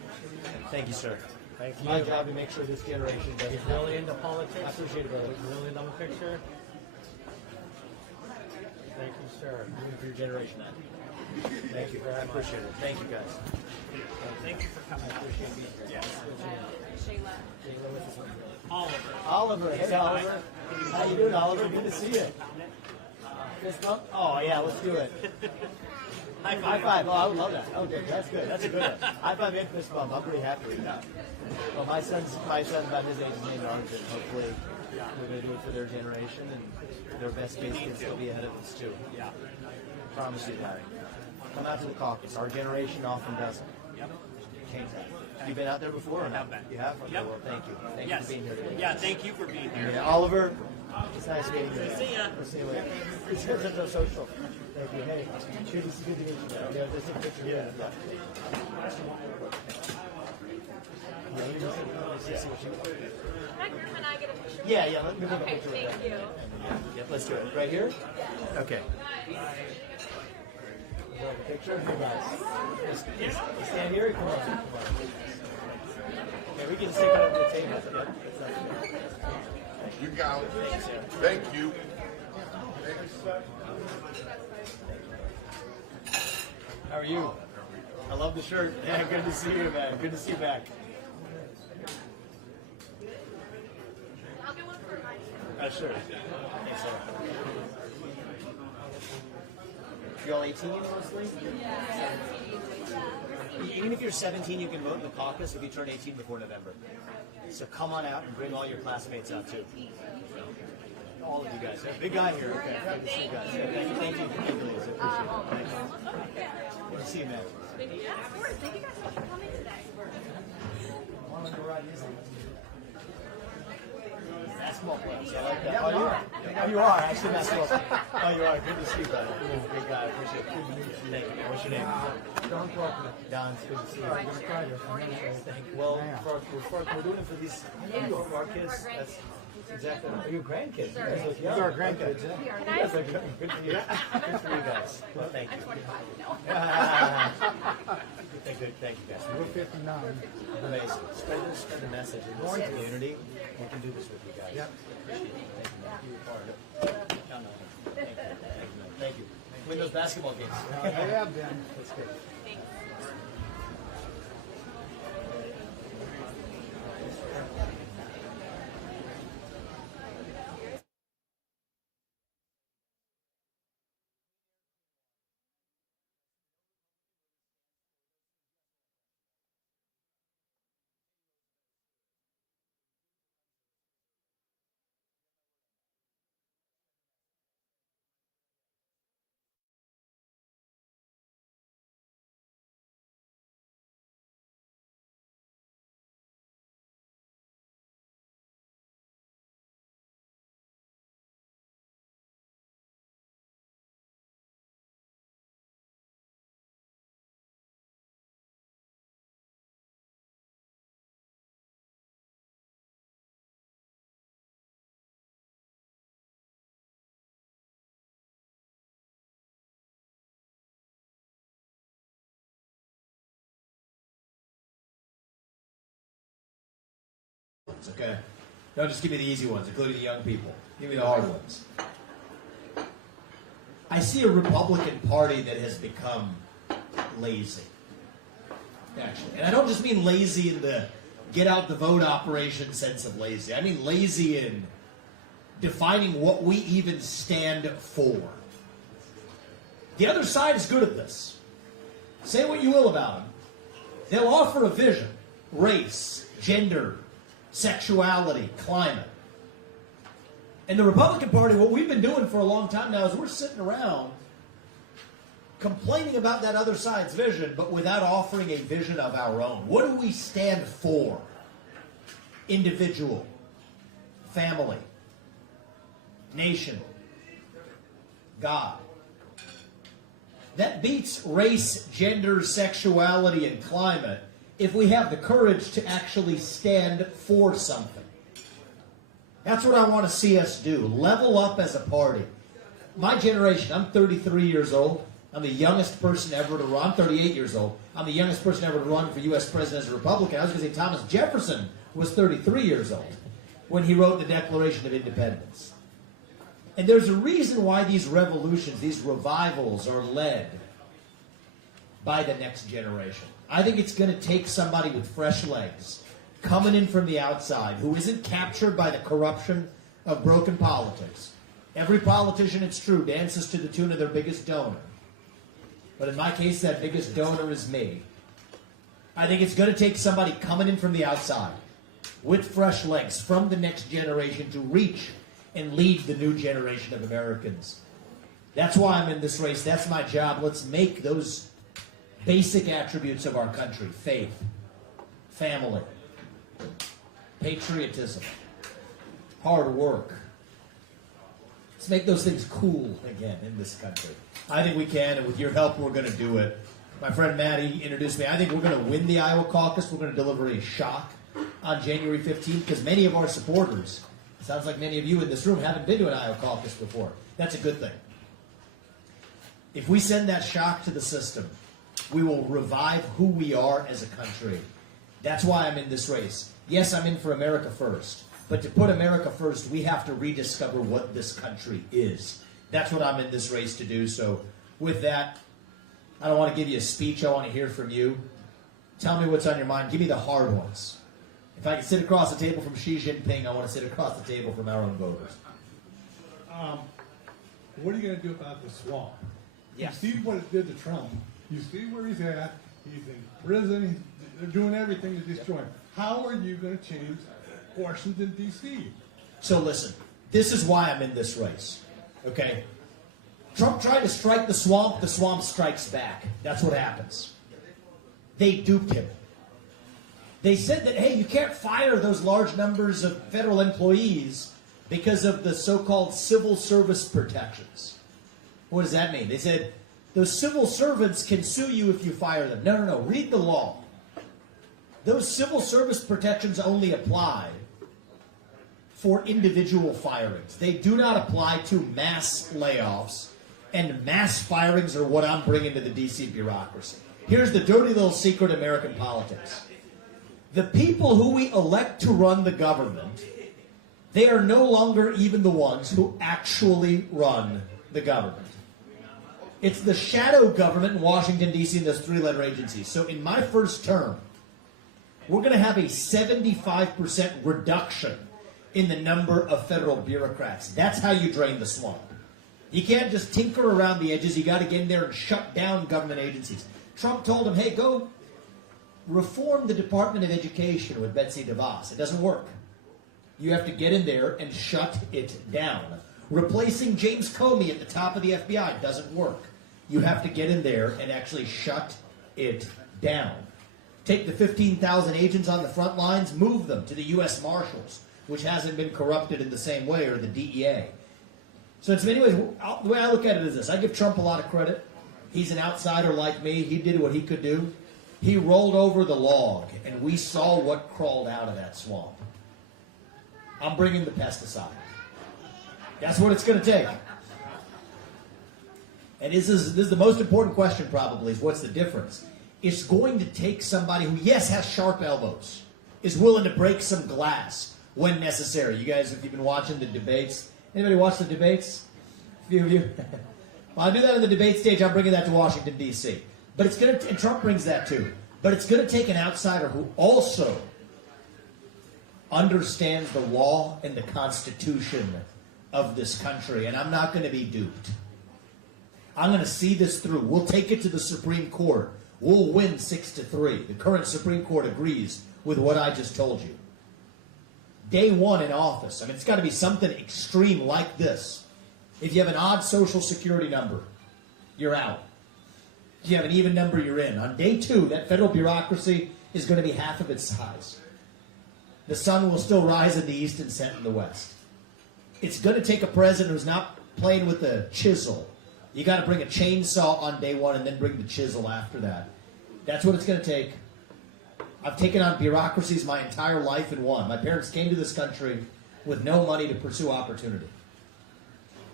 Thank you, sir. Thank It's you. my job to make sure this generation doesn't. He's really into politics. I appreciate it, brother. Really into the picture. Thank you, sir. Doing for your generation, man. Thank you very I much. appreciate it. Thank you, guys. Thank you for coming. I appreciate being here. Shayla. Oliver. Hey, Oliver. How you doing, Oliver? Good to see you. Fist bump? Oh, yeah, let's do it. High five. Oh, I would love that. Okay, that's good. That's a good one. High five and fist bump. I'm pretty happy with that. Well, my son's about his age is named Arjun. Hopefully, we're going to do it for their generation, and their best case can still be ahead of us, too. Yeah. Promise you that. Come out to the caucus. Our generation often doesn't. Yep. Change that. You been out there before? Or not? You have? Okay, Yep. well, thank you. Thank you for being here today. Yeah, thank you for being here. Yeah, Oliver, it's nice meeting you. Good to see ya. We'll see you later. It's good to social. Thank you. Hey, good to meet you. Yeah, just take a picture. Yeah. Hi, Griff and I get a picture. Yeah, let me take a Okay, picture. thank you. Yep, let's do it. Right here? Okay. Picture of you guys. Stand here. Come on. Okay, we can stick it over the table. You got it. Thank you. How are you? I love the shirt. Yeah, good to see you, man. Good to see you back. I'll get one for mine. Sure. Thanks, sir. You all 18 mostly? Even if you're 17, you can vote in the caucus if you turn 18 before November. So come on out and bring all your classmates out too. All of you guys. Big guy here. Okay. Good to see you guys. Thank you. Thank you. Thank you, ladies. I appreciate it. Thanks. Good to see you, man. Thank you. Yeah, of course. Thank you guys so much for coming today. Basketball players. I like that. Oh, you are actually basketball player. Oh, you are. Good to see you, brother. Big guy. I appreciate it. Good to meet you. Thank you. What's your name? Don Faulkner. Don, it's good to see you. I'm going to try this. Thank you. Well, we're doing it for these for our kids. That's exactly. Are you grandkids? You guys look young. These are our grandkids, yeah. You guys are good. Good for you. Good for you guys. Well, thank you. Thank you, guys. We're 59. Amazing. Spread the message in this community. We can do this with you guys. Yep. Appreciate it. Thank you. You're part of it. No. Thank you. Thank you. Win those basketball games. They have been. That's good. Okay? Don't just give me the easy ones, including the young people. Give me the hard ones. I see a Republican Party that has become lazy. Actually. And I don't just mean lazy in the get out the vote operation sense of lazy. I mean lazy in defining what we even stand for. The other side is good at this. Say what you will about them. They'll offer a vision. Race, gender, sexuality, climate. And the Republican Party, what we've been doing for a long time now is we're sitting around complaining about that other side's vision, but without offering a vision of our own. What do we stand for? Individual, family, nation, God. That beats race, gender, sexuality, and climate if we have the courage to actually stand for something. That's what I want to see us do. Level up as a party. My generation, I'm 33 years old. I'm the youngest person ever to run. I'm 38 years old. I'm the youngest person ever to run for U.S. president as a Republican. I was going to say Thomas Jefferson was 33 years old when he wrote the Declaration of Independence. And there's a reason why these revolutions, these revivals are led by the next generation. I think it's going to take somebody with fresh legs coming in from the outside who isn't captured by the corruption of broken politics. Every politician, it's true, dances to the tune of their biggest donor. But in my case, that biggest donor is me. I think it's going to take somebody coming in from the outside with fresh legs from the next generation to reach and lead the new generation of Americans. That's why I'm in this race. That's my job. Let's make those basic attributes of our country: faith, family, patriotism, hard work. Let's make those things cool again in this country. I think we can, and with your help, we're going to do it. My friend Matty introduced me. I think we're going to win the Iowa caucus. We're going to deliver a shock on January 15th because many of our supporters, it sounds like many of you in this room, haven't been to an Iowa caucus before. That's a good thing. If we send that shock to the system, we will revive who we are as a country. That's why I'm in this race. Yes, I'm in for America first. But to put America first, we have to rediscover what this country is. That's what I'm in this race to do. So with that, I don't want to give you a speech. I want to hear from you. Tell me what's on your mind. Give me the hard ones. If I can sit across the table from Xi Jinping, I want to sit across the table from our own voters. What are you going to do about the swamp? Yes. You see what it did to Trump. You see where he's at. He's in prison. They're doing everything to destroy him. How are you going to change Washington, D.C.? So listen, this is why I'm in this race, okay? Trump tried to strike the swamp strikes back. That's what happens. They duped him. They said that, hey, you can't fire those large numbers of federal employees because of the so-called civil service protections. What does that mean? They said, those civil servants can sue you if you fire them. No. Read the law. Those civil service protections only apply for individual firings. They do not apply to mass layoffs, and mass firings are what I'm bringing to the D.C. bureaucracy. Here's the dirty little secret of American politics. The people who we elect to run the government, they are no longer even the ones who actually run the government. It's the shadow government in Washington, D.C. and those three-letter agencies. So in my first term, we're going to have a 75% reduction in the number of federal bureaucrats. That's how you drain the swamp. You can't just tinker around the edges. You got to get in there and shut down government agencies. Trump told him, hey, go reform the Department of Education with Betsy DeVos. It doesn't work. You have to get in there and shut it down. Replacing James Comey at the top of the FBI doesn't work. You have to get in there and actually shut it down. Take the 15,000 agents on the front lines, move them to the U.S. Marshals, which hasn't been corrupted in the same way, or the DEA. So in many ways, the way I look at it is this. I give Trump a lot of credit. He's an outsider like me. He did what he could do. He rolled over the log, and we saw what crawled out of that swamp. I'm bringing the pesticide. That's what it's going to take. And this is the most important question probably, is what's the difference? It's going to take somebody who, yes, has sharp elbows, is willing to break some glass when necessary. You guys, if you've been watching the debates, anybody watch the debates? A few of you? Well, I do that on the debate stage. I'm bringing that to Washington, D.C. But it's going to, and Trump brings that too. But it's going to take an outsider who also understands the law and the Constitution of this country. And I'm not going to be duped. I'm going to see this through. We'll take it to the Supreme Court. We'll win 6-3. The current Supreme Court agrees with what I just told you. Day one in office. I mean, it's got to be something extreme like this. If you have an odd social security number, you're out. If you have an even number, you're in. On day two, that federal bureaucracy is going to be half of its size. The sun will still rise in the east and set in the west. It's going to take a president who's not playing with the chisel. You got to bring a chainsaw on day one and then bring the chisel after that. That's what it's going to take. I've taken on bureaucracies my entire life and won. My parents came to this country with no money to pursue opportunity.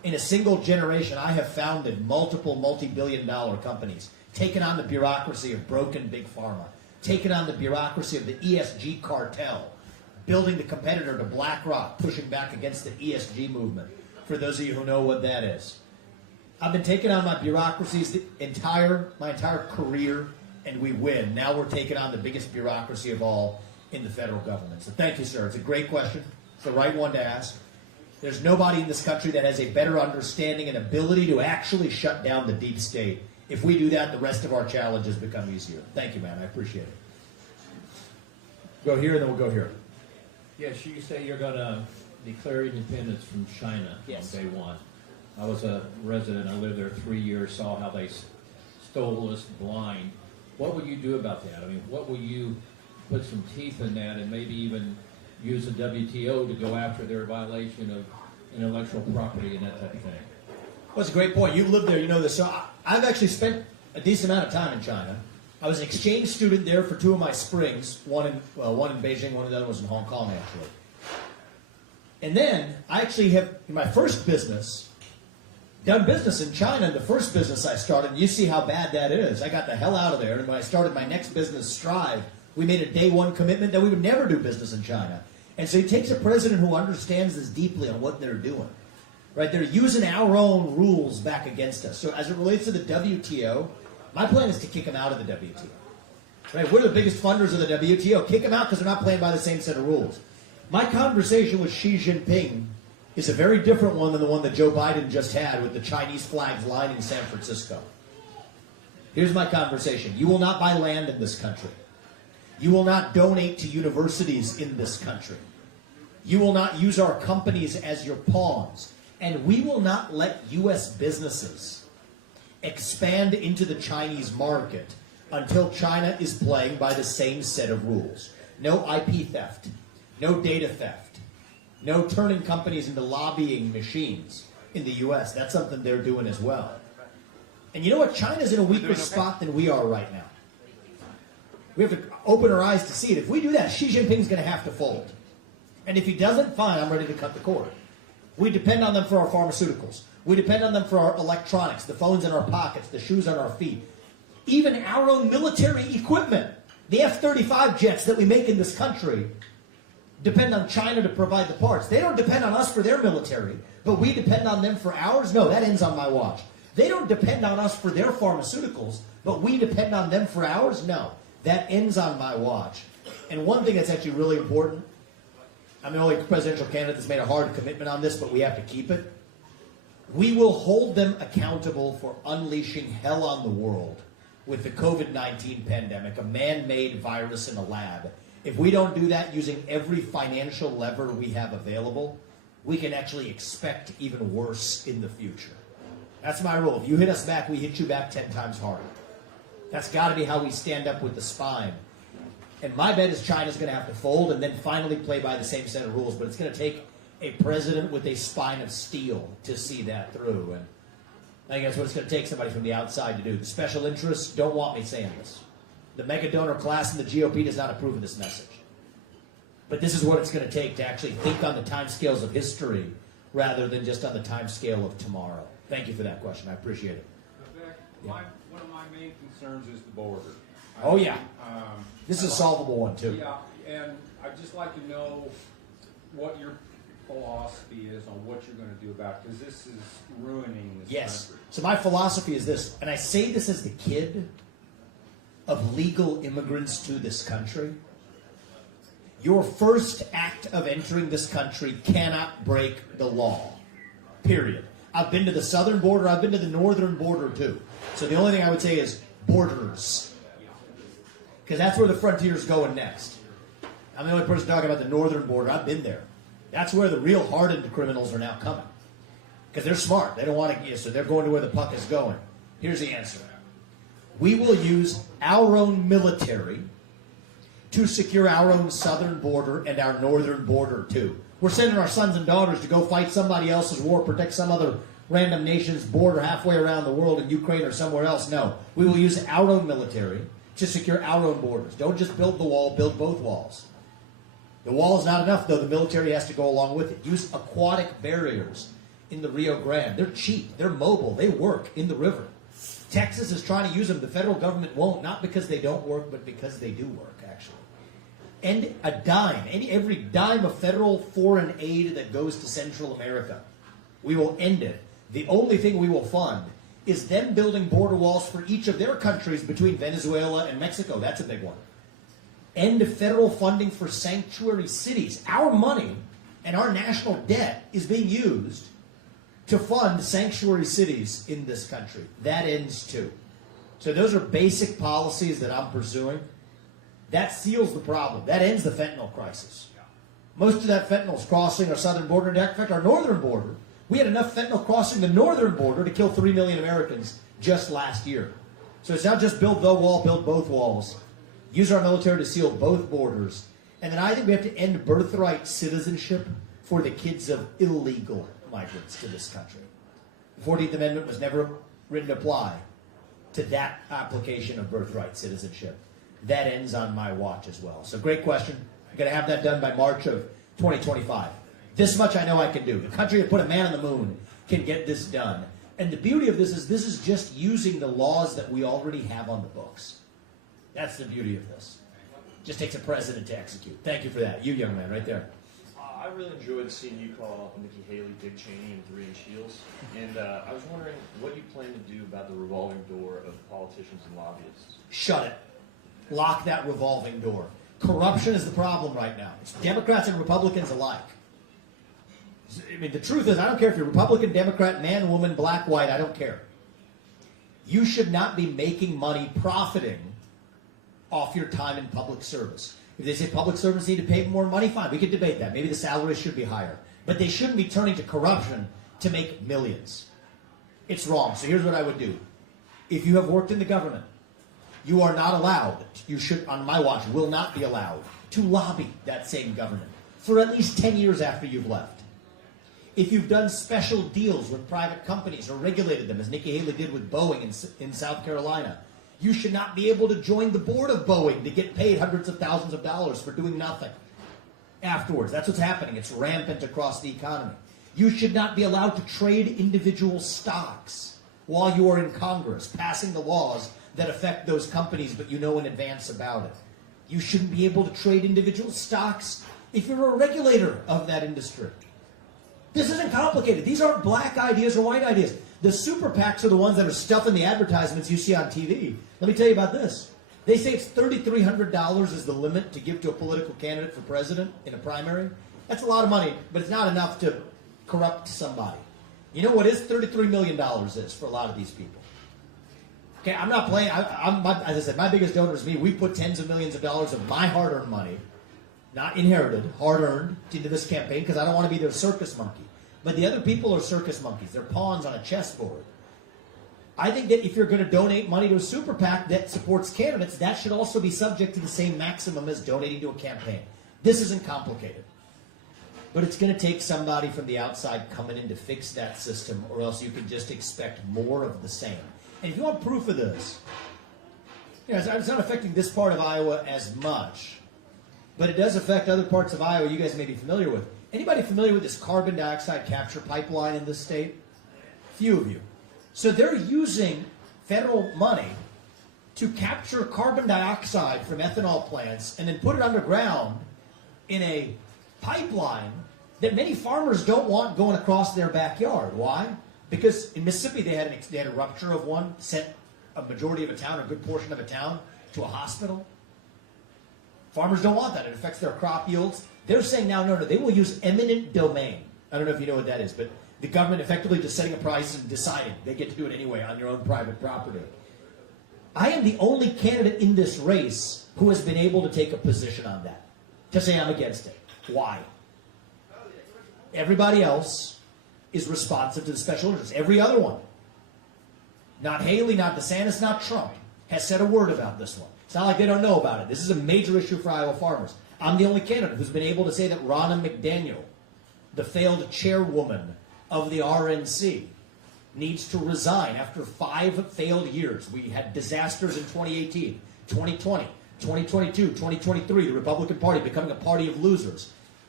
In a single generation, I have founded multiple multi-billion-dollar companies, taken on the bureaucracy of broken big pharma, taken on the bureaucracy of the ESG cartel, building the competitor to BlackRock, pushing back against the ESG movement, for those of you who know what that is. I've been taking on my bureaucracies my entire career, and we win. Now we're taking on the biggest bureaucracy of all in the federal government. So thank you, sir. It's a great question. It's the right one to ask. There's nobody in this country that has a better understanding and ability to actually shut down the deep state. If we do that, the rest of our challenges become easier. Thank you, man. I appreciate it. Go here, and then we'll go here. Yes, you say you're going to declare independence from China on day one. I was a resident. I lived there 3 years, saw how they stole us blind. What will you do about that? I mean, what will you put some teeth in that and maybe even use the WTO to go after their violation of intellectual property and that type of thing? Well, it's a great point. You've lived there, you know this. So I've actually spent a decent amount of time in China. I was an exchange student there for 2 of my springs, one in Beijing, one of the other was in Hong Kong, actually. And then I actually have, in my first business, done business in China. The first business I started, you see how bad that is. I got the hell out of there. And when I started my next business, Strive, we made a day one commitment that we would never do business in China. And so it takes a president who understands this deeply on what they're doing. Right? They're using our own rules back against us. So as it relates to the WTO, my plan is to kick them out of the WTO. Right? We're the biggest funders of the WTO. Kick them out because they're not playing by the same set of rules. My conversation with Xi Jinping is a very different one than the one that Joe Biden just had with the Chinese flags lining San Francisco. Here's my conversation. You will not buy land in this country. You will not donate to universities in this country. You will not use our companies as your pawns. And we will not let U.S. businesses expand into the Chinese market until China is playing by the same set of rules. No IP theft. No data theft. No turning companies into lobbying machines in the U.S. That's something they're doing as well. And you know what? China's in a weaker spot than we are right now. We have to open our eyes to see it. If we do that, Xi Jinping's going to have to fold. And if he doesn't, fine, I'm ready to cut the cord. We depend on them for our pharmaceuticals. We depend on them for our electronics, the phones in our pockets, the shoes on our feet. Even our own military equipment, the F-35 jets that we make in this country, depend on China to provide the parts. They don't depend on us for their military, but we depend on them for ours? No, that ends on my watch. They don't depend on us for their pharmaceuticals, but we depend on them for ours? No, that ends on my watch. And one thing that's actually really important, I'm the only presidential candidate that's made a hard commitment on this, but we have to keep it. We will hold them accountable for unleashing hell on the world with the COVID-19 pandemic, a man-made virus in a lab. If we don't do that using every financial lever we have available, we can actually expect even worse in the future. That's my rule. If you hit us back, we hit you back 10 times harder. That's got to be how we stand up with the spine. And my bet is China's going to have to fold and then finally play by the same set of rules. But it's going to take a president with a spine of steel to see that through. And I think that's what it's going to take, somebody from the outside to do. The special interests don't want me saying this. The mega donor class in the GOP does not approve of this message. But this is what it's going to take to actually think on the timescales of history rather than just on the timescale of tomorrow. Thank you for that question. I appreciate it. Vivek, one of my main concerns is the border. Oh, yeah. This is a solvable one, too. Yeah, and I'd just like to know what your philosophy is on what you're going to do about it, because this is ruining this country. So my philosophy is this, and I say this as the kid of legal immigrants to this country. Your first act of entering this country cannot break the law. Period. I've been to the southern border. I've been to the northern border, too. So the only thing I would say is borders. Because that's where the frontier's going next. I'm the only person talking about the northern border. I've been there. That's where the real hardened criminals are now coming. Because they're smart. They don't want to, so they're going to where the puck is going. Here's the answer. We will use our own military to secure our own southern border and our northern border, too. We're sending our sons and daughters to go fight somebody else's war, protect some other random nation's border halfway around the world in Ukraine or somewhere else. No. We will use our own military to secure our own borders. Don't just build the wall, build both walls. The wall is not enough, though. The military has to go along with it. Use aquatic barriers. in the Rio Grande. They're cheap. They're mobile. They work in the river. Texas is trying to use them. The federal government won't, not because they don't work, but because they do work, actually. And a dime, every dime of federal foreign aid that goes to Central America, we will end it. The only thing we will fund is them building border walls for each of their countries between Venezuela and Mexico. That's a big one. End federal funding for sanctuary cities. Our money and our national debt is being used to fund sanctuary cities in this country. That ends too. So those are basic policies that I'm pursuing. That seals the problem. That ends the fentanyl crisis. Most of that fentanyl is crossing our southern border. In fact, our northern border, we had enough fentanyl crossing the northern border to kill 3 million Americans just last year. So it's not just build the wall, build both walls. Use our military to seal both borders. And then I think we have to end birthright citizenship for the kids of illegal migrants to this country. The 14th Amendment was never written to apply to that application of birthright citizenship. That ends on my watch as well. So great question. I'm going to have that done by March of 2025. This much I know I can do. The country that put a man on the moon can get this done. And the beauty of this is just using the laws that we already have on the books. That's the beauty of this. Just takes a president to execute. Thank you for that. You young man right there. I really enjoyed seeing you call Nikki Haley, Dick Cheney, and 3-inch heels. And I was wondering what you plan to do about the revolving door of politicians and lobbyists. Shut it. Lock that revolving door. Corruption is the problem right now. It's Democrats and Republicans alike. I mean, the truth is, I don't care if you're Republican, Democrat, man, woman, black, white, I don't care. You should not be making money profiting off your time in public service. If they say public servants need to pay more money, fine, we could debate that. Maybe the salaries should be higher. But they shouldn't be turning to corruption to make millions. It's wrong. So here's what I would do. If you have worked in the government, you are not allowed, you should, on my watch, will not be allowed to lobby that same government for at least 10 years after you've left. If you've done special deals with private companies or regulated them, as Nikki Haley did with Boeing in South Carolina, you should not be able to join the board of Boeing to get paid hundreds of thousands of dollars for doing nothing afterwards. That's what's happening. It's rampant across the economy. You should not be allowed to trade individual stocks while you are in Congress, passing the laws that affect those companies, but you know in advance about it. You shouldn't be able to trade individual stocks if you're a regulator of that industry. This isn't complicated. These aren't black ideas or white ideas. The super PACs are the ones that are stuffing the advertisements you see on TV. Let me tell you about this. They say it's $3,300 is the limit to give to a political candidate for president in a primary. That's a lot of money, but it's not enough to corrupt somebody. You know what is $33 million is for a lot of these people? Okay, I'm not playing. As I said, my biggest donor is me. We put tens of millions of dollars of my hard-earned money, not inherited, hard-earned, into this campaign because I don't want to be their circus monkey. But the other people are circus monkeys. They're pawns on a chessboard. I think that if you're going to donate money to a super PAC that supports candidates, that should also be subject to the same maximum as donating to a campaign. This isn't complicated. But it's going to take somebody from the outside coming in to fix that system, or else you can just expect more of the same. And if you want proof of this, it's not affecting this part of Iowa as much, but it does affect other parts of Iowa you guys may be familiar with. Anybody familiar with this carbon dioxide capture pipeline in this state? Few of you. So they're using federal money to capture carbon dioxide from ethanol plants and then put it underground in a pipeline that many farmers don't want going across their backyard. Why? Because in Mississippi they had a rupture of one, sent a majority of a town, a good portion of a town, to a hospital. Farmers don't want that. It affects their crop yields. They're saying now, no, they will use eminent domain. I don't know if you know what that is, but the government effectively just setting a price and deciding they get to do it anyway on your own private property. I am the only candidate in this race who has been able to take a position on that, to say I'm against it. Why? Everybody else is responsive to the special interests. Every other one, not Haley, not DeSantis, not Trump, has said a word about this one. It's not like they don't know about it. This is a major issue for Iowa farmers. I'm the only candidate who's been able to say that Ronna McDaniel, the failed chairwoman of the RNC, needs to resign after 5 failed years. We had disasters in 2018, 2020, 2022, 2023, the Republican Party becoming a party of losers.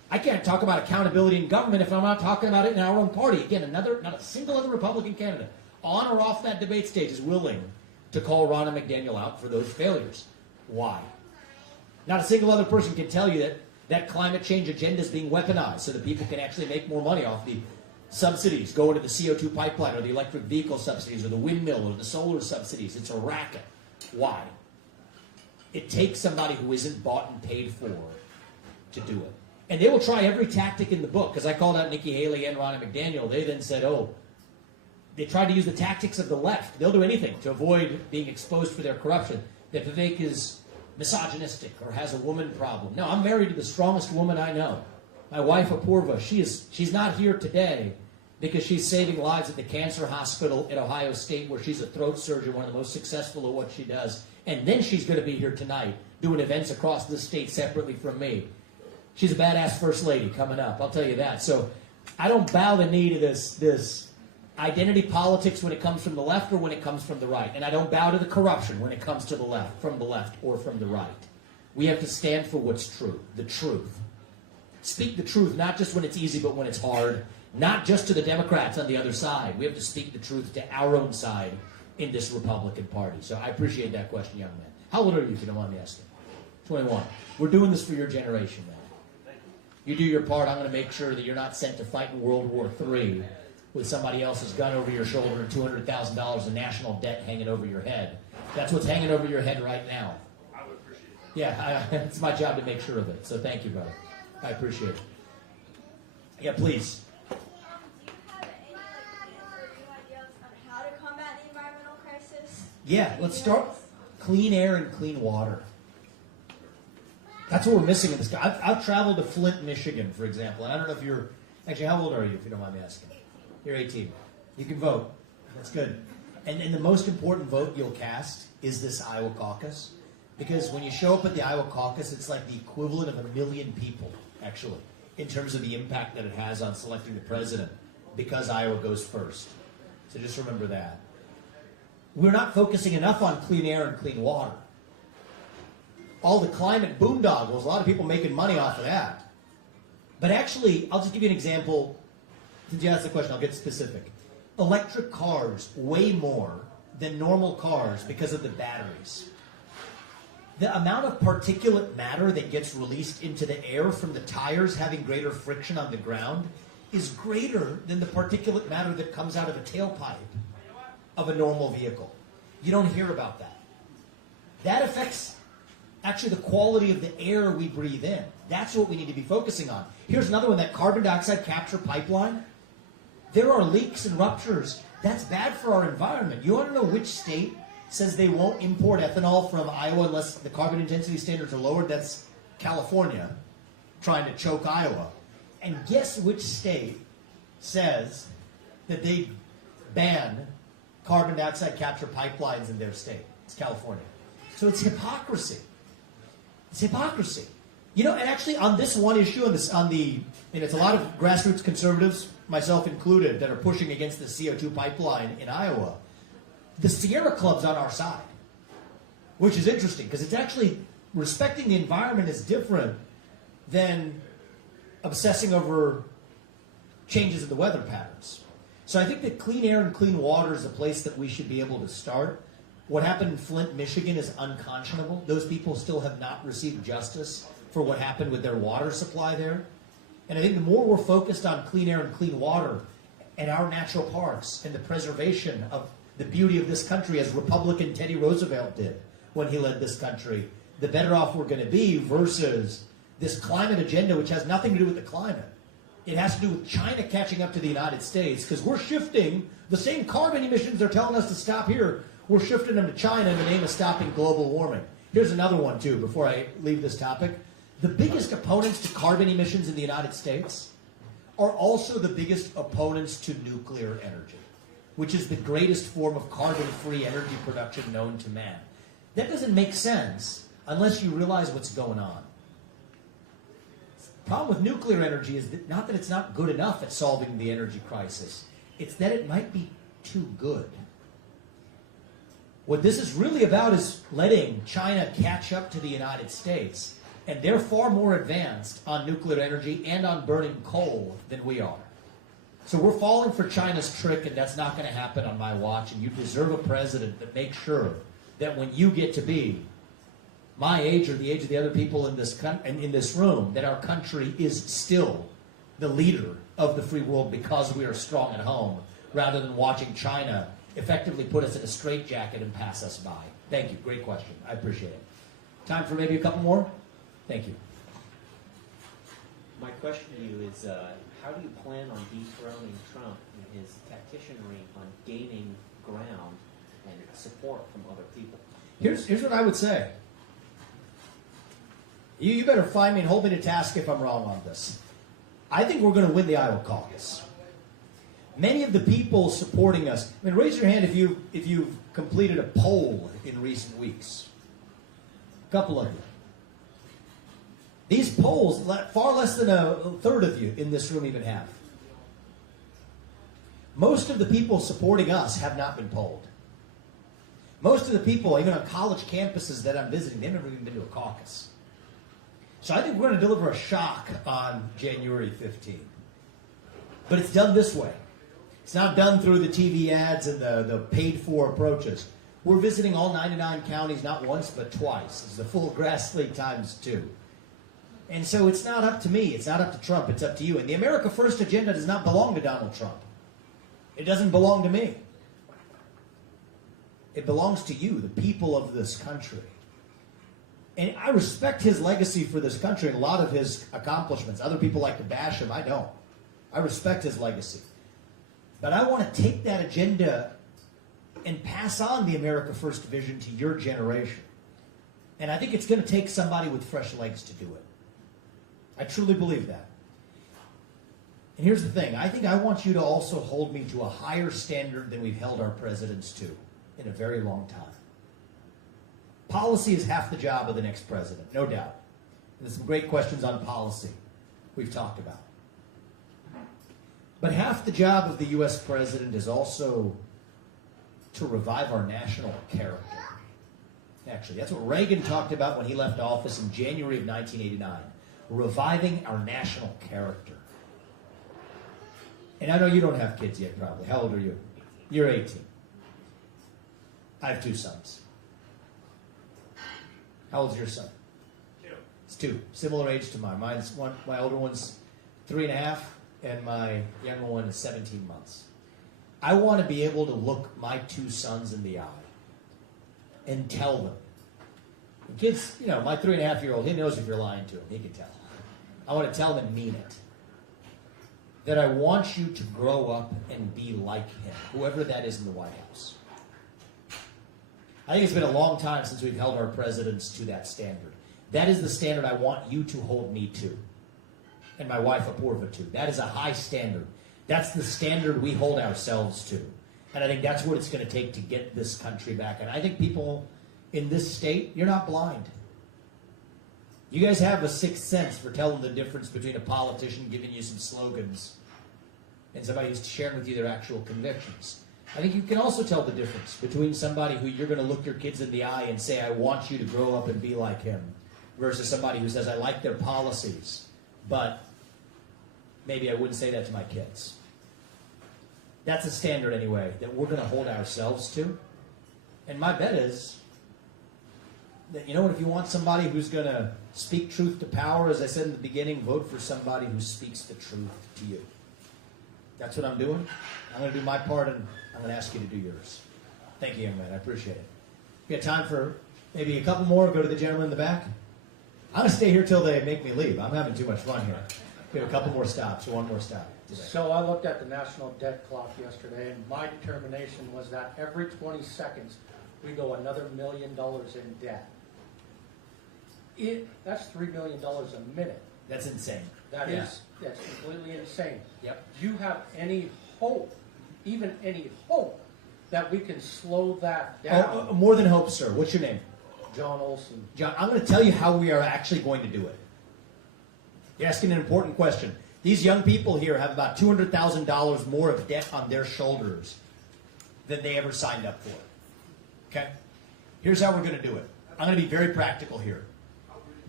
I can't talk about accountability in government if I'm not talking about it in our own party. Again, not a single other Republican candidate on or off that debate stage is willing to call Ronna McDaniel out for those failures. Why? Not a single other person can tell you that climate change agenda is being weaponized so that people can actually make more money off the subsidies going to the CO2 pipeline or the electric vehicle subsidies or the windmill or the solar subsidies. It's a racket. Why? It takes somebody who isn't bought and paid for to do it. And they will try every tactic in the book, because I called out Nikki Haley and Ronna McDaniel. They then said, oh, they tried to use the tactics of the left. They'll do anything to avoid being exposed for their corruption. That Vivek is misogynistic or has a woman problem. No, I'm married to the strongest woman I know. My wife, Apurva, she's not here today because she's saving lives at the cancer hospital at Ohio State, where she's a throat surgeon, one of the most successful at what she does. And then she's going to be here tonight doing events across the state separately from me. She's a badass first lady coming up, I'll tell you that. So I don't bow the knee to this identity politics when it comes from the left or when it comes from the right. And I don't bow to the corruption when it comes to the left, from the left or from the right. We have to stand for what's true, the truth. Speak the truth, not just when it's easy, but when it's hard. Not just to the Democrats on the other side. We have to speak the truth to our own side in this Republican Party. So I appreciate that question, young man. How old are you, if you don't mind me asking? 21. We're doing this for your generation, man. You do your part, I'm going to make sure that you're not sent to fight in World War III with somebody else's gun over your shoulder and $200,000 in national debt hanging over your head. That's what's hanging over your head right now. I would appreciate it. Yeah, it's my job to make sure of it. So thank you, brother. I appreciate it. Yeah, please. Do you have any plans or new ideas on how to combat the environmental crisis? Yeah, let's start clean air and clean water. That's what we're missing in this. I've traveled to Flint, Michigan, for example, and I don't know if you're, actually, how old are you, if you don't mind me asking? 18. You're 18. You can vote. That's good. And the most important vote you'll cast is this Iowa caucus, because when you show up at the Iowa caucus, it's like the equivalent of 1 million people, actually, in terms of the impact that it has on selecting the president, because Iowa goes first. So just remember that. We're not focusing enough on clean air and clean water. All the climate boondoggles, a lot of people making money off of that. But actually, I'll just give you an example. Since you asked the question, I'll get specific. Electric cars weigh more than normal cars because of the batteries. The amount of particulate matter that gets released into the air from the tires having greater friction on the ground is greater than the particulate matter that comes out of a tailpipe of a normal vehicle. You don't hear about that. That affects actually the quality of the air we breathe in. That's what we need to be focusing on. Here's another one, that carbon dioxide capture pipeline. There are leaks and ruptures. That's bad for our environment. You want to know which state says they won't import ethanol from Iowa unless the carbon intensity standards are lowered? That's California, trying to choke Iowa. And guess which state says that they ban carbon dioxide capture pipelines in their state? It's California. So it's hypocrisy. It's hypocrisy. You know, and actually on this one issue, and it's a lot of grassroots conservatives, myself included, that are pushing against the CO2 pipeline in Iowa. The Sierra Club's on our side, which is interesting, because it's actually, respecting the environment is different than obsessing over changes in the weather patterns. So I think that clean air and clean water is a place that we should be able to start. What happened in Flint, Michigan is unconscionable. Those people still have not received justice for what happened with their water supply there. And I think the more we're focused on clean air and clean water and our natural parks and the preservation of the beauty of this country, as Republican Teddy Roosevelt did when he led this country, the better off we're going to be, versus this climate agenda, which has nothing to do with the climate. It has to do with China catching up to the United States, because we're shifting the same carbon emissions they're telling us to stop here. We're shifting them to China in the name of stopping global warming. Here's another one, too, before I leave this topic. The biggest opponents to carbon emissions in the United States are also the biggest opponents to nuclear energy, which is the greatest form of carbon-free energy production known to man. That doesn't make sense unless you realize what's going on. The problem with nuclear energy is that not that it's not good enough at solving the energy crisis, it's that it might be too good. What this is really about is letting China catch up to the United States And they're far more advanced on nuclear energy and on burning coal than we are. So we're falling for China's trick, and that's not going to happen on my watch. And you deserve a president that makes sure that when you get to be my age or the age of the other people in this room, that our country is still the leader of the free world because we are strong at home, rather than watching China effectively put us in a straitjacket and pass us by. Thank you. Great question. I appreciate it. Time for maybe a couple more? Thank you. My question to you is, how do you plan on dethroning Trump in his tacticianry on gaining ground and support from other people? Here's what I would say. You better find me and hold me to task if I'm wrong on this. I think we're going to win the Iowa caucus. Many of the people supporting us, I mean, raise your hand if you've completed a poll in recent weeks. A couple of you. These polls, far less than a third of you in this room even have. Most of the people supporting us have not been polled. Most of the people, even on college campuses that I'm visiting, they've never even been to a caucus. So I think we're going to deliver a shock on January 15th. But it's done this way. It's not done through the TV ads and the paid-for approaches. We're visiting all 99 counties not once but twice. It's the full grass league times 2. And so it's not up to me. It's not up to Trump. It's up to you. And the America First agenda does not belong to Donald Trump. It doesn't belong to me. It belongs to you, the people of this country. And I respect his legacy for this country and a lot of his accomplishments. Other people like to bash him. I don't. I respect his legacy. But I want to take that agenda and pass on the America First vision to your generation. And I think it's going to take somebody with fresh legs to do it. I truly believe that. And here's the thing. I think I want you to also hold me to a higher standard than we've held our presidents to in a very long time. Policy is half the job of the next president, no doubt. And there's some great questions on policy we've talked about. But half the job of the U.S. president is also to revive our national character. Actually, that's what Reagan talked about when he left office in January of 1989. Reviving our national character. And I know you don't have kids yet, probably. How old are you? You're 18. I have 2 sons. How old's your son? 2. It's 2. Similar age to mine. My older one's 3.5, and my younger one is 17 months. I want to be able to look my 2 sons in the eye and tell them. The kids, my 3.5-year-old, he knows if you're lying to him. He can tell. I want to tell him and mean it. That I want you to grow up and be like him, whoever that is in the White House. I think it's been a long time since we've held our presidents to that standard. That is the standard I want you to hold me to, and my wife Apurva to. That is a high standard. That's the standard we hold ourselves to. And I think that's what it's going to take to get this country back. And I think people in this state, you're not blind. You guys have a sixth sense for telling the difference between a politician giving you some slogans and somebody who's sharing with you their actual convictions. I think you can also tell the difference between somebody who you're going to look your kids in the eye and say, I want you to grow up and be like him, versus somebody who says, I like their policies, but maybe I wouldn't say that to my kids. That's a standard, anyway, that we're going to hold ourselves to. And my bet is that, if you want somebody who's going to speak truth to power, as I said in the beginning, vote for somebody who speaks the truth to you. That's what I'm doing. I'm going to do my part, and I'm going to ask you to do yours. Thank you, young man. I appreciate it. We got time for maybe a couple more. Go to the gentleman in the back. I'm going to stay here till they make me leave. I'm having too much fun here. We have a couple more stops, or one more stop today. So I looked at the national debt clock yesterday, and my determination was that every 20 seconds we go another $1 million in debt. That's $3 million a minute. That's insane. That's completely insane. Yep. Do you have any hope, even any hope, that we can slow that down? More than hope, sir. What's your name? John Olson. John, I'm going to tell you how we are actually going to do it. You're asking an important question. These young people here have about $200,000 more of debt on their shoulders than they ever signed up for. Okay? Here's how we're going to do it. I'm going to be very practical here.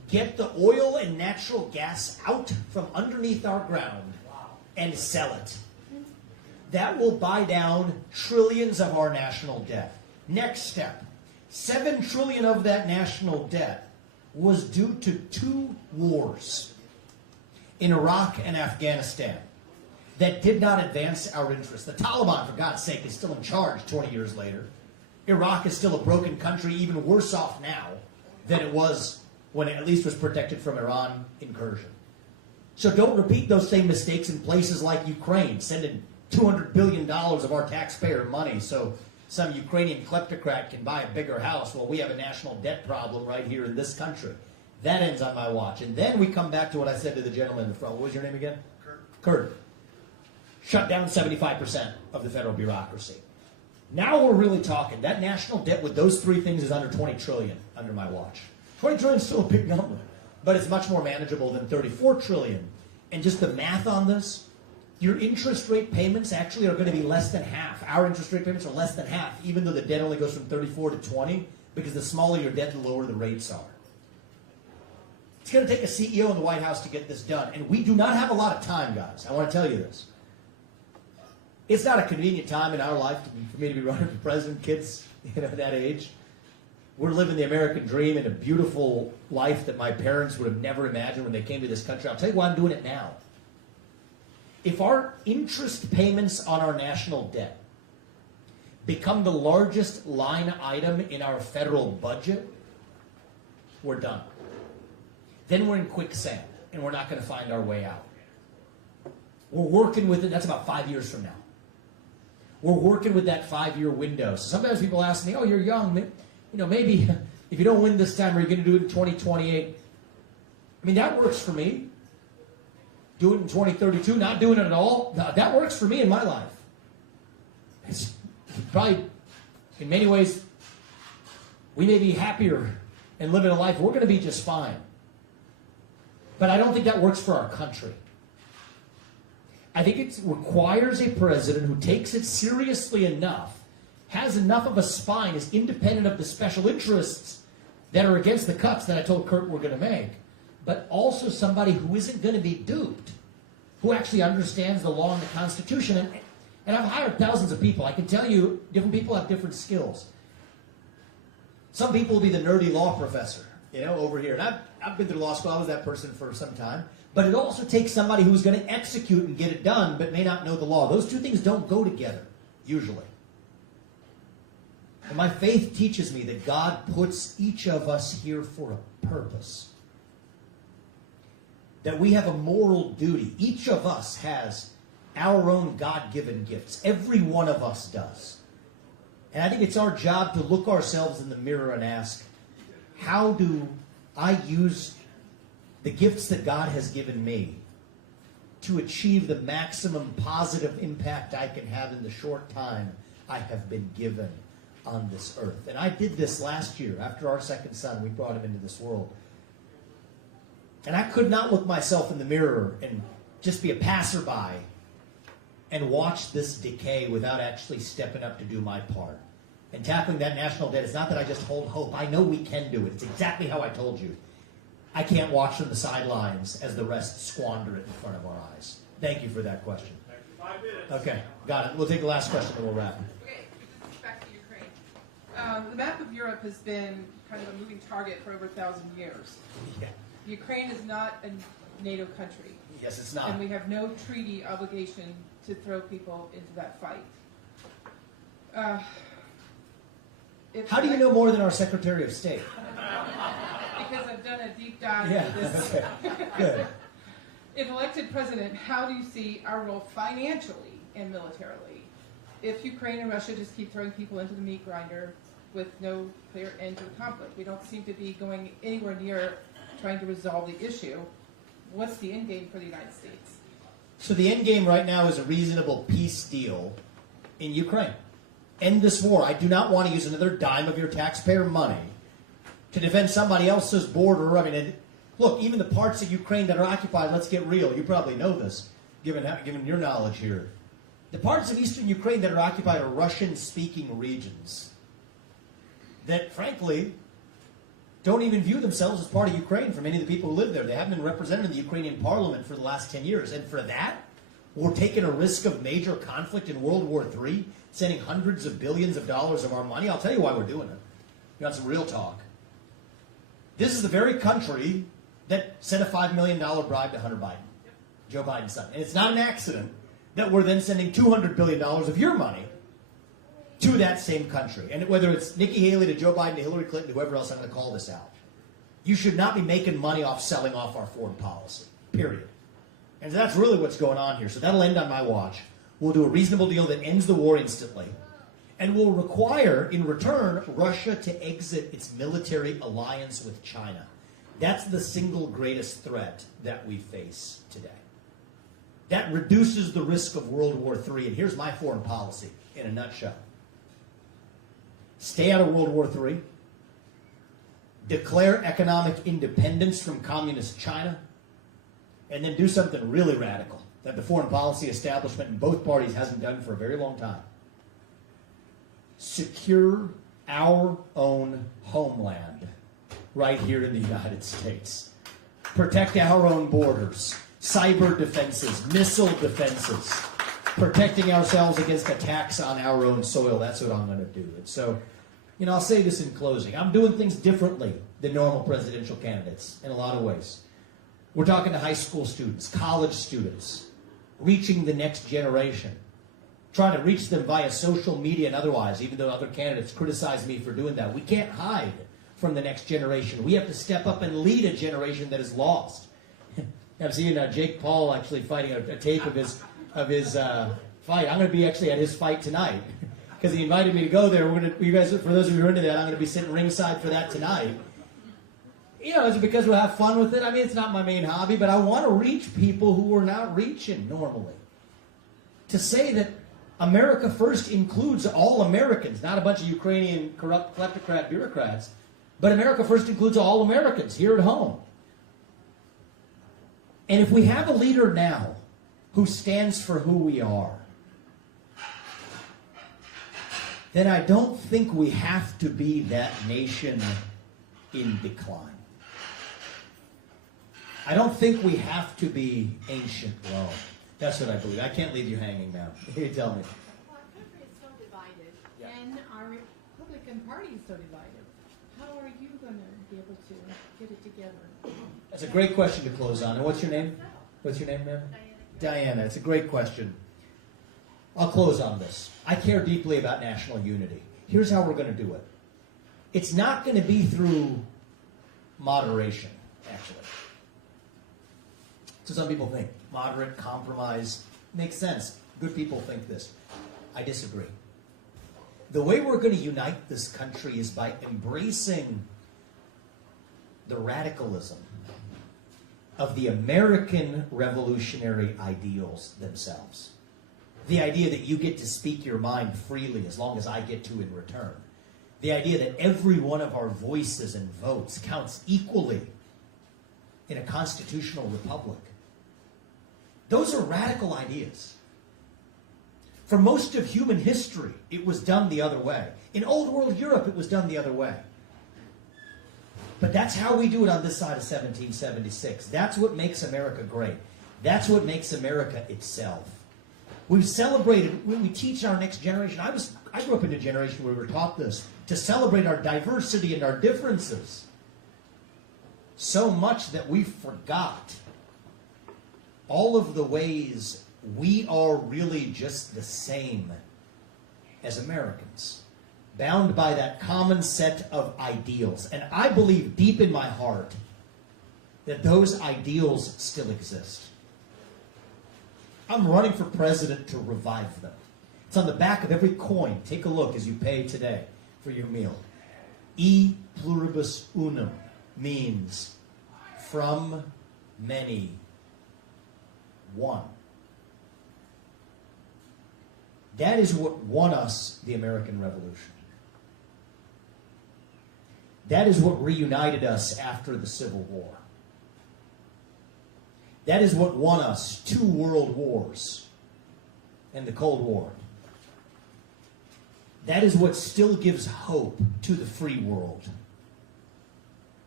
get the oil and natural gas out from underneath our ground and sell it. That will buy down trillions of our national debt. Next step, $7 trillion of that national debt was due to 2 wars in Iraq and Afghanistan that did not advance our interests. The Taliban, for God's sake, is still in charge 20 years later. Iraq is still a broken country, even worse off now than it was when it at least was protected from Iran incursion. So don't repeat those same mistakes in places like Ukraine, sending $200 billion of our taxpayer money so some Ukrainian kleptocrat can buy a bigger house while we have a national debt problem right here in this country. That ends on my watch. And then we come back to what I said to the gentleman in the front. What was your name again? Kurt. Shut down 75% of the federal bureaucracy. Now we're really talking. That national debt with those 3 things is under $20 trillion under my watch. $20 trillion is still a big number, but it's much more manageable than $34 trillion. And just the math on this, your interest rate payments actually are going to be less than half. Our interest rate payments are less than half, even though the debt only goes from 34 to 20, because the smaller your debt, the lower the rates are. It's going to take a CEO in the White House to get this done, and we do not have a lot of time, guys. I want to tell you this. It's not a convenient time in our life for me to be running for president. Kids, that age. We're living the American dream in a beautiful life that my parents would have never imagined when they came to this country. I'll tell you why I'm doing it now. If our interest payments on our national debt become the largest line item in our federal budget, we're done. Then we're in quicksand, and we're not going to find our way out. We're working with it. That's about 5 years from now. We're working with that 5-year window. So sometimes people ask me, oh, you're young. Maybe if you don't win this time, are you going to do it in 2028? I mean, that works for me. Do it in 2032, not doing it at all. That works for me in my life. It's probably, in many ways, we may be happier and living a life. We're going to be just fine. But I don't think that works for our country. I think it requires a president who takes it seriously enough, has enough of a spine, is independent of the special interests that are against the cuts that I told Kurt we're going to make, but also somebody who isn't going to be duped, who actually understands the law and the Constitution. And I've hired thousands of people. I can tell you, different people have different skills. Some people will be the nerdy law professor, over here. And I've been through law school. I was that person for some time. But it also takes somebody who's going to execute and get it done, but may not know the law. Those 2 things don't go together, usually. And my faith teaches me that God puts each of us here for a purpose. That we have a moral duty. Each of us has our own God-given gifts. Every one of us does. And I think it's our job to look ourselves in the mirror and ask, how do I use the gifts that God has given me to achieve the maximum positive impact I can have in the short time I have been given on this earth? And I did this last year. After our second son, we brought him into this world. And I could not look myself in the mirror and just be a passerby and watch this decay without actually stepping up to do my part. And tackling that national debt is not that I just hold hope. I know we can do it. It's exactly how I told you. I can't watch from the sidelines as the rest squander it in front of our eyes. Thank you for that question. 5 minutes. Okay, got it. We'll take the last question and we'll wrap. Okay, back to Ukraine. The map of Europe has been kind of a moving target for over 1,000 years. Yeah. Ukraine is not a NATO country. Yes, it's not. And we have no treaty obligation to throw people into that fight. How do you know more than our Secretary of State? Because I've done a deep dive into this. Okay. Good. If elected president, how do you see our role financially and militarily? If Ukraine and Russia just keep throwing people into the meat grinder with no clear end to the conflict, we don't seem to be going anywhere near trying to resolve the issue. What's the end game for the United States? So the end game right now is a reasonable peace deal in Ukraine. End this war. I do not want to use another dime of your taxpayer money to defend somebody else's border. I mean, look, even the parts of Ukraine that are occupied, let's get real. You probably know this, given your knowledge here. The parts of eastern Ukraine that are occupied are Russian-speaking regions that, frankly, don't even view themselves as part of Ukraine for many of the people who live there. They haven't been represented in the Ukrainian parliament for the last 10 years. And for that, we're taking a risk of major conflict in World War III, sending hundreds of billions of dollars of our money. I'll tell you why we're doing it. We got some real talk. This is the very country that sent a $5 million bribe to Hunter Biden, Joe Biden's son. And it's not an accident that we're then sending $200 billion of your money to that same country. And whether it's Nikki Haley to Joe Biden to Hillary Clinton, whoever else, I'm going to call this out. You should not be making money off selling off our foreign policy, period. And that's really what's going on here. So that'll end on my watch. We'll do a reasonable deal that ends the war instantly. And will require, in return, Russia to exit its military alliance with China. That's the single greatest threat that we face today. That reduces the risk of World War III. And here's my foreign policy in a nutshell. Stay out of World War III. Declare economic independence from communist China. And then do something really radical that the foreign policy establishment in both parties hasn't done for a very long time. Secure our own homeland right here in the United States. Protect our own borders. Cyber defenses, missile defenses. Protecting ourselves against attacks on our own soil. That's what I'm going to do. And so, I'll say this in closing. I'm doing things differently than normal presidential candidates in a lot of ways. We're talking to high school students, college students, reaching the next generation, trying to reach them via social media and otherwise, even though other candidates criticize me for doing that. We can't hide from the next generation. We have to step up and lead a generation that is lost. I've seen Jake Paul actually fighting a tape of his fight. I'm going to be actually at his fight tonight because he invited me to go there. You guys, for those of you who are into that, I'm going to be sitting ringside for that tonight. Is it because we'll have fun with it? I mean, it's not my main hobby, but I want to reach people who are not reaching normally. To say that America First includes all Americans, not a bunch of Ukrainian corrupt kleptocrat bureaucrats, but America First includes all Americans here at home. And if we have a leader now who stands for who we are, then I don't think we have to be that nation in decline. I don't think we have to be ancient Rome. That's what I believe. I can't leave you hanging now. You tell me. Well, our country is so divided, and our Republican Party is so divided. How are you going to be able to get it together? That's a great question to close on. And what's your name? What's your name, ma'am? Diana. It's a great question. I'll close on this. I care deeply about national unity. Here's how we're going to do it. It's not going to be through moderation, actually. So some people think moderate compromise makes sense. Good people think this. I disagree. The way we're going to unite this country is by embracing the radicalism of the American revolutionary ideals themselves. The idea that you get to speak your mind freely as long as I get to in return. The idea that every one of our voices and votes counts equally in a constitutional republic. Those are radical ideas. For most of human history, it was done the other way. In old world Europe, it was done the other way. But that's how we do it on this side of 1776. That's what makes America great. That's what makes America itself. We've celebrated, we teach our next generation. I grew up in a generation where we were taught this, to celebrate our diversity and our differences. So much that we forgot all of the ways we are really just the same as Americans, bound by that common set of ideals. And I believe deep in my heart that those ideals still exist. I'm running for president to revive them. It's on the back of every coin. Take a look as you pay today for your meal. E pluribus unum means from many, one. That is what won us the American Revolution. That is what reunited us after the Civil War. That is what won us 2 world wars and the Cold War. That is what still gives hope to the free world.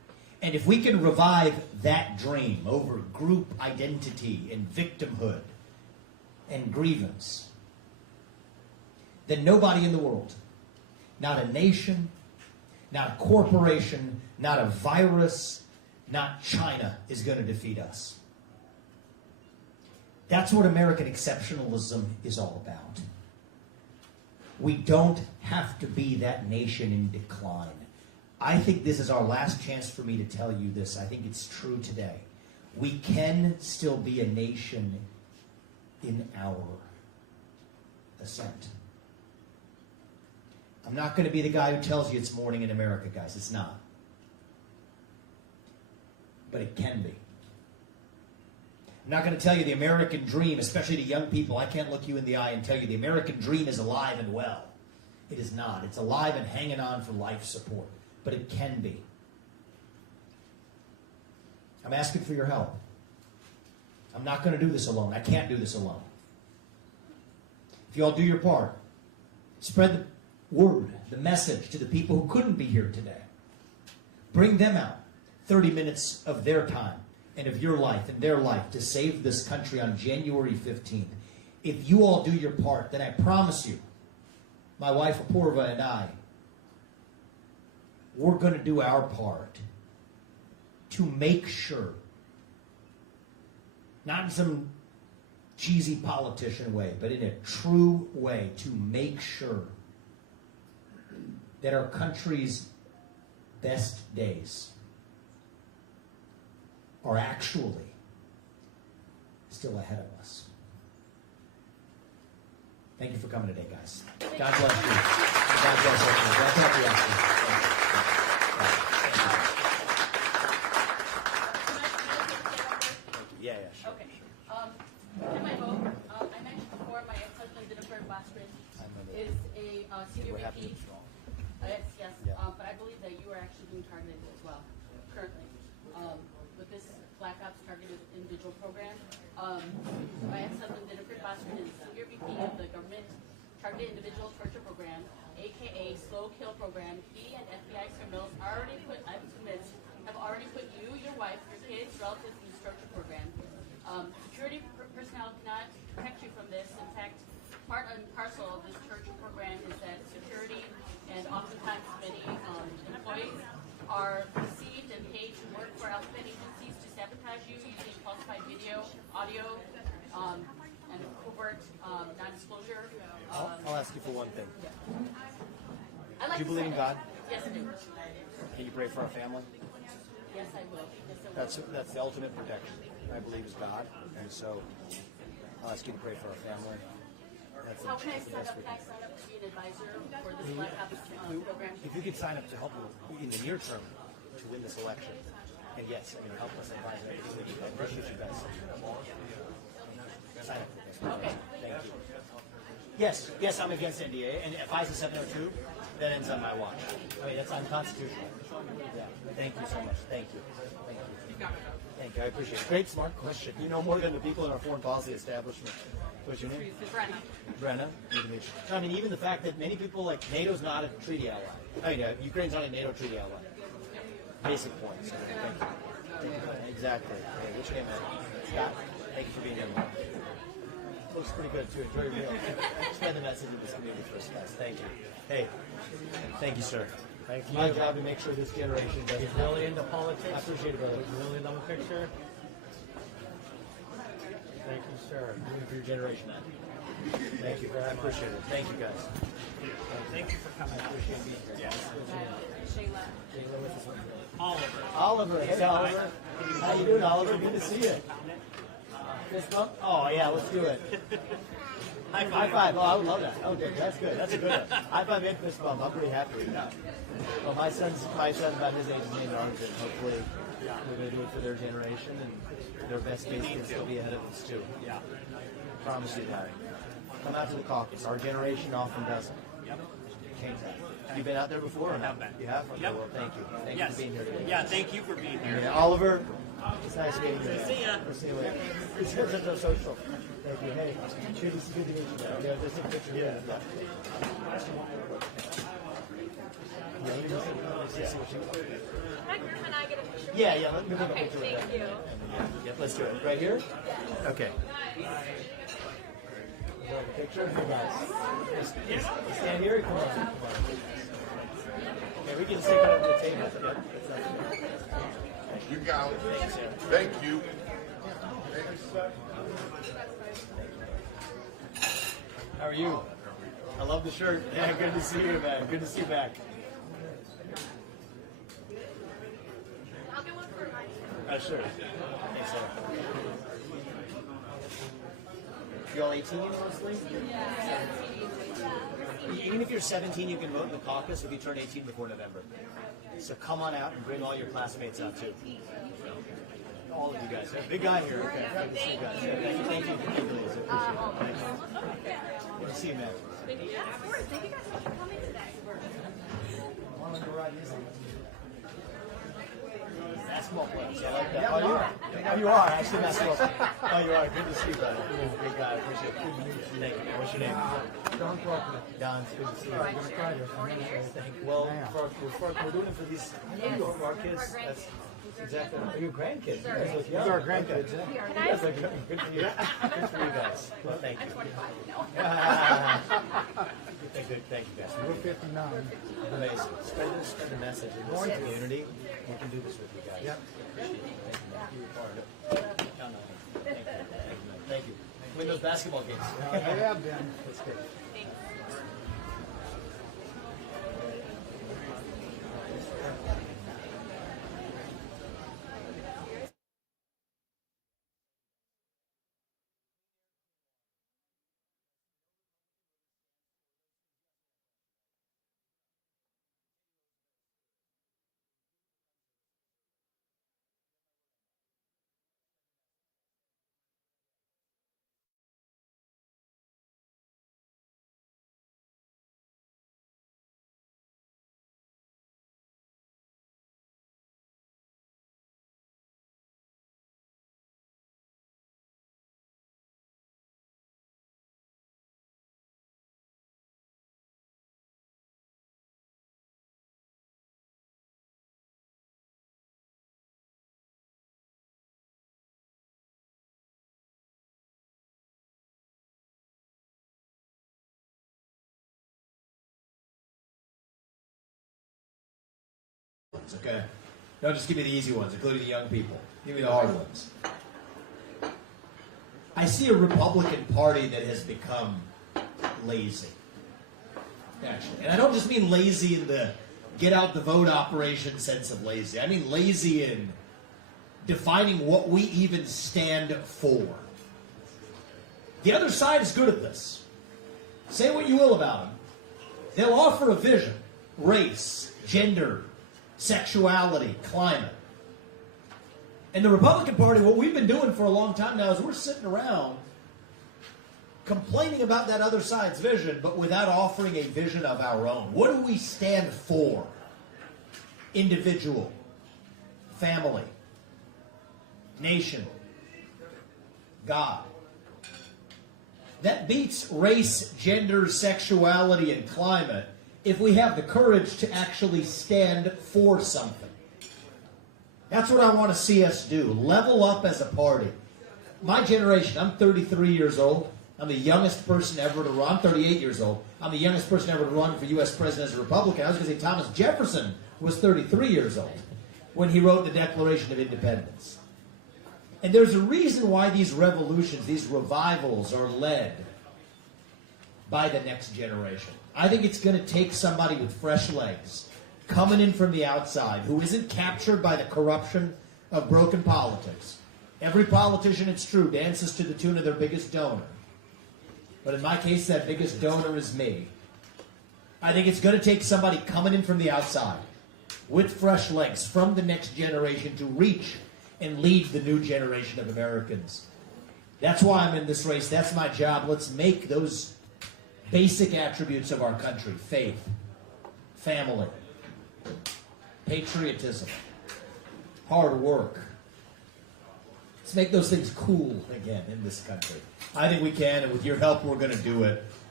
And if we can revive that dream over group identity and victimhood and grievance, then nobody in the world, not a nation, not a corporation, not a virus, not China is going to defeat us. That's what American exceptionalism is all about. We don't have to be that nation in decline. I think this is our last chance for me to tell you this. I think it's true today. We can still be a nation in our ascent. I'm not going to be the guy who tells you it's morning in America, guys. It's not. But it can be. I'm not going to tell you the American dream, especially to young people. I can't look you in the eye and tell you the American dream is alive and well. It is not. It's alive and hanging on for life support. But it can be. I'm asking for your help. I'm not going to do this alone. I can't do this alone. If you all do your part, spread the word, the message to the people who couldn't be here today. Bring them out 30 minutes of their time and of your life and their life to save this country on January 15th. If you all do your part, then I promise you, my wife Apurva and I, we're going to do our part to make sure, not in some cheesy politician way, but in a true way, to make sure that our country's best days are actually still ahead of us. Thank you for coming today, guys. God bless you. God bless everyone. God bless you. Yeah, sure. Okay. In my vote, I mentioned before my ex-husband Jennifer is a senior VP. Yes. But I believe that you are actually being targeted as well, currently, with this Black Ops Targeted Individual Program. My ex-husband Jennifer is senior VP of the Government Targeted Individual Torture Program, aka Slow Kill Program. He and FBI criminals have already put you, your wife, your kids, relatives in this torture program. Security personnel cannot protect you from this. In fact, part and parcel of this torture program is that security and oftentimes many employees are received and paid to work for alphabet agencies to sabotage you using falsified video, audio, and covert non-disclosure. I'll ask you for one thing. Do you believe in God? Yes, I do. Can you pray for our family? Yes, I will. Yes, I will. That's the ultimate protection. I believe is God, and so I'll ask you to pray for our family. How can I sign up? Can I sign up to be an advisor for this Black Ops program? If you could sign up to help in the near term to win this election, and yes, help us advise everything we can. I appreciate you guys. Sign up. Okay. Thank you. Yes, I'm against NDA, and if ISA 702, that ends on my watch. That's unconstitutional. Yeah. Thank you so much. Thank you. Thank you. I appreciate it. Great, smart question. You know more than the people in our foreign policy establishment. What's your name? Brenna. Even the fact that many people like NATO's not a treaty ally. Ukraine's not a NATO treaty ally. Basic points. Thank you. Exactly. Hey, what's your name, man? Scott. Thank you for being here. Looks pretty good too. Enjoy your meal. Spread the message of this community for us, guys. Thank you. Hey, thank you, sir. Thank you. My job to make sure this generation doesn't. He's really into politics. I appreciate it, brother. He's really into the picture. Thank you, sir. Doing for your generation, man. Thank you. I appreciate it. Thank you, guys. Thank you for coming. I appreciate being here. Shayla. Shayla with us. Oliver. Hey, Oliver. How you doing, Oliver? Good to see you. Fist bump? Oh, yeah, let's do it. High five. Oh, I would love that. Okay, that's good. That's a good one. High five and fist bump. I'm pretty happy with that. Well, my son's about his age is named Arjun. Hopefully, we're going to do it for their generation, and their best days can still be ahead of us, too. Yeah. Promise you that. Come out to the caucus. Our generation often doesn't. Yep. Have you been out there before? I have been. You have? Okay, well, thank you. Thank you for being here today. Yeah, thank you for being here. Yeah, Oliver, it's nice meeting you. See ya. We'll see you later. It's good to social. Thank you. Hey, it's good to meet you. Yeah, just a picture. Yeah. Hi, Griff and I get a picture. Yeah, yeah. Let me take a Okay, picture of thank that. you. Yep, let's do it. Right here? Okay. Picture? You guys. Stand here. Come on. Okay, we can just take it over the table. You got it. Thanks, sir. Thank you. How are you? I love the shirt. Yeah, good to see you, man. Good to see you back. I'll get one for mine. Sure. Thanks, sir. You all 18 mostly? Yeah. Even if you're 17, you can vote in the caucus if you turn 18 before November. So come on out and bring all your classmates out too. All of you guys. Big guy here. Okay. Good to see you guys. Thank you. Thank you. Thank you, ladies. Appreciate it. Thank you. Good to see you, man. Thank you. Yeah, of course. Thank you guys for coming today. Basketball players. I like that. Oh, you are? Oh, you are. Actually, basketball. Oh, you are. Good to see you, brother. Big guy. Appreciate it. Thank you. What's your name? Don Faulkner. Don. It's good to see you. I'm going to try this. Thank you. Well, we're doing it for these for our kids. That's exactly. Are you grandkids? These are our grandkids. Can I? That's like good for you. Good for you guys. Well, thank you. I'm 25 Thank you, guys. We're 59. Amazing. Spread the message. In this community, we can do this with you guys. Yep. Appreciate it. Thank you. You're part of it. Count on it. Thank you. Thank you. Win those basketball games. They have been. That's good. Okay? Don't just give me the easy ones, including the young people. Give me the hard ones. I see a Republican Party that has become lazy. Actually. And I don't just mean lazy in the get out the vote operation sense of lazy. I mean lazy in defining what we even stand for. The other side is good at this. Say what you will about them. They'll offer a vision. Race, gender, sexuality, climate. And the Republican Party, what we've been doing for a long time now is we're sitting around complaining about that other side's vision, but without offering a vision of our own. What do we stand for? Individual, family, nation, God. That beats race, gender, sexuality, and climate if we have the courage to actually stand for something. That's what I want to see us do. Level up as a party. My generation, I'm 33 years old. I'm the youngest person ever to run. I'm 38 years old. I'm the youngest person ever to run for U.S. president as a Republican. I was going to say Thomas Jefferson was 33 years old when he wrote the Declaration of Independence. And there's a reason why these revolutions, these revivals are led by the next generation. I think it's going to take somebody with fresh legs, coming in from the outside, who isn't captured by the corruption of broken politics. Every politician, it's true, dances to the tune of their biggest donor. But in my case, that biggest donor is me. I think it's going to take somebody coming in from the outside, with fresh legs, from the next generation to reach and lead the new generation of Americans. That's why I'm in this race. That's my job. Let's make those basic attributes of our country: faith, family, patriotism, hard work. Let's make those things cool again in this country. I think we can, and with your help, we're going to do it.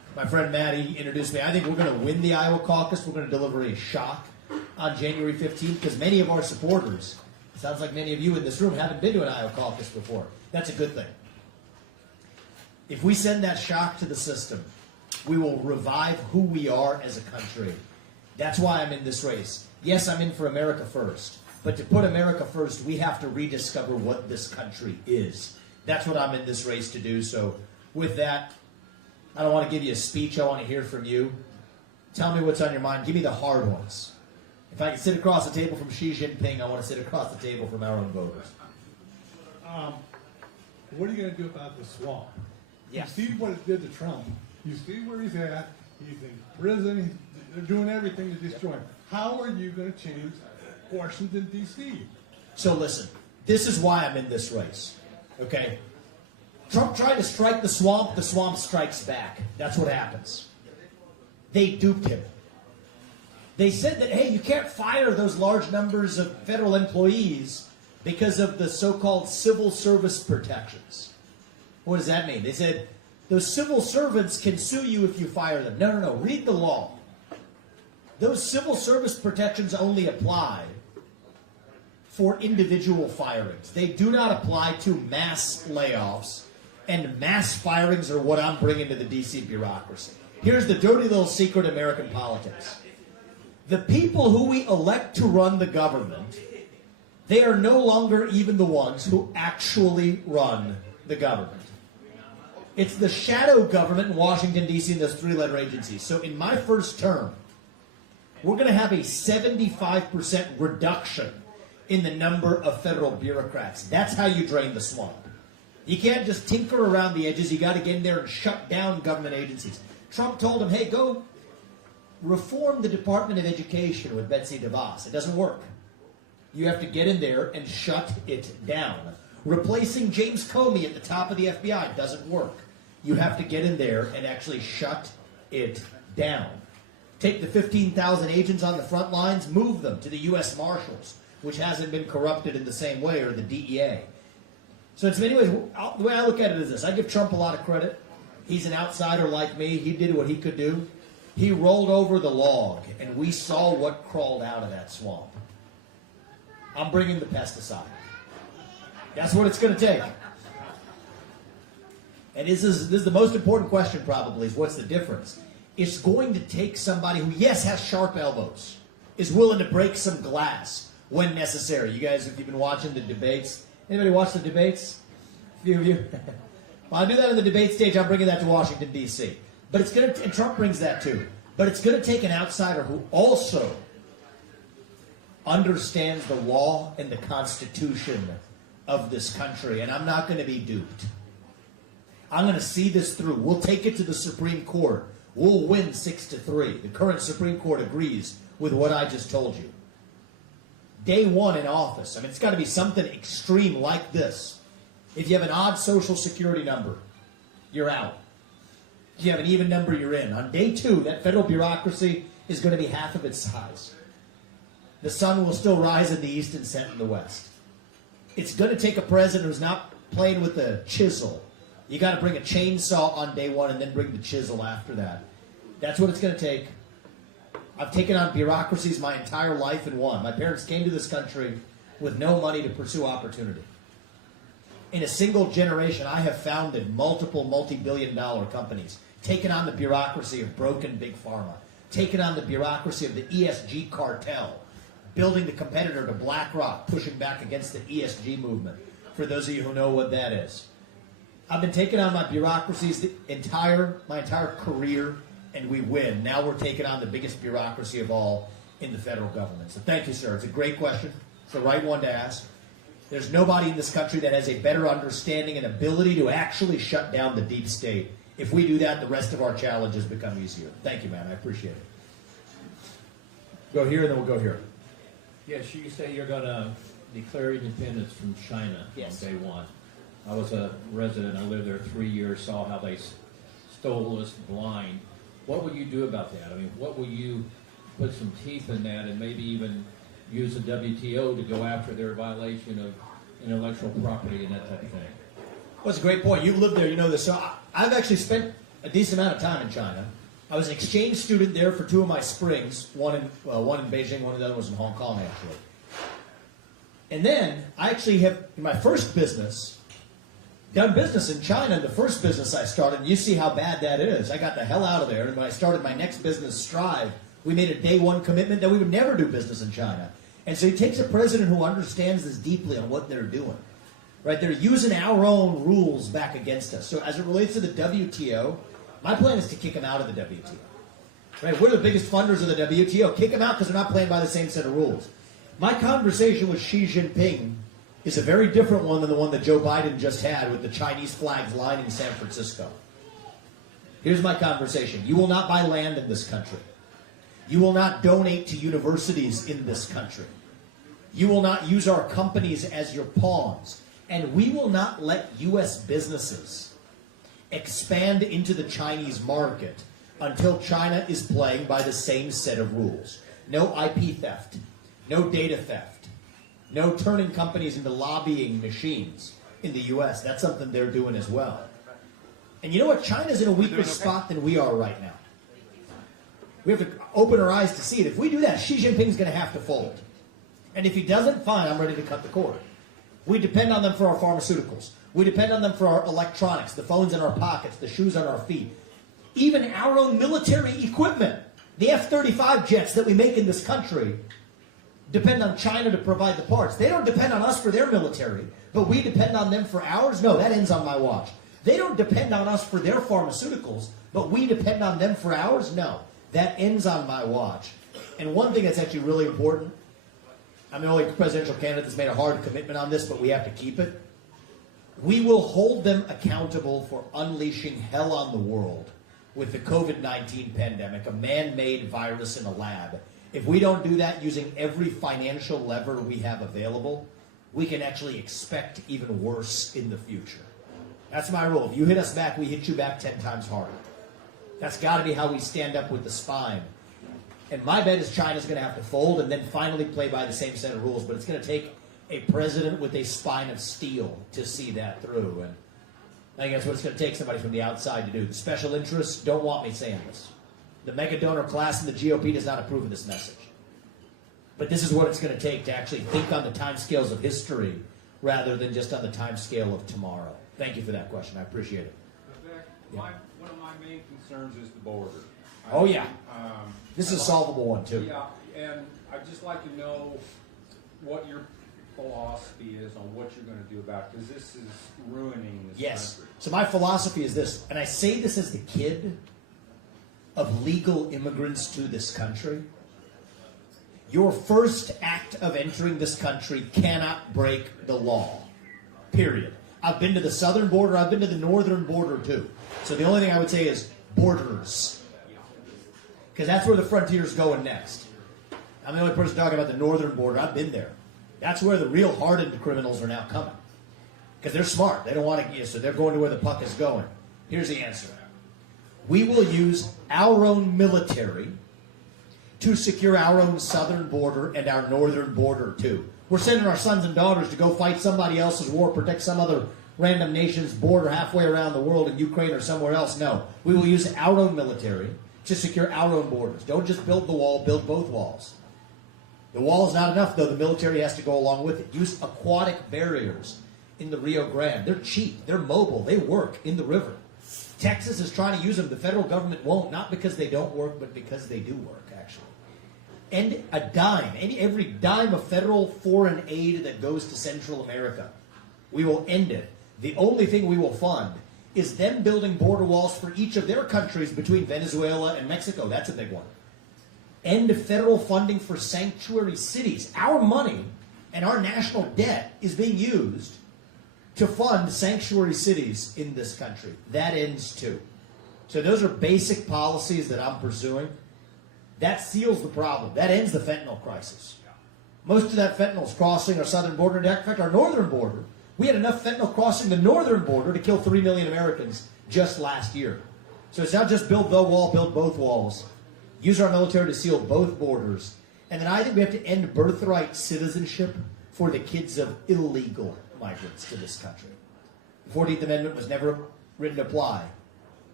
My friend Maddie introduced me. I think we're going to win the Iowa caucus. We're going to deliver a shock on January 15th because many of our supporters, it sounds like many of you in this room haven't been to an Iowa caucus before. That's a good thing. If we send that shock to the system, we will revive who we are as a country. That's why I'm in this race. Yes, I'm in for America first. But to put America first, we have to rediscover what this country is. That's what I'm in this race to do. So with that, I don't want to give you a speech. I want to hear from you. Tell me what's on your mind. Give me the hard ones. If I can sit across the table from Xi Jinping, I want to sit across the table from our own voters. What are you going to do about the swamp? Yeah. You see what it did to Trump. You see where he's at. He's in prison. They're doing everything to destroy him. How are you going to change Washington, D.C.? So listen, this is why I'm in this race, okay? Trump tried to strike the swamp strikes back. That's what happens. They duped him. They said that, hey, you can't fire those large numbers of federal employees because of the so-called civil service protections. What does that mean? They said, those civil servants can sue you if you fire them. No. Read the law. Those civil service protections only apply for individual firings. They do not apply to mass layoffs, and mass firings are what I'm bringing to the D.C. bureaucracy. Here's the dirty little secret of American politics. The people who we elect to run the government, they are no longer even the ones who actually run the government. It's the shadow government in Washington, D.C. and those three-letter agencies. So in my first term, we're going to have a 75% reduction in the number of federal bureaucrats. That's how you drain the swamp. You can't just tinker around the edges. You got to get in there and shut down government agencies. Trump told him, hey, go reform the Department of Education with Betsy DeVos. It doesn't work. You have to get in there and shut it down. Replacing James Comey at the top of the FBI doesn't work. You have to get in there and actually shut it down. Take the 15,000 agents on the front lines, move them to the U.S. Marshals, which hasn't been corrupted in the same way, or the DEA. So in many ways, the way I look at it is this. I give Trump a lot of credit. He's an outsider like me. He did what he could do. He rolled over the log, and we saw what crawled out of that swamp. I'm bringing the pesticide. That's what it's going to take. And this is the most important question probably, is what's the difference? It's going to take somebody who, yes, has sharp elbows, is willing to break some glass when necessary. You guys, if you've been watching the debates, anybody watch the debates? A few of you? Well, I do that on the debate stage. I'm bringing that to Washington, D.C. But it's going to, and Trump brings that too. But it's going to take an outsider who also understands the law and the Constitution of this country. And I'm not going to be duped. I'm going to see this through. We'll take it to the Supreme Court. We'll win 6-3. The current Supreme Court agrees with what I just told you. Day one in office. I mean, it's got to be something extreme like this. If you have an odd social security number, you're out. If you have an even number, you're in. On day two, that federal bureaucracy is going to be half of its size. The sun will still rise in the east and set in the west. It's going to take a president who's not playing with a chisel. You got to bring a chainsaw on day one and then bring the chisel after that. That's what it's going to take. I've taken on bureaucracies my entire life and won. My parents came to this country with no money to pursue opportunity. In a single generation, I have founded multiple multi-billion-dollar companies, taken on the bureaucracy of broken big pharma, taken on the bureaucracy of the ESG cartel, building the competitor to BlackRock, pushing back against the ESG movement, for those of you who know what that is. I've been taking on my bureaucracies my entire career, and we win. Now we're taking on the biggest bureaucracy of all in the federal government. So thank you, sir. It's a great question. It's the right one to ask. There's nobody in this country that has a better understanding and ability to actually shut down the deep state. If we do that, the rest of our challenges become easier. Thank you, man. I appreciate it. Go here, and then we'll go here. Yes, you say you're going to declare independence from China on day one. I was a resident. I lived there 3 years, saw how they stole us blind. What will you do about that? I mean, what will you put some teeth in that and maybe even use the WTO to go after their violation of intellectual property and that type of thing? Well, that's a great point. You lived there, you know this. So I've actually spent a decent amount of time in China. I was an exchange student there for 2 of my springs, one in Beijing, one of the other was in Hong Kong, actually. And then I actually have, in my first business, done business in China. In the first business I started, and you see how bad that is. I got the hell out of there, and when I started my next business, Strive, we made a day one commitment that we would never do business in China. And so it takes a president who understands this deeply on what they're doing. Right? They're using our own rules back against us. So as it relates to the WTO, my plan is to kick them out of the WTO. Right? We're the biggest funders of the WTO. Kick them out because they're not playing by the same set of rules. My conversation with Xi Jinping is a very different one than the one that Joe Biden just had with the Chinese flags lining San Francisco. Here's my conversation. You will not buy land in this country. You will not donate to universities in this country. You will not use our companies as your pawns. And we will not let U.S. businesses expand into the Chinese market until China is playing by the same set of rules. No IP theft, no data theft, no turning companies into lobbying machines in the U.S. That's something they're doing as well. And you know what? China's in a weaker spot than we are right now. We have to open our eyes to see it. If we do that, Xi Jinping's going to have to fold. And if he doesn't, fine, I'm ready to cut the cord. We depend on them for our pharmaceuticals. We depend on them for our electronics, the phones in our pockets, the shoes on our feet. Even our own military equipment, the F-35 jets that we make in this country, depend on China to provide the parts. They don't depend on us for their military, but we depend on them for ours? No, that ends on my watch. They don't depend on us for their pharmaceuticals, but we depend on them for ours? No, that ends on my watch. And one thing that's actually really important, I'm the only presidential candidate that's made a hard commitment on this, but we have to keep it. We will hold them accountable for unleashing hell on the world with the COVID-19 pandemic, a man-made virus in a lab. If we don't do that using every financial lever we have available, we can actually expect even worse in the future. That's my rule. If you hit us back, we hit you back 10 times harder. That's got to be how we stand up with the spine. And my bet is China's going to have to fold and then finally play by the same set of rules. But it's going to take a president with a spine of steel to see that through. And I think that's what it's going to take somebody from the outside to do. The special interests don't want me saying this. The mega donor class in the GOP does not approve of this message. But this is what it's going to take to actually think on the timescales of history rather than just on the timescale of tomorrow. Thank you for that question. I appreciate it. Vivek, one of my main concerns is the border. Oh, yeah. This is a solvable one, too. Yeah, and I'd just like to know what your philosophy is on what you're going to do about it, because this is ruining this country. So my philosophy is this, and I say this as the kid of legal immigrants to this country. Your first act of entering this country cannot break the law, period. I've been to the southern border, I've been to the northern border, too. So the only thing I would say is borders. Because that's where the frontier's going next. I'm the only person talking about the northern border. I've been there. That's where the real hardened criminals are now coming. Because they're smart. They don't want to, so they're going to where the puck is going. Here's the answer. We will use our own military to secure our own southern border and our northern border, too. We're sending our sons and daughters to go fight somebody else's war, protect some other random nation's border halfway around the world in Ukraine or somewhere else. No. We will use our own military to secure our own borders. Don't just build the wall, build both walls. The wall is not enough, though. The military has to go along with it. Use aquatic barriers in the Rio Grande. They're cheap. They're mobile. They work in the river. Texas is trying to use them. The federal government won't, not because they don't work, but because they do work, actually. And a dime, every dime of federal foreign aid that goes to Central America, we will end it. The only thing we will fund is them building border walls for each of their countries between Venezuela and Mexico. That's a big one. End federal funding for sanctuary cities. Our money and our national debt is being used to fund sanctuary cities in this country. That ends too. So those are basic policies that I'm pursuing. That seals the problem. That ends the fentanyl crisis. Most of that fentanyl is crossing our southern border. In fact, our northern border, we had enough fentanyl crossing the northern border to kill 3 million Americans just last year. So it's not just build the wall, build both walls. Use our military to seal both borders. And then I think we have to end birthright citizenship for the kids of illegal migrants to this country. The 14th Amendment was never written to apply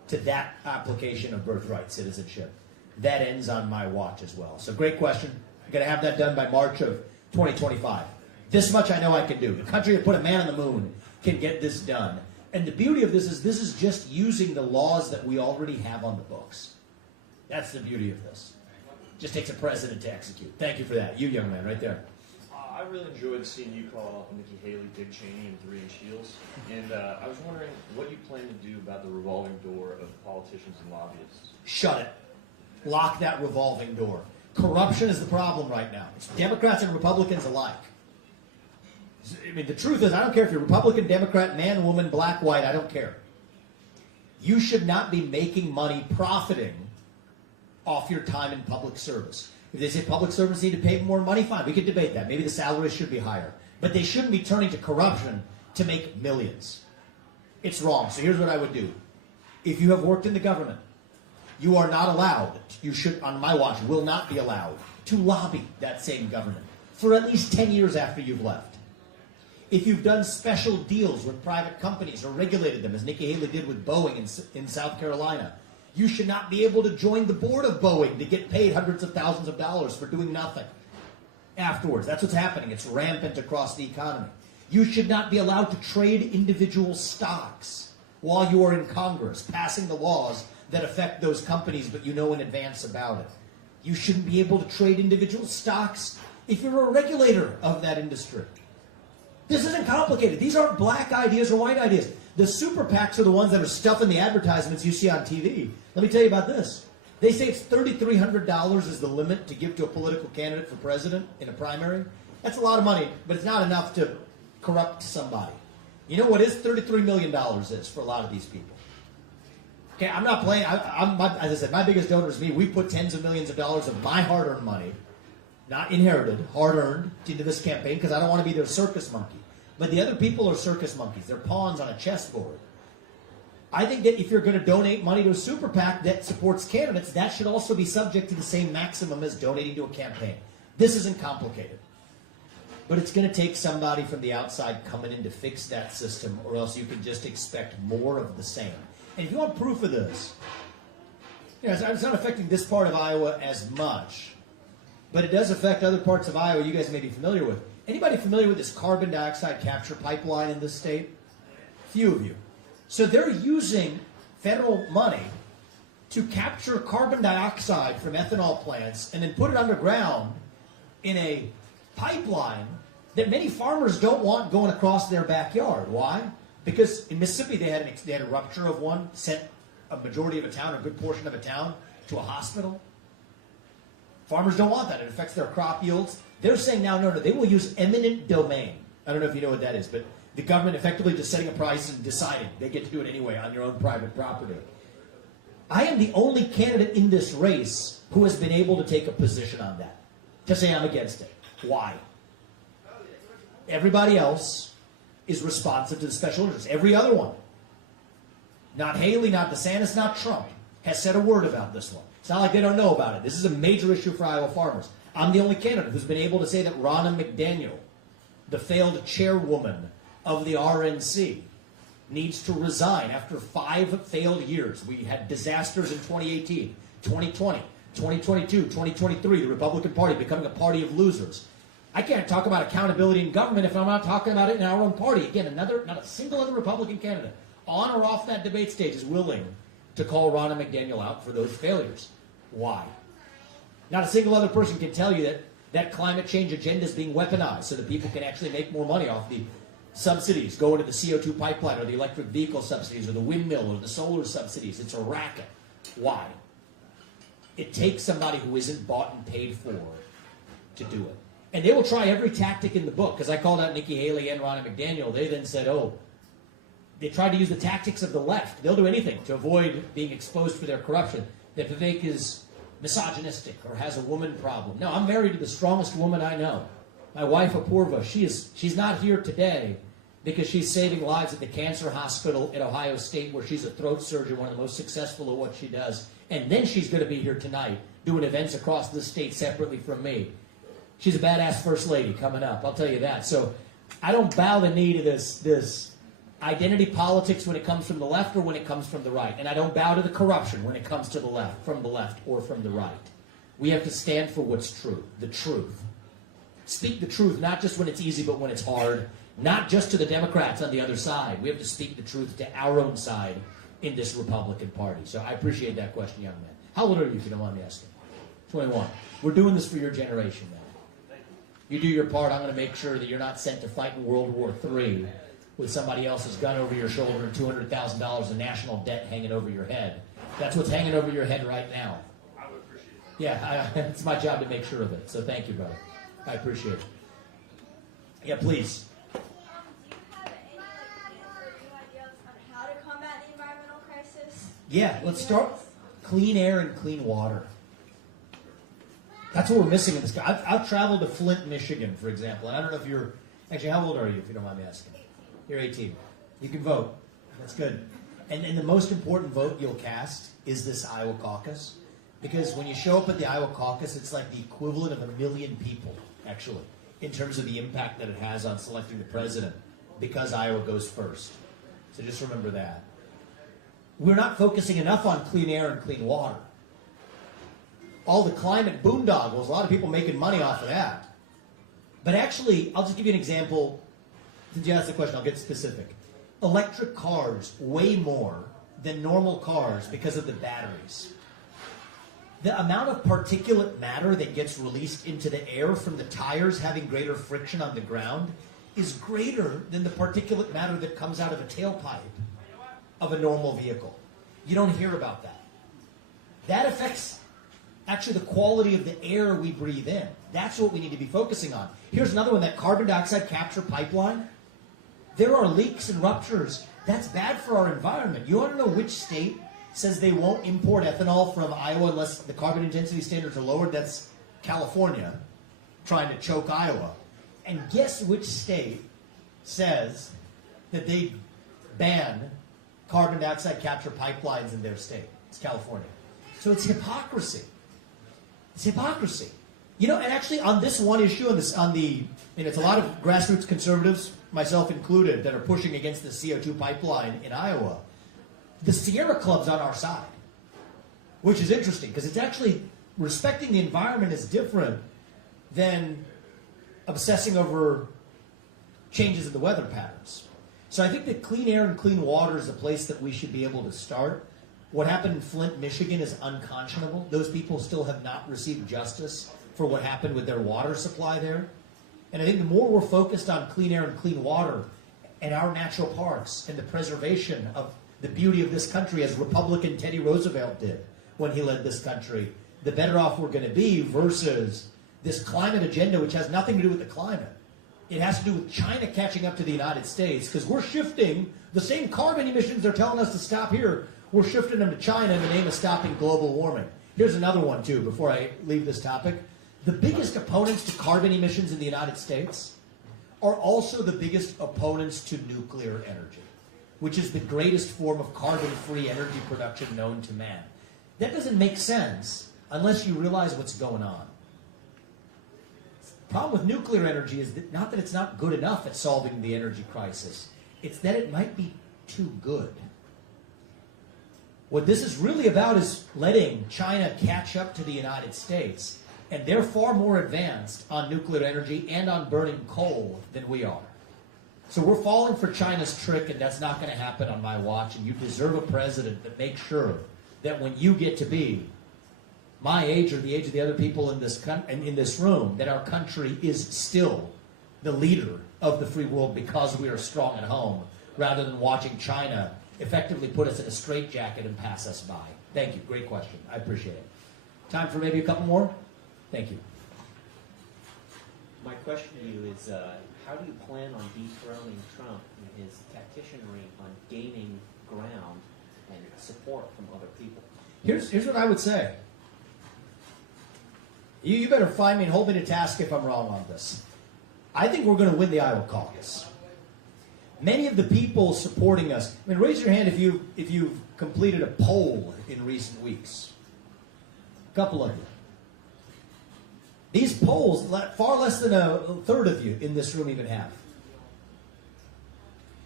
to that application of birthright citizenship. That ends on my watch as well. So great question. I'm going to have that done by March of 2025. This much I know I can do. The country that put a man on the moon can get this done. And the beauty of this is just using the laws that we already have on the books. That's the beauty of this. Just takes a president to execute. Thank you for that. You young man right there. I really enjoyed seeing you call Nikki Haley, Dick Cheney, and 3-inch heels. And I was wondering what you plan to do about the revolving door of politicians and lobbyists. Shut it. Lock that revolving door. Corruption is the problem right now. It's Democrats and Republicans alike. I mean, the truth is, I don't care if you're Republican, Democrat, man, woman, black, white, I don't care. You should not be making money profiting off your time in public service. If they say public servants need to pay more money, fine, we could debate that. Maybe the salaries should be higher. But they shouldn't be turning to corruption to make millions. It's wrong. So here's what I would do. If you have worked in the government, you are not allowed, you should, on my watch, will not be allowed to lobby that same government for at least 10 years after you've left. If you've done special deals with private companies or regulated them, as Nikki Haley did with Boeing in South Carolina, you should not be able to join the board of Boeing to get paid hundreds of thousands of dollars for doing nothing afterwards. That's what's happening. It's rampant across the economy. You should not be allowed to trade individual stocks while you are in Congress, passing the laws that affect those companies, but you know in advance about it. You shouldn't be able to trade individual stocks if you're a regulator of that industry. This isn't complicated. These aren't black ideas or white ideas. The super PACs are the ones that are stuffing the advertisements you see on TV. Let me tell you about this. They say it's $3,300 is the limit to give to a political candidate for president in a primary. That's a lot of money, but it's not enough to corrupt somebody. You know what is $33 million is for a lot of these people? Okay, I'm not playing. As I said, my biggest donor is me. We put tens of millions of dollars of my hard-earned money, not inherited, hard-earned, into this campaign because I don't want to be their circus monkey. But the other people are circus monkeys. They're pawns on a chessboard. I think that if you're going to donate money to a super PAC that supports candidates, that should also be subject to the same maximum as donating to a campaign. This isn't complicated. But it's going to take somebody from the outside coming in to fix that system, or else you can just expect more of the same. And if you want proof of this, you know, it's not affecting this part of Iowa as much, but it does affect other parts of Iowa you guys may be familiar with. Anybody familiar with this carbon dioxide capture pipeline in this state? Few of you. So they're using federal money to capture carbon dioxide from ethanol plants and then put it underground in a pipeline that many farmers don't want going across their backyard. Why? Because in Mississippi they had a rupture of one, sent a majority of a town, a good portion of a town, to a hospital. Farmers don't want that. It affects their crop yields. They're saying now, no, they will use eminent domain. I don't know if you know what that is, but the government effectively just setting a price and deciding they get to do it anyway on your own private property. I am the only candidate in this race who has been able to take a position on that, to say I'm against it. Why? Everybody else is responsive to the special interests. Every other one, not Haley, not DeSantis, not Trump, has said a word about this one. It's not like they don't know about it. This is a major issue for Iowa farmers. I'm the only candidate who's been able to say that Ronna McDaniel, the failed chairwoman of the RNC, needs to resign after 5 failed years. We had disasters in 2018, 2020, 2022, 2023, the Republican Party becoming a party of losers. I can't talk about accountability in government if I'm not talking about it in our own party. Again, not a single other Republican candidate on or off that debate stage is willing to call Ronna McDaniel out for those failures. Why? Not a single other person can tell you that that climate change agenda is being weaponized so that people can actually make more money off the subsidies going to the CO2 pipeline or the electric vehicle subsidies or the windmill or the solar subsidies. It's a racket. Why? It takes somebody who isn't bought and paid for to do it. And they will try every tactic in the book, because I called out Nikki Haley and Ronna McDaniel. They then said, they tried to use the tactics of the left. They'll do anything to avoid being exposed for their corruption. That Vivek is misogynistic or has a woman problem. No, I'm married to the strongest woman I know. My wife, Apurva, she's not here today because she's saving lives at the cancer hospital at Ohio State, where she's a throat surgeon, one of the most successful at what she does. And then she's going to be here tonight doing events across the state separately from me. She's a badass first lady coming up, I'll tell you that. So I don't bow the knee to this identity politics when it comes from the left or when it comes from the right. And I don't bow to the corruption when it comes to the left, from the left or from the right. We have to stand for what's true, the truth. Speak the truth, not just when it's easy, but when it's hard. Not just to the Democrats on the other side. We have to speak the truth to our own side in this Republican Party. So I appreciate that question, young man. How old are you, if you don't mind me asking? 21. We're doing this for your generation, man. You do your part. I'm going to make sure that you're not sent to fight in World War III with somebody else's gun over your shoulder and $200,000 in national debt hanging over your head. That's what's hanging over your head right now. I would appreciate that. Yeah, it's my job to make sure of it. So thank you, brother. I appreciate it. Yeah, please. Do you have any new ideas on how to combat the environmental crisis? Yeah, let's start clean air and clean water. That's what we're missing in this. I've traveled to Flint, Michigan, for example. And I don't know if you're... Actually, how old are you, if you don't mind me asking? You're 18. You can vote. That's good. And the most important vote you'll cast is this Iowa caucus. Because when you show up at the Iowa caucus, it's like the equivalent of 1 million people, actually, in terms of the impact that it has on selecting the president, because Iowa goes first. So just remember that. We're not focusing enough on clean air and clean water. All the climate boondoggles, a lot of people making money off of that. But actually, I'll just give you an example. Since you asked the question, I'll get specific. Electric cars weigh more than normal cars because of the batteries. The amount of particulate matter that gets released into the air from the tires having greater friction on the ground is greater than the particulate matter that comes out of a tailpipe of a normal vehicle. You don't hear about that. That affects actually the quality of the air we breathe in. That's what we need to be focusing on. Here's another one, that carbon dioxide capture pipeline. There are leaks and ruptures. That's bad for our environment. You want to know which state says they won't import ethanol from Iowa unless the carbon intensity standards are lowered? That's California, trying to choke Iowa. And guess which state says that they ban carbon dioxide capture pipelines in their state? It's California. So it's hypocrisy. It's hypocrisy. You know, and actually on this one issue, and it's a lot of grassroots conservatives, myself included, that are pushing against the CO2 pipeline in Iowa. The Sierra Club's on our side, which is interesting because it's actually respecting the environment is different than obsessing over changes in the weather patterns. So I think that clean air and clean water is a place that we should be able to start. What happened in Flint, Michigan is unconscionable. Those people still have not received justice for what happened with their water supply there. And I think the more we're focused on clean air and clean water and our natural parks and the preservation of the beauty of this country, as Republican Teddy Roosevelt did when he led this country, the better off we're going to be versus this climate agenda, which has nothing to do with the climate. It has to do with China catching up to the United States, because we're shifting the same carbon emissions they're telling us to stop here. We're shifting them to China in the name of stopping global warming. Here's another one, too, before I leave this topic. The biggest opponents to carbon emissions in the United States are also the biggest opponents to nuclear energy, which is the greatest form of carbon-free energy production known to man. That doesn't make sense unless you realize what's going on. The problem with nuclear energy is that not that it's not good enough at solving the energy crisis, it's that it might be too good. What this is really about is letting China catch up to the United States, and they're far more advanced on nuclear energy and on burning coal than we are. So we're falling for China's trick, and that's not going to happen on my watch, and you deserve a president that makes sure that when you get to be my age or the age of the other people in this room, that our country is still the leader of the free world because we are strong at home, rather than watching China effectively put us in a straitjacket and pass us by. Thank you. Great question. I appreciate it. Time for maybe a couple more? Thank you. My question to you is, how do you plan on dethroning Trump in his tacticianry on gaining ground and support from other people? Here's what I would say. You better find me and hold me to task if I'm wrong on this. I think we're going to win the Iowa caucus. Many of the people supporting us, I mean, raise your hand if you've completed a poll in recent weeks. A couple of you. These polls, far less than a third of you in this room even have.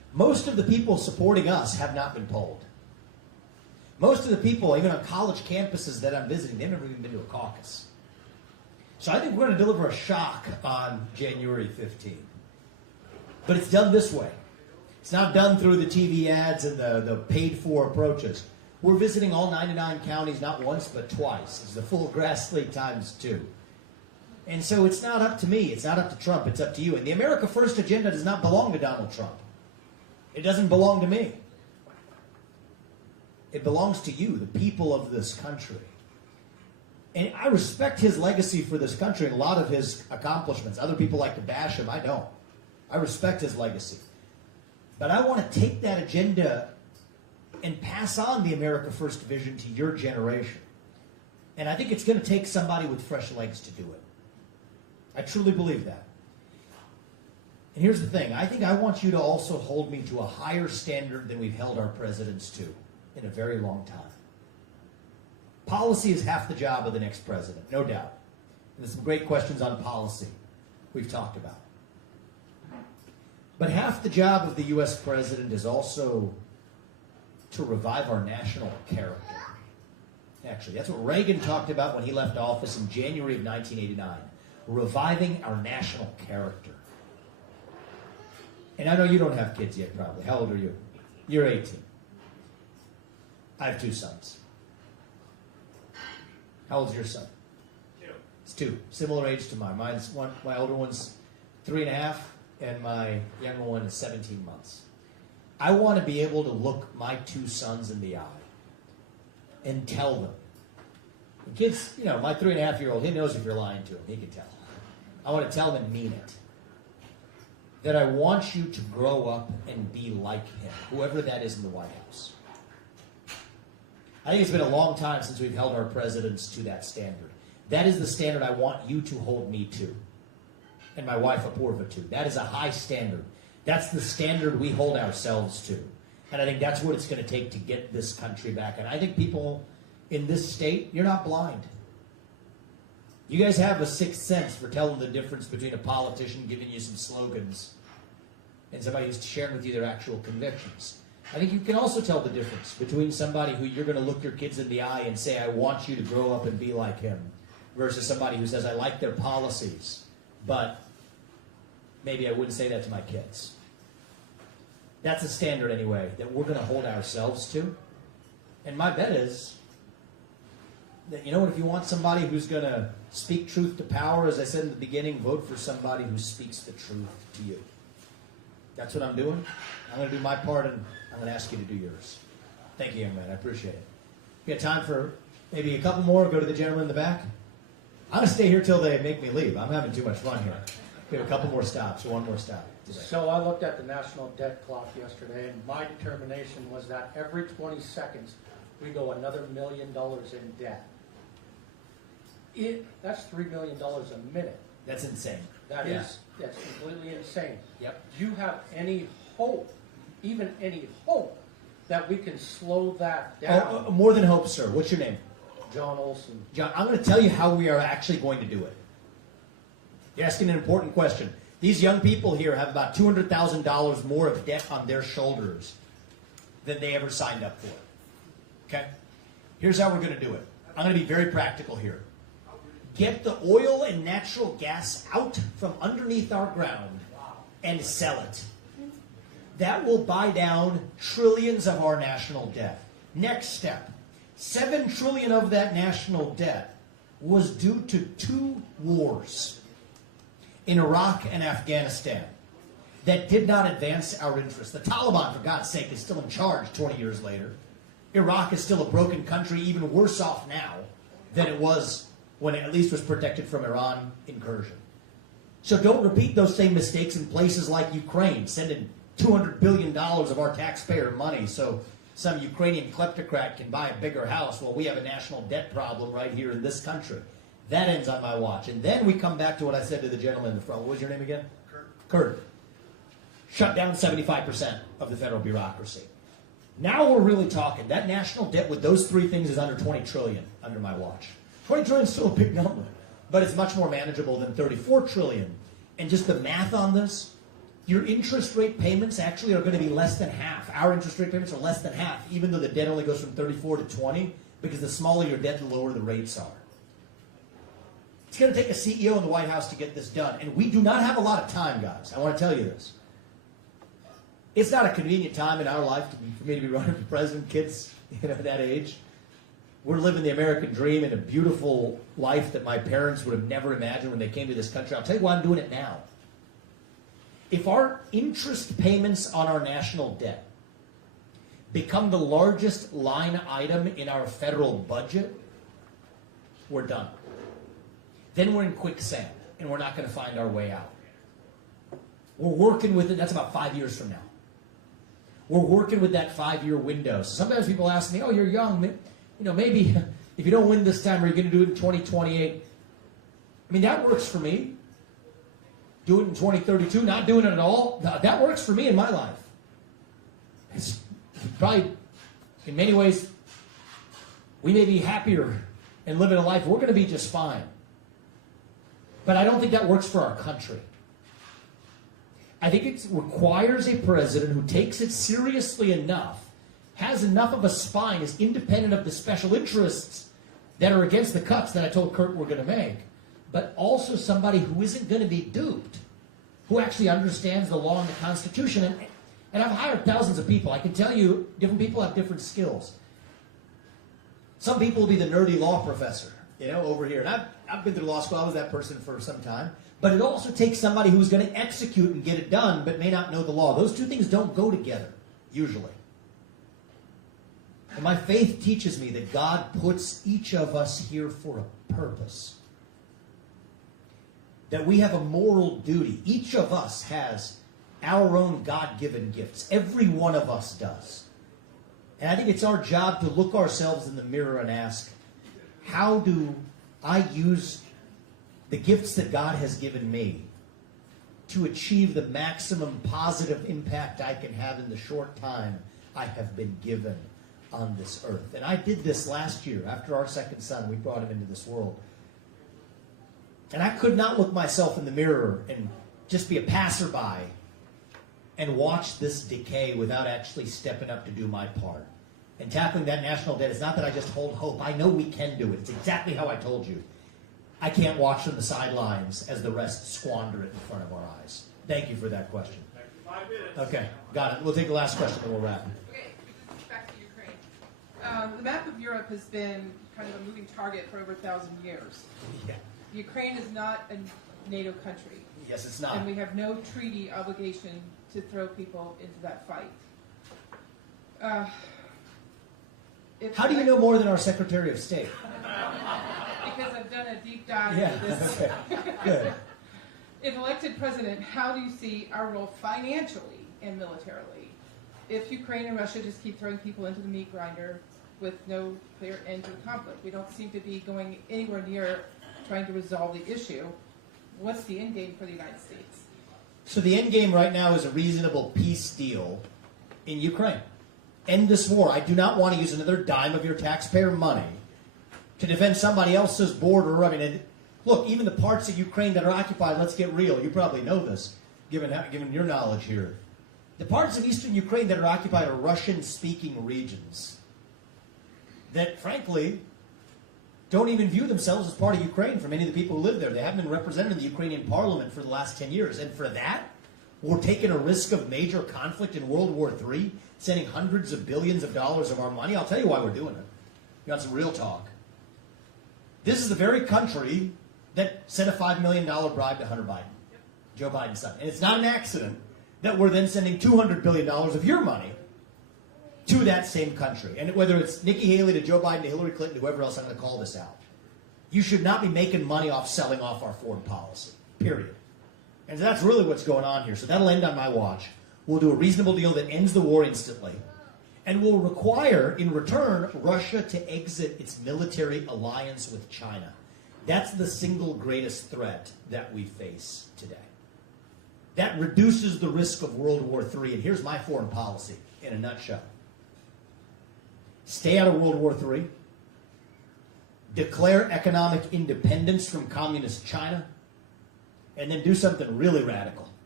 Most of the people supporting us have not been polled. Most of the people, even on college campuses that I'm visiting, they've never even been to a caucus. So I think we're going to deliver a shock on January 15th. But it's done this way. It's not done through the TV ads and the paid-for approaches. We're visiting all 99 counties not once but twice. It's the full grass league times 2. And so it's not up to me. It's not up to Trump. It's up to you. And the America First agenda does not belong to Donald Trump. It doesn't belong to me. It belongs to you, the people of this country. And I respect his legacy for this country and a lot of his accomplishments. Other people like to bash him. I don't. I respect his legacy. But I want to take that agenda and pass on the America First vision to your generation. And I think it's going to take somebody with fresh legs to do it. I truly believe that. And here's the thing. I think I want you to also hold me to a higher standard than we've held our presidents to in a very long time. Policy is half the job of the next president, no doubt. And there's some great questions on policy we've talked about. But half the job of the U.S. president is also to revive our national character. Actually, that's what Reagan talked about when he left office in January of 1989. Reviving our national character. And I know you don't have kids yet, probably. How old are you? You're 18. I have 2 sons. How old's your son? 2. It's 2. Similar age to mine. My older one's 3.5, and my younger one is 17 months. I want to be able to look my 2 sons in the eye and tell them. The kids, my 3.5-year-old, he knows if you're lying to him. He can tell. I want to tell them and mean it. That I want you to grow up and be like him, whoever that is in the White House. I think it's been a long time since we've held our presidents to that standard. That is the standard I want you to hold me to, and my wife Apurva to. That is a high standard. That's the standard we hold ourselves to. And I think that's what it's going to take to get this country back. And I think people in this state, you're not blind. You guys have a sixth sense for telling the difference between a politician giving you some slogans and somebody who's sharing with you their actual convictions. I think you can also tell the difference between somebody who you're going to look your kids in the eye and say, I want you to grow up and be like him, versus somebody who says, I like their policies, but maybe I wouldn't say that to my kids. That's a standard anyway that we're going to hold ourselves to. And my bet is that, if you want somebody who's going to speak truth to power, as I said in the beginning, vote for somebody who speaks the truth to you. That's what I'm doing. I'm going to do my part, and I'm going to ask you to do yours. Thank you, young man. I appreciate it. We got time for maybe a couple more. Go to the gentleman in the back. I'm going to stay here till they make me leave. I'm having too much fun here. We have a couple more stops, or one more stop today. So I looked at the national debt clock yesterday, and my determination was that every 20 seconds we go another $1 million in debt. That's $3 million a minute. That's insane. That's completely insane. Yep. Do you have any hope, even any hope, that we can slow that down? Oh, more than hope, sir. What's your name? John Olson. John, I'm going to tell you how we are actually going to do it. You're asking an important question. These young people here have about $200,000 more of debt on their shoulders than they ever signed up for. Okay? Here's how we're going to do it. I'm going to be very practical here. Get the oil and natural gas out from underneath our ground and sell it. That will buy down trillions of our national debt. Next step, $7 trillion of that national debt was due to 2 wars in Iraq and Afghanistan that did not advance our interests. The Taliban, for God's sake, is still in charge 20 years later. Iraq is still a broken country, even worse off now than it was when it at least was protected from Iran incursion. So don't repeat those same mistakes in places like Ukraine, sending $200 billion of our taxpayer money so some Ukrainian kleptocrat can buy a bigger house while we have a national debt problem right here in this country. That ends on my watch. And then we come back to what I said to the gentleman in the front. What was your name again? Kurt. Shut down 75% of the federal bureaucracy. Now we're really talking. That national debt with those 3 things is under $20 trillion under my watch. $20 trillion is still a big number, but it's much more manageable than $34 trillion. And just the math on this, your interest rate payments actually are going to be less than half. Our interest rate payments are less than half, even though the debt only goes from 34 to 20, because the smaller your debt, the lower the rates are. It's going to take a CEO in the White House to get this done, and we do not have a lot of time, guys. I want to tell you this. It's not a convenient time in our life for me to be running for president, kids, that age. We're living the American dream in a beautiful life that my parents would have never imagined when they came to this country. I'll tell you why I'm doing it now. If our interest payments on our national debt become the largest line item in our federal budget, we're done. Then we're in quicksand, and we're not going to find our way out. We're working with it. That's about 5 years from now. We're working with that 5-year window. So sometimes people ask me, oh, you're young. Maybe if you don't win this time, are you going to do it in 2028? I mean, that works for me. Do it in 2032, not doing it at all. That works for me in my life. It's probably, in many ways, we may be happier and living a life. We're going to be just fine. But I don't think that works for our country. I think it requires a president who takes it seriously enough, has enough of a spine, is independent of the special interests that are against the cuts that I told Kurt we're going to make, but also somebody who isn't going to be duped, who actually understands the law and the Constitution. And I've hired thousands of people. I can tell you, different people have different skills. Some people will be the nerdy law professor, over here. And I've been through law school. I was that person for some time. But it also takes somebody who's going to execute and get it done, but may not know the law. Those two things don't go together, usually. And my faith teaches me that God puts each of us here for a purpose. That we have a moral duty. Each of us has our own God-given gifts. Every one of us does. And I think it's our job to look ourselves in the mirror and ask, how do I use the gifts that God has given me to achieve the maximum positive impact I can have in the short time I have been given on this earth? And I did this last year. After our second son, we brought him into this world. And I could not look myself in the mirror and just be a passerby and watch this decay without actually stepping up to do my part. And tackling that national debt is not that I just hold hope. I know we can do it. It's exactly how I told you. I can't watch from the sidelines as the rest squander it in front of our eyes. Thank you for that question. 5 minutes. Okay, got it. We'll take the last question and we'll wrap. Okay, back to Ukraine. The map of Europe has been kind of a moving target for over 1,000 years. Yeah. Ukraine is not a NATO country. Yes, it's not. And we have no treaty obligation to throw people into that fight. How do you know more than our Secretary of State? Because I've done a deep dive into this. Okay. Good. If elected president, how do you see our role financially and militarily? If Ukraine and Russia just keep throwing people into the meat grinder with no clear end to the conflict, we don't seem to be going anywhere near trying to resolve the issue. What's the end game for the United States? So the end game right now is a reasonable peace deal in Ukraine. End this war. I do not want to use another dime of your taxpayer money to defend somebody else's border. I mean, look, even the parts of Ukraine that are occupied, let's get real. You probably know this, given your knowledge here. The parts of eastern Ukraine that are occupied are Russian-speaking regions that, frankly, don't even view themselves as part of Ukraine for many of the people who live there. They haven't been represented in the Ukrainian parliament for the last 10 years. And for that, we're taking a risk of major conflict in World War III, sending hundreds of billions of dollars of our money. I'll tell you why we're doing it. You want some real talk? This is the very country that sent a $5 million bribe to Hunter Biden, Joe Biden's son. And it's not an accident that we're then sending $200 billion of your money to that same country. And whether it's Nikki Haley to Joe Biden to Hillary Clinton, whoever else, I'm going to call this out. You should not be making money off selling off our foreign policy, period. And so that's really what's going on here. So that'll end on my watch. We'll do a reasonable deal that ends the war instantly. And will require, in return, Russia to exit its military alliance with China. That's the single greatest threat that we face today. That reduces the risk of World War III. And here's my foreign policy in a nutshell. Stay out of World War III. Declare economic independence from communist China. And then do something really radical.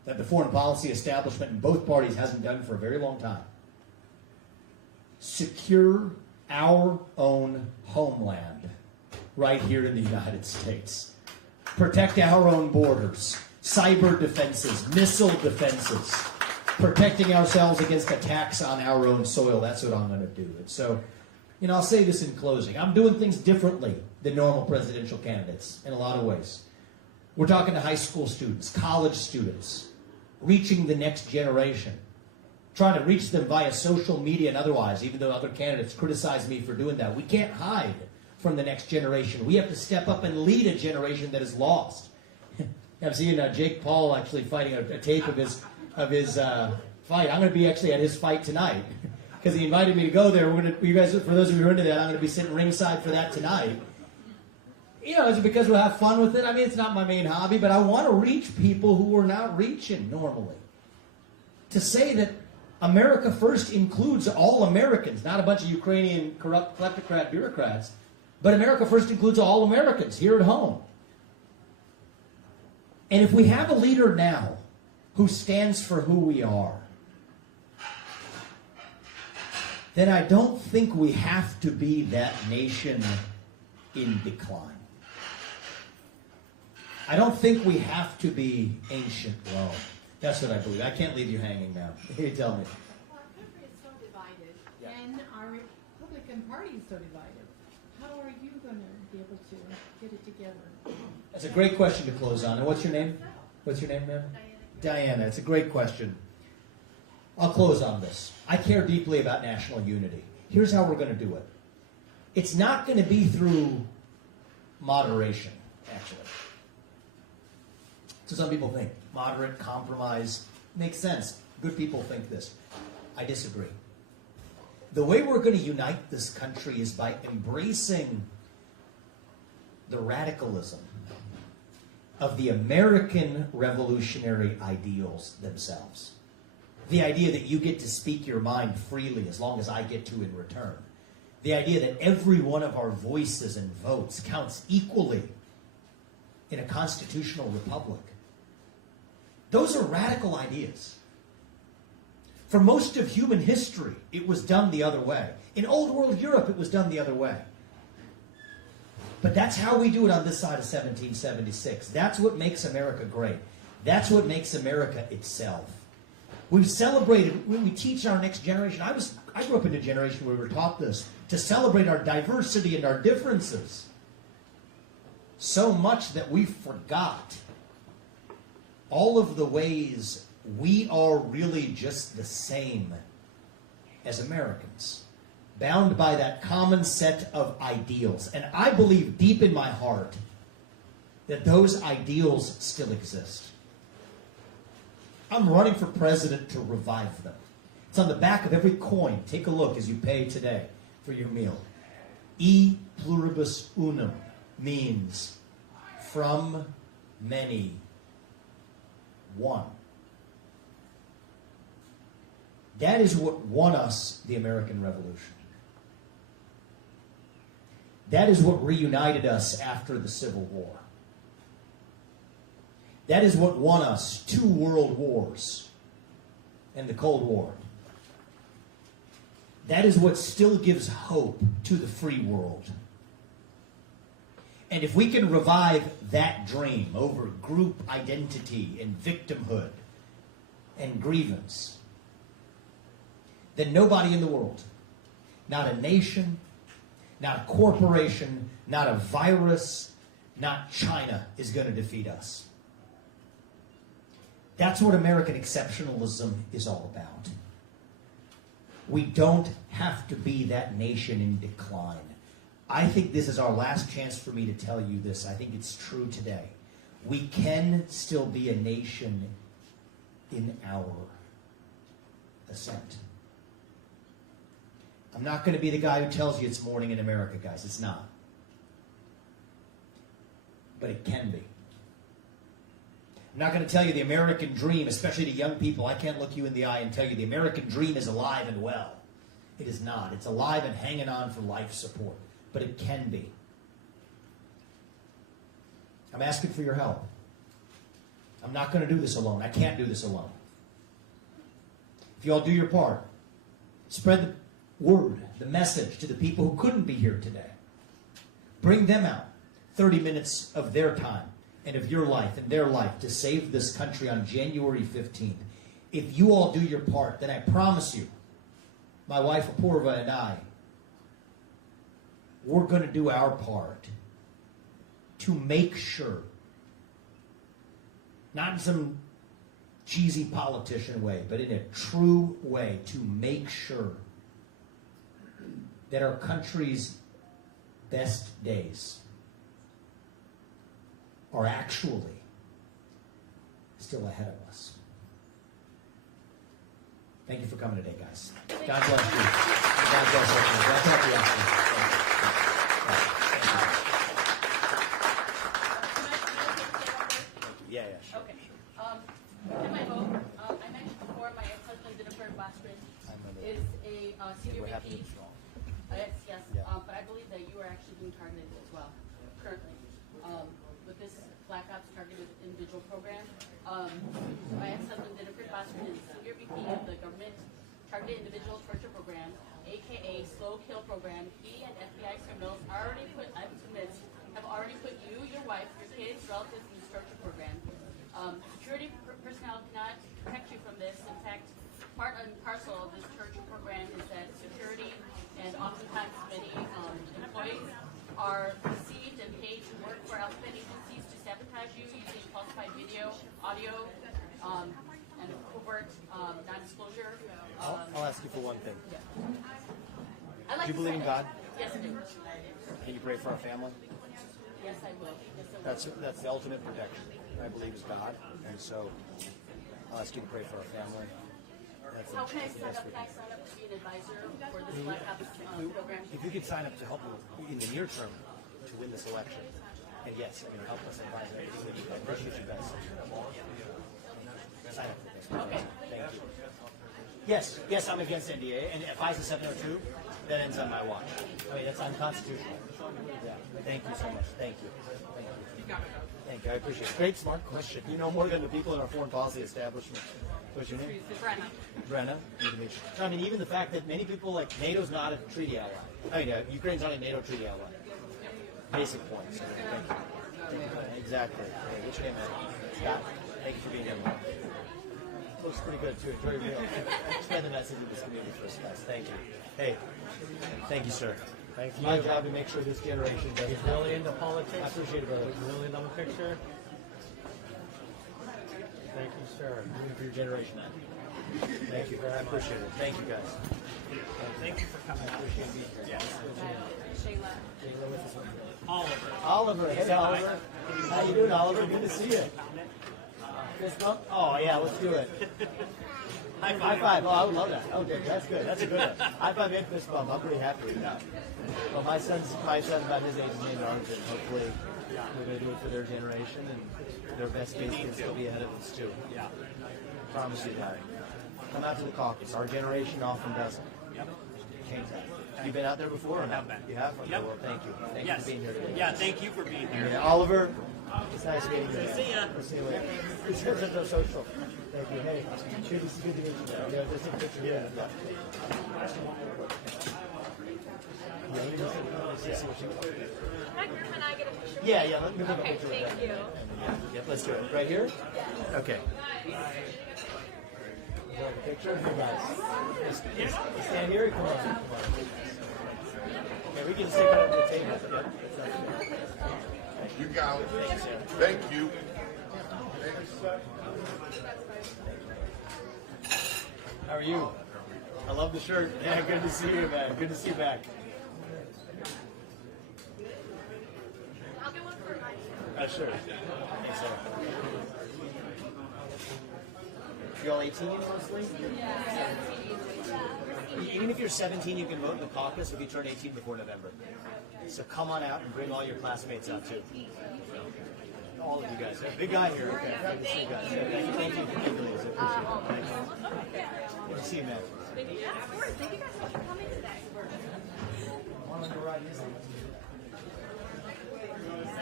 that the foreign policy establishment in both parties hasn't done for a very long time. Secure our own homeland right here in the United States. Protect our own borders, cyber defenses, missile defenses, protecting ourselves against attacks on our own soil. That's what I'm going to do. And so, I'll say this in closing. I'm doing things differently than normal presidential candidates in a lot of ways. We're talking to high school students, college students, reaching the next generation, trying to reach them via social media and otherwise, even though other candidates criticize me for doing that. We can't hide from the next generation. We have to step up and lead a generation that is lost. I'm seeing Jake Paul actually fighting a tape of his fight. I'm going to be actually at his fight tonight because he invited me to go there. You guys, for those of you who are into that, I'm going to be sitting ringside for that tonight. It's because we'll have fun with it. I mean, it's not my main hobby, but I want to reach people who are not reaching normally. To say that America First includes all Americans, not a bunch of Ukrainian corrupt kleptocrat bureaucrats, but America First includes all Americans here at home. And if we have a leader now who stands for who we are, then I don't think we have to be that nation in decline. I don't think we have to be ancient Rome. That's what I believe. I can't leave you hanging now. You tell me. Well, our country is so divided, and our Republican Party is so divided. How are you going to be able to get it together? That's a great question to close on. And what's your name? What's your name, ma'am? Diana. It's a great question. I'll close on this. I care deeply about national unity. Here's how we're going to do it. It's not going to be through moderation, actually. So some people think moderate compromise makes sense. Good people think this. I disagree. The way we're going to unite this country is by embracing the radicalism of the American revolutionary ideals themselves. The idea that you get to speak your mind freely as long as I get to in return. The idea that every one of our voices and votes counts equally in a constitutional republic. Those are radical ideas. For most of human history, it was done the other way. In old world Europe, it was done the other way. But that's how we do it on this side of 1776. That's what makes America great. That's what makes America itself. We've celebrated, when we teach our next generation, I grew up in a generation where we were taught this, to celebrate our diversity and our differences. So much that we forgot all of the ways we are really just the same as Americans, bound by that common set of ideals. And I believe deep in my heart that those ideals still exist. I'm running for president to revive them. It's on the back of every coin. Take a look as you pay today for your meal. E pluribus unum means from many, one. That is what won us the American Revolution. That is what reunited us after the Civil War. That is what won us 2 world wars and the Cold War. That is what still gives hope to the free world. And if we can revive that dream over group identity and victimhood and grievance, then nobody in the world, not a nation, not a corporation, not a virus, not China, is going to defeat us. That's what American exceptionalism is all about. We don't have to be that nation in decline. I think this is our last chance for me to tell you this. I think it's true today. We can still be a nation in our ascent. I'm not going to be the guy who tells you it's morning in America, guys. It's not. But it can be. I'm not going to tell you the American dream, especially to young people. I can't look you in the eye and tell you the American dream is alive and well. It is not. It's alive and hanging on for life support. But it can be. I'm asking for your help. I'm not going to do this alone. I can't do this alone. If you all do your part, spread the word, the message to the people who couldn't be here today. Bring them out 30 minutes of their time and of your life and their life to save this country on January 15th. If you all do your part, then I promise you, my wife Apurva and I, we're going to do our part to make sure, not in some cheesy politician way, but in a true way, to make sure that our country's best days are actually still ahead of us. Thank you for coming today, guys. God bless you. God bless everyone. God help you out. Yeah, sure. Okay. In my vote, I mentioned before my ex-husband Jennifer is a senior VP. Yes, but I believe that you are actually being targeted as well, currently, with this Black Ops Targeted Individual Program. My ex-husband Jennifer is senior VP of the Government Targeted Individual Torture Program, aka Slow Kill Program. He and FBI criminals have already put you, your wife, your kids, relatives in this torture program. Security personnel cannot protect you from this. In fact, part and parcel of this torture program is that security and oftentimes many employees are received and paid to work for outside agencies to sabotage you using falsified video, audio, and covert non-disclosure. I'll ask you for one thing. Yeah. Do you believe in God? Yes, I do. Can you pray for our family? Yes, I will. Yes, I will. That's the ultimate protection. I believe is God, and so I'll ask you to pray for our family. How can I sign up? Can I sign up to be an advisor for this Black Ops program? If you could sign up to help me in the near term to win this election, and yes, help us advise everything that you can. I appreciate you guys. Sign up. Okay. Thank you. Yes, I'm against NDA, and if FISA 702, that ends on my watch. I mean, that's unconstitutional. Yeah. Thank you so much. Thank you. Thank you. I appreciate it. Great, smart question. You know more than the people in our foreign policy establishment. What's your name? Brenna. I mean, even the fact that many people, like, NATO's not a treaty ally. I mean, Ukraine's not a NATO treaty ally. Basic points. Thank you. Exactly. Okay, what's your name, man? Scott. Thank you for being here. Looks pretty good, too. Enjoy your meal. Spread the message of this community first, guys. Thank you. Hey, thank you, sir. Thank It's you. my job to make sure this generation doesn't. He's really into politics. I appreciate it, brother. He's really into the picture. Thank you, sir. For your generation, man. Thank you. I appreciate it. Thank you, guys. Thank you for coming. I appreciate being here. Shayla. Shayla with us. Oliver. Oliver. Hey, Oliver. How you doing, Oliver? Good to see you. Fist bump? Oh, yeah, let's do it. High five. Oh, I would love that. Okay, that's good. That's a good one. High five and fist bump. I'm pretty happy with that. Well, my son's about his age is named Arjun. Hopefully, we're going to do it for their generation, and their best days can still be ahead of us, too. Yeah. Promise you that. Come out to the caucus. Our generation often doesn't. Change that. You've been out there before? Or not? You have? Okay, well, thank you. Thank you for being here today. Yeah, thank you for being here. Yeah, Oliver, it's nice meeting you. See ya. We'll see you later. It's good to go social. Thank you. Hey, good to meet you. Yeah, just a picture. Yeah. Hi, Griff and I get a picture. Yeah, let me take a Okay, picture with thank that. you. Yeah, let's do it. Right here? Yeah. Okay. Picture? Hey, guys. Stand here? Come on. Okay, we can sit right over the table. You got it. Thank you. How are you? I love the shirt. Yeah, good to see you, man. Good to see you back. I'll get one for my Sure. Thanks, sir. You all 18 mostly? Even if you're 17, you can vote in the caucus if you turn 18 before November. So come on out and bring all your classmates out too. All of you guys. Big guy here. Okay. Good to see you guys. Thank you. Good to see you, man. Yeah, of course. Thank you guys so much for coming today. One on the right is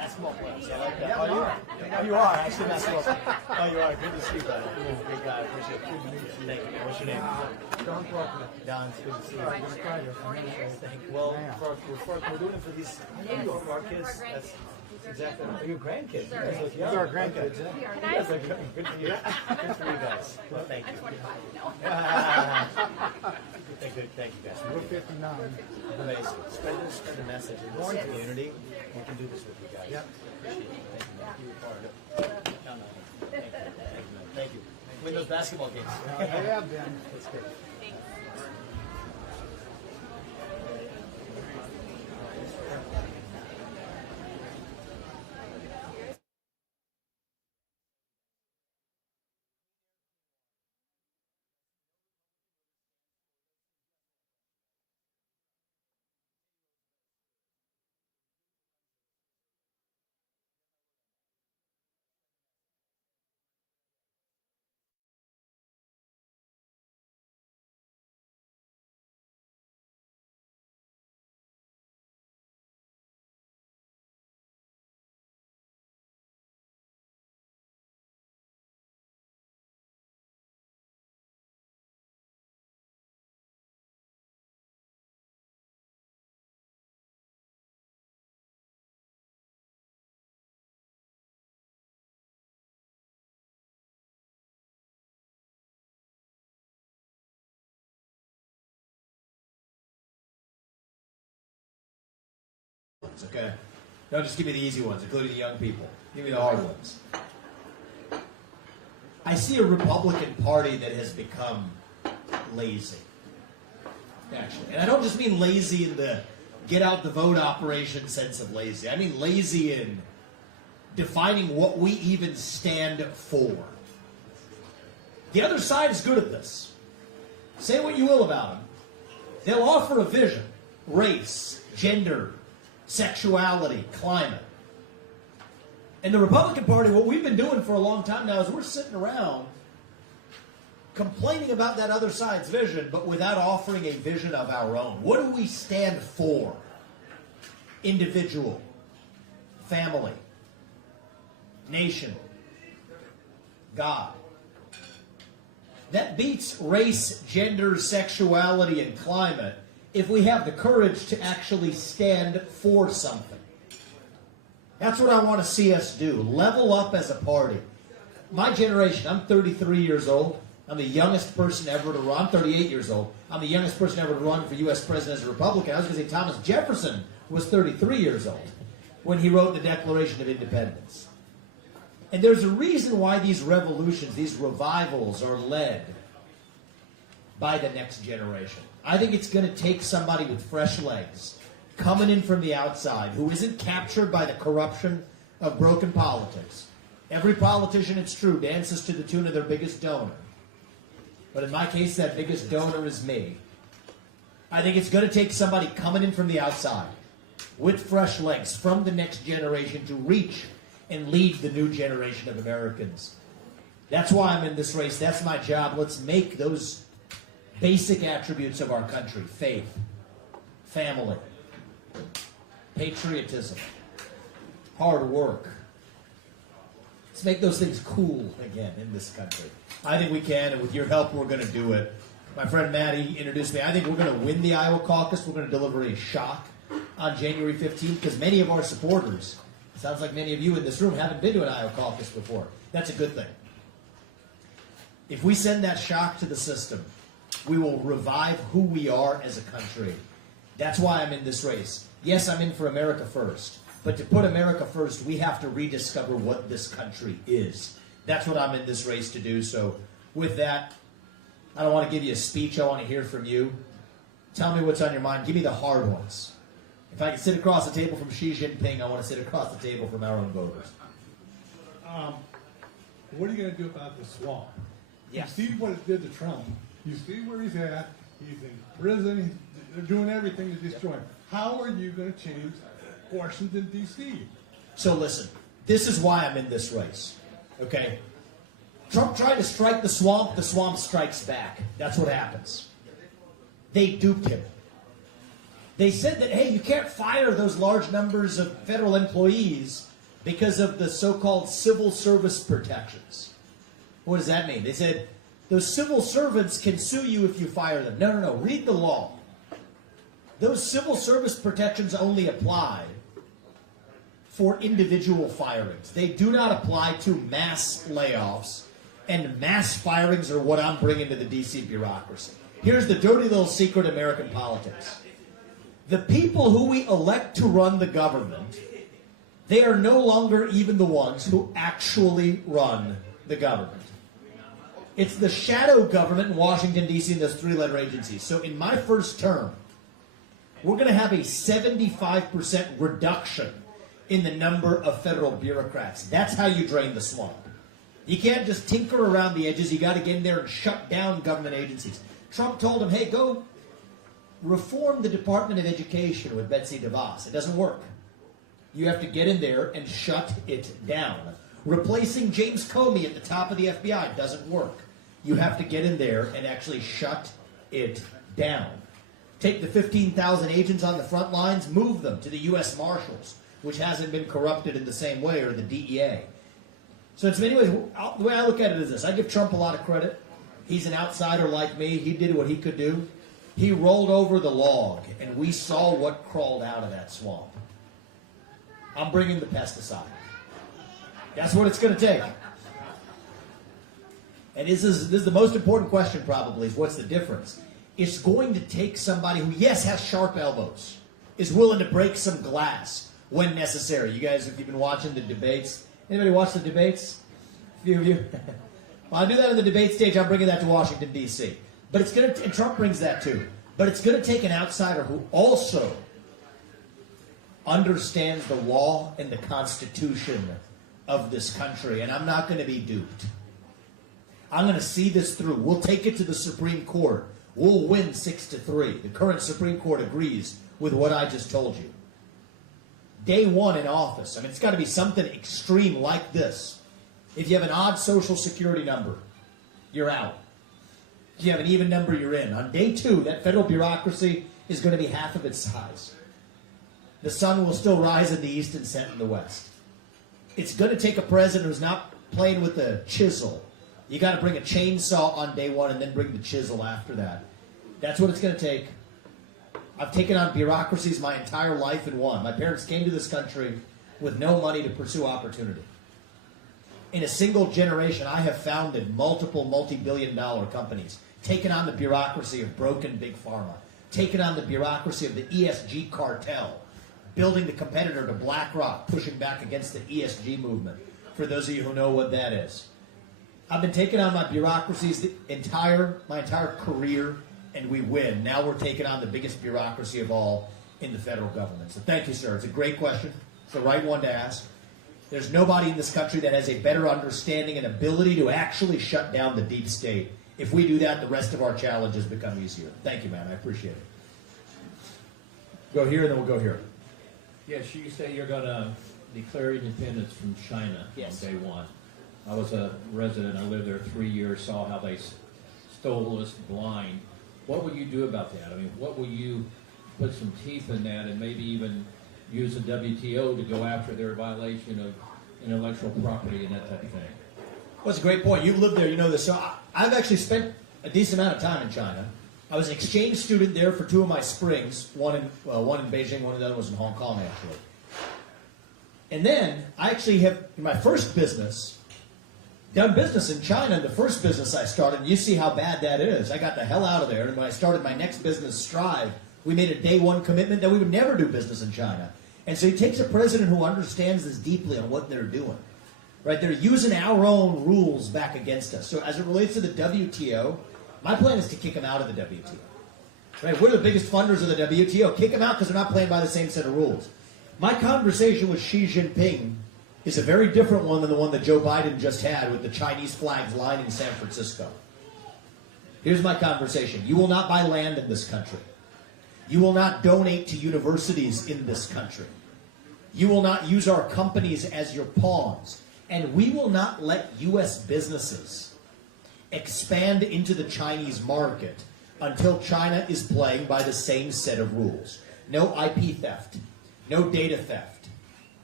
basketball player. So I like that. Oh, you are. Oh, you are actually a basketball player. Oh, you are. Good to see you, brother. Good guy. Appreciate it. Thank you. What's your name? Don Faulkner. Don, it's good to see you. Thank you. Well, we're doing it for these. I know you are for our kids. That's exactly right. Your grandkids. You guys look young. These are our grandkids, yeah. You guys look young. Good for you. Good for you guys. Well, thank you. Thank you, guys. We're 59. Amazing. Spread the message in this community. We can do this with you guys. Yep. Appreciate it. Thank you, man. You were part of it. No. Thank you. Thank you, man. Thank you. Win those basketball games. They have been. That's good. Okay? Don't just give me the easy ones, including the young people. Give me the hard ones. I see a Republican Party that has become lazy, actually. And I don't just mean lazy in the get out the vote operation sense of lazy. I mean lazy in defining what we even stand for. The other side is good at this. Say what you will about them. They'll offer a vision, race, gender, sexuality, climate. And the Republican Party, what we've been doing for a long time now is we're sitting around complaining about that other side's vision, but without offering a vision of our own. What do we stand for? Individual, family, nation, God. That beats race, gender, sexuality, and climate if we have the courage to actually stand for something. That's what I want to see us do. Level up as a party. My generation, I'm 33 years old. I'm the youngest person ever to run. I'm 38 years old. I'm the youngest person ever to run for U.S. president as a Republican. I was going to say Thomas Jefferson was 33 years old when he wrote the Declaration of Independence. And there's a reason why these revolutions, these revivals are led by the next generation. I think it's going to take somebody with fresh legs coming in from the outside who isn't captured by the corruption of broken politics. Every politician, it's true, dances to the tune of their biggest donor. But in my case, that biggest donor is me. I think it's going to take somebody coming in from the outside with fresh legs from the next generation to reach and lead the new generation of Americans. That's why I'm in this race. That's my job. Let's make those basic attributes of our country: faith, family, patriotism, hard work. Let's make those things cool again in this country. I think we can, and with your help, we're going to do it. My friend Maddie introduced me. I think we're going to win the Iowa caucus. We're going to deliver a shock on January 15th because many of our supporters, it sounds like many of you in this room, haven't been to an Iowa caucus before. That's a good thing. If we send that shock to the system, we will revive who we are as a country. That's why I'm in this race. Yes, I'm in for America first. But to put America first, we have to rediscover what this country is. That's what I'm in this race to do. So with that, I don't want to give you a speech. I want to hear from you. Tell me what's on your mind. Give me the hard ones. If I can sit across the table from Xi Jinping, I want to sit across the table from our own voters. What are you going to do about the swamp? Yes. You see what it did to Trump. You see where he's at. He's in prison. They're doing everything to destroy him. How are you going to change Washington, D.C.? So listen, this is why I'm in this race, okay? Trump tried to strike the swamp strikes back. That's what happens. They duped him. They said that, hey, you can't fire those large numbers of federal employees because of the so-called civil service protections. What does that mean? They said those civil servants can sue you if you fire them. No, no, no. Read the law. Those civil service protections only apply for individual firings. They do not apply to mass layoffs, and mass firings are what I'm bringing to the DC bureaucracy. Here's the dirty little secret of American politics. The people who we elect to run the government, they are no longer even the ones who actually run the government. It's the shadow government in Washington, D.C. and those three-letter agencies. So in my first term, we're going to have a 75% reduction in the number of federal bureaucrats. That's how you drain the swamp. You can't just tinker around the edges. You got to get in there and shut down government agencies. Trump told him, hey, go reform the Department of Education with Betsy DeVos. It doesn't work. You have to get in there and shut it down. Replacing James Comey at the top of the FBI doesn't work. You have to get in there and actually shut it down. Take the 15,000 agents on the front lines, move them to the U.S. Marshals, which hasn't been corrupted in the same way, or the DEA. So in many ways, the way I look at it is this. I give Trump a lot of credit. He's an outsider like me. He did what he could do. He rolled over the log, and we saw what crawled out of that swamp. I'm bringing the pesticide. That's what it's going to take. And this is the most important question probably, is what's the difference? It's going to take somebody who, yes, has sharp elbows, is willing to break some glass when necessary. You guys, if you've been watching the debates, anybody watch the debates? A few of you? Well, I do that on the debate stage. I'm bringing that to Washington, D.C. But it's going to, and Trump brings that too. But it's going to take an outsider who also understands the law and the Constitution of this country. And I'm not going to be duped. I'm going to see this through. We'll take it to the Supreme Court. We'll win 6-3. The current Supreme Court agrees with what I just told you. Day one in office. I mean, it's got to be something extreme like this. If you have an odd social security number, you're out. If you have an even number, you're in. On day two, that federal bureaucracy is going to be half of its size. The sun will still rise in the east and set in the west. It's going to take a president who's not playing with a chisel. You got to bring a chainsaw on day one and then bring the chisel after that. That's what it's going to take. I've taken on bureaucracies my entire life and won. My parents came to this country with no money to pursue opportunity. In a single generation, I have founded multiple multi-billion-dollar companies, taken on the bureaucracy of broken big pharma, taken on the bureaucracy of the ESG cartel, building the competitor to BlackRock, pushing back against the ESG movement, for those of you who know what that is. I've been taking on my bureaucracies my entire career, and we win. Now we're taking on the biggest bureaucracy of all in the federal government. So thank you, sir. It's a great question. It's the right one to ask. There's nobody in this country that has a better understanding and ability to actually shut down the deep state. If we do that, the rest of our challenges become easier. Thank you, man. I appreciate it. Go here, and then we'll go here. Yes, you say you're going to declare independence from China on day one. I was a resident. I lived there 3 years, saw how they stole us blind. What will you do about that? I mean, what will you put some teeth in that and maybe even use the WTO to go after their violation of intellectual property and that type of thing? Well, it's a great point. You've lived there, you know this. So I've actually spent a decent amount of time in China. I was an exchange student there for 2 of my springs, one in Beijing, one of the other was in Hong Kong, actually. And then I actually have, in my first business, done business in China. The first business I started, and you see how bad that is. I got the hell out of there, and when I started my next business, Strive, we made a day one commitment that we would never do business in China. And so it takes a president who understands this deeply on what they're doing. Right? They're using our own rules back against us. So as it relates to the WTO, my plan is to kick them out of the WTO. Right? We're the biggest funders of the WTO. Kick them out because they're not playing by the same set of rules. My conversation with Xi Jinping is a very different one than the one that Joe Biden just had with the Chinese flags lining San Francisco. Here's my conversation. You will not buy land in this country. You will not donate to universities in this country. You will not use our companies as your pawns. And we will not let U.S. businesses expand into the Chinese market until China is playing by the same set of rules. No IP theft. No data theft.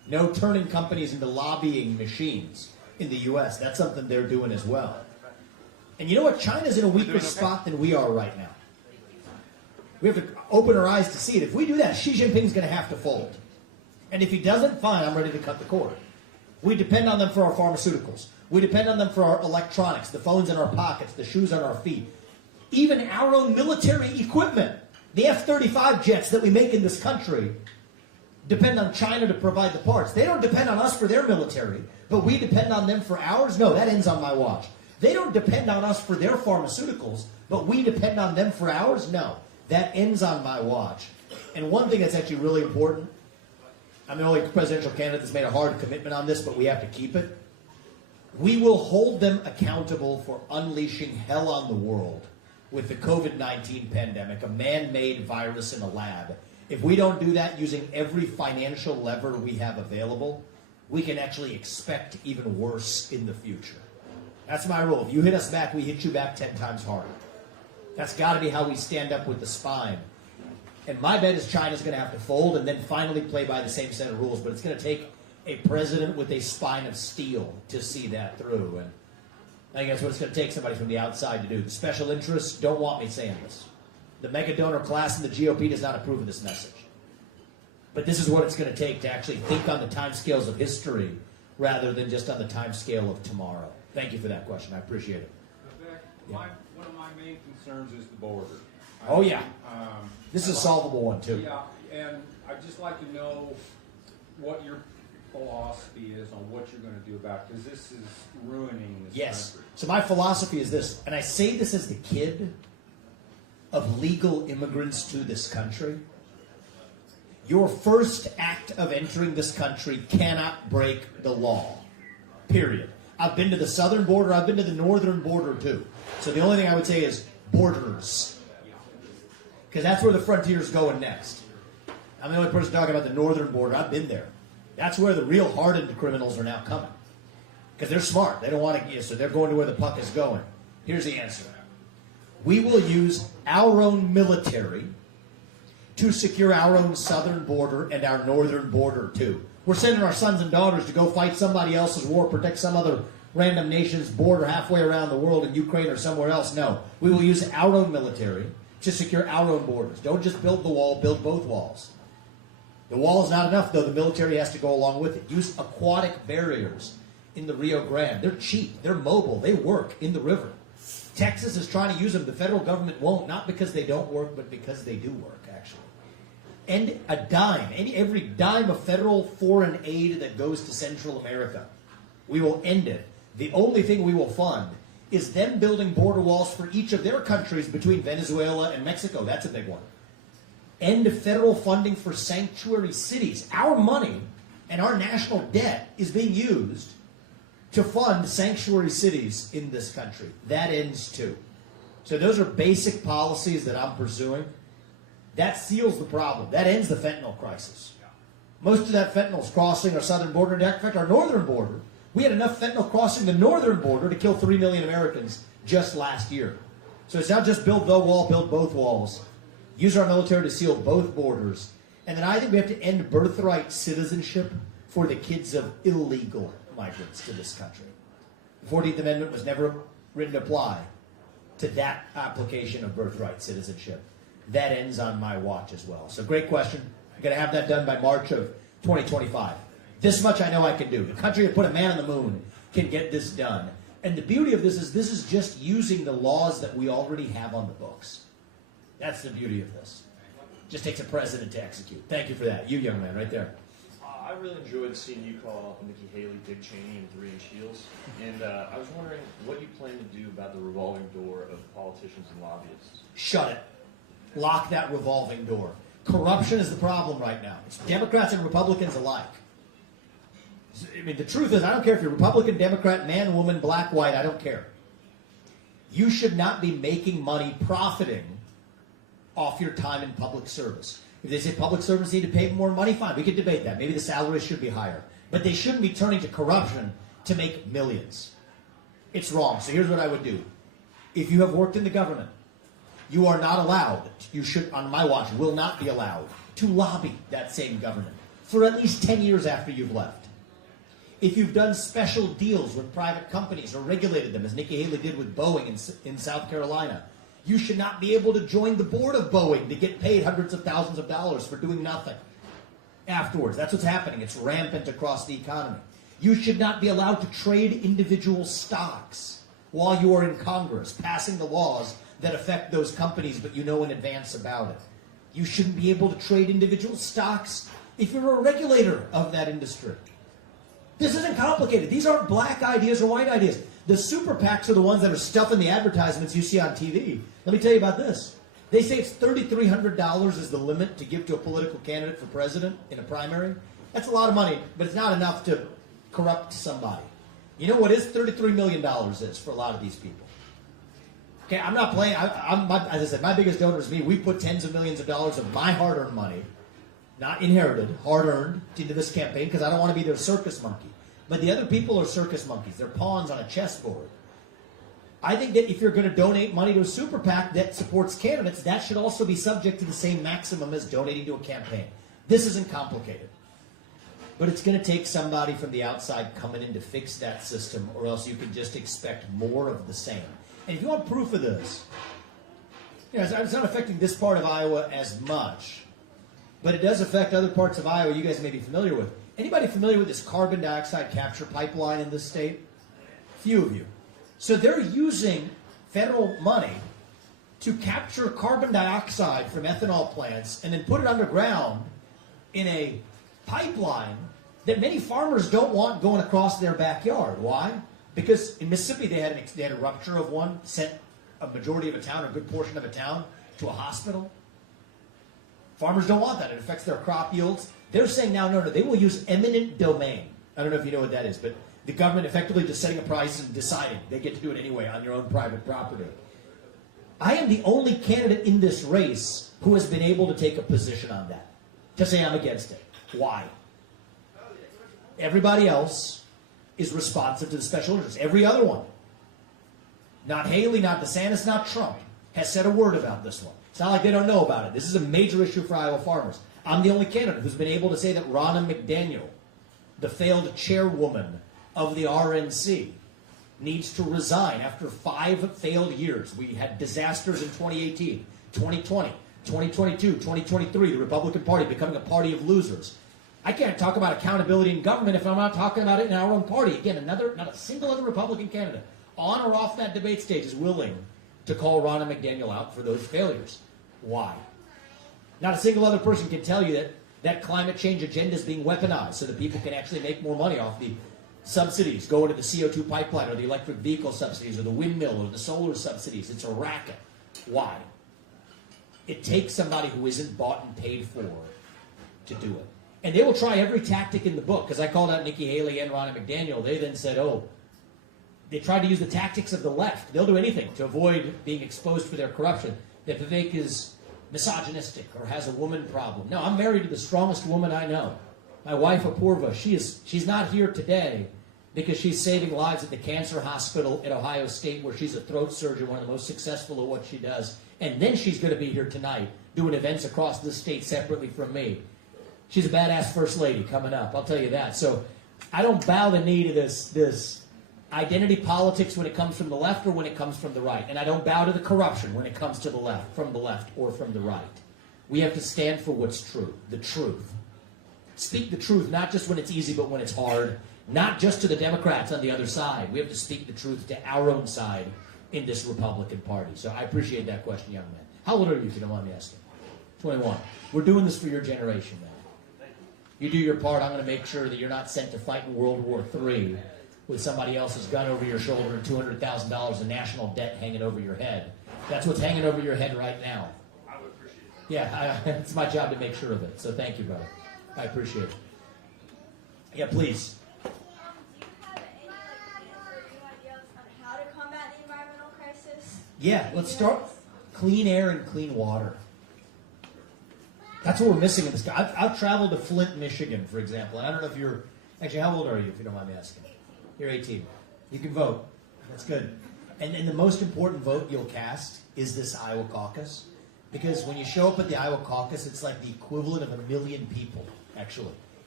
No turning companies into lobbying machines in the U.S. That's something they're doing as well. And you know what? China's in a weaker spot than we are right now. We have to open our eyes to see it. If we do that, Xi Jinping's going to have to fold. And if he doesn't, fine, I'm ready to cut the cord. We depend on them for our pharmaceuticals. We depend on them for our electronics, the phones in our pockets, the shoes on our feet. Even our own military equipment, the F-35 jets that we make in this country, depend on China to provide the parts. They don't depend on us for their military, but we depend on them for ours? No, that ends on my watch. They don't depend on us for their pharmaceuticals, but we depend on them for ours? No, that ends on my watch. And one thing that's actually really important, I'm the only presidential candidate that's made a hard commitment on this, but we have to keep it. We will hold them accountable for unleashing hell on the world with the COVID-19 pandemic, a man-made virus in a lab. If we don't do that using every financial lever we have available, we can actually expect even worse in the future. That's my rule. If you hit us back, we hit you back 10 times harder. That's got to be how we stand up with the spine. And my bet is China's going to have to fold and then finally play by the same set of rules. But it's going to take a president with a spine of steel to see that through. And I think that's what it's going to take, somebody from the outside to do. The special interests don't want me saying this. The mega donor class in the GOP does not approve of this message. But this is what it's going to take to actually think on the timescales of history rather than just on the timescale of tomorrow. Thank you for that question. I appreciate it. Vivek, one of my main concerns is the border. Oh, yeah. This is a solvable one, too. Yeah, and I'd just like to know what your philosophy is on what you're going to do about it, because this is ruining this country. So my philosophy is this, and I say this as the kid of legal immigrants to this country. Your first act of entering this country cannot break the law. Period. I've been to the southern border. I've been to the northern border, too. So the only thing I would say is borders. Because that's where the frontier's going next. I'm the only person talking about the northern border. I've been there. That's where the real hardened criminals are now coming. Because they're smart. They don't want to, so they're going to where the puck is going. Here's the answer. We will use our own military to secure our own southern border and our northern border, too. We're sending our sons and daughters to go fight somebody else's war, protect some other random nation's border halfway around the world in Ukraine or somewhere else. No. We will use our own military to secure our own borders. Don't just build the wall, build both walls. The wall is not enough, though. The military has to go along with it. Use aquatic barriers in the Rio Grande. They're cheap. They're mobile. They work in the river. Texas is trying to use them. The federal government won't, not because they don't work, but because they do work, actually. And a dime, every dime of federal foreign aid that goes to Central America, we will end it. The only thing we will fund is them building border walls for each of their countries between Venezuela and Mexico. That's a big one. End federal funding for sanctuary cities. Our money and our national debt is being used to fund sanctuary cities in this country. That ends too. So those are basic policies that I'm pursuing. That seals the problem. That ends the fentanyl crisis. Most of that fentanyl is crossing our southern border. In fact, our northern border, we had enough fentanyl crossing the northern border to kill 3 million Americans just last year. So it's not just build the wall, build both walls. Use our military to seal both borders. And then I think we have to end birthright citizenship for the kids of illegal migrants to this country. The 14th Amendment was never written to apply to that application of birthright citizenship. That ends on my watch as well. So great question. I'm going to have that done by March of 2025. This much I know I can do. The country that put a man on the moon can get this done. And the beauty of this is just using the laws that we already have on the books. That's the beauty of this. Just takes a president to execute. Thank you for that. You young man right there. I really enjoyed seeing you call Nikki Haley Dick Cheney in 3-inch heels. And I was wondering what you plan to do about the revolving door of politicians and lobbyists. Shut it. Lock that revolving door. Corruption is the problem right now. It's Democrats and Republicans alike. I mean, the truth is, I don't care if you're Republican, Democrat, man, woman, black, white, I don't care. You should not be making money profiting off your time in public service. If they say public servants need to pay more money, fine, we could debate that. Maybe the salaries should be higher. But they shouldn't be turning to corruption to make millions. It's wrong. So here's what I would do. If you have worked in the government, you are not allowed, you should, on my watch, will not be allowed to lobby that same government for at least 10 years after you've left. If you've done special deals with private companies or regulated them, as Nikki Haley did with Boeing in South Carolina, you should not be able to join the board of Boeing to get paid hundreds of thousands of dollars for doing nothing afterwards. That's what's happening. It's rampant across the economy. You should not be allowed to trade individual stocks while you are in Congress, passing the laws that affect those companies, but you know in advance about it. You shouldn't be able to trade individual stocks if you're a regulator of that industry. This isn't complicated. These aren't black ideas or white ideas. The super PACs are the ones that are stuffing the advertisements you see on TV. Let me tell you about this. They say it's $3,300 is the limit to give to a political candidate for president in a primary. That's a lot of money, but it's not enough to corrupt somebody. You know what is $33 million is for a lot of these people? Okay, I'm not playing. As I said, my biggest donor is me. We put tens of millions of dollars of my hard-earned money, not inherited, hard-earned, into this campaign because I don't want to be their circus monkey. But the other people are circus monkeys. They're pawns on a chessboard. I think that if you're going to donate money to a super PAC that supports candidates, that should also be subject to the same maximum as donating to a campaign. This isn't complicated. But it's going to take somebody from the outside coming in to fix that system, or else you can just expect more of the same. And if you want proof of this, it's not affecting this part of Iowa as much, but it does affect other parts of Iowa you guys may be familiar with. Anybody familiar with this carbon dioxide capture pipeline in this state? Few of you. So they're using federal money to capture carbon dioxide from ethanol plants and then put it underground in a pipeline that many farmers don't want going across their backyard. Why? Because in Mississippi they had a rupture of one, sent a majority of a town, or a good portion of a town, to a hospital. Farmers don't want that. It affects their crop yields. They're saying now, no, they will use eminent domain. I don't know if you know what that is, but the government effectively just setting a price and deciding they get to do it anyway on your own private property. I am the only candidate in this race who has been able to take a position on that, to say I'm against it. Why? Everybody else is responsive to the special interests. Every other one, not Haley, not DeSantis, not Trump, has said a word about this one. It's not like they don't know about it. This is a major issue for Iowa farmers. I'm the only candidate who's been able to say that Ronna McDaniel, the failed chairwoman of the RNC, needs to resign after 5 failed years. We had disasters in 2018, 2020, 2022, 2023, the Republican Party becoming a party of losers. I can't talk about accountability in government if I'm not talking about it in our own party. Again, not a single other Republican candidate on or off that debate stage is willing to call Ronna McDaniel out for those failures. Why? Not a single other person can tell you that climate change agenda is being weaponized so that people can actually make more money off the subsidies going to the CO2 pipeline or the electric vehicle subsidies or the windmill or the solar subsidies. It's a racket. Why? It takes somebody who isn't bought and paid for to do it. And they will try every tactic in the book, because I called out Nikki Haley and Ronna McDaniel. They then said, they tried to use the tactics of the left. They'll do anything to avoid being exposed for their corruption. That Vivek is misogynistic or has a woman problem. No, I'm married to the strongest woman I know. My wife, Apurva, she's not here today because she's saving lives at the cancer hospital at Ohio State, where she's a throat surgeon, one of the most successful at what she does. And then she's going to be here tonight doing events across the state separately from me. She's a badass first lady coming up, I'll tell you that. So I don't bow the knee to this identity politics when it comes from the left or when it comes from the right. And I don't bow to the corruption when it comes to the left, from the left or from the right. We have to stand for what's true, the truth. Speak the truth, not just when it's easy, but when it's hard. Not just to the Democrats on the other side. We have to speak the truth to our own side in this Republican Party. So I appreciate that question, young man. How old are you, if you don't mind me asking? 21. We're doing this for your generation, man. You do your part. I'm going to make sure that you're not sent to fight in World War III with somebody else's gun over your shoulder and $200,000 in national debt hanging over your head. That's what's hanging over your head right now. I would appreciate that. Yeah, it's my job to make sure of it. So thank you, brother. I appreciate it. Yeah, please. Do you have any new ideas on how to combat the environmental crisis? Yeah, let's start clean air and clean water. That's what we're missing in this guy. I've traveled to Flint, Michigan, for example, and I don't know if you're... Actually, how old are you, if you don't mind me asking? 18. You're 18. You can vote. That's good. And the most important vote you'll cast is this Iowa caucus. Because when you show up at the Iowa caucus, it's like the equivalent of 1 million people, actually.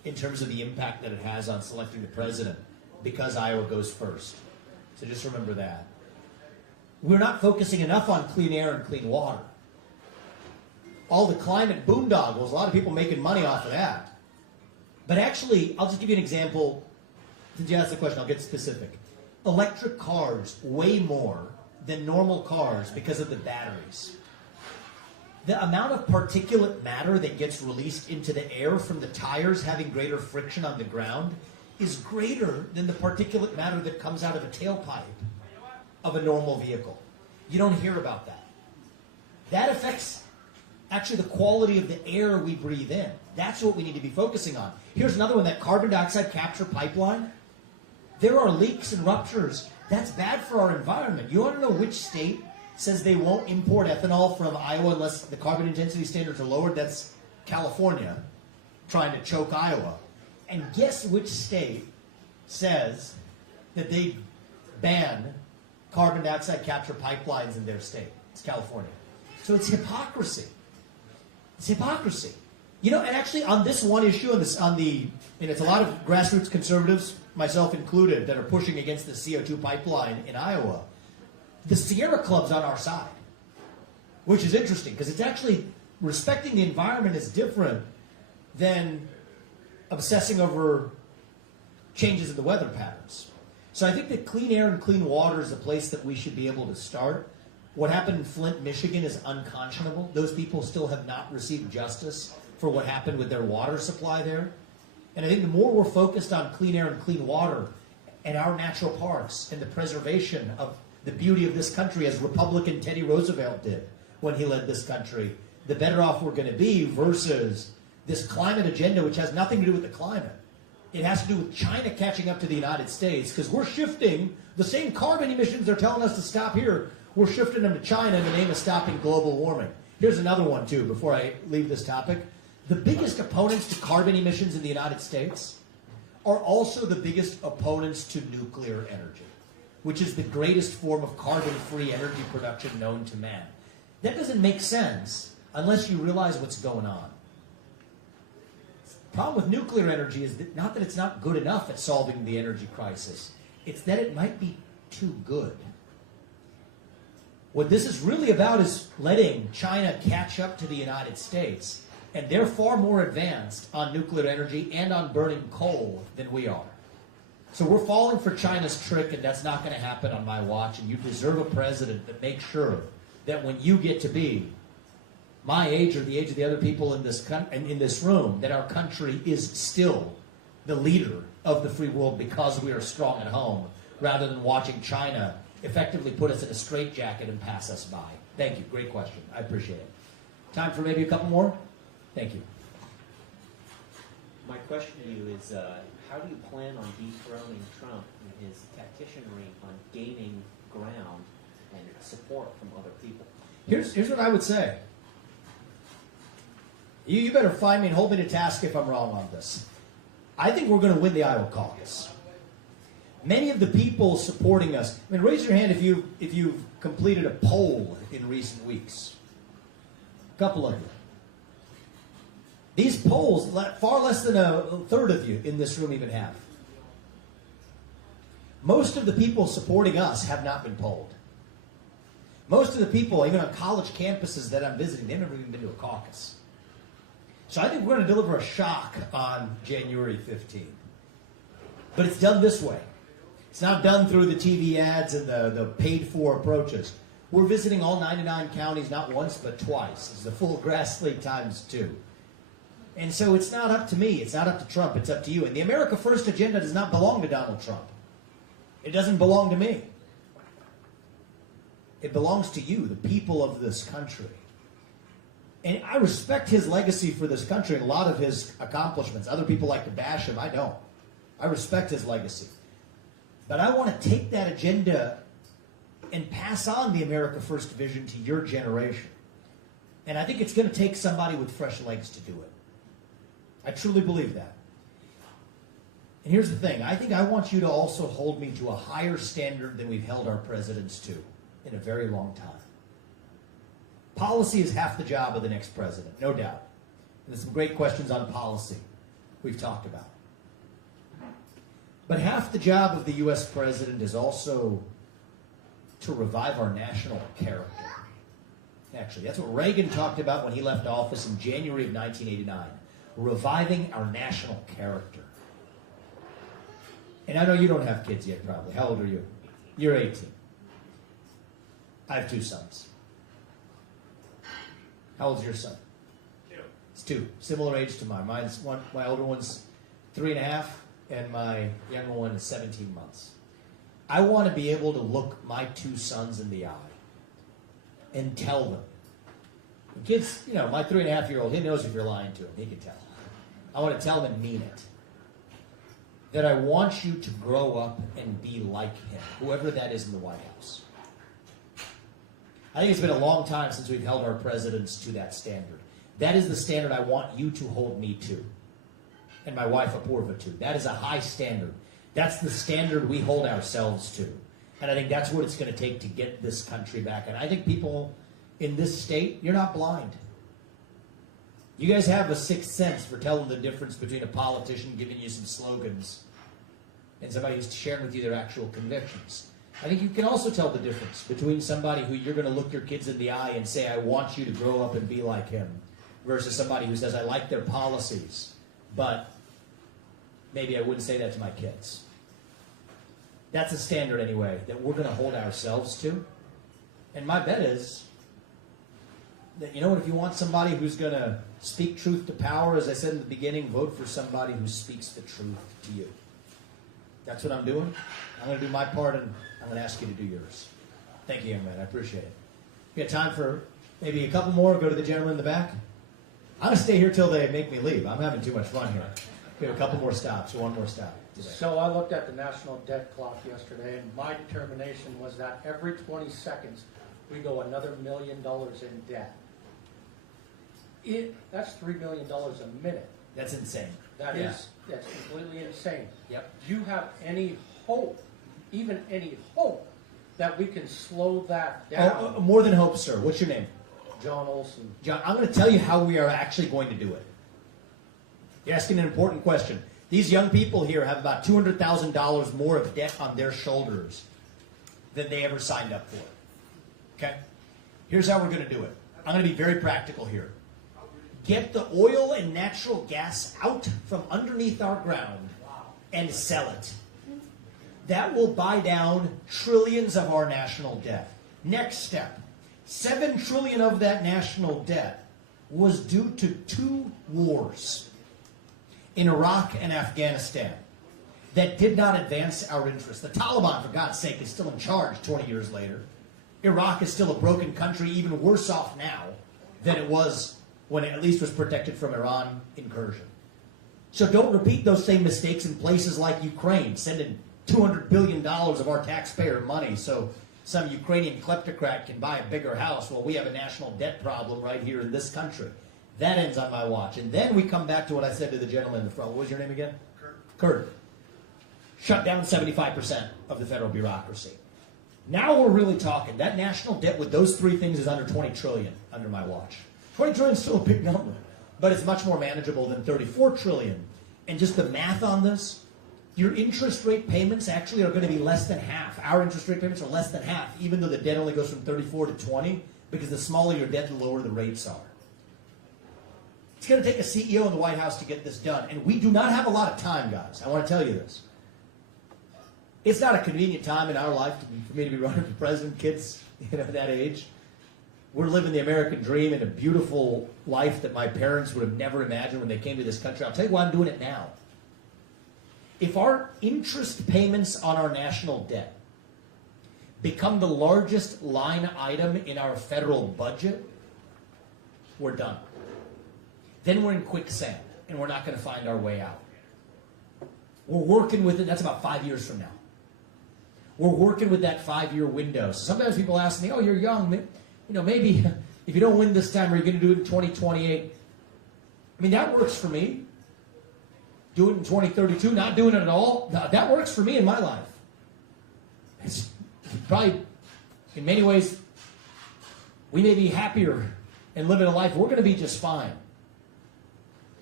in terms of the impact that it has on selecting the president because Iowa goes first. So just remember that. We're not focusing enough on clean air and clean water. All the climate boondoggles, a lot of people making money off of that. But actually, I'll just give you an example. Since you asked the question, I'll get specific. Electric cars weigh more than normal cars because of the batteries. The amount of particulate matter that gets released into the air from the tires having greater friction on the ground is greater than the particulate matter that comes out of a tailpipe of a normal vehicle. You don't hear about that. That affects actually the quality of the air we breathe in. That's what we need to be focusing on. Here's another one, that carbon dioxide capture pipeline. There are leaks and ruptures. That's bad for our environment. You want to know which state says they won't import ethanol from Iowa unless the carbon intensity standards are lowered? That's California, trying to choke Iowa. And guess which state says that they ban carbon dioxide capture pipelines in their state? It's California. So it's hypocrisy. It's hypocrisy. You know, and actually on this one issue, and it's a lot of grassroots conservatives, myself included, that are pushing against the CO2 pipeline in Iowa. The Sierra Club's on our side, which is interesting because it's actually respecting the environment is different than obsessing over changes in the weather patterns. So I think that clean air and clean water is a place that we should be able to start. What happened in Flint, Michigan is unconscionable. Those people still have not received justice for what happened with their water supply there. And I think the more we're focused on clean air and clean water and our natural parks and the preservation of the beauty of this country, as Republican Teddy Roosevelt did when he led this country, the better off we're going to be versus this climate agenda, which has nothing to do with the climate. It has to do with China catching up to the United States, because we're shifting the same carbon emissions they're telling us to stop here. We're shifting them to China in the name of stopping global warming. Here's another one, too, before I leave this topic. The biggest opponents to carbon emissions in the United States are also the biggest opponents to nuclear energy, which is the greatest form of carbon-free energy production known to man. That doesn't make sense unless you realize what's going on. The problem with nuclear energy is that not that it's not good enough at solving the energy crisis, it's that it might be too good. What this is really about is letting China catch up to the United States, and they're far more advanced on nuclear energy and on burning coal than we are. So we're falling for China's trick, and that's not going to happen on my watch, and you deserve a president that makes sure that when you get to be my age or the age of the other people in this room, that our country is still the leader of the free world because we are strong at home, rather than watching China effectively put us in a straitjacket and pass us by. Thank you. Great question. I appreciate it. Time for maybe a couple more? Thank you. My question to you is, how do you plan on dethroning Trump and his tacticianry on gaining ground and support from other people? Here's what I would say. You better find me and hold me to task if I'm wrong on this. I think we're going to win the Iowa caucus. Many of the people supporting us, I mean, raise your hand if you've completed a poll in recent weeks. A couple of you. These polls, far less than a third of you in this room even have. Most of the people supporting us have not been polled. Most of the people, even on college campuses that I'm visiting, they've never even been to a caucus. So I think we're going to deliver a shock on January 15th. But it's done this way. It's not done through the TV ads and the paid-for approaches. We're visiting all 99 counties not once but twice. It's the full grass league times 2. And so it's not up to me. It's not up to Trump. It's up to you. And the America First agenda does not belong to Donald Trump. It doesn't belong to me. It belongs to you, the people of this country. And I respect his legacy for this country and a lot of his accomplishments. Other people like to bash him. I don't. I respect his legacy. But I want to take that agenda and pass on the America First vision to your generation. And I think it's going to take somebody with fresh legs to do it. I truly believe that. And here's the thing. I think I want you to also hold me to a higher standard than we've held our presidents to in a very long time. Policy is half the job of the next president, no doubt. And there's some great questions on policy. we've talked about. But half the job of the U.S. president is also to revive our national character. Actually, that's what Reagan talked about when he left office in January of 1989. Reviving our national character. And I know you don't have kids yet, probably. How old are you? You're 18. I have 2 sons. How old's your son? 2. It's 2. Similar age to mine. My older one's 3.5, and my younger one is 17 months. I want to be able to look my 2 sons in the eye and tell them. The kids, you know, my 3.5-year-old, he knows if you're lying to him. He can tell. I want to tell him and mean it. That I want you to grow up and be like him, whoever that is in the White House. I think it's been a long time since we've held our presidents to that standard. That is the standard I want you to hold me to. And my wife Apurva to. That is a high standard. That's the standard we hold ourselves to. And I think that's what it's going to take to get this country back. And I think people in this state, you're not blind. You guys have a sixth sense for telling the difference between a politician giving you some slogans and somebody who's sharing with you their actual convictions. I think you can also tell the difference between somebody who you're going to look your kids in the eye and say, I want you to grow up and be like him, versus somebody who says, I like their policies, but maybe I wouldn't say that to my kids. That's a standard anyway that we're going to hold ourselves to. And my bet is that, you know what, if you want somebody who's going to speak truth to power, as I said in the beginning, vote for somebody who speaks the truth to you. That's what I'm doing. I'm going to do my part, and I'm going to ask you to do yours. Thank you, young man. I appreciate it. We got time for maybe a couple more. Go to the gentleman in the back. I'm going to stay here till they make me leave. I'm having too much fun here. We have a couple more stops, one more stop today. So I looked at the national debt clock yesterday, and my determination was that every 20 seconds we go another $1 million in debt. That's $3 million a minute. That's insane. That's completely insane. Yep. Do you have any hope, even any hope, that we can slow that down? Oh, more than hope, sir. What's your name? John Olson. John, I'm going to tell you how we are actually going to do it. You're asking an important question. These young people here have about $200,000 more of debt on their shoulders than they ever signed up for. Okay? Here's how we're going to do it. I'm going to be very practical here. Get the oil and natural gas out from underneath our ground and sell it. That will buy down trillions of our national debt. Next step, $7 trillion of that national debt was due to 2 wars in Iraq and Afghanistan that did not advance our interests. The Taliban, for God's sake, is still in charge 20 years later. Iraq is still a broken country, even worse off now than it was when it at least was protected from Iran incursion. So don't repeat those same mistakes in places like Ukraine, sending $200 billion of our taxpayer money so some Ukrainian kleptocrat can buy a bigger house while we have a national debt problem right here in this country. That ends on my watch. And then we come back to what I said to the gentleman in the front. What was your name again? Kurt. Shut down 75% of the federal bureaucracy. Now we're really talking. That national debt with those 3 things is under $20 trillion under my watch. 20 trillion is still a big number, but it's much more manageable than 34 trillion. And just the math on this, your interest rate payments actually are going to be less than half. Our interest rate payments are less than half, even though the debt only goes from 34 to 20, because the smaller your debt, the lower the rates are. It's going to take a CEO in the White House to get this done, and we do not have a lot of time, guys. I want to tell you this. It's not a convenient time in our life for me to be running for president. Kids, that age. We're living the American dream and a beautiful life that my parents would have never imagined when they came to this country. I'll tell you why I'm doing it now. If our interest payments on our national debt become the largest line item in our federal budget, we're done. Then we're in quicksand, and we're not going to find our way out. We're working with it. That's about 5 years from now. We're working with that 5-year window. So sometimes people ask me, oh, you're young. Maybe if you don't win this time, are you going to do it in 2028? I mean, that works for me. Do it in 2032, not doing it at all. That works for me in my life. It's probably, in many ways, we may be happier and living a life. We're going to be just fine.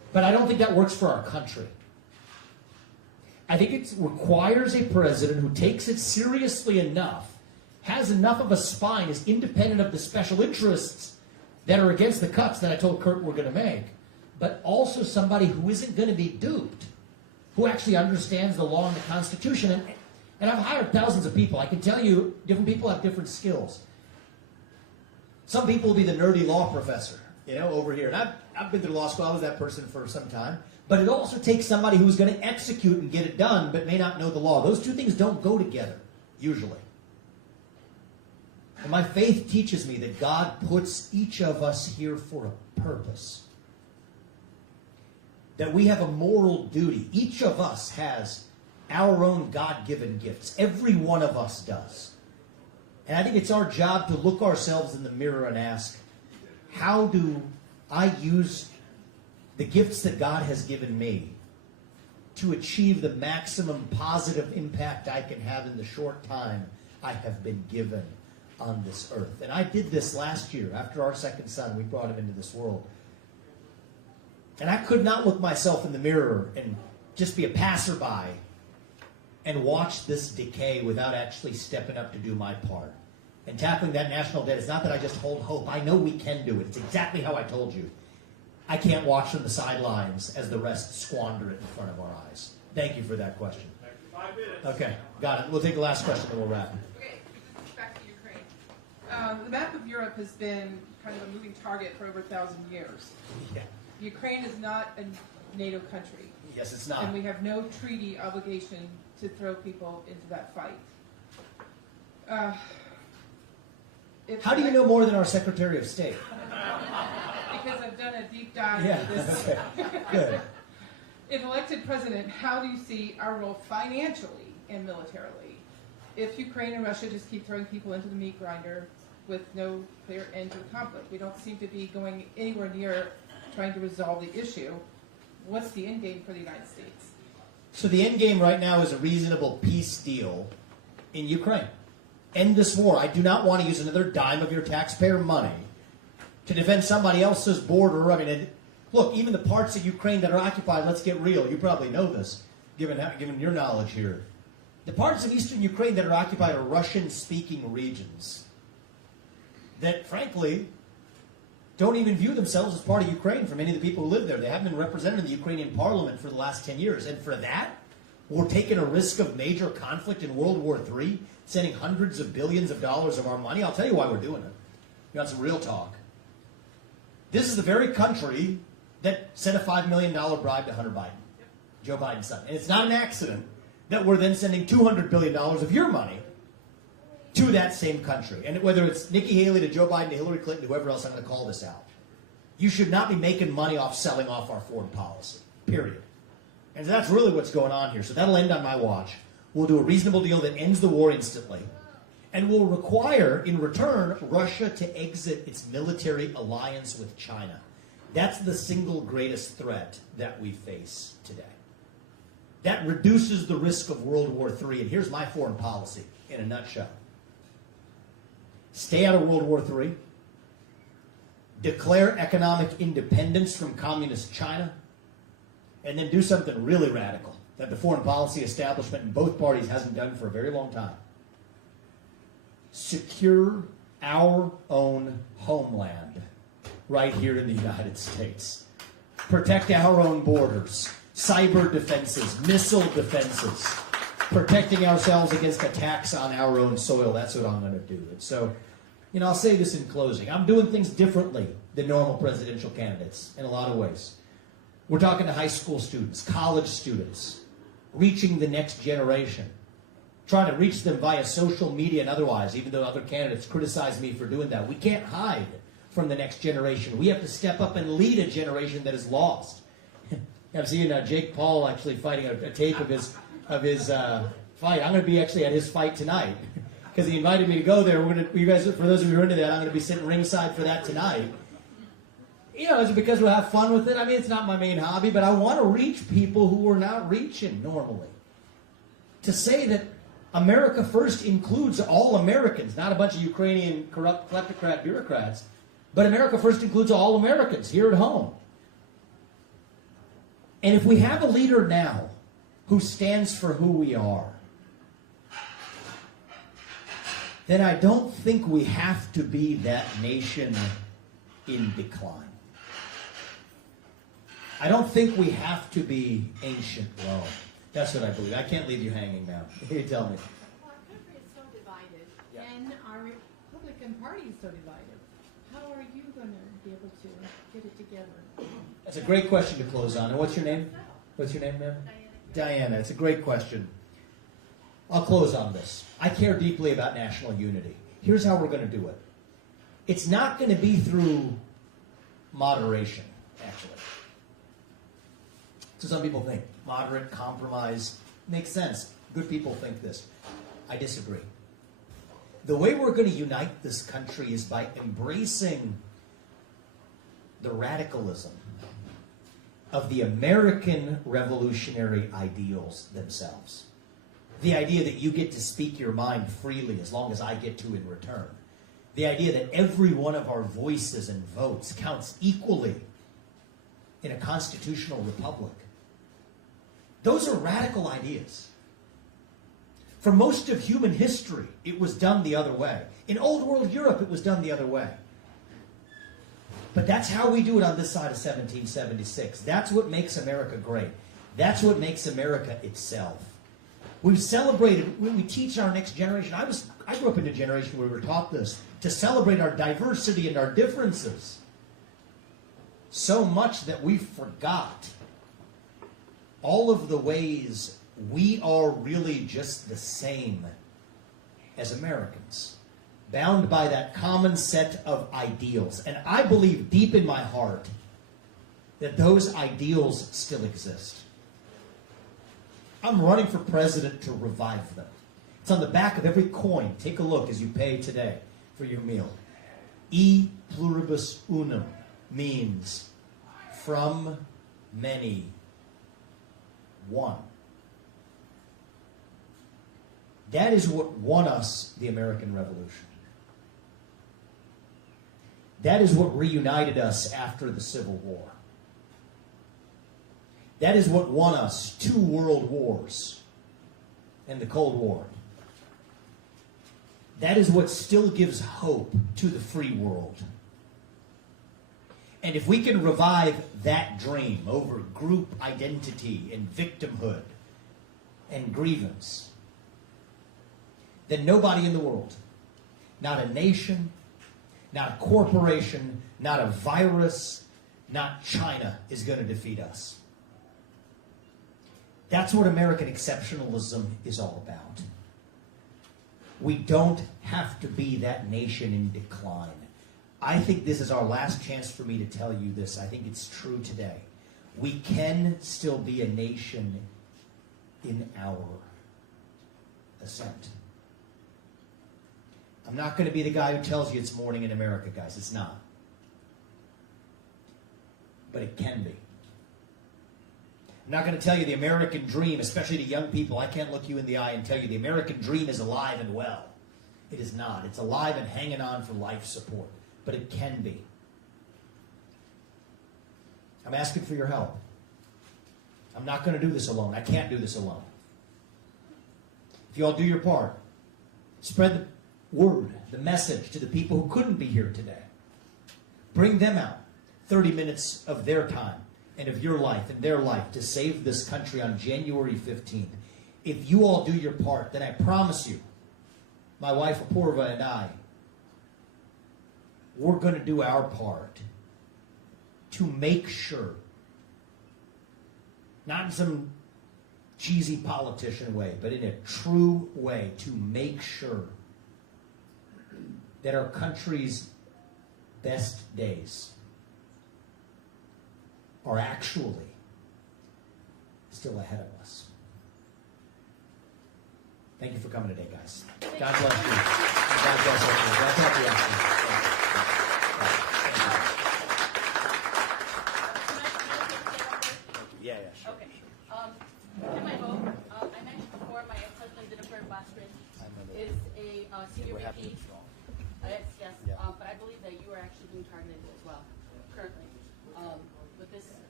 But I don't think that works for our country. I think it requires a president who takes it seriously enough, has enough of a spine, is independent of the special interests that are against the cuts that I told Kurt we're going to make, but also somebody who isn't going to be duped, who actually understands the law and the Constitution. And I've hired thousands of people. I can tell you, different people have different skills. Some people will be the nerdy law professor, over here. And I've been through law school. I was that person for some time. But it also takes somebody who's going to execute and get it done, but may not know the law. Those two things don't go together, usually. And my faith teaches me that God puts each of us here for a purpose. That we have a moral duty. Each of us has our own God-given gifts. Every one of us does. And I think it's our job to look ourselves in the mirror and ask, how do I use the gifts that God has given me to achieve the maximum positive impact I can have in the short time I have been given on this earth? And I did this last year. After our second son, we brought him into this world. And I could not look myself in the mirror and just be a passerby and watch this decay without actually stepping up to do my part. And tackling that national debt is not that I just hold hope. I know we can do it. It's exactly how I told you. I can't watch from the sidelines as the rest squander it in front of our eyes. Thank you for that question. 5 minutes. Okay, got it. We'll take the last question and we'll wrap. Okay, this is back to Ukraine. The map of Europe has been kind of a moving target for over 1,000 years. Yeah. Ukraine is not a NATO country. Yes, it's not. And we have no treaty obligation to throw people into that fight. How do you know more than our Secretary of State? Because I've done a deep dive into this. Okay. Good. If elected president, how do you see our role financially and militarily? If Ukraine and Russia just keep throwing people into the meat grinder with no clear end to the conflict, we don't seem to be going anywhere near trying to resolve the issue. What's the end game for the United States? So the end game right now is a reasonable peace deal in Ukraine. End this war. I do not want to use another dime of your taxpayer money to defend somebody else's border. I mean, look, even the parts of Ukraine that are occupied, let's get real. You probably know this, given your knowledge here. The parts of eastern Ukraine that are occupied are Russian-speaking regions that, frankly, don't even view themselves as part of Ukraine for many of the people who live there. They haven't been represented in the Ukrainian parliament for the last 10 years. And for that, we're taking a risk of major conflict in World War III, sending hundreds of billions of dollars of our money. I'll tell you why we're doing it. You want some real talk. This is the very country that sent a $5 million bribe to Hunter Biden, Joe Biden's son. And it's not an accident that we're then sending $200 billion of your money to that same country. And whether it's Nikki Haley to Joe Biden to Hillary Clinton, whoever else, I'm going to call this out. You should not be making money off selling off our foreign policy, period. And so that's really what's going on here. So that'll end on my watch. We'll do a reasonable deal that ends the war instantly. And will require, in return, Russia to exit its military alliance with China. That's the single greatest threat that we face today. That reduces the risk of World War III. And here's my foreign policy in a nutshell. Stay out of World War III. Declare economic independence from communist China. And then do something really radical that the foreign policy establishment in both parties hasn't done for a very long time. Secure our own homeland right here in the United States. Protect our own borders. Cyber defenses, missile defenses. Protecting ourselves against attacks on our own soil. That's what I'm going to do. And so, I'll say this in closing. I'm doing things differently than normal presidential candidates in a lot of ways. We're talking to high school students, college students, reaching the next generation, trying to reach them via social media and otherwise, even though other candidates criticize me for doing that. We can't hide from the next generation. We have to step up and lead a generation that is lost. I've seen Jake Paul actually fighting a tape of his fight. I'm going to be actually at his fight tonight because he invited me to go there. You guys, for those of you who are into that, I'm going to be sitting ringside for that tonight. Is it because we'll have fun with it? I mean, it's not my main hobby, but I want to reach people who are not reaching normally. To say that America First includes all Americans, not a bunch of Ukrainian corrupt kleptocrat bureaucrats, but America First includes all Americans here at home. And if we have a leader now who stands for who we are, then I don't think we have to be that nation in decline. I don't think we have to be ancient Rome. That's what I believe. I can't leave you hanging now. You tell me. Well, our country is so divided, and our Republican Party is so divided. How are you going to be able to get it together? That's a great question to close on. And what's your name? What's your name, ma'am? Diana. It's a great question. I'll close on this. I care deeply about national unity. Here's how we're going to do it. It's not going to be through moderation, actually. So some people think moderate compromise makes sense. Good people think this. I disagree. The way we're going to unite this country is by embracing the radicalism of the American revolutionary ideals themselves. The idea that you get to speak your mind freely as long as I get to in return. The idea that every one of our voices and votes counts equally in a constitutional republic. Those are radical ideas. For most of human history, it was done the other way. In old world Europe, it was done the other way. But that's how we do it on this side of 1776. That's what makes America great. That's what makes America itself. We've celebrated, when we teach our next generation, I grew up in a generation where we were taught this, to celebrate our diversity and our differences. So much that we forgot all of the ways we are really just the same as Americans, bound by that common set of ideals. And I believe deep in my heart that those ideals still exist. I'm running for president to revive them. It's on the back of every coin. Take a look as you pay today for your meal. E pluribus unum means from many, one. That is what won us the American Revolution. That is what reunited us after the Civil War. That is what won us 2 world wars and the Cold War. That is what still gives hope to the free world. And if we can revive that dream over group identity and victimhood and grievance, then nobody in the world, not a nation, not a corporation, not a virus, not China, is going to defeat us. That's what American exceptionalism is all about. We don't have to be that nation in decline. I think this is our last chance for me to tell you this. I think it's true today. We can still be a nation in our ascent. I'm not going to be the guy who tells you it's morning in America, guys. It's not. But it can be. I'm not going to tell you the American dream, especially to young people. I can't look you in the eye and tell you the American dream is alive and well. It is not. It's alive and hanging on for life support. But it can be. I'm asking for your help. I'm not going to do this alone. I can't do this alone. If you all do your part, spread the word, the message to the people who couldn't be here today. Bring them out 30 minutes of their time and of your life and their life to save this country on January 15th. If you all do your part, then I promise you, my wife Apurva and I, we're going to do our part to make sure, not in some cheesy politician way, but in a true way, to make sure that our country's best days are actually still ahead of us. Thank you for coming today, guys. God bless you. God bless everyone. God help you out. Yeah, sure. Okay. Can I vote? I mentioned before my ex-husband Jennifer is a senior VP. Yes. Yeah. But I believe that you are actually being targeted as well, currently, with this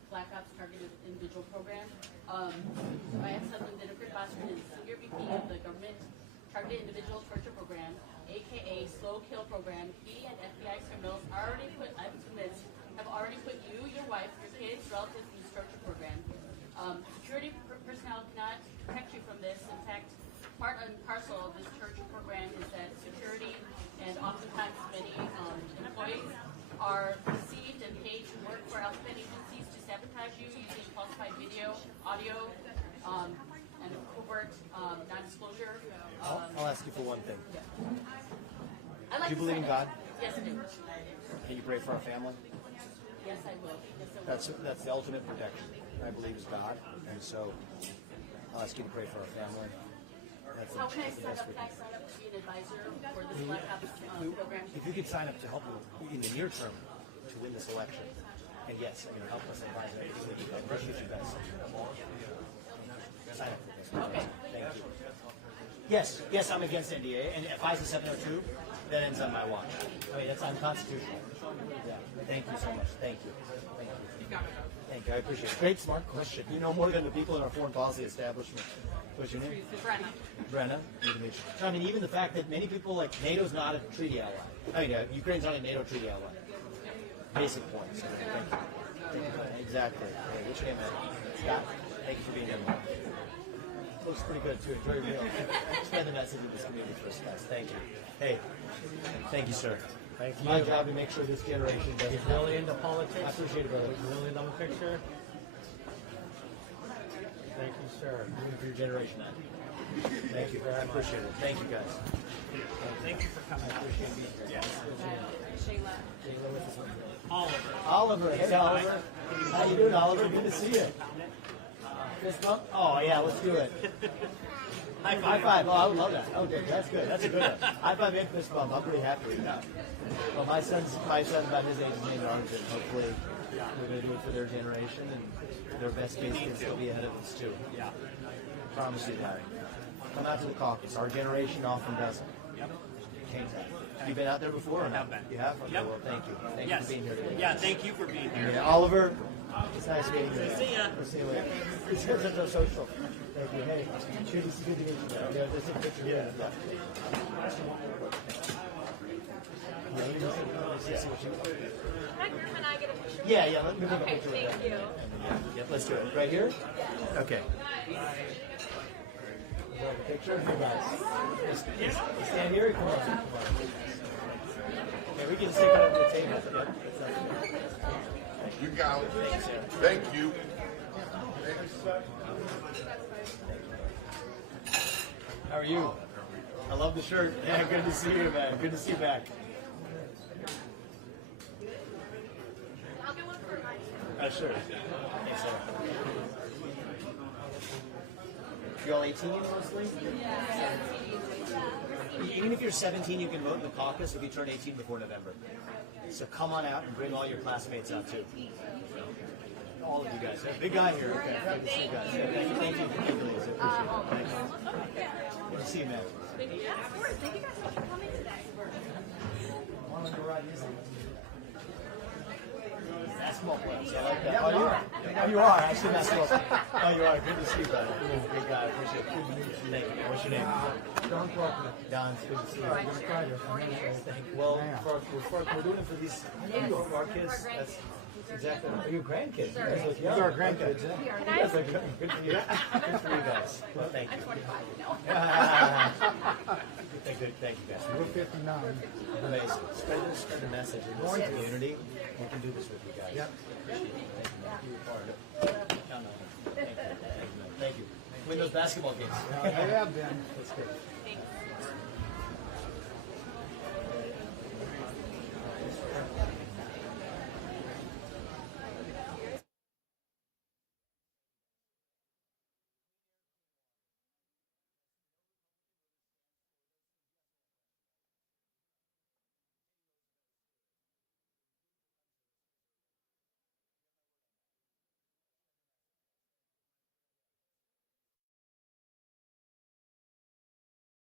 Black Ops Targeted Individual Program. My ex-husband did a quick Bostrom is Senior VP of the Government Targeted Individual Torture Program, aka Slow Kill Program. He and FBI criminals have already put you, your wife, your kids, relatives in this torture program. Security personnel cannot protect you from this. In fact, part and parcel of this torture program is that security and oftentimes many employees are received and paid to work for alphabet agencies to sabotage you using falsified video, audio, and covert non-disclosure. I'll ask you for one thing. I like Do you to believe in say- God? Yes, I do. Can you pray for our family? Yes, I will. Yes, I will. That's the ultimate protection. I believe is God, and so I'll ask you to pray for our family. That's How can I the sign best up? we Can I sign up to be an advisor for this Black Ops program? If you could sign up to help in the near term to win this election, and yes, I'm going to help us advise everything. I appreciate you guys. Sign up. Okay. Thank you. Yes, I'm against NDA, and if ISA 702, that ends on my watch. I mean, that's unconstitutional. Yeah. Thank you so much. Thank you. Thank you. Thank you. I appreciate it. Great, smart question. You know more than the people in our foreign policy establishment. What's your name? Brenna. Nice to meet you. I mean, even the fact that many people like NATO's not a treaty ally. I mean, Ukraine's not a NATO treaty ally. Basic points. Thank you. Exactly. Hey, which name? Scott. Thank you for being here. Looks pretty good too. Enjoy your meal. Spread the message in this community for us, guys. Thank you. Hey, thank you, sir. Thank you. My job to make sure this generation doesn't. He's really into politics. I appreciate it, brother. He's really into the picture. Thank you, sir. Doing it for your generation, man. Thank you. I appreciate it. Thank you, guys. Thank you for coming. I appreciate being here. Shayla. Shayla with us. Oliver. Oliver. Hey, Oliver. How you doing, Oliver? Good to see you. Fist bump? Oh, yeah, let's do it. High five. Oh, I would love that. Oh, that's good. That's a good one. High five and fist bump. I'm pretty happy with that. Well, my son's about his age is named Arjun. Hopefully, we're going to do it for their generation, and their best case can still be ahead of us, too. Yeah. Promise you that. Come out to the caucus. Our generation often doesn't. Yep. Change that. Have you been out there before? Or not? Have been. You have? Okay, Yep. well, thank you. Thank you Yes. for being here today. Yeah, thank you for being here. Yeah, Oliver, it's nice meeting you. Good to see ya. We'll see you later. It's good to social. Thank you. Hey, good to meet you. Yeah, just a picture. Yeah. Hi, Griff, and I get a picture. Yeah, let me take a Okay, picture with thank that. you. Yeah, let's do it. Right here? Yeah. Okay. Picture? You guys. Just stand here. Come on. Okay, we can stick it over the table. You got it. Thank you. How are you? I love the shirt. Yeah, good to see you, man. Good to see you back. I'll get one for mine. Sure. Thanks, sir. You all 18 mostly? Yeah. Even if you're 17, you can vote in the caucus if you turn 18 before November. So come on out and bring all your classmates out too. All of you guys. Big guy here. Okay. Good to see you guys. Yeah, thank you. Thank you, ladies. I appreciate it. Good to see you, man. Thank you. Yeah, of course. Thank you guys so much for coming today. One to ride his basketball players. I like that. Oh, you are actually basketball player. Oh, you are. Good to see you, brother. Big guy. I appreciate it. Good to meet you. Thank you. What's your name? Don Faulkner. Don, it's good to see you. I'm gonna try this. Thank you. Well, we're doing it for these for our kids. That's exactly. Are you grandkids? You guys look young. These are our grandkids, Okay. yeah. You guys are good for you. Good for you guys. Well, thank you. Thank you, guys. We're 59. Amazing. Spread the message in this community. We can do this with you guys. Yep. Appreciate it. Thank you. You're part of it. Thank you. Thank you. Win those basketball games. They have been. That's good.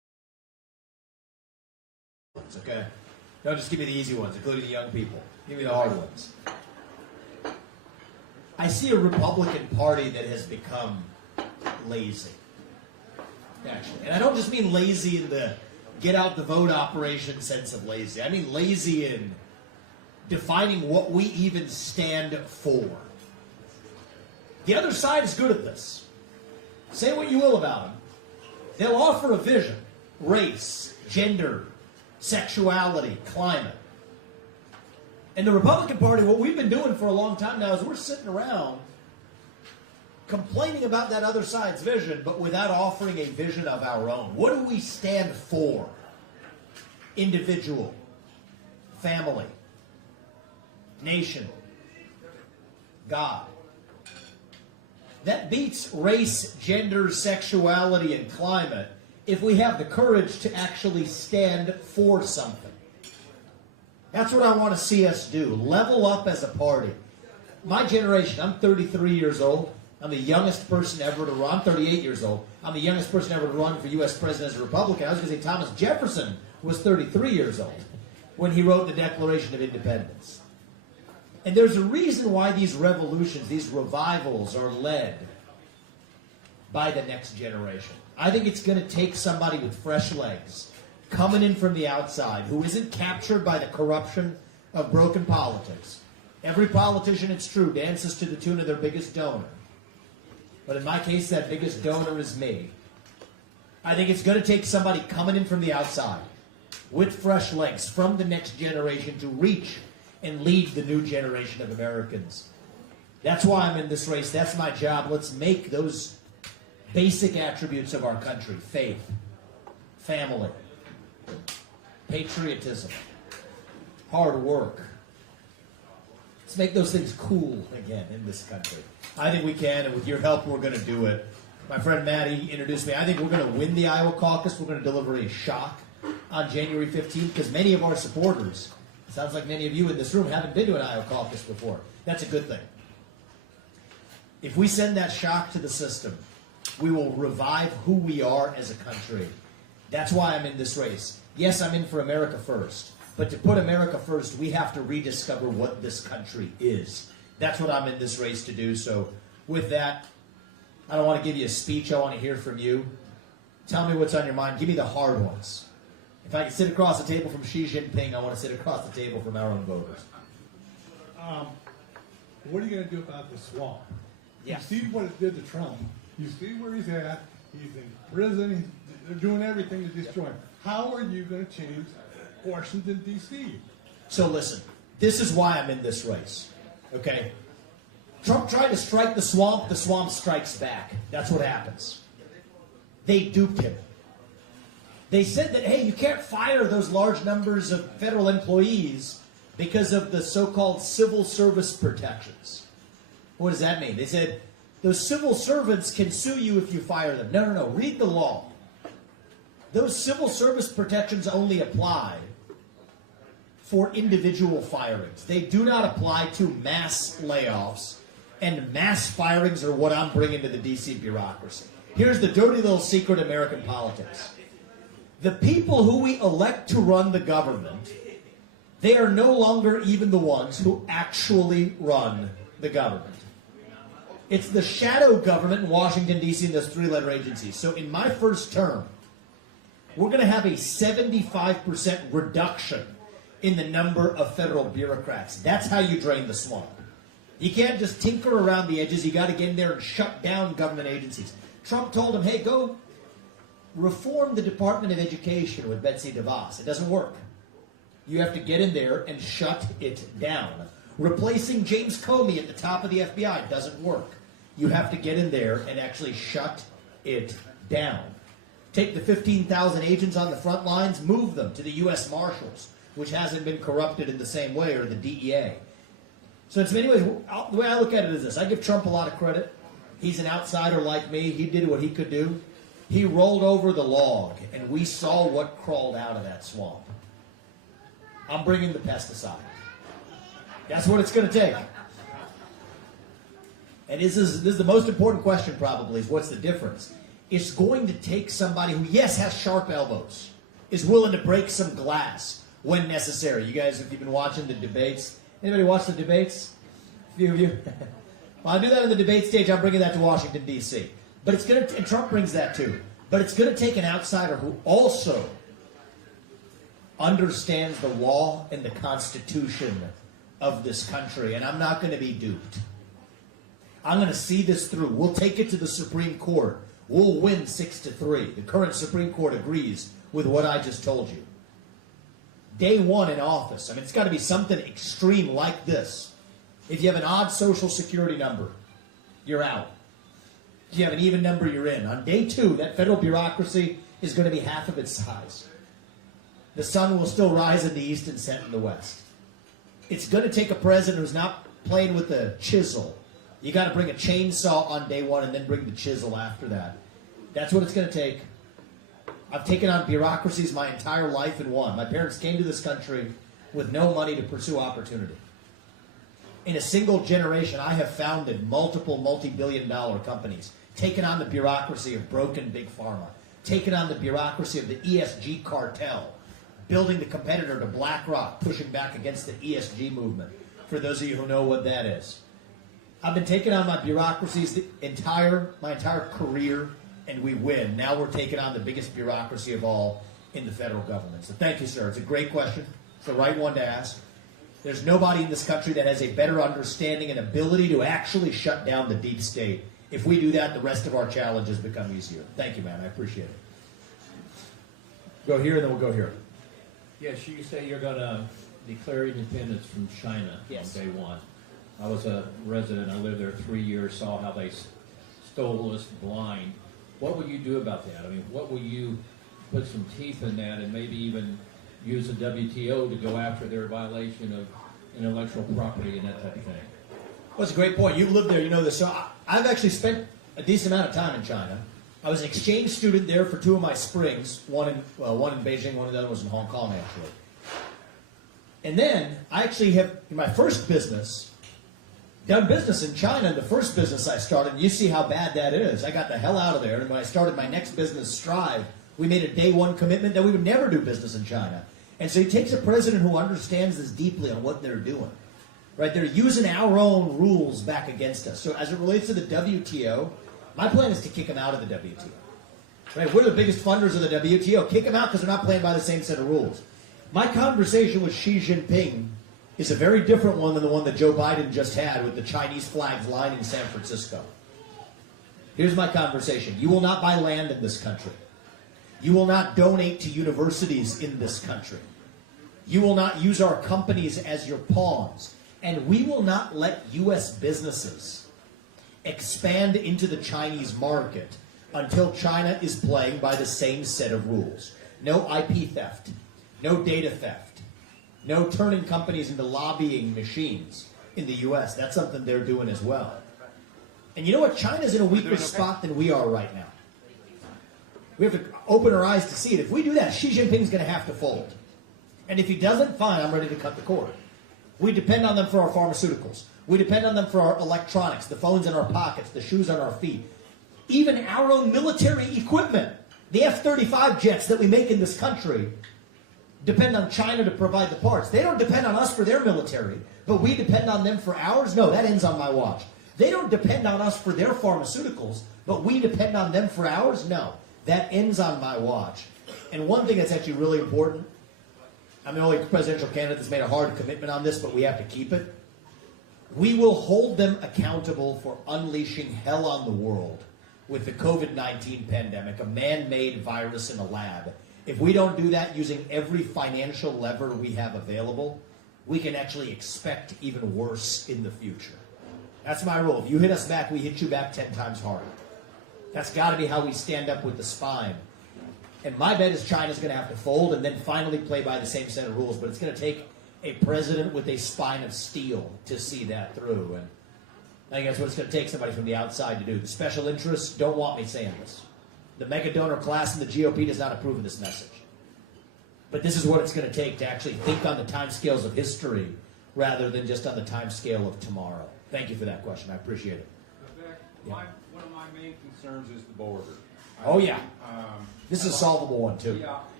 ones, okay? Don't just give me the easy ones, including the young people. Give me the hard ones. I see a Republican Party that has become lazy, actually. And I don't just mean lazy in the get out the vote operation sense of lazy. I mean lazy in defining what we even stand for. The other side is good at this. Say what you will about them. They'll offer a vision: race, gender, sexuality, climate. And the Republican Party, what we've been doing for a long time now is we're sitting around complaining about that other side's vision, but without offering a vision of our own. What do we stand for? Individual, family, nation, God. That beats race, gender, sexuality, and climate if we have the courage to actually stand for something. That's what I want to see us do. Level up as a party. My generation, I'm 33 years old. I'm the youngest person ever to run. I'm 38 years old. I'm the youngest person ever to run for U.S. president as a Republican. I was going to say Thomas Jefferson was 33 years old when he wrote the Declaration of Independence. And there's a reason why these revolutions, these revivals are led by the next generation. I think it's going to take somebody with fresh legs coming in from the outside who isn't captured by the corruption of broken politics. Every politician, it's true, dances to the tune of their biggest donor. But in my case, that biggest donor is me. I think it's going to take somebody coming in from the outside with fresh legs from the next generation to reach and lead the new generation of Americans. That's why I'm in this race. That's my job. Let's make those basic attributes of our country: faith, family, patriotism, hard work. Let's make those things cool again in this country. I think we can, and with your help, we're going to do it. My friend Maddie introduced me. I think we're going to win the Iowa caucus. We're going to deliver a shock on January 15th because many of our supporters, it sounds like many of you in this room, haven't been to an Iowa caucus before. That's a good thing. If we send that shock to the system, we will revive who we are as a country. That's why I'm in this race. Yes, I'm in for America first. But to put America first, we have to rediscover what this country is. That's what I'm in this race to do. So with that, I don't want to give you a speech. I want to hear from you. Tell me what's on your mind. Give me the hard ones. If I can sit across the table from Xi Jinping, I want to sit across the table from our own voters. What are you going to do about the swamp? Yes. You see what it did to Trump. You see where he's at. He's in prison. They're doing everything to destroy him. How are you going to change Washington, D.C.? So listen, this is why I'm in this race, okay? Trump tried to strike the swamp strikes back. That's what happens. They duped him. They said that, hey, you can't fire those large numbers of federal employees because of the so-called civil service protections. What does that mean? They said, those civil servants can sue you if you fire them. No. Read the law. Those civil service protections only apply for individual firings. They do not apply to mass layoffs, and mass firings are what I'm bringing to the D.C. bureaucracy. Here's the dirty little secret of American politics. The people who we elect to run the government, they are no longer even the ones who actually run the government. It's the shadow government in Washington, D.C. and those three-letter agencies. So in my first term, we're going to have a 75% reduction in the number of federal bureaucrats. That's how you drain the swamp. You can't just tinker around the edges. You got to get in there and shut down government agencies. Trump told him, hey, go reform the Department of Education with Betsy DeVos. It doesn't work. You have to get in there and shut it down. Replacing James Comey at the top of the FBI doesn't work. You have to get in there and actually shut it down. Take the 15,000 agents on the front lines, move them to the U.S. Marshals, which hasn't been corrupted in the same way, or the DEA. So in many ways, the way I look at it is this. I give Trump a lot of credit. He's an outsider like me. He did what he could do. He rolled over the log, and we saw what crawled out of that swamp. I'm bringing the pesticide. That's what it's going to take. And this is the most important question probably, is what's the difference? It's going to take somebody who, yes, has sharp elbows. is willing to break some glass when necessary. You guys, if you've been watching the debates, anybody watch the debates? A few of you? Well, I'll do that on the debate stage. I'm bringing that to Washington, D.C. But it's going to, and Trump brings that too. But it's going to take an outsider who also understands the law and the Constitution of this country. And I'm not going to be duped. I'm going to see this through. We'll take it to the Supreme Court. We'll win 6-3. The current Supreme Court agrees with what I just told you. Day one in office. I mean, it's got to be something extreme like this. If you have an odd social security number, you're out. If you have an even number, you're in. On day two, that federal bureaucracy is going to be half of its size. The sun will still rise in the east and set in the west. It's going to take a president who's not playing with the chisel. You got to bring a chainsaw on day one and then bring the chisel after that. That's what it's going to take. I've taken on bureaucracies my entire life and won. My parents came to this country with no money to pursue opportunity. In a single generation, I have founded multiple multi-billion-dollar companies, taken on the bureaucracy of broken big pharma, taken on the bureaucracy of the ESG cartel, building the competitor to BlackRock, pushing back against the ESG movement, for those of you who know what that is. I've been taking on my bureaucracies my entire career, and we win. Now we're taking on the biggest bureaucracy of all in the federal government. So thank you, sir. It's a great question. It's the right one to ask. There's nobody in this country that has a better understanding and ability to actually shut down the deep state. If we do that, the rest of our challenges become easier. Thank you, man. I appreciate it. Go here, and then we'll go here. Yes, you say you're going to declare independence from China on day one. I was a resident. I lived there 3 years, saw how they stole us blind. What will you do about that? I mean, what will you put some teeth in that and maybe even use the WTO to go after their violation of intellectual property and that type of thing? Well, it's a great point. You've lived there, you know this. So I've actually spent a decent amount of time in China. I was an exchange student there for 2 of my springs, one in Beijing, one of the other was in Hong Kong, actually. And then I actually have, in my first business, done business in China. The first business I started, and you see how bad that is. I got the hell out of there, and when I started my next business, Strive, we made a day one commitment that we would never do business in China. And so he takes a president who understands this deeply on what they're doing. Right? They're using our own rules back against us. So as it relates to the WTO, my plan is to kick them out of the WTO. Right? We're the biggest funders of the WTO. Kick them out because they're not playing by the same set of rules. My conversation with Xi Jinping is a very different one than the one that Joe Biden just had with the Chinese flags lining San Francisco. Here's my conversation. You will not buy land in this country. You will not donate to universities in this country. You will not use our companies as your pawns. And we will not let U.S. businesses expand into the Chinese market until China is playing by the same set of rules. No IP theft. No data theft. No turning companies into lobbying machines in the U.S. That's something they're doing as well. And you know what? China's in a weaker spot than we are right now. We have to open our eyes to see it. If we do that, Xi Jinping's going to have to fold. And if he doesn't, fine, I'm ready to cut the cord. We depend on them for our pharmaceuticals. We depend on them for our electronics, the phones in our pockets, the shoes on our feet. Even our own military equipment, the F-35 jets that we make in this country, depend on China to provide the parts. They don't depend on us for their military, but we depend on them for ours? No, that ends on my watch. They don't depend on us for their pharmaceuticals, but we depend on them for ours? No, that ends on my watch. And one thing that's actually really important, I'm the only presidential candidate that's made a hard commitment on this, but we have to keep it. We will hold them accountable for unleashing hell on the world with the COVID-19 pandemic, a man-made virus in a lab. If we don't do that using every financial lever we have available, we can actually expect even worse in the future. That's my rule. If you hit us back, we hit you back 10 times harder. That's got to be how we stand up with the spine. And my bet is China's going to have to fold and then finally play by the same set of rules. But it's going to take a president with a spine of steel to see that through. And I think that's what it's going to take, somebody from the outside to do. The special interests don't want me saying this. The mega donor class in the GOP does not approve of this message. But this is what it's going to take to actually think on the timescales of history rather than just on the timescale of tomorrow. Thank you for that question. I appreciate it. Vivek, one of my main concerns is the border. Oh, yeah. This is a solvable one, too. Yeah,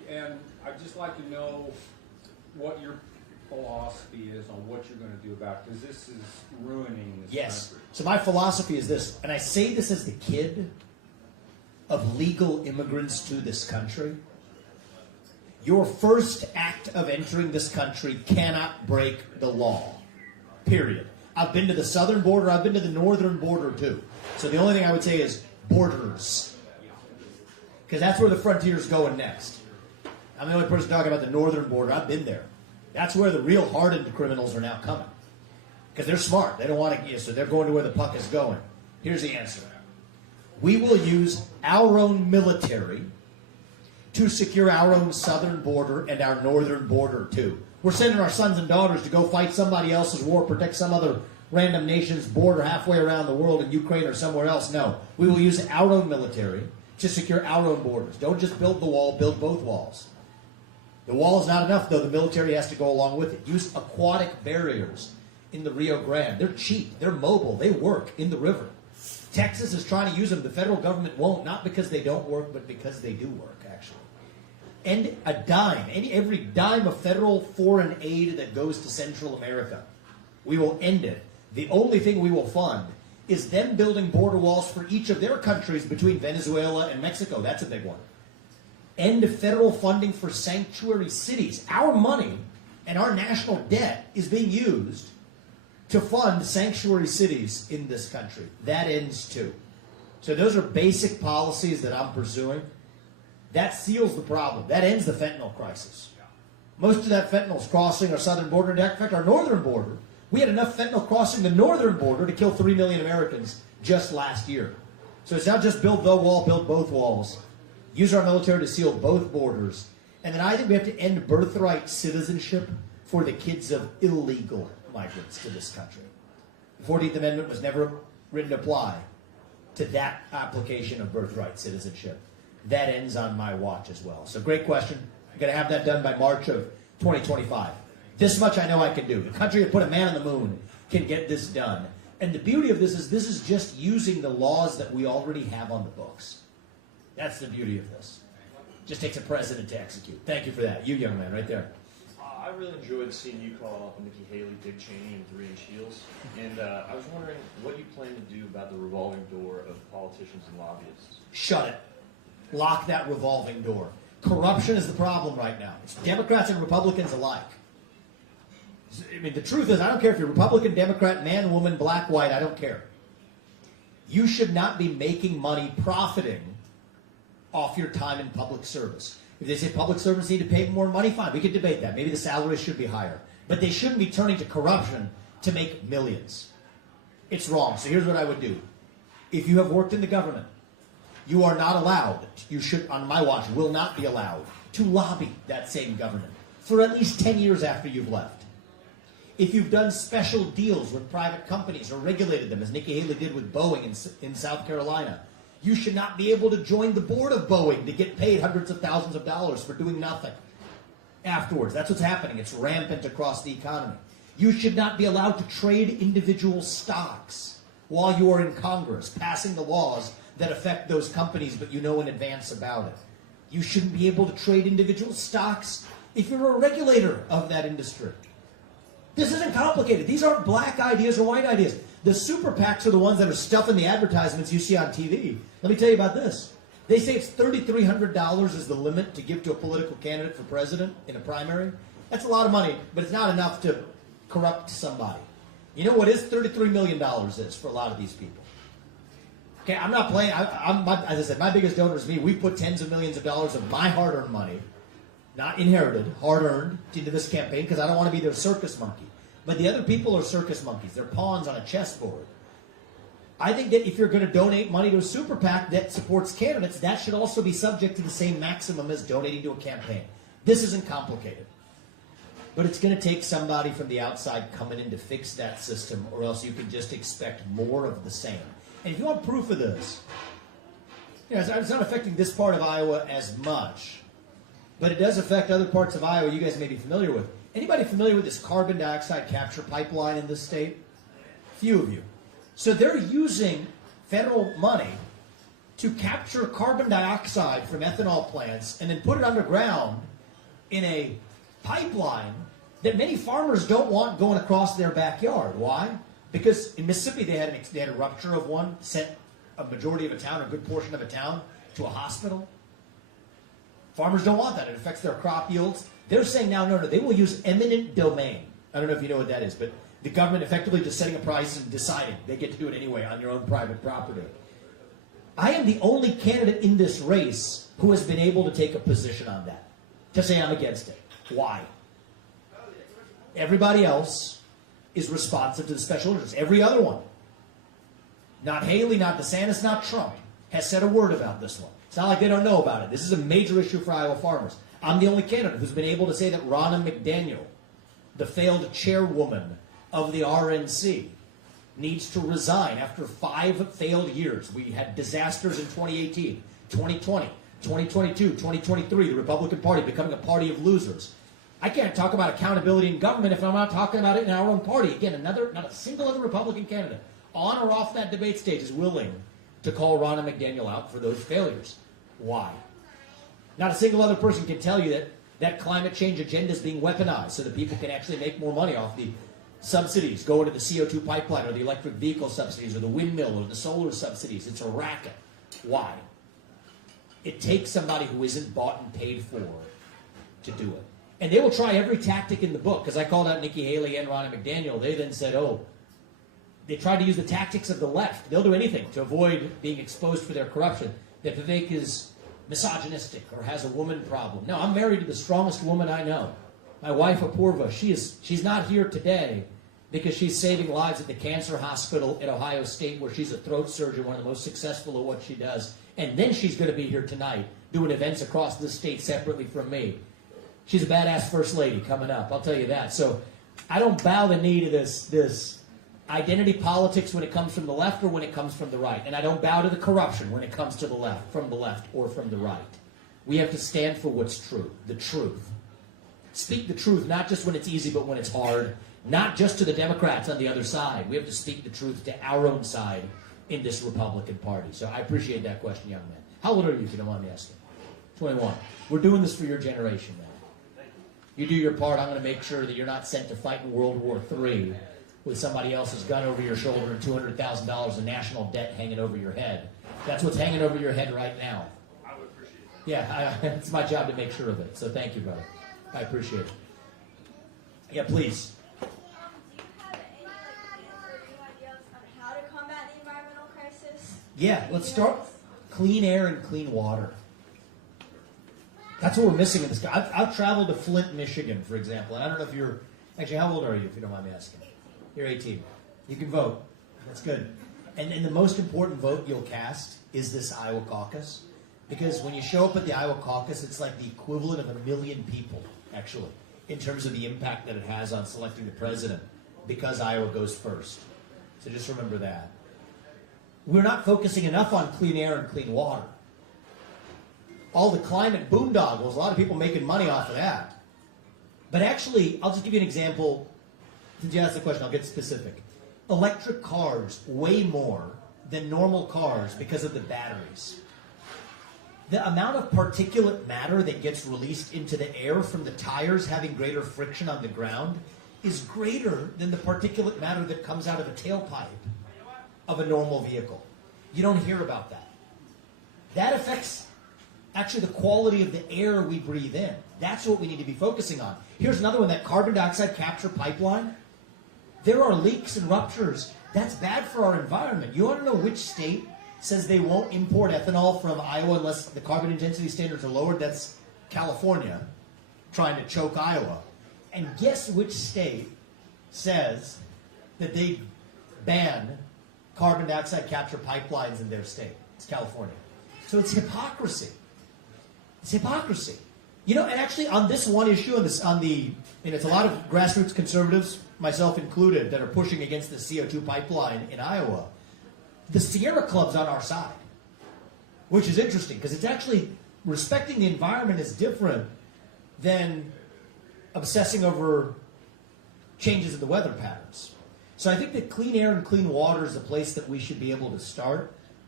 And I'd just like to know what your philosophy is on what you're going to do about it, because this is ruining this Yes. country. So my philosophy is this, and I say this as the kid of legal immigrants to this country. Your first act of entering this country cannot break the law. Period. I've been to the southern border, I've been to the northern border too. So the only thing I would say is borders. Because that's where the frontier's going next. I'm the only person talking about the northern border. I've been there. That's where the real hardened criminals are now coming. Because they're smart. They don't want to, so they're going to where the puck is going. Here's the answer. We will use our own military to secure our own southern border and our northern border too. We're sending our sons and daughters to go fight somebody else's war, protect some other random nation's border halfway around the world in Ukraine or somewhere else. No, we will use our own military to secure our own borders. Don't just build the wall, build both walls. The wall is not enough, though. The military has to go along with it. Use aquatic barriers in the Rio Grande. They're cheap. They're mobile. They work in the river. Texas is trying to use them. The federal government won't, not because they don't work, but because they do work, actually. And a dime, every dime of federal foreign aid that goes to Central America, we will end it. The only thing we will fund is them building border walls for each of their countries between Venezuela and Mexico. That's a big one. End federal funding for sanctuary cities. Our money and our national debt is being used to fund sanctuary cities in this country. That ends too. So those are basic policies that I'm pursuing. That seals the problem. That ends the fentanyl crisis. Most of that fentanyl is crossing our southern border. In fact, our northern border, we had enough fentanyl crossing the northern border to kill 3 million Americans just last year. So it's not just build the wall, build both walls. Use our military to seal both borders. And then I think we have to end birthright citizenship for the kids of illegal migrants to this country. The 14th Amendment was never written to apply to that application of birthright citizenship. That ends on my watch as well. So great question. I'm going to have that done by March of 2025. This much I know I can do. The country that put a man on the moon can get this done. And the beauty of this is just using the laws that we already have on the books. That's the beauty of this. Just takes a president to execute. Thank you for that. You young man right there. I really enjoyed seeing you call Nikki Haley, Dick Cheney, and 3-inch heels. And I was wondering what you plan to do about the revolving door of politicians and lobbyists. Shut it. Lock that revolving door. Corruption is the problem right now. It's Democrats and Republicans alike. I mean, the truth is, I don't care if you're Republican, Democrat, man, woman, black, white, I don't care. You should not be making money profiting off your time in public service. If they say public servants need to pay more money, fine, we could debate that. Maybe the salaries should be higher. But they shouldn't be turning to corruption to make millions. It's wrong. So here's what I would do. If you have worked in the government, you are not allowed, you should, on my watch, will not be allowed to lobby that same government for at least 10 years after you've left. If you've done special deals with private companies or regulated them, as Nikki Haley did with Boeing in South Carolina, you should not be able to join the board of Boeing to get paid hundreds of thousands of dollars for doing nothing afterwards. That's what's happening. It's rampant across the economy. You should not be allowed to trade individual stocks while you are in Congress, passing the laws that affect those companies, but you know in advance about it. You shouldn't be able to trade individual stocks if you're a regulator of that industry. This isn't complicated. These aren't black ideas or white ideas. The super PACs are the ones that are stuffing the advertisements you see on TV. Let me tell you about this. They say it's $3,300 is the limit to give to a political candidate for president in a primary. That's a lot of money, but it's not enough to corrupt somebody. You know what is $33 million is for a lot of these people? Okay, I'm not playing. As I said, my biggest donor is me. We put tens of millions of dollars of my hard-earned money, not inherited, hard-earned, into this campaign because I don't want to be their circus monkey. But the other people are circus monkeys. They're pawns on a chessboard. I think that if you're going to donate money to a super PAC that supports candidates, that should also be subject to the same maximum as donating to a campaign. This isn't complicated. But it's going to take somebody from the outside coming in to fix that system, or else you can just expect more of the same. And if you want proof of this, it's not affecting this part of Iowa as much, but it does affect other parts of Iowa you guys may be familiar with. Anybody familiar with this carbon dioxide capture pipeline in this state? Few of you. So they're using federal money to capture carbon dioxide from ethanol plants and then put it underground in a pipeline that many farmers don't want going across their backyard. Why? Because in Mississippi they had a rupture of one, sent a majority of a town, a good portion of a town, to a hospital. Farmers don't want that. It affects their crop yields. They're saying now, no, they will use eminent domain. I don't know if you know what that is, but the government effectively just setting a price and deciding. They get to do it anyway on your own private property. I am the only candidate in this race who has been able to take a position on that, to say I'm against it. Why? Everybody else is responsive to the special interests. Every other one. Not Haley, not DeSantis, not Trump has said a word about this one. It's not like they don't know about it. This is a major issue for Iowa farmers. I'm the only candidate who's been able to say that Ronna McDaniel, the failed chairwoman of the RNC, needs to resign after 5 failed years. We had disasters in 2018, 2020, 2022, 2023, the Republican Party becoming a party of losers. I can't talk about accountability in government if I'm not talking about it in our own party. Again, not a single other Republican candidate on or off that debate stage is willing to call Ronna McDaniel out for those failures. Why? Not a single other person can tell you that climate change agenda is being weaponized so that people can actually make more money off the subsidies going to the CO2 pipeline or the electric vehicle subsidies or the windmill or the solar subsidies. It's a racket. Why? It takes somebody who isn't bought and paid for to do it. And they will try every tactic in the book, because I called out Nikki Haley and Ronna McDaniel. They then said, they tried to use the tactics of the left. They'll do anything to avoid being exposed for their corruption. That Vivek is misogynistic or has a woman problem. No, I'm married to the strongest woman I know. My wife, Apurva, she's not here today because she's saving lives at the cancer hospital at Ohio State, where she's a throat surgeon, one of the most successful at what she does. And then she's going to be here tonight doing events across the state separately from me. She's a badass first lady coming up, I'll tell you that. So I don't bow the knee to this identity politics when it comes from the left or when it comes from the right. And I don't bow to the corruption when it comes to the left, from the left or from the right. We have to stand for what's true, the truth. Speak the truth, not just when it's easy, but when it's hard. Not just to the Democrats on the other side. We have to speak the truth to our own side in this Republican Party. So I appreciate that question, young man. How old are you, if you don't mind me asking? 21. We're doing this for your generation, man. You do your part, I'm going to make sure that you're not sent to fight in World War III with somebody else's gun over your shoulder and $200,000 in national debt hanging over your head. That's what's hanging over your head right now. I would appreciate it. Yeah, it's my job to make sure of it. So thank you, brother. I appreciate it. Yeah, please. Do you have any answers or new ideas on how to combat the environmental crisis? Yeah, let's start clean air and clean water. That's what we're missing in this guy. I've traveled to Flint, Michigan, for example, and I don't know if you're, actually, how old are you, if you don't mind me asking? 18. You're 18. You can vote. That's good. And the most important vote you'll cast is this Iowa caucus, because when you show up at the Iowa caucus, it's like the equivalent of 1 million people, actually, in terms of the impact that it has on selecting the president, because Iowa goes first. So just remember that. We're not focusing enough on clean air and clean water. All the climate boondoggles, a lot of people making money off of that. But actually, I'll just give you an example. Since you asked the question, I'll get specific. Electric cars weigh more than normal cars because of the batteries. The amount of particulate matter that gets released into the air from the tires having greater friction on the ground is greater than the particulate matter that comes out of a tailpipe of a normal vehicle. You don't hear about that. That affects actually the quality of the air we breathe in. That's what we need to be focusing on. Here's another one, that carbon dioxide capture pipeline. There are leaks and ruptures. That's bad for our environment. You want to know which state says they won't import ethanol from Iowa unless the carbon intensity standards are lowered? That's California, trying to choke Iowa. And guess which state says that they ban carbon dioxide capture pipelines in their state? It's California. So it's hypocrisy. It's hypocrisy. You know, and actually on this one issue, and it's a lot of grassroots conservatives, myself included, that are pushing against the CO2 pipeline in Iowa. The Sierra Club's on our side, which is interesting, because it's actually, respecting the environment is different than obsessing over changes in the weather patterns. So I think that clean air and clean water is a place that we should be able to start.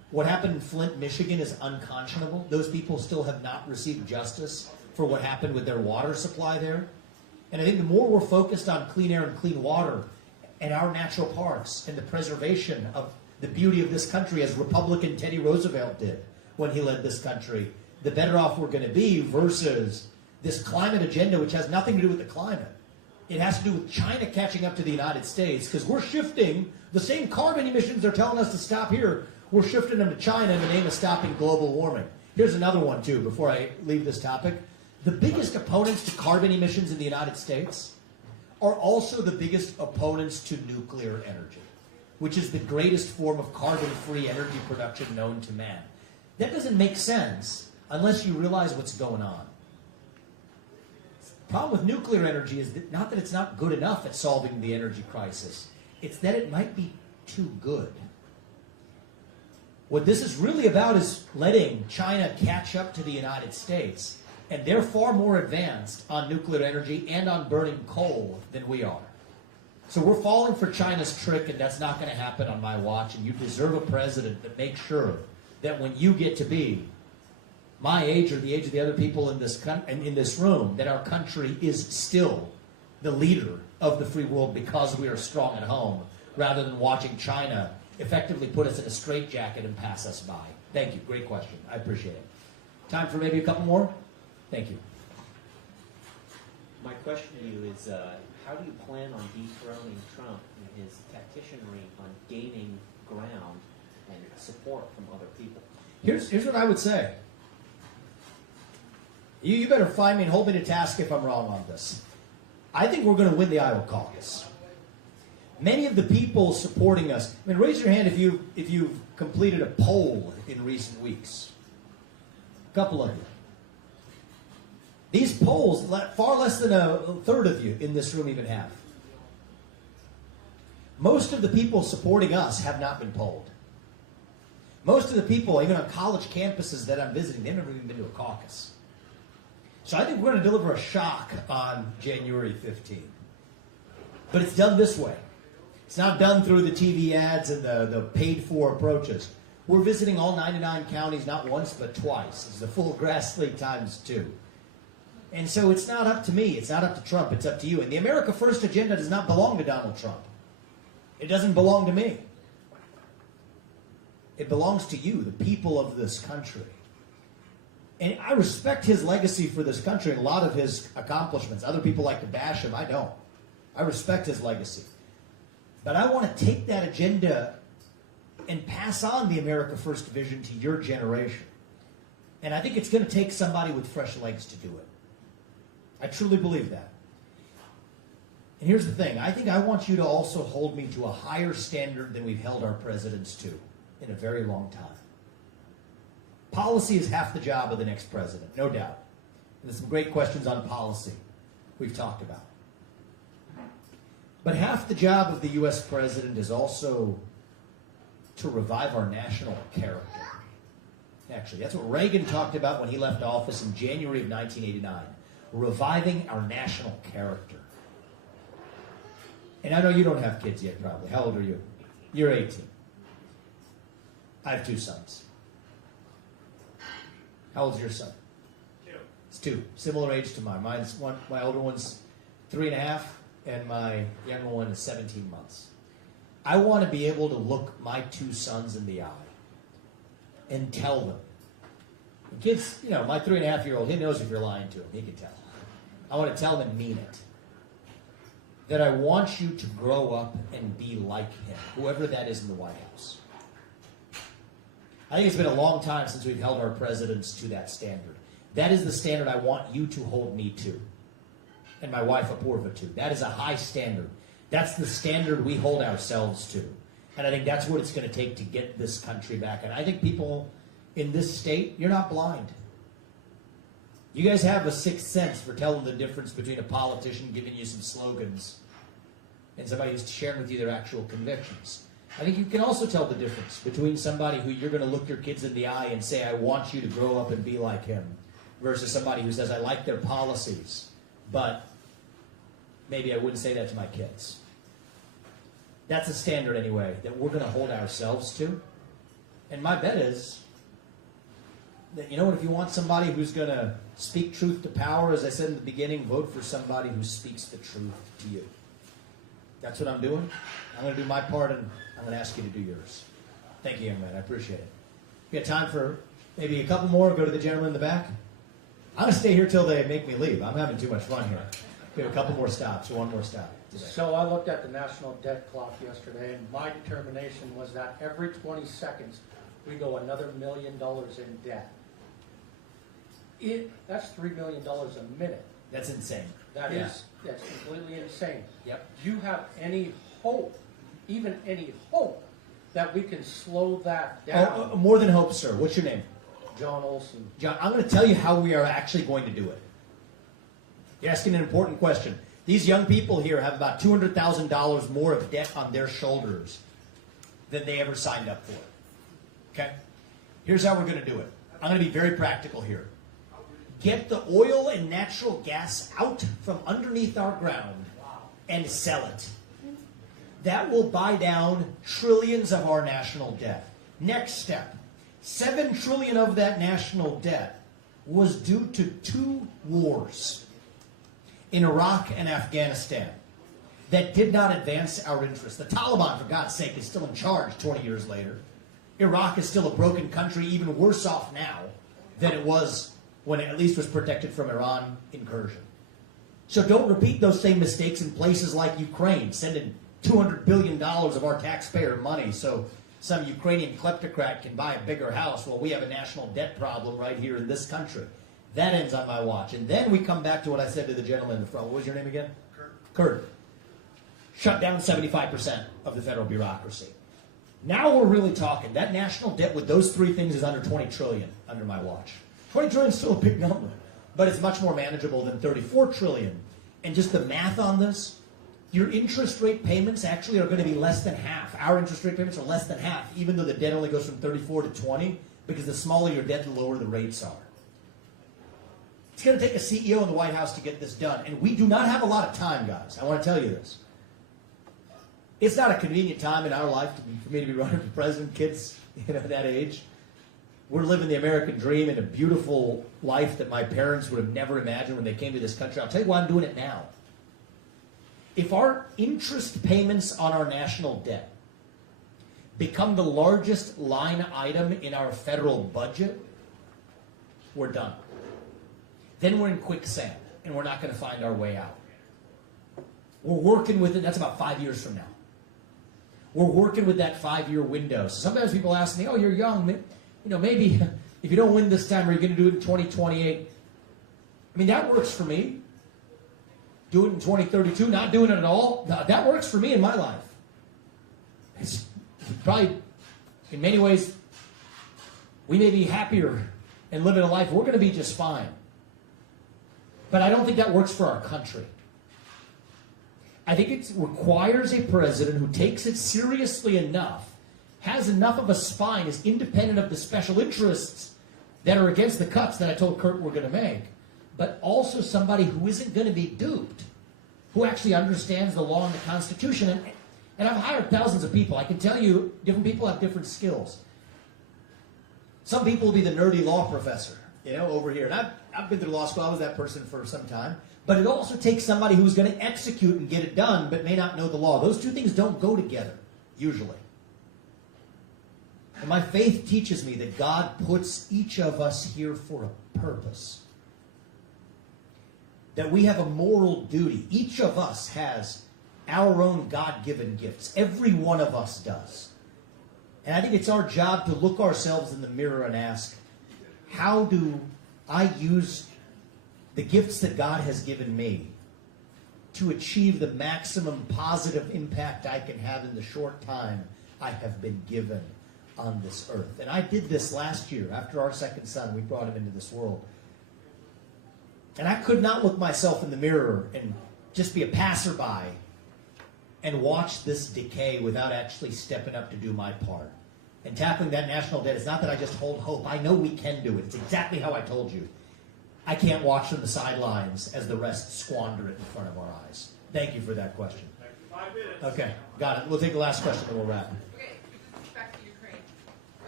What happened in Flint, Michigan is unconscionable. Those people still have not received justice for what happened with their water supply there. And I think the more we're focused on clean air and clean water and our natural parks and the preservation of the beauty of this country, as Republican Teddy Roosevelt did when he led this country, the better off we're going to be versus this climate agenda, which has nothing to do with the climate. It has to do with China catching up to the United States, because we're shifting the same carbon emissions they're telling us to stop here. We're shifting them to China in the name of stopping global warming. Here's another one, too, before I leave this topic. The biggest opponents to carbon emissions in the United States are also the biggest opponents to nuclear energy, which is the greatest form of carbon-free energy production known to man. That doesn't make sense unless you realize what's going on. The problem with nuclear energy is that not that it's not good enough at solving the energy crisis, it's that it might be too good. What this is really about is letting China catch up to the United States, and they're far more advanced on nuclear energy and on burning coal than we are. So we're falling for China's trick, and that's not going to happen on my watch, and you deserve a president that makes sure that when you get to be my age or the age of the other people in this room, that our country is still the leader of the free world because we are strong at home, rather than watching China effectively put us in a straitjacket and pass us by. Thank you. Great question. I appreciate it. Time for maybe a couple more? Thank you. My question to you is, how do you plan on dethroning Trump in his tacticianry on gaining ground and support from other people? Here's what I would say. You better find me and hold me to task if I'm wrong on this. I think we're going to win the Iowa caucus. Many of the people supporting us, I mean, raise your hand if you've completed a poll in recent weeks. A couple of you. These polls, far less than a third of you in this room even have. Most of the people supporting us have not been polled. Most of the people, even on college campuses that I'm visiting, they've never even been to a caucus. So I think we're going to deliver a shock on January 15th. But it's done this way. It's not done through the TV ads and the paid-for approaches. We're visiting all 99 counties not once but twice. It's the full grass league times 2. And so it's not up to me. It's not up to Trump. It's up to you. And the America First agenda does not belong to Donald Trump. It doesn't belong to me. It belongs to you, the people of this country. And I respect his legacy for this country and a lot of his accomplishments. Other people like to bash him. I don't. I respect his legacy. But I want to take that agenda and pass on the America First vision to your generation. And I think it's going to take somebody with fresh legs to do it. I truly believe that. And here's the thing. I think I want you to also hold me to a higher standard than we've held our presidents to in a very long time. Policy is half the job of the next president, no doubt. And there's some great questions on policy we've talked about. But half the job of the U.S. president is also to revive our national character. Actually, that's what Reagan talked about when he left office in January of 1989. Reviving our national character. And I know you don't have kids yet, probably. How old are you? You're 18. I have 2 sons. How old's your son? 2. It's 2. Similar age to mine. My older one's 3.5, and my younger one is 17 months. I want to be able to look my 2 sons in the eye and tell them. The kids, my 3.5-year-old, he knows if you're lying to him. He can tell. I want to tell him and mean it. That I want you to grow up and be like him, whoever that is in the White House. I think it's been a long time since we've held our presidents to that standard. That is the standard I want you to hold me to, and my wife Apurva to. That is a high standard. That's the standard we hold ourselves to. And I think that's what it's going to take to get this country back. And I think people in this state, you're not blind. You guys have a sixth sense for telling the difference between a politician giving you some slogans and somebody who's sharing with you their actual convictions. I think you can also tell the difference between somebody who you're going to look your kids in the eye and say, I want you to grow up and be like him, versus somebody who says, I like their policies, but maybe I wouldn't say that to my kids. That's a standard, anyway, that we're going to hold ourselves to. And my bet is that, you know what, if you want somebody who's going to speak truth to power, as I said in the beginning, vote for somebody who speaks the truth to you. That's what I'm doing. I'm going to do my part, and I'm going to ask you to do yours. Thank you, young man. I appreciate it. We got time for maybe a couple more. Go to the gentleman in the back. I'm going to stay here till they make me leave. I'm having too much fun here. We have a couple more stops, or one more stop today. So I looked at the national debt clock yesterday, and my determination was that every 20 seconds we go another $1 million in debt. That's $3 million a minute. That's insane. That's completely insane. Yep. Do you have any hope, even any hope, that we can slow that down? More than hope, sir. What's your name? John Olson. John, I'm going to tell you how we are actually going to do it. You're asking an important question. These young people here have about $200,000 more of debt on their shoulders than they ever signed up for. Okay? Here's how we're going to do it. I'm going to be very practical here. Get the oil and natural gas out from underneath our ground and sell it. That will buy down trillions of our national debt. Next step, $7 trillion of that national debt was due to 2 wars in Iraq and Afghanistan that did not advance our interests. The Taliban, for God's sake, is still in charge 20 years later. Iraq is still a broken country, even worse off now than it was when it at least was protected from Iran incursion. So don't repeat those same mistakes in places like Ukraine, sending $200 billion of our taxpayer money so some Ukrainian kleptocrat can buy a bigger house while we have a national debt problem right here in this country. That ends on my watch. And then we come back to what I said to the gentleman in the front. What was your name again? Kurt. Shut down 75% of the federal bureaucracy. Now we're really talking. That national debt with those 3 things is under $20 trillion under my watch. $20 trillion is still a big number, but it's much more manageable than $34 trillion. And just the math on this, your interest rate payments actually are going to be less than half. Our interest rate payments are less than half, even though the debt only goes from 34 to 20, because the smaller your debt, the lower the rates are. It's going to take a CEO in the White House to get this done, and we do not have a lot of time, guys. I want to tell you this. It's not a convenient time in our life for me to be running for president. Kids, that age. We're living the American dream in a beautiful life that my parents would have never imagined when they came to this country. I'll tell you why I'm doing it now. If our interest payments on our national debt become the largest line item in our federal budget, we're done. Then we're in quicksand, and we're not going to find our way out. We're working with it. That's about 5 years from now. We're working with that 5-year window. So sometimes people ask me, oh, you're young. Maybe if you don't win this time, are you going to do it in 2028? I mean, that works for me. Do it in 2032, not doing it at all. That works for me in my life. It's probably, in many ways, we may be happier and living a life. We're going to be just fine. But I don't think that works for our country. I think it requires a president who takes it seriously enough, has enough of a spine, is independent of the special interests that are against the cuts that I told Kurt we're going to make, but also somebody who isn't going to be duped, who actually understands the law and the Constitution. And I've hired thousands of people. I can tell you, different people have different skills. Some people will be the nerdy law professor, over here. And I've been through law school. I was that person for some time. But it also takes somebody who's going to execute and get it done, but may not know the law. Those two things don't go together, usually. And my faith teaches me that God puts each of us here for a purpose. That we have a moral duty. Each of us has our own God-given gifts. Every one of us does. And I think it's our job to look ourselves in the mirror and ask, how do I use the gifts that God has given me to achieve the maximum positive impact I can have in the short time I have been given on this earth? And I did this last year. After our second son, we brought him into this world. And I could not look myself in the mirror and just be a passerby and watch this decay without actually stepping up to do my part. And tackling that national debt is not that I just hold hope. I know we can do it. It's exactly how I told you. I can't watch from the sidelines as the rest squander it in front of our eyes. Thank you for that question. 5 minutes. Okay, got it. We'll take the last question and we'll wrap. Okay, this is back to Ukraine.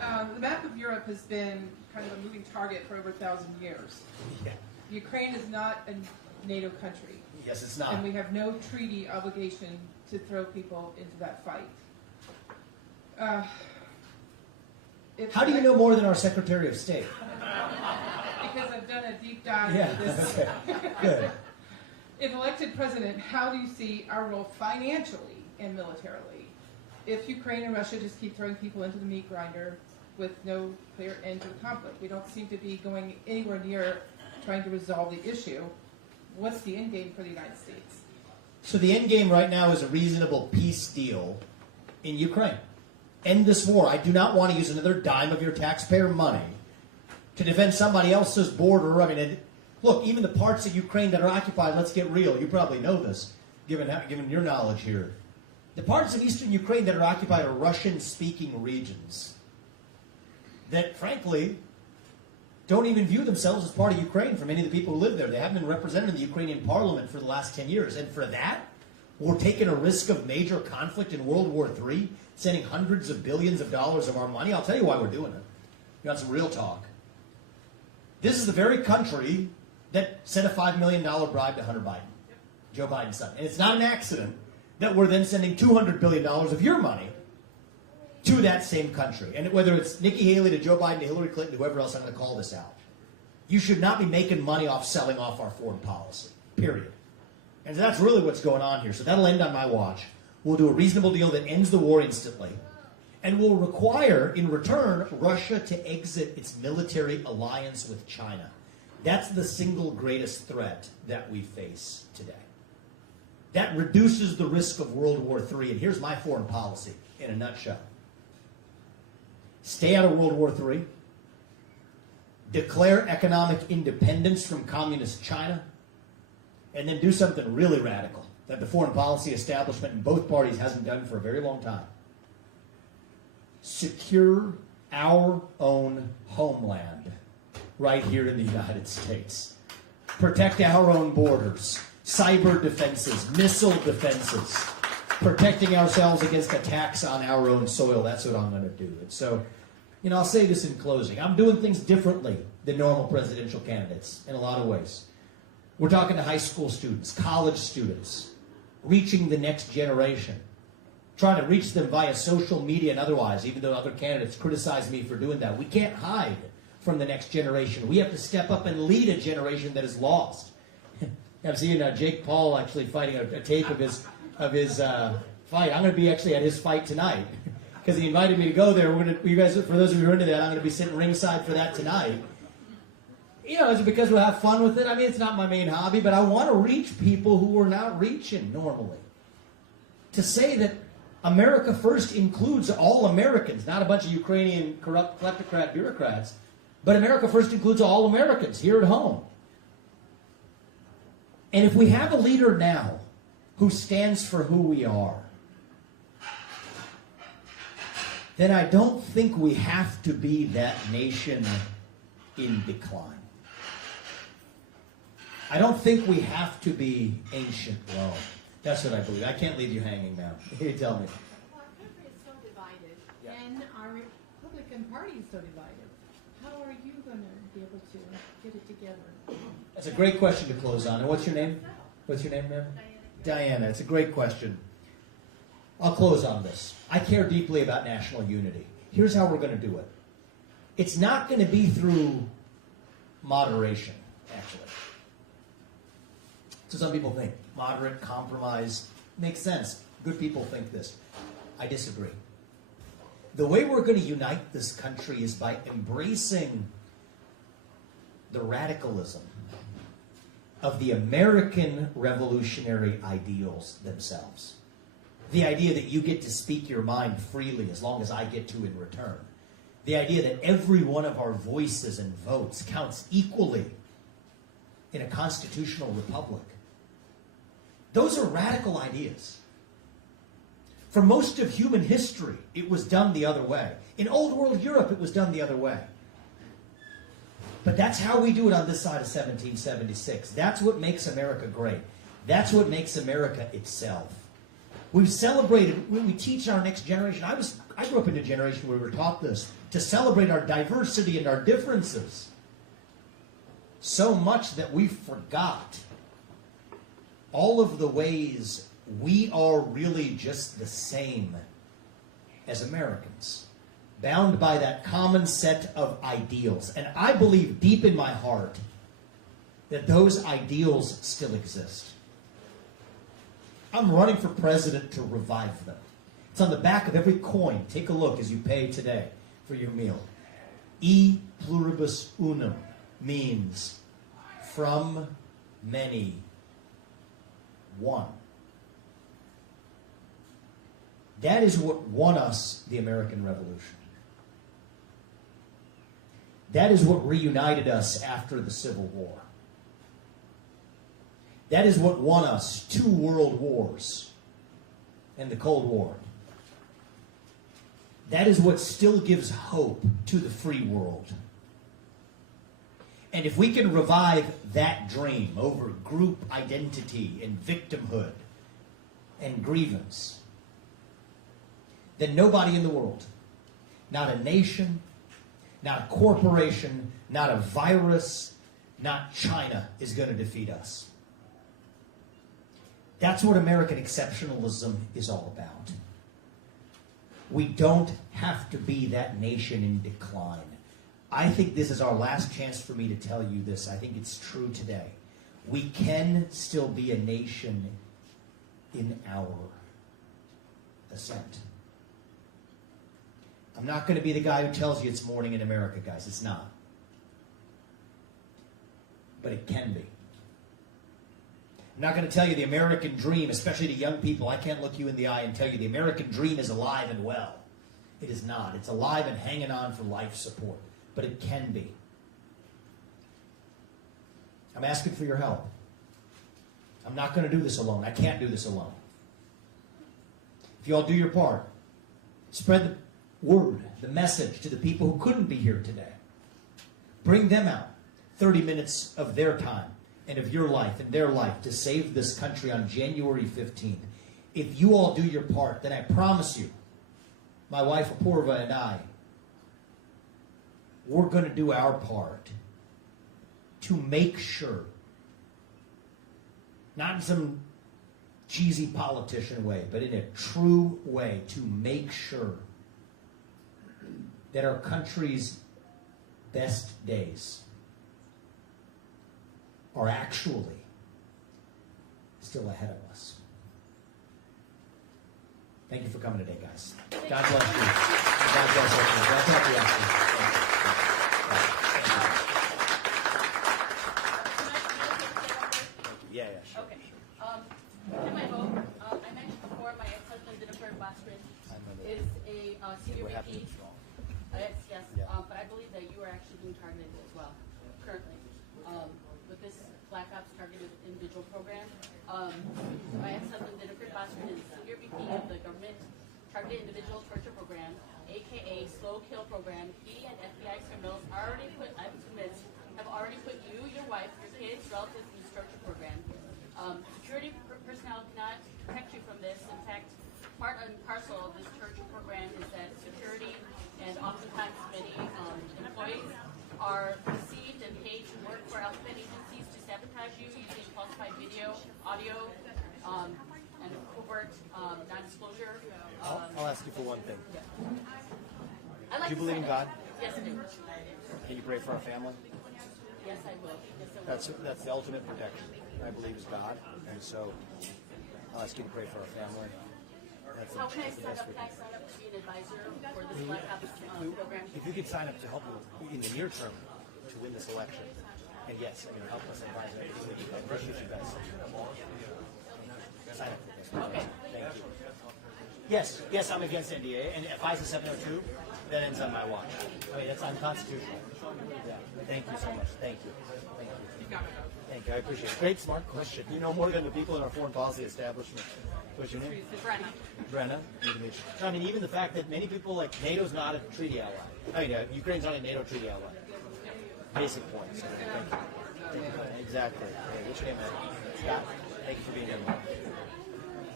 The map of Europe has been kind of a moving target for over 1,000 years. Yeah. Ukraine is not a NATO country. Yes, it's not. And we have no treaty obligation to throw people into that fight. How do you know more than our Secretary of State? Because I've done a deep dive Yeah, into this. okay. Good. If elected president, how do you see our role financially and militarily? If Ukraine and Russia just keep throwing people into the meat grinder with no clear end to the conflict, we don't seem to be going anywhere near trying to resolve the issue. What's the end game for the United States? So the end game right now is a reasonable peace deal in Ukraine. End this war. I do not want to use another dime of your taxpayer money to defend somebody else's border. I mean, look, even the parts of Ukraine that are occupied, let's get real. You probably know this, given your knowledge here. The parts of eastern Ukraine that are occupied are Russian-speaking regions that, frankly, don't even view themselves as part of Ukraine for many of the people who live there. They haven't been represented in the Ukrainian parliament for the last 10 years. And for that, we're taking a risk of major conflict in World War III, sending hundreds of billions of dollars of our money. I'll tell you why we're doing it. You want some real talk. This is the very country that sent a $5 million bribe to Hunter Biden, Joe Biden's son. And it's not an accident that we're then sending $200 billion of your money to that same country. And whether it's Nikki Haley to Joe Biden to Hillary Clinton, whoever else, I'm going to call this out. You should not be making money off selling off our foreign policy, period. And that's really what's going on here. So that'll end on my watch. We'll do a reasonable deal that ends the war instantly. And will require, in return, Russia to exit its military alliance with China. That's the single greatest threat that we face today. That reduces the risk of World War III. And here's my foreign policy in a nutshell. Stay out of World War III. Declare economic independence from communist China. And then do something really radical that the foreign policy establishment in both parties hasn't done for a very long time. Secure our own homeland right here in the United States. Protect our own borders. Cyber defenses, missile defenses. Protecting ourselves against attacks on our own soil. That's what I'm going to do. And so, I'll say this in closing. I'm doing things differently than normal presidential candidates in a lot of ways. We're talking to high school students, college students, reaching the next generation, trying to reach them via social media and otherwise, even though other candidates criticize me for doing that. We can't hide from the next generation. We have to step up and lead a generation that is lost. I've seen Jake Paul actually fighting a tape of his fight. I'm going to be actually at his fight tonight because he invited me to go there. You guys, for those of you who are into that, I'm going to be sitting ringside for that tonight. Is it because we'll have fun with it? I mean, it's not my main hobby, but I want to reach people who are not reaching normally. To say that America First includes all Americans, not a bunch of Ukrainian corrupt kleptocrat bureaucrats, but America First includes all Americans here at home. And if we have a leader now who stands for who we are, then I don't think we have to be that nation in decline. I don't think we have to be ancient Rome. That's what I believe. I can't leave you hanging now. You tell me. Well, our country is so divided, and our Republican Party is so divided. How are you going to be able to get it together? That's a great question to close on. And what's your name? What's your name, ma'am? Diana. It's a great question. I'll close on this. I care deeply about national unity. Here's how we're going to do it. It's not going to be through moderation, actually. So some people think moderate compromise makes sense. Good people think this. I disagree. The way we're going to unite this country is by embracing the radicalism of the American revolutionary ideals themselves. The idea that you get to speak your mind freely as long as I get to in return. The idea that every one of our voices and votes counts equally in a constitutional republic. Those are radical ideas. For most of human history, it was done the other way. In old world Europe, it was done the other way. But that's how we do it on this side of 1776. That's what makes America great. That's what makes America itself. We've celebrated, when we teach our next generation. I was I grew up in a generation where we were taught this, to celebrate our diversity and our differences. So much that we forgot all of the ways we are really just the same as Americans, bound by that common set of ideals. And I believe deep in my heart that those ideals still exist. I'm running for president to revive them. It's on the back of every coin. Take a look as you pay today for your meal. E pluribus unum means from many, one. That is what won us the American Revolution. That is what reunited us after the Civil War. That is what won us 2 world wars and the Cold War. That is what still gives hope to the free world. And if we can revive that dream over group identity and victimhood and grievance, then nobody in the world, not a nation, not a corporation, not a virus, not China, is going to defeat us. That's what American exceptionalism is all about. We don't have to be that nation in decline. I think this is our last chance for me to tell you this. I think it's true today. We can still be a nation in our ascent. I'm not going to be the guy who tells you it's morning in America, guys. It's not. But it can be. I'm not going to tell you the American dream, especially to young people. I can't look you in the eye and tell you the American dream is alive and well. It is not. It's alive and hanging on for life support. But it can be. I'm asking for your help. I'm not going to do this alone. I can't do this alone. If you all do your part, spread the word, the message to the people who couldn't be here today. Bring them out 30 minutes of their time and of your life and their life to save this country on January 15th. If you all do your part, then I promise you, my wife Apurva and I, we're going to do our part to make sure, not in some cheesy politician way, but in a true way, to make sure that our country's best days are actually still ahead of us. Thank you for coming today, guys. God bless you. God bless everyone. God bless you. Yeah, sure. Okay. In my vote, I mentioned before my ex-husband Jennifer is a senior VP. Yes. But I believe that you are actually being targeted as well, currently, with this Black Ops Targeted Individual Program. My ex-husband Jennifer is senior VP of the Government Targeted Individual Torture Program, aka Slow Kill Program. He and FBI criminals I'm convinced, have already put you, your wife, your kids, relatives in this torture program. Security personnel cannot protect you from this. In fact, part and parcel of this torture program is that security and oftentimes many employees are received and paid to work for alphabet agencies to sabotage you using falsified video, audio, and covert non-disclosure. I'll ask you for one thing. Do you believe in God? Yes, I do. Can you pray for our family? Yes, I will. Yes, I will. That's the ultimate protection. I believe is God, and so I'll ask you to pray for our family. How can I sign up? Can I sign up to be an advisor for this Black Ops program? If you could sign up to help in the near term to win this election, and yes, help us advise everything. I appreciate you guys. Sign up. Okay. Thank you. Yes, I'm against NDA, and if I say 702, that ends on my watch. That's unconstitutional. Yeah. Thank you so much. Thank you. Thank you. I appreciate it. Great, smart question. You know more than the people in our foreign policy establishment. What's your name? Brenna. Even the fact that many people like NATO's not a treaty ally. Ukraine's not a NATO treaty ally. Basic points. Thank you. Exactly. What's your name? Scott. Thank you for being here.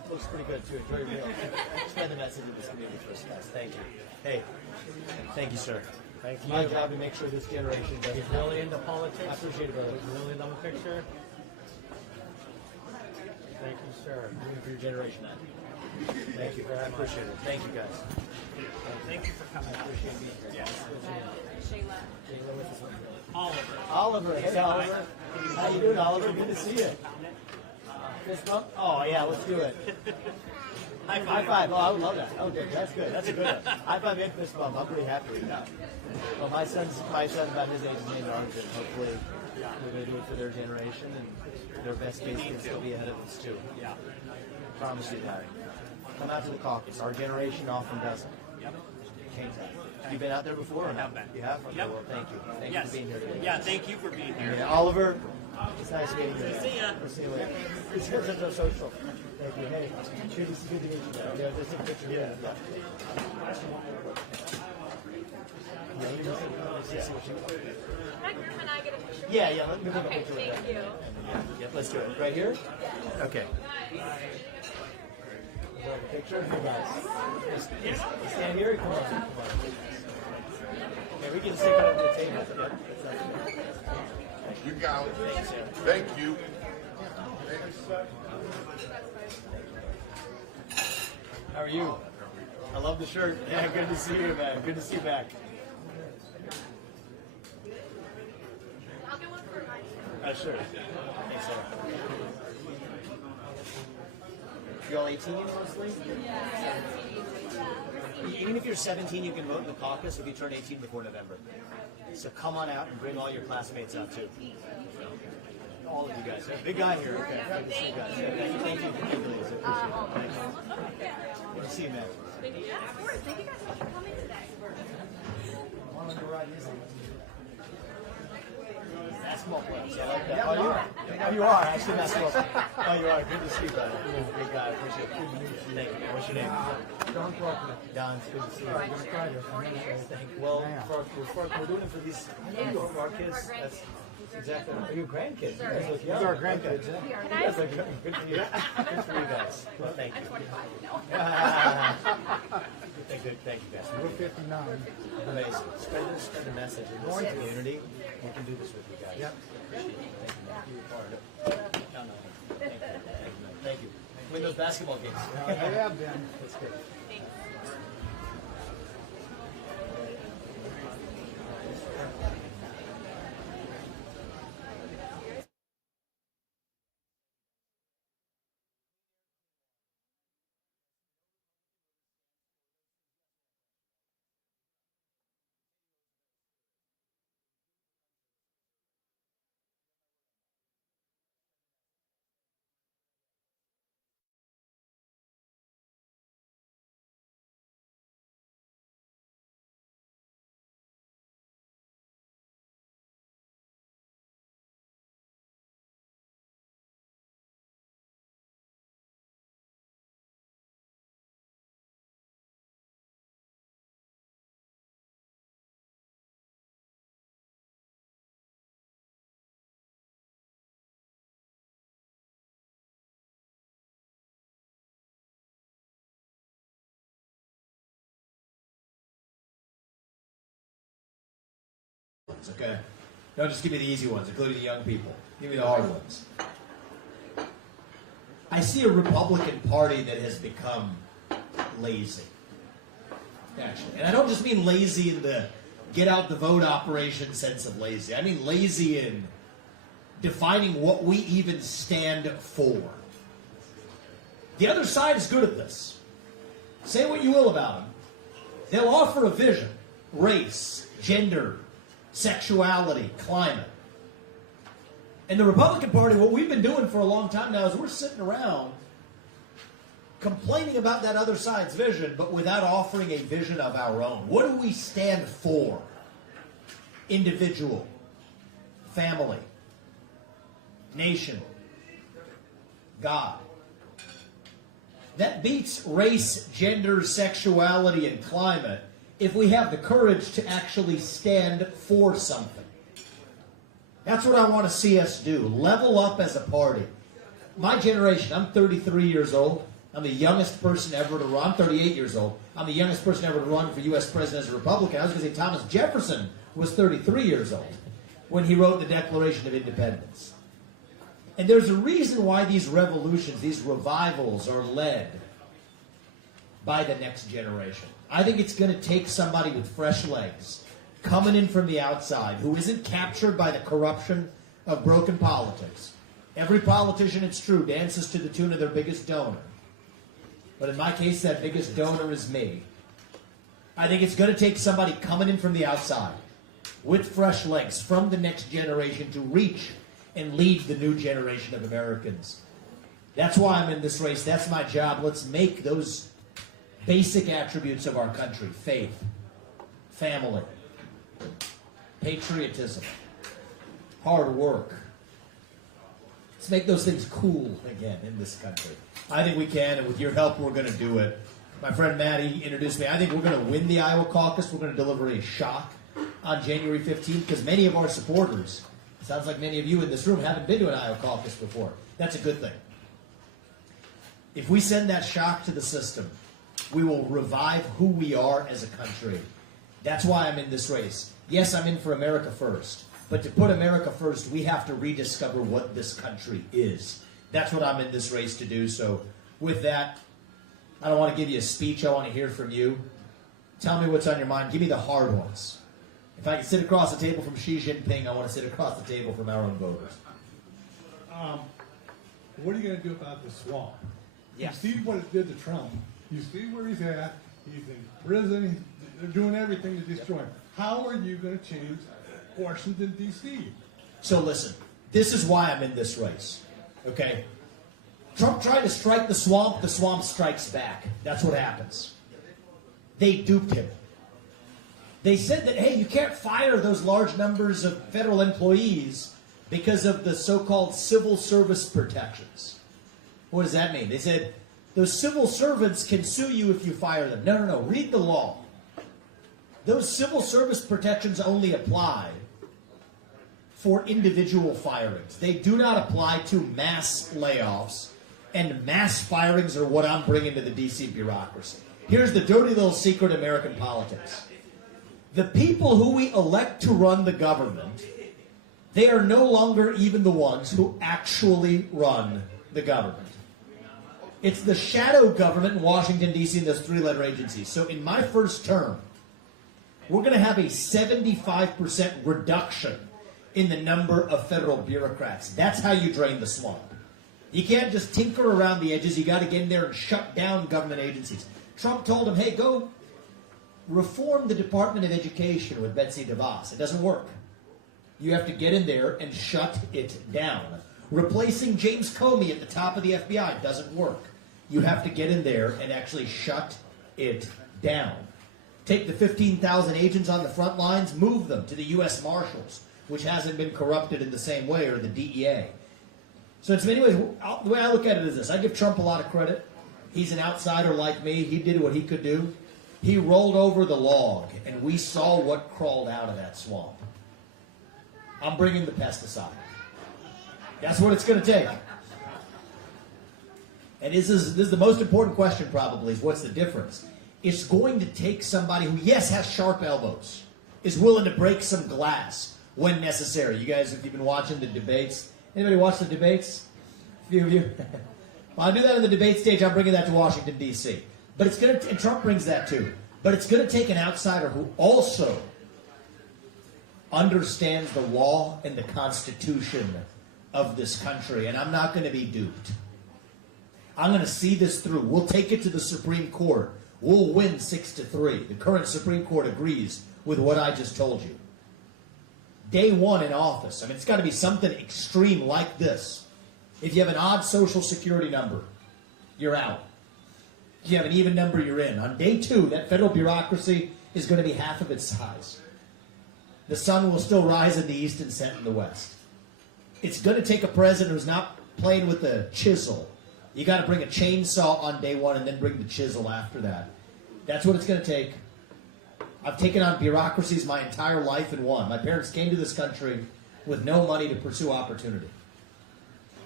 looks pretty good too. Enjoy your meal. Spread the message of this community for us, guys. Thank you. Hey, thank you, sir. Thank you. My job to make sure this generation does. He's really into politics. I appreciate it, brother. Really into the picture. Thank you, sir. Doing it for your generation, man. Thank you. I appreciate it. Thank you, guys. Thank you for coming. I appreciate being here. Yes. Shayla. Oliver. Hey, Oliver. How you doing, Oliver? Good to see you. Fist bump? Oh, yeah, let's do it. High five. Oh, I would love that. Okay, that's good. That's a good one. High five and fist bump. I'm pretty happy with that. Well, my son's about his age is named Arjun. Hopefully, we're going to do it for their generation, and their best case can still be ahead of us, too. Yeah. Promise you that. Come out to the caucus. Our generation often doesn't. Yep. You been out there before? I have been. You have? Okay, well, thank you. Thank you for being here today. Yeah, thank you for being here. Yeah, Oliver, it's nice meeting you. See ya. We'll see you later. It's good to social. Thank you. Hey, good to meet you. Yeah, just a picture. Yeah. Can I get a picture? Yeah, let me take a Okay, picture. thank you. Yep, let's do it. Right here? Okay. Picture of you guys. Just stand here. Come on. Okay, we can sit over the table. You got it. Thank you. How are you? I love the shirt. Yeah, good to see you, man. Good to see you back. I'll get one for mine. Sure. Thanks, Sarah. You all 18 mostly? Yeah. Even if you're 17, you can vote in the caucus if you turn 18 before November. So come on out and bring all your classmates out too. All of you guys. Big guy here. Okay. Good to see you guys. Thank you. Thank you, ladies. I appreciate it. Good to see you, man. Thank you. Yeah, of course. Thank you guys so much for coming today. Basketball players. I like that. Oh, you are? Oh, you are actually basketball. Oh, you are. Good to see you, brother. Big guy. I appreciate it. Good to meet you. Thank you. What's your name? Don Faulkner. Don, it's good to see you. I'm going to try this. Thank you. Well, we're doing it for these for our kids. That's exactly. Are you grandkids? These are our grandkids. Good for you. Good for you guys. Well, thank you. Thank you, guys. We're 59. Amazing. Spread the message in this community. We can do this with you guys. Yep. Appreciate it. Thank you. Part of it. No. Thank you. Win those basketball games. They have been. That's good. Okay? Don't just give me the easy ones, including the young people. Give me the hard ones. I see a Republican Party that has become lazy. Actually. And I don't just mean lazy in the get out the vote operation sense of lazy. I mean lazy in defining what we even stand for. The other side is good at this. Say what you will about them. They'll offer a vision. Race, gender, sexuality, climate. And the Republican Party, what we've been doing for a long time now is we're sitting around complaining about that other side's vision, but without offering a vision of our own. What do we stand for? Individual, family, nation, God. That beats race, gender, sexuality, and climate if we have the courage to actually stand for something. That's what I want to see us do. Level up as a party. My generation, I'm 33 years old. I'm the youngest person ever to run. I'm 38 years old. I'm the youngest person ever to run for U.S. president as a Republican. I was going to say Thomas Jefferson was 33 years old when he wrote the Declaration of Independence. And there's a reason why these revolutions, these revivals are led by the next generation. I think it's going to take somebody with fresh legs coming in from the outside who isn't captured by the corruption of broken politics. Every politician, it's true, dances to the tune of their biggest donor. But in my case, that biggest donor is me. I think it's going to take somebody coming in from the outside with fresh legs from the next generation to reach and lead the new generation of Americans. That's why I'm in this race. That's my job. Let's make those basic attributes of our country: faith, family, patriotism, hard work. Let's make those things cool again in this country. I think we can, and with your help, we're going to do it. My friend Maddie introduced me. I think we're going to win the Iowa caucus. We're going to deliver a shock on January 15th because many of our supporters, sounds like many of you in this room, haven't been to an Iowa caucus before. That's a good thing. If we send that shock to the system, we will revive who we are as a country. That's why I'm in this race. Yes, I'm in for America first. But to put America first, we have to rediscover what this country is. That's what I'm in this race to do. So with that, I don't want to give you a speech. I want to hear from you. Tell me what's on your mind. Give me the hard ones. If I can sit across the table from Xi Jinping, I want to sit across the table from our own voters. What are you going to do about the swamp? Yeah. You see what it did to Trump. You see where he's at. He's in prison. They're doing everything to destroy him. How are you going to change Washington, D.C.? So listen, this is why I'm in this race. Okay? Trump tried to strike the swamp strikes back. That's what happens. They duped him. They said that, hey, you can't fire those large numbers of federal employees because of the so-called civil service protections. What does that mean? They said those civil servants can sue you if you fire them. No. Read the law. Those civil service protections only apply for individual firings. They do not apply to mass layoffs, and mass firings are what I'm bringing to the D.C. bureaucracy. Here's the dirty little secret of American politics. The people who we elect to run the government, they are no longer even the ones who actually run the government. It's the shadow government in Washington, D.C. and those three-letter agencies. So in my first term, we're going to have a 75% reduction in the number of federal bureaucrats. That's how you drain the swamp. You can't just tinker around the edges. You got to get in there and shut down government agencies. Trump told him, hey, go reform the Department of Education with Betsy DeVos. It doesn't work. You have to get in there and shut it down. Replacing James Comey at the top of the FBI doesn't work. You have to get in there and actually shut it down. Take the 15,000 agents on the front lines, move them to the U.S. Marshals, which hasn't been corrupted in the same way, or the DEA. So in many ways, the way I look at it is this. I give Trump a lot of credit. He's an outsider like me. He did what he could do. He rolled over the log, and we saw what crawled out of that swamp. I'm bringing the pesticide. That's what it's going to take. And this is the most important question probably, is what's the difference? It's going to take somebody who, yes, has sharp elbows, is willing to break some glass when necessary. You guys, if you've been watching the debates, anybody watch the debates? A few of you? Well, I do that on the debate stage. I'm bringing that to Washington, D.C. But it's going to, and Trump brings that too. But it's going to take an outsider who also understands the law and the Constitution of this country. And I'm not going to be duped. I'm going to see this through. We'll take it to the Supreme Court. We'll win 6-3. The current Supreme Court agrees with what I just told you. Day one in office. I mean, it's got to be something extreme like this. If you have an odd social security number, you're out. If you have an even number, you're in. On day two, that federal bureaucracy is going to be half of its size. The sun will still rise in the east and set in the west. It's going to take a president who's not playing with a chisel. You got to bring a chainsaw on day one and then bring the chisel after that. That's what it's going to take. I've taken on bureaucracies my entire life and won. My parents came to this country with no money to pursue opportunity.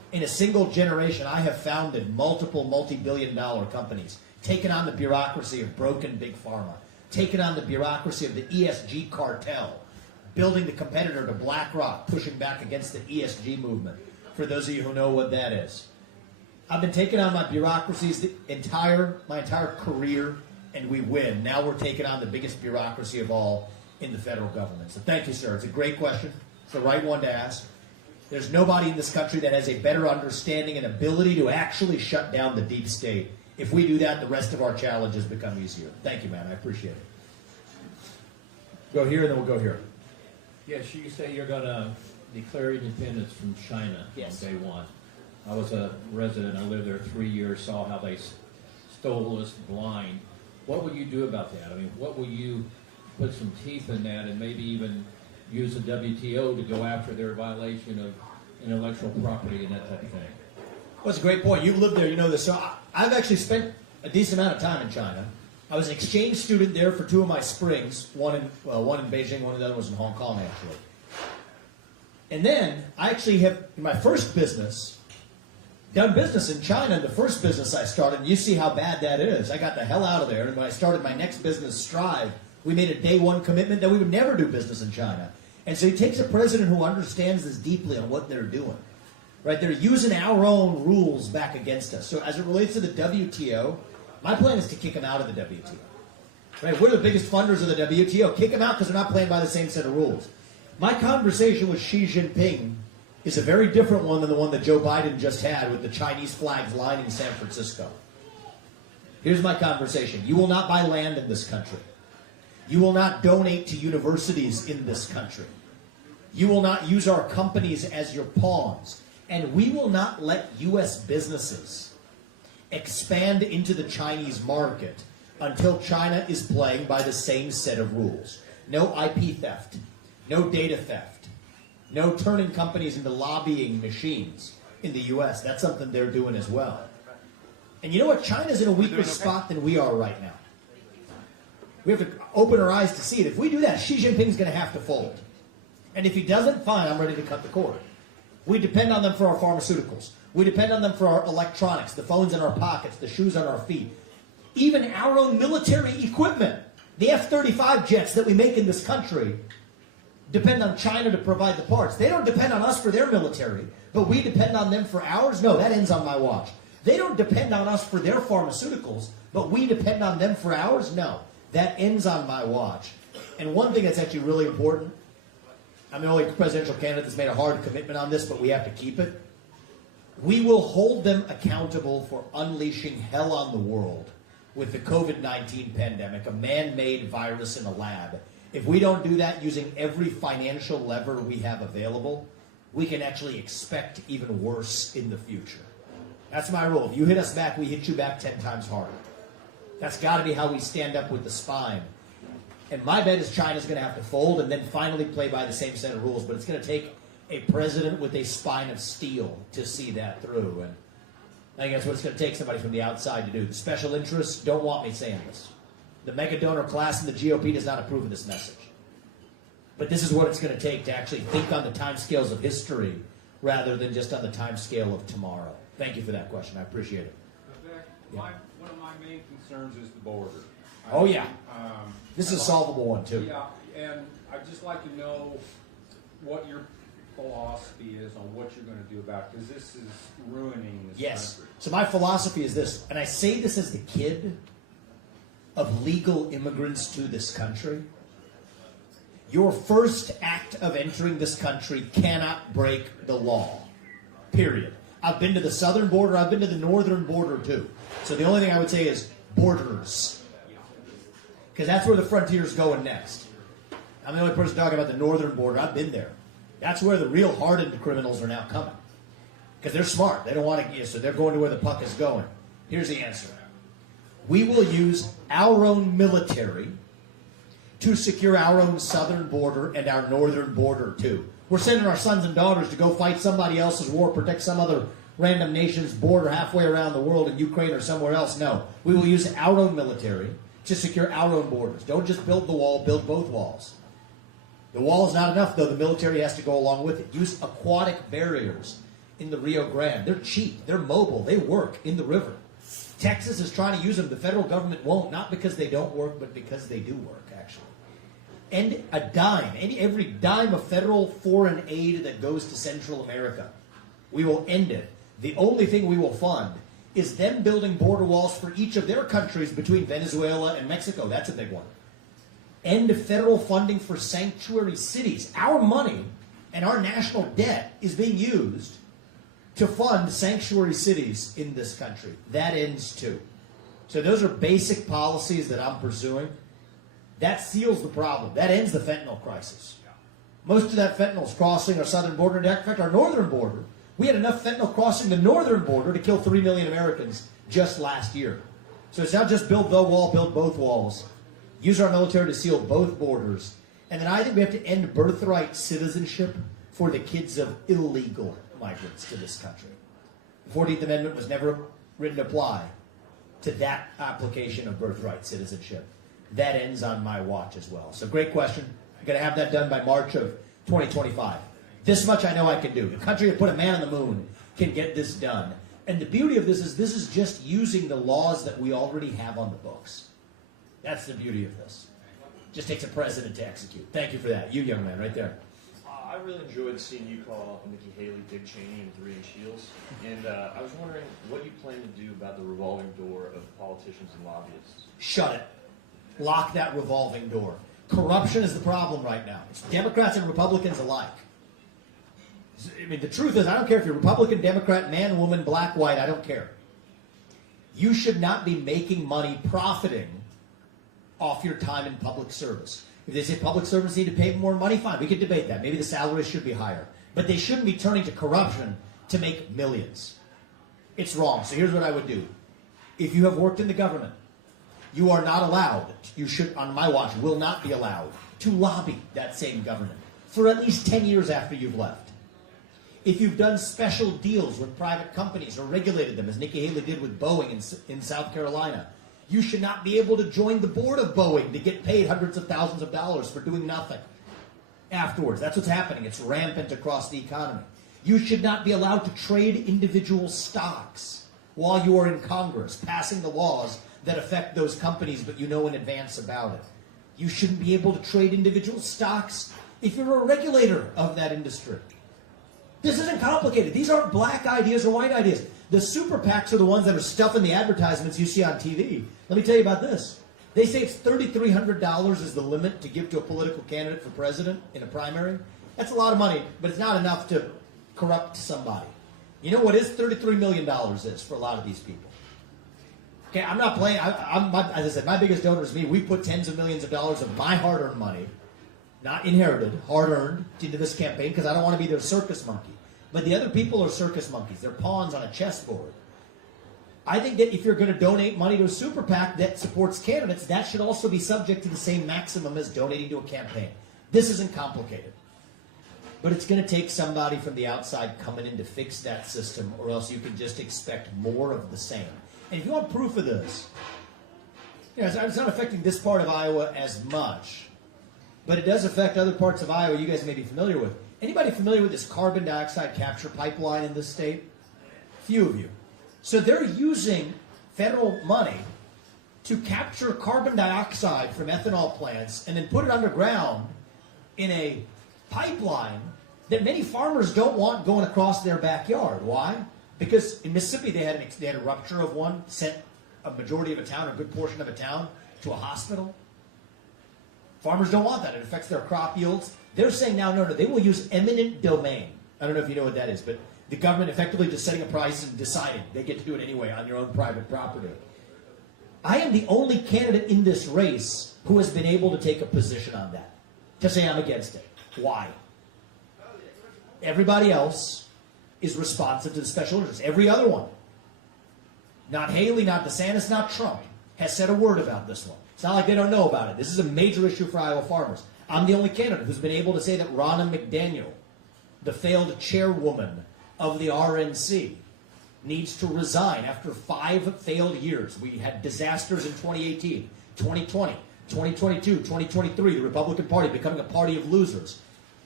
In a single generation, I have founded multiple multi-billion-dollar companies, taken on the bureaucracy of broken big pharma, taken on the bureaucracy of the ESG cartel, building the competitor to BlackRock, pushing back against the ESG movement, for those of you who know what that is. I've been taking on my bureaucracies my entire career, and we win. Now we're taking on the biggest bureaucracy of all in the federal government. So thank you, sir. It's a great question. It's the right one to ask. There's nobody in this country that has a better understanding and ability to actually shut down the deep state. If we do that, the rest of our challenges become easier. Thank you, man. I appreciate it. Go here, and then we'll go here. Yes, you say you're going to declare independence from China on day one. I was a resident. I lived there 3 years, saw how they stole us blind. What will you do about that? I mean, what will you put some teeth in that and maybe even use the WTO to go after their violation of intellectual property and that type of thing? Well, that's a great point. You've lived there, you know this. So I've actually spent a decent amount of time in China. I was an exchange student there for 2 of my springs, one in Beijing, one of the other was in Hong Kong, actually. And then I actually have, in my first business, done business in China. In the first business I started, and you see how bad that is. I got the hell out of there, and when I started my next business, Strive, we made a day one commitment that we would never do business in China. And so it takes a president who understands this deeply on what they're doing. Right? They're using our own rules back against us. So as it relates to the WTO, my plan is to kick them out of the WTO. Right? We're the biggest funders of the WTO. Kick them out because they're not playing by the same set of rules. My conversation with Xi Jinping is a very different one than the one that Joe Biden just had with the Chinese flags lining San Francisco. Here's my conversation. You will not buy land in this country. You will not donate to universities in this country. You will not use our companies as your pawns. And we will not let U.S. businesses expand into the Chinese market until China is playing by the same set of rules. No IP theft. No data theft. No turning companies into lobbying machines in the U.S. That's something they're doing as well. And you know what? China's in a weaker spot than we are right now. We have to open our eyes to see it. If we do that, Xi Jinping's going to have to fold. And if he doesn't, fine, I'm ready to cut the cord. We depend on them for our pharmaceuticals. We depend on them for our electronics, the phones in our pockets, the shoes on our feet. Even our own military equipment, the F-35 jets that we make in this country, depend on China to provide the parts. They don't depend on us for their military, but we depend on them for ours? No, that ends on my watch. They don't depend on us for their pharmaceuticals, but we depend on them for ours? No, that ends on my watch. And one thing that's actually really important, I'm the only presidential candidate that's made a hard commitment on this, but we have to keep it. We will hold them accountable for unleashing hell on the world with the COVID-19 pandemic, a man-made virus in a lab. If we don't do that using every financial lever we have available, we can actually expect even worse in the future. That's my rule. If you hit us back, we hit you back 10 times harder. That's got to be how we stand up with the spine. And my bet is China's going to have to fold and then finally play by the same set of rules. But it's going to take a president with a spine of steel to see that through. And I think that's what it's going to take, somebody from the outside to do. The special interests don't want me saying this. The mega donor class in the GOP does not approve of this message. But this is what it's going to take to actually think on the timescales of history rather than just on the timescale of tomorrow. Thank you for that question. I appreciate it. Vivek, one of my main concerns is the border. Oh, yeah. This is a solvable one, too. Yeah, and I'd just like to know what your philosophy is on what you're going to do about it, because this is ruining this country. So my philosophy is this, and I say this as the kid of legal immigrants to this country. Your first act of entering this country cannot break the law. Period. I've been to the southern border. I've been to the northern border, too. So the only thing I would say is borders. Because that's where the frontier's going next. I'm the only person talking about the northern border. I've been there. That's where the real hardened criminals are now coming. Because they're smart. They don't want to, so they're going to where the puck is going. Here's the answer. We will use our own military to secure our own southern border and our northern border, too. We're sending our sons and daughters to go fight somebody else's war, protect some other random nation's border halfway around the world in Ukraine or somewhere else. No. We will use our own military to secure our own borders. Don't just build the wall, build both walls. The wall is not enough, though. The military has to go along with it. Use aquatic barriers. in the Rio Grande. They're cheap. They're mobile. They work in the river. Texas is trying to use them. The federal government won't, not because they don't work, but because they do work, actually. And a dime, every dime of federal foreign aid that goes to Central America, we will end it. The only thing we will fund is them building border walls for each of their countries between Venezuela and Mexico. That's a big one. End federal funding for sanctuary cities. Our money and our national debt is being used to fund sanctuary cities in this country. That ends too. So those are basic policies that I'm pursuing. That seals the problem. That ends the fentanyl crisis. Most of that fentanyl is crossing our southern border. In fact, our northern border, we had enough fentanyl crossing the northern border to kill 3 million Americans just last year. So it's not just build the wall, build both walls. Use our military to seal both borders. And then I think we have to end birthright citizenship for the kids of illegal migrants to this country. The 14th Amendment was never written to apply to that application of birthright citizenship. That ends on my watch as well. So great question. I'm going to have that done by March of 2025. This much I know I can do. The country that put a man on the moon can get this done. And the beauty of this is just using the laws that we already have on the books. That's the beauty of this. Just takes a president to execute. Thank you for that. You young man right there. I really enjoyed seeing you call Nikki Haley, Dick Cheney, and 3-inch heels. And I was wondering what you plan to do about the revolving door of politicians and lobbyists. Shut it. Lock that revolving door. Corruption is the problem right now. It's Democrats and Republicans alike. I mean, the truth is, I don't care if you're Republican, Democrat, man, woman, black, white, I don't care. You should not be making money profiting off your time in public service. If they say public servants need to pay more money, fine, we can debate that. Maybe the salaries should be higher. But they shouldn't be turning to corruption to make millions. It's wrong. So here's what I would do. If you have worked in the government, you are not allowed, you should, on my watch, will not be allowed to lobby that same government for at least 10 years after you've left. If you've done special deals with private companies or regulated them, as Nikki Haley did with Boeing in South Carolina, you should not be able to join the board of Boeing to get paid hundreds of thousands of dollars for doing nothing afterwards. That's what's happening. It's rampant across the economy. You should not be allowed to trade individual stocks while you are in Congress, passing the laws that affect those companies, but you know in advance about it. You shouldn't be able to trade individual stocks if you're a regulator of that industry. This isn't complicated. These aren't black ideas or white ideas. The super PACs are the ones that are stuffing the advertisements you see on TV. Let me tell you about this. They say it's $3,300 is the limit to give to a political candidate for president in a primary. That's a lot of money, but it's not enough to corrupt somebody. You know what is $33 million is for a lot of these people? Okay, I'm not playing. As I said, my biggest donor is me. We put tens of millions of dollars of my hard-earned money, not inherited, hard-earned, into this campaign because I don't want to be their circus monkey. But the other people are circus monkeys. They're pawns on a chessboard. I think that if you're going to donate money to a super PAC that supports candidates, that should also be subject to the same maximum as donating to a campaign. This isn't complicated. But it's going to take somebody from the outside coming in to fix that system, or else you can just expect more of the same. And if you want proof of this, you know, it's not affecting this part of Iowa as much, but it does affect other parts of Iowa you guys may be familiar with. Anybody familiar with this carbon dioxide capture pipeline in this state? Few of you. So they're using federal money to capture carbon dioxide from ethanol plants and then put it underground in a pipeline that many farmers don't want going across their backyard. Why? Because in Mississippi they had a rupture of one, sent a majority of a town, or a good portion of a town, to a hospital. Farmers don't want that. It affects their crop yields. They're saying now, no, they will use eminent domain. I don't know if you know what that is, but the government effectively just setting a price and deciding they get to do it anyway on your own private property. I am the only candidate in this race who has been able to take a position on that, to say I'm against it. Why? Everybody else is responsive to the special interests. Every other one, not Haley, not DeSantis, not Trump, has said a word about this one. It's not like they don't know about it. This is a major issue for Iowa farmers. I'm the only candidate who's been able to say that Ronna McDaniel, the failed chairwoman of the RNC, needs to resign after 5 failed years. We had disasters in 2018, 2020, 2022, 2023, the Republican Party becoming a party of losers.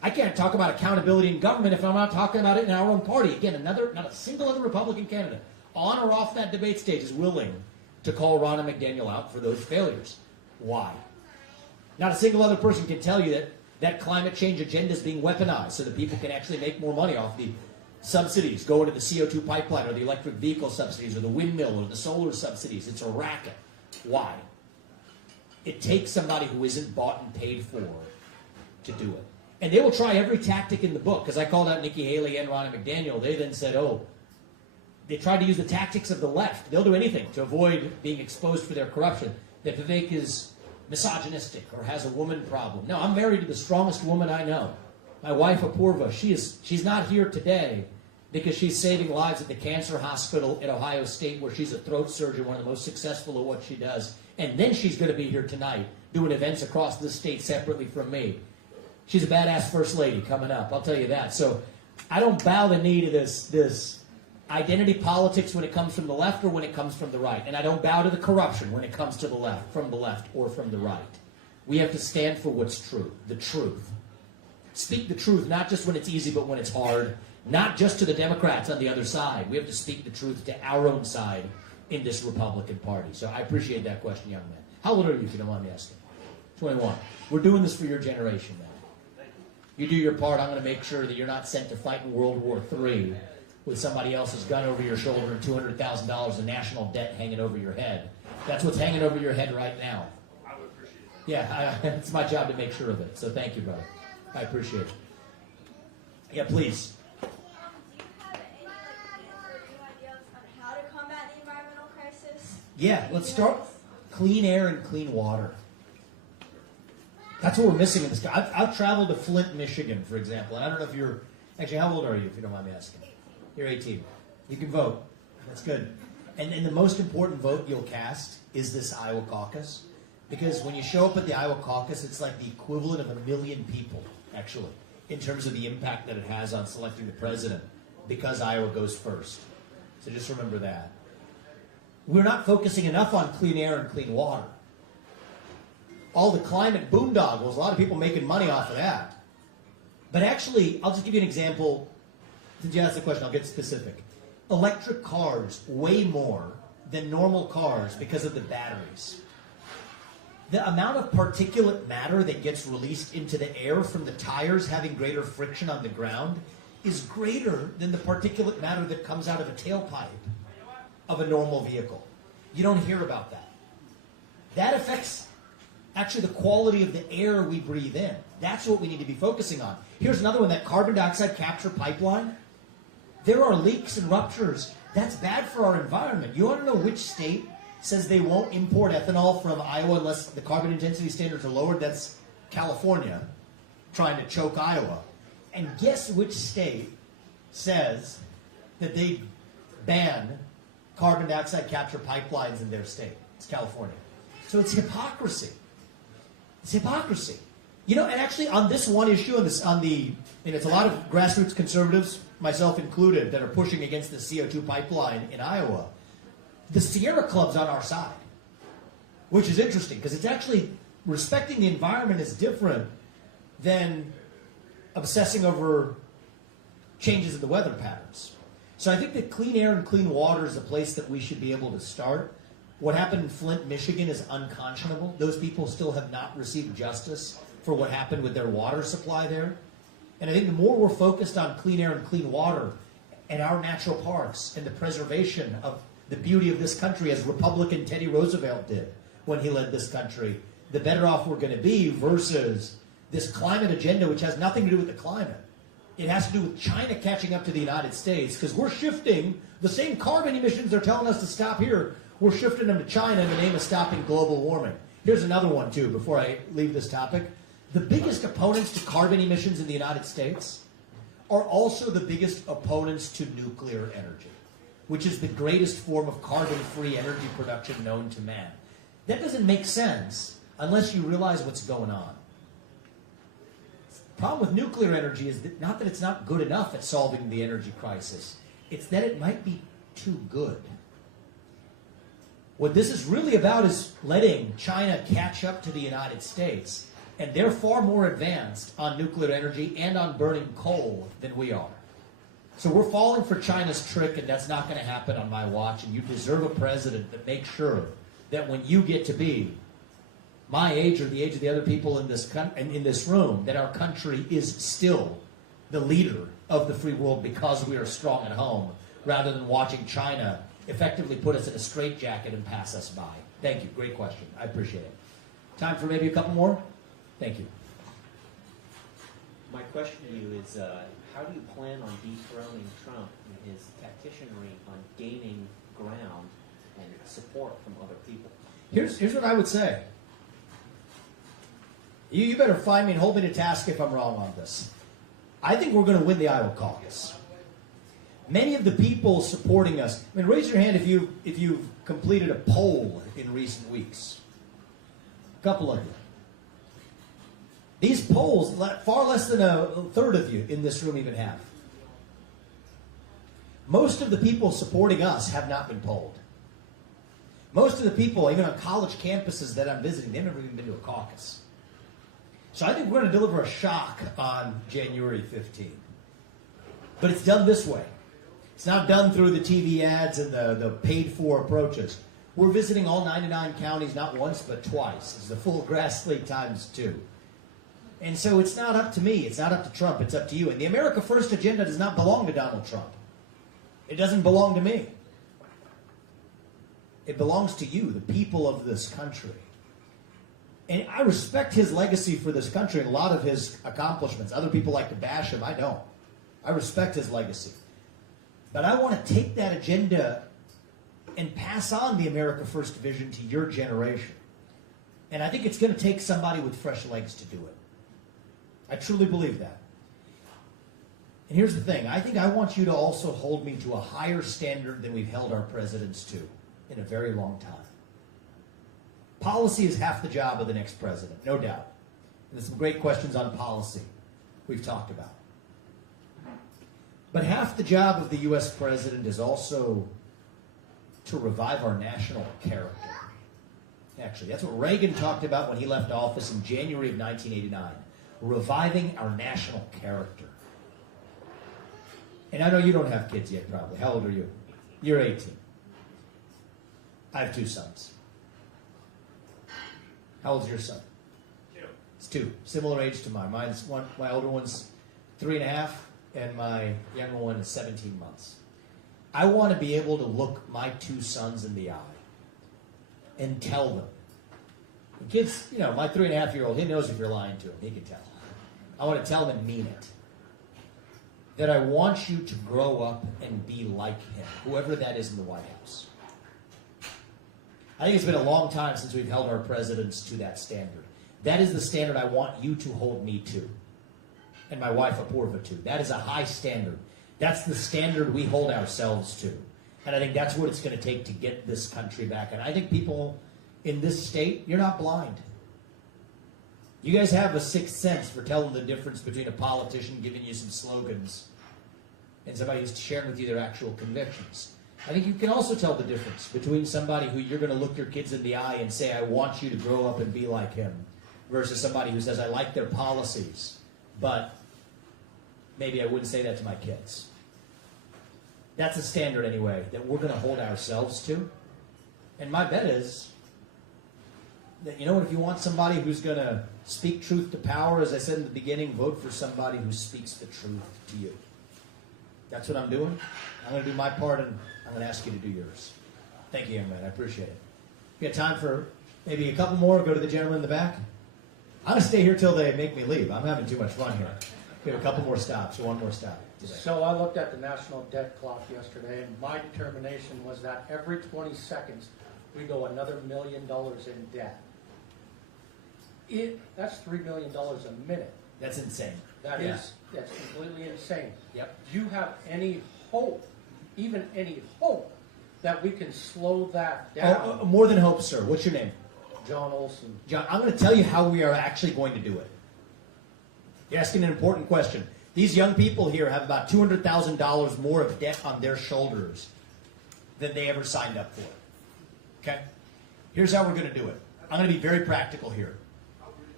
I can't talk about accountability in government if I'm not talking about it in our own party. Again, not a single other Republican candidate on or off that debate stage is willing to call Ronna McDaniel out for those failures. Why? Not a single other person can tell you that that climate change agenda is being weaponized so that people can actually make more money off the subsidies going to the CO2 pipeline or the electric vehicle subsidies or the windmill or the solar subsidies. It's a racket. Why? It takes somebody who isn't bought and paid for to do it. And they will try every tactic in the book, because I called out Nikki Haley and Ronna McDaniel. They then said, they tried to use the tactics of the left. They'll do anything to avoid being exposed for their corruption. That Vivek is misogynistic or has a woman problem. No, I'm married to the strongest woman I know. My wife, Apurva, she's not here today because she's saving lives at the cancer hospital at Ohio State, where she's a throat surgeon, one of the most successful at what she does. And then she's going to be here tonight doing events across the state separately from me. She's a badass first lady coming up, I'll tell you that. So I don't bow the knee to this identity politics when it comes from the left or when it comes from the right. And I don't bow to the corruption when it comes to the left, from the left or from the right. We have to stand for what's true, the truth. Speak the truth, not just when it's easy, but when it's hard. Not just to the Democrats on the other side. We have to speak the truth to our own side in this Republican Party. So I appreciate that question, young man. How old are you, if you don't mind me asking? 21. We're doing this for your generation, man. You do your part. I'm going to make sure that you're not sent to fight in World War III with somebody else's gun over your shoulder and $200,000 in national debt hanging over your head. That's what's hanging over your head right now. I would appreciate that. Yeah, it's my job to make sure of it. So thank you, brother. I appreciate it. Yeah, please. Do you have any ideas on how to combat the environmental crisis? Yeah, let's start clean air and clean water. That's what we're missing in this. I've traveled to Flint, Michigan, for example. And I don't know if you're... Actually, how old are you, if you don't mind me asking? 18. You're 18. You can vote. That's good. And the most important vote you'll cast is this Iowa caucus. Because when you show up at the Iowa caucus, it's like the equivalent of 1 million people, actually, in terms of the impact that it has on selecting the president, because Iowa goes first. So just remember that. We're not focusing enough on clean air and clean water. All the climate boondoggles, a lot of people making money off of that. But actually, I'll just give you an example. Since you asked the question, I'll get specific. Electric cars weigh more than normal cars because of the batteries. The amount of particulate matter that gets released into the air from the tires having greater friction on the ground is greater than the particulate matter that comes out of a tailpipe of a normal vehicle. You don't hear about that. That affects actually the quality of the air we breathe in. That's what we need to be focusing on. Here's another one, that carbon dioxide capture pipeline. There are leaks and ruptures. That's bad for our environment. You want to know which state says they won't import ethanol from Iowa unless the carbon intensity standards are lowered? That's California, trying to choke Iowa. And guess which state says that they ban carbon dioxide capture pipelines in their state? It's California. So it's hypocrisy. It's hypocrisy. You know, and actually on this one issue, and it's a lot of grassroots conservatives, myself included, that are pushing against the CO2 pipeline in Iowa. The Sierra Club's on our side, which is interesting, because it's actually, respecting the environment is different than obsessing over changes in the weather patterns. So I think that clean air and clean water is a place that we should be able to start. What happened in Flint, Michigan is unconscionable. Those people still have not received justice for what happened with their water supply there. And I think the more we're focused on clean air and clean water and our natural parks and the preservation of the beauty of this country, as Republican Teddy Roosevelt did when he led this country, the better off we're going to be, versus this climate agenda, which has nothing to do with the climate. It has to do with China catching up to the United States, because we're shifting the same carbon emissions they're telling us to stop here. We're shifting them to China in the name of stopping global warming. Here's another one, too, before I leave this topic. The biggest opponents to carbon emissions in the United States are also the biggest opponents to nuclear energy, which is the greatest form of carbon-free energy production known to man. That doesn't make sense unless you realize what's going on. The problem with nuclear energy is that not that it's not good enough at solving the energy crisis, it's that it might be too good. What this is really about is letting China catch up to the United States And they're far more advanced on nuclear energy and on burning coal than we are. So we're falling for China's trick, and that's not going to happen on my watch. And you deserve a president that makes sure that when you get to be my age or the age of the other people in this room, that our country is still the leader of the free world because we are strong at home, rather than watching China effectively put us in a straitjacket and pass us by. Thank you. Great question. I appreciate it. Time for maybe a couple more? Thank you. My question to you is, how do you plan on dethroning Trump in his tacticianry on gaining ground and support from other people? Here's what I would say. You better find me and hold me to task if I'm wrong on this. I think we're going to win the Iowa caucus. Many of the people supporting us, I mean, raise your hand if you've completed a poll in recent weeks. A couple of you. These polls, far less than a third of you in this room even have. Most of the people supporting us have not been polled. Most of the people, even on college campuses that I'm visiting, they've never even been to a caucus. So I think we're going to deliver a shock on January 15th. But it's done this way. It's not done through the TV ads and the paid-for approaches. We're visiting all 99 counties not once but twice. It's the full grass league times 2. And so it's not up to me. It's not up to Trump. It's up to you. And the America First agenda does not belong to Donald Trump. It doesn't belong to me. It belongs to you, the people of this country. And I respect his legacy for this country and a lot of his accomplishments. Other people like to bash him. I don't. I respect his legacy. But I want to take that agenda and pass on the America First vision to your generation. And I think it's going to take somebody with fresh legs to do it. I truly believe that. And here's the thing. I think I want you to also hold me to a higher standard than we've held our presidents to in a very long time. Policy is half the job of the next president, no doubt. And there's some great questions on policy we've talked about. But half the job of the U.S. president is also to revive our national character. Actually, that's what Reagan talked about when he left office in January of 1989. Reviving our national character. And I know you don't have kids yet, probably. How old are you? You're 18. I have 2 sons. How old's your son? 2. It's 2. Similar age to mine. My older one's 3.5, and my younger one is 17 months. I want to be able to look my 2 sons in the eye and tell them. The kids, my 3.5-year-old, he knows if you're lying to him. He can tell. I want to tell them and mean it. That I want you to grow up and be like him, whoever that is in the White House. I think it's been a long time since we've held our presidents to that standard. That is the standard I want you to hold me to. And my wife Apurva to. That is a high standard. That's the standard we hold ourselves to. And I think that's what it's going to take to get this country back. And I think people in this state, you're not blind. You guys have a sixth sense for telling the difference between a politician giving you some slogans and somebody who's sharing with you their actual convictions. I think you can also tell the difference between somebody who you're going to look your kids in the eye and say, I want you to grow up and be like him, versus somebody who says, I like their policies, but maybe I wouldn't say that to my kids. That's a standard anyway that we're going to hold ourselves to. And my bet is that, if you want somebody who's going to speak truth to power, as I said in the beginning, vote for somebody who speaks the truth to you. That's what I'm doing. I'm going to do my part, and I'm going to ask you to do yours. Thank you, young man. I appreciate it. We got time for maybe a couple more. Go to the gentleman in the back. I'm going to stay here till they make me leave. I'm having too much fun here. We have a couple more stops, or one more stop today. So I looked at the national debt clock yesterday, and my determination was that every 20 seconds we go another $1 million in debt. That's $3 million a minute. That's insane. That's completely insane. Yep. Do you have any hope, even any hope, that we can slow that down? Oh, more than hope, sir. What's your name? John Olson. John, I'm going to tell you how we are actually going to do it. You're asking an important question. These young people here have about $200,000 more of debt on their shoulders than they ever signed up for. Okay? Here's how we're going to do it. I'm going to be very practical here.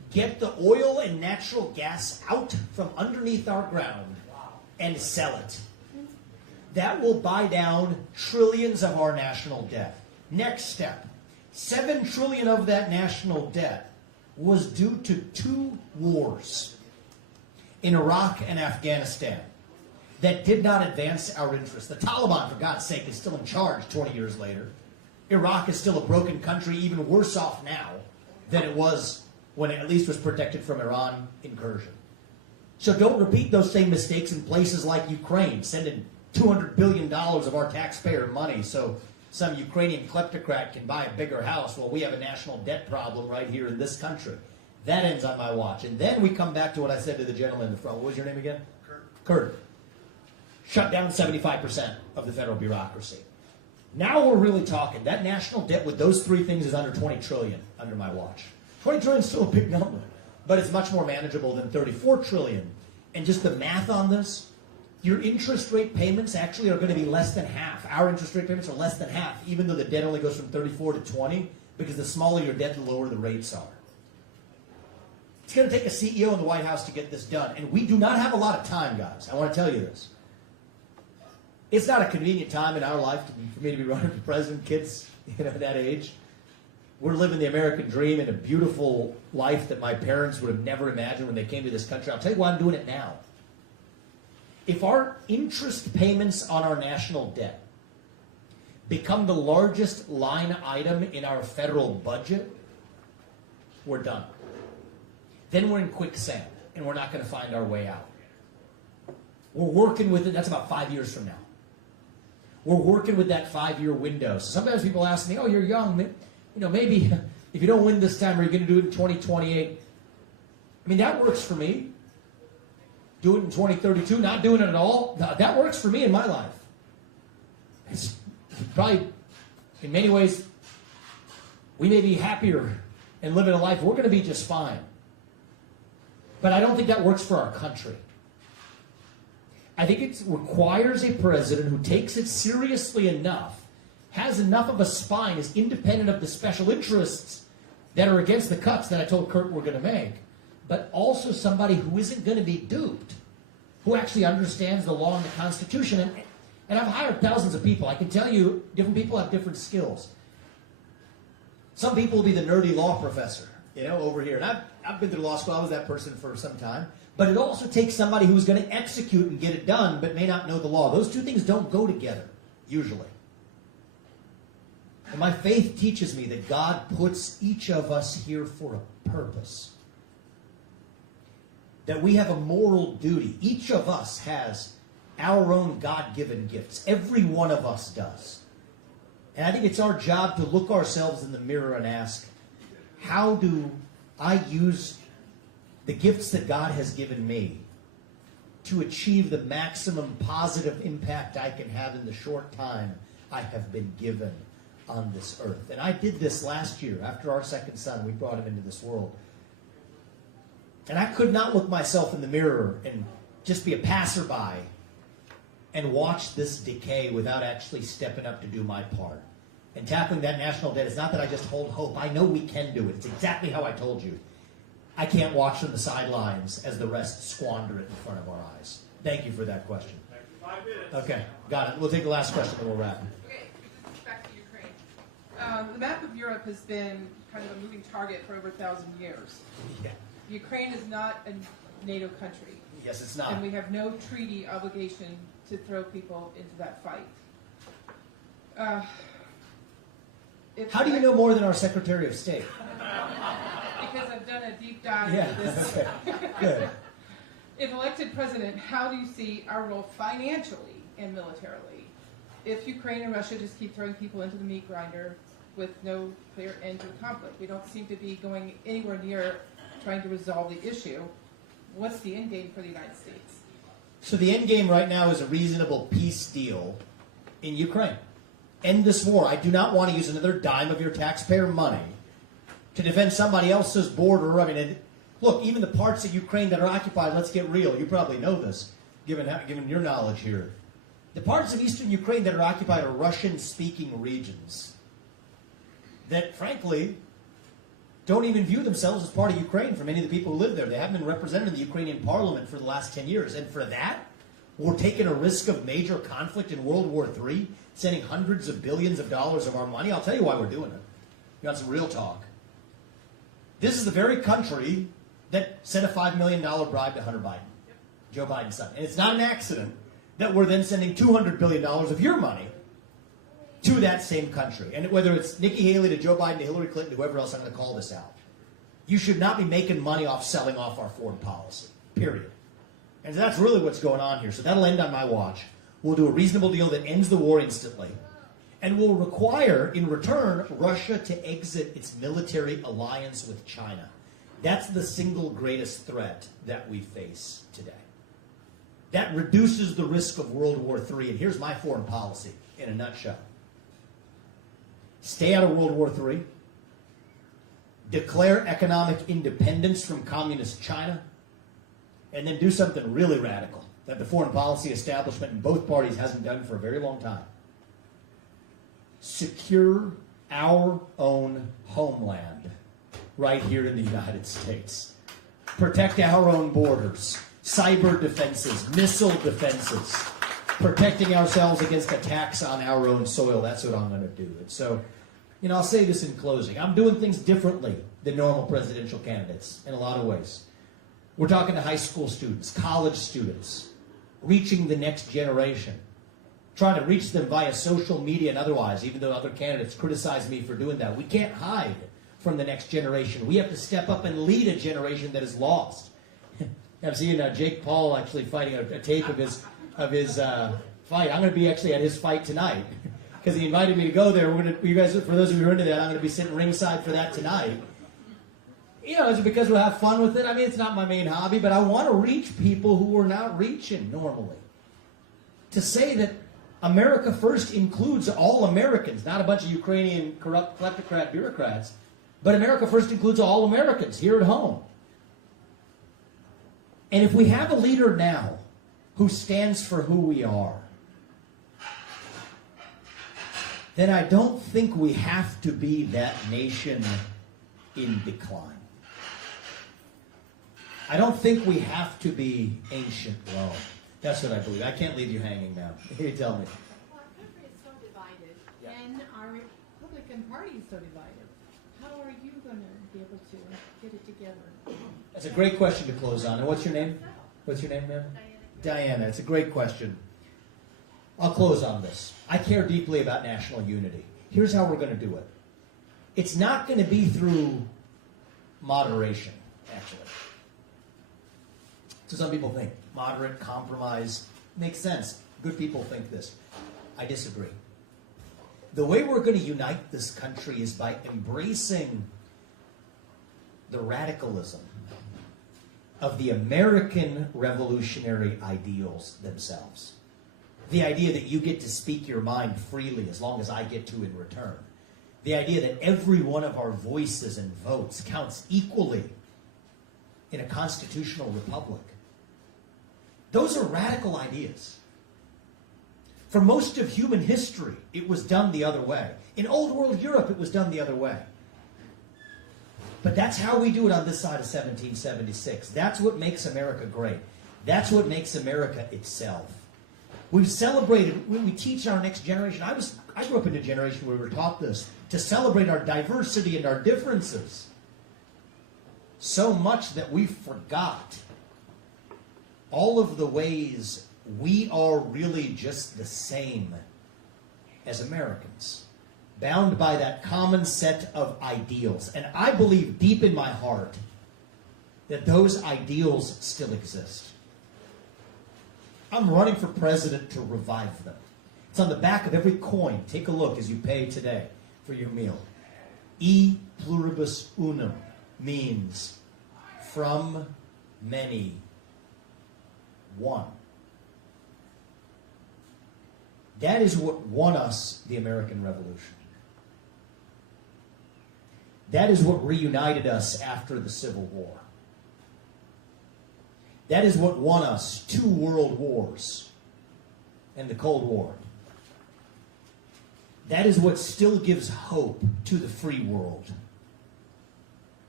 get the oil and natural gas out from underneath our ground and sell it. That will buy down trillions of our national debt. Next step, $7 trillion of that national debt was due to 2 wars in Iraq and Afghanistan that did not advance our interests. The Taliban, for God's sake, is still in charge 20 years later. Iraq is still a broken country, even worse off now than it was when it at least was protected from Iran incursion. So don't repeat those same mistakes in places like Ukraine, sending $200 billion of our taxpayer money so some Ukrainian kleptocrat can buy a bigger house while we have a national debt problem right here in this country. That ends on my watch. And then we come back to what I said to the gentleman in the front. What was your name again? Kurt. Shut down 75% of the federal bureaucracy. Now we're really talking. That national debt with those 3 things is under $20 trillion under my watch. $20 trillion is still a big number, but it's much more manageable than $34 trillion. And just the math on this, your interest rate payments actually are going to be less than half. Our interest rate payments are less than half, even though the debt only goes from 34 to 20, because the smaller your debt, the lower the rates are. It's going to take a CEO in the White House to get this done, and we do not have a lot of time, guys. I want to tell you this. It's not a convenient time in our life for me to be running for president. Kids, that age. We're living the American dream in a beautiful life that my parents would have never imagined when they came to this country. I'll tell you why I'm doing it now. If our interest payments on our national debt become the largest line item in our federal budget, we're done. Then we're in quicksand, and we're not going to find our way out. We're working with it. That's about 5 years from now. We're working with that 5-year window. So sometimes people ask me, oh, you're young. Maybe if you don't win this time, are you going to do it in 2028? I mean, that works for me. Do it in 2032, not doing it at all. That works for me in my life. It's probably, in many ways, we may be happier and living a life. We're going to be just fine. But I don't think that works for our country. I think it requires a president who takes it seriously enough, has enough of a spine, is independent of the special interests that are against the cuts that I told Kurt we're going to make, but also somebody who isn't going to be duped, who actually understands the law and the Constitution. And I've hired thousands of people. I can tell you, different people have different skills. Some people will be the nerdy law professor, over here. And I've been through law school. I was that person for some time. But it also takes somebody who's going to execute and get it done, but may not know the law. Those 2 things don't go together, usually. And my faith teaches me that God puts each of us here for a purpose. That we have a moral duty. Each of us has our own God-given gifts. Every one of us does. And I think it's our job to look ourselves in the mirror and ask, how do I use the gifts that God has given me to achieve the maximum positive impact I can have in the short time I have been given on this earth? And I did this last year. After our second son, we brought him into this world. And I could not look myself in the mirror and just be a passerby and watch this decay without actually stepping up to do my part. And tackling that national debt is not that I just hold hope. I know we can do it. It's exactly how I told you. I can't watch from the sidelines as the rest squander it in front of our eyes. Thank you for that question. 5 minutes. Okay, got it. We'll take the last question and we'll wrap. Okay, back to Ukraine. The map of Europe has been kind of a moving target for over 1,000 years. Yeah. Ukraine is not a NATO country. Yes, it's not. And we have no treaty obligation to throw people into that fight. How do you know more than our Secretary of State? Because I've done a deep dive into this. Okay. Good. If elected president, how do you see our role financially and militarily? If Ukraine and Russia just keep throwing people into the meat grinder with no clear end to the conflict, we don't seem to be going anywhere near trying to resolve the issue. What's the end game for the United States? So the end game right now is a reasonable peace deal in Ukraine. End this war. I do not want to use another dime of your taxpayer money to defend somebody else's border. I mean, look, even the parts of Ukraine that are occupied, let's get real. You probably know this, given your knowledge here. The parts of eastern Ukraine that are occupied are Russian-speaking regions that, frankly, don't even view themselves as part of Ukraine for many of the people who live there. They haven't been represented in the Ukrainian parliament for the last 10 years. And for that, we're taking a risk of major conflict in World War III, sending hundreds of billions of dollars of our money. I'll tell you why we're doing it. You want some real talk? This is the very country that sent a $5 million bribe to Hunter Biden, Joe Biden's son. And it's not an accident that we're then sending $200 billion of your money to that same country. And whether it's Nikki Haley to Joe Biden to Hillary Clinton, to whoever else, I'm going to call this out. You should not be making money off selling off our foreign policy, period. And so that's really what's going on here. So that'll end on my watch. We'll do a reasonable deal that ends the war instantly. And will require, in return, Russia to exit its military alliance with China. That's the single greatest threat that we face today. That reduces the risk of World War III. And here's my foreign policy in a nutshell. Stay out of World War III. Declare economic independence from communist China. And then do something really radical that the foreign policy establishment in both parties hasn't done for a very long time. Secure our own homeland right here in the United States. Protect our own borders. Cyber defenses, missile defenses. Protecting ourselves against attacks on our own soil. That's what I'm going to do. And so, I'll say this in closing. I'm doing things differently than normal presidential candidates in a lot of ways. We're talking to high school students, college students, reaching the next generation, trying to reach them via social media and otherwise, even though other candidates criticize me for doing that. We can't hide from the next generation. We have to step up and lead a generation that is lost. I've seen Jake Paul actually fighting a tape of his fight. I'm going to be actually at his fight tonight because he invited me to go there. You guys, for those of you who are into that, I'm going to be sitting ringside for that tonight. Is it because we'll have fun with it? I mean, it's not my main hobby, but I want to reach people who are not reaching normally. To say that America First includes all Americans, not a bunch of Ukrainian corrupt kleptocrat bureaucrats, but America First includes all Americans here at home. And if we have a leader now who stands for who we are, then I don't think we have to be that nation in decline. I don't think we have to be ancient Rome. That's what I believe. I can't leave you hanging now. You tell me. Well, our country is so divided, and our Republican Party is so divided. How are you going to be able to get it together? That's a great question to close on. And what's your name? What's your name, ma'am? Diana. It's a great question. I'll close on this. I care deeply about national unity. Here's how we're going to do it. It's not going to be through moderation, actually. So some people think moderate compromise makes sense. Good people think this. I disagree. The way we're going to unite this country is by embracing the radicalism of the American revolutionary ideals themselves. The idea that you get to speak your mind freely as long as I get to in return. The idea that every one of our voices and votes counts equally in a constitutional republic. Those are radical ideas. For most of human history, it was done the other way. In old world Europe, it was done the other way. But that's how we do it on this side of 1776. That's what makes America great. That's what makes America itself. We've celebrated, when we teach our next generation, I grew up in a generation where we were taught this, to celebrate our diversity and our differences. So much that we forgot all of the ways we are really just the same as Americans, bound by that common set of ideals. And I believe deep in my heart that those ideals still exist. I'm running for president to revive them. It's on the back of every coin. Take a look as you pay today for your meal. E pluribus unum means from many, one. That is what won us the American Revolution. That is what reunited us after the Civil War. That is what won us 2 world wars and the Cold War. That is what still gives hope to the free world.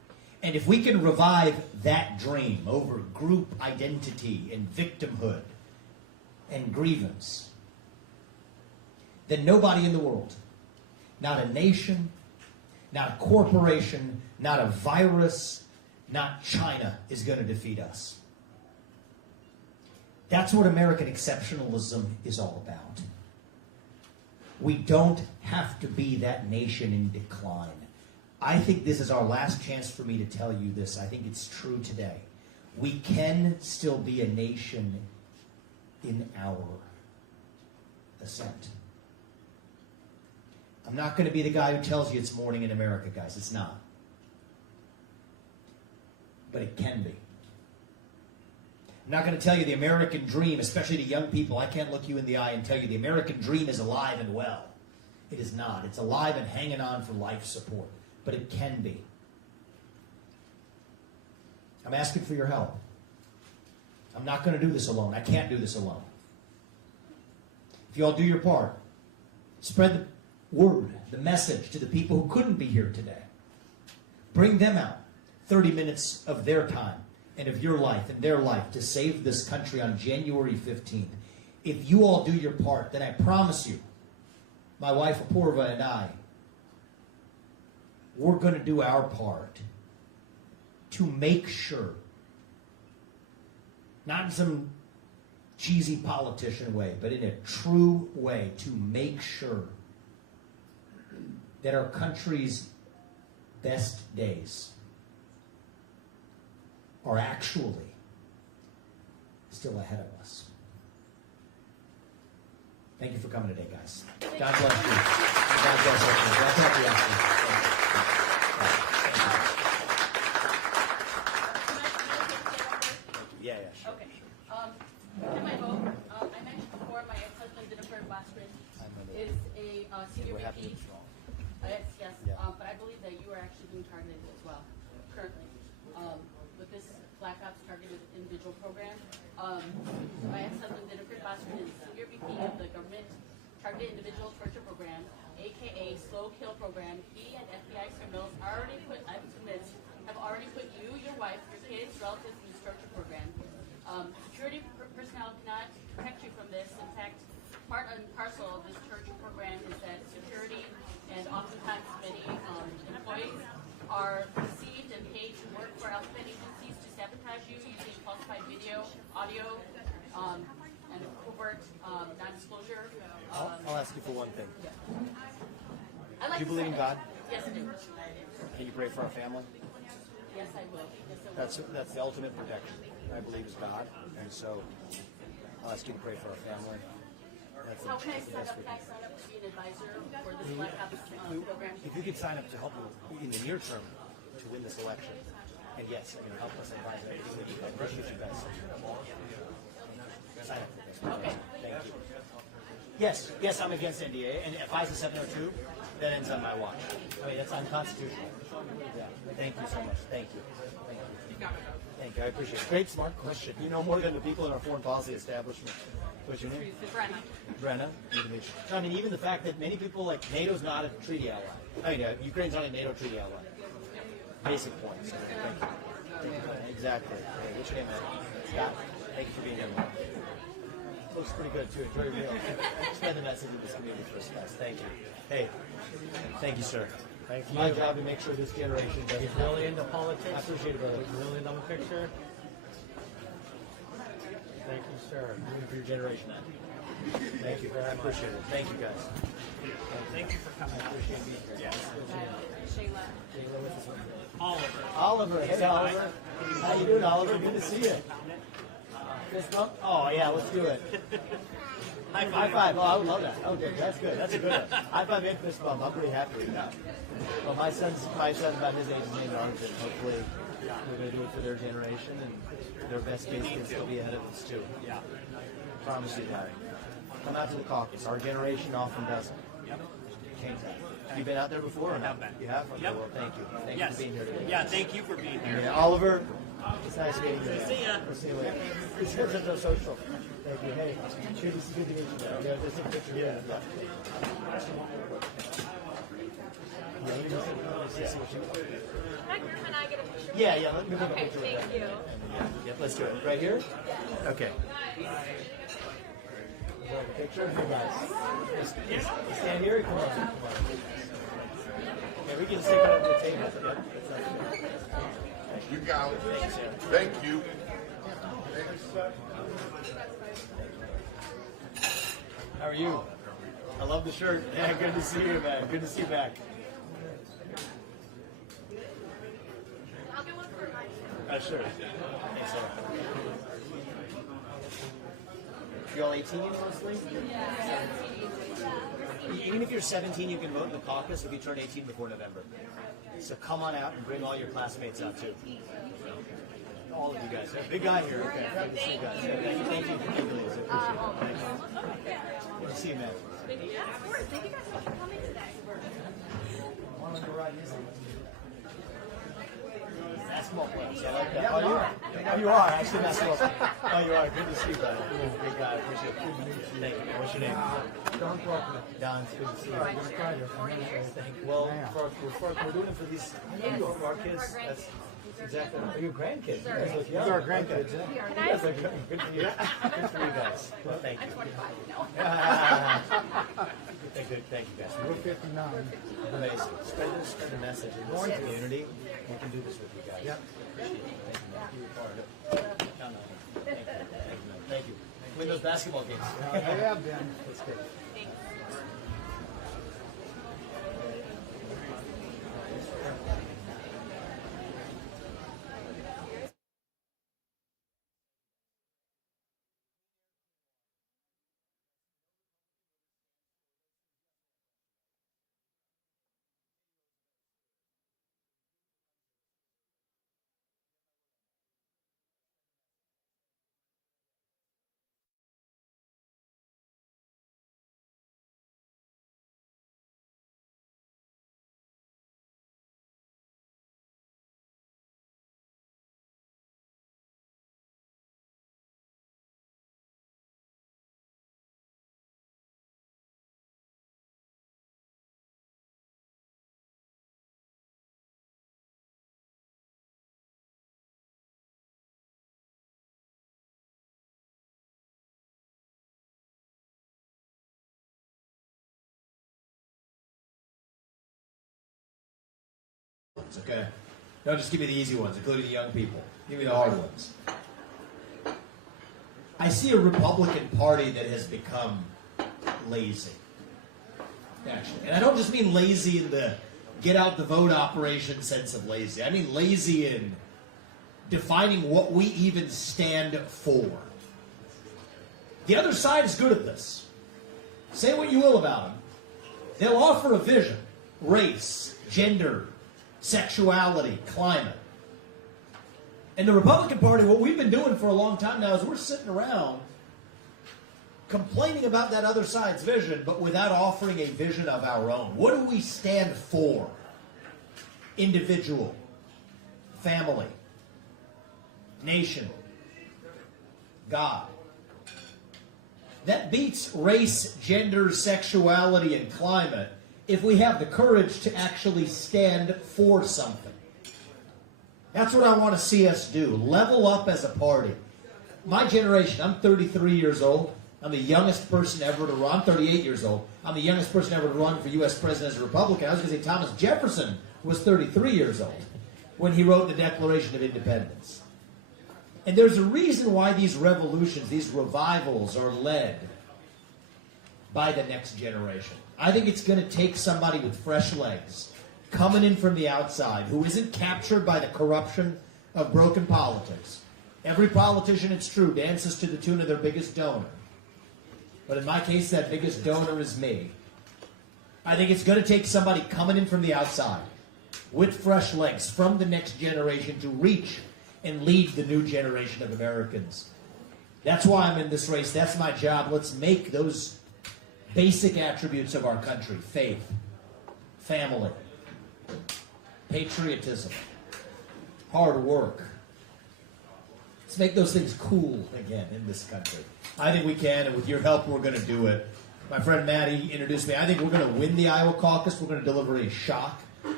And if we can revive that dream over group identity and victimhood and grievance, then nobody in the world, not a nation, not a corporation, not a virus, not China, is going to defeat us. That's what American exceptionalism is all about. We don't have to be that nation in decline. I think this is our last chance for me to tell you this. I think it's true today. We can still be a nation in our ascent. I'm not going to be the guy who tells you it's morning in America, guys. It's not. But it can be. I'm not going to tell you the American dream, especially to young people. I can't look you in the eye and tell you the American dream is alive and well. It is not. It's alive and hanging on for life support. But it can be. I'm asking for your help. I'm not going to do this alone. I can't do this alone. If you all do your part, spread the word, the message to the people who couldn't be here today. Bring them out 30 minutes of their time and of your life and their life to save this country on January 15th. If you all do your part, then I promise you, my wife Apurva and I, we're going to do our part to make sure, not in some cheesy politician way, but in a true way, to make sure that our country's best days are actually still ahead of us. Thank you for coming today, guys. God bless you. God bless everyone. God bless you. Yeah, sure. Okay. In my vote, I mentioned before my ex-husband Jennifer is a senior VP. Yes, but I believe that you are actually being targeted as well, currently, with this Black Ops Targeted Individual Program. My ex-husband Jennifer is senior VP of the Government Targeted Individual Torture Program, aka Slow Kill Program. He and FBI criminals have already put you, your wife, your kids, relatives in this torture program. Security personnel cannot protect you from this. In fact, part and parcel of this torture program is that security and oftentimes many employees are received and paid to work for outside agencies to sabotage you using falsified video, audio, and covert non-disclosure. I'll ask you for one thing. Do you believe in God? Yes, I do. Can you pray for our family? Yes, I will. Yes, I will. That's the ultimate protection. I believe is God, and so I'll ask you to pray for our family. How can I sign up? Can I sign up to be an advisor for this Black Ops program? If you could sign up to help in the near term to win this election, and yes, help us advise everything that you can. Appreciate you guys. Sign up. Okay. Thank you. Yes, I'm against NDA, and if FISA 702, that ends on my watch. I mean, that's unconstitutional. Yeah. Thank you so much. Thank you. Thank you. I appreciate it. Great, smart question. You know more than the people in our foreign policy establishment. What's your name? Brenna. I mean, even the fact that many people, like, NATO's not a treaty ally. I mean, Ukraine's not a NATO treaty ally. Basic points. Thank you. Exactly. Hey, what's your name, man? Scott. Thank you for being here. Looks pretty good, too. Enjoy your meal. Spread the message of this community first, guys. Thank you. Hey, thank you, sir. Thank It's you. my job to make sure this generation doesn't. He's really into politics. I appreciate it, brother. He's really into the picture. Thank you, sir. For your generation, man. Thank you. I appreciate it. Thank you, guys. Thank you for coming. I appreciate being here. Shayla. Shayla with us. Oliver. Oliver. Hey, Oliver. How you doing, Oliver? Good to see you. Fist bump? Oh, yeah, let's do it. High five. Oh, I would love that. Okay, that's good. That's a good one. High five and fist bump. I'm pretty happy with that. Well, my son's about his age is named Arjun. Hopefully, we're going to do it for their generation, and their best days can still be ahead of us, too. Yeah. Promise you that. Come out to the caucus. Our generation often doesn't. Change that. Have you been out there before? Or not? You have? Okay, well, thank you. Thank you for being here today. Yeah, thank you for being here. Yeah, Oliver, it's nice meeting you. See ya. We'll see you later. It's good to know social. Thank you. Hey, good to meet you. Yeah, there's a picture. Yeah. see what you. Can my group and I get a picture? Yeah, yeah. Let me take a Okay, picture with thank that. you. Yeah, let's do it. Right here? Okay. Picture? Hey guys. You stand here or come on? Come on. Yeah, we can stick out the table. You got it. Thanks, sir. Thank you. How are you? I love the shirt. Yeah, good to see you, man. Good to see you back. I'll get one for mine. Sure. Thanks, sir. You all 18 mostly? Even if you're 17, you can vote in the caucus if you turn 18 before November. So come on out and bring all your classmates out too. All of you guys. Big guy here. Okay. Good to see you guys. Thank you. Thank you. Thank you. Good to see you, man. Yeah, of course. Thank you guys for coming today. Basketball players. I like that. Oh, you are. Oh, you are. Actually, basketball. Oh, you are. Good to see you, brother. Big guy. Appreciate it. Thank you. What's your name? Don Faulkner. Don. It's good to see you. I'm gonna try this. Thank you. Well, we're doing it for these. I know you are for our kids. That's exactly. Are your grandkids? You guys look young. These are our grandkids, Okay. yeah. You guys look good. Good for you. Good for you guys. Well, thank you. Thank you, guys. We're 59. Amazing. Spread the message in this community. We can do this with you guys. Yep. Appreciate it. Thank you, man. You're part of it. No. Thank you. Thank you. Win those basketball games. They have been. That's good. Okay? Don't just give me the easy ones, including the young people. Give me the hard ones. I see a Republican Party that has become lazy. Actually. And I don't just mean lazy in the get out the vote operation sense of lazy. I mean lazy in defining what we even stand for. The other side is good at this. Say what you will about them. They'll offer a vision. Race, gender, sexuality, climate. And the Republican Party, what we've been doing for a long time now is we're sitting around complaining about that other side's vision, but without offering a vision of our own. What do we stand for? Individual, family, nation, God. That beats race, gender, sexuality, and climate if we have the courage to actually stand for something. That's what I want to see us do. Level up as a party. My generation, I'm 33 years old. I'm the youngest person ever to run. I'm 38 years old. I'm the youngest person ever to run for U.S. president as a Republican. I was going to say Thomas Jefferson was 33 years old when he wrote the Declaration of Independence. And there's a reason why these revolutions, these revivals are led by the next generation. I think it's going to take somebody with fresh legs coming in from the outside who isn't captured by the corruption of broken politics. Every politician, it's true, dances to the tune of their biggest donor. But in my case, that biggest donor is me. I think it's going to take somebody coming in from the outside with fresh legs from the next generation to reach and lead the new generation of Americans. That's why I'm in this race. That's my job. Let's make those basic attributes of our country: faith, family, patriotism, hard work. Let's make those things cool again in this country. I think we can, and with your help, we're going to do it. My friend Matt, he introduced me. I think we're going to win the Iowa caucus. We're going to deliver a shock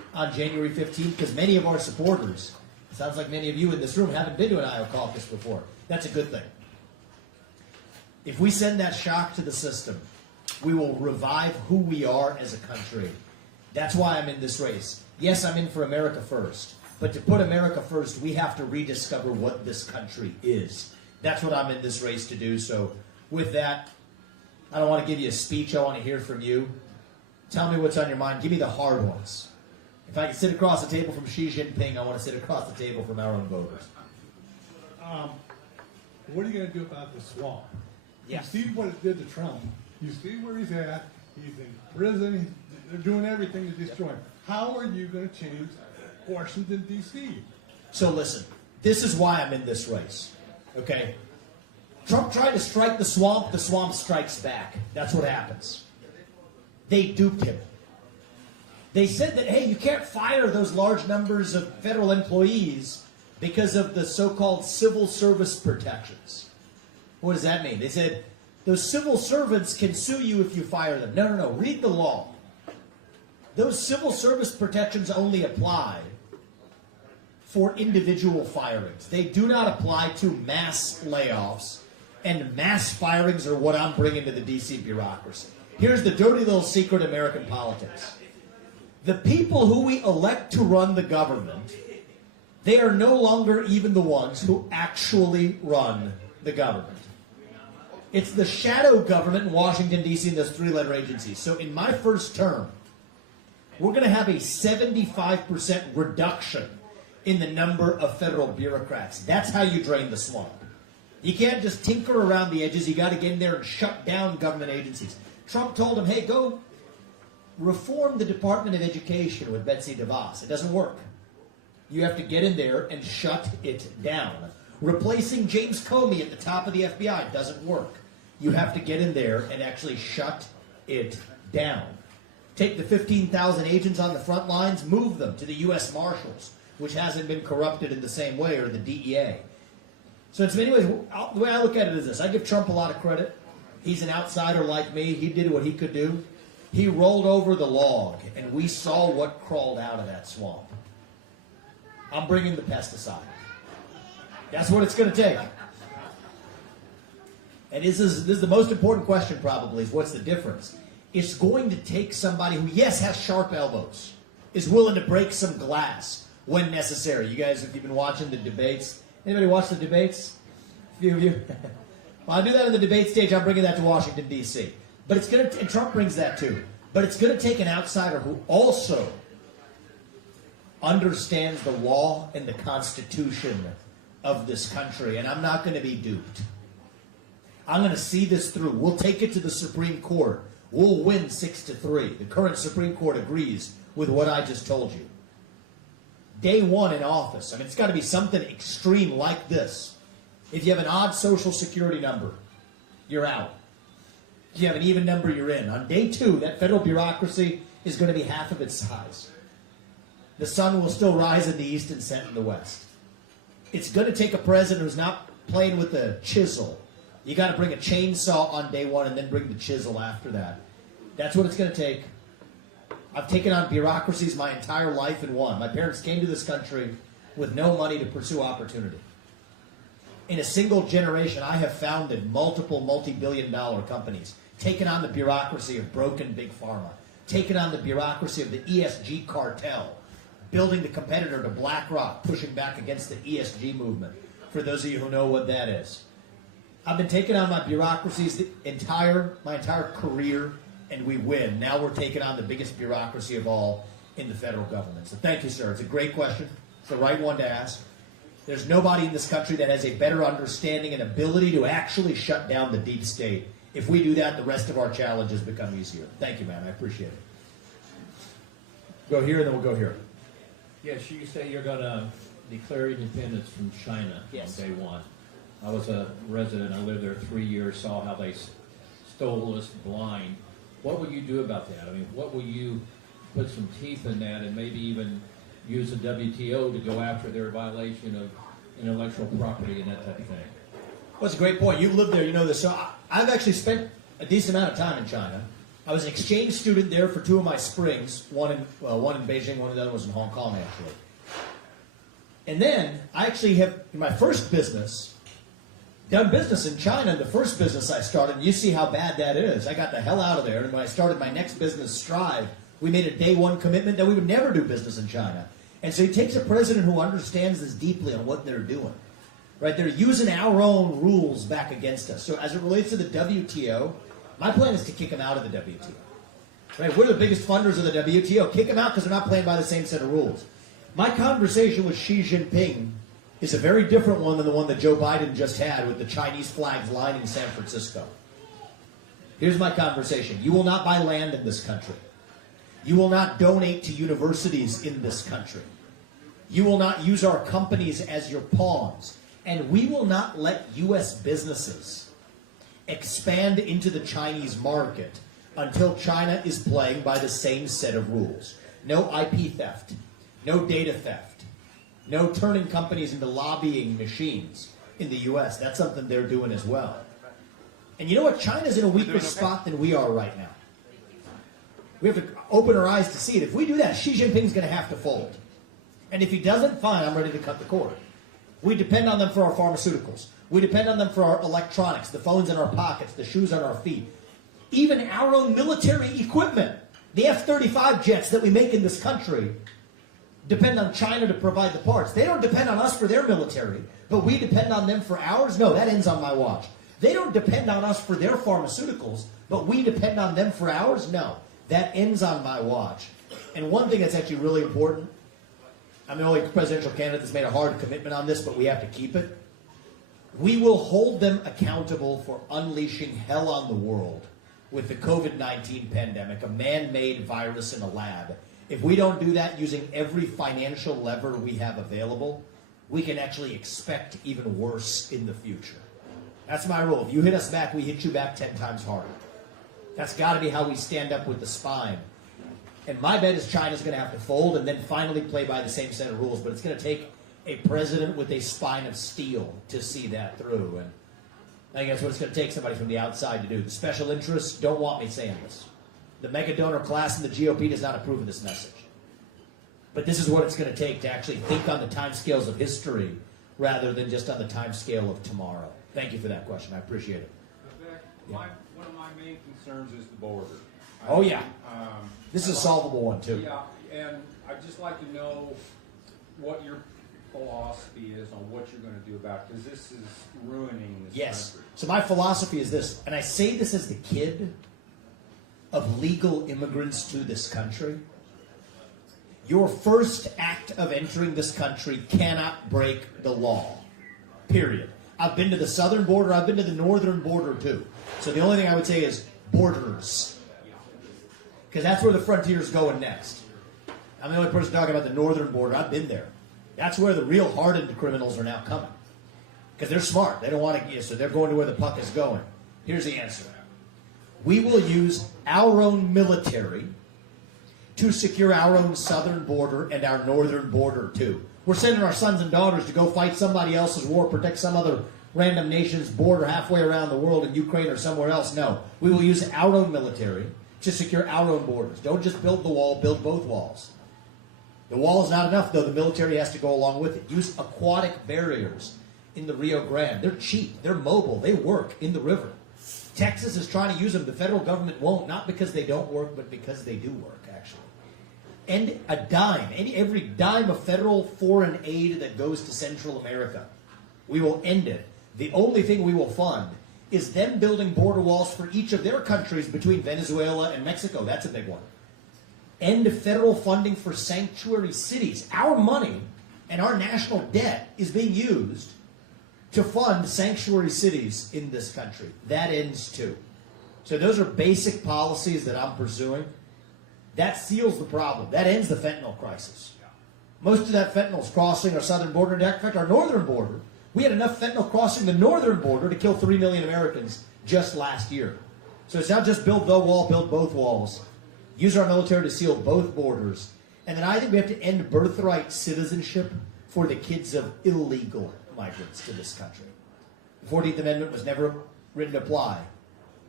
on January 15th because many of our supporters, it sounds like many of you in this room haven't been to an Iowa caucus before. That's a good thing. If we send that shock to the system, we will revive who we are as a country. That's why I'm in this race. Yes, I'm in for America first. But to put America first, we have to rediscover what this country is. That's what I'm in this race to do. So with that, I don't want to give you a speech. I want to hear from you. Tell me what's on your mind. Give me the hard ones. If I can sit across the table from Xi Jinping, I want to sit across the table from our own voters. What are you going to do about the swamp? Yes. You see what it did to Trump. You see where he's at. He's in prison. They're doing everything to destroy him. How are you going to change Washington, D.C.? So listen, this is why I'm in this race, okay? Trump tried to strike the swamp strikes back. That's what happens. They duped him. They said that, hey, you can't fire those large numbers of federal employees because of the so-called civil service protections. What does that mean? They said, those civil servants can sue you if you fire them. No. Read the law. Those civil service protections only apply for individual firings. They do not apply to mass layoffs, and mass firings are what I'm bringing to the D.C. bureaucracy. Here's the dirty little secret of American politics. The people who we elect to run the government, they are no longer even the ones who actually run the government. It's the shadow government in Washington, D.C. and those three-letter agencies. So in my first term, we're going to have a 75% reduction in the number of federal bureaucrats. That's how you drain the swamp. You can't just tinker around the edges. You got to get in there and shut down government agencies. Trump told him, hey, go reform the Department of Education with Betsy DeVos. It doesn't work. You have to get in there and shut it down. Replacing James Comey at the top of the FBI doesn't work. You have to get in there and actually shut it down. Take the 15,000 agents on the front lines, move them to the U.S. Marshals, which hasn't been corrupted in the same way, or the DEA. So in many ways, the way I look at it is this. I give Trump a lot of credit. He's an outsider like me. He did what he could do. He rolled over the log, and we saw what crawled out of that swamp. I'm bringing the pesticide. That's what it's going to take. And this is the most important question probably, is what's the difference? It's going to take somebody who, yes, has sharp elbows, is willing to break some glass when necessary. You guys, if you've been watching the debates, anybody watch the debates? A few of you? Well, I do that on the debate stage. I'm bringing that to Washington, D.C. But it's going to, and Trump brings that too. But it's going to take an outsider who also understands the law and the Constitution of this country. And I'm not going to be duped. I'm going to see this through. We'll take it to the Supreme Court. We'll win 6-3. The current Supreme Court agrees with what I just told you. Day one in office. I mean, it's got to be something extreme like this. If you have an odd social security number, you're out. If you have an even number, you're in. On day two, that federal bureaucracy is going to be half of its size. The sun will still rise in the east and set in the west. It's going to take a president who's not playing with a chisel. You got to bring a chainsaw on day one and then bring the chisel after that. That's what it's going to take. I've taken on bureaucracies my entire life and won. My parents came to this country with no money to pursue opportunity. In a single generation, I have founded multiple multi-billion-dollar companies, taken on the bureaucracy of broken big pharma, taken on the bureaucracy of the ESG cartel, building the competitor to BlackRock, pushing back against the ESG movement, for those of you who know what that is. I've been taking on my bureaucracies my entire career, and we win. Now we're taking on the biggest bureaucracy of all in the federal government. So thank you, sir. It's a great question. It's the right one to ask. There's nobody in this country that has a better understanding and ability to actually shut down the deep state. If we do that, the rest of our challenges become easier. Thank you, man. I appreciate it. Go here, and then we'll go here. Yes, you say you're going to declare independence from China on day one. I was a resident. I lived there 3 years, saw how they stole us blind. What will you do about that? I mean, what will you put some teeth in that and maybe even use the WTO to go after their violation of intellectual property and that type of thing? Well, that's a great point. You've lived there, you know this. So I've actually spent a decent amount of time in China. I was an exchange student there for 2 of my springs, one in Beijing, one of the other was in Hong Kong, actually. And then, I actually have, in my first business, done business in China. The first business I started, and you see how bad that is. I got the hell out of there, and when I started my next business, Strive, we made a day one commitment that we would never do business in China. And so he takes a president who understands this deeply on what they're doing. Right? They're using our own rules back against us. So as it relates to the WTO, my plan is to kick them out of the WTO. Right? We're the biggest funders of the WTO. Kick them out because they're not playing by the same set of rules. My conversation with Xi Jinping is a very different one than the one that Joe Biden just had with the Chinese flags lining San Francisco. Here's my conversation. You will not buy land in this country. You will not donate to universities in this country. You will not use our companies as your pawns. And we will not let U.S. businesses expand into the Chinese market until China is playing by the same set of rules. No IP theft. No data theft. No turning companies into lobbying machines in the U.S. That's something they're doing as well. And you know what? China's in a weaker spot than we are right now. We have to open our eyes to see it. If we do that, Xi Jinping's going to have to fold. And if he doesn't, fine, I'm ready to cut the cord. We depend on them for our pharmaceuticals. We depend on them for our electronics, the phones in our pockets, the shoes on our feet. Even our own military equipment, the F-35 jets that we make in this country, depend on China to provide the parts. They don't depend on us for their military, but we depend on them for ours? No, that ends on my watch. They don't depend on us for their pharmaceuticals, but we depend on them for ours? No, that ends on my watch. And one thing that's actually really important, I'm the only presidential candidate that's made a hard commitment on this, but we have to keep it. We will hold them accountable for unleashing hell on the world with the COVID-19 pandemic, a man-made virus in a lab. If we don't do that using every financial lever we have available, we can actually expect even worse in the future. That's my rule. If you hit us back, we hit you back 10 times harder. That's got to be how we stand up with the spine. And my bet is China's going to have to fold and then finally play by the same set of rules. But it's going to take a president with a spine of steel to see that through. And I think that's what it's going to take, somebody from the outside to do. The special interests don't want me saying this. The mega donor class in the GOP does not approve of this message. But this is what it's going to take to actually think on the timescales of history rather than just on the timescale of tomorrow. Thank you for that question. I appreciate it. Vivek, one of my main concerns is the border. Oh, yeah. This is a solvable one, too. Yeah, and I'd just like to know what your philosophy is on what you're going to do about it, because this is ruining this country. So my philosophy is this, and I say this as the kid of legal immigrants to this country. Your first act of entering this country cannot break the law. Period. I've been to the southern border. I've been to the northern border, too. So the only thing I would say is borders. Because that's where the frontier's going next. I'm the only person talking about the northern border. I've been there. That's where the real hardened criminals are now coming. Because they're smart. They don't want to, so they're going to where the puck is going. Here's the answer. We will use our own military to secure our own southern border and our northern border, too. We're sending our sons and daughters to go fight somebody else's war, protect some other random nation's border halfway around the world in Ukraine or somewhere else. No. We will use our own military to secure our own borders. Don't just build the wall, build both walls. The wall is not enough, though. The military has to go along with it. Use aquatic barriers in the Rio Grande. They're cheap. They're mobile. They work in the river. Texas is trying to use them. The federal government won't, not because they don't work, but because they do work, actually. And a dime, every dime of federal foreign aid that goes to Central America, we will end it. The only thing we will fund is them building border walls for each of their countries between Venezuela and Mexico. That's a big one. End federal funding for sanctuary cities. Our money and our national debt is being used to fund sanctuary cities in this country. That ends too. So those are basic policies that I'm pursuing. That seals the problem. That ends the fentanyl crisis. Most of that fentanyl is crossing our southern border. In fact, our northern border, we had enough fentanyl crossing the northern border to kill 3 million Americans just last year. So it's not just build the wall, build both walls. Use our military to seal both borders. And then I think we have to end birthright citizenship for the kids of illegal migrants to this country. The 14th Amendment was never written to apply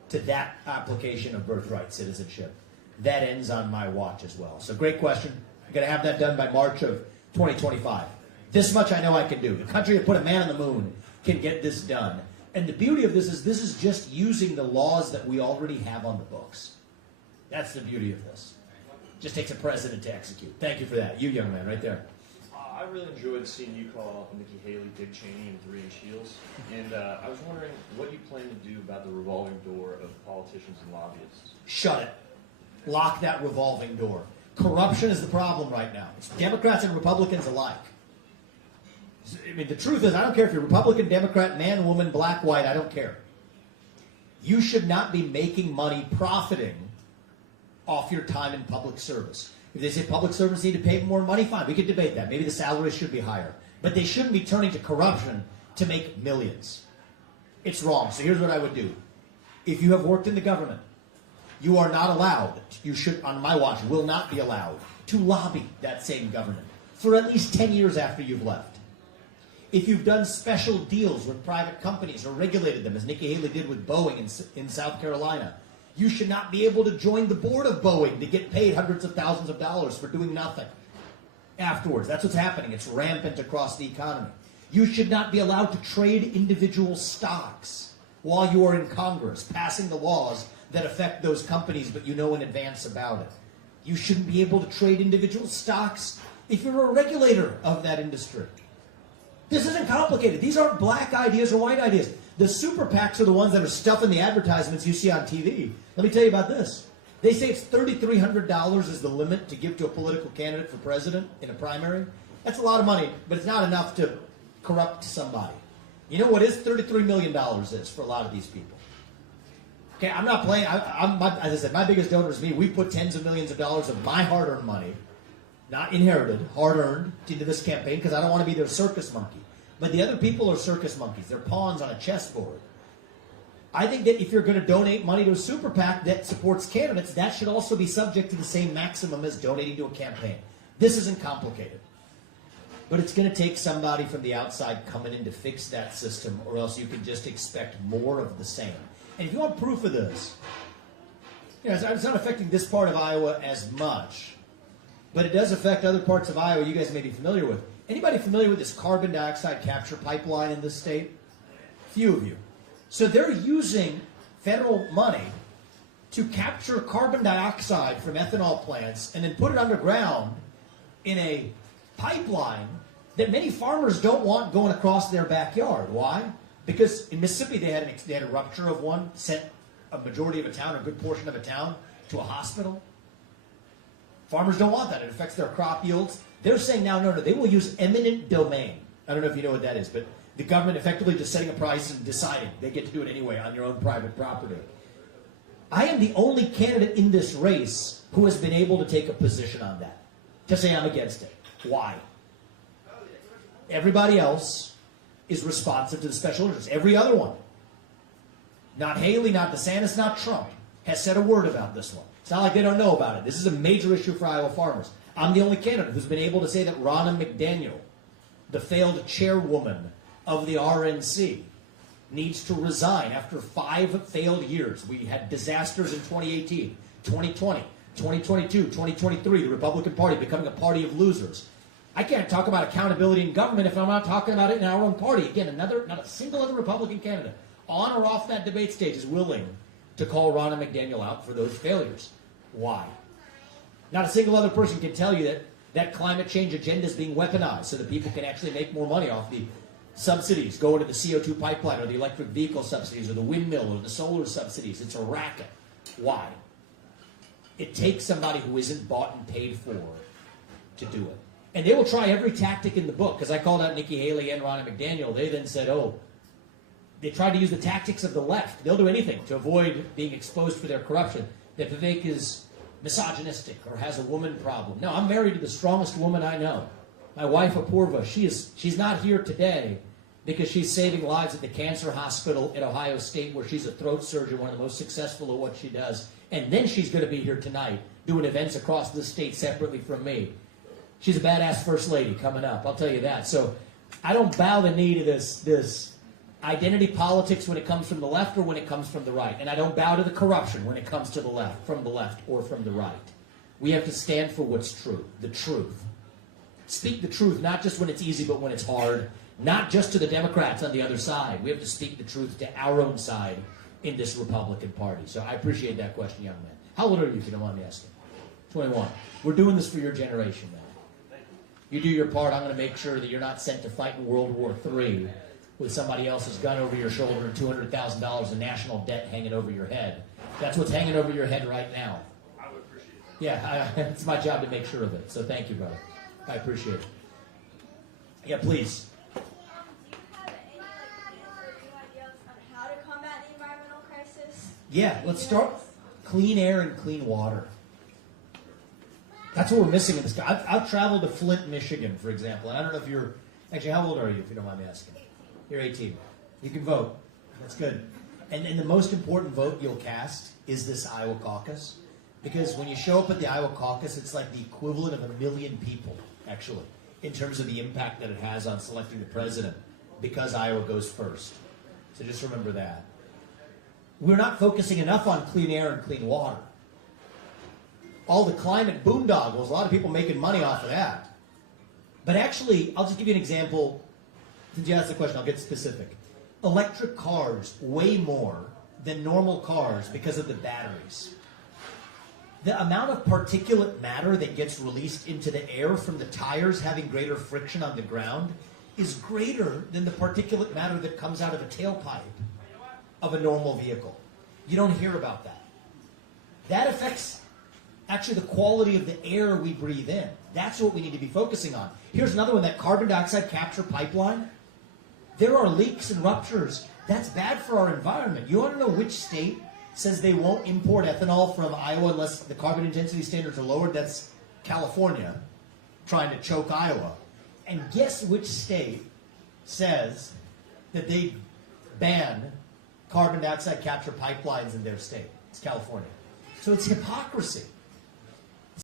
to that application of birthright citizenship. That ends on my watch as well. So great question. I'm going to have that done by March of 2025. This much I know I can do. The country that put a man on the moon can get this done. And the beauty of this is just using the laws that we already have on the books. That's the beauty of this. Just takes a president to execute. Thank you for that. You young man right there. I really enjoyed seeing you call Nikki Haley, Dick Cheney, and 3-inch heels. And I was wondering what you plan to do about the revolving door of politicians and lobbyists. Shut it. Lock that revolving door. Corruption is the problem right now. It's Democrats and Republicans alike. I mean, the truth is, I don't care if you're Republican, Democrat, man, woman, black, white, I don't care. You should not be making money profiting off your time in public service. If they say public servants need to pay more money, fine, we could debate that. Maybe the salaries should be higher. But they shouldn't be turning to corruption to make millions. It's wrong. So here's what I would do. If you have worked in the government, you are not allowed, you should, on my watch, will not be allowed to lobby that same government for at least 10 years after you've left. If you've done special deals with private companies or regulated them, as Nikki Haley did with Boeing in South Carolina, you should not be able to join the board of Boeing to get paid hundreds of thousands of dollars for doing nothing afterwards. That's what's happening. It's rampant across the economy. You should not be allowed to trade individual stocks while you are in Congress, passing the laws that affect those companies, but you know in advance about it. You shouldn't be able to trade individual stocks if you're a regulator of that industry. This isn't complicated. These aren't black ideas or white ideas. The super PACs are the ones that are stuffing the advertisements you see on TV. Let me tell you about this. They say it's $3,300 is the limit to give to a political candidate for president in a primary. That's a lot of money, but it's not enough to corrupt somebody. You know what is $33 million is for a lot of these people? Okay, I'm not playing. As I said, my biggest donor is me. We put tens of millions of dollars of my hard-earned money, not inherited, hard-earned, into this campaign because I don't want to be their circus monkey. But the other people are circus monkeys. They're pawns on a chessboard. I think that if you're going to donate money to a super PAC that supports candidates, that should also be subject to the same maximum as donating to a campaign. This isn't complicated. But it's going to take somebody from the outside coming in to fix that system, or else you can just expect more of the same. And if you want proof of this, it's not affecting this part of Iowa as much, but it does affect other parts of Iowa you guys may be familiar with. Anybody familiar with this carbon dioxide capture pipeline in this state? Few of you. So they're using federal money to capture carbon dioxide from ethanol plants and then put it underground in a pipeline that many farmers don't want going across their backyard. Why? Because in Mississippi they had a rupture of one, sent a majority of a town, a good portion of a town, to a hospital. Farmers don't want that. It affects their crop yields. They're saying now, no, they will use eminent domain. I don't know if you know what that is, but the government effectively just setting a price and deciding they get to do it anyway on your own private property. I am the only candidate in this race who has been able to take a position on that, to say I'm against it. Why? Everybody else is responsive to the special interests. Every other one, not Haley, not DeSantis, not Trump, has said a word about this one. It's not like they don't know about it. This is a major issue for Iowa farmers. I'm the only candidate who's been able to say that Ronna McDaniel, the failed chairwoman of the RNC, needs to resign after 5 failed years. We had disasters in 2018, 2020, 2022, 2023, the Republican Party becoming a party of losers. I can't talk about accountability in government if I'm not talking about it in our own party. Again, not a single other Republican candidate on or off that debate stage is willing to call Ronna McDaniel out for those failures. Why? Not a single other person can tell you that climate change agenda is being weaponized so that people can actually make more money off the subsidies going to the CO2 pipeline or the electric vehicle subsidies or the windmill or the solar subsidies. It's a racket. Why? It takes somebody who isn't bought and paid for to do it. And they will try every tactic in the book, because I called out Nikki Haley and Ronna McDaniel. They then said, they tried to use the tactics of the left. They'll do anything to avoid being exposed for their corruption. That Vivek is misogynistic or has a woman problem. No, I'm married to the strongest woman I know. My wife, Apurva, she's not here today because she's saving lives at the cancer hospital at Ohio State, where she's a throat surgeon, one of the most successful at what she does. And then she's going to be here tonight doing events across the state separately from me. She's a badass first lady coming up, I'll tell you that. So I don't bow the knee to this identity politics when it comes from the left or when it comes from the right. And I don't bow to the corruption when it comes to the left, from the left or from the right. We have to stand for what's true, the truth. Speak the truth, not just when it's easy, but when it's hard. Not just to the Democrats on the other side. We have to speak the truth to our own side in this Republican Party. So I appreciate that question, young man. How old are you, if you don't mind me asking? 21. We're doing this for your generation, man. You do your part. I'm going to make sure that you're not sent to fight in World War III with somebody else's gun over your shoulder and $200,000 in national debt hanging over your head. That's what's hanging over your head right now. I would appreciate that. Yeah, it's my job to make sure of it. So thank you, brother. I appreciate it. Yeah, please. Do you have any answers or new ideas on how to combat the environmental crisis? Yeah, let's start clean air and clean water. That's what we're missing in this. I've traveled to Flint, Michigan, for example, and I don't know if you're actually. How old are you, if you don't mind me asking? 18. You're 18. You can vote. That's good. And the most important vote you'll cast is this Iowa caucus, because when you show up at the Iowa caucus, it's like the equivalent of 1 million people, actually, in terms of the impact that it has on selecting the president, because Iowa goes first. So just remember that. We're not focusing enough on clean air and clean water. All the climate boondoggles, a lot of people making money off of that. But actually, I'll just give you an example. Since you asked the question, I'll get specific. Electric cars weigh more than normal cars because of the batteries. The amount of particulate matter that gets released into the air from the tires having greater friction on the ground is greater than the particulate matter that comes out of a tailpipe of a normal vehicle. You don't hear about that. That affects actually the quality of the air we breathe in. That's what we need to be focusing on. Here's another one, that carbon dioxide capture pipeline. There are leaks and ruptures. That's bad for our environment. You want to know which state says they won't import ethanol from Iowa unless the carbon intensity standards are lowered? That's California, trying to choke Iowa. And guess which state says that they ban carbon dioxide capture pipelines in their state? It's California. So it's hypocrisy.